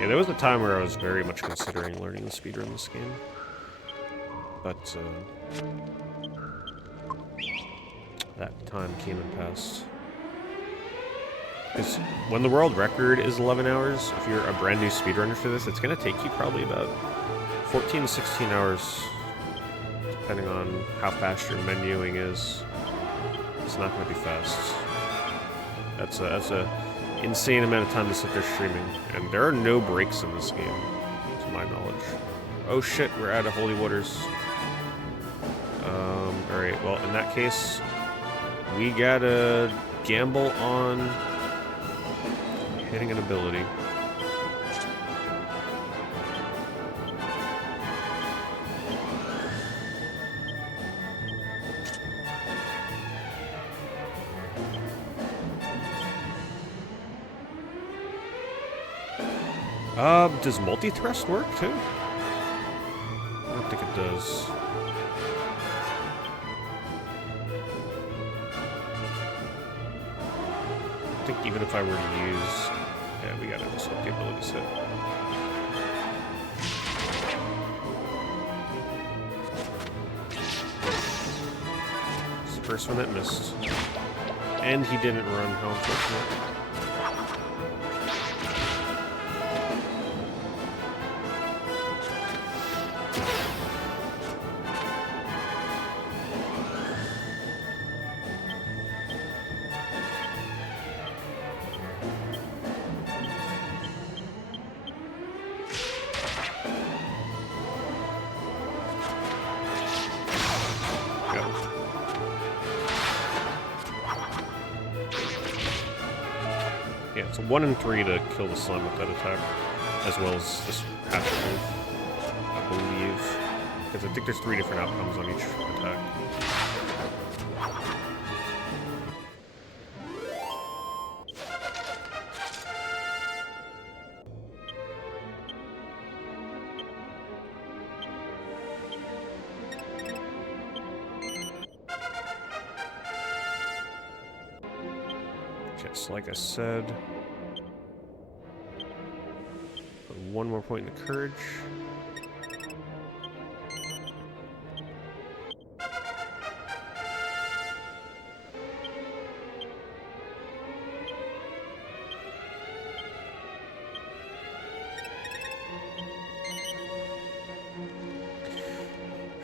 Yeah, there was a time where I was very much considering learning the speedrun this game. But, that time came and passed. Because when the world record is 11 hours, if you're a brand new speedrunner for this, it's going to take you probably about 14 to 16 hours, depending on how fast your menuing is. It's not going to be fast. That's a insane amount of time to sit there streaming, and there are no breaks in this game, to my knowledge. Oh shit, we're out of Holy Waters. Alright, well, in that case, we gotta gamble on hitting an ability. Does multi-thrust work too? I don't think it does. I think even if I were to use... Yeah, we gotta just let the ability set. It's the first one that missed. And he didn't run, how unfortunate. Yeah, it's a 1 in 3 to kill the slime with that attack, as well as this hatchet move, I believe. Because I think there's 3 different outcomes on each attack. Just like I said, put 1 more point into courage.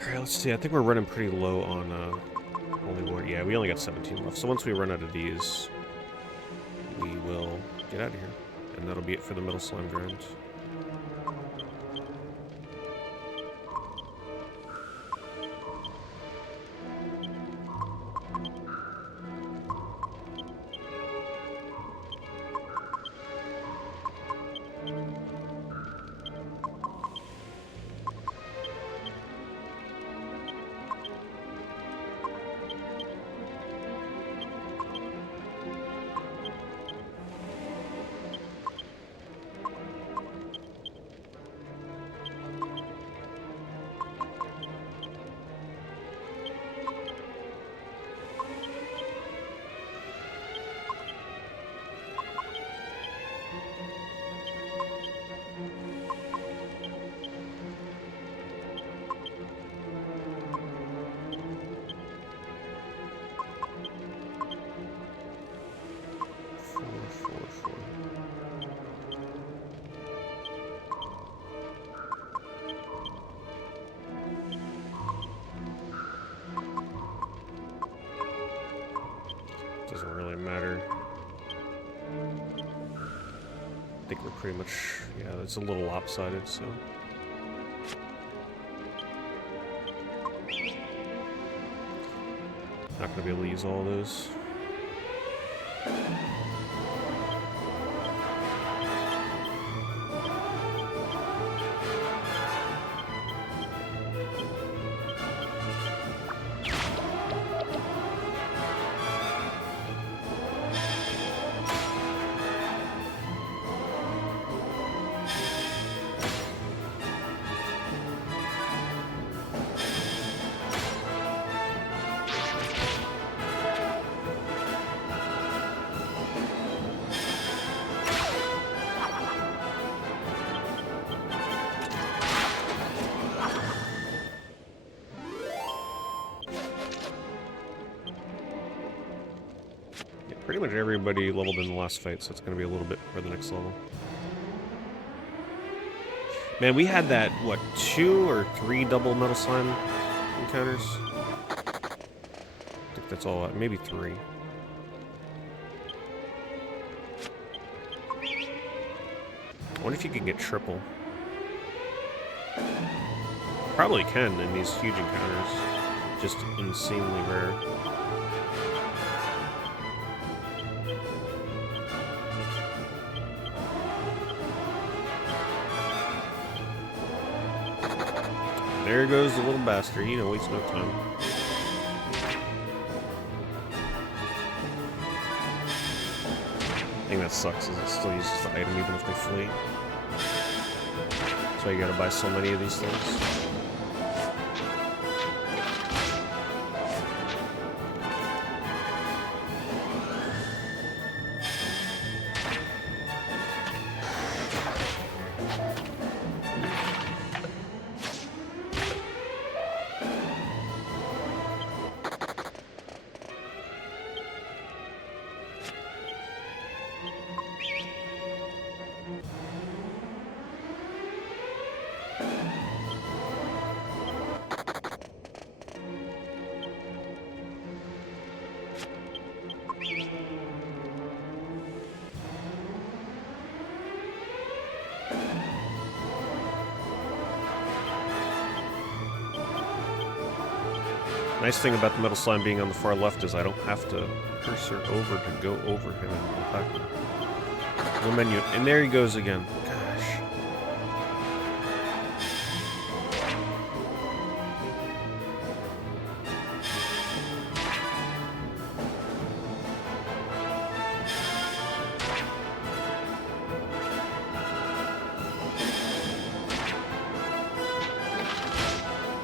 Alright, let's see. I think we're running pretty low on Holy War. Yeah, we only got 17 left. So once we run out of these, we will get out of here. And that'll be it for the Metal Slime Grind. Doesn't really matter. I think we're pretty much, yeah, it's a little lopsided, so. Not gonna be able to use all those. Pretty much everybody leveled in the last fight, so it's going to be a little bit for the next level. Man, we had that, what, 2 or 3 double metal slime encounters? I think that's all, maybe 3. I wonder if you can get triple. Probably can in these huge encounters. Just insanely rare. There goes the little bastard. He don't waste no time. The thing that sucks is it still uses the item even if they flee. That's why you gotta buy so many of these things. Nice thing about the metal slime being on the far left is I don't have to cursor over to go over him and attack him. No menu. And there he goes again. Gosh.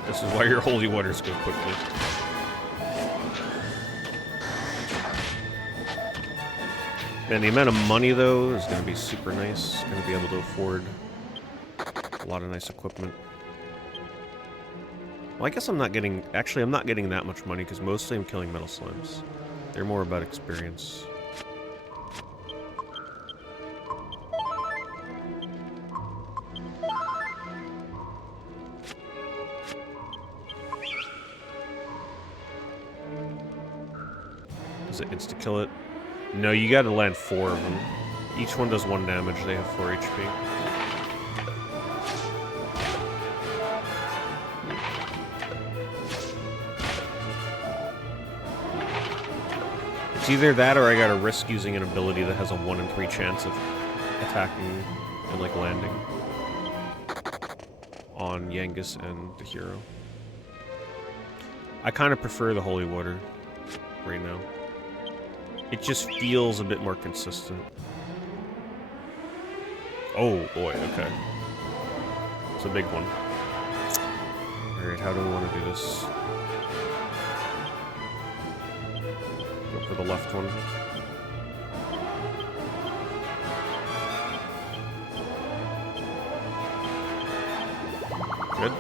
This is why your holy waters go quickly. Man, the amount of money, though, is going to be super nice. Going to be able to afford a lot of nice equipment. Well, I guess I'm not getting... Actually, I'm not getting that much money, because mostly I'm killing metal slimes. They're more about experience. Does it insta-kill it? No, you gotta land 4 of them. Each one does 1 damage, they have 4 HP. It's either that or I gotta risk using an ability that has a 1 in 3 chance of attacking and, like, landing on Yangus and the hero. I kind of prefer the holy water right now. It just feels a bit more consistent. Oh boy, okay. It's a big one. Alright, how do we want to do this? Go for the left one. Good.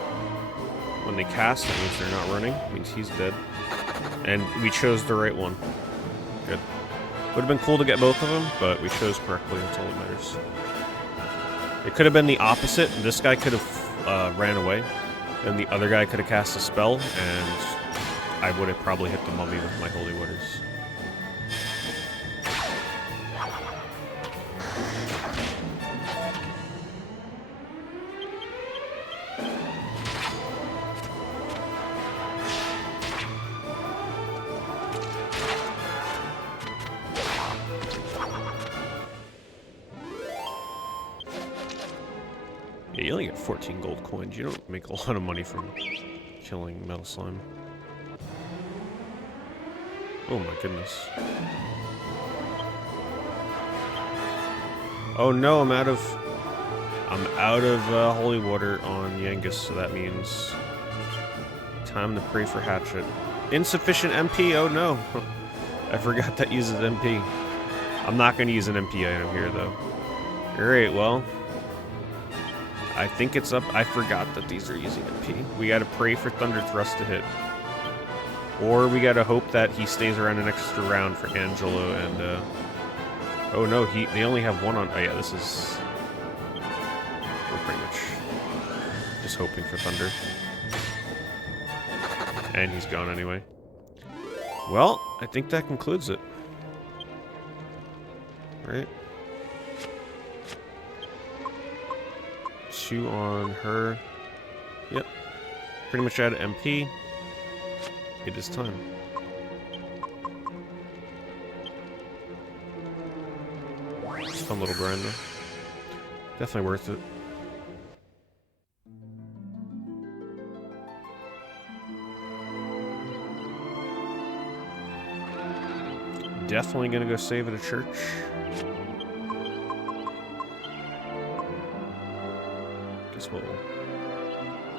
When they cast, that means they're not running. It means he's dead. And we chose the right one. Good. Would have been cool to get both of them, but we chose correctly. That's all that matters. It could have been the opposite. This guy could have ran away, and the other guy could have cast a spell, and I would have probably hit the mummy with my holy waters. Yeah, you only get 14 gold coins. You don't make a lot of money from killing metal slime. Oh my goodness. Oh no, I'm out of holy water on Yangus, so that means time to pray for hatchet. Insufficient MP, oh no. I forgot that uses MP. I'm not going to use an MP item here though. Alright, well. I think it's up. I forgot that these are using MP. We gotta pray for Thunder Thrust to hit. Or we gotta hope that he stays around an extra round for Angelo and, oh no, they only have one on... Oh yeah, this is... We're pretty much just hoping for Thunder. And he's gone anyway. Well, I think that concludes it. Right? 2 on her. Yep. Pretty much out of MP. It is time. Fun little grind though. Definitely worth it. Definitely gonna go save at a church.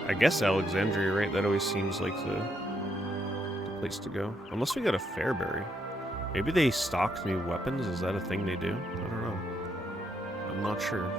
I guess Alexandria, right? That always seems like the place to go. Unless we got a Fairbury. Maybe they stocked new weapons? Is that a thing they do? I don't know. I'm not sure.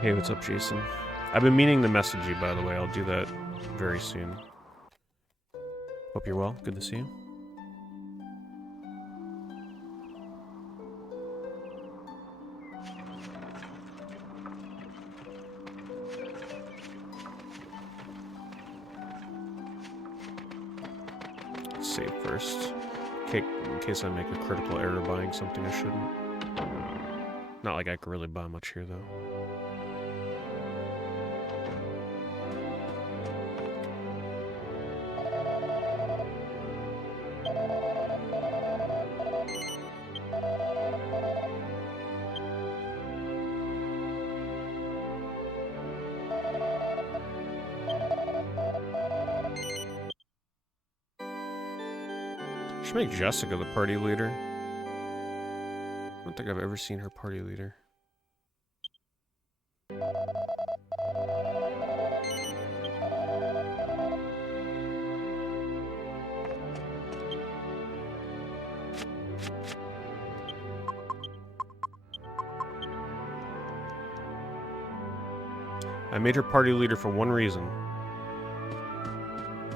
Hey, what's up, Jason? I've been meaning to message you, by the way. I'll do that very soon. Hope you're well. Good to see you. Save first. Okay, in case I make a critical error buying something I shouldn't. Not like I could really buy much here, though. Should make Jessica the party leader. I don't think I've ever seen her party leader. I made her party leader for one reason.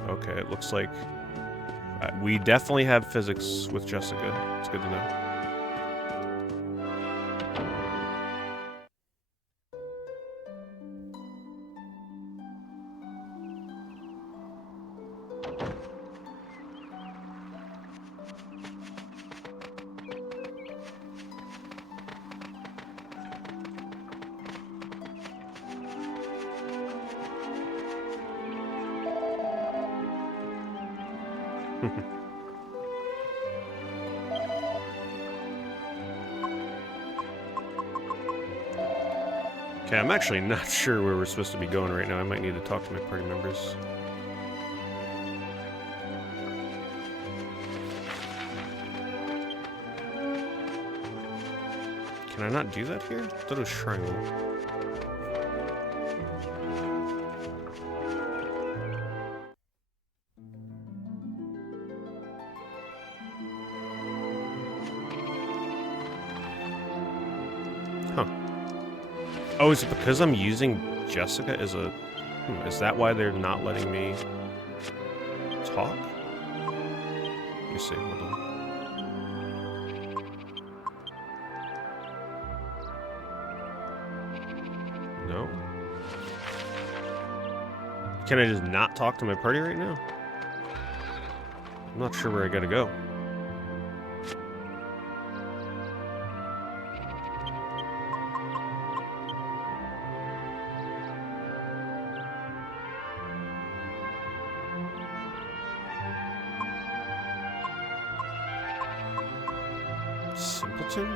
Okay, it looks like we definitely have physics with Jessica. It's good to know. Okay, I'm actually not sure where we're supposed to be going right now. I might need to talk to my party members. Can I not do that here? I thought it was triangle. Oh, is it because I'm using Jessica as a... is that why they're not letting me talk? Let me see, hold on. No? Can I just not talk to my party right now? I'm not sure where I gotta go. Simpleton?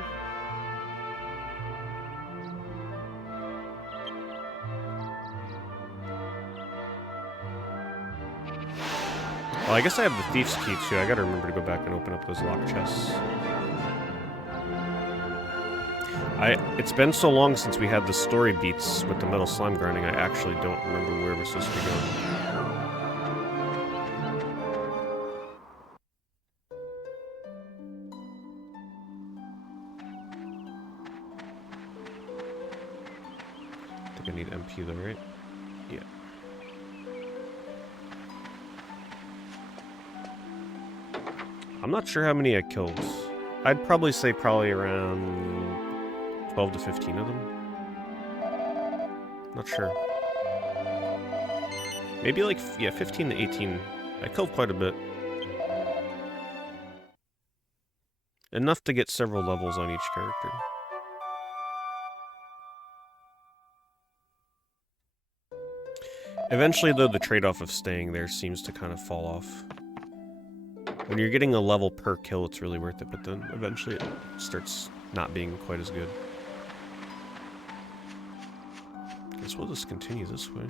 Well, I guess I have the Thief's Key too. I gotta remember to go back and open up those locked chests. It's been so long since we had the story beats with the metal slime grinding, I actually don't remember where we're supposed to be going. I think I need MP though, right? Yeah. I'm not sure how many I killed. I'd probably say around 12 to 15 of them. Not sure. Maybe like, yeah, 15 to 18. I killed quite a bit. Enough to get several levels on each character. Eventually, though, the trade-off of staying there seems to kind of fall off. When you're getting a level per kill, it's really worth it, but then eventually it starts not being quite as good. Guess we'll just continue this way.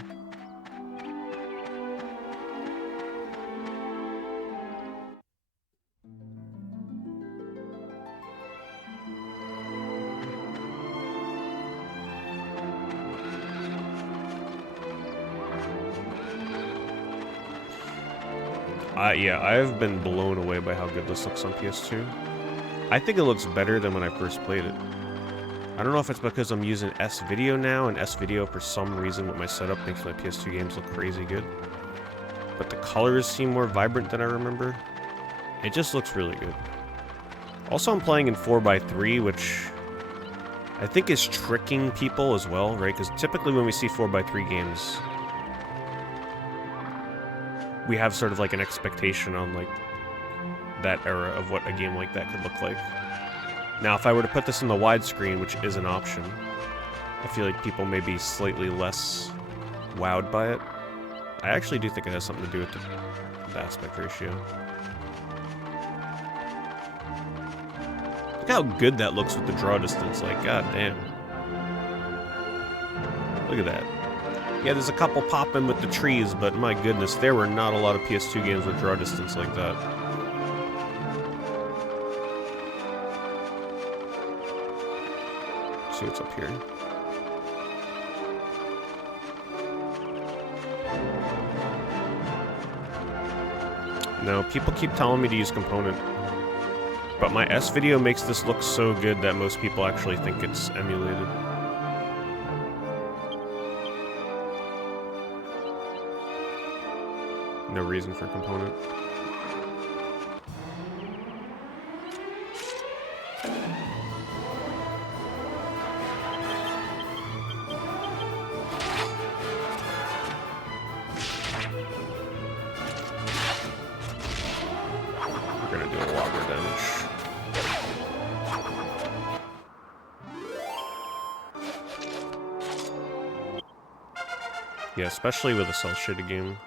Yeah, I've been blown away by how good this looks on PS2. I think it looks better than when I first played it. I don't know if it's because I'm using S-Video now, and S-Video for some reason with my setup makes my PS2 games look crazy good. But the colors seem more vibrant than I remember. It just looks really good. Also, I'm playing in 4x3, which I think is tricking people as well, right? Because typically when we see 4x3 games, we have sort of like an expectation on like that era of what a game like that could look like. Now, if I were to put this in the widescreen, which is an option, I feel like people may be slightly less wowed by it. I actually do think it has something to do with the aspect ratio. Look how good that looks with the draw distance, like, god damn. Look at that. Yeah, there's a couple popping with the trees, but my goodness, there were not a lot of PS2 games with draw distance like that. Let's see what's up here. No, people keep telling me to use component. But my S-Video makes this look so good that most people actually think it's emulated. No reason for component. We're gonna do a lot more damage. Yeah, especially with a cel-shaded game.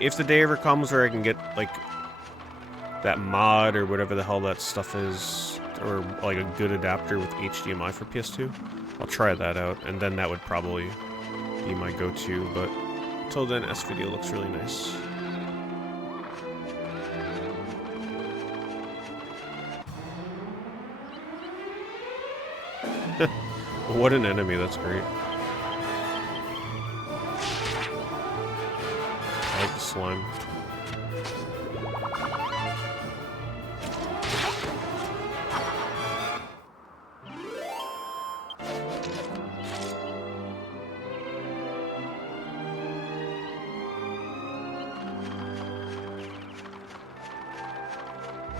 If the day ever comes where I can get, like, that mod or whatever the hell that stuff is, or, like, a good adapter with HDMI for PS2, I'll try that out, and then that would probably be my go-to, but until then, S-Video looks really nice. What an enemy, that's great. I like the slime.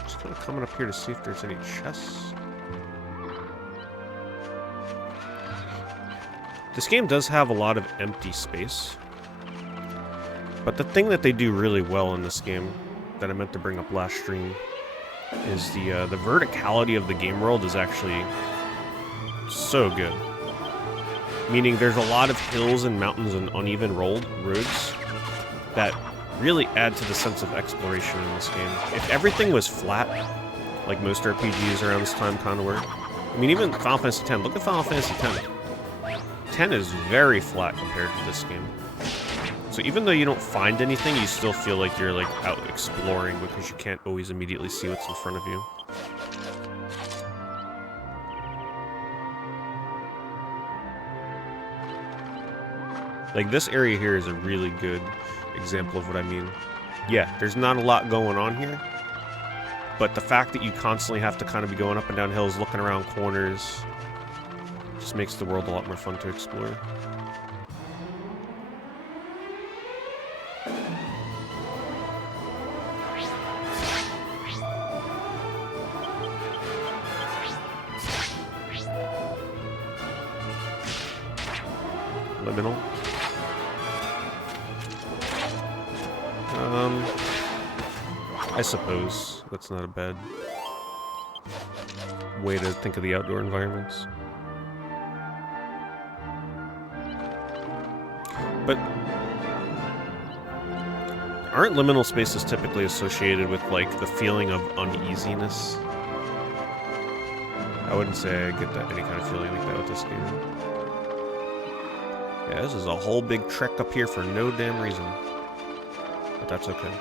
Just kind of coming up here to see if there's any chests. This game does have a lot of empty space. But the thing that they do really well in this game, that I meant to bring up last stream, is the verticality of the game world is actually so good. Meaning there's a lot of hills and mountains and uneven roads that really add to the sense of exploration in this game. If everything was flat, like most RPGs around this time kind of were, I mean, even Final Fantasy X. Look at Final Fantasy X. 10 is very flat compared to this game. So even though you don't find anything, you still feel like you're like out exploring because you can't always immediately see what's in front of you. Like this area here is a really good example of what I mean. Yeah, there's not a lot going on here, but the fact that you constantly have to kind of be going up and down hills, looking around corners, just makes the world a lot more fun to explore. Liminal. I suppose that's not a bad way to think of the outdoor environments. But aren't liminal spaces typically associated with like the feeling of uneasiness? I wouldn't say I get that any kind of feeling like that with this game. Yeah, this is a whole big trek up here for no damn reason. But that's okay.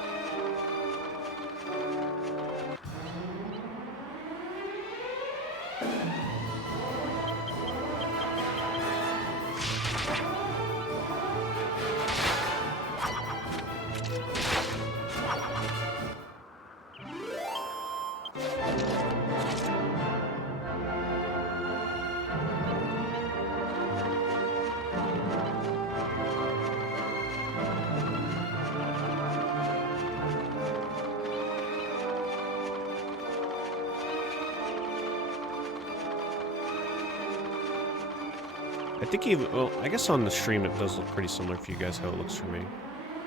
I think even, well, I guess on the stream it does look pretty similar for you guys how it looks for me.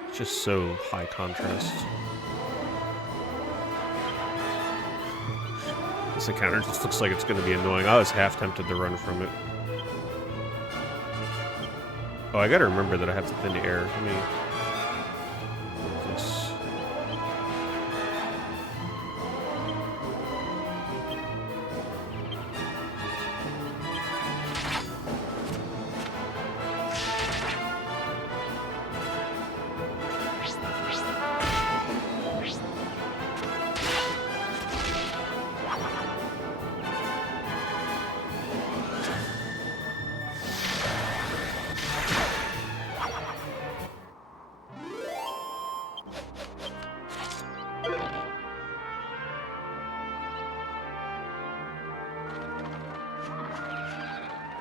It's just so high contrast. This encounter just looks like it's going to be annoying. I was half tempted to run from it. Oh, I gotta remember that I have to thin air. Let me... This.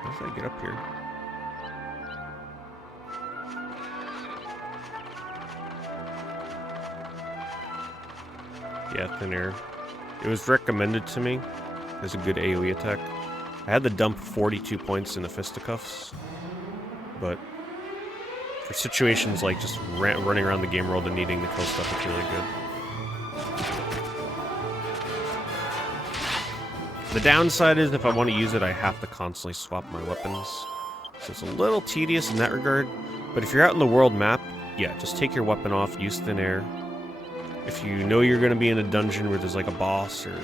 How did I get up here? Yeah, thin air. It was recommended to me as a good AoE attack. I had to dump 42 points in the fisticuffs, but for situations like just running around the game world and needing to kill stuff, it's really good. The downside is if I want to use it, I have to constantly swap my weapons. So it's a little tedious in that regard. But if you're out in the world map, yeah, just take your weapon off, use thin air. If you know you're going to be in a dungeon where there's like a boss, or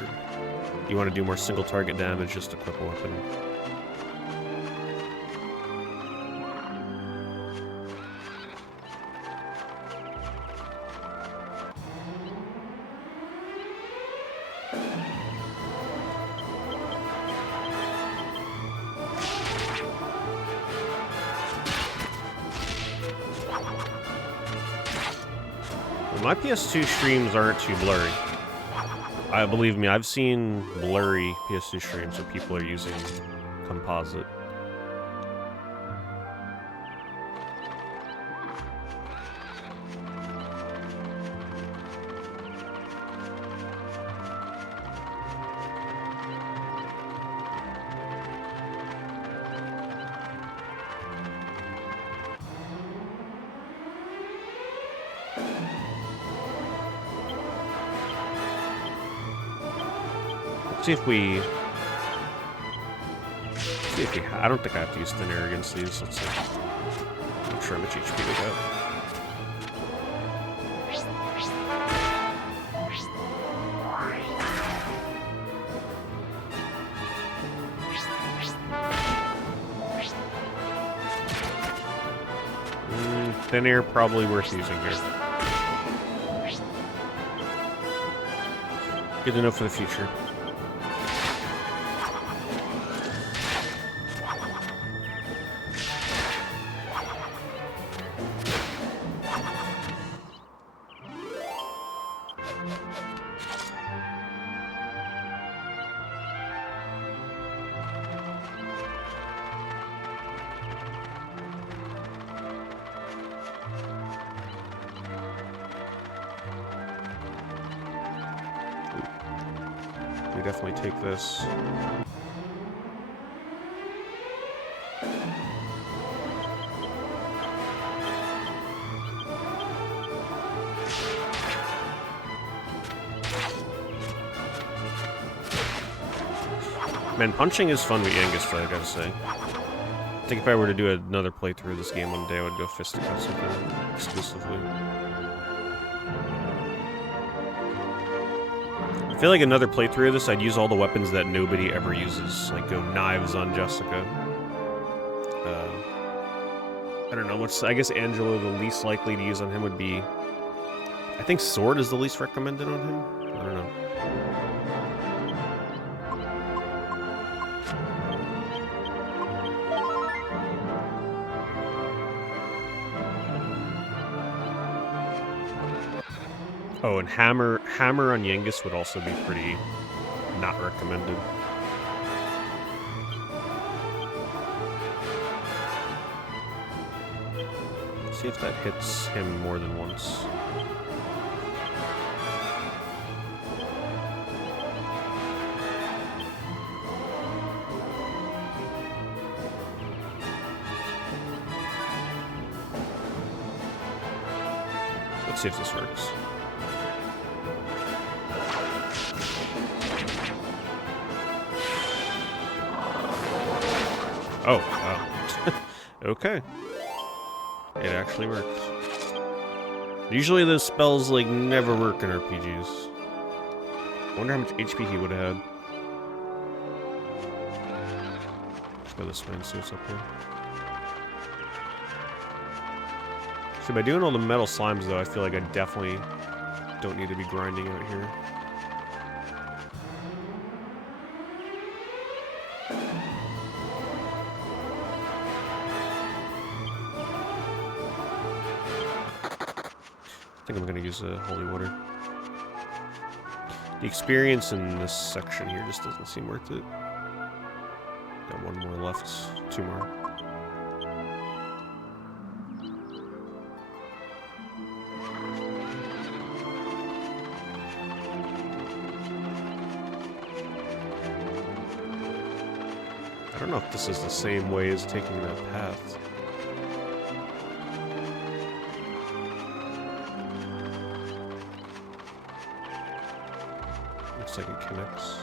you want to do more single target damage, just equip a weapon. My PS2 streams aren't too blurry. Believe me, I've seen blurry PS2 streams where people are using composite. See if we... I don't think I have to use thin air against these. Let's see. Make sure how much HP we got. Thin air probably worth using here. Good to know for the future. We definitely take this. Man, punching is fun with Yangus, though, I gotta say. I think if I were to do another playthrough of this game one day, I would go fisticuffs with him exclusively. I feel like another playthrough of this, I'd use all the weapons that nobody ever uses. Like, go knives on Jessica. I don't know, what's... I guess Angelo, the least likely to use on him would be... I think sword is the least recommended on him? I don't know. Oh, and hammer on Yangus would also be pretty not recommended. Let's see if that hits him more than once. Let's see if this works. Oh, wow. Okay. It actually works. Usually those spells, like, never work in RPGs. I wonder how much HP he would have had. Let's go this way and see what's up here. See, by doing all the metal slimes, though, I feel like I definitely don't need to be grinding out here. I think I'm going to use the holy water. The experience in this section here just doesn't seem worth it. Got one more left. Two more. I don't know if this is the same way as taking that path. Looks like it connects.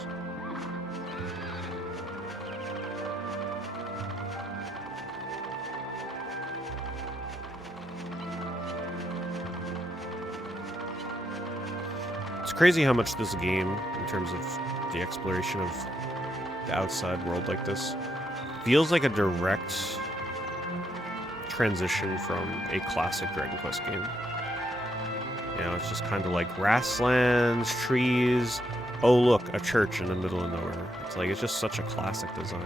It's crazy how much this game, in terms of the exploration of the outside world like this, feels like a direct transition from a classic Dragon Quest game. You know, it's just kind of like grasslands, trees. Oh, look, a church in the middle of nowhere. It's like, it's just such a classic design.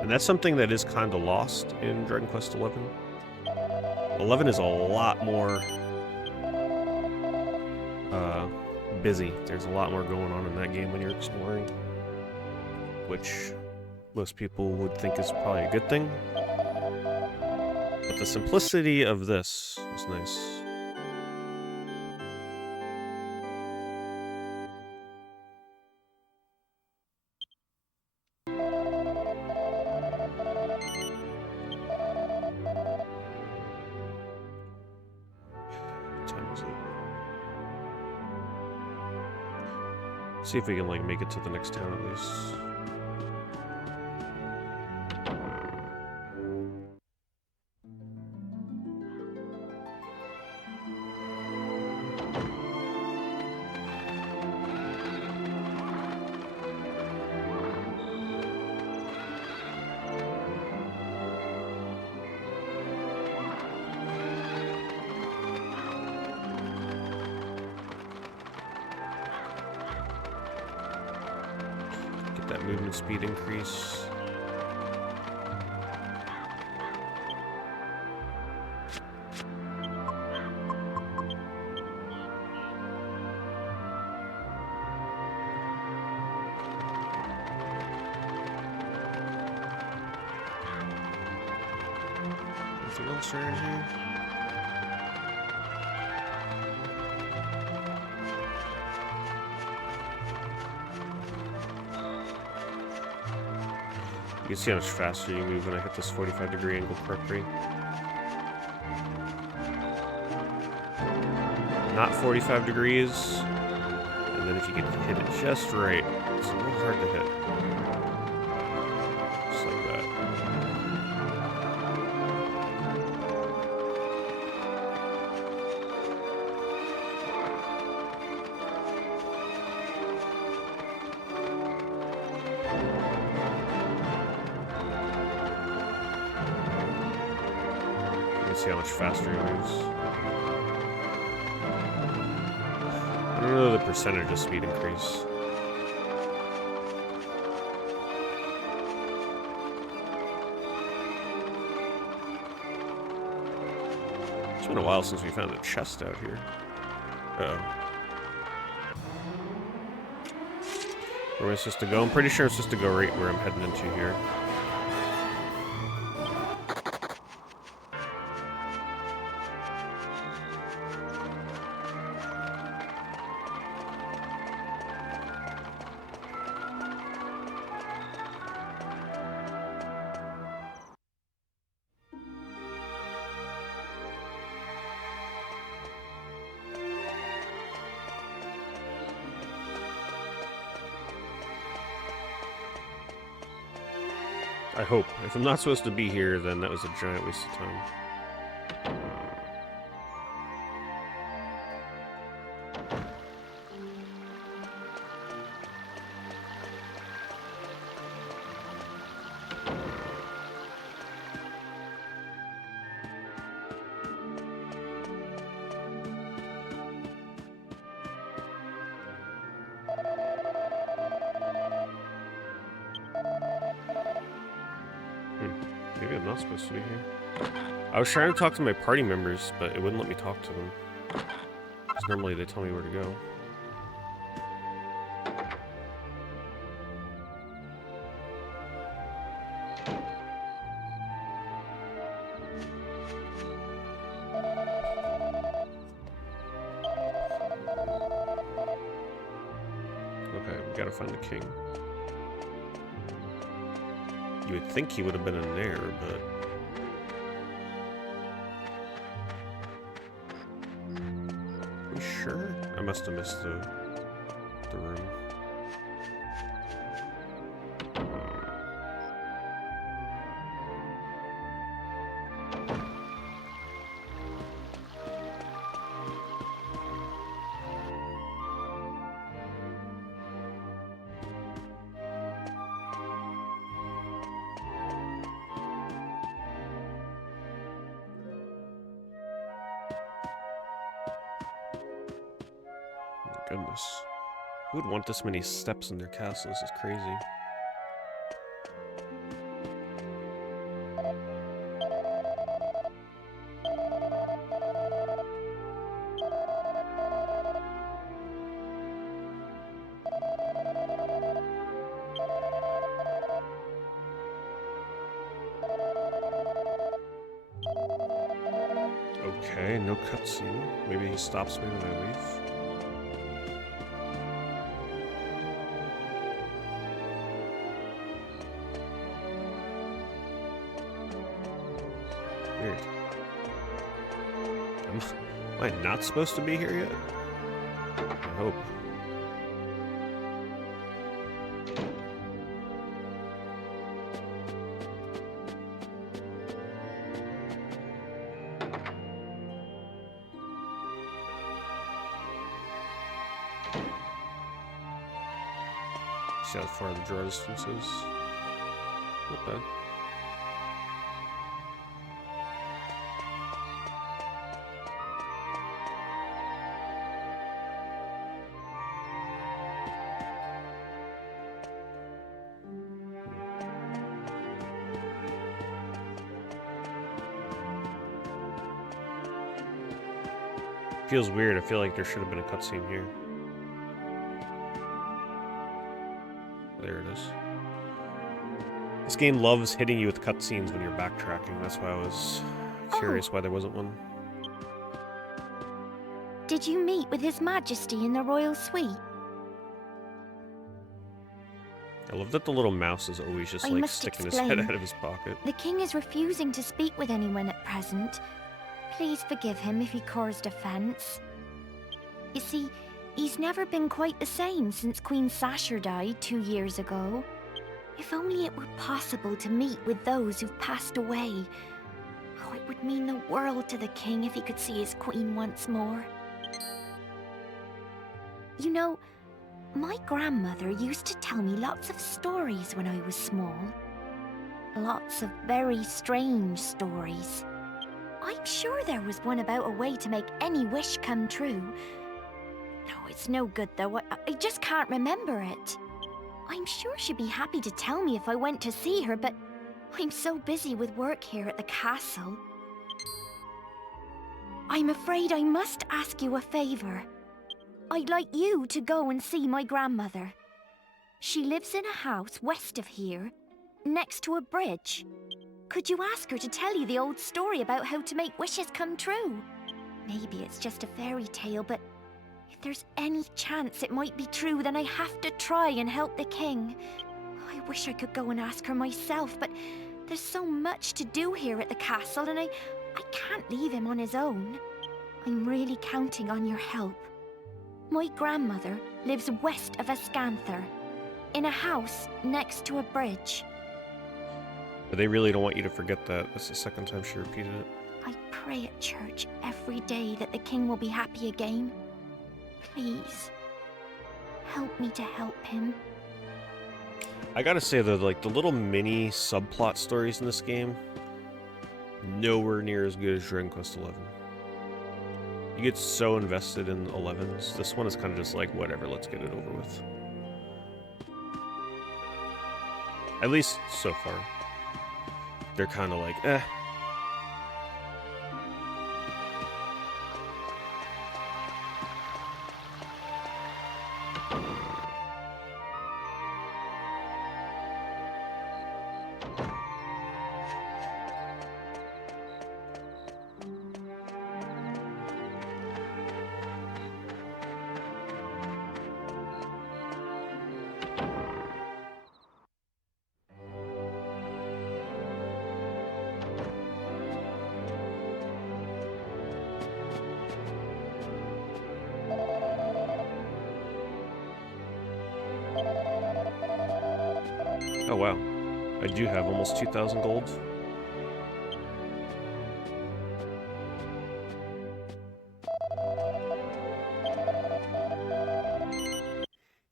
And that's something that is kind of lost in Dragon Quest XI. 11 is a lot more busy. There's a lot more going on in that game when you're exploring, which most people would think is probably a good thing. But the simplicity of this is nice. See if we can, like, make it to the next town at least. that movement speed increase. Anything else around here? You can see how much faster you move when I hit this 45-degree angle correctly. Not 45 degrees. And then if you can hit it just right, it's a little hard to hit. Just like that. See how much faster he moves. I don't know the percentage of speed increase. It's been a while since we found a chest out here. Uh-oh. Where am I supposed to go? I'm pretty sure I'm supposed to go right where I'm heading into here. I hope. If I'm not supposed to be here, then that was a giant waste of time. Maybe I'm not supposed to be here. I was trying to talk to my party members, but it wouldn't let me talk to them. Because normally they tell me where to go. Okay, we gotta find the king. You would think he would have been in there, but... Are we sure? I must have missed the room. Goodness. Who would want this many steps in their castle? This is crazy. Okay, no cutscene. Maybe he stops me when I leave. Weird. Am I not supposed to be here yet? I hope. See how far the draw distance is. Not bad. Feels weird. I feel like there should have been a cutscene here. There it is. This game loves hitting you with cutscenes when you're backtracking. That's why I was curious why there wasn't one. Did you meet with His Majesty in the royal suite? I love that the little mouse is always just I like must sticking his head explain. out of his pocket. The king is refusing to speak with anyone at present. Please forgive him if he caused offense. You see, he's never been quite the same since Queen Sasha died 2 years ago. If only it were possible to meet with those who've passed away. Oh, it would mean the world to the king if he could see his queen once more. You know, my grandmother used to tell me lots of stories when I was small. Lots of very strange stories. I'm sure there was one about a way to make any wish come true. No, it's no good though. I just can't remember it. I'm sure she'd be happy to tell me if I went to see her, but I'm so busy with work here at the castle. I'm afraid I must ask you a favor. I'd like you to go and see my grandmother. She lives in a house west of here, next to a bridge. Could you ask her to tell you the old story about how to make wishes come true? Maybe it's just a fairy tale, but if there's any chance it might be true, then I have to try and help the king. I wish I could go and ask her myself, but there's so much to do here at the castle, and I can't leave him on his own. I'm really counting on your help. My grandmother lives west of Ascanther, in a house next to a bridge. But they really don't want you to forget that. That's the second time she repeated it. I pray at church every day that the king will be happy again. Please, help me to help him. I gotta say though, like the little mini subplot stories in this game, nowhere near as good as Dragon Quest XI. You get so invested in 11s. This one is kind of just like, whatever, let's get it over with. At least so far. They're kind of like, eh. Oh wow, I do have almost 2,000 gold.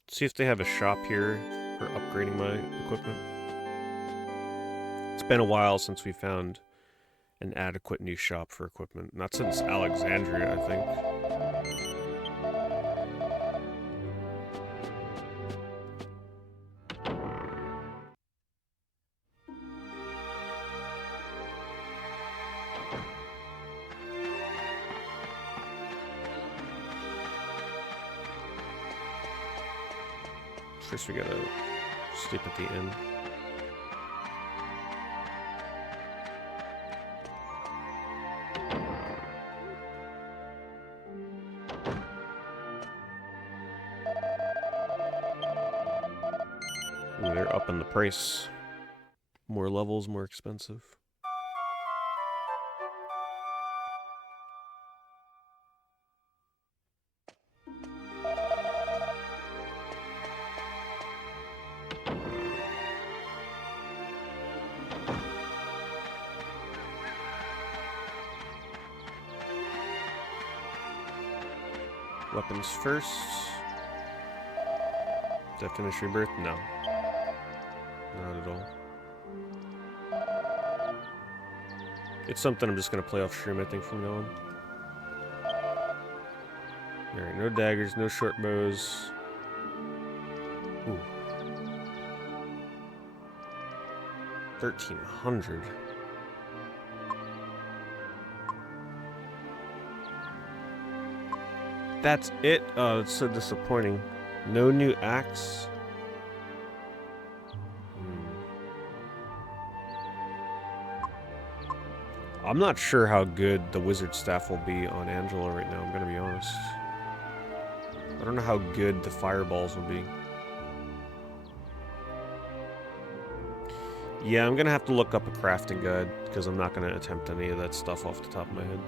See if they have a shop here for upgrading my equipment. It's been a while since we found an adequate new shop for equipment. Not since Alexandria, I think. First we gotta sleep at the inn. Ooh, they're upping the price. More levels, more expensive. Weapons first. Did I finish Rebirth? No. Not at all. It's something I'm just going to play off stream, I think, from now on. Alright, no daggers, no short bows. Ooh. 1,300. That's it? Oh, it's so disappointing. No new axe. I'm not sure how good the wizard staff will be on Angela right now, I'm gonna be honest. I don't know how good the fireballs will be. Yeah, I'm gonna have to look up a crafting guide, because I'm not gonna attempt any of that stuff off the top of my head.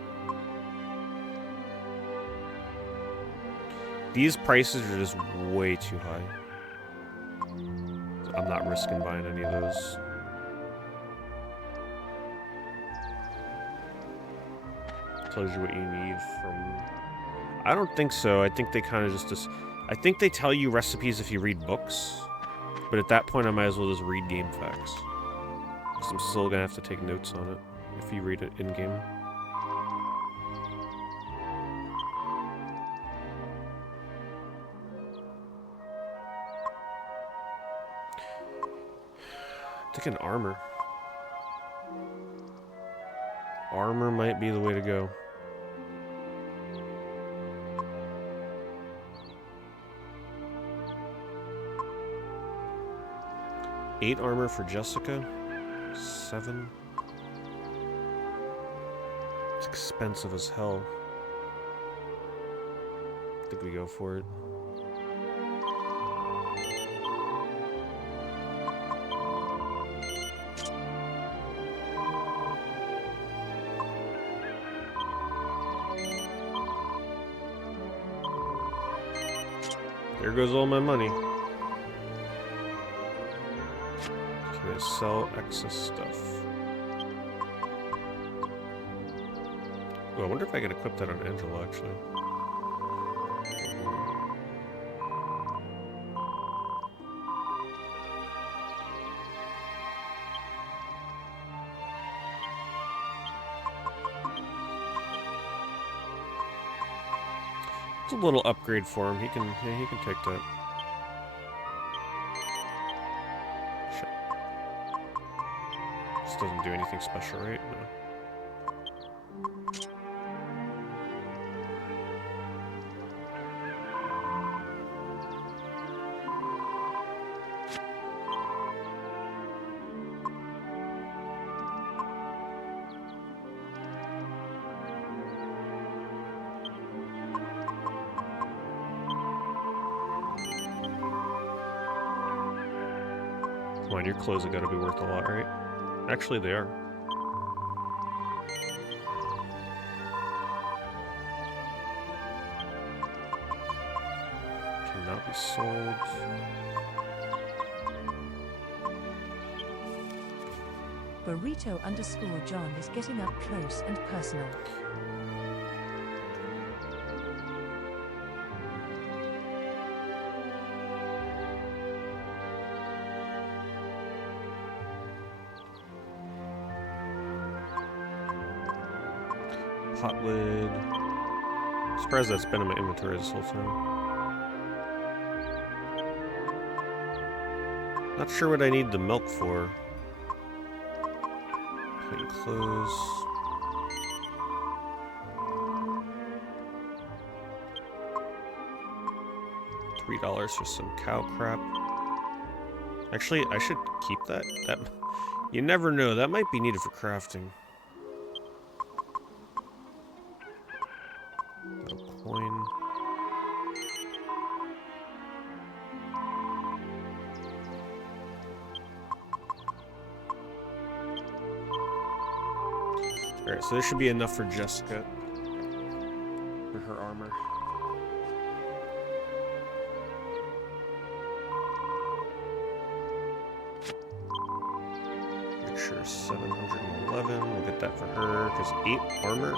These prices are just way too high. I'm not risking buying any of those. Tells you what you need from... I don't think so. I think they kind of just... I think they tell you recipes if you read books. But at that point, I might as well just read game facts. Because I'm still going to have to take notes on it if you read it in-game. I'm thinking armor. Armor might be the way to go. Eight armor for Jessica. 7. It's expensive as hell. I think we go for it. There goes all my money. Okay, sell excess stuff. Oh, I wonder if I can equip that on Angela, actually. It's a little upgrade for him. He can take that. Shit. This doesn't do anything special, right? No. Come on, your clothes have got to be worth a lot, right? Actually, they are. Cannot be sold. Burrito_John is getting up close and personal. Pot lid. Surprised that's been in my inventory this whole time. Not sure what I need the milk for. Plain clothes. $3 for some cow crap. Actually, I should keep that. That you never know. That might be needed for crafting. No coin. Alright, so this should be enough for Jessica. For her armor. Make sure 711. We'll get that for her, because 8 armor.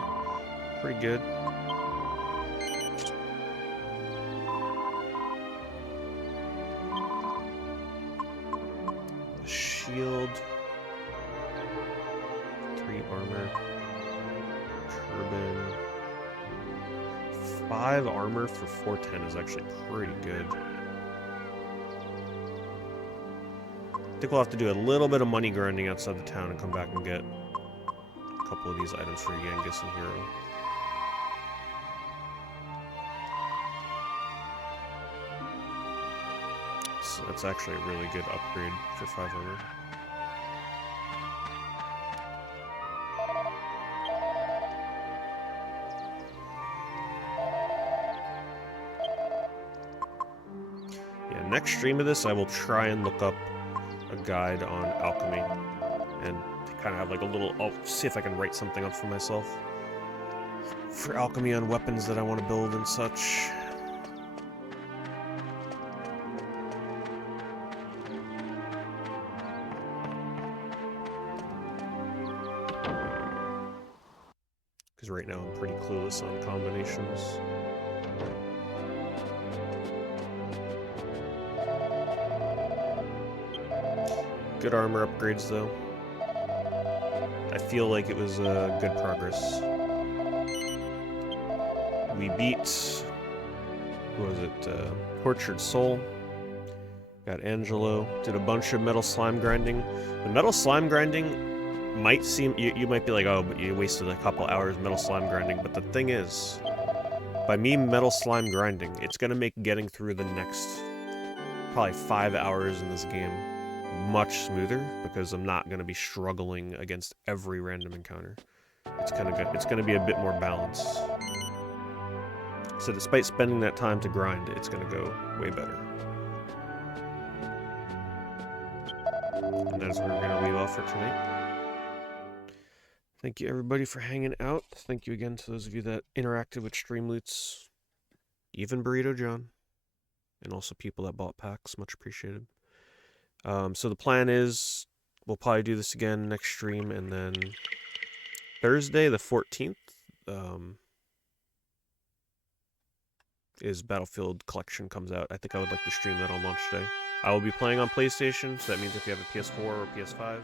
Pretty good. Shield. 3 armor. Turban. 5 armor for 410 is actually pretty good. I think we'll have to do a little bit of money grinding outside the town and come back and get a couple of these items for Yangus and Hero. That's actually a really good upgrade for 5 armor. Yeah, next stream of this, I will try and look up a guide on alchemy and kind of have like a little. I'll see if I can write something up for myself for alchemy on weapons that I want to build and such. Because right now I'm pretty clueless on combinations. Good armor upgrades though. I feel like it was good progress. We beat, who was it, Tortured Soul. Got Angelo, did a bunch of metal slime grinding. The metal slime grinding might seem, you might be like, oh, but you wasted a couple hours metal slime grinding, but the thing is, by me metal slime grinding, it's gonna make getting through the next probably 5 hours in this game much smoother, because I'm not gonna be struggling against every random encounter. It's gonna be a bit more balanced. So despite spending that time to grind, it's gonna go way better. And that is where we're gonna leave off for tonight. Thank you everybody for hanging out. Thank you again to those of you that interacted with Streamloots, even Burrito John, and also people that bought packs. Much appreciated. So the plan is we'll probably do this again next stream, and then Thursday the 14th is Battlefield Collection comes out. I think I would like to stream that on launch day. I will be playing on PlayStation, so that means if you have a PS4 or PS5,